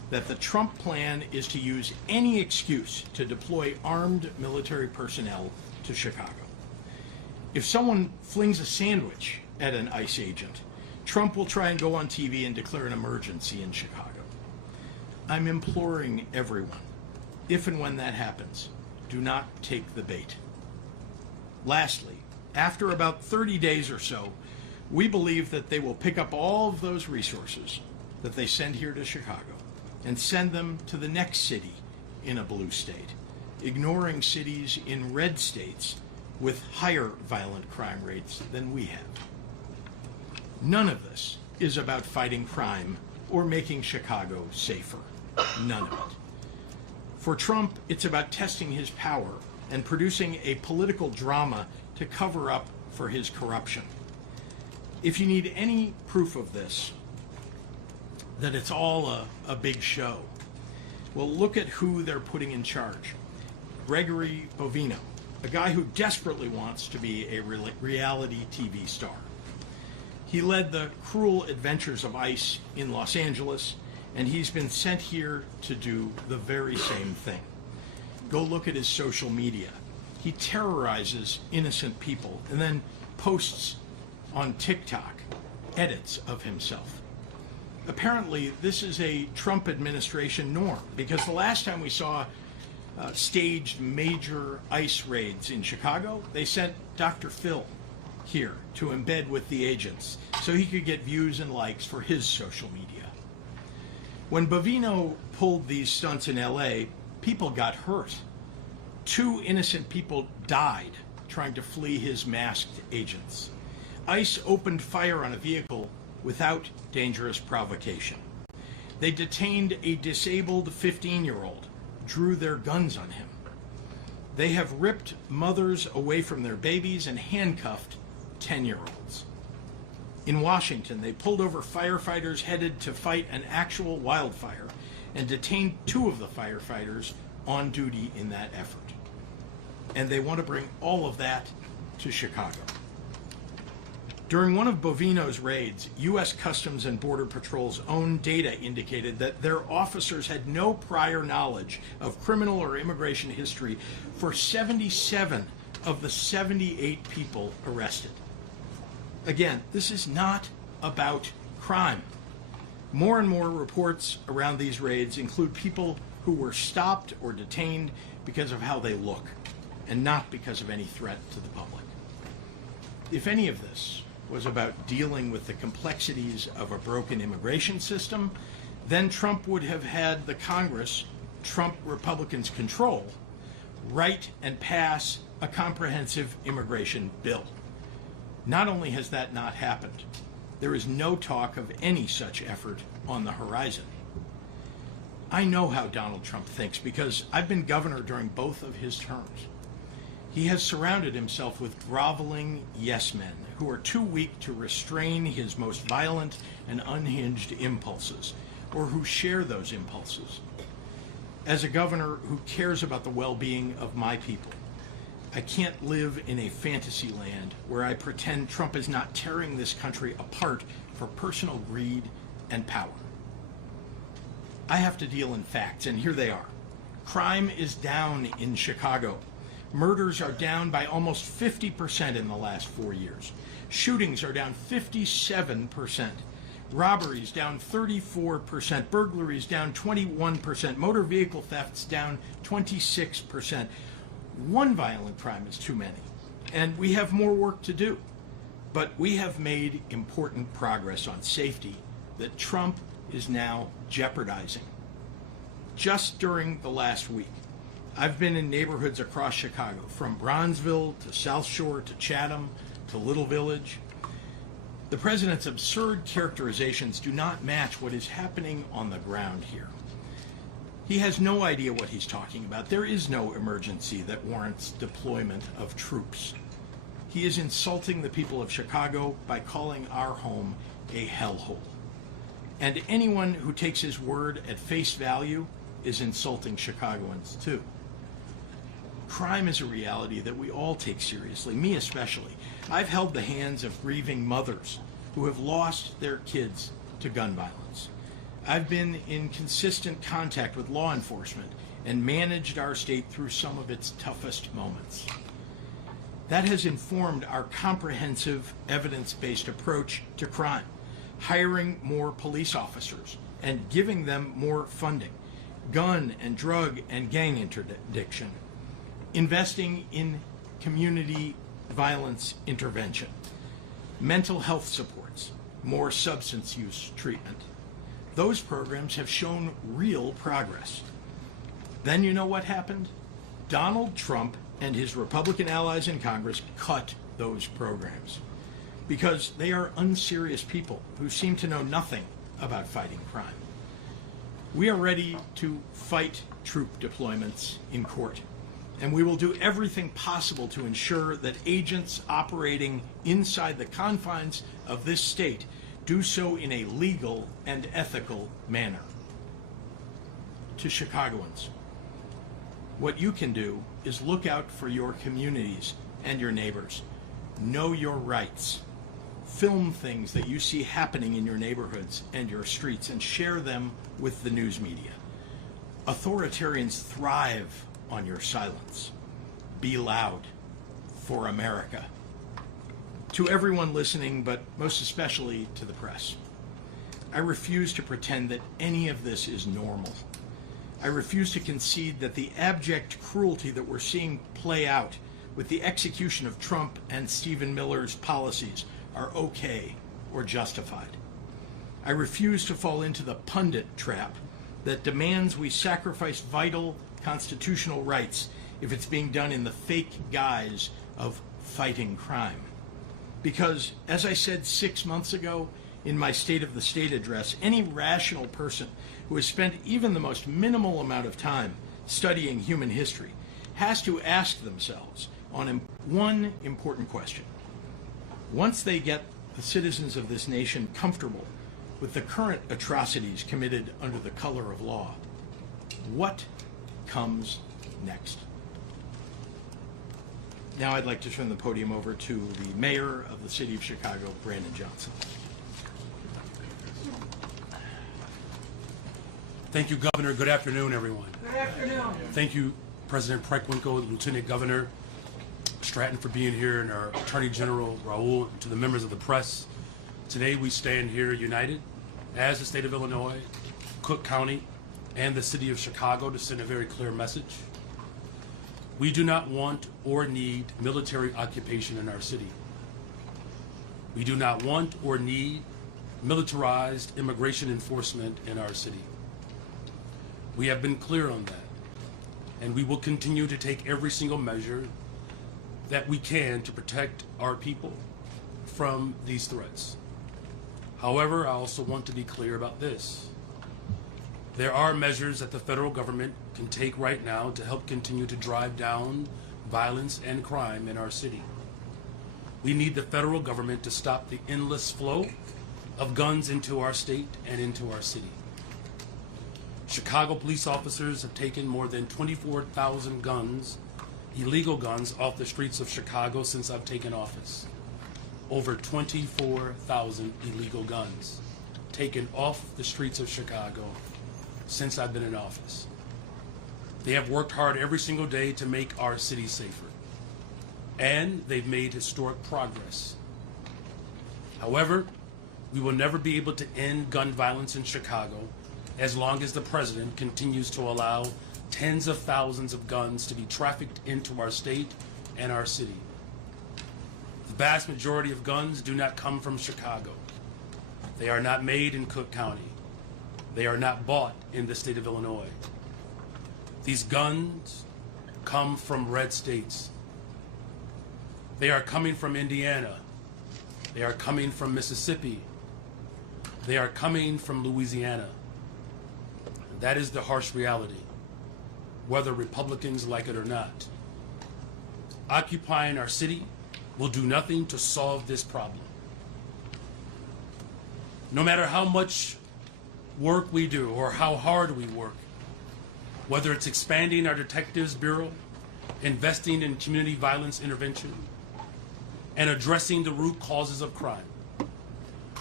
that the Trump plan is to use any excuse to deploy armed military personnel to Chicago. If someone flings a sandwich at an ICE agent, Trump will try and go on TV and declare an emergency in Chicago. I'm imploring everyone, if and when that happens, do not take the bait. Lastly, after about 30 days or so, we believe that they will pick up all of those resources that they send here to Chicago and send them to the next city in a blue state, ignoring cities in red states with higher violent crime rates than we have. None of this is about fighting crime or making Chicago safer. None of it. For Trump, it's about testing his power and producing a political drama to cover up for his corruption. If you need any proof of this, that it's all a big show, well, look at who they're putting in charge. Gregory Bovino, a guy who desperately wants to be a reality TV star. He led the cruel adventures of ICE in Los Angeles, and he's been sent here to do the very same thing. Go look at his social media. He terrorizes innocent people and then posts on TikTok edits of himself. Apparently, this is a Trump administration norm, because the last time we saw staged major ICE raids in Chicago, they sent Dr. Phil here to embed with the agents so he could get views and likes for his social media. When Bovino pulled these stunts in LA, people got hurt. 2 innocent people died trying to flee his masked agents. ICE opened fire on a vehicle without dangerous provocation. They detained a disabled 15-year-old, drew their guns on him. They have ripped mothers away from their babies and handcuffed 10-year-olds. In Washington, they pulled over firefighters headed to fight an actual wildfire and detained 2 of the firefighters on duty in that effort. And they want to bring all of that to Chicago. During one of Bovino's raids, U.S. Customs and Border Patrol's own data indicated that their officers had no prior knowledge of criminal or immigration history for 77 of the 78 people arrested. Again, this is not about crime. More and more reports around these raids include people who were stopped or detained because of how they look, and not because of any threat to the public. If any of this was about dealing with the complexities of a broken immigration system, then Trump would have had the Congress Trump Republicans control write and pass a comprehensive immigration bill. Not only has that not happened, there is no talk of any such effort on the horizon. I know how Donald Trump thinks because I've been governor during both of his terms. He has surrounded himself with groveling yes men who are too weak to restrain his most violent and unhinged impulses, or who share those impulses. As a governor who cares about the well-being of my people, I can't live in a fantasy land where I pretend Trump is not tearing this country apart for personal greed and power. I have to deal in facts, and here they are. Crime is down in Chicago. Murders are down by almost 50% in the last 4 years. Shootings are down 57%. Robberies down 34%. Burglaries down 21%. Motor vehicle thefts down 26%. One violent crime is too many, and we have more work to do. But we have made important progress on safety that Trump is now jeopardizing. Just during the last week, I've been in neighborhoods across Chicago, from Bronzeville to South Shore to Chatham to Little Village. The president's absurd characterizations do not match what is happening on the ground here. He has no idea what he's talking about. There is no emergency that warrants deployment of troops. He is insulting the people of Chicago by calling our home a hellhole. And anyone who takes his word at face value is insulting Chicagoans too. Crime is a reality that we all take seriously, me especially. I've held the hands of grieving mothers who have lost their kids to gun violence. I've been in consistent contact with law enforcement and managed our state through some of its toughest moments. That has informed our comprehensive, evidence-based approach to crime, hiring more police officers and giving them more funding, gun and drug and gang interdiction, investing in community violence intervention, mental health supports, more substance use treatment. Those programs have shown real progress. Then you know what happened? Donald Trump and his Republican allies in Congress cut those programs because they are unserious people who seem to know nothing about fighting crime. We are ready to fight troop deployments in court, and we will do everything possible to ensure that agents operating inside the confines of this state do so in a legal and ethical manner. To Chicagoans, what you can do is look out for your communities and your neighbors. Know your rights. Film things that you see happening in your neighborhoods and your streets and share them with the news media. Authoritarians thrive on your silence. Be loud for America. To everyone listening, but most especially to the press, I refuse to pretend that any of this is normal. I refuse to concede that the abject cruelty that we're seeing play out with the execution of Trump and Stephen Miller's policies are okay or justified. I refuse to fall into the pundit trap that demands we sacrifice vital constitutional rights if it's being done in the fake guise of fighting crime. Because, as I said 6 months ago in my State of the State address, any rational person who has spent even the most minimal amount of time studying human history has to ask themselves on one important question. Once they get the citizens of this nation comfortable with the current atrocities committed under the color of law, what comes next? Now I'd like to turn the podium over to the mayor of the city of Chicago, Brandon Johnson. Thank you, Governor. Good afternoon, everyone. Good afternoon. Thank you, President Preckwinkle, Lieutenant Governor Stratton, for being here, and our Attorney General Raoul, to the members of the press. Today we stand here united as the state of Illinois, Cook County, and the city of Chicago to send a very clear message. We do not want or need military occupation in our city. We do not want or need militarized immigration enforcement in our city. We have been clear on that, and we will continue to take every single measure that we can to protect our people from these threats. However, I also want to be clear about this. There are measures that the federal government can take right now to help continue to drive down violence and crime in our city. We need the federal government to stop the endless flow of guns into our state and into our city. Chicago police officers have taken more than 24,000 guns, illegal guns, off the streets of Chicago since I've taken office. Over 24,000 illegal guns taken off the streets of Chicago since I've been in office. They have worked hard every single day to make our city safer, and they've made historic progress. However, we will never be able to end gun violence in Chicago as long as the president continues to allow tens of thousands of guns to be trafficked into our state and our city. The vast majority of guns do not come from Chicago. They are not made in Cook County. They are not bought in the state of Illinois. These guns come from red states. They are coming from Indiana. They are coming from Mississippi. They are coming from Louisiana. That is the harsh reality, whether Republicans like it or not. Occupying our city will do nothing to solve this problem. No matter how much work we do or how hard we work, whether it's expanding our Detectives Bureau, investing in community violence intervention, and addressing the root causes of crime,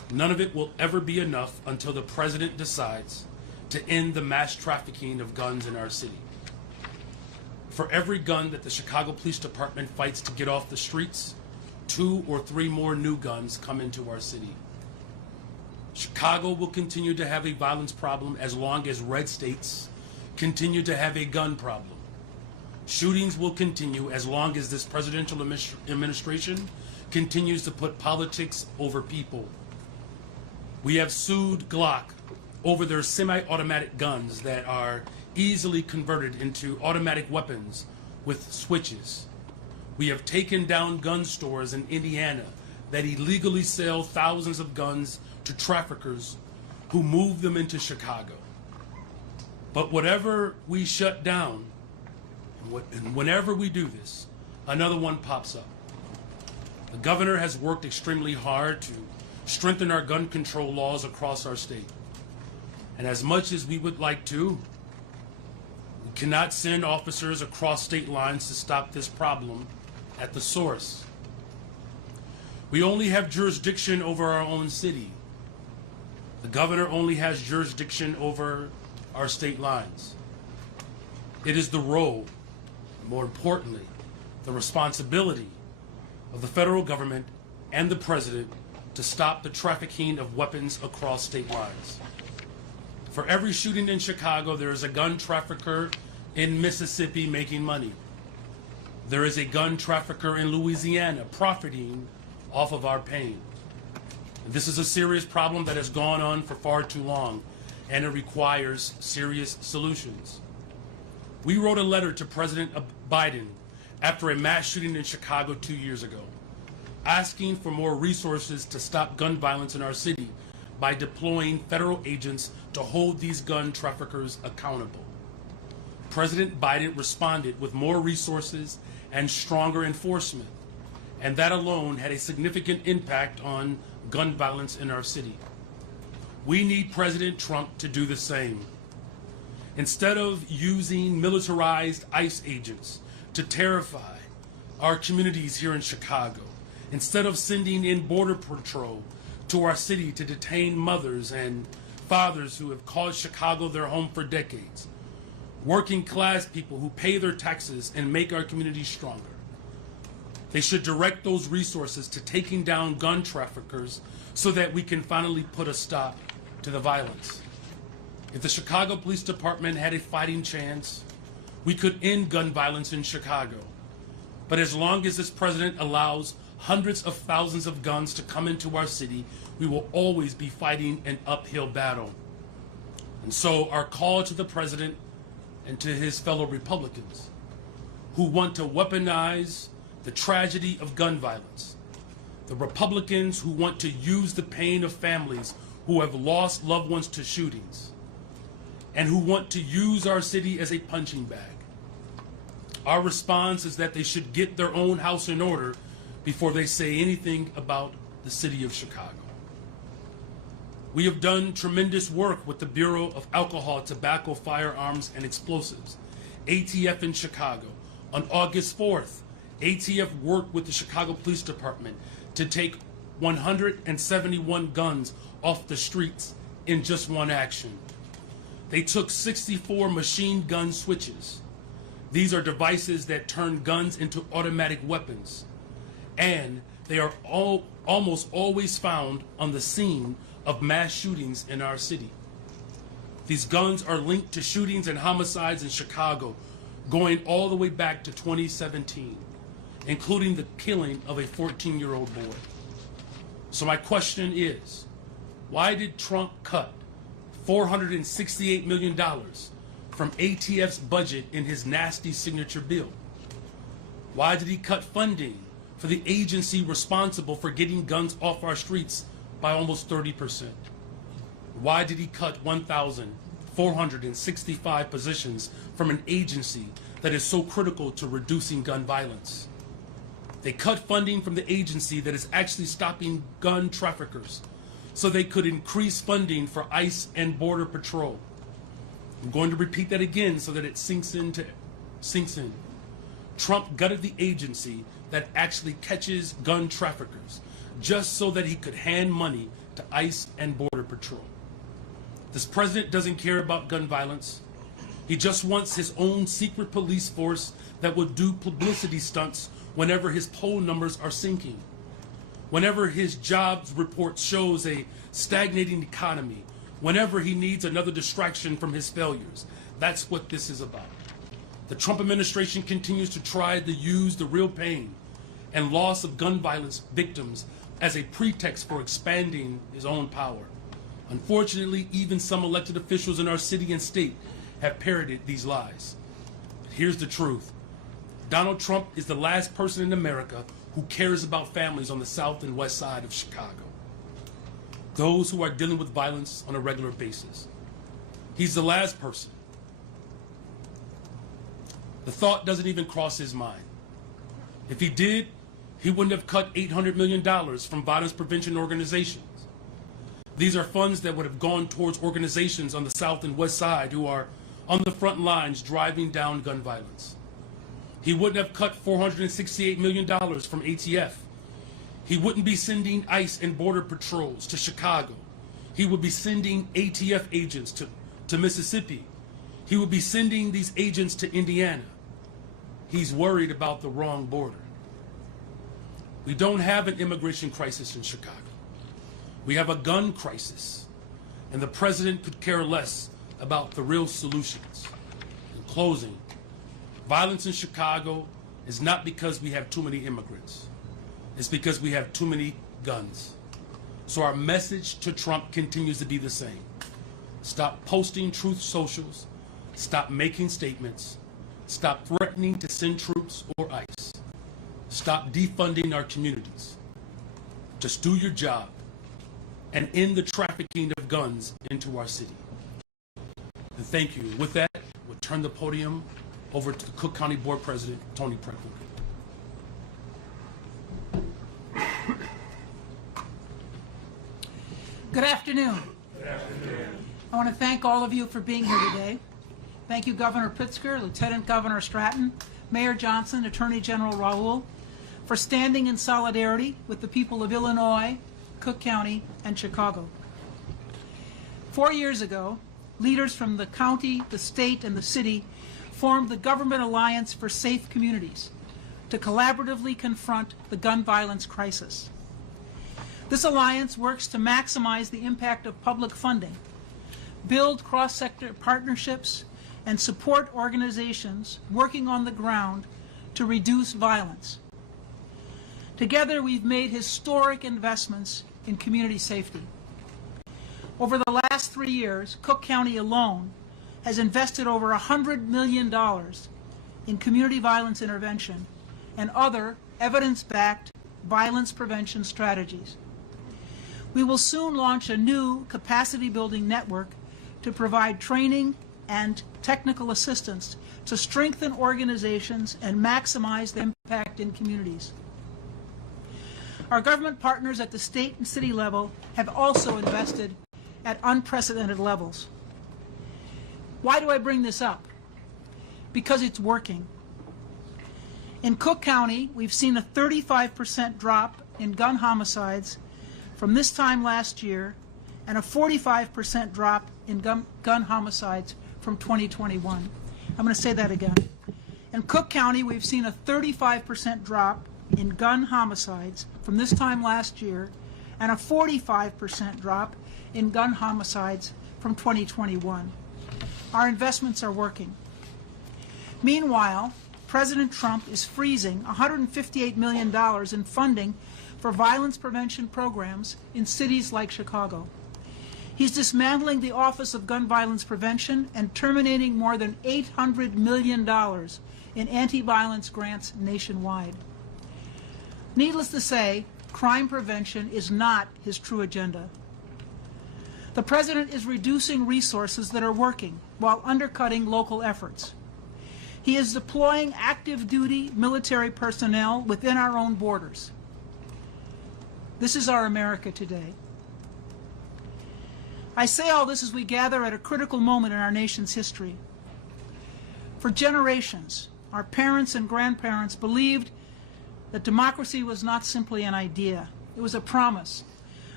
none of it will ever be enough until the president decides to end the mass trafficking of guns in our city. For every gun that the Chicago Police Department fights to get off the streets, 2 or 3 more new guns come into our city. Chicago will continue to have a violence problem as long as red states continue to have a gun problem. Shootings will continue as long as this presidential administration continues to put politics over people. We have sued Glock over their semi-automatic guns that are easily converted into automatic weapons with switches. We have taken down gun stores in Indiana that illegally sell thousands of guns to traffickers who move them into Chicago. But whatever we shut down, and whenever we do this, another one pops up. The governor has worked extremely hard to strengthen our gun control laws across our state. And as much as we would like to, we cannot send officers across state lines to stop this problem at the source. We only have jurisdiction over our own city. The governor only has jurisdiction over our state lines. It is the role, more importantly, the responsibility of the federal government and the president to stop the trafficking of weapons across state lines. For every shooting in Chicago, there is a gun trafficker in Mississippi making money. There is a gun trafficker in Louisiana profiting off of our pain. This is a serious problem that has gone on for far too long, and it requires serious solutions. We wrote a letter to President Biden after a mass shooting in Chicago 2 years ago, asking for more resources to stop gun violence in our city by deploying federal agents to hold these gun traffickers accountable. President Biden responded with more resources and stronger enforcement, and that alone had a significant impact on gun violence in our city. We need President Trump to do the same. Instead of using militarized ICE agents to terrify our communities here in Chicago, instead of sending in Border Patrol to our city to detain mothers and fathers who have called Chicago their home for decades, working class people who pay their taxes and make our communities stronger, they should direct those resources to taking down gun traffickers so that we can finally put a stop to the violence. If the Chicago Police Department had a fighting chance, we could end gun violence in Chicago. But as long as this president allows hundreds of thousands of guns to come into our city, we will always be fighting an uphill battle. And so our call to the president and to his fellow Republicans who want to weaponize the tragedy of gun violence, the Republicans who want to use the pain of families who have lost loved ones to shootings, and who want to use our city as a punching bag. Our response is that they should get their own house in order before they say anything about the city of Chicago. We have done tremendous work with the Bureau of Alcohol, Tobacco, Firearms, and Explosives, ATF in Chicago. On August 4th, ATF worked with the Chicago Police Department to take 171 guns off the streets in just one action. They took 64 machine gun switches. These are devices that turn guns into automatic weapons, and they are almost always found on the scene of mass shootings in our city. These guns are linked to shootings and homicides in Chicago going all the way back to 2017, including the killing of a 14-year-old boy. So my question is, why did Trump cut $468 million from ATF's budget in his nasty signature bill? Why did he cut funding for the agency responsible for getting guns off our streets by almost 30%? Why did he cut 1,465 positions from an agency that is so critical to reducing gun violence? They cut funding from the agency that is actually stopping gun traffickers so they could increase funding for ICE and Border Patrol. I'm going to repeat that again so that it sinks in. Trump gutted the agency that actually catches gun traffickers just so that he could hand money to ICE and Border Patrol. This president doesn't care about gun violence. He just wants his own secret police force that will do publicity stunts whenever his poll numbers are sinking, whenever his jobs report shows a stagnating economy, whenever he needs another distraction from his failures. That's what this is about. The Trump administration continues to try to use the real pain and loss of gun violence victims as a pretext for expanding his own power. Unfortunately, even some elected officials in our city and state have parroted these lies. Here's the truth. Donald Trump is the last person in America who cares about families on the south and west side of Chicago, those who are dealing with violence on a regular basis. He's the last person. The thought doesn't even cross his mind. If he did, he wouldn't have cut $800 million from violence prevention organizations. These are funds that would have gone towards organizations on the south and west side who are on the front lines driving down gun violence. He wouldn't have cut $468 million from ATF. He wouldn't be sending ICE and Border Patrols to Chicago. He would be sending ATF agents to Mississippi. He would be sending these agents to Indiana. He's worried about the wrong border. We don't have an immigration crisis in Chicago. We have a gun crisis, and the president could care less about the real solutions. In closing, violence in Chicago is not because we have too many immigrants. It's because we have too many guns. So our message to Trump continues to be the same. Stop posting truth socials. Stop making statements. Stop threatening to send troops or ICE. Stop defunding our communities. Just do your job and end the trafficking of guns into our city. And thank you. With that, we'll turn the podium over to the Cook County Board President, Tony Pritzker. Good afternoon. Good afternoon. I want to thank all of you for being here today. Thank you, Governor Pritzker, Lieutenant Governor Stratton, Mayor Johnson, Attorney General Raoul, for standing in solidarity with the people of Illinois, Cook County, and Chicago. 4 years ago, leaders from the county, the state, and the city formed the Government Alliance for Safe Communities to collaboratively confront the gun violence crisis. This alliance works to maximize the impact of public funding, build cross-sector partnerships, and support organizations working on the ground to reduce violence. Together, we've made historic investments in community safety. Over the last 3 years, Cook County alone has invested over $100 million in community violence intervention and other evidence-backed violence prevention strategies. We will soon launch a new capacity-building network to provide training and technical assistance to strengthen organizations and maximize the impact in communities. Our government partners at the state and city level have also invested at unprecedented levels. Why do I bring this up? Because it's working. In Cook County, we've seen a 35% drop in gun homicides from this time last year and a 45% drop in gun homicides from 2021. I'm going to say that again. In Cook County, we've seen a 35% drop in gun homicides from this time last year and a 45% drop in gun homicides from 2021. Our investments are working. Meanwhile, President Trump is freezing $158 million in funding for violence prevention programs in cities like Chicago. He's dismantling the Office of Gun Violence Prevention and terminating more than $800 million in anti-violence grants nationwide. Needless to say, crime prevention is not his true agenda. The President is reducing resources that are working while undercutting local efforts. He is deploying active-duty military personnel within our own borders. This is our America today. I say all this as we gather at a critical moment in our nation's history. For generations, our parents and grandparents believed that democracy was not simply an idea. It was a promise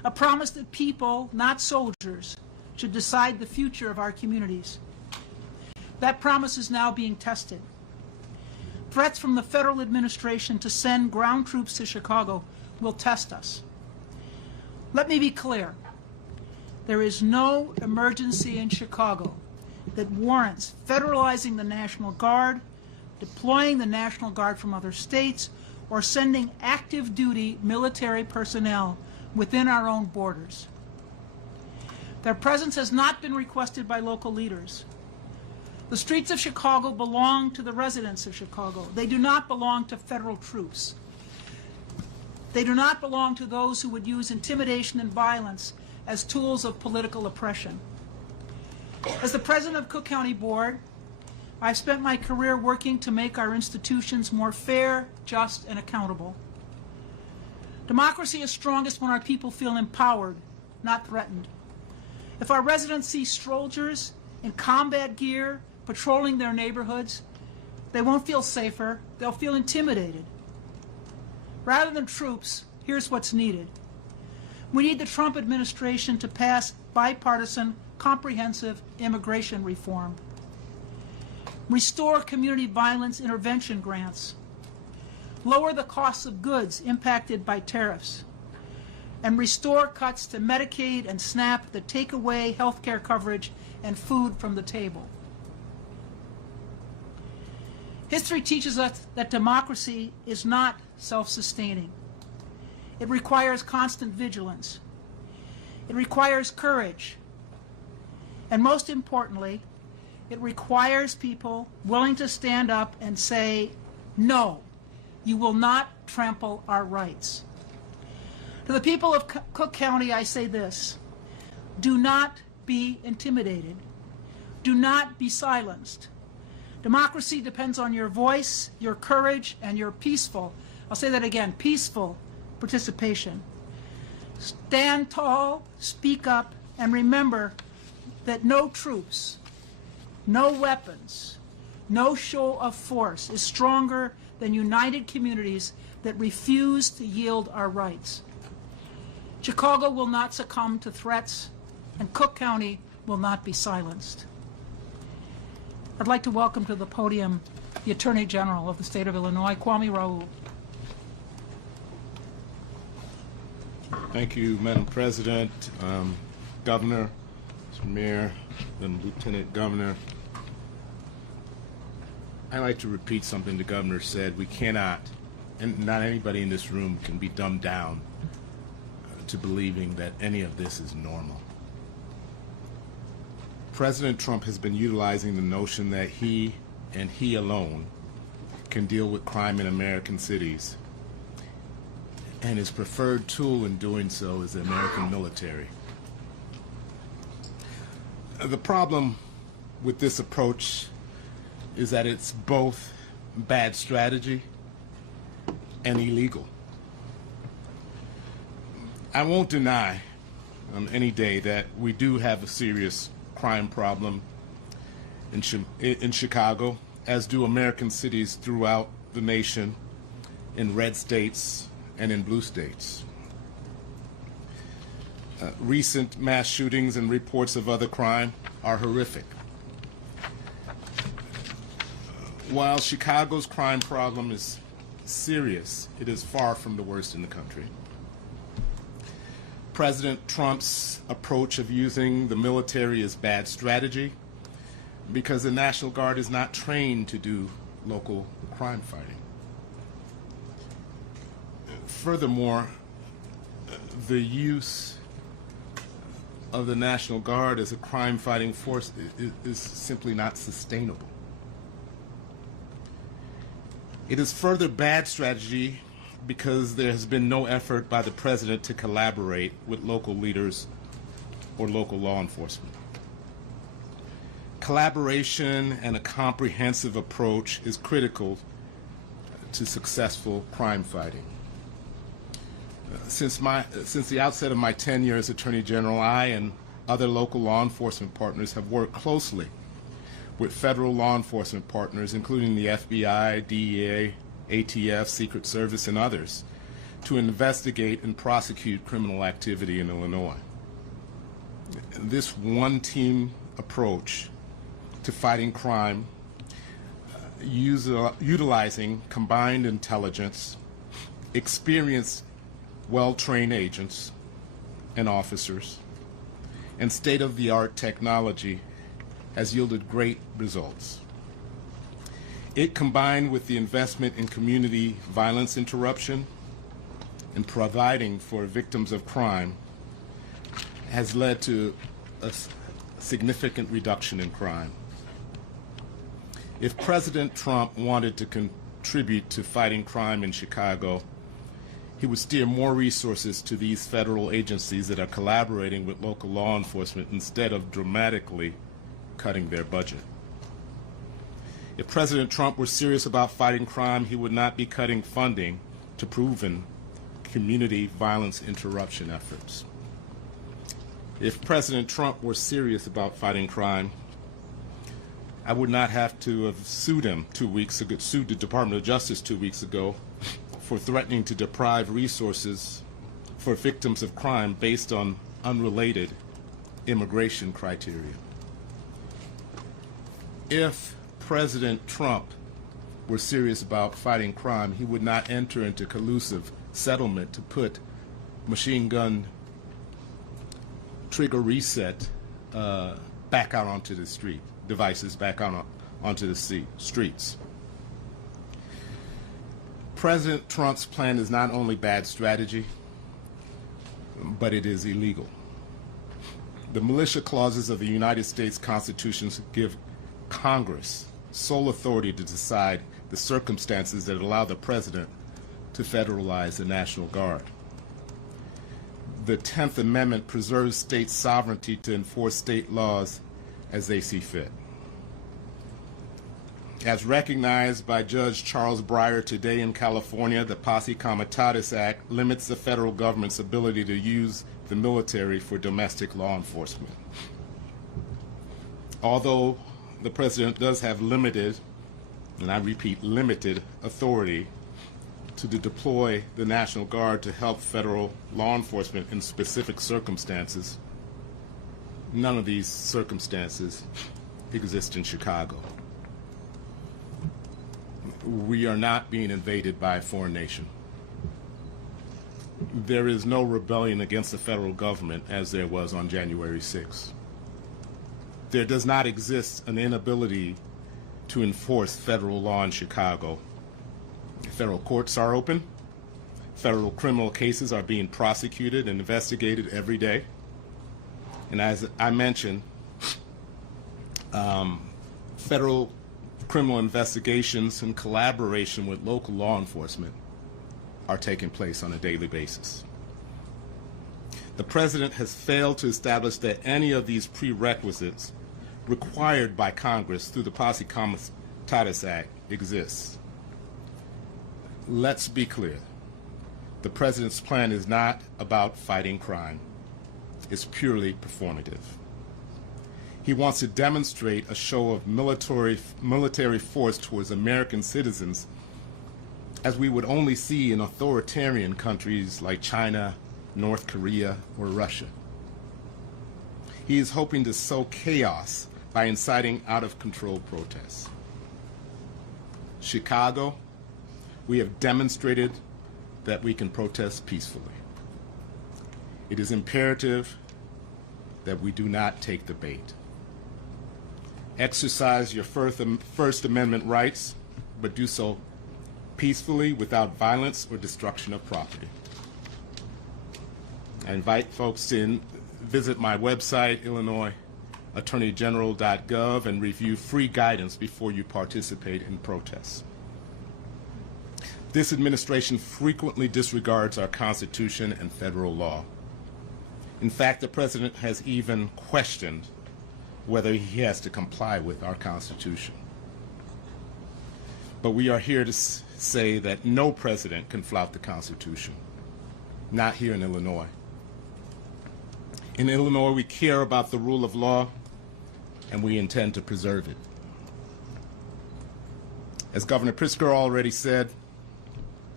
a promise that people, not soldiers, should decide the future of our communities. That promise is now being tested. Threats from the federal administration to send ground troops to Chicago will test us. Let me be clear. There is no emergency in Chicago that warrants federalizing the National Guard, deploying the National Guard from other states, or sending active duty military personnel within our own borders. Their presence has not been requested by local leaders. The streets of Chicago belong to the residents of Chicago. They do not belong to federal troops. They do not belong to those who would use intimidation and violence as tools of political oppression. As the president of Cook County Board, I've spent my career working to make our institutions more fair, just, and accountable. Democracy is strongest when our people feel empowered, not threatened. If our residents see soldiers in combat gear patrolling their neighborhoods, they won't feel safer, they'll feel intimidated. Rather than troops, here's what's needed. We need the Trump administration to pass bipartisan, comprehensive immigration reform. Restore community violence intervention grants. Lower the costs of goods impacted by tariffs. And restore cuts to Medicaid and SNAP that take away health care coverage and food from the table. History teaches us that democracy is not self-sustaining. It requires constant vigilance. It requires courage. And most importantly, it requires people willing to stand up and say, no, you will not trample our rights. To the people of Cook County, I say this: do not be intimidated. Do not be silenced. Democracy depends on your voice, your courage, and your peaceful, I'll say that again, peaceful participation. Stand tall, speak up, and remember that no troops, no weapons, no show of force is stronger than united communities that refuse to yield our rights. Chicago will not succumb to threats, and Cook County will not be silenced. I'd like to welcome to the podium the Attorney General of the State of Illinois, Kwame Raoul. Thank you, Madam President, Governor, Mr. Mayor, and Lieutenant Governor. I'd like to repeat something the Governor said. We cannot, and not anybody in this room can be dumbed down to believing that any of this is normal. President Trump has been utilizing the notion that he and he alone can deal with crime in American cities, and his preferred tool in doing so is the American military. The problem with this approach is that it's both bad strategy and illegal. I won't deny any day that we do have a serious crime problem in Chicago, as do American cities throughout the nation, in red states and in blue states. Recent mass shootings and reports of other crime are horrific. While Chicago's crime problem is serious, it is far from the worst in the country. President Trump's approach of using the military is bad strategy because the National Guard is not trained to do local crime fighting. Furthermore, the use of the National Guard as a crime-fighting force is simply not sustainable. It is further bad strategy because there has been no effort by the President to collaborate with local leaders or local law enforcement. Collaboration and a comprehensive approach is critical to successful crime fighting. Since the outset of my tenure as Attorney General, I and other local law enforcement partners have worked closely with federal law enforcement partners, including the FBI, DEA, ATF, Secret Service, and others, to investigate and prosecute criminal activity in Illinois. This one-team approach to fighting crime, utilizing combined intelligence, experienced, well-trained agents and officers, and state-of-the-art technology has yielded great results. It, combined with the investment in community violence interruption and providing for victims of crime, has led to a significant reduction in crime. If President Trump wanted to contribute to fighting crime in Chicago, he would steer more resources to these federal agencies that are collaborating with local law enforcement instead of dramatically cutting their budget. If President Trump were serious about fighting crime, he would not be cutting funding to proven community violence interruption efforts. If President Trump were serious about fighting crime, I would not have to have sued him 2 weeks ago, sued the Department of Justice 2 weeks ago for threatening to deprive resources for victims of crime based on unrelated immigration criteria. If President Trump were serious about fighting crime, he would not enter into collusive settlement to put machine gun trigger reset back out onto the street, devices back out onto the streets. President Trump's plan is not only bad strategy, but it is illegal. The militia clauses of the United States Constitution give Congress sole authority to decide the circumstances that allow the president to federalize the National Guard. The 10th Amendment preserves state sovereignty to enforce state laws as they see fit. As recognized by Judge Charles Breyer today in California, the Posse Comitatus Act limits the federal government's ability to use the military for domestic law enforcement. Although the president does have limited, and I repeat, limited authority to deploy the National Guard to help federal law enforcement in specific circumstances, none of these circumstances exist in Chicago. We are not being invaded by a foreign nation. There is no rebellion against the federal government as there was on January 6th. There does not exist an inability to enforce federal law in Chicago. Federal courts are open. Federal criminal cases are being prosecuted and investigated every day. And as I mentioned, federal criminal investigations in collaboration with local law enforcement are taking place on a daily basis. The president has failed to establish that any of these prerequisites required by Congress through the Posse Comitatus Act exists. Let's be clear. The president's plan is not about fighting crime. It's purely performative. He wants to demonstrate a show of military force towards American citizens as we would only see in authoritarian countries like China, North Korea, or Russia. He is hoping to sow chaos by inciting out-of-control protests. Chicago, we have demonstrated that we can protest peacefully. It is imperative that we do not take the bait. Exercise your First Amendment rights, but do so peacefully without violence or destruction of property. I invite folks to visit my website, IllinoisAttorneyGeneral.gov, and review free guidance before you participate in protests. This administration frequently disregards our Constitution and federal law. In fact, the president has even questioned whether he has to comply with our Constitution. But we are here to say that no president can flout the Constitution, not here in Illinois. In Illinois, we care about the rule of law, and we intend to preserve it. As Governor Pritzker already said,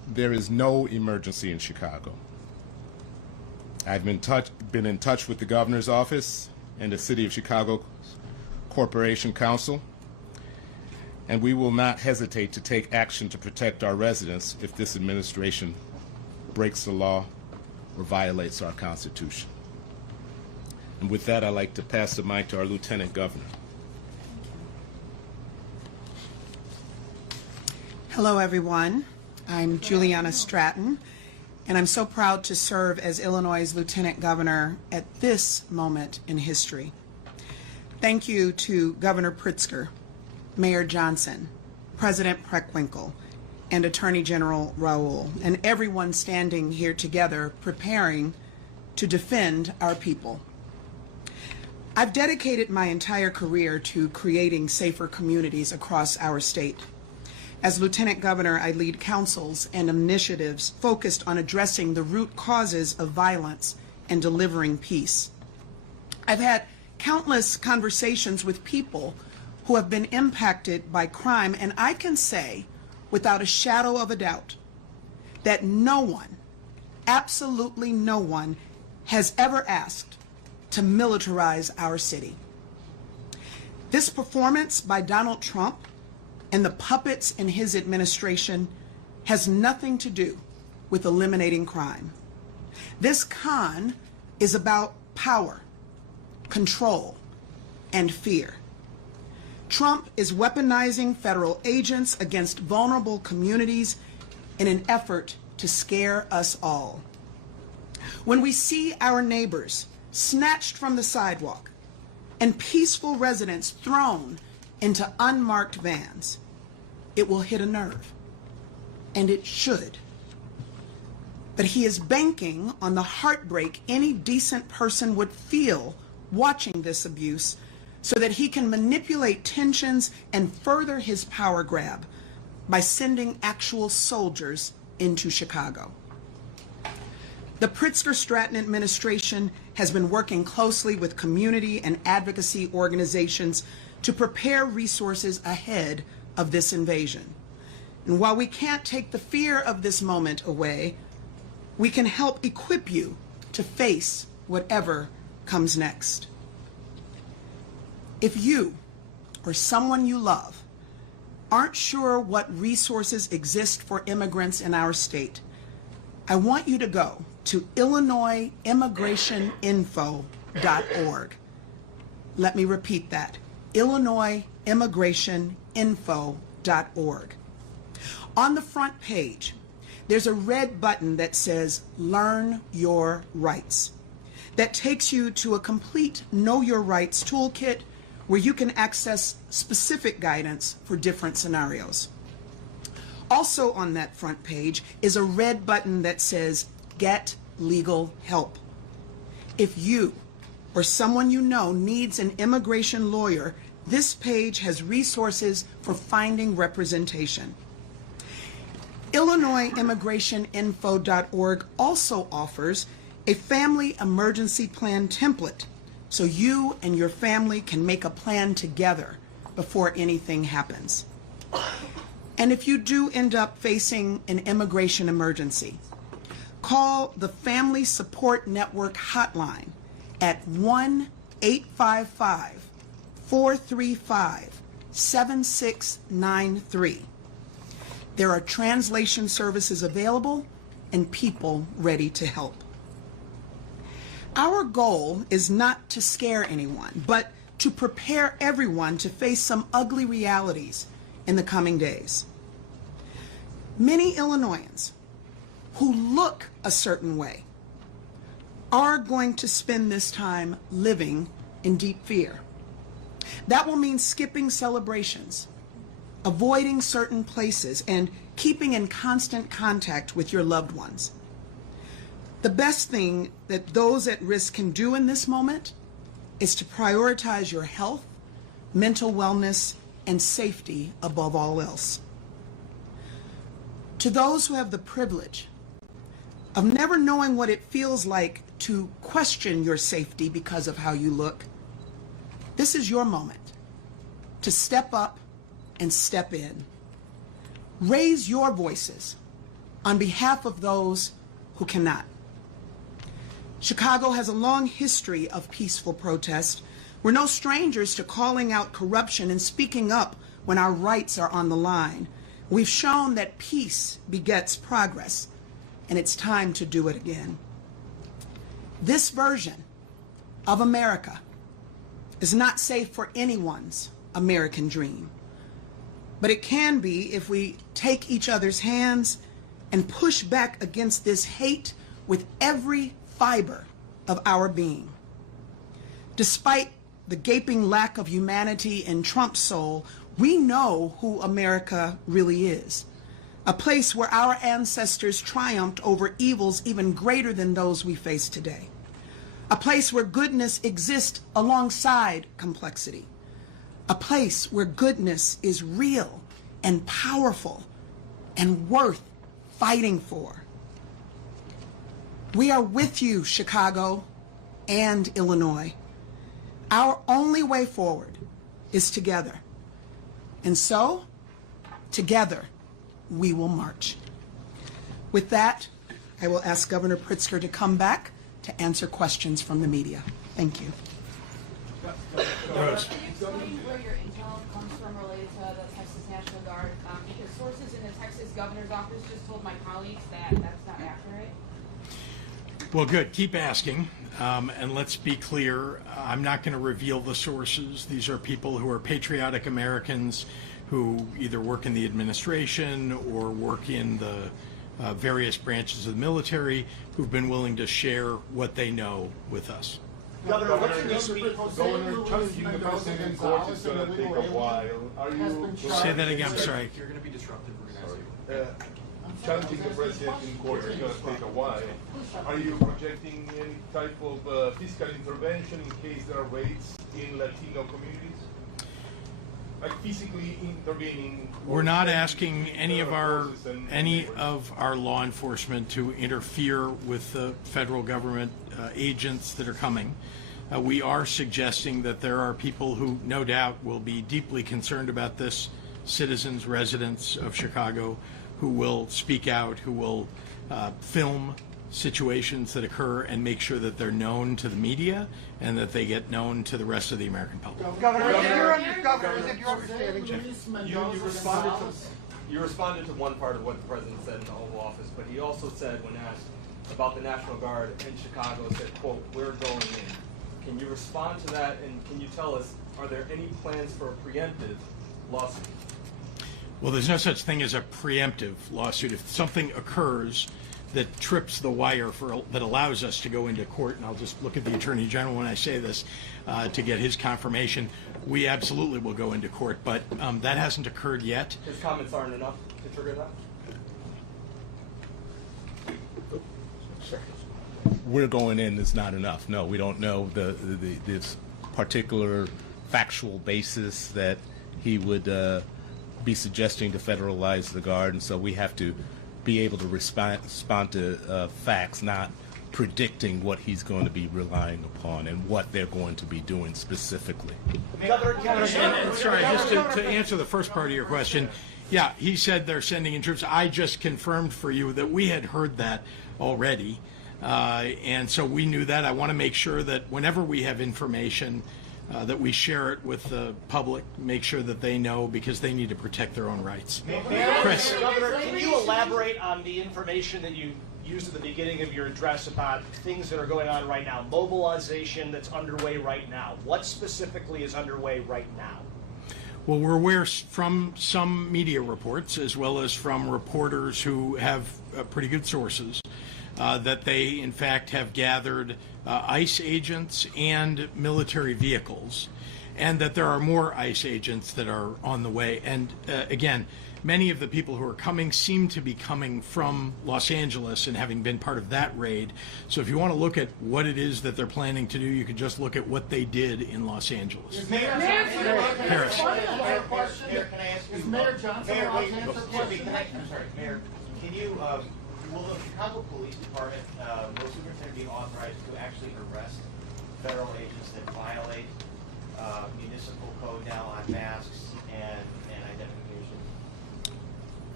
there is no emergency in Chicago. I've been in touch with the governor's office and the City of Chicago Corporation Council, and we will not hesitate to take action to protect our residents if this administration breaks the law or violates our Constitution. And with that, I'd like to pass the mic to our Lieutenant Governor. Hello, everyone. I'm Juliana Stratton, and I'm so proud to serve as Illinois' Lieutenant Governor at this moment in history. Thank you to Governor Pritzker, Mayor Johnson, President Preckwinkle, and Attorney General Raoul, and everyone standing here together preparing to defend our people. I've dedicated my entire career to creating safer communities across our state. As Lieutenant Governor, I lead councils and initiatives focused on addressing the root causes of violence and delivering peace. I've had countless conversations with people who have been impacted by crime, and I can say, without a shadow of a doubt, that no one, absolutely no one, has ever asked to militarize our city. This performance by Donald Trump and the puppets in his administration has nothing to do with eliminating crime. This con is about power, control, and fear. Trump is weaponizing federal agents against vulnerable communities in an effort to scare us all. When we see our neighbors snatched from the sidewalk and peaceful residents thrown into unmarked vans, it will hit a nerve, and it should. But he is banking on the heartbreak any decent person would feel watching this abuse so that he can manipulate tensions and further his power grab by sending actual soldiers into Chicago. The Pritzker-Stratton administration has been working closely with community and advocacy organizations to prepare resources ahead of this invasion. And while we can't take the fear of this moment away, we can help equip you to face whatever comes next. If you or someone you love aren't sure what resources exist for immigrants in our state, I want you to go to IllinoisImmigrationInfo.org. Let me repeat that, IllinoisImmigrationInfo.org. On the front page, there's a red button that says Learn Your Rights. That takes you to a complete Know Your Rights toolkit where you can access specific guidance for different scenarios. Also on that front page is a red button that says Get Legal Help. If you or someone you know needs an immigration lawyer, this page has resources for finding representation. IllinoisImmigrationInfo.org also offers a family emergency plan template so you and your family can make a plan together before anything happens. And if you do end up facing an immigration emergency, call the Family Support Network hotline at 1-855-435-7693. There are translation services available and people ready to help. Our goal is not to scare anyone, but to prepare everyone to face some ugly realities in the coming days. Many Illinoisans who look a certain way are going to spend this time living in deep fear. That will mean skipping celebrations, avoiding certain places, and keeping in constant contact with your loved ones. The best thing that those at risk can do in this moment is to prioritize your health, mental wellness, and safety above all else. To those who have the privilege of never knowing what it feels like to question your safety because of how you look, this is your moment to step up and step in. Raise your voices. on behalf of those who cannot. Chicago has a long history of peaceful protest. We're no strangers to calling out corruption and speaking up when our rights are on the line. We've shown that peace begets progress, and it's time to do it again. This version of America is not safe for anyone's American dream, but it can be if we take each other's hands and push back against this hate with every fiber of our being. Despite the gaping lack of humanity in Trump's soul, we know who America really is. A place where our ancestors triumphed over evils even greater than those we face today. A place where goodness exists alongside complexity. A place where goodness is real and powerful and worth fighting for. We are with you, Chicago and Illinois. Our only way forward is together. And so, together, we will march. With that, I will ask Governor Pritzker to come back to answer questions from the media. Thank you. Can you explain where your intel comes from related to the Texas National Guard? Because sources in the Texas governor's office just told my colleagues that that's not accurate. Well, good. Keep asking. And let's be clear, I'm not going to reveal the sources. These are people who are patriotic Americans who either work in the administration or work in the various branches of the military who've been willing to share what they know with us. Governor, what can you speak? Governor, challenging the president in court is going to take a while. Are you... Say that again, I'm sorry. If you're going to be disruptive, we're going to ask you. Challenging the president in court is going to take a while. Are you projecting any type of fiscal intervention in case there are raids in Latino communities? Like physically intervening? We're not asking any of our law enforcement to interfere with the federal government agents that are coming. We are suggesting that there are people who no doubt will be deeply concerned about this, citizens, residents of Chicago, who will speak out, who will film situations that occur and make sure that they're known to the media and that they get known to the rest of the American public. Governor, is it your understanding? You responded to one part of what the president said in the Oval Office, but he also said when asked about the National Guard in Chicago, said, quote, "We're going in." Can you respond to that, and can you tell us, are there any plans for a preemptive lawsuit? Well, there's no such thing as a preemptive lawsuit. If something occurs that trips the wire that allows us to go into court, and I'll just look at the Attorney General when I say this to get his confirmation, we absolutely will go into court, but that hasn't occurred yet. His comments aren't enough to trigger that? We're going in is not enough. No, we don't know this particular factual basis that he would be suggesting to federalize the Guard, and so we have to be able to respond to facts, not predicting what he's going to be relying upon and what they're going to be doing specifically. Sorry, just to answer the first part of your question, yeah, he said they're sending in troops. I just confirmed for you that we had heard that already, and so we knew that. I want to make sure that whenever we have information, that we share it with the public, make sure that they know, because they need to protect their own rights. Chris. Governor, can you elaborate on the information that you used at the beginning of your address about things that are going on right now, mobilization that's underway right now? What specifically is underway right now? Well, we're aware from some media reports, as well as from reporters who have pretty good sources, that they, in fact, have gathered ICE agents and military vehicles, and that there are more ICE agents that are on the way. And again, many of the people who are coming seem to be coming from Los Angeles and having been part of that raid. So if you want to look at what it is that they're planning to do, you could just look at what they did in Los Angeles. Harris. Mayor, can I ask you? Mayor Johnson allowed to answer questions? I'm sorry, Mayor. Can you, will the Chicago Police Department, will superintendent be authorized to actually arrest federal agents that violate municipal code now on masks and identification?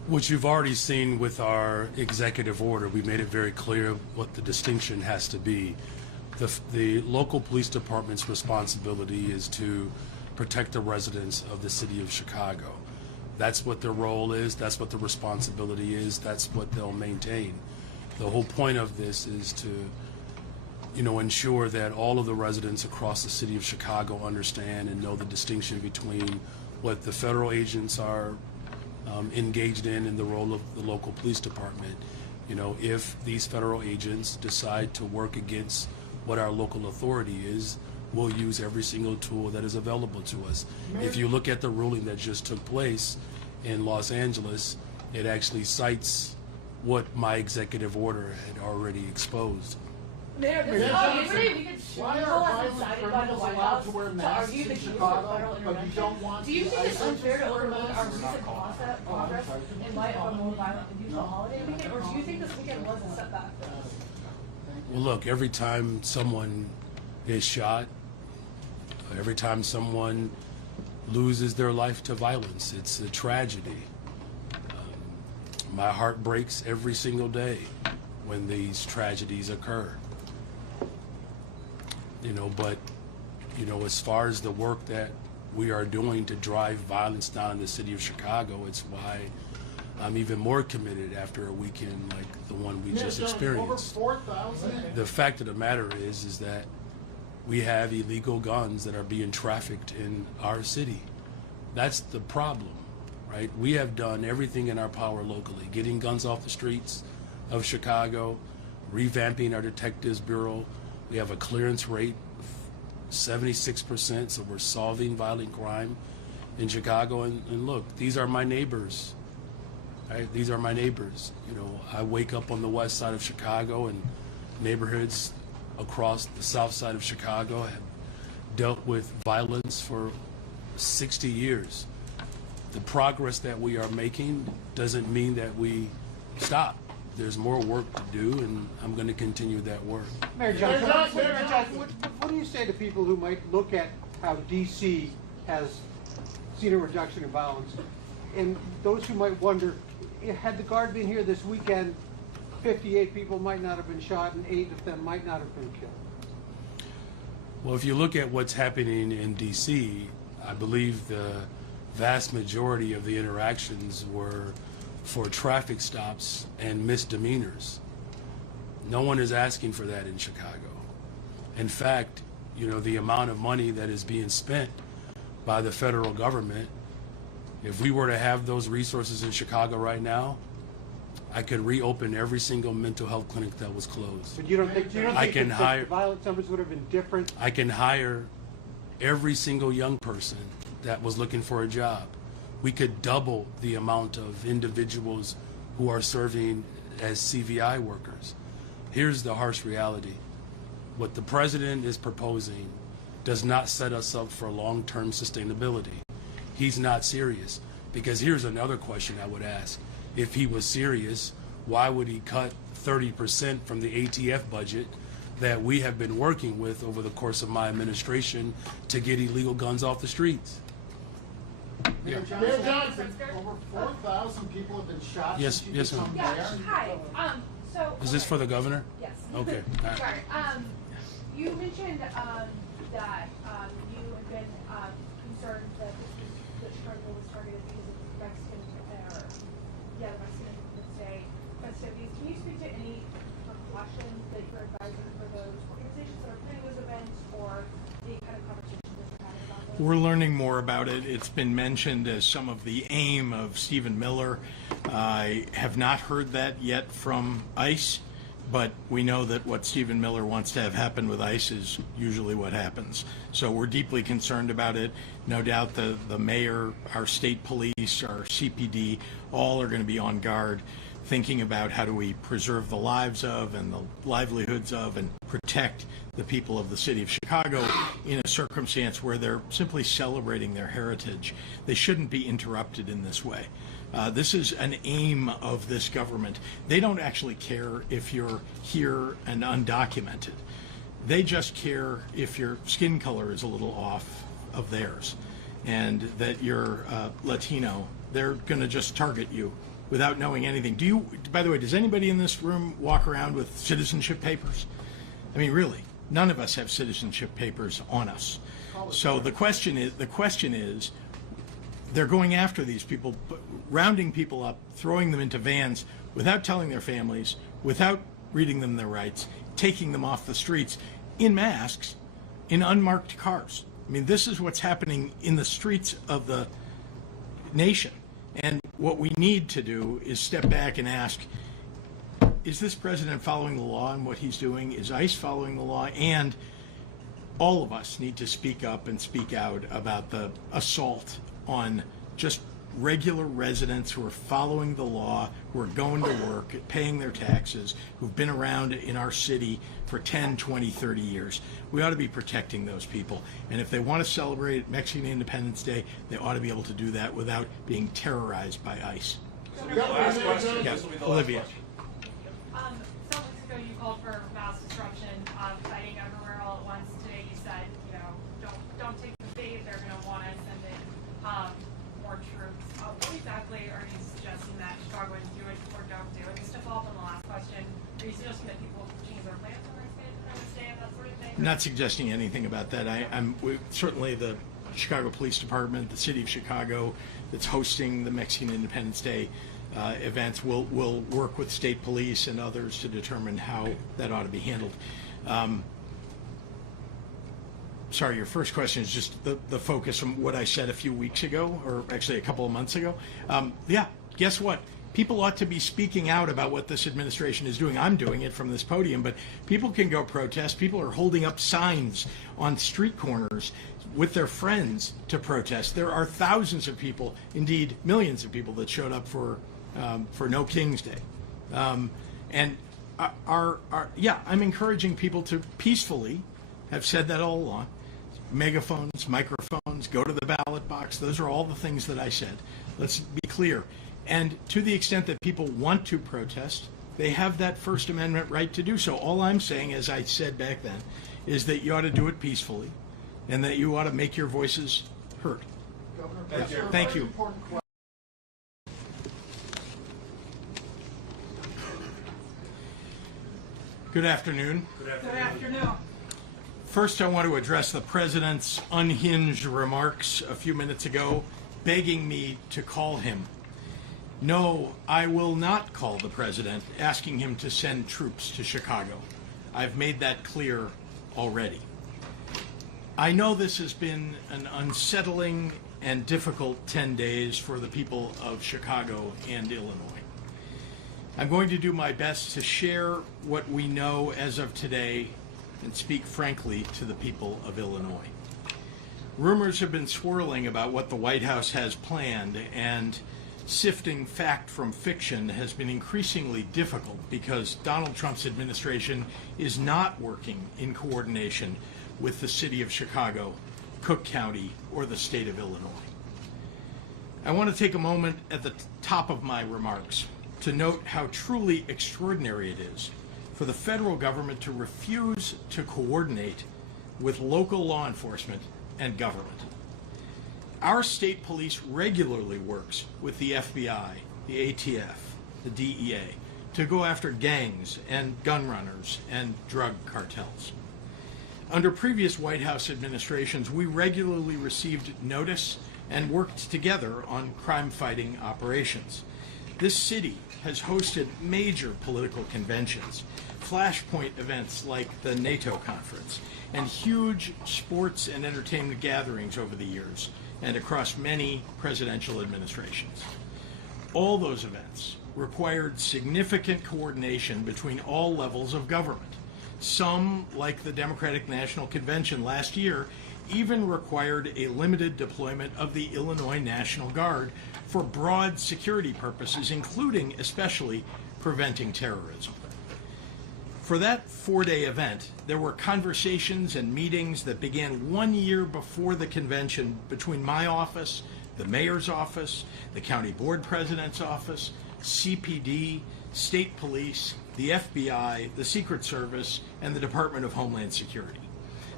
What you've already seen with our executive order, we made it very clear what the distinction has to be. The local police department's responsibility is to protect the residents of the city of Chicago. That's what their role is, that's what the responsibility is, that's what they'll maintain. The whole point of this is to, ensure that all of the residents across the city of Chicago understand and know the distinction between what the federal agents are engaged in the role of the local police department. If these federal agents decide to work against what our local authority is, we'll use every single tool that is available to us. If you look at the ruling that just took place in Los Angeles, it actually cites what my executive order had already exposed. Mayor, this is yesterday we could call us incited by the White House to argue the case for federal intervention. Do you think it's unfair to overlook our recent progress in light of a more violent and usual holiday weekend, or do you think this weekend was a setback for us? Well, look, every time someone is shot, every time someone loses their life to violence, it's a tragedy. My heart breaks every single day when these tragedies occur. But as far as the work that we are doing to drive violence down in the city of Chicago, it's why I'm even more committed after a weekend like the one we just experienced. Over 4,000. The fact of the matter is that we have illegal guns that are being trafficked in our city. That's the problem, right? We have done everything in our power locally, getting guns off the streets of Chicago, revamping our detectives bureau. We have a clearance rate of 76%, so we're solving violent crime in Chicago. And look, these are my neighbors. Right? These are my neighbors. I wake up on the west side of Chicago, and neighborhoods across the south side of Chicago have dealt with violence for 60 years. The progress that we are making doesn't mean that we stop. There's more work to do, and I'm going to continue that work. Mayor Johnson, what do you say to people who might look at how D.C. has seen a reduction in violence, and those who might wonder, had the Guard been here this weekend, 58 people might not have been shot and 8 of them might not have been killed? Well, if you look at what's happening in D.C., I believe the vast majority of the interactions were for traffic stops and misdemeanors. No one is asking for that in Chicago. In fact, the amount of money that is being spent by the federal government, if we were to have those resources in Chicago right now, I could reopen every single mental health clinic that was closed. But you don't think the violence numbers would have been different? I can hire every single young person that was looking for a job. We could double the amount of individuals who are serving as CVI workers. Here's the harsh reality. What the president is proposing does not set us up for long-term sustainability. He's not serious. Because here's another question I would ask. If he was serious, why would he cut 30% from the ATF budget that we have been working with over the course of my administration to get illegal guns off the streets? Mayor Johnson, over 4,000 people have been shot. Yes, yes, ma'am. Yeah, hi. So. Is this for the governor? Yes. Okay. All right. Sorry. You mentioned that you had been concerned that Chicago was targeted because of the Mexican Day festivities. Can you speak to any precautions that you're advising for those organizations that are planning those events, or the kind of conversations that you're having about those? We're learning more about it. It's been mentioned as some of the aim of Stephen Miller. I have not heard that yet from ICE, but we know that what Stephen Miller wants to have happen with ICE is usually what happens. So we're deeply concerned about it. No doubt the mayor, our state police, our CPD, all are going to be on guard, thinking about how do we preserve the lives of and the livelihoods of and protect the people of the city of Chicago in a circumstance where they're simply celebrating their heritage. They shouldn't be interrupted in this way. This is an aim of this government. They don't actually care if you're here and undocumented. They just care if your skin color is a little off of theirs and that you're Latino. They're going to just target you without knowing anything. Do you, by the way, does anybody in this room walk around with citizenship papers? I mean, really, none of us have citizenship papers on us. So the question is, they're going after these people, rounding people up, throwing them into vans without telling their families, without reading them their rights, taking them off the streets in masks, in unmarked cars. I mean, this is what's happening in the streets of the nation. And what we need to do is step back and ask, is this president following the law in what he's doing? Is ICE following the law? And all of us need to speak up and speak out about the assault on just regular residents who are following the law, who are going to work, paying their taxes, who've been around in our city for 10, 20, 30 years. We ought to be protecting those people. And if they want to celebrate Mexican Independence Day, they ought to be able to do that without being terrorized by ICE. Last question. Yeah, This will be the last Olivia. question. Some weeks ago you called for mass disruption, fighting everywhere all at once. Today you said, don't take the bait. They're going to want to send in more troops. What exactly are you suggesting that Chicagoans do it or don't do? And just to follow up on the last question, are you suggesting that people change their plans on Independence Day and that sort of thing? I'm not suggesting anything about that. Certainly the Chicago Police Department, the City of Chicago, that's hosting the Mexican Independence Day events will work with state police and others to determine how that ought to be handled. Sorry, your first question is just the focus from what I said a few weeks ago, or actually a couple of months ago. Yeah, guess what? People ought to be speaking out about what this administration is doing. I'm doing it from this podium, but people can go protest. People are holding up signs on street corners with their friends to protest. There are thousands of people, indeed millions of people, that showed up for No King's Day. And I'm encouraging people to peacefully, have said that all along, megaphones, microphones, go to the ballot box. Those are all the things that I said. Let's be clear. And to the extent that people want to protest, they have that First Amendment right to do so. All I'm saying, as I said back then, is that you ought to do it peacefully and that you ought to make your voices heard. Governor, Thank you. Good afternoon. Good afternoon. First, I want to address the president's unhinged remarks a few minutes ago, begging me to call him. No, I will not call the president, asking him to send troops to Chicago. I've made that clear already. I know this has been an unsettling and difficult 10 days for the people of Chicago and Illinois. I'm going to do my best to share what we know as of today and speak frankly to the people of Illinois. Rumors have been swirling about what the White House has planned, and sifting fact from fiction has been increasingly difficult because Donald Trump's administration is not working in coordination with the city of Chicago, Cook County, or the state of Illinois. I want to take a moment at the top of my remarks to note how truly extraordinary it is for the federal government to refuse to coordinate with local law enforcement and government. Our state police regularly works with the FBI, the ATF, the DEA to go after gangs and gun runners and drug cartels. Under previous White House administrations, we regularly received notice and worked together on crime-fighting operations. This city has hosted major political conventions, flashpoint events like the NATO conference, and huge sports and entertainment gatherings over the years and across many presidential administrations. All those events required significant coordination between all levels of government. Some, like the Democratic National Convention last year, even required a limited deployment of the Illinois National Guard for broad security purposes, including especially preventing terrorism. For that 4-day event, there were conversations and meetings that began 1 year before the convention between my office, the mayor's office, the county board president's office, CPD, state police, the FBI, the Secret Service, and the Department of Homeland Security.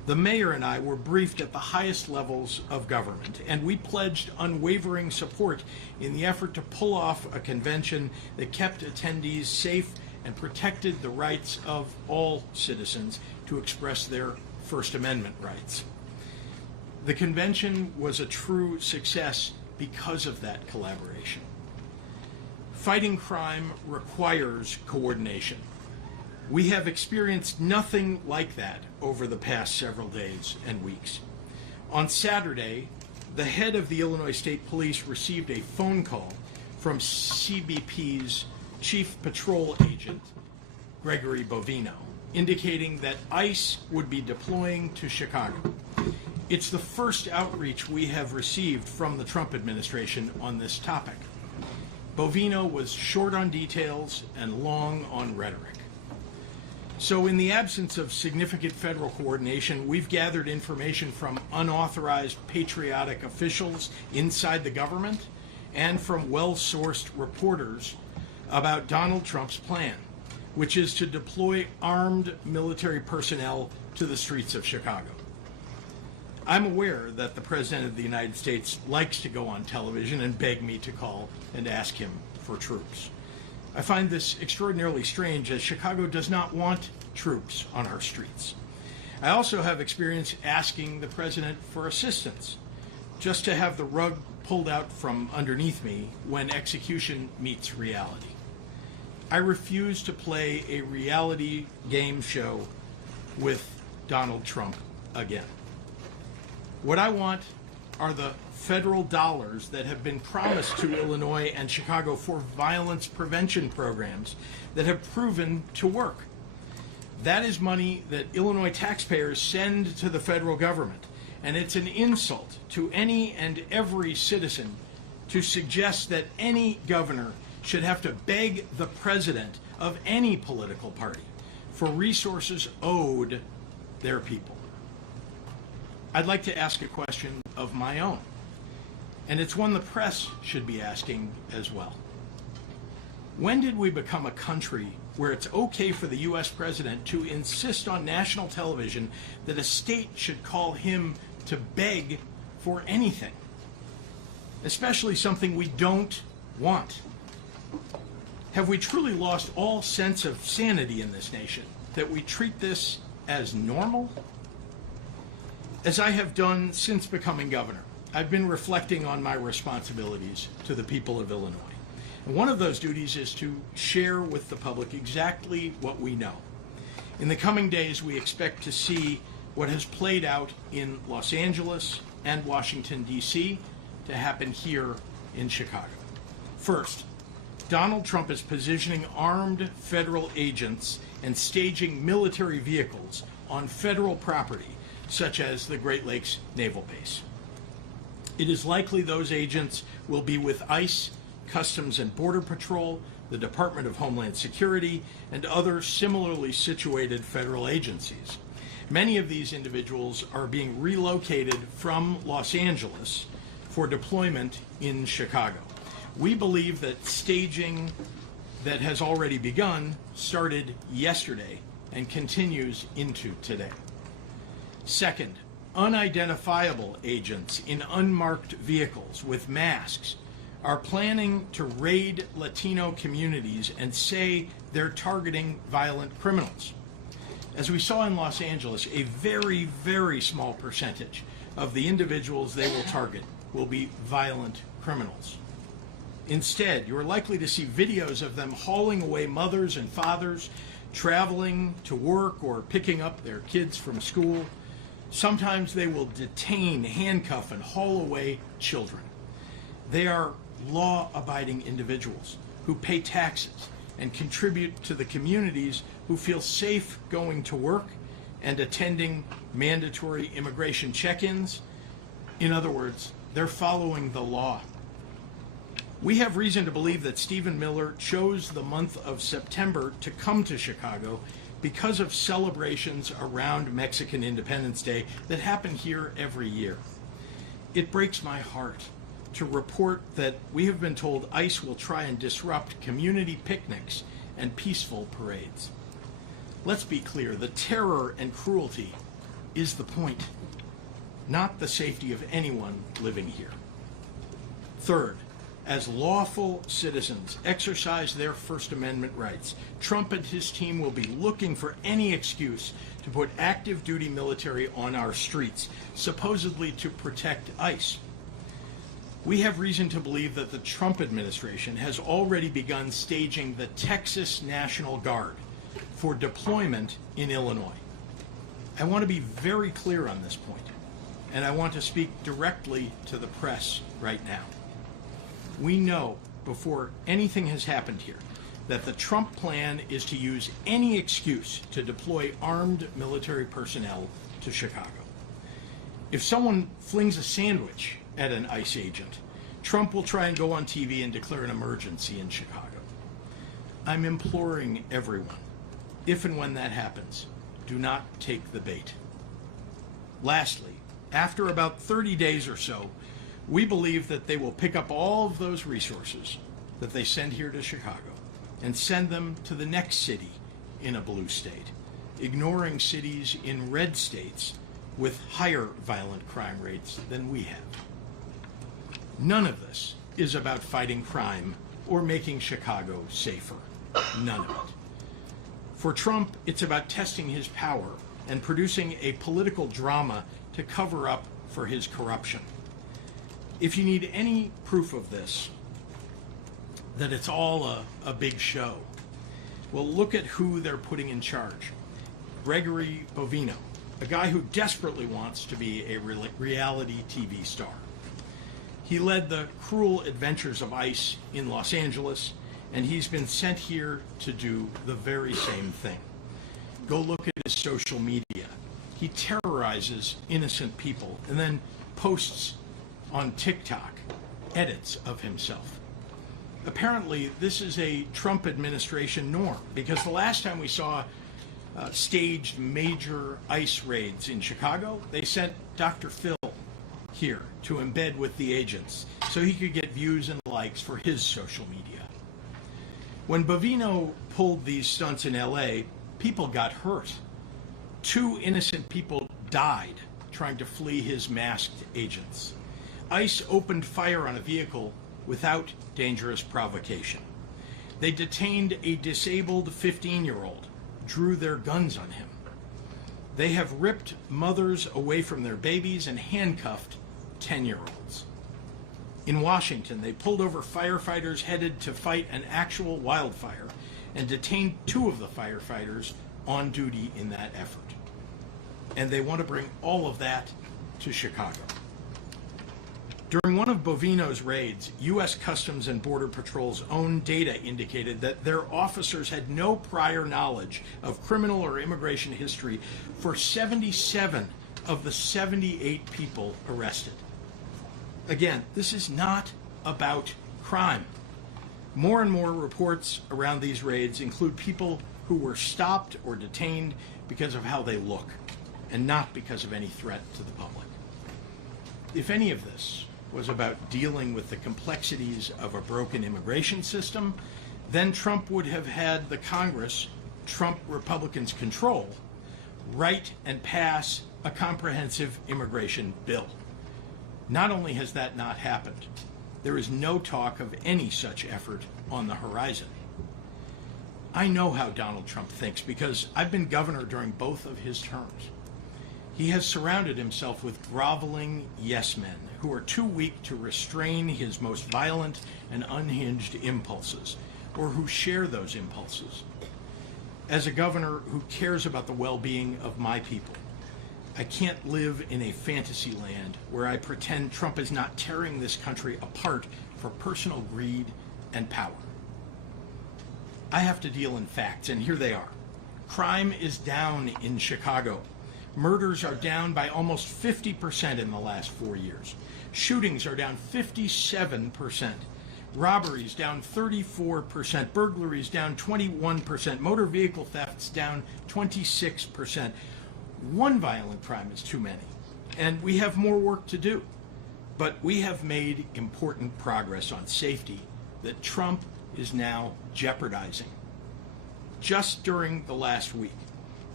the mayor and I were briefed at the highest levels of government, and we pledged unwavering support in the effort to pull off a convention that kept attendees safe and protected the rights of all citizens to express their First Amendment rights. The convention was a true success because of that collaboration. Fighting crime requires coordination. We have experienced nothing like that over the past several days and weeks. On Saturday, the head of the Illinois State Police received a phone call from CBP's Chief Patrol Agent, Gregory Bovino, indicating that ICE would be deploying to Chicago. It's the first outreach we have received from the Trump administration on this topic. Bovino was short on details and long on rhetoric. So in the absence of significant federal coordination, we've gathered information from unauthorized patriotic officials inside the government and from well-sourced reporters about Donald Trump's plan, which is to deploy armed military personnel to the streets of Chicago. I'm aware that the President of the United States likes to go on television and beg me to call and ask him for troops. I find this extraordinarily strange, as Chicago does not want troops on our streets. I also have experience asking the President for assistance, just to have the rug pulled out from underneath me when execution meets reality. I refuse to play a reality game show with Donald Trump again. What I want are the federal dollars that have been promised to Illinois and Chicago for violence prevention programs that have proven to work. That is money that Illinois taxpayers send to the federal government, and it's an insult to any and every citizen to suggest that any governor should have to beg the president of any political party for resources owed their people. I'd like to ask a question of my own, and it's one the press should be asking as well. When did we become a country where it's okay for the U.S. president to insist on national television that a state should call him to beg for anything, especially something we don't want? Have we truly lost all sense of sanity in this nation, that we treat this as normal? As I have done since becoming governor, I've been reflecting on my responsibilities to the people of Illinois. And one of those duties is to share with the public exactly what we know. In the coming days, we expect to see what has played out in Los Angeles and Washington, D.C. to happen here in Chicago. First, Donald Trump is positioning armed federal agents and staging military vehicles on federal property, such as the Great Lakes Naval Base. It is likely those agents will be with ICE, Customs and Border Patrol, the Department of Homeland Security, and other similarly situated federal agencies. Many of these individuals are being relocated from Los Angeles for deployment in Chicago. We believe that staging that has already begun started yesterday and continues into today. Second, unidentifiable agents in unmarked vehicles with masks are planning to raid Latino communities and say they're targeting violent criminals. As we saw in Los Angeles, a very, very small percentage of the individuals they will target will be violent criminals. Instead, you're likely to see videos of them hauling away mothers and fathers, traveling to work or picking up their kids from school. Sometimes they will detain, handcuff, and haul away children. They are law-abiding individuals who pay taxes and contribute to the communities who feel safe going to work and attending mandatory immigration check-ins. In other words, they're following the law. We have reason to believe that Stephen Miller chose the month of September to come to Chicago because of celebrations around Mexican Independence Day that happen here every year. It breaks my heart to report that we have been told ICE will try and disrupt community picnics and peaceful parades. Let's be clear, the terror and cruelty is the point, not the safety of anyone living here. Third, as lawful citizens exercise their First Amendment rights, Trump and his team will be looking for any excuse to put active duty military on our streets, supposedly to protect ICE. We have reason to believe that the Trump administration has already begun staging the Texas National Guard for deployment in Illinois. I want to be very clear on this point, and I want to speak directly to the press right now. We know before anything has happened here that the Trump plan is to use any excuse to deploy armed military personnel to Chicago. If someone flings a sandwich at an ICE agent, Trump will try and go on TV and declare an emergency in Chicago. I'm imploring everyone, if and when that happens, do not take the bait. Lastly, after about 30 days or so, we believe that they will pick up all of those resources that they send here to Chicago and send them to the next city in a blue state, ignoring cities in red states with higher violent crime rates than we have. None of this is about fighting crime or making Chicago safer. None of it. For Trump, it's about testing his power and producing a political drama to cover up for his corruption. If you need any proof of this, that it's all a big show, well, look at who they're putting in charge. Gregory Bovino, a guy who desperately wants to be a reality TV star. He led the cruel adventures of ICE in Los Angeles, and he's been sent here to do the very same thing. Go look at his social media. He terrorizes innocent people and then posts on TikTok edits of himself. Apparently, this is a Trump administration norm, because the last time we saw staged major ICE raids in Chicago, they sent Dr. Phil here to embed with the agents so he could get views and likes for his social media. When Bovino pulled these stunts in LA, people got hurt. 2 innocent people died trying to flee his masked agents. ICE opened fire on a vehicle without dangerous provocation. They detained a disabled 15-year-old, drew their guns on him. They have ripped mothers away from their babies and handcuffed 10-year-olds. In Washington, they pulled over firefighters headed to fight an actual wildfire and detained 2 of the firefighters on duty in that effort. And they want to bring all of that to Chicago. During one of Bovino's raids, U.S. Customs and Border Patrol's own data indicated that their officers had no prior knowledge of criminal or immigration history for 77 of the 78 people arrested. Again, this is not about crime. More and more reports around these raids include people who were stopped or detained because of how they look, and not because of any threat to the public. If any of this was about dealing with the complexities of a broken immigration system, then Trump would have had the Congress Trump Republicans control write and pass a comprehensive immigration bill. Not only has that not happened, there is no talk of any such effort on the horizon. I know how Donald Trump thinks because I've been governor during both of his terms. He has surrounded himself with groveling yes men who are too weak to restrain his most violent and unhinged impulses, or who share those impulses. As a governor who cares about the well-being of my people, I can't live in a fantasy land where I pretend Trump is not tearing this country apart for personal greed and power. I have to deal in facts, and here they are. Crime is down in Chicago. Murders are down by almost 50% in the last 4 years. Shootings are down 57%. Robberies down 34%. Burglaries down 21%. Motor vehicle thefts down 26%. One violent crime is too many, and we have more work to do. But we have made important progress on safety that Trump is now jeopardizing. Just during the last week,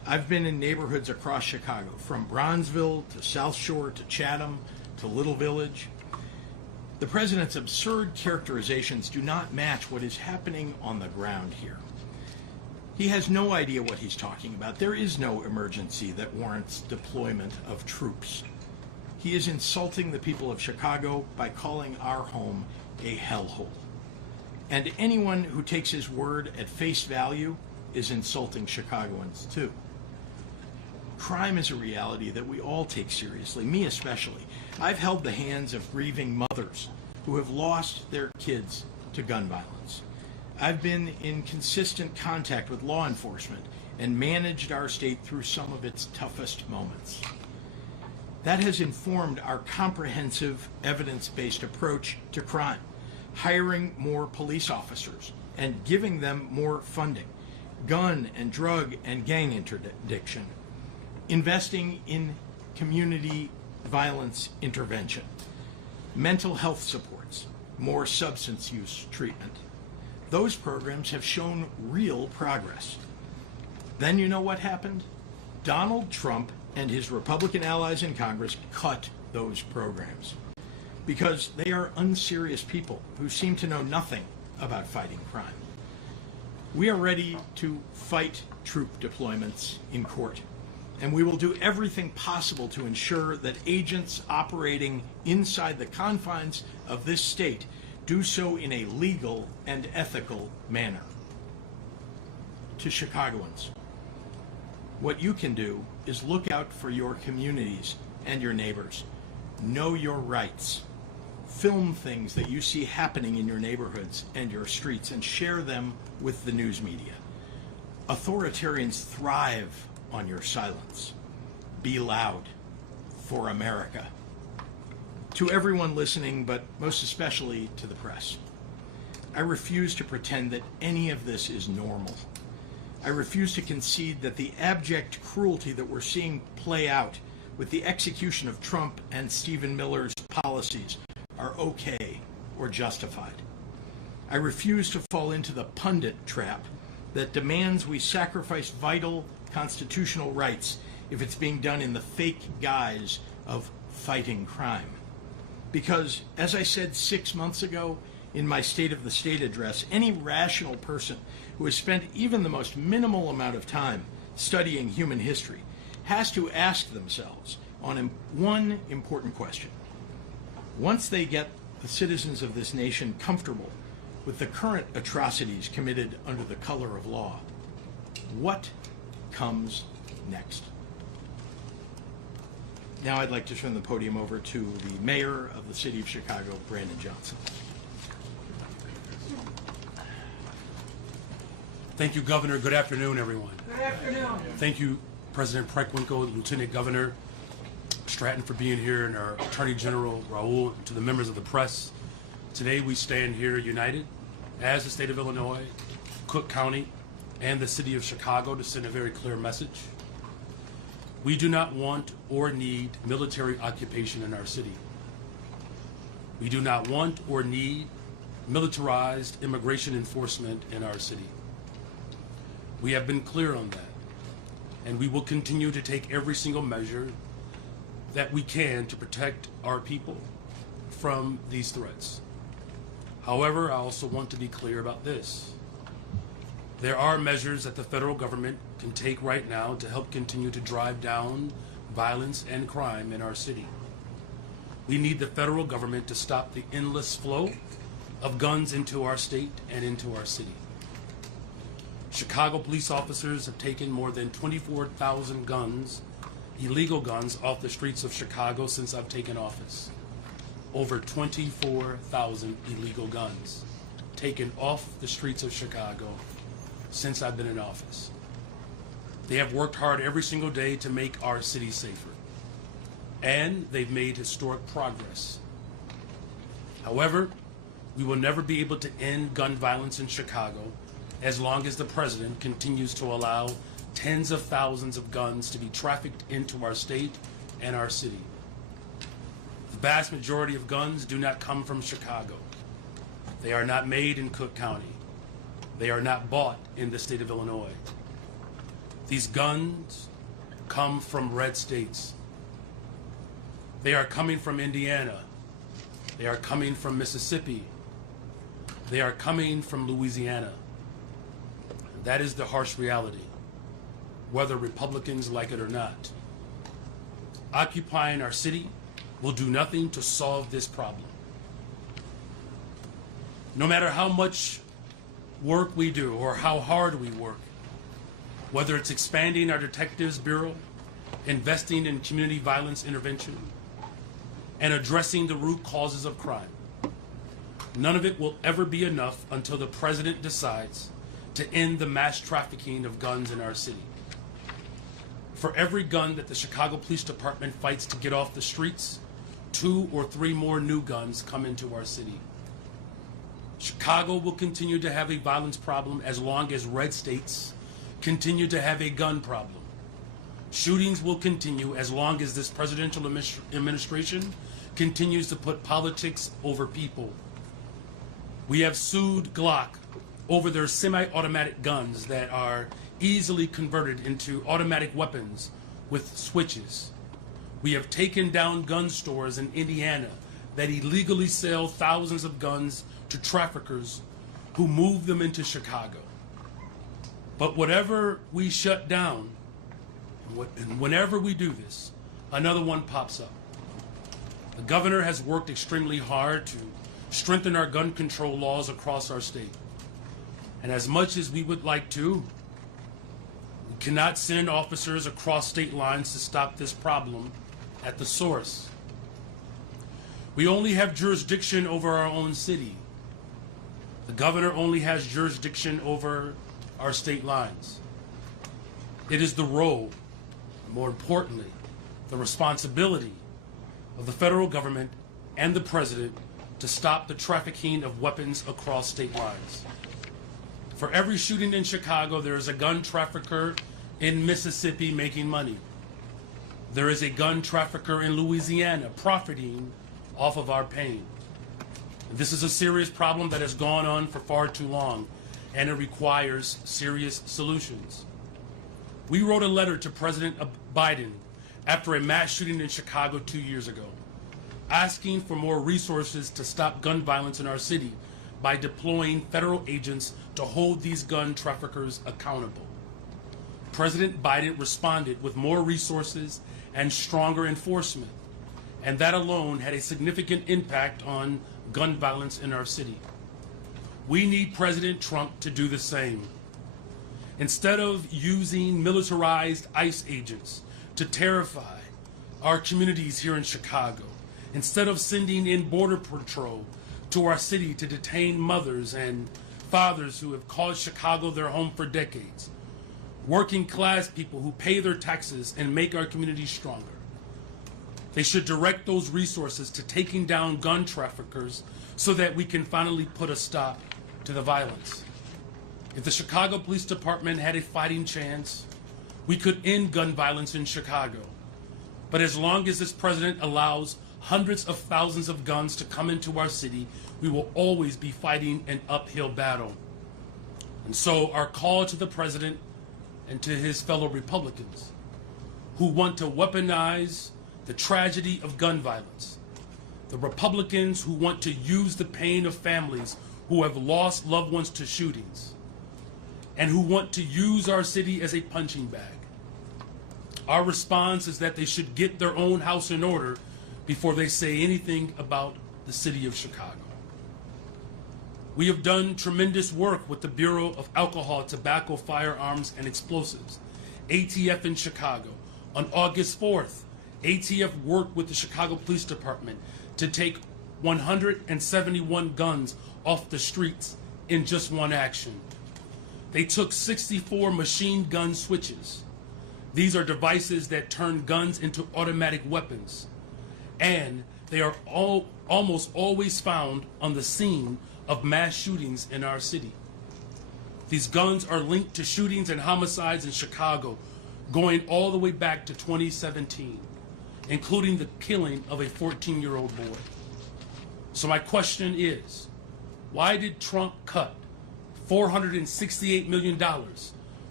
I've been in neighborhoods across Chicago, from Bronzeville to South Shore to Chatham to Little Village. The president's absurd characterizations do not match what is happening on the ground here. He has no idea what he's talking about. There is no emergency that warrants deployment of troops. He is insulting the people of Chicago by calling our home a hellhole. And anyone who takes his word at face value is insulting Chicagoans too. Crime is a reality that we all take seriously, me especially. I've held the hands of grieving mothers who have lost their kids to gun violence. I've been in consistent contact with law enforcement and managed our state through some of its toughest moments. That has informed our comprehensive, evidence-based approach to crime, hiring more police officers and giving them more funding, gun and drug and gang interdiction, investing in community violence intervention, mental health supports, more substance use treatment. Those programs have shown real progress. Then you know what happened? Donald Trump and his Republican allies in Congress cut those programs because they are unserious people who seem to know nothing about fighting crime. We are ready to fight troop deployments in court, and we will do everything possible to ensure that agents operating inside the confines of this state do so in a legal and ethical manner. To Chicagoans, what you can do is look out for your communities and your neighbors. Know your rights. Film things that you see happening in your neighborhoods and your streets and share them with the news media. Authoritarians thrive on your silence. Be loud for America. To everyone listening, but most especially to the press, I refuse to pretend that any of this is normal. I refuse to concede that the abject cruelty that we're seeing play out with the execution of Trump and Stephen Miller's policies are okay or justified. I refuse to fall into the pundit trap that demands we sacrifice vital constitutional rights if it's being done in the fake guise of fighting crime. Because, as I said 6 months ago in my State of the State address, any rational person who has spent even the most minimal amount of time studying human history has to ask themselves on one important question. Once they get the citizens of this nation comfortable with the current atrocities committed under the color of law, what comes next? Now I'd like to turn the podium over to the mayor of the city of Chicago, Brandon Johnson. Thank you, Governor. Good afternoon, everyone. Good afternoon. Thank you, President Preckwinkle, Lieutenant Governor Stratton, for being here, and our Attorney General Raoul, to the members of the press. Today we stand here united as the state of Illinois, Cook County, and the city of Chicago to send a very clear message. We do not want or need military occupation in our city. We do not want or need militarized immigration enforcement in our city. We have been clear on that, and we will continue to take every single measure that we can to protect our people from these threats. However, I also want to be clear about this. There are measures that the federal government can take right now to help continue to drive down violence and crime in our city. We need the federal government to stop the endless flow of guns into our state and into our city. Chicago police officers have taken more than 24,000 guns, illegal guns, off the streets of Chicago since I've taken office. Over 24,000 illegal guns taken off the streets of Chicago since I've been in office. They have worked hard every single day to make our city safer, and they've made historic progress. However, we will never be able to end gun violence in Chicago as long as the president continues to allow tens of thousands of guns to be trafficked into our state and our city. The vast majority of guns do not come from Chicago. They are not made in Cook County. They are not bought in the state of Illinois. These guns come from red states. They are coming from Indiana. They are coming from Mississippi. They are coming from Louisiana. That is the harsh reality, whether Republicans like it or not. Occupying our city will do nothing to solve this problem. No matter how much work we do or how hard we work, whether it's expanding our Detectives Bureau, investing in community violence intervention, and addressing the root causes of crime, none of it will ever be enough until the president decides to end the mass trafficking of guns in our city. For every gun that the Chicago Police Department fights to get off the streets, 2 or 3 more new guns come into our city. Chicago will continue to have a violence problem as long as red states continue to have a gun problem. Shootings will continue as long as this presidential administration continues to put politics over people. We have sued Glock over their semi-automatic guns that are easily converted into automatic weapons with switches. We have taken down gun stores in Indiana that illegally sell thousands of guns to traffickers who move them into Chicago. But whatever we shut down, and whenever we do this, another one pops up. The governor has worked extremely hard to strengthen our gun control laws across our state. And as much as we would like to, we cannot send officers across state lines to stop this problem at the source. We only have jurisdiction over our own city. The governor only has jurisdiction over our state lines. It is the role, more importantly, the responsibility of the federal government and the president to stop the trafficking of weapons across state lines. For every shooting in Chicago, there is a gun trafficker in Mississippi making money. There is a gun trafficker in Louisiana profiting off of our pain. This is a serious problem that has gone on for far too long, and it requires serious solutions. We wrote a letter to President Biden after a mass shooting in Chicago 2 years ago, asking for more resources to stop gun violence in our city by deploying federal agents to hold these gun traffickers accountable. President Biden responded with more resources and stronger enforcement, and that alone had a significant impact on gun violence in our city. We need President Trump to do the same. Instead of using militarized ICE agents to terrify our communities here in Chicago, instead of sending in Border Patrol to our city to detain mothers and fathers who have called Chicago their home for decades, working class people who pay their taxes and make our communities stronger, they should direct those resources to taking down gun traffickers so that we can finally put a stop to the violence. If the Chicago Police Department had a fighting chance, we could end gun violence in Chicago. But as long as this president allows hundreds of thousands of guns to come into our city, we will always be fighting an uphill battle. And so our call to the president and to his fellow Republicans who want to weaponize the tragedy of gun violence, the Republicans who want to use the pain of families who have lost loved ones to shootings, and who want to use our city as a punching bag. Our response is that they should get their own house in order before they say anything about the city of Chicago. We have done tremendous work with the Bureau of Alcohol, Tobacco, Firearms, and Explosives, ATF in Chicago. On August 4th, ATF worked with the Chicago Police Department to take 171 guns off the streets in just one action. They took 64 machine gun switches. These are devices that turn guns into automatic weapons, and they are almost always found on the scene of mass shootings in our city. These guns are linked to shootings and homicides in Chicago going all the way back to 2017, including the killing of a 14-year-old boy. So my question is, why did Trump cut $468 million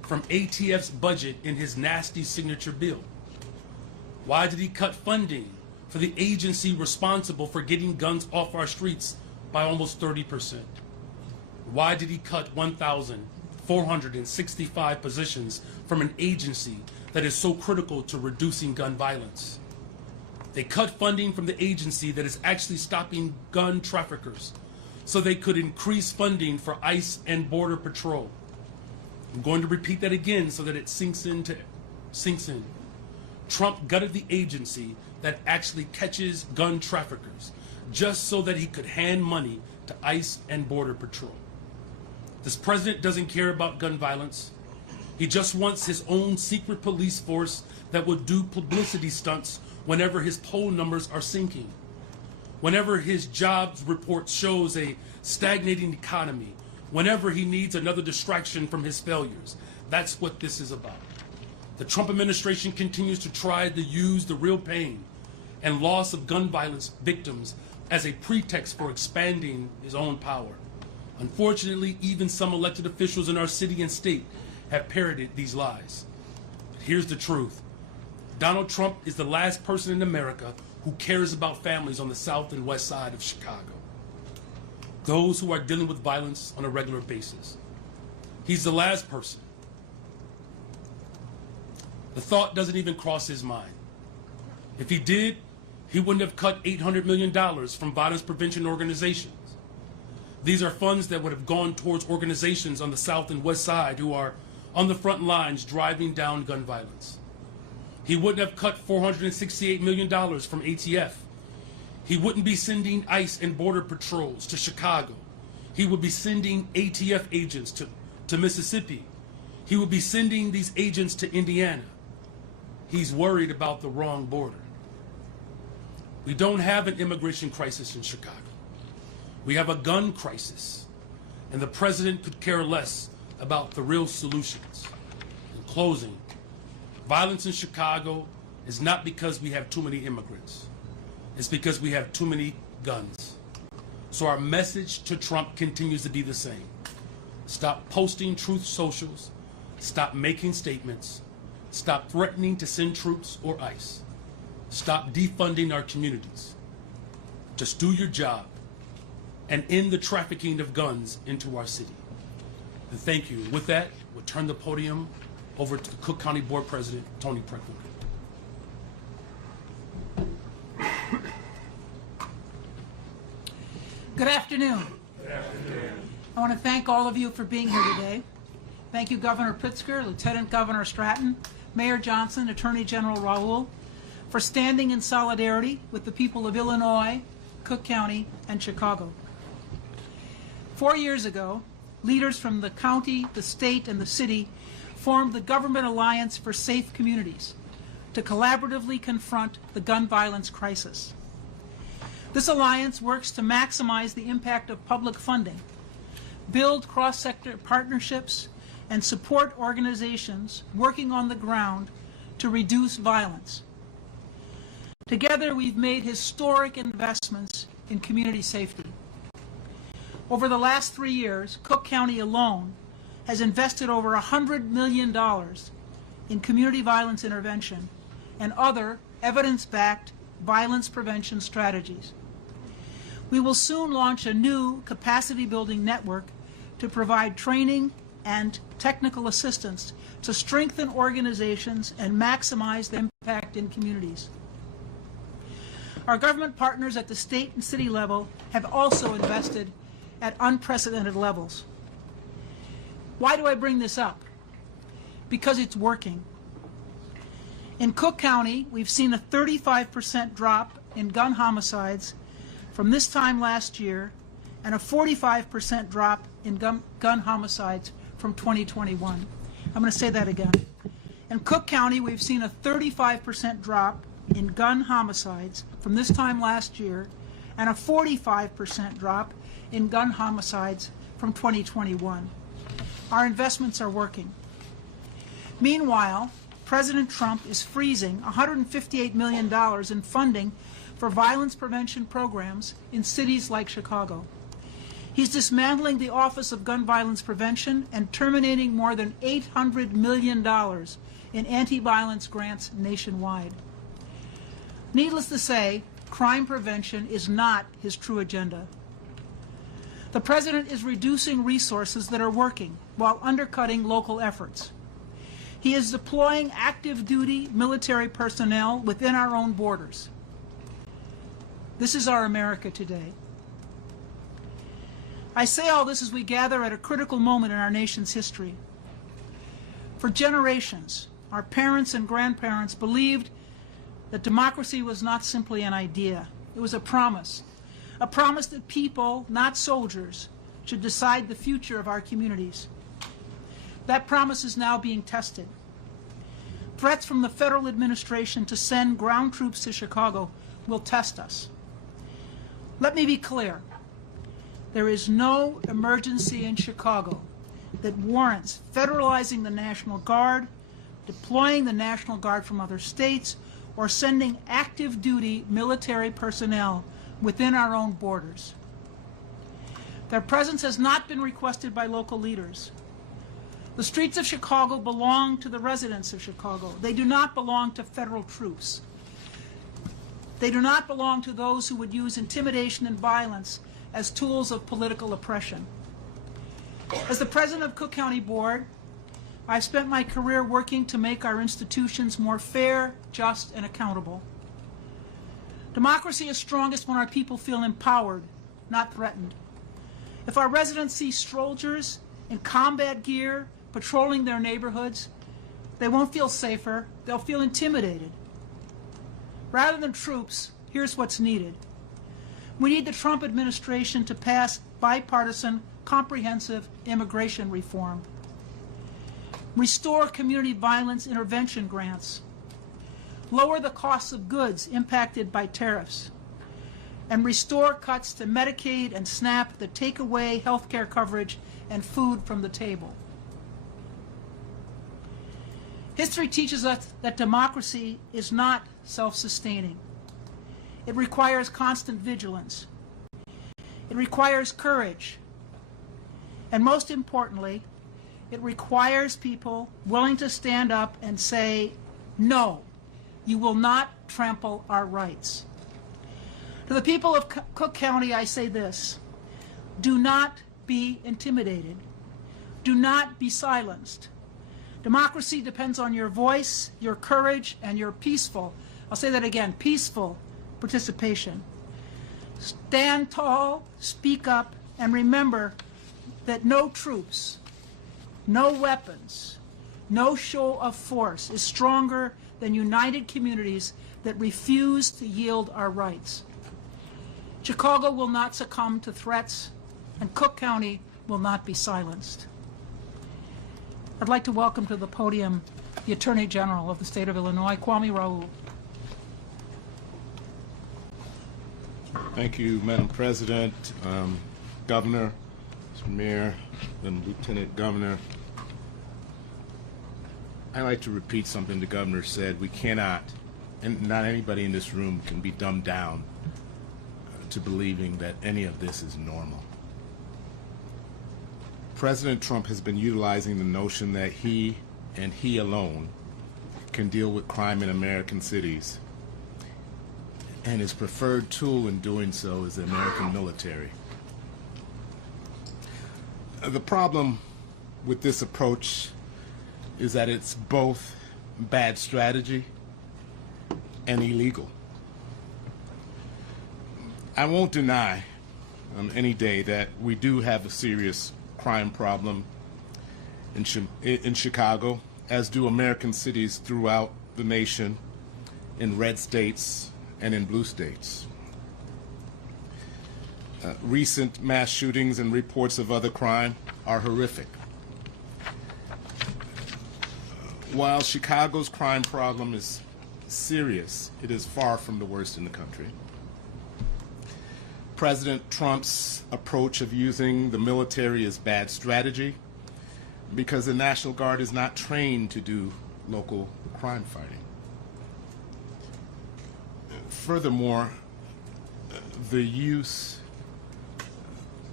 from ATF's budget in his nasty signature bill? Why did he cut funding for the agency responsible for getting guns off our streets by almost 30%? Why did he cut 1,465 positions from an agency that is so critical to reducing gun violence? They cut funding from the agency that is actually stopping gun traffickers so they could increase funding for ICE and Border Patrol. I'm going to repeat that again so that it sinks in. Trump gutted the agency that actually catches gun traffickers just so that he could hand money to ICE and Border Patrol. This president doesn't care about gun violence. He just wants his own secret police force that will do publicity stunts whenever his poll numbers are sinking, whenever his jobs report shows a stagnating economy, whenever he needs another distraction from his failures. That's what this is about. The Trump administration continues to try to use the real pain and loss of gun violence victims as a pretext for expanding his own power. Unfortunately, even some elected officials in our city and state have parroted these lies. But here's the truth. Donald Trump is the last person in America who cares about families on the south and west side of Chicago, those who are dealing with violence on a regular basis. He's the last person. The thought doesn't even cross his mind. If he did, he wouldn't have cut $800 million from violence prevention organizations. These are funds that would have gone towards organizations on the south and west side who are on the front lines driving down gun violence. He wouldn't have cut $468 million from ATF. He wouldn't be sending ICE and Border Patrols to Chicago. He would be sending ATF agents to Mississippi. He would be sending these agents to Indiana. He's worried about the wrong border. We don't have an immigration crisis in Chicago. We have a gun crisis, and the president could care less about the real solutions. In closing, violence in Chicago is not because we have too many immigrants. It's because we have too many guns. So our message to Trump continues to be the same. Stop posting truth socials. Stop making statements. Stop threatening to send troops or ICE. Stop defunding our communities. Just do your job and end the trafficking of guns into our city. And thank you. With that, we'll turn the podium over to the Cook County Board President, Tony Pritzker. Good afternoon. Good afternoon. I want to thank all of you for being here today. Thank you, Governor Pritzker, Lieutenant Governor Stratton, Mayor Johnson, Attorney General Raoul, for standing in solidarity with the people of Illinois, Cook County, and Chicago. 4 years ago, leaders from the county, the state, and the city formed the Government Alliance for Safe Communities to collaboratively confront the gun violence crisis. This alliance works to maximize the impact of public funding, build cross-sector partnerships, and support organizations working on the ground to reduce violence. Together, we've made historic investments in community safety. Over the last 3 years, Cook County alone has invested over $100 million in community violence intervention and other evidence-backed violence prevention strategies. We will soon launch a new capacity-building network to provide training and technical assistance to strengthen organizations and maximize the impact in communities. Our government partners at the state and city level have also invested at unprecedented levels. Why do I bring this up? Because it's working. In Cook County, we've seen a 35% drop in gun homicides from this time last year and a 45% drop in gun homicides from 2021. I'm going to say that again. In Cook County, we've seen a 35% drop in gun homicides from this time last year and a 45% drop in gun homicides from 2021. Our investments are working. Meanwhile, President Trump is freezing $158 million in funding for violence prevention programs in cities like Chicago. He's dismantling the Office of Gun Violence Prevention and terminating more than $800 million in anti-violence grants nationwide. Needless to say, crime prevention is not his true agenda. The President is reducing resources that are working while undercutting local efforts. He is deploying active duty military personnel within our own borders. This is our America today. I say all this as we gather at a critical moment in our nation's history. For generations, our parents and grandparents believed that democracy was not simply an idea. It was a promise that people, not soldiers, should decide the future of our communities. That promise is now being tested. Threats from the federal administration to send ground troops to Chicago will test us. Let me be clear. There is no emergency in Chicago that warrants federalizing the National Guard, deploying the National Guard from other states, or sending active duty military personnel within our own borders. Their presence has not been requested by local leaders. The streets of Chicago belong to the residents of Chicago. They do not belong to federal troops. They do not belong to those who would use intimidation and violence as tools of political oppression. As the president of Cook County Board, I've spent my career working to make our institutions more fair, just, and accountable. Democracy is strongest when our people feel empowered, not threatened. If our residents see soldiers in combat gear patrolling their neighborhoods, they won't feel safer, they'll feel intimidated. Rather than troops, here's what's needed. We need the Trump administration to pass bipartisan, comprehensive immigration reform. Restore community violence intervention grants. Lower the costs of goods impacted by tariffs. And restore cuts to Medicaid and SNAP that take away health care coverage and food from the table. History teaches us that democracy is not self-sustaining. It requires constant vigilance. It requires courage. And most importantly, it requires people willing to stand up and say, no, you will not trample our rights. To the people of Cook County, I say this: do not be intimidated. Do not be silenced. Democracy depends on your voice, your courage, and your peaceful, I'll say that again, peaceful participation. Stand tall, speak up, and remember that no troops, no weapons, no show of force is stronger than united communities that refuse to yield our rights. Chicago will not succumb to threats, and Cook County will not be silenced. I'd like to welcome to the podium the Attorney General of the State of Illinois, Kwame Raoul. Thank you, Madam President, Governor, Mr. Mayor, and Lieutenant Governor. I'd like to repeat something the Governor said. We cannot, and not anybody in this room can be dumbed down to believing that any of this is normal. President Trump has been utilizing the notion that he and he alone can deal with crime in American cities, and his preferred tool in doing so is the American military. The problem with this approach is that it's both bad strategy and illegal. I won't deny any day that we do have a serious crime problem in Chicago, as do American cities throughout the nation, in red states and in blue states. Recent mass shootings and reports of other crime are horrific. While Chicago's crime problem is serious, it is far from the worst in the country. President Trump's approach of using the military is bad strategy because the National Guard is not trained to do local crime fighting. Furthermore, the use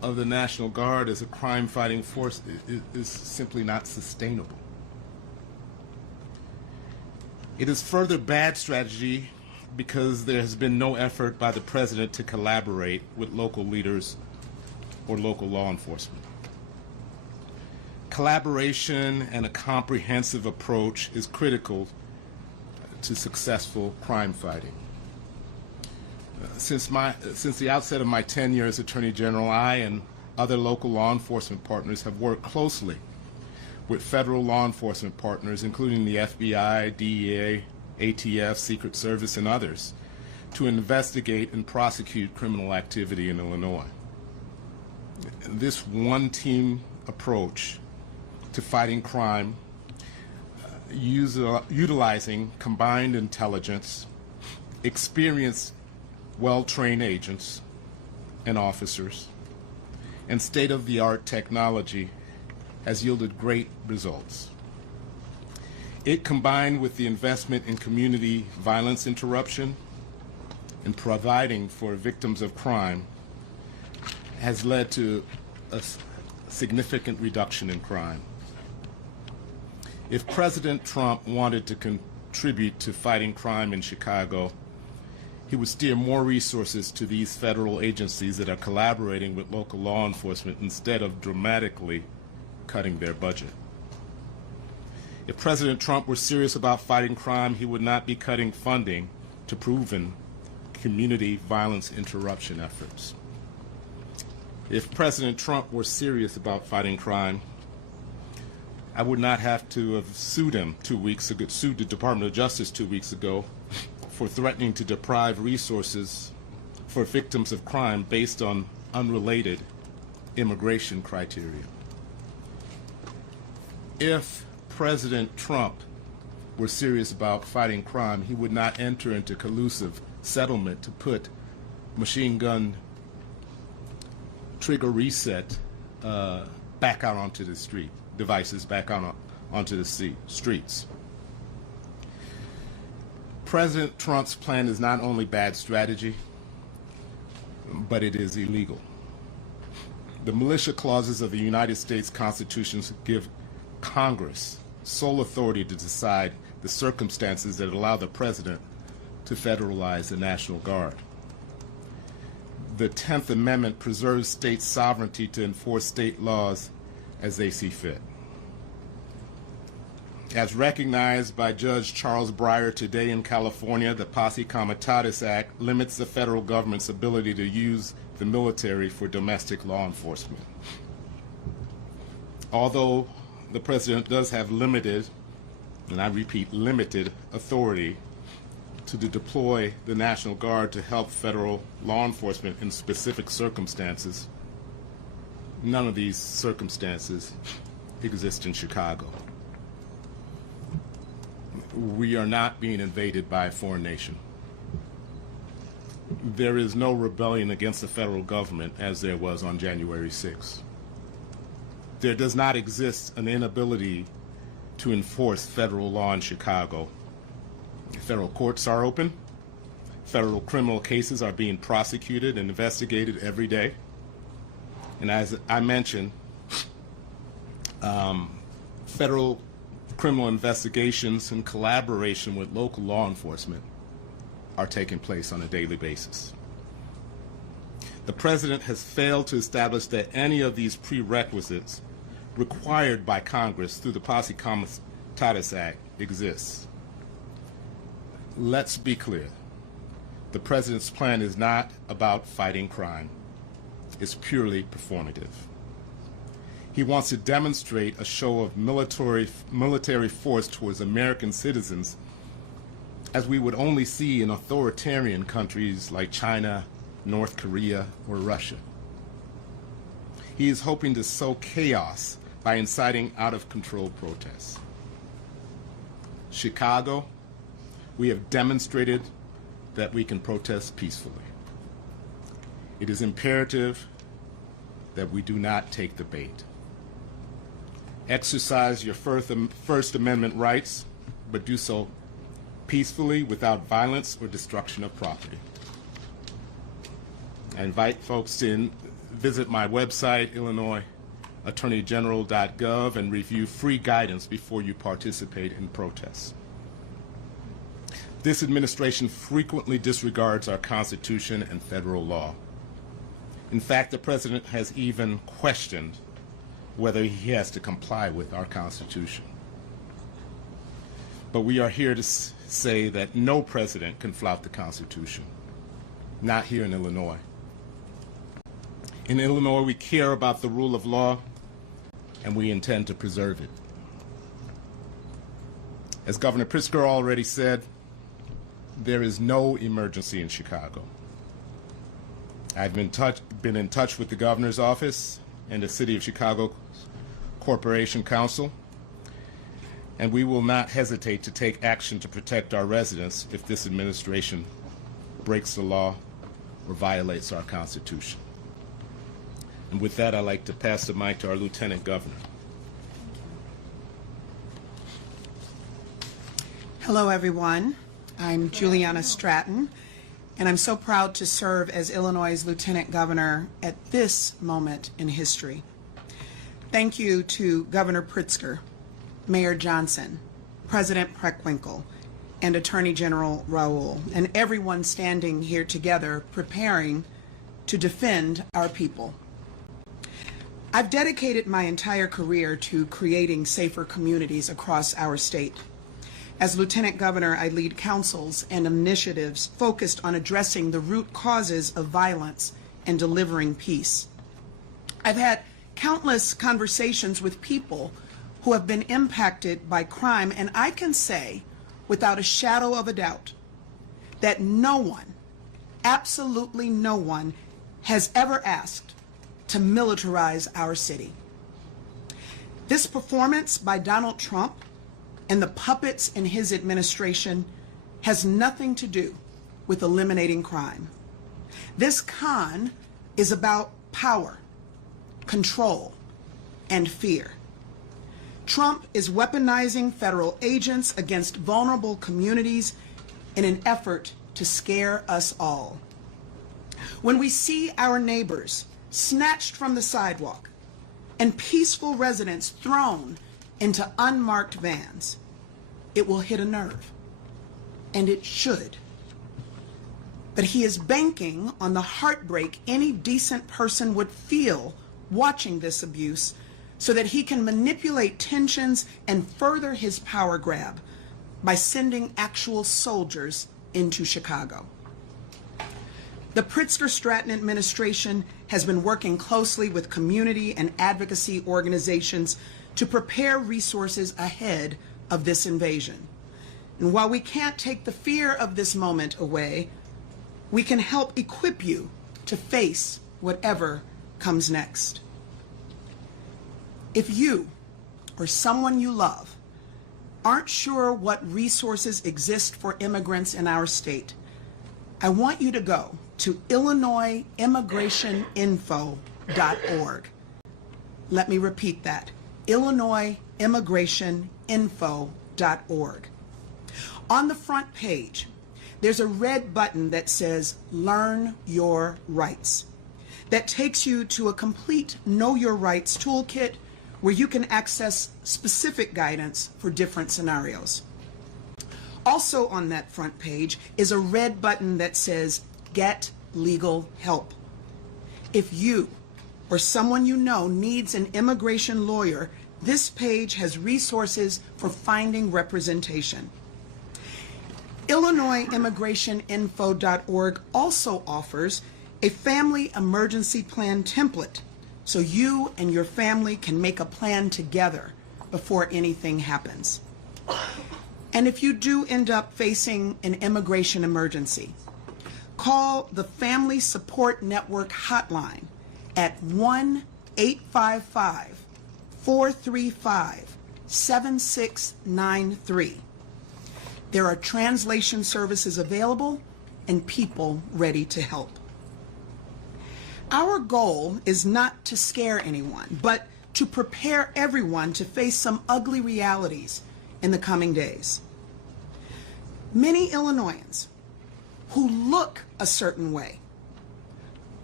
of the National Guard as a crime-fighting force is simply not sustainable. It is further bad strategy because there has been no effort by the President to collaborate with local leaders or local law enforcement. Collaboration and a comprehensive approach is critical to successful crime fighting. Since the outset of my tenure as Attorney General, I and other local law enforcement partners have worked closely with federal law enforcement partners, including the FBI, DEA, ATF, Secret Service, and others, to investigate and prosecute criminal activity in Illinois. This one-team approach to fighting crime, utilizing combined intelligence, experienced, well-trained agents and officers, and state-of-the-art technology has yielded great results. It, combined with the investment in community violence interruption and providing for victims of crime, has led to a significant reduction in crime. If President Trump wanted to contribute to fighting crime in Chicago, he would steer more resources to these federal agencies that are collaborating with local law enforcement instead of dramatically cutting their budget. If President Trump were serious about fighting crime, he would not be cutting funding to proven community violence interruption efforts. If President Trump were serious about fighting crime, I would not have to have sued him 2 weeks ago, sued the Department of Justice 2 weeks ago for threatening to deprive resources for victims of crime based on unrelated immigration criteria. If President Trump were serious about fighting crime, he would not enter into collusive settlement to put machine gun trigger reset back out onto the street, devices back on onto the streets. President Trump's plan is not only bad strategy, but it is illegal. The militia clauses of the United States Constitution give Congress sole authority to decide the circumstances that allow the president to federalize the National Guard. The 10th Amendment preserves state sovereignty to enforce state laws as they see fit. As recognized by Judge Charles Breyer today in California, the Posse Comitatus Act limits the federal government's ability to use the military for domestic law enforcement. Although the president does have limited, and I repeat, limited authority to deploy the National Guard to help federal law enforcement in specific circumstances, none of these circumstances exist in Chicago. We are not being invaded by a foreign nation. There is no rebellion against the federal government as there was on January 6th. There does not exist an inability to enforce federal law in Chicago. Federal courts are open. Federal criminal cases are being prosecuted and investigated every day. And as I mentioned, federal criminal investigations in collaboration with local law enforcement are taking place on a daily basis. The president has failed to establish that any of these prerequisites required by Congress through the Posse Comitatus Act exists. Let's be clear. The president's plan is not about fighting crime. It's purely performative. He wants to demonstrate a show of military force towards American citizens as we would only see in authoritarian countries like China, North Korea, or Russia. He is hoping to sow chaos by inciting out-of-control protests. Chicago, we have demonstrated that we can protest peacefully. It is imperative that we do not take the bait. Exercise your First Amendment rights, but do so peacefully without violence or destruction of property. I invite folks to visit my website, illinoisattorneygeneral.gov, and review free guidance before you participate in protests. This administration frequently disregards our Constitution and federal law. In fact, the President has even questioned whether he has to comply with our Constitution. But we are here to say that no president can flout the Constitution, not here in Illinois. In Illinois, we care about the rule of law, and we intend to preserve it. As Governor Pritzker already said, there is no emergency in Chicago. I've been in touch with the governor's office and the City of Chicago Corporation Council, and we will not hesitate to take action to protect our residents if this administration breaks the law or violates our Constitution. And with that, I'd like to pass the mic to our Lieutenant Governor. Hello, everyone. I'm Juliana Stratton, and I'm so proud to serve as Illinois' Lieutenant Governor at this moment in history. Thank you to Governor Pritzker, Mayor Johnson, President Preckwinkle, and Attorney General Raoul, and everyone standing here together preparing to defend our people. I've dedicated my entire career to creating safer communities across our state. As Lieutenant Governor, I lead councils and initiatives focused on addressing the root causes of violence and delivering peace. I've had countless conversations with people who have been impacted by crime, and I can say, without a shadow of a doubt, that no one, absolutely no one, has ever asked to militarize our city. This performance by Donald Trump and the puppets in his administration has nothing to do with eliminating crime. This con is about power, control, and fear. Trump is weaponizing federal agents against vulnerable communities in an effort to scare us all. When we see our neighbors snatched from the sidewalk and peaceful residents thrown into unmarked vans, it will hit a nerve, and it should. But he is banking on the heartbreak any decent person would feel watching this abuse so that he can manipulate tensions and further his power grab by sending actual soldiers into Chicago. The Pritzker-Stratton administration has been working closely with community and advocacy organizations to prepare resources ahead of this invasion. And while we can't take the fear of this moment away, we can help equip you to face whatever comes next. If you or someone you love aren't sure what resources exist for immigrants in our state, I want you to go to illinoisimmigrationinfo.org. Let me repeat that, illinoisimmigrationinfo.org. On the front page, there's a red button that says Learn Your Rights. That takes you to a complete Know Your Rights toolkit where you can access specific guidance for different scenarios. Also on that front page is a red button that says Get Legal Help. If you or someone you know needs an immigration lawyer, this page has resources for finding representation. illinoisimmigrationinfo.org also offers a family emergency plan template so you and your family can make a plan together before anything happens. And if you do end up facing an immigration emergency, call the Family Support Network hotline at 1-855-435-7693. There are translation services available and people ready to help. Our goal is not to scare anyone, but to prepare everyone to face some ugly realities in the coming days. Many Illinoisans who look a certain way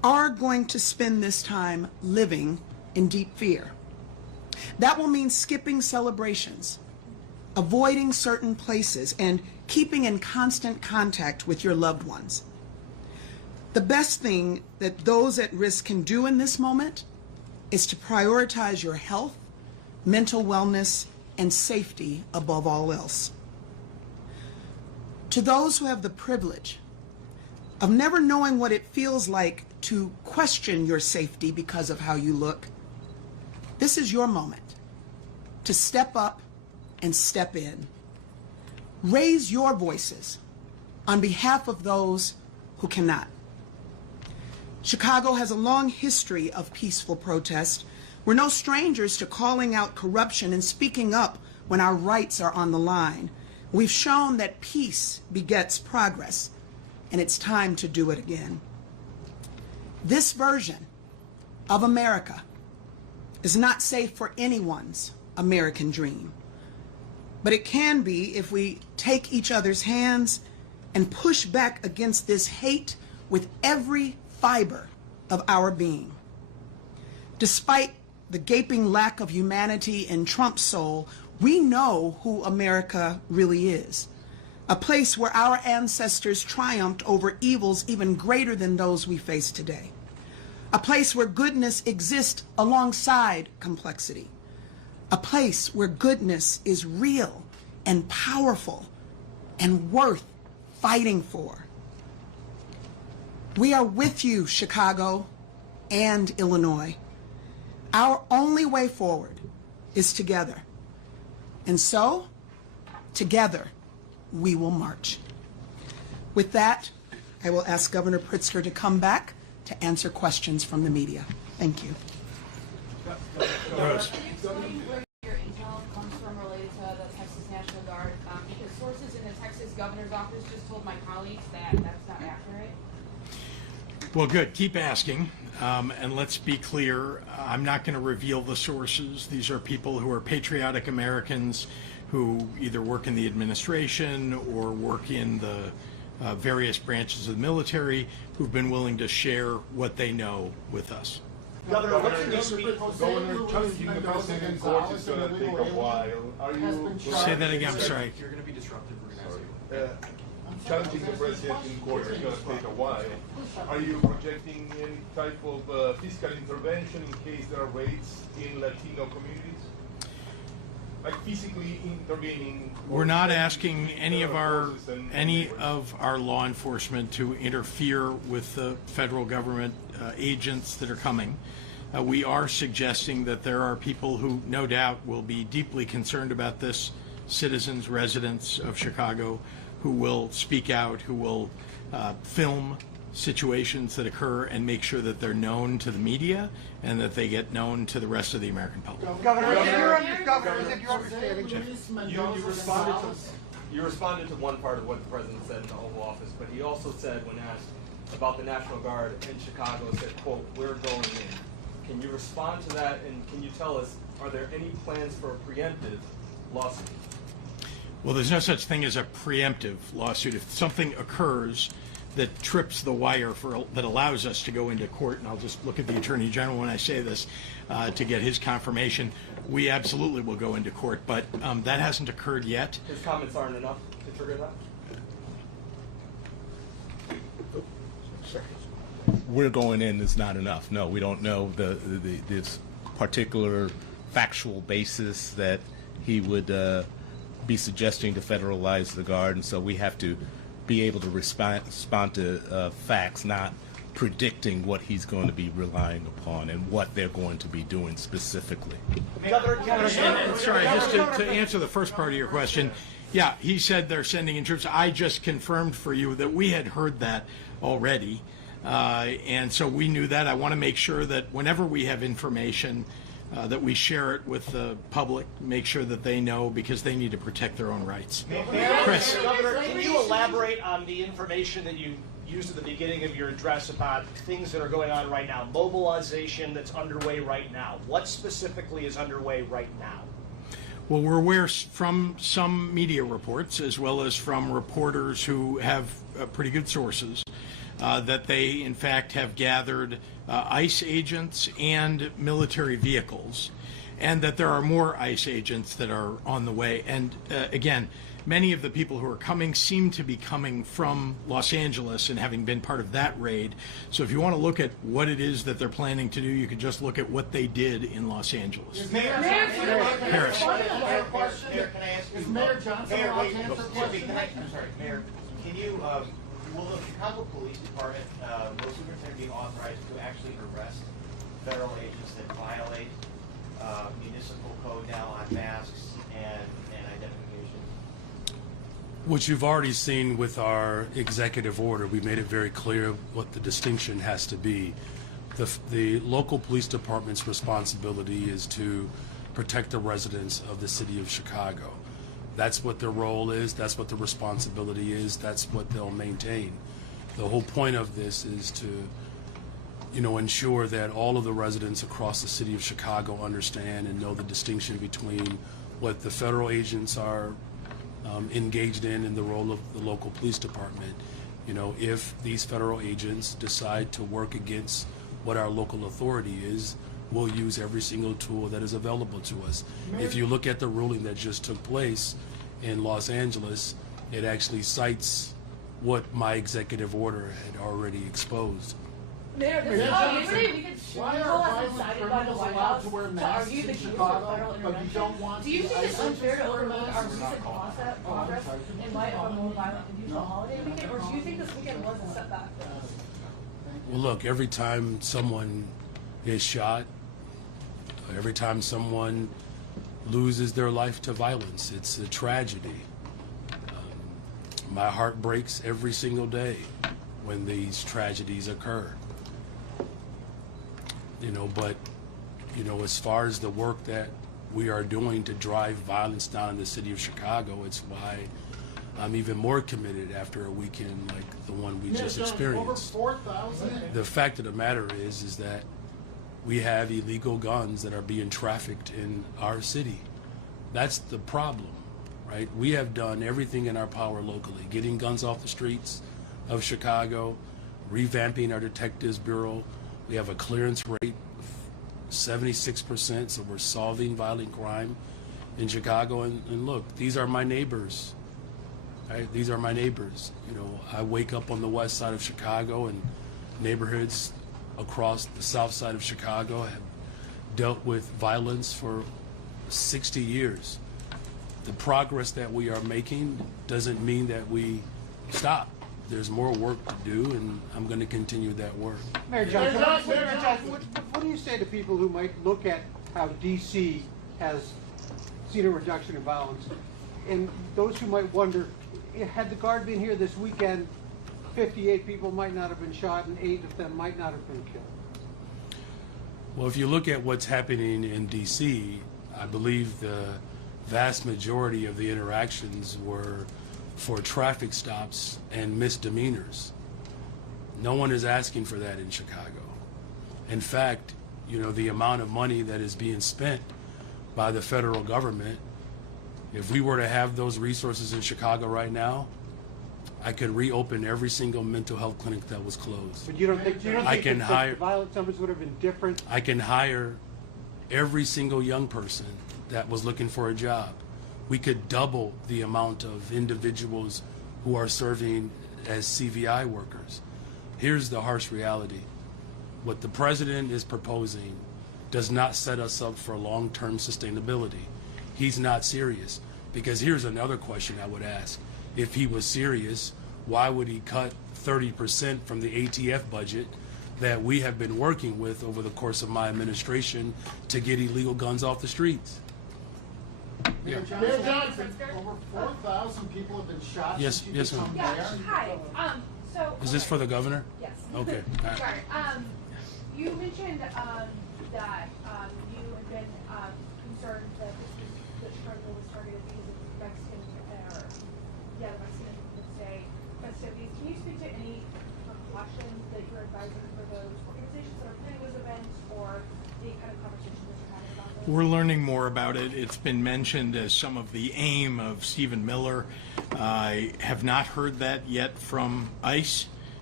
are going to spend this time living in deep fear. That will mean skipping celebrations, avoiding certain places, and keeping in constant contact with your loved ones. The best thing that those at risk can do in this moment is to prioritize your health, mental wellness, and safety above all else. To those who have the privilege of never knowing what it feels like to question your safety because of how you look, this is your moment to step up and step in. Raise your voices on behalf of those who cannot. Chicago has a long history of peaceful protest. We're no strangers to calling out corruption and speaking up when our rights are on the line. We've shown that peace begets progress, and it's time to do it again. This version of America is not safe for anyone's American dream, but it can be if we take each other's hands and push back against this hate with every fiber of our being. Despite the gaping lack of humanity in Trump's soul, we know who America really is. A place where our ancestors triumphed over evils even greater than those we face today. A place where goodness exists alongside complexity. A place where goodness is real and powerful and worth fighting for. We are with you, Chicago and Illinois. Our only way forward is together. And so, together, we will march. With that, I will ask Governor Pritzker to come back to answer questions from the media. Thank you. Rose. Can you explain where your intel comes from related to the Texas National Guard? Because sources in the Texas governor's office just told my colleagues that that's not accurate. Well, good. Keep asking. And let's be clear, I'm not going to reveal the sources. These are people who are patriotic Americans who either work in the administration or work in the various branches of the military who've been willing to share what they know with us. Governor, what's your next week? Governor, challenging the president in court is going to take a while. Are you... Say that again, I'm sorry. You're going to be disruptive. We're going to ask you. Challenging the president in court is going to take a while. Are you projecting any type of fiscal intervention in case there are raids in Latino communities? Like physically intervening? We're not asking any of our law enforcement to interfere with the federal government agents that are coming. We are suggesting that there are people who no doubt will be deeply concerned about this, citizens, residents of Chicago, who will speak out, who will film situations that occur and make sure that they're known to the media and that they get known to the rest of the American public. Governor, is it your understanding? You responded to one part of what the president said in the Oval Office, but he also said, when asked about the National Guard in Chicago, said, quote, "We're going in." Can you respond to that, and can you tell us, are there any plans for a preemptive lawsuit? Well, there's no such thing as a preemptive lawsuit. If something occurs that trips the wire that allows us to go into court, and I'll just look at the Attorney General when I say this to get his confirmation, we absolutely will go into court, but that hasn't occurred yet. His comments aren't enough to trigger that? We're going in is not enough. No, we don't know this particular factual basis that he would be suggesting to federalize the Guard, and so we have to be able to respond to facts, not predicting what he's going to be relying upon and what they're going to be doing specifically. Sorry, just to answer the first part of your question, yeah, he said they're sending in troops. I just confirmed for you that we had heard that already, and so we knew that. I want to make sure that whenever we have information, that we share it with the public, make sure that they know, because they need to protect their own rights. Chris. Governor, can you elaborate on the information that you used at the beginning of your address about things that are going on right now, mobilization that's underway right now? What specifically is underway right now? Well, we're aware from some media reports, as well as from reporters who have pretty good sources, that they, in fact, have gathered ICE agents and military vehicles, and that there are more ICE agents that are on the way. And again, many of the people who are coming seem to be coming from Los Angeles and having been part of that raid. So if you want to look at what it is that they're planning to do, you could just look at what they did in Los Angeles. Harris. Is Mayor Johnson allowed to answer questions? I'm sorry, Mayor, can you, will the Chicago Police Department, will Superintendent be authorized to actually arrest federal agents that violate municipal code now on masks and identification? What you've already seen with our executive order, we made it very clear what the distinction has to be. The local police department's responsibility is to protect the residents of the city of Chicago. That's what their role is, that's what the responsibility is, that's what they'll maintain. The whole point of this is to, ensure that all of the residents across the city of Chicago understand and know the distinction between what the federal agents are engaged in the role of the local police department. If these federal agents decide to work against what our local authority is, we'll use every single tool that is available to us. If you look at the ruling that just took place in Los Angeles, it actually cites what my executive order had already exposed. Mayor, this is yesterday we could call us incited by the White House to argue the case of federal intervention. Do you think it's unfair to overlook our recent progress in light of a more violent and usual holiday weekend, or do you think this weekend was a setback? Well, look, every time someone is shot, every time someone loses their life to violence, it's a tragedy. My heart breaks every single day when these tragedies occur. But as far as the work that we are doing to drive violence down in the city of Chicago, it's why I'm even more committed after a weekend like the one we just experienced. Over 4,000. The fact of the matter is that we have illegal guns that are being trafficked in our city. That's the problem, right? We have done everything in our power locally, getting guns off the streets of Chicago, revamping our detectives bureau. We have a clearance rate of 76%, so we're solving violent crime in Chicago. And look, these are my neighbors. Right? These are my neighbors. I wake up on the west side of Chicago, and neighborhoods across the south side of Chicago have dealt with violence for 60 years. The progress that we are making doesn't mean that we stop. There's more work to do, and I'm going to continue that work. Mayor Johnson, what do you say to people who might look at how D.C. has seen a reduction in violence, and those who might wonder, had the Guard been here this weekend, 58 people might not have been shot and 8 of them might not have been killed? Well, if you look at what's happening in D.C., I believe the vast majority of the interactions were for traffic stops and misdemeanors. No one is asking for that in Chicago. In fact, the amount of money that is being spent by the federal government, if we were to have those resources in Chicago right now, I could reopen every single mental health clinic that was closed. But you don't think the violence numbers would have been different? I can hire every single young person that was looking for a job. We could double the amount of individuals who are serving as CVI workers. Here's the harsh reality. What the president is proposing does not set us up for long-term sustainability. He's not serious. Because here's another question I would ask. If he was serious, why would he cut 30% from the ATF budget that we have been working with over the course of my administration to get illegal guns off the streets? Mayor Johnson, over 4,000 people have been shot Yes, since you yes, become ma'am. mayor. Hi. Is this for the governor? Yes. Okay. All right. Sorry. You mentioned that you had been concerned that Chicago was targeted because of Mexican, the Mexican Day festivities. Can you speak to any precautions that you're advising for those organizations that are planning those events, or the kind of conversations that you're having about those? We're learning more about it. It's been mentioned as some of the aim of Stephen Miller. I have not heard that yet from ICE.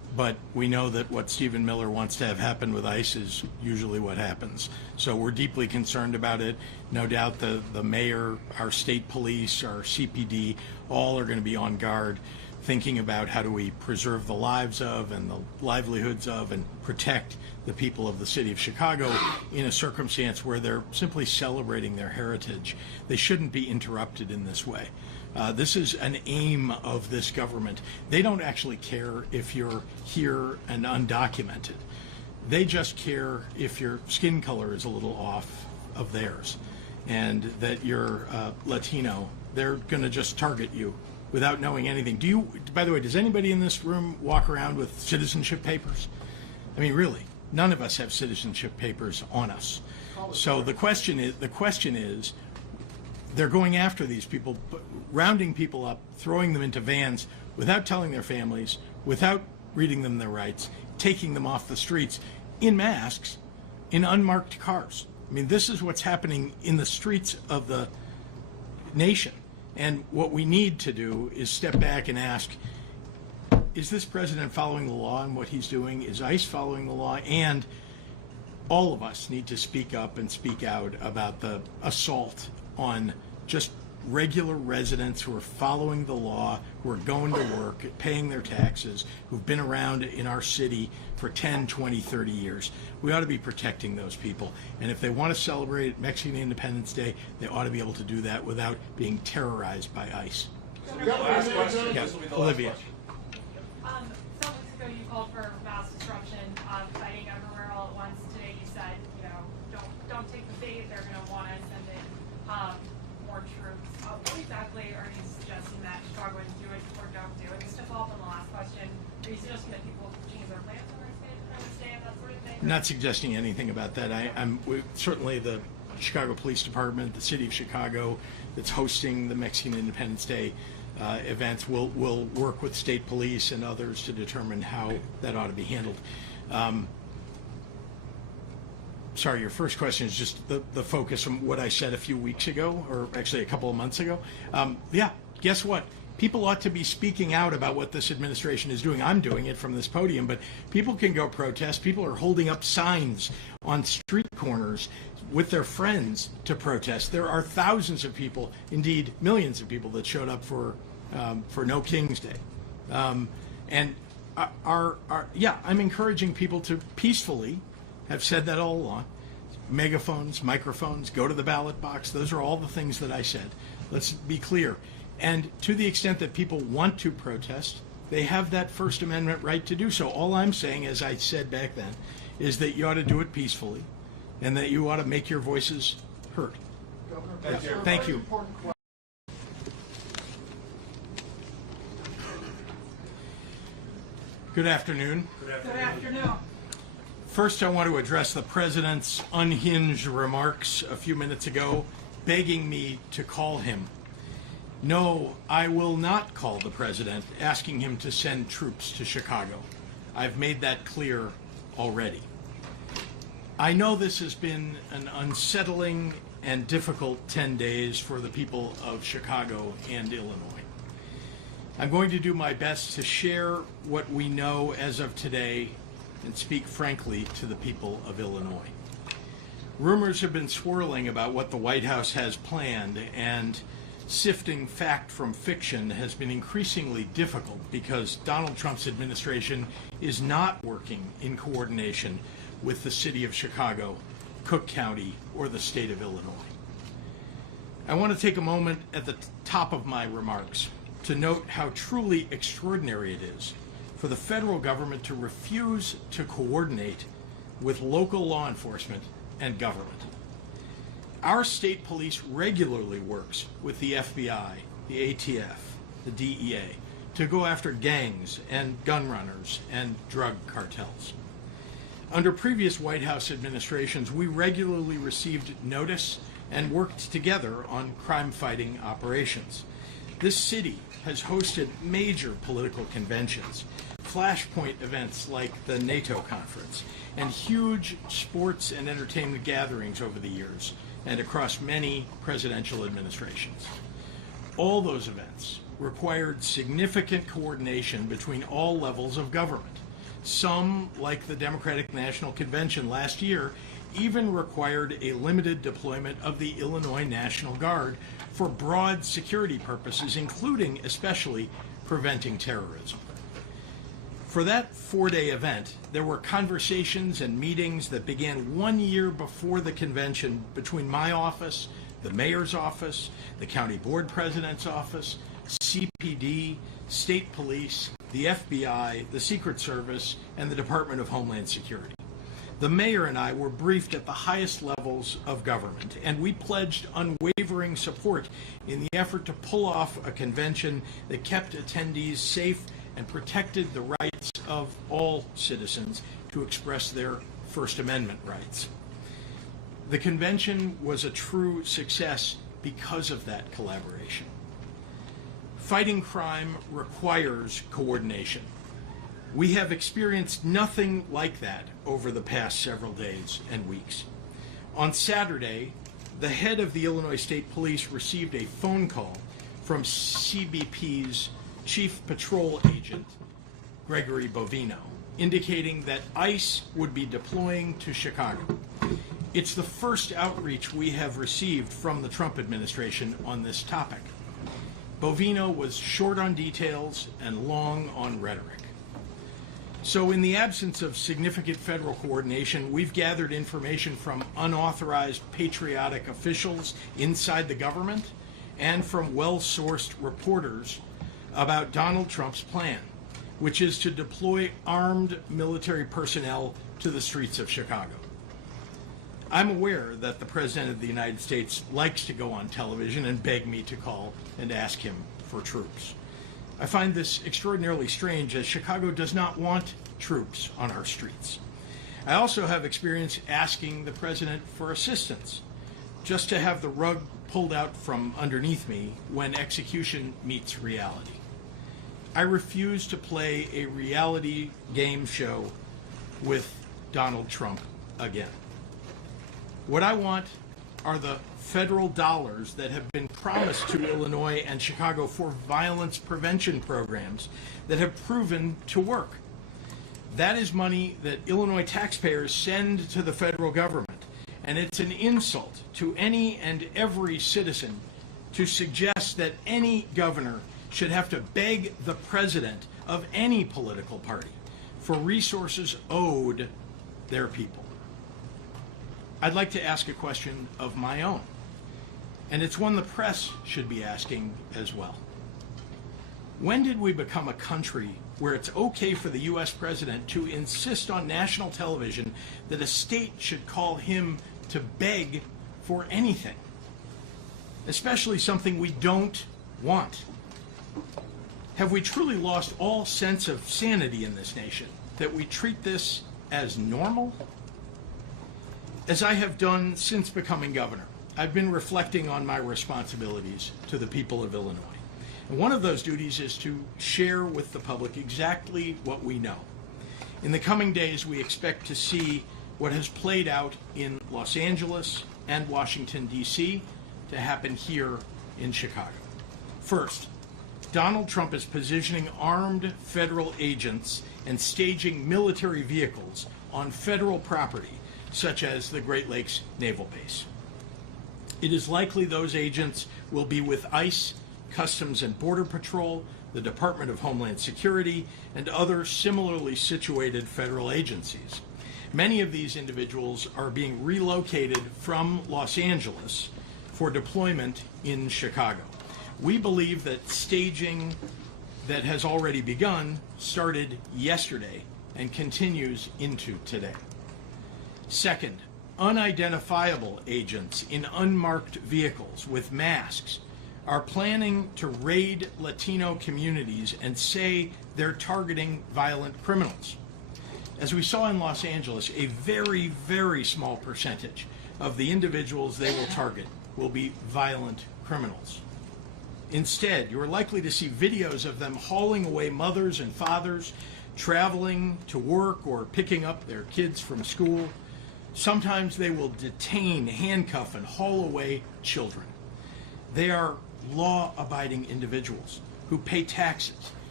but we know that what Stephen Miller wants to have happen with ICE is usually what happens. So we're deeply concerned about it. No doubt the mayor, our state police, our CPD, all are going to be on guard, thinking about how do we preserve the lives of and the livelihoods of and protect the people of the city of Chicago in a circumstance where they're simply celebrating their heritage. They shouldn't be interrupted in this way. This is an aim of this government. They don't actually care if you're here and undocumented. They just care if your skin color is a little off of theirs and that you're Latino. They're going to just target you without knowing anything. By the way, does anybody in this room walk around with citizenship papers? I mean, really, none of us have citizenship papers on us. So the question is, they're going after these people, rounding people up, throwing them into vans without telling their families, without reading them their rights, taking them off the streets in masks, in unmarked cars. I mean, this is what's happening in the streets of the nation. And what we need to do is step back and ask, is this president following the law in what he's doing? Is ICE following the law? And all of us need to speak up and speak out about the assault on just regular residents who are following the law, who are going to work, paying their taxes, who've been around in our city for 10, 20, 30 years. We ought to be protecting those people. And if they want to celebrate Mexican Independence Day, they ought to be able to do that without being terrorized by ICE. Last question. Yeah, This will be the last Olivia. question. Some weeks ago you called for mass disruption, fighting everywhere all at once. Today you said, don't take the bait. They're going to want to send in more troops. What exactly are you suggesting that Chicagoans do it or don't do? And just to follow up on the last question, are you suggesting that people change their plans on Independence Day and that sort of thing? I'm not suggesting anything about that. Certainly the Chicago Police Department, the city of Chicago that's hosting the Mexican Independence Day events will work with state police and others to determine how that ought to be handled. Sorry, your first question is just the focus from what I said a few weeks ago, or actually a couple of months ago. Yeah, guess what? People ought to be speaking out about what this administration is doing. I'm doing it from this podium, but people can go protest. People are holding up signs on street corners with their friends to protest. There are thousands of people, indeed millions of people, that showed up for No King's Day. And I'm encouraging people to peacefully, have said that all along, megaphones, microphones, go to the ballot box. Those are all the things that I said. Let's be clear. And to the extent that people want to protest, they have that First Amendment right to do so. All I'm saying, as I said back then, is that you ought to do it peacefully and that you ought to make your voices heard. Thank you. Good afternoon. Good afternoon. First, I want to address the president's unhinged remarks a few minutes ago, begging me to call him. No, I will not call the president, asking him to send troops to Chicago. I've made that clear already. I know this has been an unsettling and difficult 10 days for the people of Chicago and Illinois. I'm going to do my best to share what we know as of today and speak frankly to the people of Illinois. Rumors have been swirling about what the White House has planned, and sifting fact from fiction has been increasingly difficult because Donald Trump's administration is not working in coordination with the city of Chicago, Cook County, or the state of Illinois. I want to take a moment at the top of my remarks to note how truly extraordinary it is for the federal government to refuse to coordinate with local law enforcement and government. Our state police regularly works with the FBI, the ATF, the DEA to go after gangs and gun runners and drug cartels. Under previous White House administrations, we regularly received notice and worked together on crime-fighting operations. This city has hosted major political conventions, flashpoint events like the NATO conference, and huge sports and entertainment gatherings over the years and across many presidential administrations. All those events required significant coordination between all levels of government. Some, like the Democratic National Convention last year, even required a limited deployment of the Illinois National Guard for broad security purposes, including especially preventing terrorism. For that 4-day event, there were conversations and meetings that began 1 year before the convention between my office, the mayor's office, the county board president's office, CPD, state police, the FBI, the Secret Service, and the Department of Homeland Security. The mayor and I were briefed at the highest levels of government, and we pledged unwavering support in the effort to pull off a convention that kept attendees safe and protected the rights of all citizens to express their First Amendment rights. The convention was a true success because of that collaboration. Fighting crime requires coordination. We have experienced nothing like that over the past several days and weeks. On Saturday, the head of the Illinois State Police received a phone call from CBP's Chief Patrol Agent, Gregory Bovino, indicating that ICE would be deploying to Chicago. It's the first outreach we have received from the Trump administration on this topic. Bovino was short on details and long on rhetoric. So in the absence of significant federal coordination, we've gathered information from unauthorized patriotic officials inside the government and from well-sourced reporters about Donald Trump's plan, which is to deploy armed military personnel to the streets of Chicago. I'm aware that the President of the United States likes to go on television and beg me to call and ask him for troops. I find this extraordinarily strange, as Chicago does not want troops on our streets. I also have experience asking the President for assistance, just to have the rug pulled out from underneath me when execution meets reality. I refuse to play a reality game show with Donald Trump again. What I want are the federal dollars that have been promised to Illinois and Chicago for violence prevention programs that have proven to work. That is money that Illinois taxpayers send to the federal government, and it's an insult to any and every citizen to suggest that any governor should have to beg the president of any political party for resources owed their people. I'd like to ask a question of my own, and it's one the press should be asking as well. When did we become a country where it's okay for the U.S. president to insist on national television that a state should call him to beg for anything, especially something we don't want? Have we truly lost all sense of sanity in this nation, that we treat this as normal? As I have done since becoming governor, I've been reflecting on my responsibilities to the people of Illinois. And one of those duties is to share with the public exactly what we know. In the coming days, we expect to see what has played out in Los Angeles and Washington, D.C. to happen here in Chicago. First, Donald Trump is positioning armed federal agents and staging military vehicles on federal property, such as the Great Lakes Naval Base. It is likely those agents will be with ICE, Customs and Border Patrol, the Department of Homeland Security, and other similarly situated federal agencies. Many of these individuals are being relocated from Los Angeles for deployment in Chicago. We believe that staging that has already begun started yesterday and continues into today. Second, unidentifiable agents in unmarked vehicles with masks are planning to raid Latino communities and say they're targeting violent criminals. As we saw in Los Angeles, a very, very small percentage of the individuals they will target will be violent criminals. Instead, you're likely to see videos of them hauling away mothers and fathers, traveling to work or picking up their kids from school. Sometimes they will detain, handcuff, and haul away children. They are law-abiding individuals who pay taxes,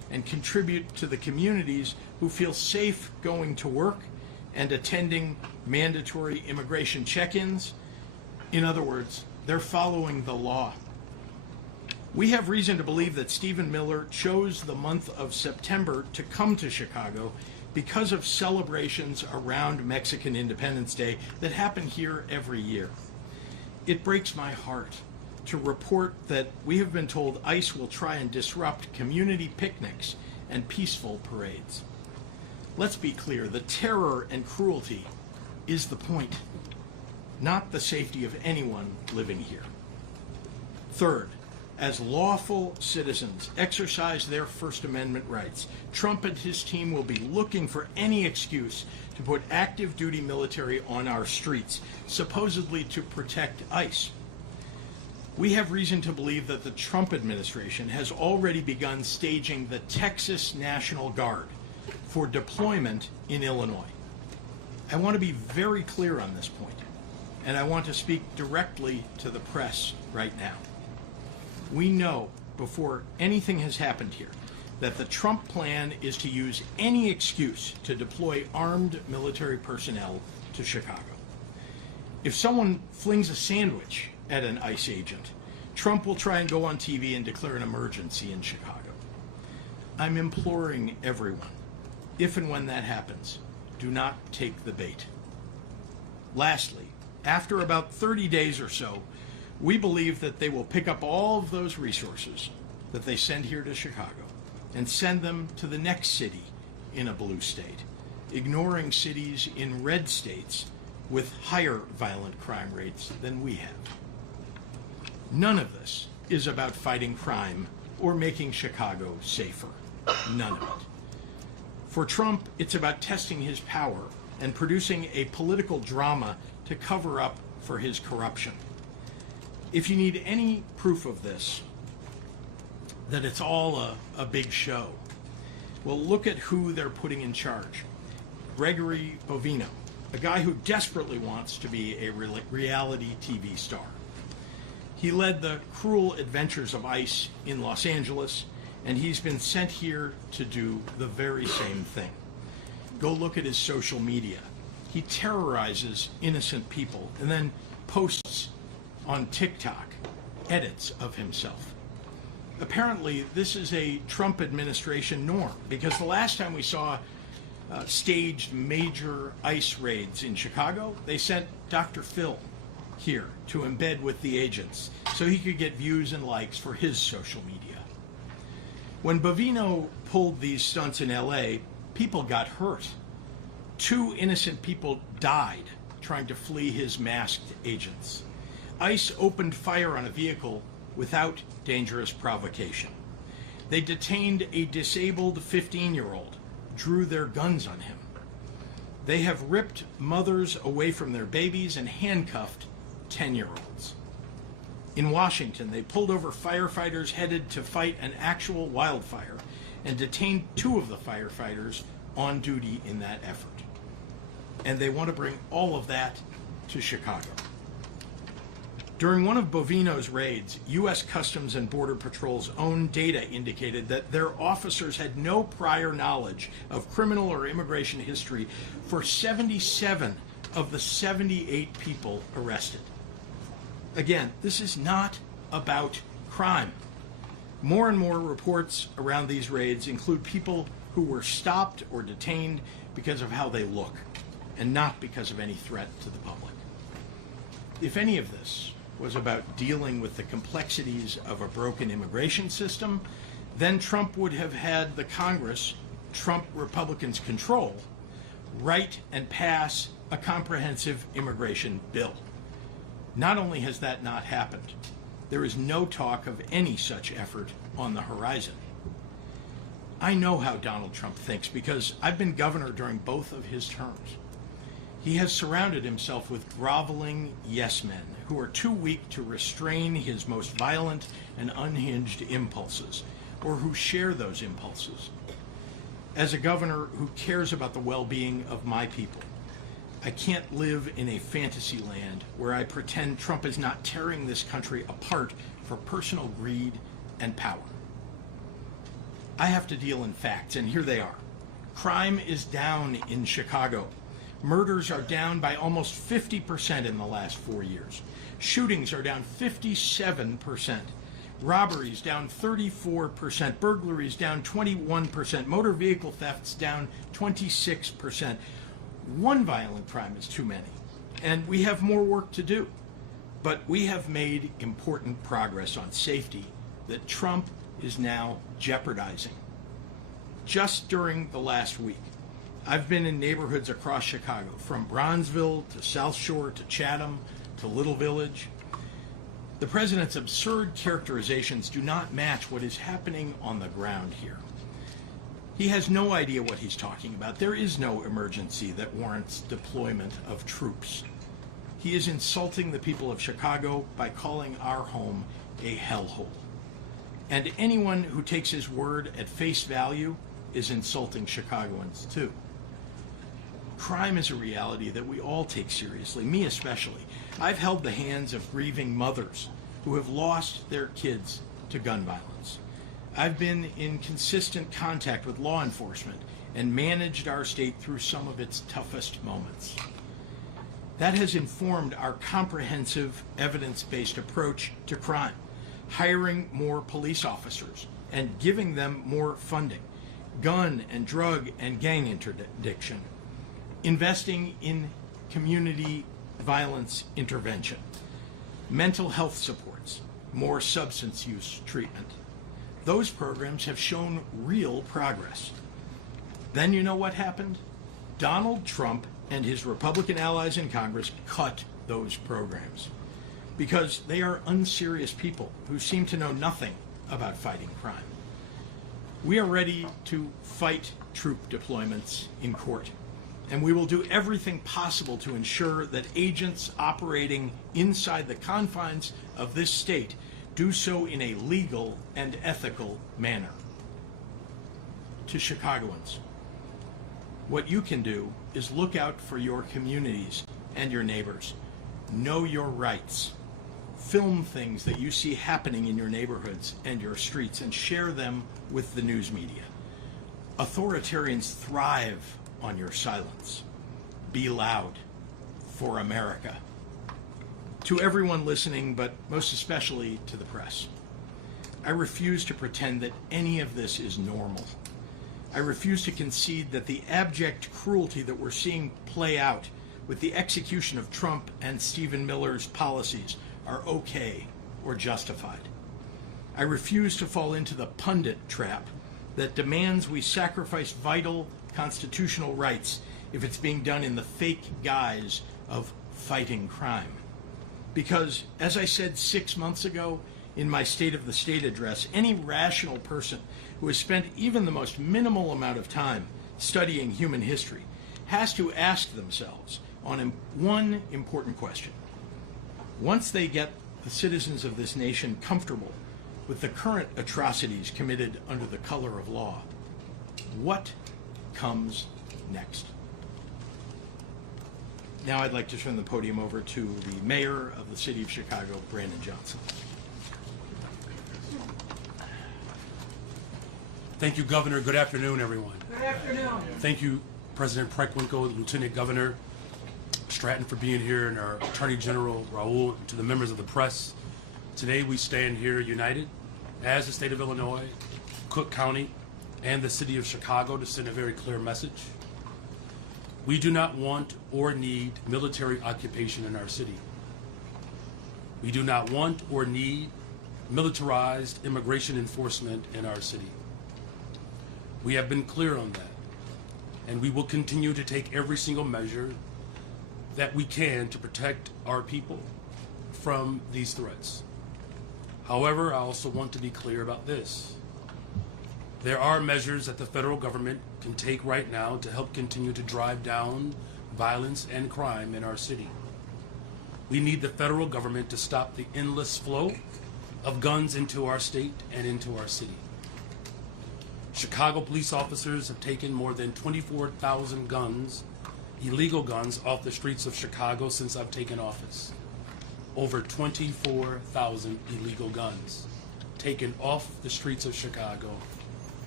and contribute to the communities who feel safe going to work and attending mandatory immigration check-ins. In other words, they're following the law. We have reason to believe that Stephen Miller chose the month of September to come to Chicago because of celebrations around Mexican Independence Day that happen here every year. It breaks my heart to report that we have been told ICE will try and disrupt community picnics and peaceful parades. Let's be clear, the terror and cruelty is the point, not the safety of anyone living here. Third, as lawful citizens exercise their First Amendment rights, Trump and his team will be looking for any excuse to put active duty military on our streets, supposedly to protect ICE. We have reason to believe that the Trump administration has already begun staging the Texas National Guard for deployment in Illinois. I want to be very clear on this point, and I want to speak directly to the press right now. We know before anything has happened here that the Trump plan is to use any excuse to deploy armed military personnel to Chicago. If someone flings a sandwich at an ICE agent, Trump will try and go on TV and declare an emergency in Chicago. I'm imploring everyone, if and when that happens, do not take the bait. Lastly, after about 30 days or so, we believe that they will pick up all of those resources that they send here to Chicago and send them to the next city in a blue state, ignoring cities in red states with higher violent crime rates than we have. None of this is about fighting crime or making Chicago safer. None of it. For Trump, it's about testing his power and producing a political drama to cover up for his corruption. If you need any proof of this, that it's all a big show, well, look at who they're putting in charge. Gregory Bovino, a guy who desperately wants to be a reality TV star. He led the cruel adventures of ICE in Los Angeles, and he's been sent here to do the very same thing. Go look at his social media. He terrorizes innocent people and then posts on TikTok edits of himself. Apparently, this is a Trump administration norm, because the last time we saw staged major ICE raids in Chicago, they sent Dr. Phil here to embed with the agents so he could get views and likes for his social media. When Bovino pulled these stunts in LA, people got hurt. 2 innocent people died trying to flee his masked agents. ICE opened fire on a vehicle without dangerous provocation. They detained a disabled 15-year-old, drew their guns on him. They have ripped mothers away from their babies and handcuffed 10-year-olds. In Washington, they pulled over firefighters headed to fight an actual wildfire and detained 2 of the firefighters on duty in that effort. And they want to bring all of that to Chicago. During one of Bovino's raids, U.S. Customs and Border Patrol's own data indicated that their officers had no prior knowledge of criminal or immigration history for 77 of the 78 people arrested. Again, this is not about crime. More and more reports around these raids include people who were stopped or detained because of how they look, and not because of any threat to the public. If any of this was about dealing with the complexities of a broken immigration system, then Trump would have had the Congress Trump Republicans control write and pass a comprehensive immigration bill. Not only has that not happened, there is no talk of any such effort on the horizon. I know how Donald Trump thinks because I've been governor during both of his terms. He has surrounded himself with groveling yes men who are too weak to restrain his most violent and unhinged impulses, or who share those impulses. As a governor who cares about the well-being of my people, I can't live in a fantasy land where I pretend Trump is not tearing this country apart for personal greed and power. I have to deal in facts, and here they are. Crime is down in Chicago. Murders are down by almost 50% in the last 4 years. Shootings are down 57%. Robberies down 34%. Burglaries down 21%. Motor vehicle thefts down 26%. One violent crime is too many, and we have more work to do. But we have made important progress on safety that Trump is now jeopardizing. Just during the last week, I've been in neighborhoods across Chicago, from Bronzeville to South Shore to Chatham to Little Village. The president's absurd characterizations do not match what is happening on the ground here. He has no idea what he's talking about. There is no emergency that warrants deployment of troops. He is insulting the people of Chicago by calling our home a hellhole. And anyone who takes his word at face value is insulting Chicagoans too. Crime is a reality that we all take seriously, me especially. I've held the hands of grieving mothers who have lost their kids to gun violence. I've been in consistent contact with law enforcement and managed our state through some of its toughest moments. That has informed our comprehensive, evidence-based approach to crime, hiring more police officers and giving them more funding, gun and drug and gang interdiction, investing in community violence intervention, mental health supports, more substance use treatment. Those programs have shown real progress. Then you know what happened? Donald Trump and his Republican allies in Congress cut those programs because they are unserious people who seem to know nothing about fighting crime. We are ready to fight troop deployments in court, and we will do everything possible to ensure that agents operating inside the confines of this state do so in a legal and ethical manner. To Chicagoans, what you can do is look out for your communities and your neighbors. Know your rights. Film things that you see happening in your neighborhoods and your streets and share them with the news media. Authoritarians thrive on your silence. Be loud for America. To everyone listening, but most especially to the press, I refuse to pretend that any of this is normal. I refuse to concede that the abject cruelty that we're seeing play out with the execution of Trump and Stephen Miller's policies are okay or justified. I refuse to fall into the pundit trap that demands we sacrifice vital constitutional rights if it's being done in the fake guise of fighting crime. Because, as I said 6 months ago in my State of the State address, any rational person who has spent even the most minimal amount of time studying human history has to ask themselves on one important question. Once they get the citizens of this nation comfortable with the current atrocities committed under the color of law, what comes next? Now I'd like to turn the podium over to the mayor of the city of Chicago, Brandon Johnson. Thank you, Governor. Good afternoon, everyone. Good afternoon. Thank you, President Preckwinkle, Lieutenant Governor Stratton, for being here, and our Attorney General Raoul, to the members of the press. Today we stand here united as the state of Illinois, Cook County, and the city of Chicago to send a very clear message. We do not want or need military occupation in our city. We do not want or need militarized immigration enforcement in our city. We have been clear on that, and we will continue to take every single measure that we can to protect our people from these threats. However, I also want to be clear about this. There are measures that the federal government can take right now to help continue to drive down violence and crime in our city. We need the federal government to stop the endless flow of guns into our state and into our city. Chicago police officers have taken more than 24,000 guns, illegal guns, off the streets of Chicago since I've taken office. Over 24,000 illegal guns taken off the streets of Chicago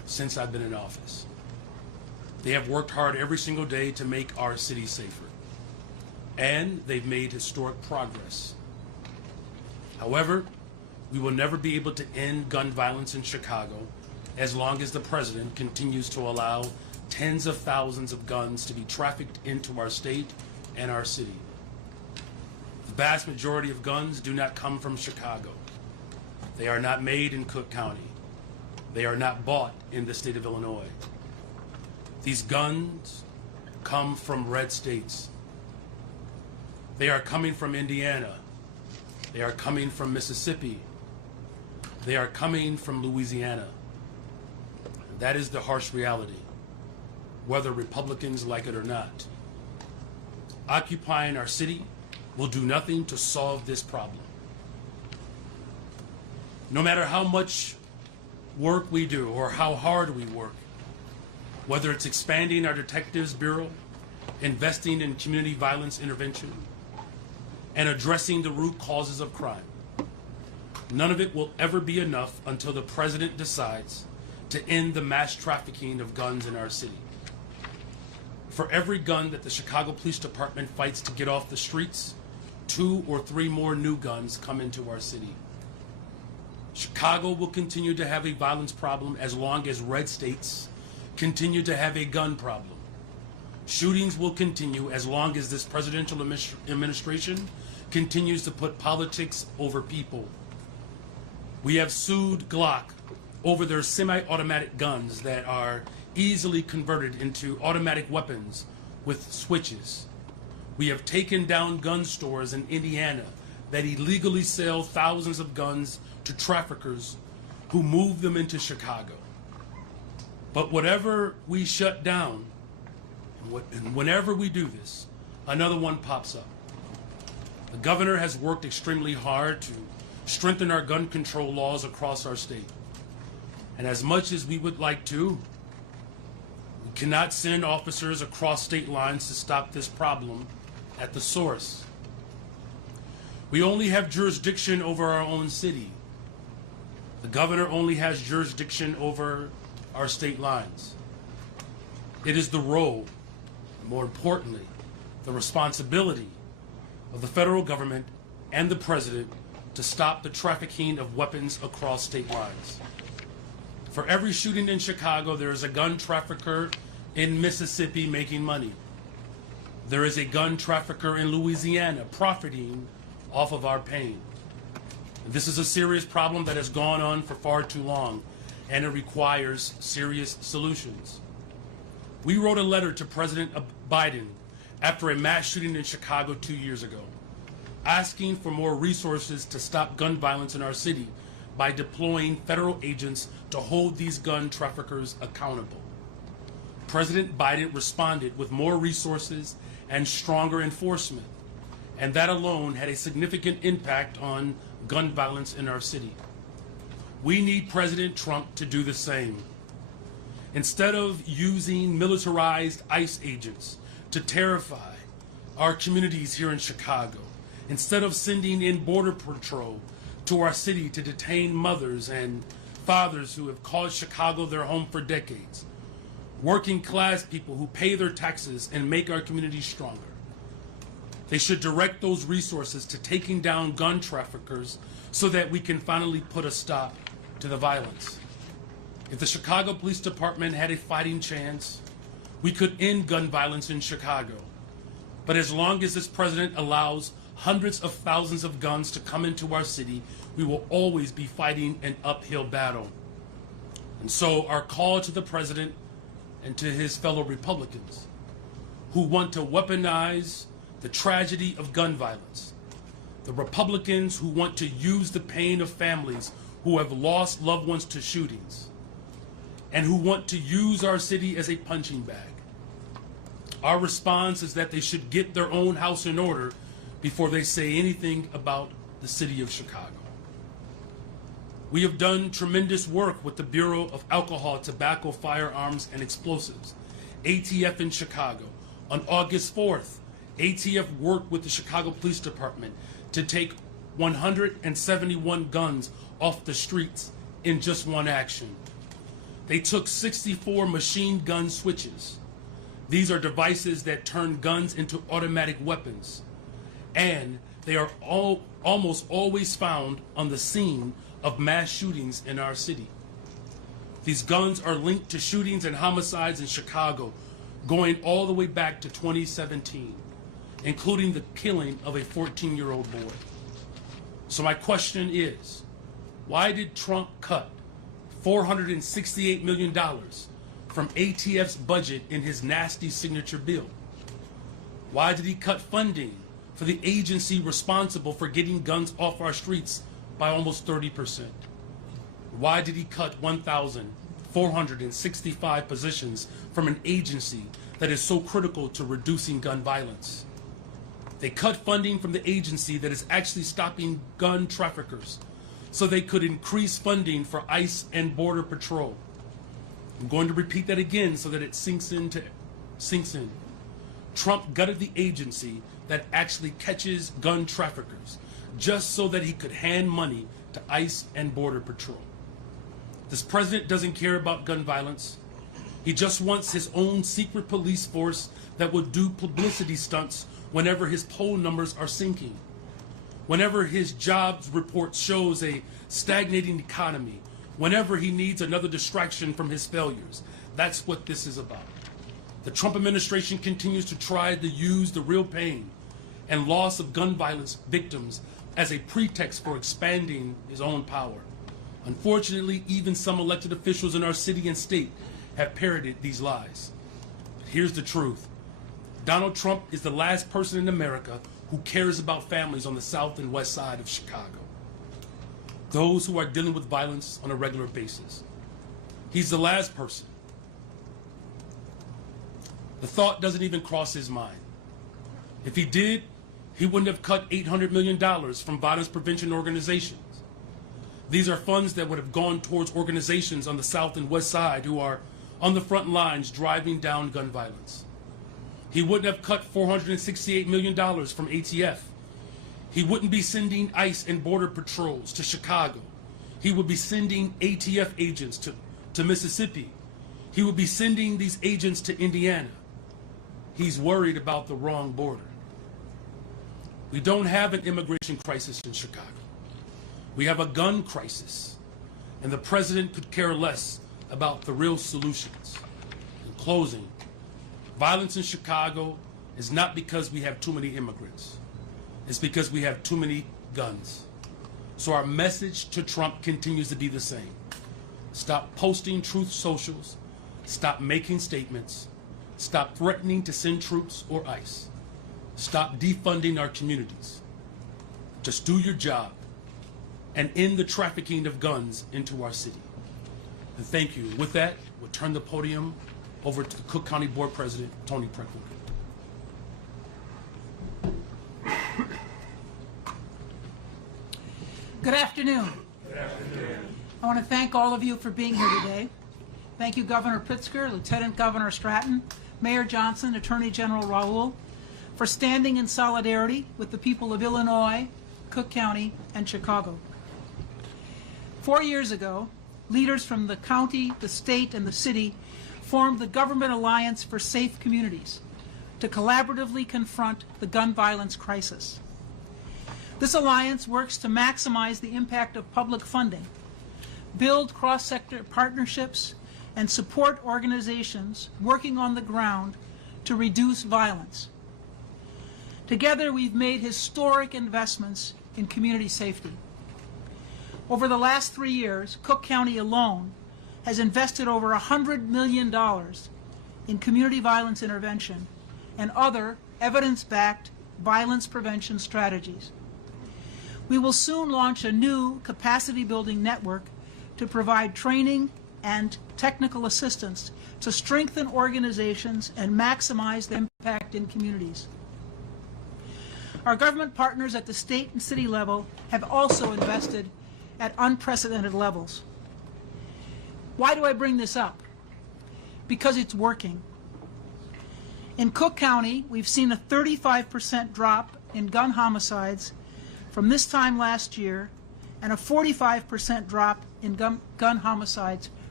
since I've been in office. They have worked hard every single day to make our city safer, and they've made historic progress. However, we will never be able to end gun violence in Chicago as long as the president continues to allow tens of thousands of guns to be trafficked into our state and our city. The vast majority of guns do not come from Chicago. They are not made in Cook County. They are not bought in the state of Illinois. These guns come from red states. They are coming from Indiana. They are coming from Mississippi. They are coming from Louisiana. That is the harsh reality, whether Republicans like it or not. Occupying our city will do nothing to solve this problem. No matter how much work we do or how hard we work, whether it's expanding our Detectives Bureau, investing in community violence intervention, and addressing the root causes of crime, none of it will ever be enough until the president decides to end the mass trafficking of guns in our city. For every gun that the Chicago Police Department fights to get off the streets, 2 or 3 more new guns come into our city. Chicago will continue to have a violence problem as long as red states continue to have a gun problem. Shootings will continue as long as this presidential administration continues to put politics over people. We have sued Glock over their semi-automatic guns that are easily converted into automatic weapons with switches. We have taken down gun stores in Indiana that illegally sell thousands of guns to traffickers who move them into Chicago. But whatever we shut down, and whenever we do this, another one pops up. The governor has worked extremely hard to strengthen our gun control laws across our state. And as much as we would like to, we cannot send officers across state lines to stop this problem at the source. We only have jurisdiction over our own city. The governor only has jurisdiction over our state lines. It is the role, and more importantly, the responsibility of the federal government and the president to stop the trafficking of weapons across state lines. For every shooting in Chicago, there is a gun trafficker in Mississippi making money. There is a gun trafficker in Louisiana profiting off of our pain. This is a serious problem that has gone on for far too long, and it requires serious solutions. We wrote a letter to President Biden after a mass shooting in Chicago 2 years ago, asking for more resources to stop gun violence in our city by deploying federal agents to hold these gun traffickers accountable. President Biden responded with more resources and stronger enforcement, and that alone had a significant impact on gun violence in our city. We need President Trump to do the same. Instead of using militarized ICE agents to terrify our communities here in Chicago, instead of sending in Border Patrol to our city to detain mothers and fathers who have called Chicago their home for decades, working class people who pay their taxes and make our communities stronger, they should direct those resources to taking down gun traffickers so that we can finally put a stop to the violence. If the Chicago Police Department had a fighting chance, we could end gun violence in Chicago. But as long as this president allows hundreds of thousands of guns to come into our city, we will always be fighting an uphill battle. And so our call to the president and to his fellow Republicans who want to weaponize the tragedy of gun violence, the Republicans who want to use the pain of families who have lost loved ones to shootings, and who want to use our city as a punching bag. Our response is that they should get their own house in order before they say anything about the city of Chicago. We have done tremendous work with the Bureau of Alcohol, Tobacco, Firearms, and Explosives, ATF in Chicago. On August 4th, ATF worked with the Chicago Police Department to take 171 guns off the streets in just one action. They took 64 machine gun switches. These are devices that turn guns into automatic weapons. And they are almost always found on the scene of mass shootings in our city. These guns are linked to shootings and homicides in Chicago, going all the way back to 2017, including the killing of a 14-year-old boy. So my question is, why did Trump cut $468 million from ATF's budget in his nasty signature bill? Why did he cut funding for the agency responsible for getting guns off our streets by almost 30%? Why did he cut 1,465 positions from an agency that is so critical to reducing gun violence? They cut funding from the agency that is actually stopping gun traffickers so they could increase funding for ICE and Border Patrol. I'm going to repeat that again so that it sinks in. Trump gutted the agency that actually catches gun traffickers just so that he could hand money to ICE and Border Patrol. This president doesn't care about gun violence. He just wants his own secret police force that will do publicity stunts whenever his poll numbers are sinking, whenever his jobs report shows a stagnating economy, whenever he needs another distraction from his failures. That's what this is about. The Trump administration continues to try to use the real pain and loss of gun violence victims as a pretext for expanding his own power. Unfortunately, even some elected officials in our city and state have parroted these lies. Here's the truth. Donald Trump is the last person in America who cares about families on the south and west side of Chicago, those who are dealing with violence on a regular basis. He's the last person. The thought doesn't even cross his mind. If he did, he wouldn't have cut $800 million from violence prevention organizations. These are funds that would have gone towards organizations on the south and west side who are on the front lines driving down gun violence. He wouldn't have cut $468 million from ATF. He wouldn't be sending ICE and Border Patrols to Chicago. He would be sending ATF agents to Mississippi. He would be sending these agents to Indiana. He's worried about the wrong border. We don't have an immigration crisis in Chicago. We have a gun crisis, and the president could care less about the real solutions. In closing, violence in Chicago is not because we have too many immigrants. It's because we have too many guns. So our message to Trump continues to be the same. Stop posting truth socials. Stop making statements. Stop threatening to send troops or ICE. Stop defunding our communities. Just do your job and end the trafficking of guns into our city. And thank you. With that, we'll turn the podium over to the Cook County Board President, Tony Pritzker. Good afternoon. Good afternoon. I want to thank all of you for being here today. Thank you, Governor Pritzker, Lieutenant Governor Stratton, Mayor Johnson, Attorney General Raoul, for standing in solidarity with the people of Illinois, Cook County, and Chicago. 4 years ago, leaders from the county, the state, and the city formed the Government Alliance for Safe Communities to collaboratively confront the gun violence crisis. This alliance works to maximize the impact of public funding, build cross-sector partnerships, and support organizations working on the ground to reduce violence. Together, we've made historic investments in community safety. Over the last 3 years, Cook County alone has invested over $100 million in community violence intervention and other evidence-backed violence prevention strategies. We will soon launch a new capacity-building network to provide training and technical assistance to strengthen organizations and maximize the impact in communities. Our government partners at the state and city level have also invested at unprecedented levels. Why do I bring this up? Because it's working. In Cook County, we've seen a 35% drop in gun homicides from this time last year and a 45% drop in gun homicides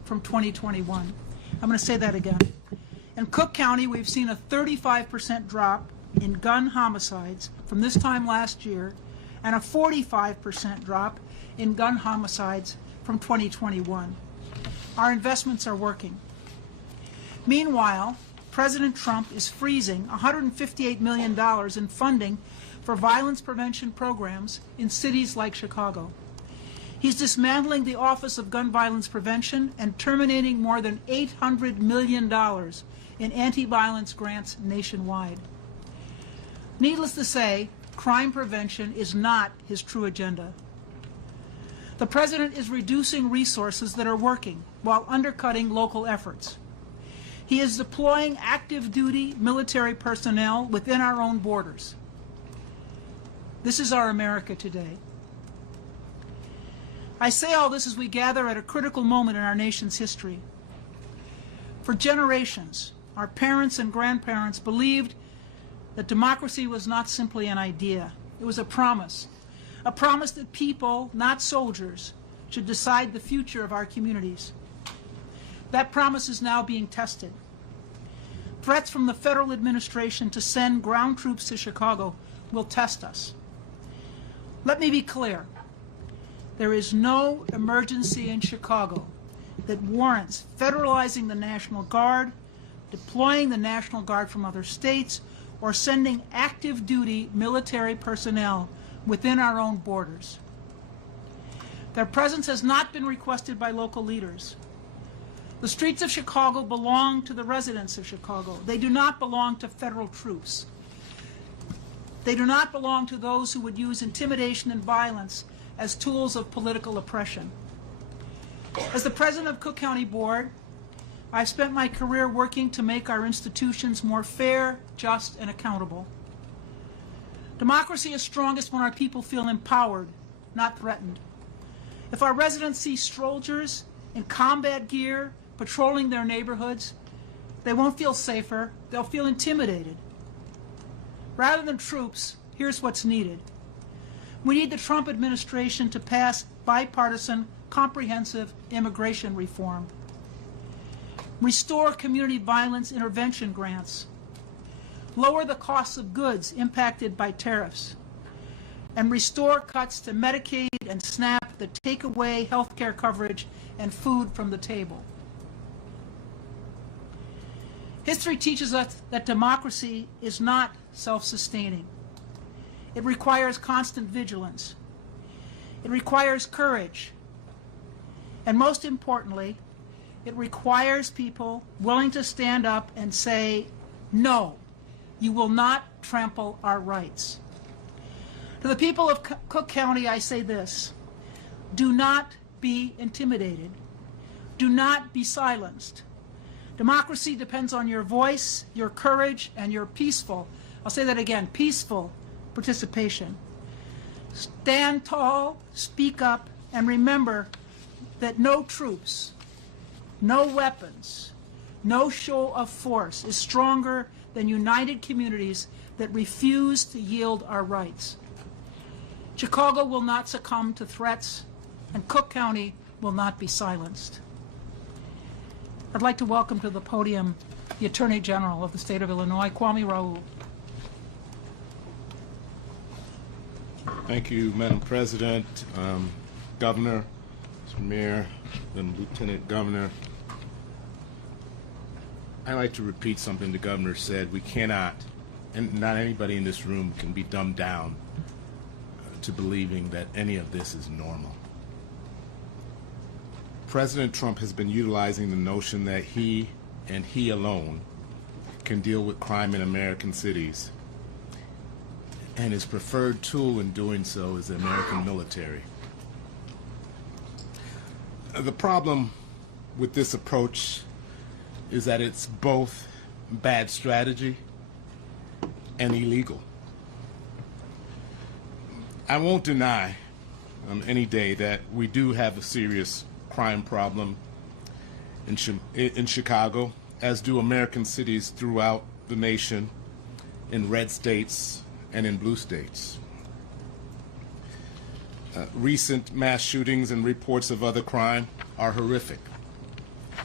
from 2021. I'm going to say that again. In Cook County, we've seen a 35% drop in gun homicides from this time last year and a 45% drop in gun homicides from 2021. Our investments are working. Meanwhile, President Trump is freezing $158 million in funding for violence prevention programs in cities like Chicago. He's dismantling the Office of Gun Violence Prevention and terminating more than $800 million in anti-violence grants nationwide. Needless to say, crime prevention is not his true agenda. The president is reducing resources that are working while undercutting local efforts. He is deploying active duty military personnel within our own borders. This is our America today. I say all this as we gather at a critical moment in our nation's history. For generations, our parents and grandparents believed that democracy was not simply an idea. It was a promise that people, not soldiers, should decide the future of our communities. That promise is now being tested. Threats from the federal administration to send ground troops to Chicago will test us. Let me be clear. There is no emergency in Chicago that warrants federalizing the National Guard, deploying the National Guard from other states, or sending active duty military personnel within our own borders. Their presence has not been requested by local leaders. The streets of Chicago belong to the residents of Chicago. They do not belong to federal troops. They do not belong to those who would use intimidation and violence as tools of political oppression. As the president of Cook County Board, I've spent my career working to make our institutions more fair, just, and accountable. Democracy is strongest when our people feel empowered, not threatened. If our residents see soldiers in combat gear patrolling their neighborhoods, they won't feel safer, they'll feel intimidated. Rather than troops, here's what's needed. We need the Trump administration to pass bipartisan, comprehensive immigration reform. Restore community violence intervention grants. Lower the costs of goods impacted by tariffs. And restore cuts to Medicaid and SNAP that take away health care coverage and food from the table. History teaches us that democracy is not self-sustaining. It requires constant vigilance. It requires courage. And most importantly, it requires people willing to stand up and say, no, you will not trample our rights. To the people of Cook County, I say this: do not be intimidated. Do not be silenced. Democracy depends on your voice, your courage, and your peaceful, I'll say that again, peaceful participation. Stand tall, speak up, and remember that no troops, no weapons, no show of force is stronger than united communities that refuse to yield our rights. Chicago will not succumb to threats, and Cook County will not be silenced. I'd like to welcome to the podium the Attorney General of the state of Illinois, Kwame Raoul. Thank you, Madam President, Governor, Mr. Mayor, and Lieutenant Governor. I'd like to repeat something the Governor said. We cannot, and not anybody in this room can be dumbed down to believing that any of this is normal. President Trump has been utilizing the notion that he and he alone can deal with crime in American cities. And his preferred tool in doing so is the American military. The problem with this approach is that it's both bad strategy and illegal. I won't deny any day that we do have a serious crime problem in Chicago, as do American cities throughout the nation, in red states and in blue states. Recent mass shootings and reports of other crime are horrific.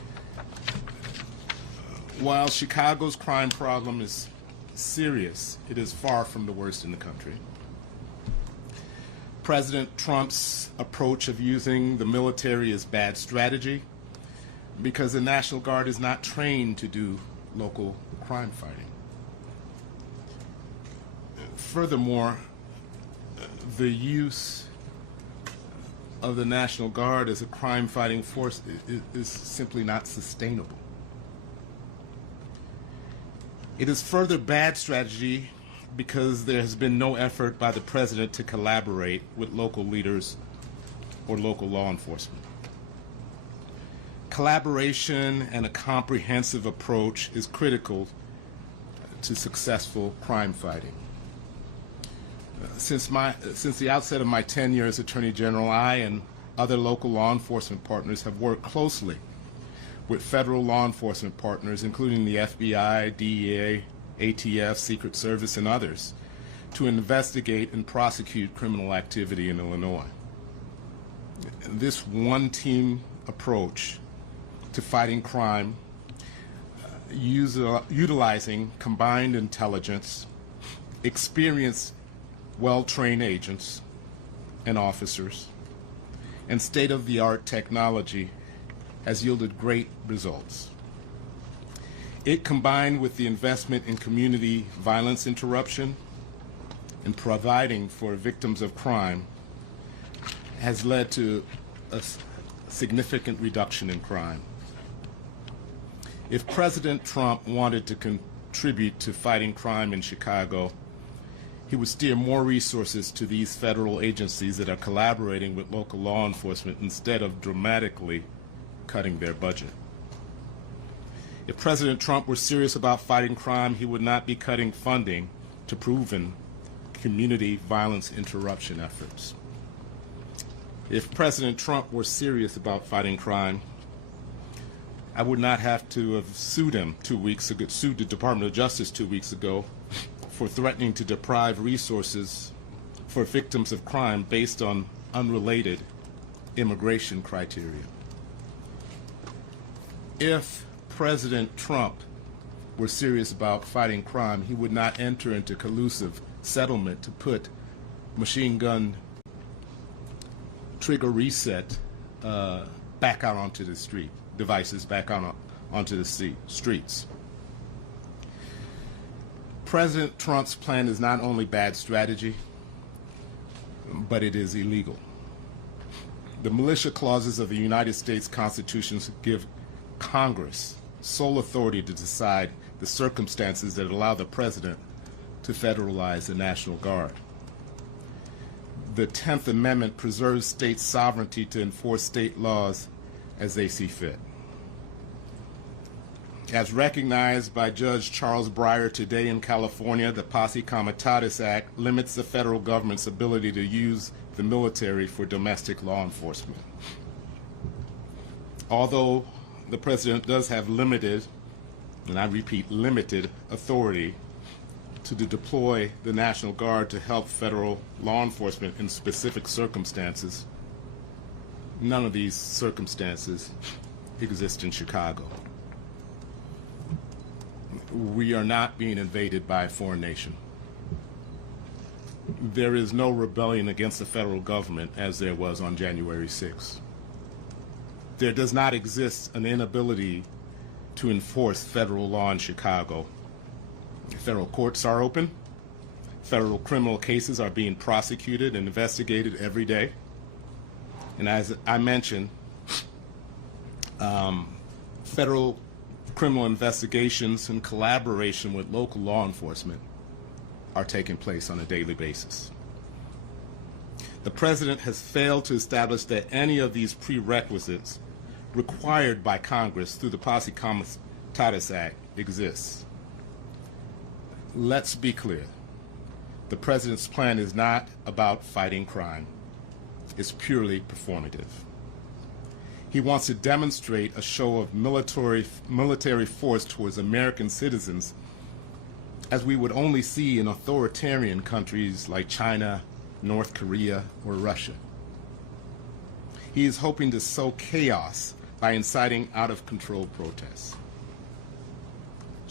While Chicago's crime problem is serious, it is far from the worst in the country. President Trump's approach of using the military is bad strategy because the National Guard is not trained to do local crime fighting. Furthermore, the use of the National Guard as a crime-fighting force is simply not sustainable. It is further bad strategy because there has been no effort by the president to collaborate with local leaders or local law enforcement. Collaboration and a comprehensive approach is critical to successful crime fighting. Since the outset of my tenure as Attorney General, I and other local law enforcement partners have worked closely with federal law enforcement partners, including the FBI, DEA, ATF, Secret Service, and others, to investigate and prosecute criminal activity in Illinois. This one-team approach to fighting crime, utilizing combined intelligence, experienced, well-trained agents and officers, and state-of-the-art technology has yielded great results. It, combined with the investment in community violence interruption and providing for victims of crime, has led to a significant reduction in crime. If President Trump wanted to contribute to fighting crime in Chicago, he would steer more resources to these federal agencies that are collaborating with local law enforcement instead of dramatically cutting their budget. If President Trump were serious about fighting crime, he would not be cutting funding to proven community violence interruption efforts. If President Trump were serious about fighting crime, I would not have to have sued him 2 weeks ago, sued the Department of Justice 2 weeks ago for threatening to deprive resources for victims of crime based on unrelated immigration criteria. If President Trump were serious about fighting crime, he would not enter into collusive settlement to put machine gun trigger reset back out onto the street, devices back onto the streets. President Trump's plan is not only bad strategy, but it is illegal. The militia clauses of the United States Constitution give Congress sole authority to decide the circumstances that allow the president to federalize the National Guard. The 10th Amendment preserves state sovereignty to enforce state laws as they see fit. As recognized by Judge Charles Breyer today in California, the Posse Comitatus Act limits the federal government's ability to use the military for domestic law enforcement. Although the president does have limited, and I repeat, limited authority to deploy the National Guard to help federal law enforcement in specific circumstances, none of these circumstances exist in Chicago. We are not being invaded by a foreign nation. There is no rebellion against the federal government as there was on January 6th. There does not exist an inability to enforce federal law in Chicago. Federal courts are open. Federal criminal cases are being prosecuted and investigated every day. And as I mentioned, federal criminal investigations in collaboration with local law enforcement are taking place on a daily basis. The president has failed to establish that any of these prerequisites required by Congress through the Posse Comitatus Act exists. Let's be clear. The president's plan is not about fighting crime. It's purely performative. He wants to demonstrate a show of military force towards American citizens as we would only see in authoritarian countries like China, North Korea, or Russia. He is hoping to sow chaos by inciting out-of-control protests.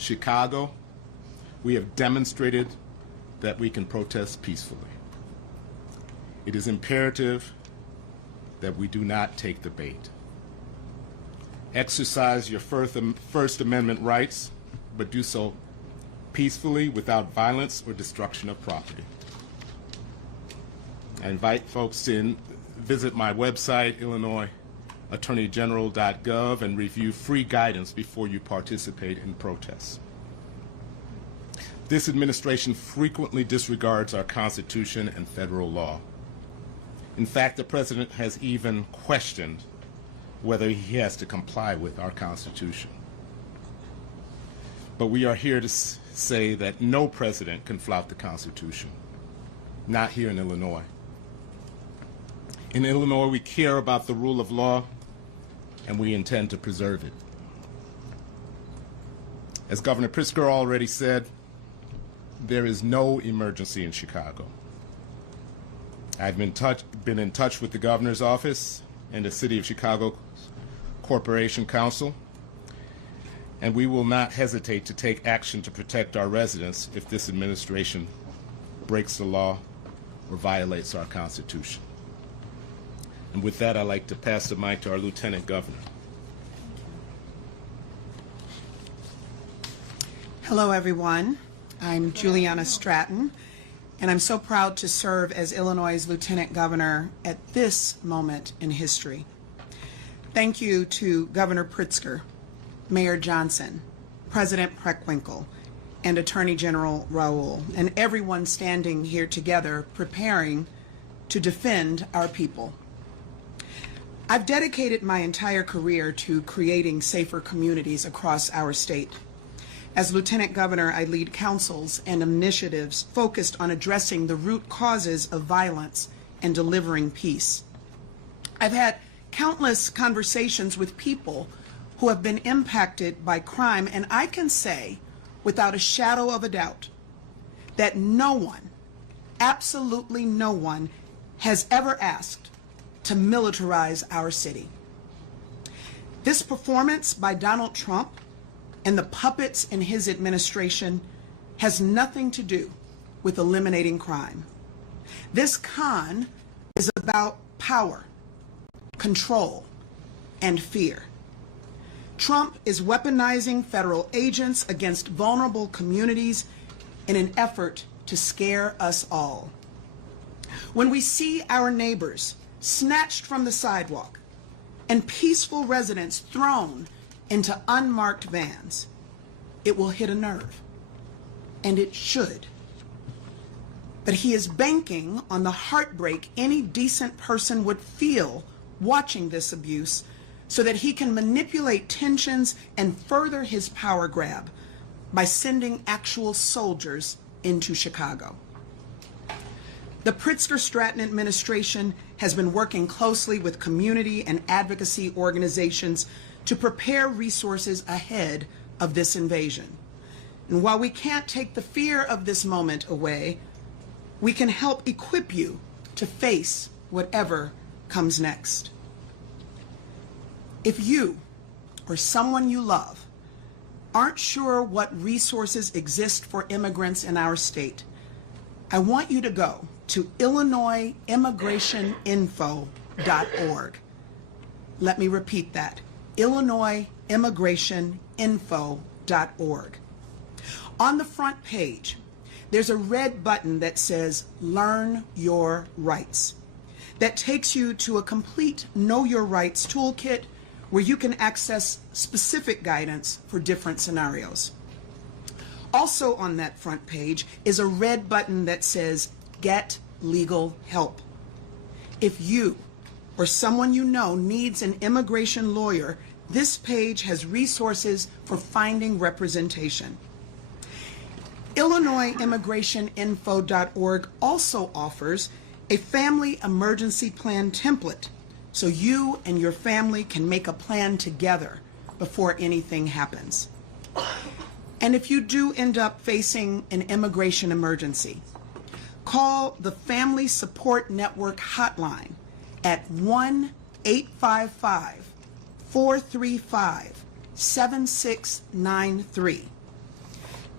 Chicago, we have demonstrated that we can protest peacefully. It is imperative that we do not take the bait. Exercise your First Amendment rights, but do so peacefully without violence or destruction of property. I invite folks to visit my website, IllinoisAttorneyGeneral.gov, and review free guidance before you participate in protests. This administration frequently disregards our Constitution and federal law. In fact, the President has even questioned whether he has to comply with our Constitution. But we are here to say that no president can flout the Constitution, not here in Illinois. In Illinois, we care about the rule of law, and we intend to preserve it. As Governor Pritzker already said, there is no emergency in Chicago. I've been in touch with the governor's office and the City of Chicago Corporation Council, and we will not hesitate to take action to protect our residents if this administration breaks the law or violates our Constitution. And with that, I'd like to pass the mic to our Lieutenant Governor. Hello, everyone. I'm Juliana Stratton, and I'm so proud to serve as Illinois' Lieutenant Governor at this moment in history. Thank you to Governor Pritzker, Mayor Johnson, President Preckwinkle, and Attorney General Raoul, and everyone standing here together preparing to defend our people. I've dedicated my entire career to creating safer communities across our state. As Lieutenant Governor, I lead councils and initiatives focused on addressing the root causes of violence and delivering peace. I've had countless conversations with people who have been impacted by crime, and I can say, without a shadow of a doubt, that no one, absolutely no one, has ever asked to militarize our city. This performance by Donald Trump and the puppets in his administration has nothing to do with eliminating crime. This con is about power, control, and fear. Trump is weaponizing federal agents against vulnerable communities in an effort to scare us all. When we see our neighbors snatched from the sidewalk and peaceful residents thrown into unmarked vans, it will hit a nerve, and it should. But he is banking on the heartbreak any decent person would feel watching this abuse so that he can manipulate tensions and further his power grab by sending actual soldiers into Chicago. The Pritzker-Stratton administration has been working closely with community and advocacy organizations to prepare resources ahead of this invasion. And while we can't take the fear of this moment away, we can help equip you to face whatever comes next. If you or someone you love aren't sure what resources exist for immigrants in our state, I want you to go to IllinoisImmigrationInfo.org. Let me repeat that, IllinoisImmigrationInfo.org. On the front page, there's a red button that says Learn Your Rights. That takes you to a complete Know Your Rights toolkit where you can access specific guidance for different scenarios. Also on that front page is a red button that says Get Legal Help. If you or someone you know needs an immigration lawyer, this page has resources for finding representation. IllinoisImmigrationInfo.org also offers a family emergency plan template so you and your family can make a plan together before anything happens. And if you do end up facing an immigration emergency, call the Family Support Network hotline at 1-855-435-7693.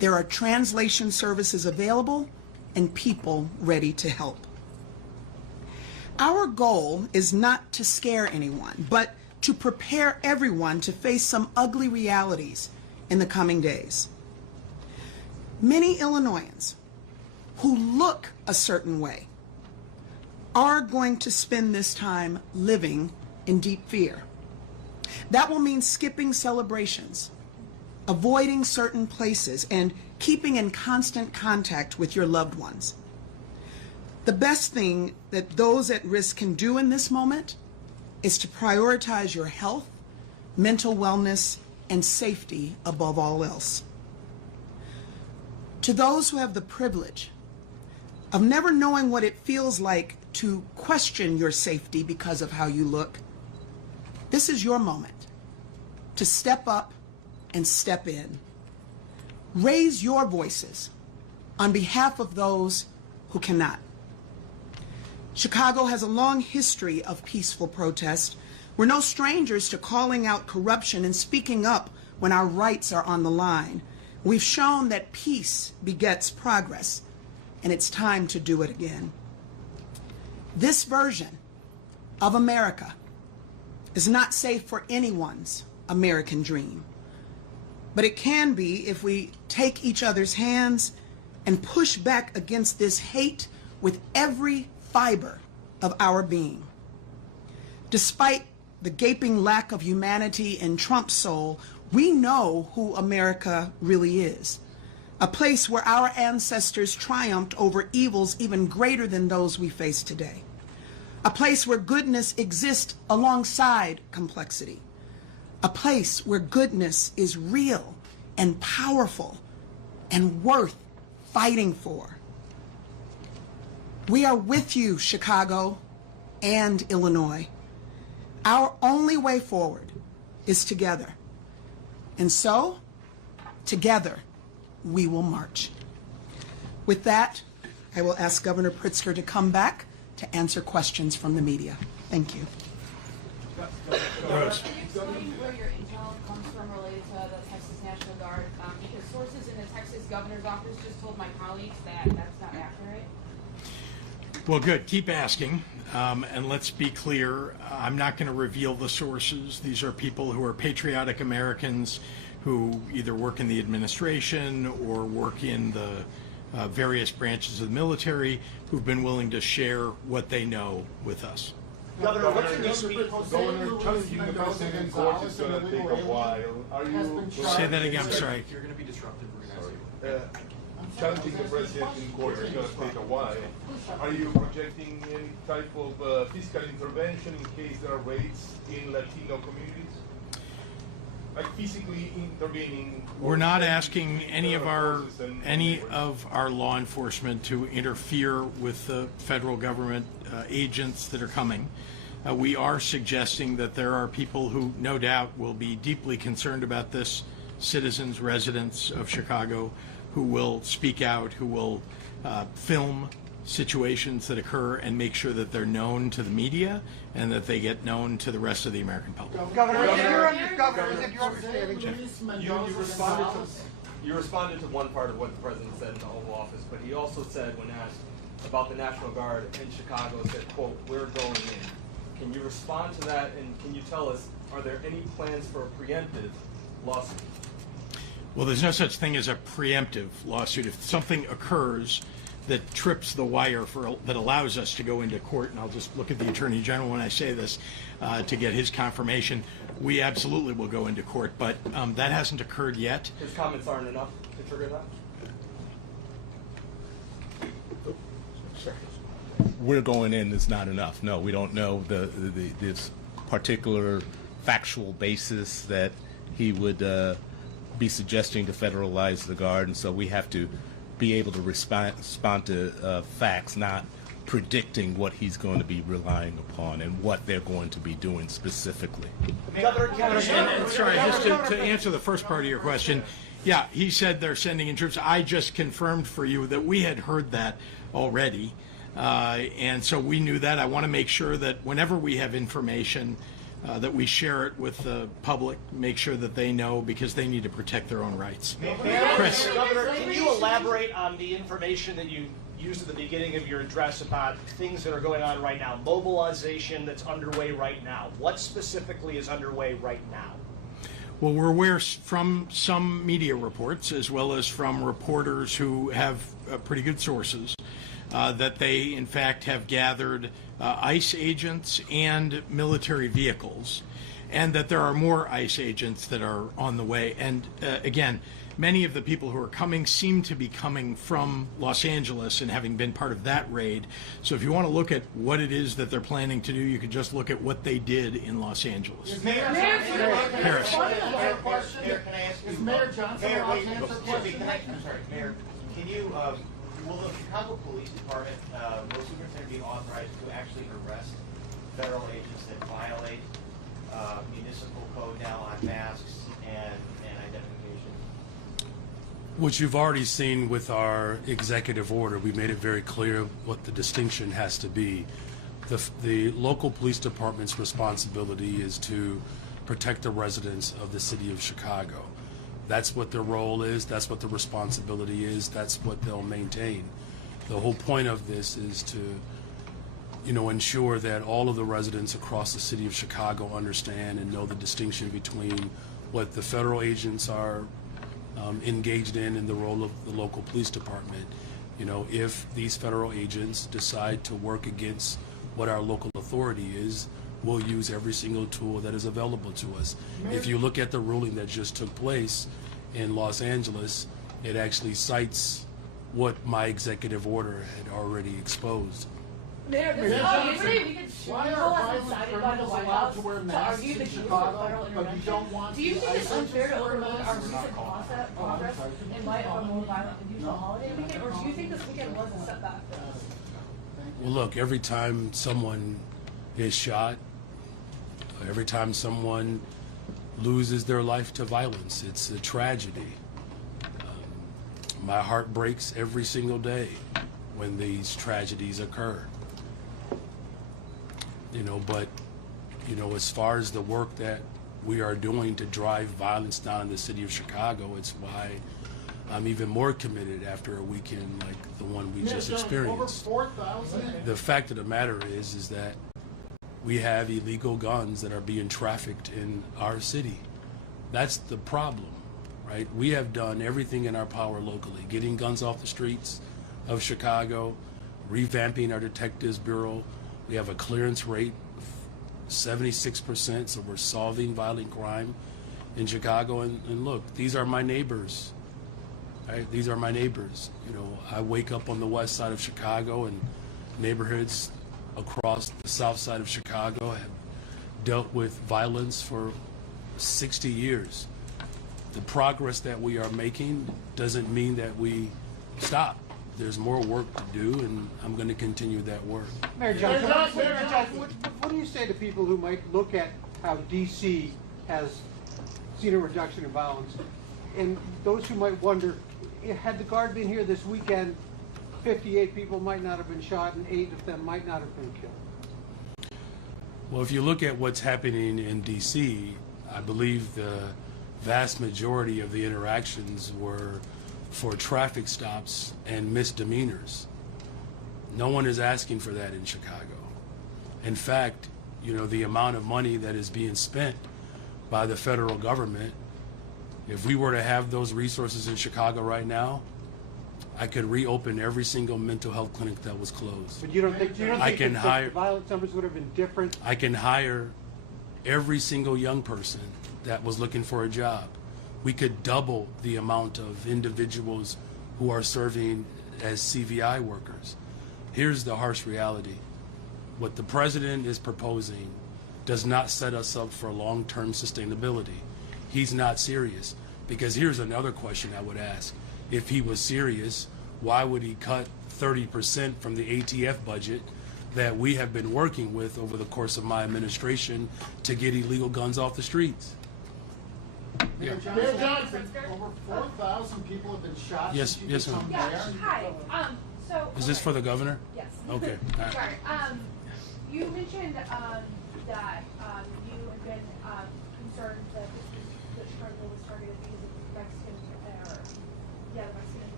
There are translation services available and people ready to help. Our goal is not to scare anyone, but to prepare everyone to face some ugly realities in the coming days. Many Illinoisans who look a certain way are going to spend this time living in deep fear. That will mean skipping celebrations, avoiding certain places, and keeping in constant contact with your loved ones. The best thing that those at risk can do in this moment is to prioritize your health, mental wellness, and safety above all else. To those who have the privilege of never knowing what it feels like to question your safety because of how you look, this is your moment to step up and step in. Raise your voices on behalf of those who cannot. Chicago has a long history of peaceful protest. We're no strangers to calling out corruption and speaking up when our rights are on the line. We've shown that peace begets progress, and it's time to do it again. This version of America is not safe for anyone's American dream, but it can be if we take each other's hands and push back against this hate with every fiber of our being. Despite the gaping lack of humanity in Trump's soul, we know who America really is. A place where our ancestors triumphed over evils even greater than those we face today. A place where goodness exists alongside complexity. A place where goodness is real and powerful and worth fighting for. We are with you, Chicago and Illinois. Our only way forward is together. And so, together, we will march. With that, I will ask Governor Pritzker to come back to answer questions from the media. Thank you. Can you explain where your intel comes from related to the Texas National Guard? Because sources in the Texas governor's office just told my colleagues that that's not accurate. Well, good. Keep asking. And let's be clear, I'm not going to reveal the sources. These are people who are patriotic Americans who either work in the administration or work in the various branches of the military who've been willing to share what they know with us. Governor, what's your new speech? Governor, challenging the president in court is going to take a while. Are you... Say that again, I'm sorry. You're going to be disruptive. We're going to ask you. Challenging the president in court is going to take a while. Are you projecting any type of fiscal intervention in case there are raids in Latino communities? Like physically intervening? We're not asking any of our law enforcement to interfere with the federal government agents that are coming. We are suggesting that there are people who no doubt will be deeply concerned about this, citizens, residents of Chicago, who will speak out, who will film situations that occur and make sure that they're known to the media and that they get known to the rest of the American public. Governor, is it your understanding? You responded to one part of what the president said in the Oval Office, but he also said, when asked about the National Guard in Chicago, said, quote, "We're going in." Can you respond to that, and can you tell us, are there any plans for a preemptive lawsuit? Well, there's no such thing as a preemptive lawsuit. If something occurs that trips the wire that allows us to go into court, and I'll just look at the Attorney General when I say this to get his confirmation, we absolutely will go into court, but that hasn't occurred yet. His comments aren't enough to trigger that? We're going in is not enough. No, we don't know this particular factual basis that he would be suggesting to federalize the Guard, and so we have to be able to respond to facts, not predicting what he's going to be relying upon and what they're going to be doing specifically. Sorry, just to answer the first part of your question, yeah, he said they're sending in troops. I just confirmed for you that we had heard that already, and so we knew that. I want to make sure that whenever we have information that we share it with the public, make sure that they know, because they need to protect their own rights. Chris. Governor, can you elaborate on the information that you used at the beginning of your address about things that are going on right now, mobilization that's underway right now? What specifically is underway right now? Well, we're aware from some media reports, as well as from reporters who have pretty good sources, that they, in fact, have gathered ICE agents and military vehicles, and that there are more ICE agents that are on the way. And again, many of the people who are coming seem to be coming from Los Angeles and having been part of that raid. So if you want to look at what it is that they're planning to do, you could just look at what they did in Los Angeles. Harris. Is Mayor Johnson allowed to answer questions? I'm sorry, Mayor, can you, will the Chicago Police Department, will Superintendent be authorized to actually arrest federal agents that violate municipal code now on masks and identification? What you've already seen with our executive order, we made it very clear what the distinction has to be. The local police department's responsibility is to protect the residents of the city of Chicago. That's what their role is, that's what the responsibility is, that's what they'll maintain. The whole point of this is to, ensure that all of the residents across the city of Chicago understand and know the distinction between what the federal agents are engaged in the role of the local police department. If these federal agents decide to work against what our local authority is, we'll use every single tool that is available to us. If you look at the ruling that just took place in Los Angeles, it actually cites what my executive order had already exposed. Mayor, this is yesterday we could Why are violent criminals allowed to wear masks in Chicago, but you don't want Do you think it's unfair to overlook our recent progress in light of a more violent than usual holiday weekend, or do you think this weekend was a setback for us? Well, look, every time someone is shot, every time someone loses their life to violence, it's a tragedy. My heart breaks every single day when these tragedies occur. But as far as the work that we are doing to drive violence down in the city of Chicago, it's why I'm even more committed after a weekend like the one we just experienced. Over 4,000? The fact of the matter is that we have illegal guns that are being trafficked in our city. That's the problem, right? We have done everything in our power locally, getting guns off the streets of Chicago, revamping our detectives bureau. We have a clearance rate of 76%, so we're solving violent crime in Chicago. And look, these are my neighbors, right? These are my neighbors. I wake up on the west side of Chicago, and neighborhoods across the south side of Chicago have dealt with violence for 60 years. The progress that we are making doesn't mean that we stop. There's more work to do, and I'm going to continue that work. Mayor Johnson, what do you say to people who might look at how D.C. has seen a reduction in violence, and those who might wonder, had the Guard been here this weekend, 58 people might not have been shot and 8 of them might not have been killed? Well, if you look at what's happening in D.C., I believe the vast majority of the interactions were for traffic stops and misdemeanors. No one is asking for that in Chicago. In fact, the amount of money that is being spent by the federal government, if we were to have those resources in Chicago right now, I could reopen every single mental health clinic that was closed. But you don't think the violence numbers would have been different? I can hire every single young person that was looking for a job. We could double the amount of individuals who are serving as CVI workers. Here's the harsh reality. What the president is proposing does not set us up for long-term sustainability. He's not serious. Because here's another question I would ask. If he was serious, why would he cut 30% from the ATF budget that we have been working with over the course of my administration to get illegal guns off the streets? Mayor Johnson, over 4,000 people have been shot Yes, since you yes, ma'am. become Yeah, mayor. hi, so. Is this for the governor? Yes. Okay. All right. Sorry, you mentioned, that, you and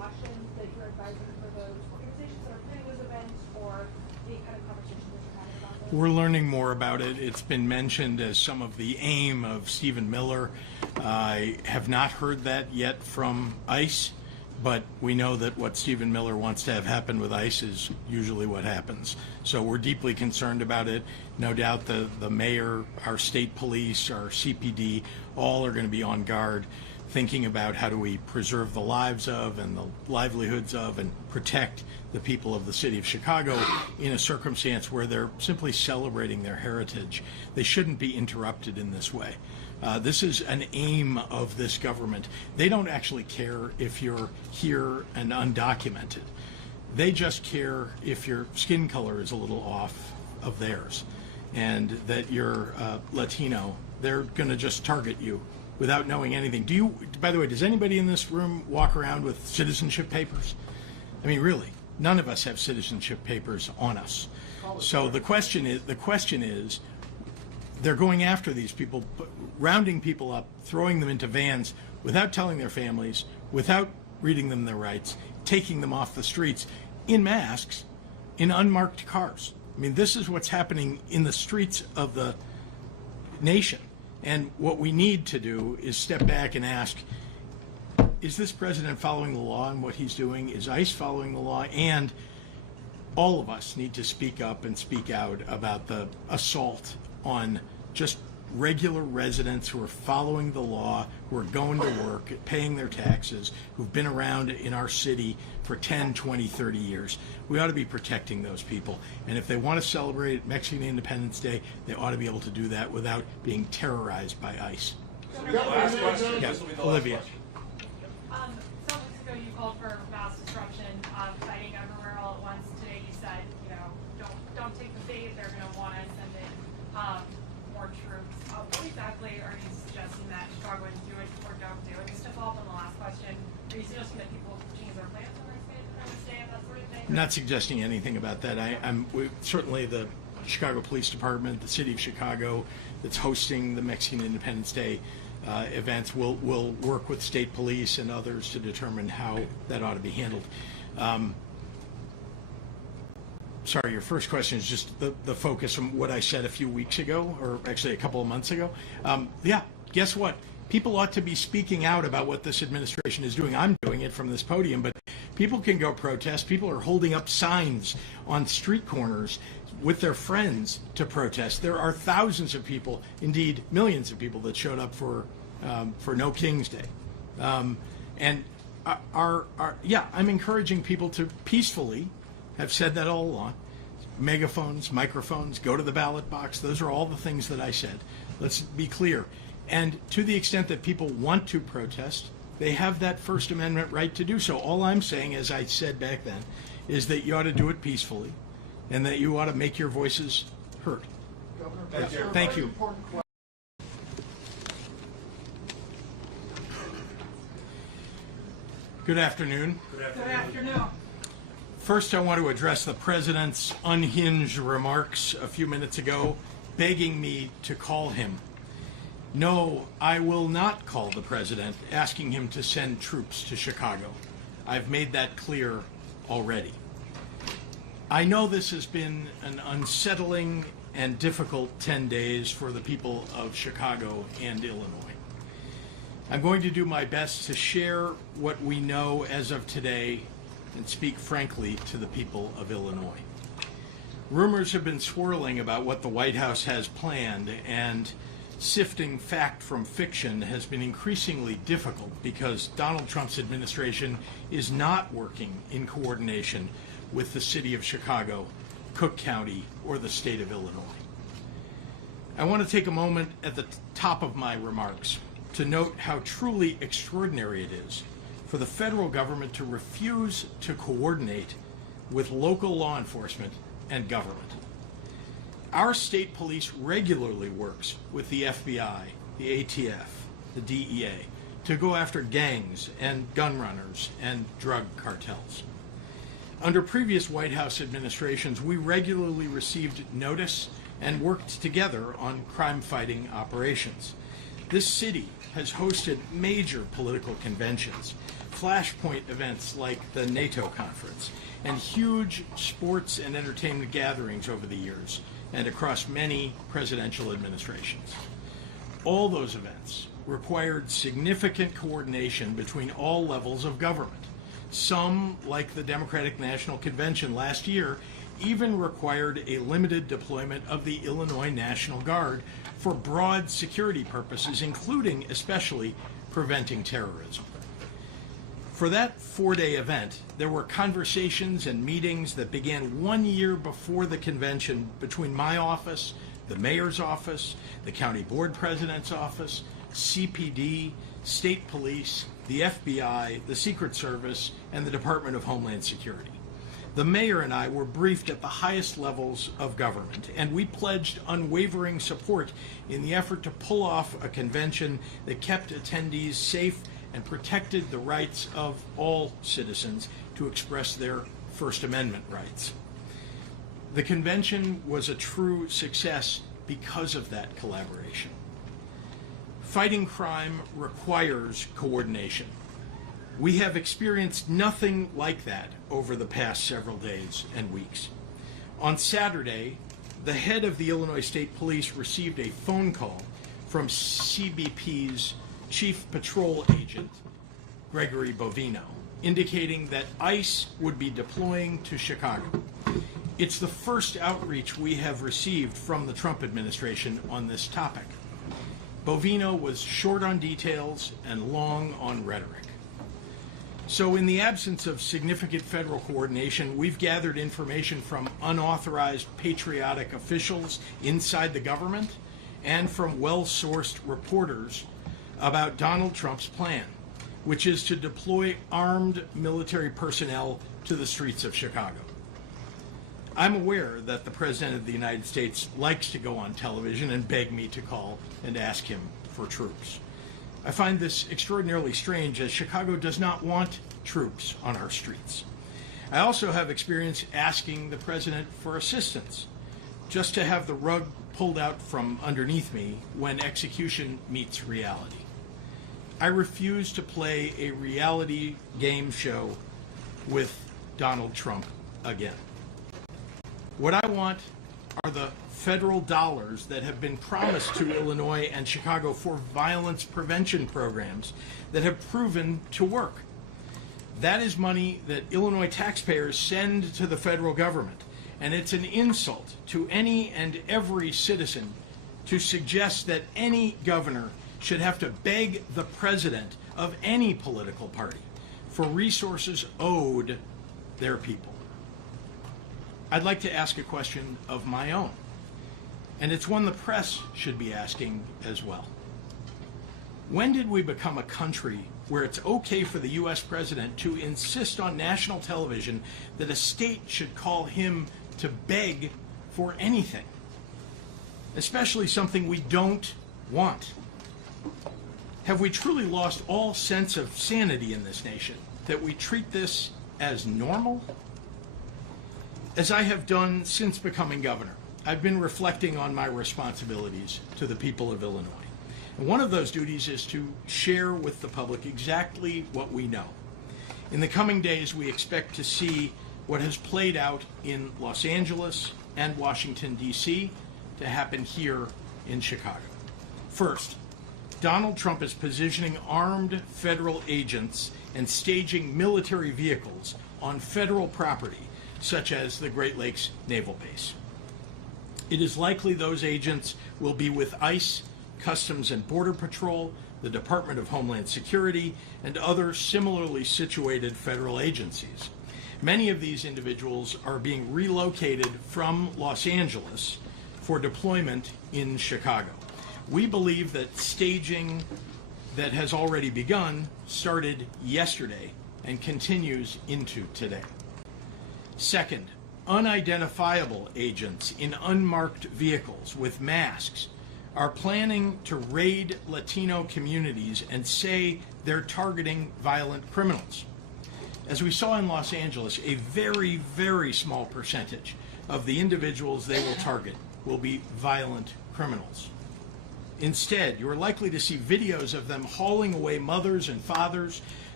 precautions that you're advising for those organizations that are planning those events, or the kind of conversations that you're having about those? We're learning more about it. It's been mentioned as some of the aim of Stephen Miller. I have not heard that yet from ICE, but we know that what Stephen Miller wants to have happen with ICE is usually what happens. So we're deeply concerned about it. No doubt the mayor, our state police, our CPD, all are going to be on guard, thinking about how do we preserve the lives of and the livelihoods of and protect the people of the city of Chicago in a circumstance where they're simply celebrating their heritage. They shouldn't be interrupted in this way. This is an aim of this government. They don't actually care if you're here and undocumented. They just care if your skin color is a little off of theirs and that you're Latino. They're going to just target you without knowing anything. Do you, by the way, does anybody in this room walk around with citizenship papers? I mean, really, none of us have citizenship papers on us. So the question is, they're going after these people, rounding people up, throwing them into vans without telling their families, without reading them their rights, taking them off the streets in masks, in unmarked cars. I mean, this is what's happening in the streets of the nation. And what we need to do is step back and ask, is this president following the law in what he's doing? Is ICE following the law? And all of us need to speak up and speak out about the assault on just regular residents who are following the law, who are going to work, paying their taxes, who've been around in our city for 10, 20, 30 years. We ought to be protecting those people. And if they want to celebrate Mexican Independence Day, they ought to be able to do that without being terrorized by ICE. Last question. Yeah, This will be the Olivia. last question. Some weeks ago you called for mass disruption, fighting everywhere all at once. Today you said, don't take the bait. They're going to want to send in more troops. What exactly are you suggesting that Chicago would do it or don't do? And just to follow up on the last question, are you suggesting that people change their plans on Independence Day and that sort of thing? I'm not suggesting anything about that. Certainly the Chicago Police Department, the City of Chicago, that's hosting the Mexican Independence Day events, will work with state police and others to determine how that ought to be handled. Sorry, your first question is just the focus from what I said a few weeks ago, or actually a couple of months ago. Yeah, guess what? People ought to be speaking out about what this administration is doing. I'm doing it from this podium, but people can go protest. People are holding up signs on street corners with their friends to protest. There are thousands of people, indeed millions of people, that showed up for No King's Day. And I'm encouraging people to peacefully, have said that all along, megaphones, microphones, go to the ballot box. Those are all the things that I said. Let's be clear. And to the extent that people want to protest, they have that First Amendment right to do so. All I'm saying, as I said back then, is that you ought to do it peacefully and that you ought to make your voices heard. Governor, Thank you. Good afternoon. Good afternoon. First, I want to address the president's unhinged remarks a few minutes ago, begging me to call him. No, I will not call the president, asking him to send troops to Chicago. I've made that clear already. I know this has been an unsettling and difficult 10 days for the people of Chicago and Illinois. I'm going to do my best to share what we know as of today and speak frankly to the people of Illinois. Rumors have been swirling about what the White House has planned, and sifting fact from fiction has been increasingly difficult because Donald Trump's administration is not working in coordination with the city of Chicago, Cook County, or the state of Illinois. I want to take a moment at the top of my remarks to note how truly extraordinary it is for the federal government to refuse to coordinate with local law enforcement and government. Our state police regularly works with the FBI, the ATF, the DEA to go after gangs and gun runners and drug cartels. Under previous White House administrations, we regularly received notice and worked together on crime-fighting operations. This city has hosted major political conventions flashpoint events like the NATO conference, and huge sports and entertainment gatherings over the years and across many presidential administrations. All those events required significant coordination between all levels of government. Some, like the Democratic National Convention last year, even required a limited deployment of the Illinois National Guard for broad security purposes, including especially preventing terrorism. For that 4-day event, there were conversations and meetings that began 1 year before the convention between my office, the mayor's office, the county board president's office, CPD, state police, the FBI, the Secret Service, and the Department of Homeland Security. The mayor and I were briefed at the highest levels of government, and we pledged unwavering support in the effort to pull off a convention that kept attendees safe and protected the rights of all citizens to express their First Amendment rights. The convention was a true success because of that collaboration. Fighting crime requires coordination. We have experienced nothing like that over the past several days and weeks. On Saturday, the head of the Illinois State Police received a phone call from CBP's Chief Patrol Agent, Gregory Bovino, indicating that ICE would be deploying to Chicago. It's the first outreach we have received from the Trump administration on this topic. Bovino was short on details and long on rhetoric. So in the absence of significant federal coordination, we've gathered information from unauthorized patriotic officials inside the government and from well-sourced reporters about Donald Trump's plan, which is to deploy armed military personnel to the streets of Chicago. I'm aware that the President of the United States likes to go on television and beg me to call and ask him for troops. I find this extraordinarily strange, as Chicago does not want troops on our streets. I also have experience asking the President for assistance, just to have the rug pulled out from underneath me when execution meets reality. I refuse to play a reality game show with Donald Trump again. What I want are the federal dollars that have been promised to Illinois and Chicago for violence prevention programs that have proven to work. That is money that Illinois taxpayers send to the federal government, and it's an insult to any and every citizen to suggest that any governor should have to beg the president of any political party for resources owed their people. I'd like to ask a question of my own, and it's one the press should be asking as well. When did we become a country where it's okay for the U.S. president to insist on national television that a state should call him to beg for anything, especially something we don't want? Have we truly lost all sense of sanity in this nation, that we treat this as normal? As I have done since becoming governor, I've been reflecting on my responsibilities to the people of Illinois. And one of those duties is to share with the public exactly what we know. In the coming days, we expect to see what has played out in Los Angeles and Washington, D.C., to happen here in Chicago. First, Donald Trump is positioning armed federal agents and staging military vehicles on federal property, such as the Great Lakes Naval Base. It is likely those agents will be with ICE, Customs and Border Patrol, the Department of Homeland Security, and other similarly situated federal agencies. Many of these individuals are being relocated from Los Angeles for deployment in Chicago. We believe that staging that has already begun started yesterday and continues into today. Second, unidentifiable agents in unmarked vehicles with masks are planning to raid Latino communities and say they're targeting violent criminals. As we saw in Los Angeles, a very, very small percentage of the individuals they will target will be violent criminals. Instead, you are likely to see videos of them hauling away mothers and fathers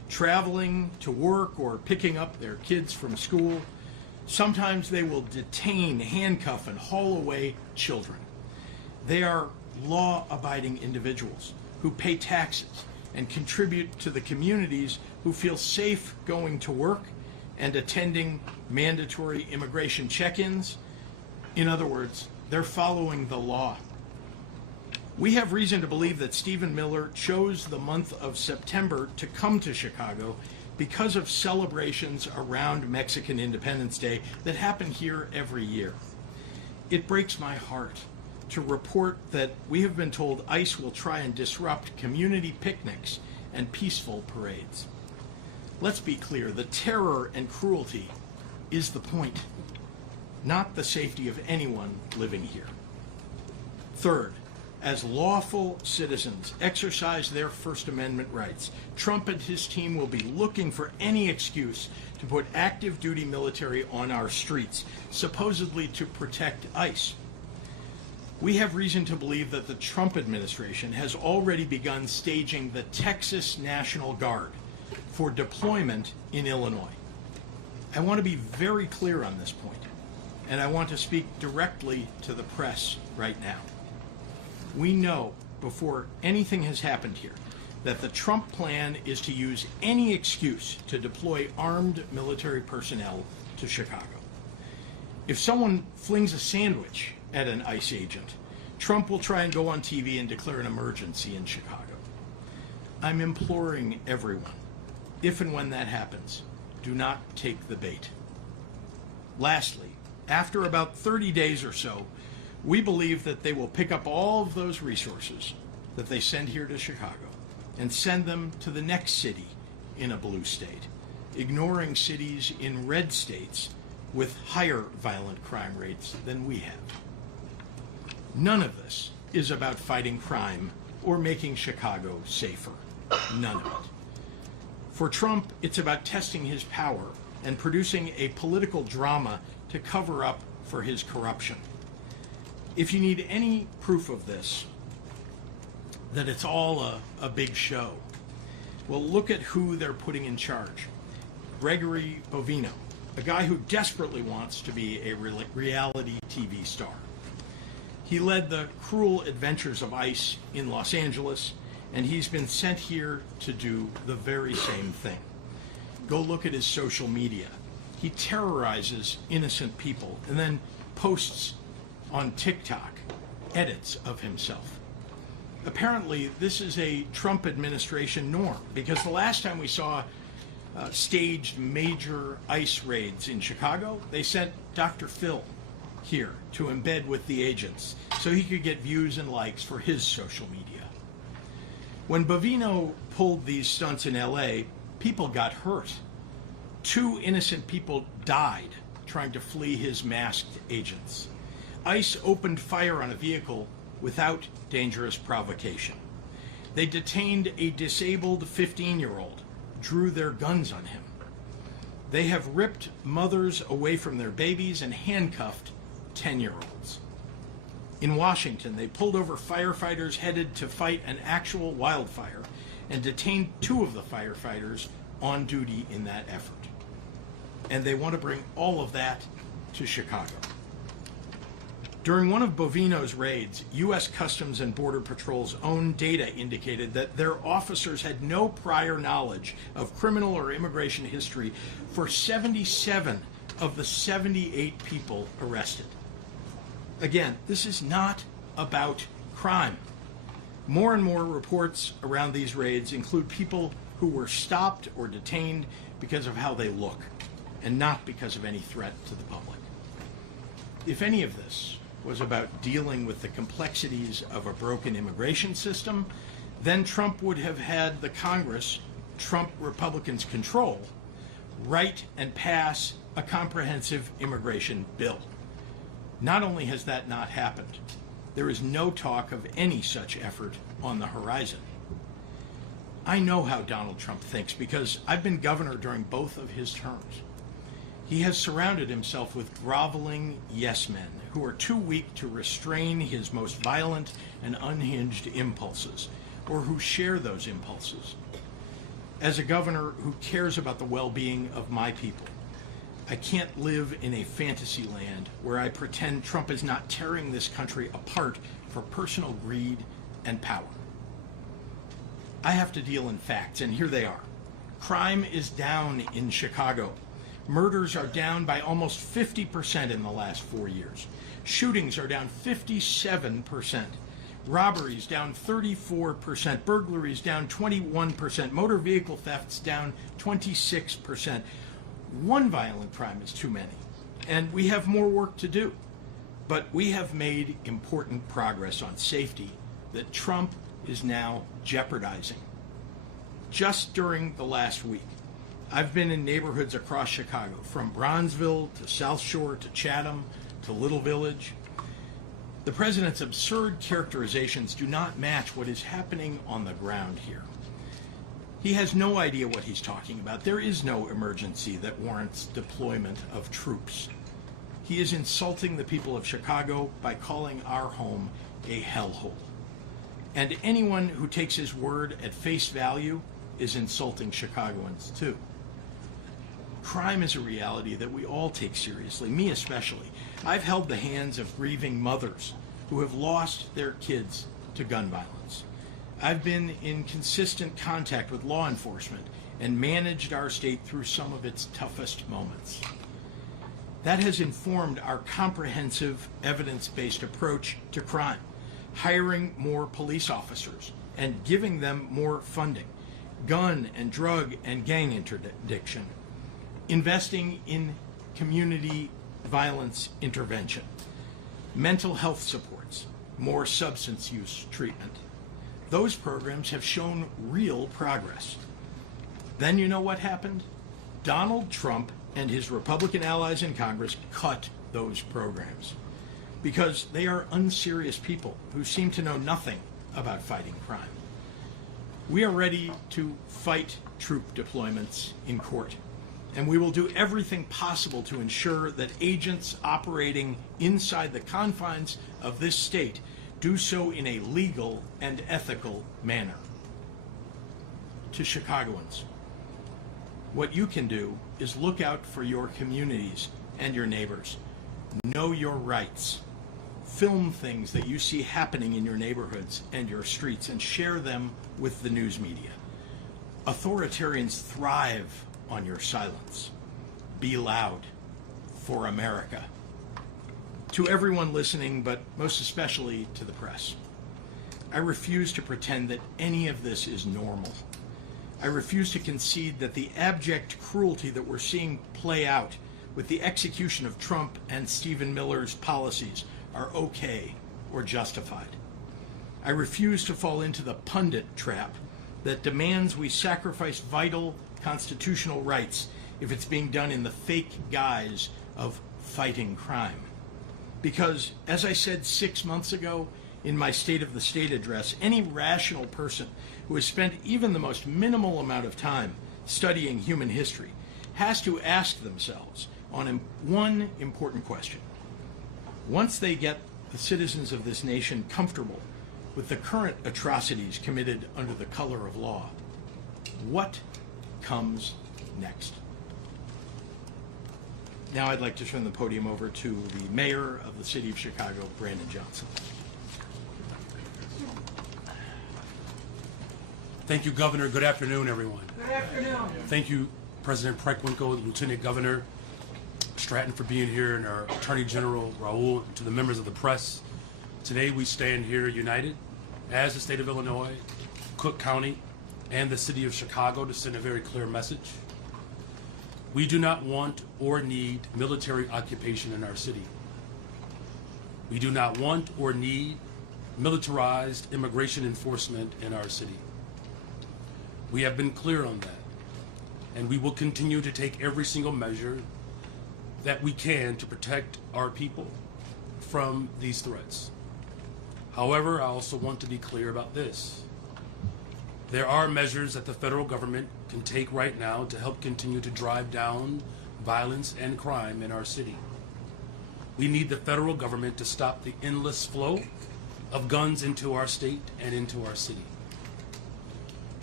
traveling to work or picking up their kids from school. Sometimes they will detain, handcuff, and haul away children. They are law-abiding individuals who pay taxes and contribute to the communities who feel safe going to work and attending mandatory immigration check-ins. In other words, they're following the law. We have reason to believe that Stephen Miller chose the month of September to come to Chicago because of celebrations around Mexican Independence Day that happen here every year. It breaks my heart to report that we have been told ICE will try and disrupt community picnics and peaceful parades. Let's be clear, the terror and cruelty is the point, not the safety of anyone living here. Third, as lawful citizens exercise their First Amendment rights, Trump and his team will be looking for any excuse to put active duty military on our streets, supposedly to protect ICE. We have reason to believe that the Trump administration has already begun staging the Texas National Guard for deployment in Illinois. I want to be very clear on this point, and I want to speak directly to the press right now. We know before anything has happened here that the Trump plan is to use any excuse to deploy armed military personnel to Chicago. If someone flings a sandwich at an ICE agent, Trump will try and go on TV and declare an emergency in Chicago. I'm imploring everyone, if and when that happens, do not take the bait. Lastly, after about 30 days or so, we believe that they will pick up all of those resources that they send here to Chicago and send them to the next city in a blue state, ignoring cities in red states with higher violent crime rates than we have. None of this is about fighting crime or making Chicago safer. None of it. For Trump, it's about testing his power and producing a political drama to cover up for his corruption. If you need any proof of this, that it's all a big show, well, look at who they're putting in charge. Gregory Bovino, a guy who desperately wants to be a reality TV star. He led the cruel adventures of ICE in Los Angeles, and he's been sent here to do the very same thing. Go look at his social media. He terrorizes innocent people and then posts on TikTok edits of himself. Apparently, this is a Trump administration norm, because the last time we saw staged major ICE raids in Chicago, they sent Dr. Phil here to embed with the agents so he could get views and likes for his social media. When Bovino pulled these stunts in LA, people got hurt. 2 innocent people died trying to flee his masked agents. ICE opened fire on a vehicle without dangerous provocation. They detained a disabled 15-year-old, drew their guns on him. They have ripped mothers away from their babies and handcuffed 10-year-olds. In Washington, they pulled over firefighters headed to fight an actual wildfire and detained 2 of the firefighters on duty in that effort. And they want to bring all of that to Chicago. During one of Bovino's raids, U.S. Customs and Border Patrol's own data indicated that their officers had no prior knowledge of criminal or immigration history for 77 of the 78 people arrested. Again, this is not about crime. More and more reports around these raids include people who were stopped or detained because of how they look, and not because of any threat to the public. If any of this was about dealing with the complexities of a broken immigration system, then Trump would have had the Congress Trump Republicans control write and pass a comprehensive immigration bill. Not only has that not happened, there is no talk of any such effort on the horizon. I know how Donald Trump thinks because I've been governor during both of his terms. He has surrounded himself with groveling yes men who are too weak to restrain his most violent and unhinged impulses, or who share those impulses. As a governor who cares about the well-being of my people, I can't live in a fantasy land where I pretend Trump is not tearing this country apart for personal greed and power. I have to deal in facts, and here they are. Crime is down in Chicago. Murders are down by almost 50% in the last 4 years. Shootings are down 57%. Robberies down 34%. Burglaries down 21%. Motor vehicle thefts down 26%. One violent crime is too many, and we have more work to do. But we have made important progress on safety that Trump is now jeopardizing. Just during the last week, I've been in neighborhoods across Chicago, from Bronzeville to South Shore to Chatham to Little Village. The president's absurd characterizations do not match what is happening on the ground here. He has no idea what he's talking about. There is no emergency that warrants deployment of troops. He is insulting the people of Chicago by calling our home a hellhole. And anyone who takes his word at face value is insulting Chicagoans too. Crime is a reality that we all take seriously, me especially. I've held the hands of grieving mothers who have lost their kids to gun violence. I've been in consistent contact with law enforcement and managed our state through some of its toughest moments. That has informed our comprehensive, evidence-based approach to crime, hiring more police officers and giving them more funding, gun and drug and gang interdiction, investing in community violence intervention, mental health supports, more substance use treatment. Those programs have shown real progress. Then you know what happened? Donald Trump and his Republican allies in Congress cut those programs because they are unserious people who seem to know nothing about fighting crime. We are ready to fight troop deployments in court, and we will do everything possible to ensure that agents operating inside the confines of this state do so in a legal and ethical manner. To Chicagoans, what you can do is look out for your communities and your neighbors. Know your rights. Film things that you see happening in your neighborhoods and your streets and share them with the news media. Authoritarians thrive on your silence. Be loud for America. To everyone listening, but most especially to the press, I refuse to pretend that any of this is normal. I refuse to concede that the abject cruelty that we're seeing play out with the execution of Trump and Stephen Miller's policies are okay or justified. I refuse to fall into the pundit trap that demands we sacrifice vital constitutional rights if it's being done in the fake guise of fighting crime. Because, as I said 6 months ago in my State of the State address, any rational person who has spent even the most minimal amount of time studying human history has to ask themselves on one important question. Once they get the citizens of this nation comfortable with the current atrocities committed under the color of law, what comes next? Now I'd like to turn the podium over to the mayor of the city of Chicago, Brandon Johnson. Thank you, Governor. Good afternoon, everyone. Good afternoon. Thank you, President Preckwinkle, Lieutenant Governor Stratton, for being here, and our Attorney General Raoul, to the members of the press. Today we stand here united as the state of Illinois, Cook County, and the city of Chicago to send a very clear message. We do not want or need military occupation in our city. We do not want or need militarized immigration enforcement in our city. We have been clear on that, and we will continue to take every single measure that we can to protect our people from these threats. However, I also want to be clear about this. There are measures that the federal government can take right now to help continue to drive down violence and crime in our city. We need the federal government to stop the endless flow of guns into our state and into our city.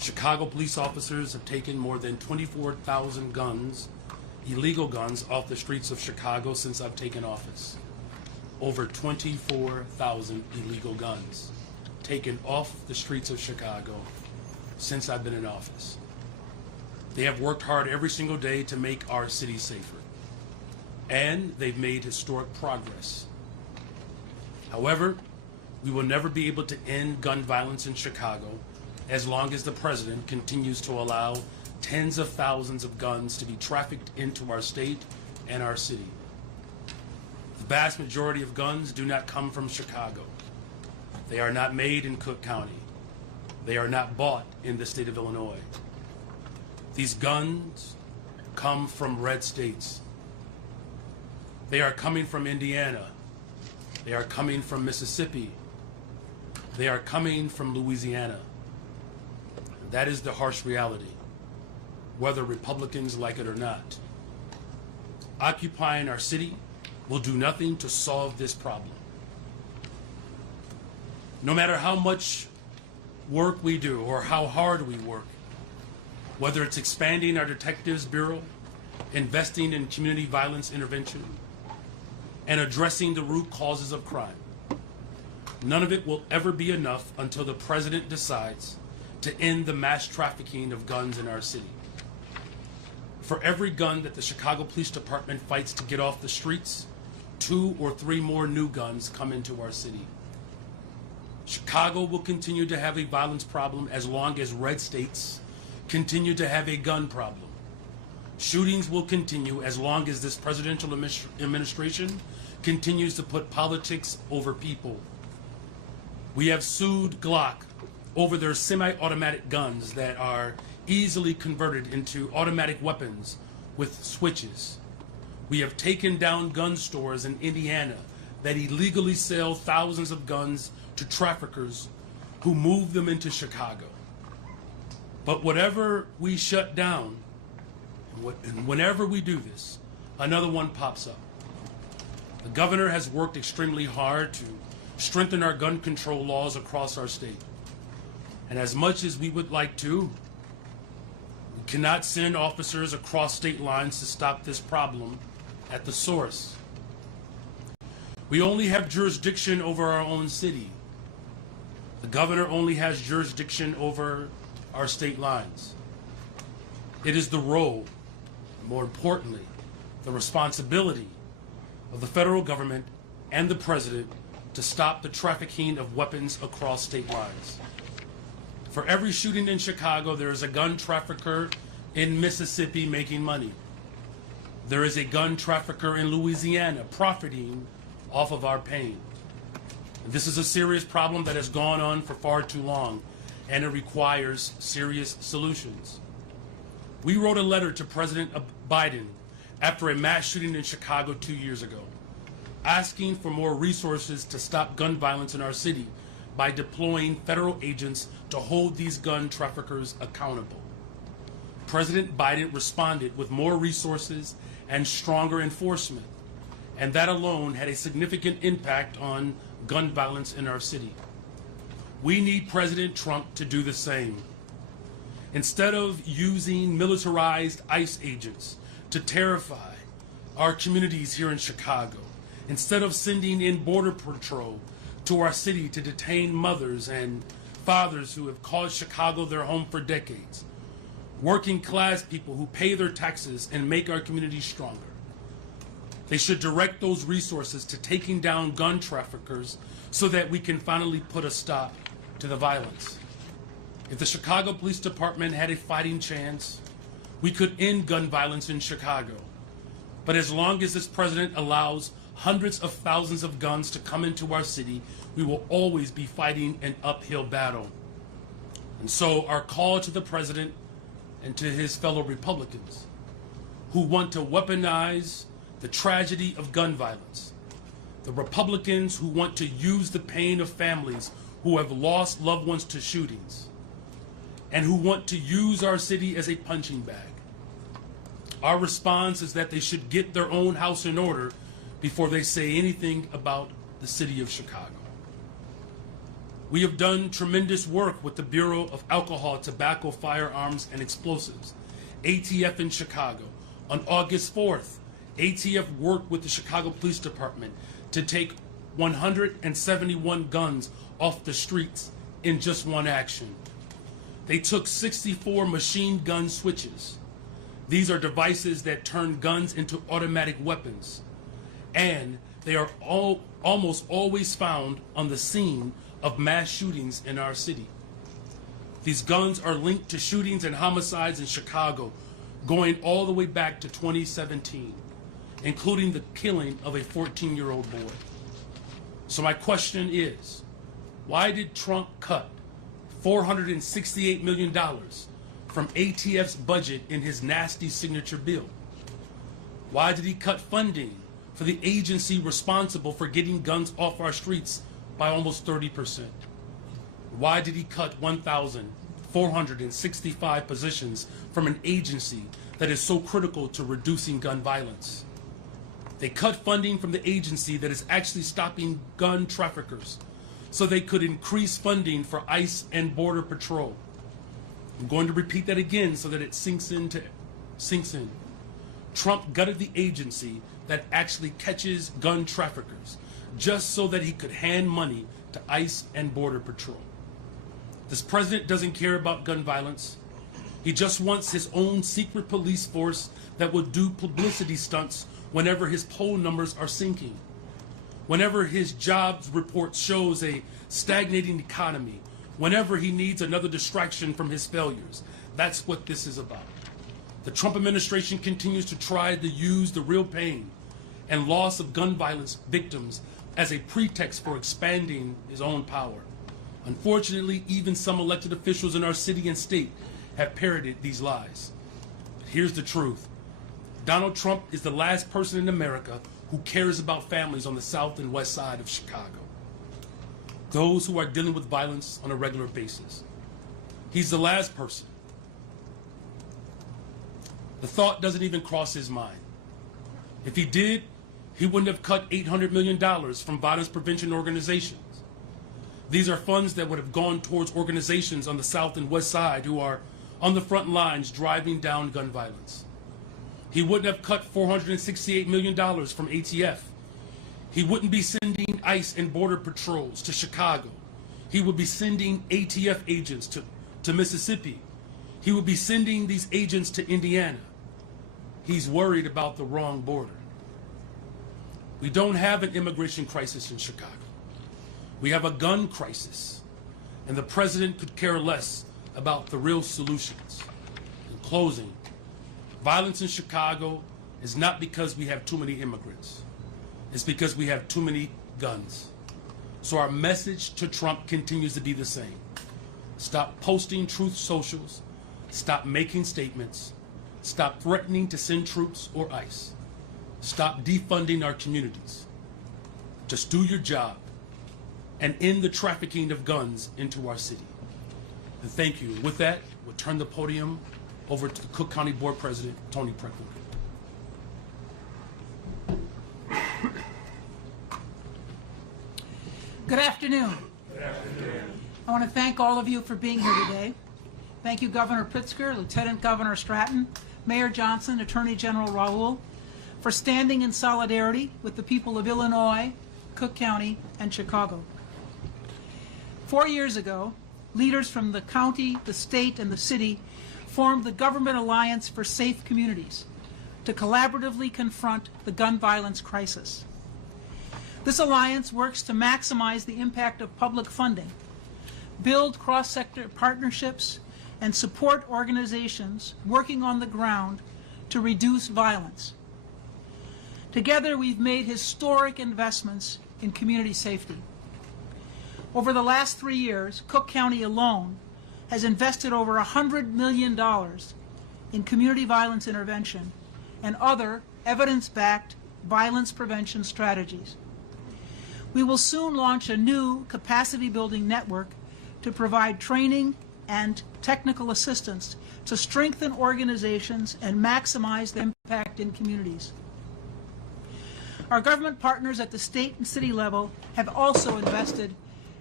Chicago police officers have taken more than 24,000 guns, illegal guns, off the streets of Chicago since I've taken office. Over 24,000 illegal guns taken off the streets of Chicago since I've been in office. They have worked hard every single day to make our city safer, and they've made historic progress. However, we will never be able to end gun violence in Chicago as long as the president continues to allow tens of thousands of guns to be trafficked into our state and our city. The vast majority of guns do not come from Chicago. They are not made in Cook County. They are not bought in the state of Illinois. These guns come from red states. They are coming from Indiana. They are coming from Mississippi. They are coming from Louisiana. That is the harsh reality, whether Republicans like it or not. Occupying our city will do nothing to solve this problem. No matter how much work we do or how hard we work, whether it's expanding our Detectives Bureau, investing in community violence intervention, and addressing the root causes of crime, none of it will ever be enough until the president decides to end the mass trafficking of guns in our city. For every gun that the Chicago Police Department fights to get off the streets, 2 or 3 more new guns come into our city. Chicago will continue to have a violence problem as long as red states continue to have a gun problem. Shootings will continue as long as this presidential administration continues to put politics over people. We have sued Glock over their semi-automatic guns that are easily converted into automatic weapons with switches. We have taken down gun stores in Indiana that illegally sell thousands of guns to traffickers who move them into Chicago. But whatever we shut down, and whenever we do this, another one pops up. The governor has worked extremely hard to strengthen our gun control laws across our state. And as much as we would like to, we cannot send officers across state lines to stop this problem at the source. We only have jurisdiction over our own city. The governor only has jurisdiction over our state lines. It is the role, and more importantly, the responsibility of the federal government and the president to stop the trafficking of weapons across state lines. For every shooting in Chicago, there is a gun trafficker in Mississippi making money. There is a gun trafficker in Louisiana profiting off of our pain. This is a serious problem that has gone on for far too long, and it requires serious solutions. We wrote a letter to President Biden after a mass shooting in Chicago 2 years ago, asking for more resources to stop gun violence in our city by deploying federal agents to hold these gun traffickers accountable. President Biden responded with more resources and stronger enforcement, and that alone had a significant impact on gun violence in our city. We need President Trump to do the same. Instead of using militarized ICE agents to terrify our communities here in Chicago, instead of sending in Border Patrol to our city to detain mothers and fathers who have called Chicago their home for decades, working class people who pay their taxes and make our communities stronger, they should direct those resources to taking down gun traffickers so that we can finally put a stop to the violence. If the Chicago Police Department had a fighting chance, we could end gun violence in Chicago. But as long as this president allows hundreds of thousands of guns to come into our city, we will always be fighting an uphill battle. And so our call to the president and to his fellow Republicans who want to weaponize the tragedy of gun violence, the Republicans who want to use the pain of families who have lost loved ones to shootings, and who want to use our city as a punching bag. Our response is that they should get their own house in order before they say anything about the city of Chicago. We have done tremendous work with the Bureau of Alcohol, Tobacco, Firearms, and Explosives, ATF in Chicago. On August 4th, ATF worked with the Chicago Police Department to take 171 guns off the streets in just one action. They took 64 machine gun switches. These are devices that turn guns into automatic weapons, and they are almost always found on the scene of mass shootings in our city. These guns are linked to shootings and homicides in Chicago going all the way back to 2017, including the killing of a 14-year-old boy. So my question is, why did Trump cut $468 million from ATF's budget in his nasty signature bill? Why did he cut funding for the agency responsible for getting guns off our streets by almost 30%? Why did he cut 1,465 positions from an agency that is so critical to reducing gun violence? They cut funding from the agency that is actually stopping gun traffickers so they could increase funding for ICE and Border Patrol. I'm going to repeat that again so that it sinks in. Trump gutted the agency that actually catches gun traffickers just so that he could hand money to ICE and Border Patrol. This president doesn't care about gun violence. He just wants his own secret police force that will do publicity stunts whenever his poll numbers are sinking, whenever his jobs report shows a stagnating economy, whenever he needs another distraction from his failures. That's what this is about. The Trump administration continues to try to use the real pain and loss of gun violence victims as a pretext for expanding his own power. Unfortunately, even some elected officials in our city and state have parroted these lies. But here's the truth. Donald Trump is the last person in America who cares about families on the south and west side of Chicago, those who are dealing with violence on a regular basis. He's the last person. The thought doesn't even cross his mind. If he did, he wouldn't have cut $800 million from violence prevention organizations. These are funds that would have gone towards organizations on the south and west side who are on the front lines driving down gun violence. He wouldn't have cut $468 million from ATF. He wouldn't be sending ICE and Border Patrols to Chicago. He would be sending ATF agents to Mississippi. He would be sending these agents to Indiana. He's worried about the wrong border. We don't have an immigration crisis in Chicago. We have a gun crisis, and the president could care less about the real solutions. In closing, violence in Chicago is not because we have too many immigrants. It's because we have too many guns. So our message to Trump continues to be the same. Stop posting truth socials. Stop making statements. Stop threatening to send troops or ICE. Stop defunding our communities. Just do your job and end the trafficking of guns into our city. And thank you. With that, we'll turn the podium over to the Cook County Board President, Tony Pritzker. Good afternoon. Good afternoon. I want to thank all of you for being here today. Thank you, Governor Pritzker, Lieutenant Governor Stratton, Mayor Johnson, Attorney General Raoul, for standing in solidarity with the people of Illinois, Cook County, and Chicago. 4 years ago, leaders from the county, the state, and the city formed the Government Alliance for Safe Communities to collaboratively confront the gun violence crisis. This alliance works to maximize the impact of public funding, build cross-sector partnerships, and support organizations working on the ground to reduce violence. Together, we've made historic investments in community safety. Over the last 3 years, Cook County alone has invested over $100 million in community violence intervention and other evidence-backed violence prevention strategies. We will soon launch a new capacity-building network to provide training and technical assistance to strengthen organizations and maximize the impact in communities. Our government partners at the state and city level have also invested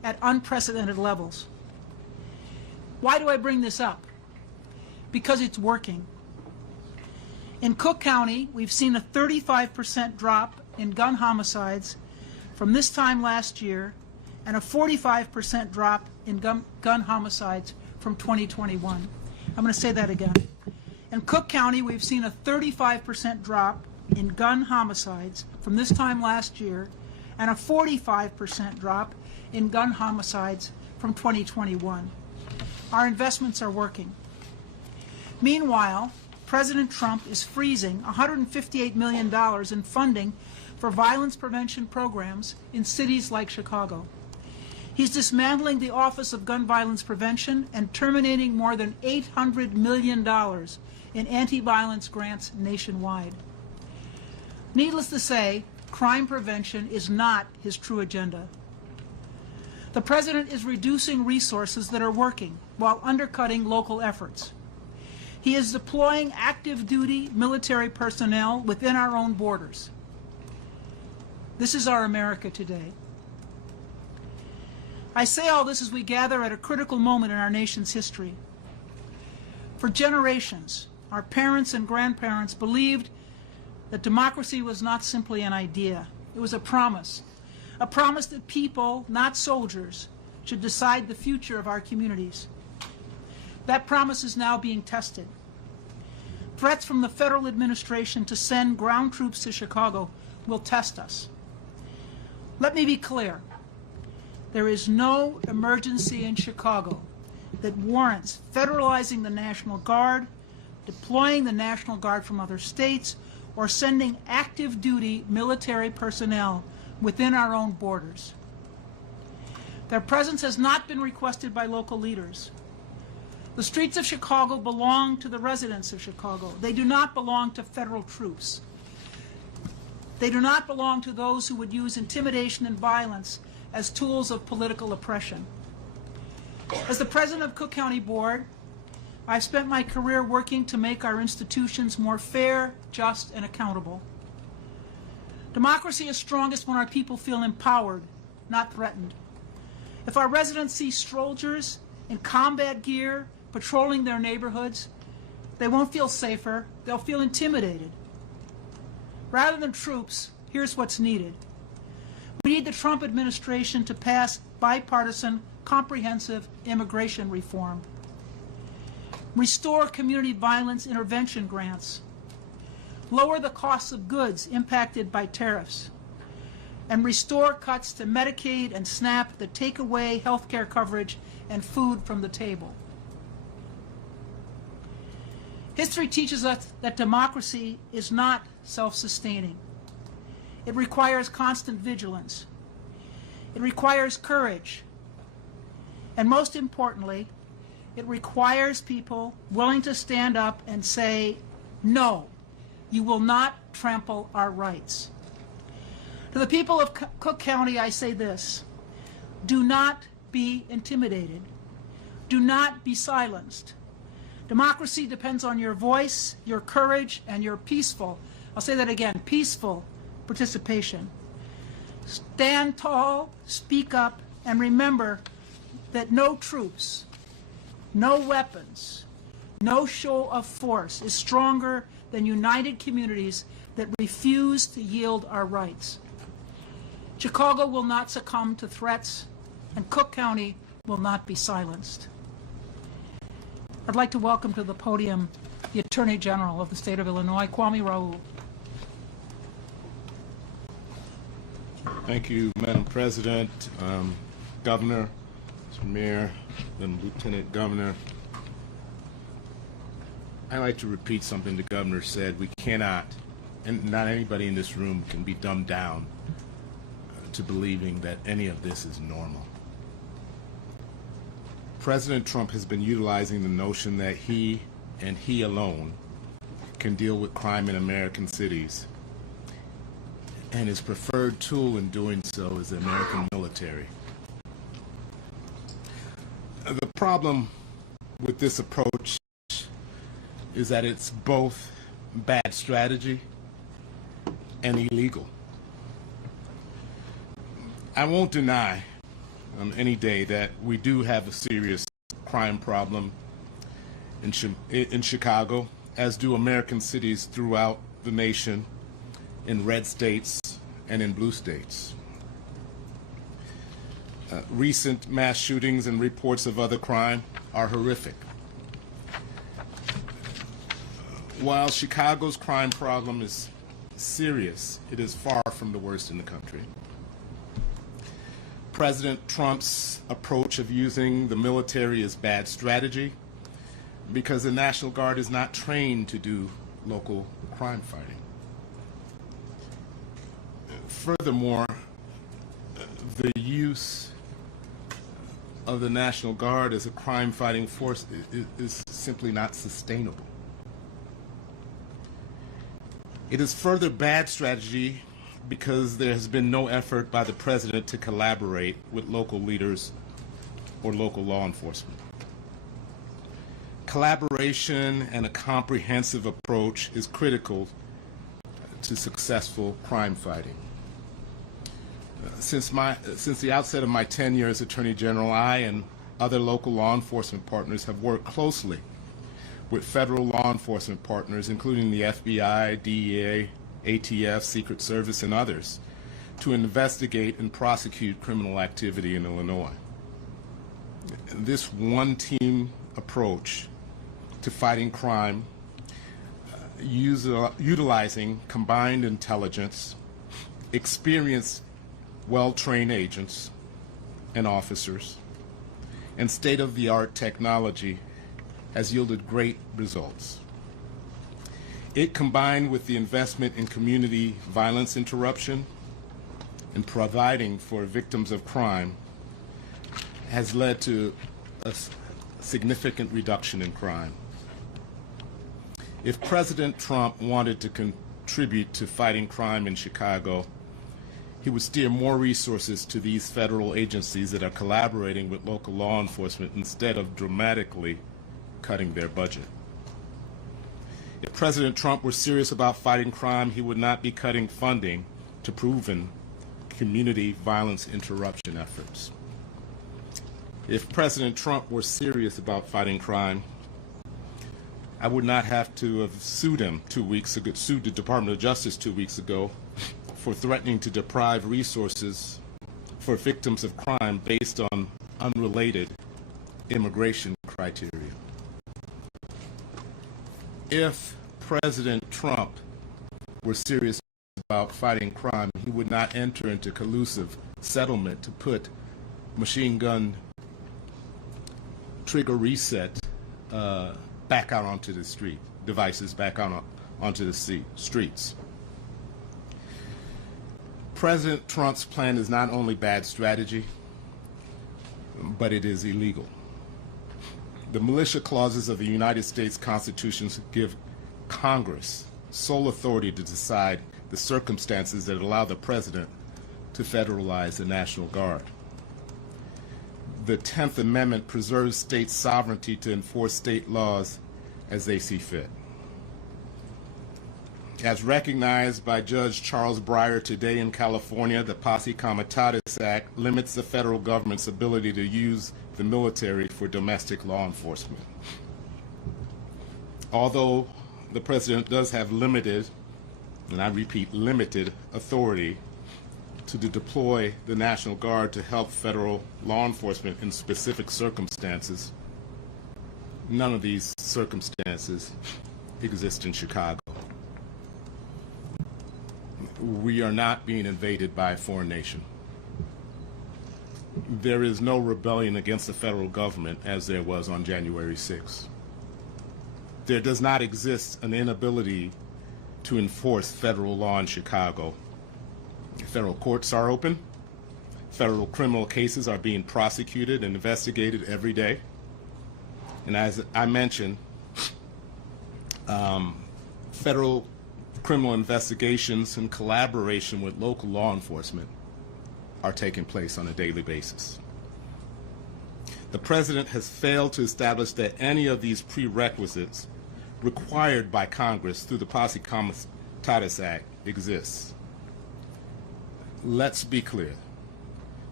at unprecedented levels. Why do I bring this up? Because it's working. In Cook County, we've seen a 35% drop in gun homicides from this time last year and a 45% drop in gun homicides from 2021. I'm going to say that again. In Cook County, we've seen a 35% drop in gun homicides from this time last year and a 45% drop in gun homicides from 2021. Our investments are working. Meanwhile, President Trump is freezing $158 million in funding for violence prevention programs in cities like Chicago. He's dismantling the Office of Gun Violence Prevention and terminating more than $800 million in anti-violence grants nationwide. Needless to say, crime prevention is not his true agenda. The President is reducing resources that are working while undercutting local efforts. He is deploying active duty military personnel within our own borders. This is our America today. I say all this as we gather at a critical moment in our nation's history. For generations, our parents and grandparents believed that democracy was not simply an idea. It was a promise that people, not soldiers, should decide the future of our communities. That promise is now being tested. Threats from the federal administration to send ground troops to Chicago will test us. Let me be clear. There is no emergency in Chicago that warrants federalizing the National Guard, deploying the National Guard from other states, or sending active duty military personnel within our own borders. Their presence has not been requested by local leaders. The streets of Chicago belong to the residents of Chicago. They do not belong to federal troops. They do not belong to those who would use intimidation and violence as tools of political oppression. As the president of Cook County Board, I've spent my career working to make our institutions more fair, just, and accountable. Democracy is strongest when our people feel empowered, not threatened. If our residents see soldiers in combat gear patrolling their neighborhoods, they won't feel safer, they'll feel intimidated. Rather than troops, here's what's needed. We need the Trump administration to pass bipartisan, comprehensive immigration reform. Restore community violence intervention grants. Lower the costs of goods impacted by tariffs. And restore cuts to Medicaid and SNAP that take away health care coverage and food from the table. History teaches us that democracy is not self-sustaining. It requires constant vigilance. It requires courage. And most importantly, it requires people willing to stand up and say, no, you will not trample our rights. To the people of Cook County, I say this: do not be intimidated. Do not be silenced. Democracy depends on your voice, your courage, and your peaceful, I'll say that again, peaceful participation. Stand tall, speak up, and remember that no troops, no weapons, no show of force is stronger than united communities that refuse to yield our rights. Chicago will not succumb to threats, and Cook County will not be silenced. I'd like to welcome to the podium the Attorney General of the state of Illinois, Kwame Raoul. Thank you, Madam President, Governor, Mr. Mayor, and Lieutenant Governor. I'd like to repeat something the Governor said. We cannot, and not anybody in this room can be dumbed down to believing that any of this is normal. President Trump has been utilizing the notion that he and he alone can deal with crime in American cities, and his preferred tool in doing so is the American military. The problem with this approach is that it's both bad strategy and illegal. I won't deny on any day that we do have a serious crime problem in Chicago, as do American cities throughout the nation, in red states and in blue states. Recent mass shootings and reports of other crime are horrific. While Chicago's crime problem is serious, it is far from the worst in the country. President Trump's approach of using the military is bad strategy because the National Guard is not trained to do local crime fighting. Furthermore, the use of the National Guard as a crime-fighting force is simply not sustainable. It is further bad strategy because there has been no effort by the President to collaborate with local leaders or local law enforcement. Collaboration and a comprehensive approach is critical to successful crime fighting. Since the outset of my tenure as Attorney General, I and other local law enforcement partners have worked closely with federal law enforcement partners, including the FBI, DEA, ATF, Secret Service, and others, to investigate and prosecute criminal activity in Illinois. This one-team approach to fighting crime, utilizing combined intelligence, experienced, well-trained agents and officers, and state-of-the-art technology has yielded great results. It, combined with the investment in community violence interruption and providing for victims of crime, has led to a significant reduction in crime. If President Trump wanted to contribute to fighting crime in Chicago, he would steer more resources to these federal agencies that are collaborating with local law enforcement instead of dramatically cutting their budget. If President Trump were serious about fighting crime, he would not be cutting funding to proven community violence interruption efforts. If President Trump were serious about fighting crime, I would not have to have sued him 2 weeks ago, sued the Department of Justice 2 weeks ago for threatening to deprive resources for victims of crime based on unrelated immigration criteria. If President Trump were serious about fighting crime, he would not enter into collusive settlement to put machine gun trigger reset back out onto the street, devices back out onto the streets. President Trump's plan is not only bad strategy, but it is illegal. The militia clauses of the United States Constitution give Congress sole authority to decide the circumstances that allow the President to federalize the National Guard. The 10th Amendment preserves state sovereignty to enforce state laws as they see fit. As recognized by Judge Charles Breyer today in California, the Posse Comitatus Act limits the federal government's ability to use the military for domestic law enforcement. Although the President does have limited, and I repeat, limited authority to deploy the National Guard to help federal law enforcement in specific circumstances, none of these circumstances exist in Chicago. We are not being invaded by a foreign nation. There is no rebellion against the federal government as there was on January 6th. There does not exist an inability to enforce federal law in Chicago. Federal courts are open. Federal criminal cases are being prosecuted and investigated every day. And as I mentioned, federal criminal investigations in collaboration with local law enforcement are taking place on a daily basis. The President has failed to establish that any of these prerequisites required by Congress through the Posse Comitatus Act exists. Let's be clear.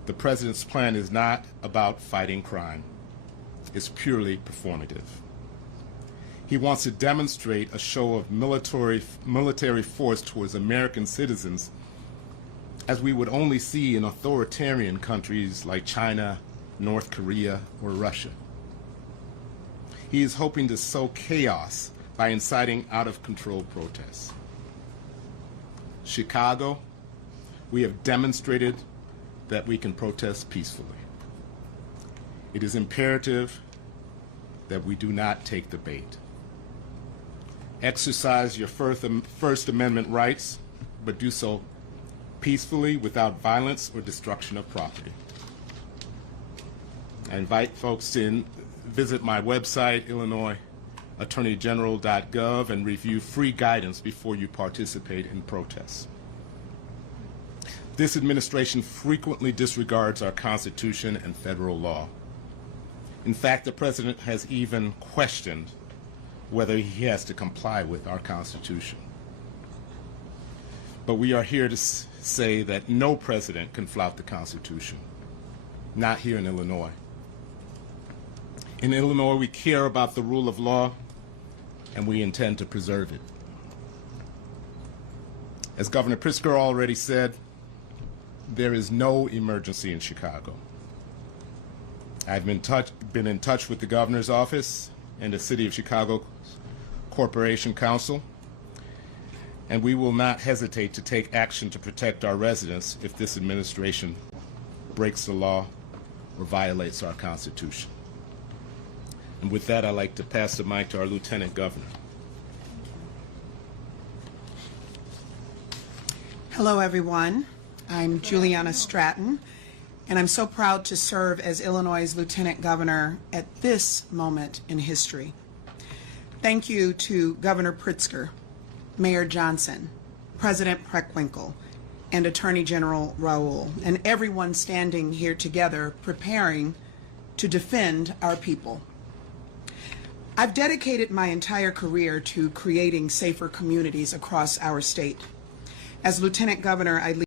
the President's plan is not about fighting crime. It's purely performative. He wants to demonstrate a show of military force towards American citizens as we would only see in authoritarian countries like China, North Korea, or Russia. He is hoping to sow chaos by inciting out-of-control protests. Chicago, we have demonstrated that we can protest peacefully. It is imperative that we do not take the bait. Exercise your First Amendment rights, but do so peacefully without violence or destruction of property. I invite folks to visit my website, IllinoisAttorneyGeneral.gov, and review free guidance before you participate in protests. This administration frequently disregards our Constitution and federal law. In fact, the President has even questioned whether he has to comply with our Constitution. But we are here to say that no president can flout the Constitution, not here in Illinois. In Illinois, we care about the rule of law, and we intend to preserve it. As Governor Pritzker already said, there is no emergency in Chicago. I've been in touch with the governor's office and the City of Chicago Corporation Council, and we will not hesitate to take action to protect our residents if this administration breaks the law or violates our Constitution. And with that, I'd like to pass the mic to our Lieutenant Governor. Hello, everyone. I'm Juliana Stratton, and I'm so proud to serve as Illinois' Lieutenant Governor at this moment in history. Thank you to Governor Pritzker, Mayor Johnson, President Preckwinkle, and Attorney General Raoul, and everyone standing here together preparing to defend our people. I've dedicated my entire career to creating safer communities across our state. As Lieutenant Governor, I lead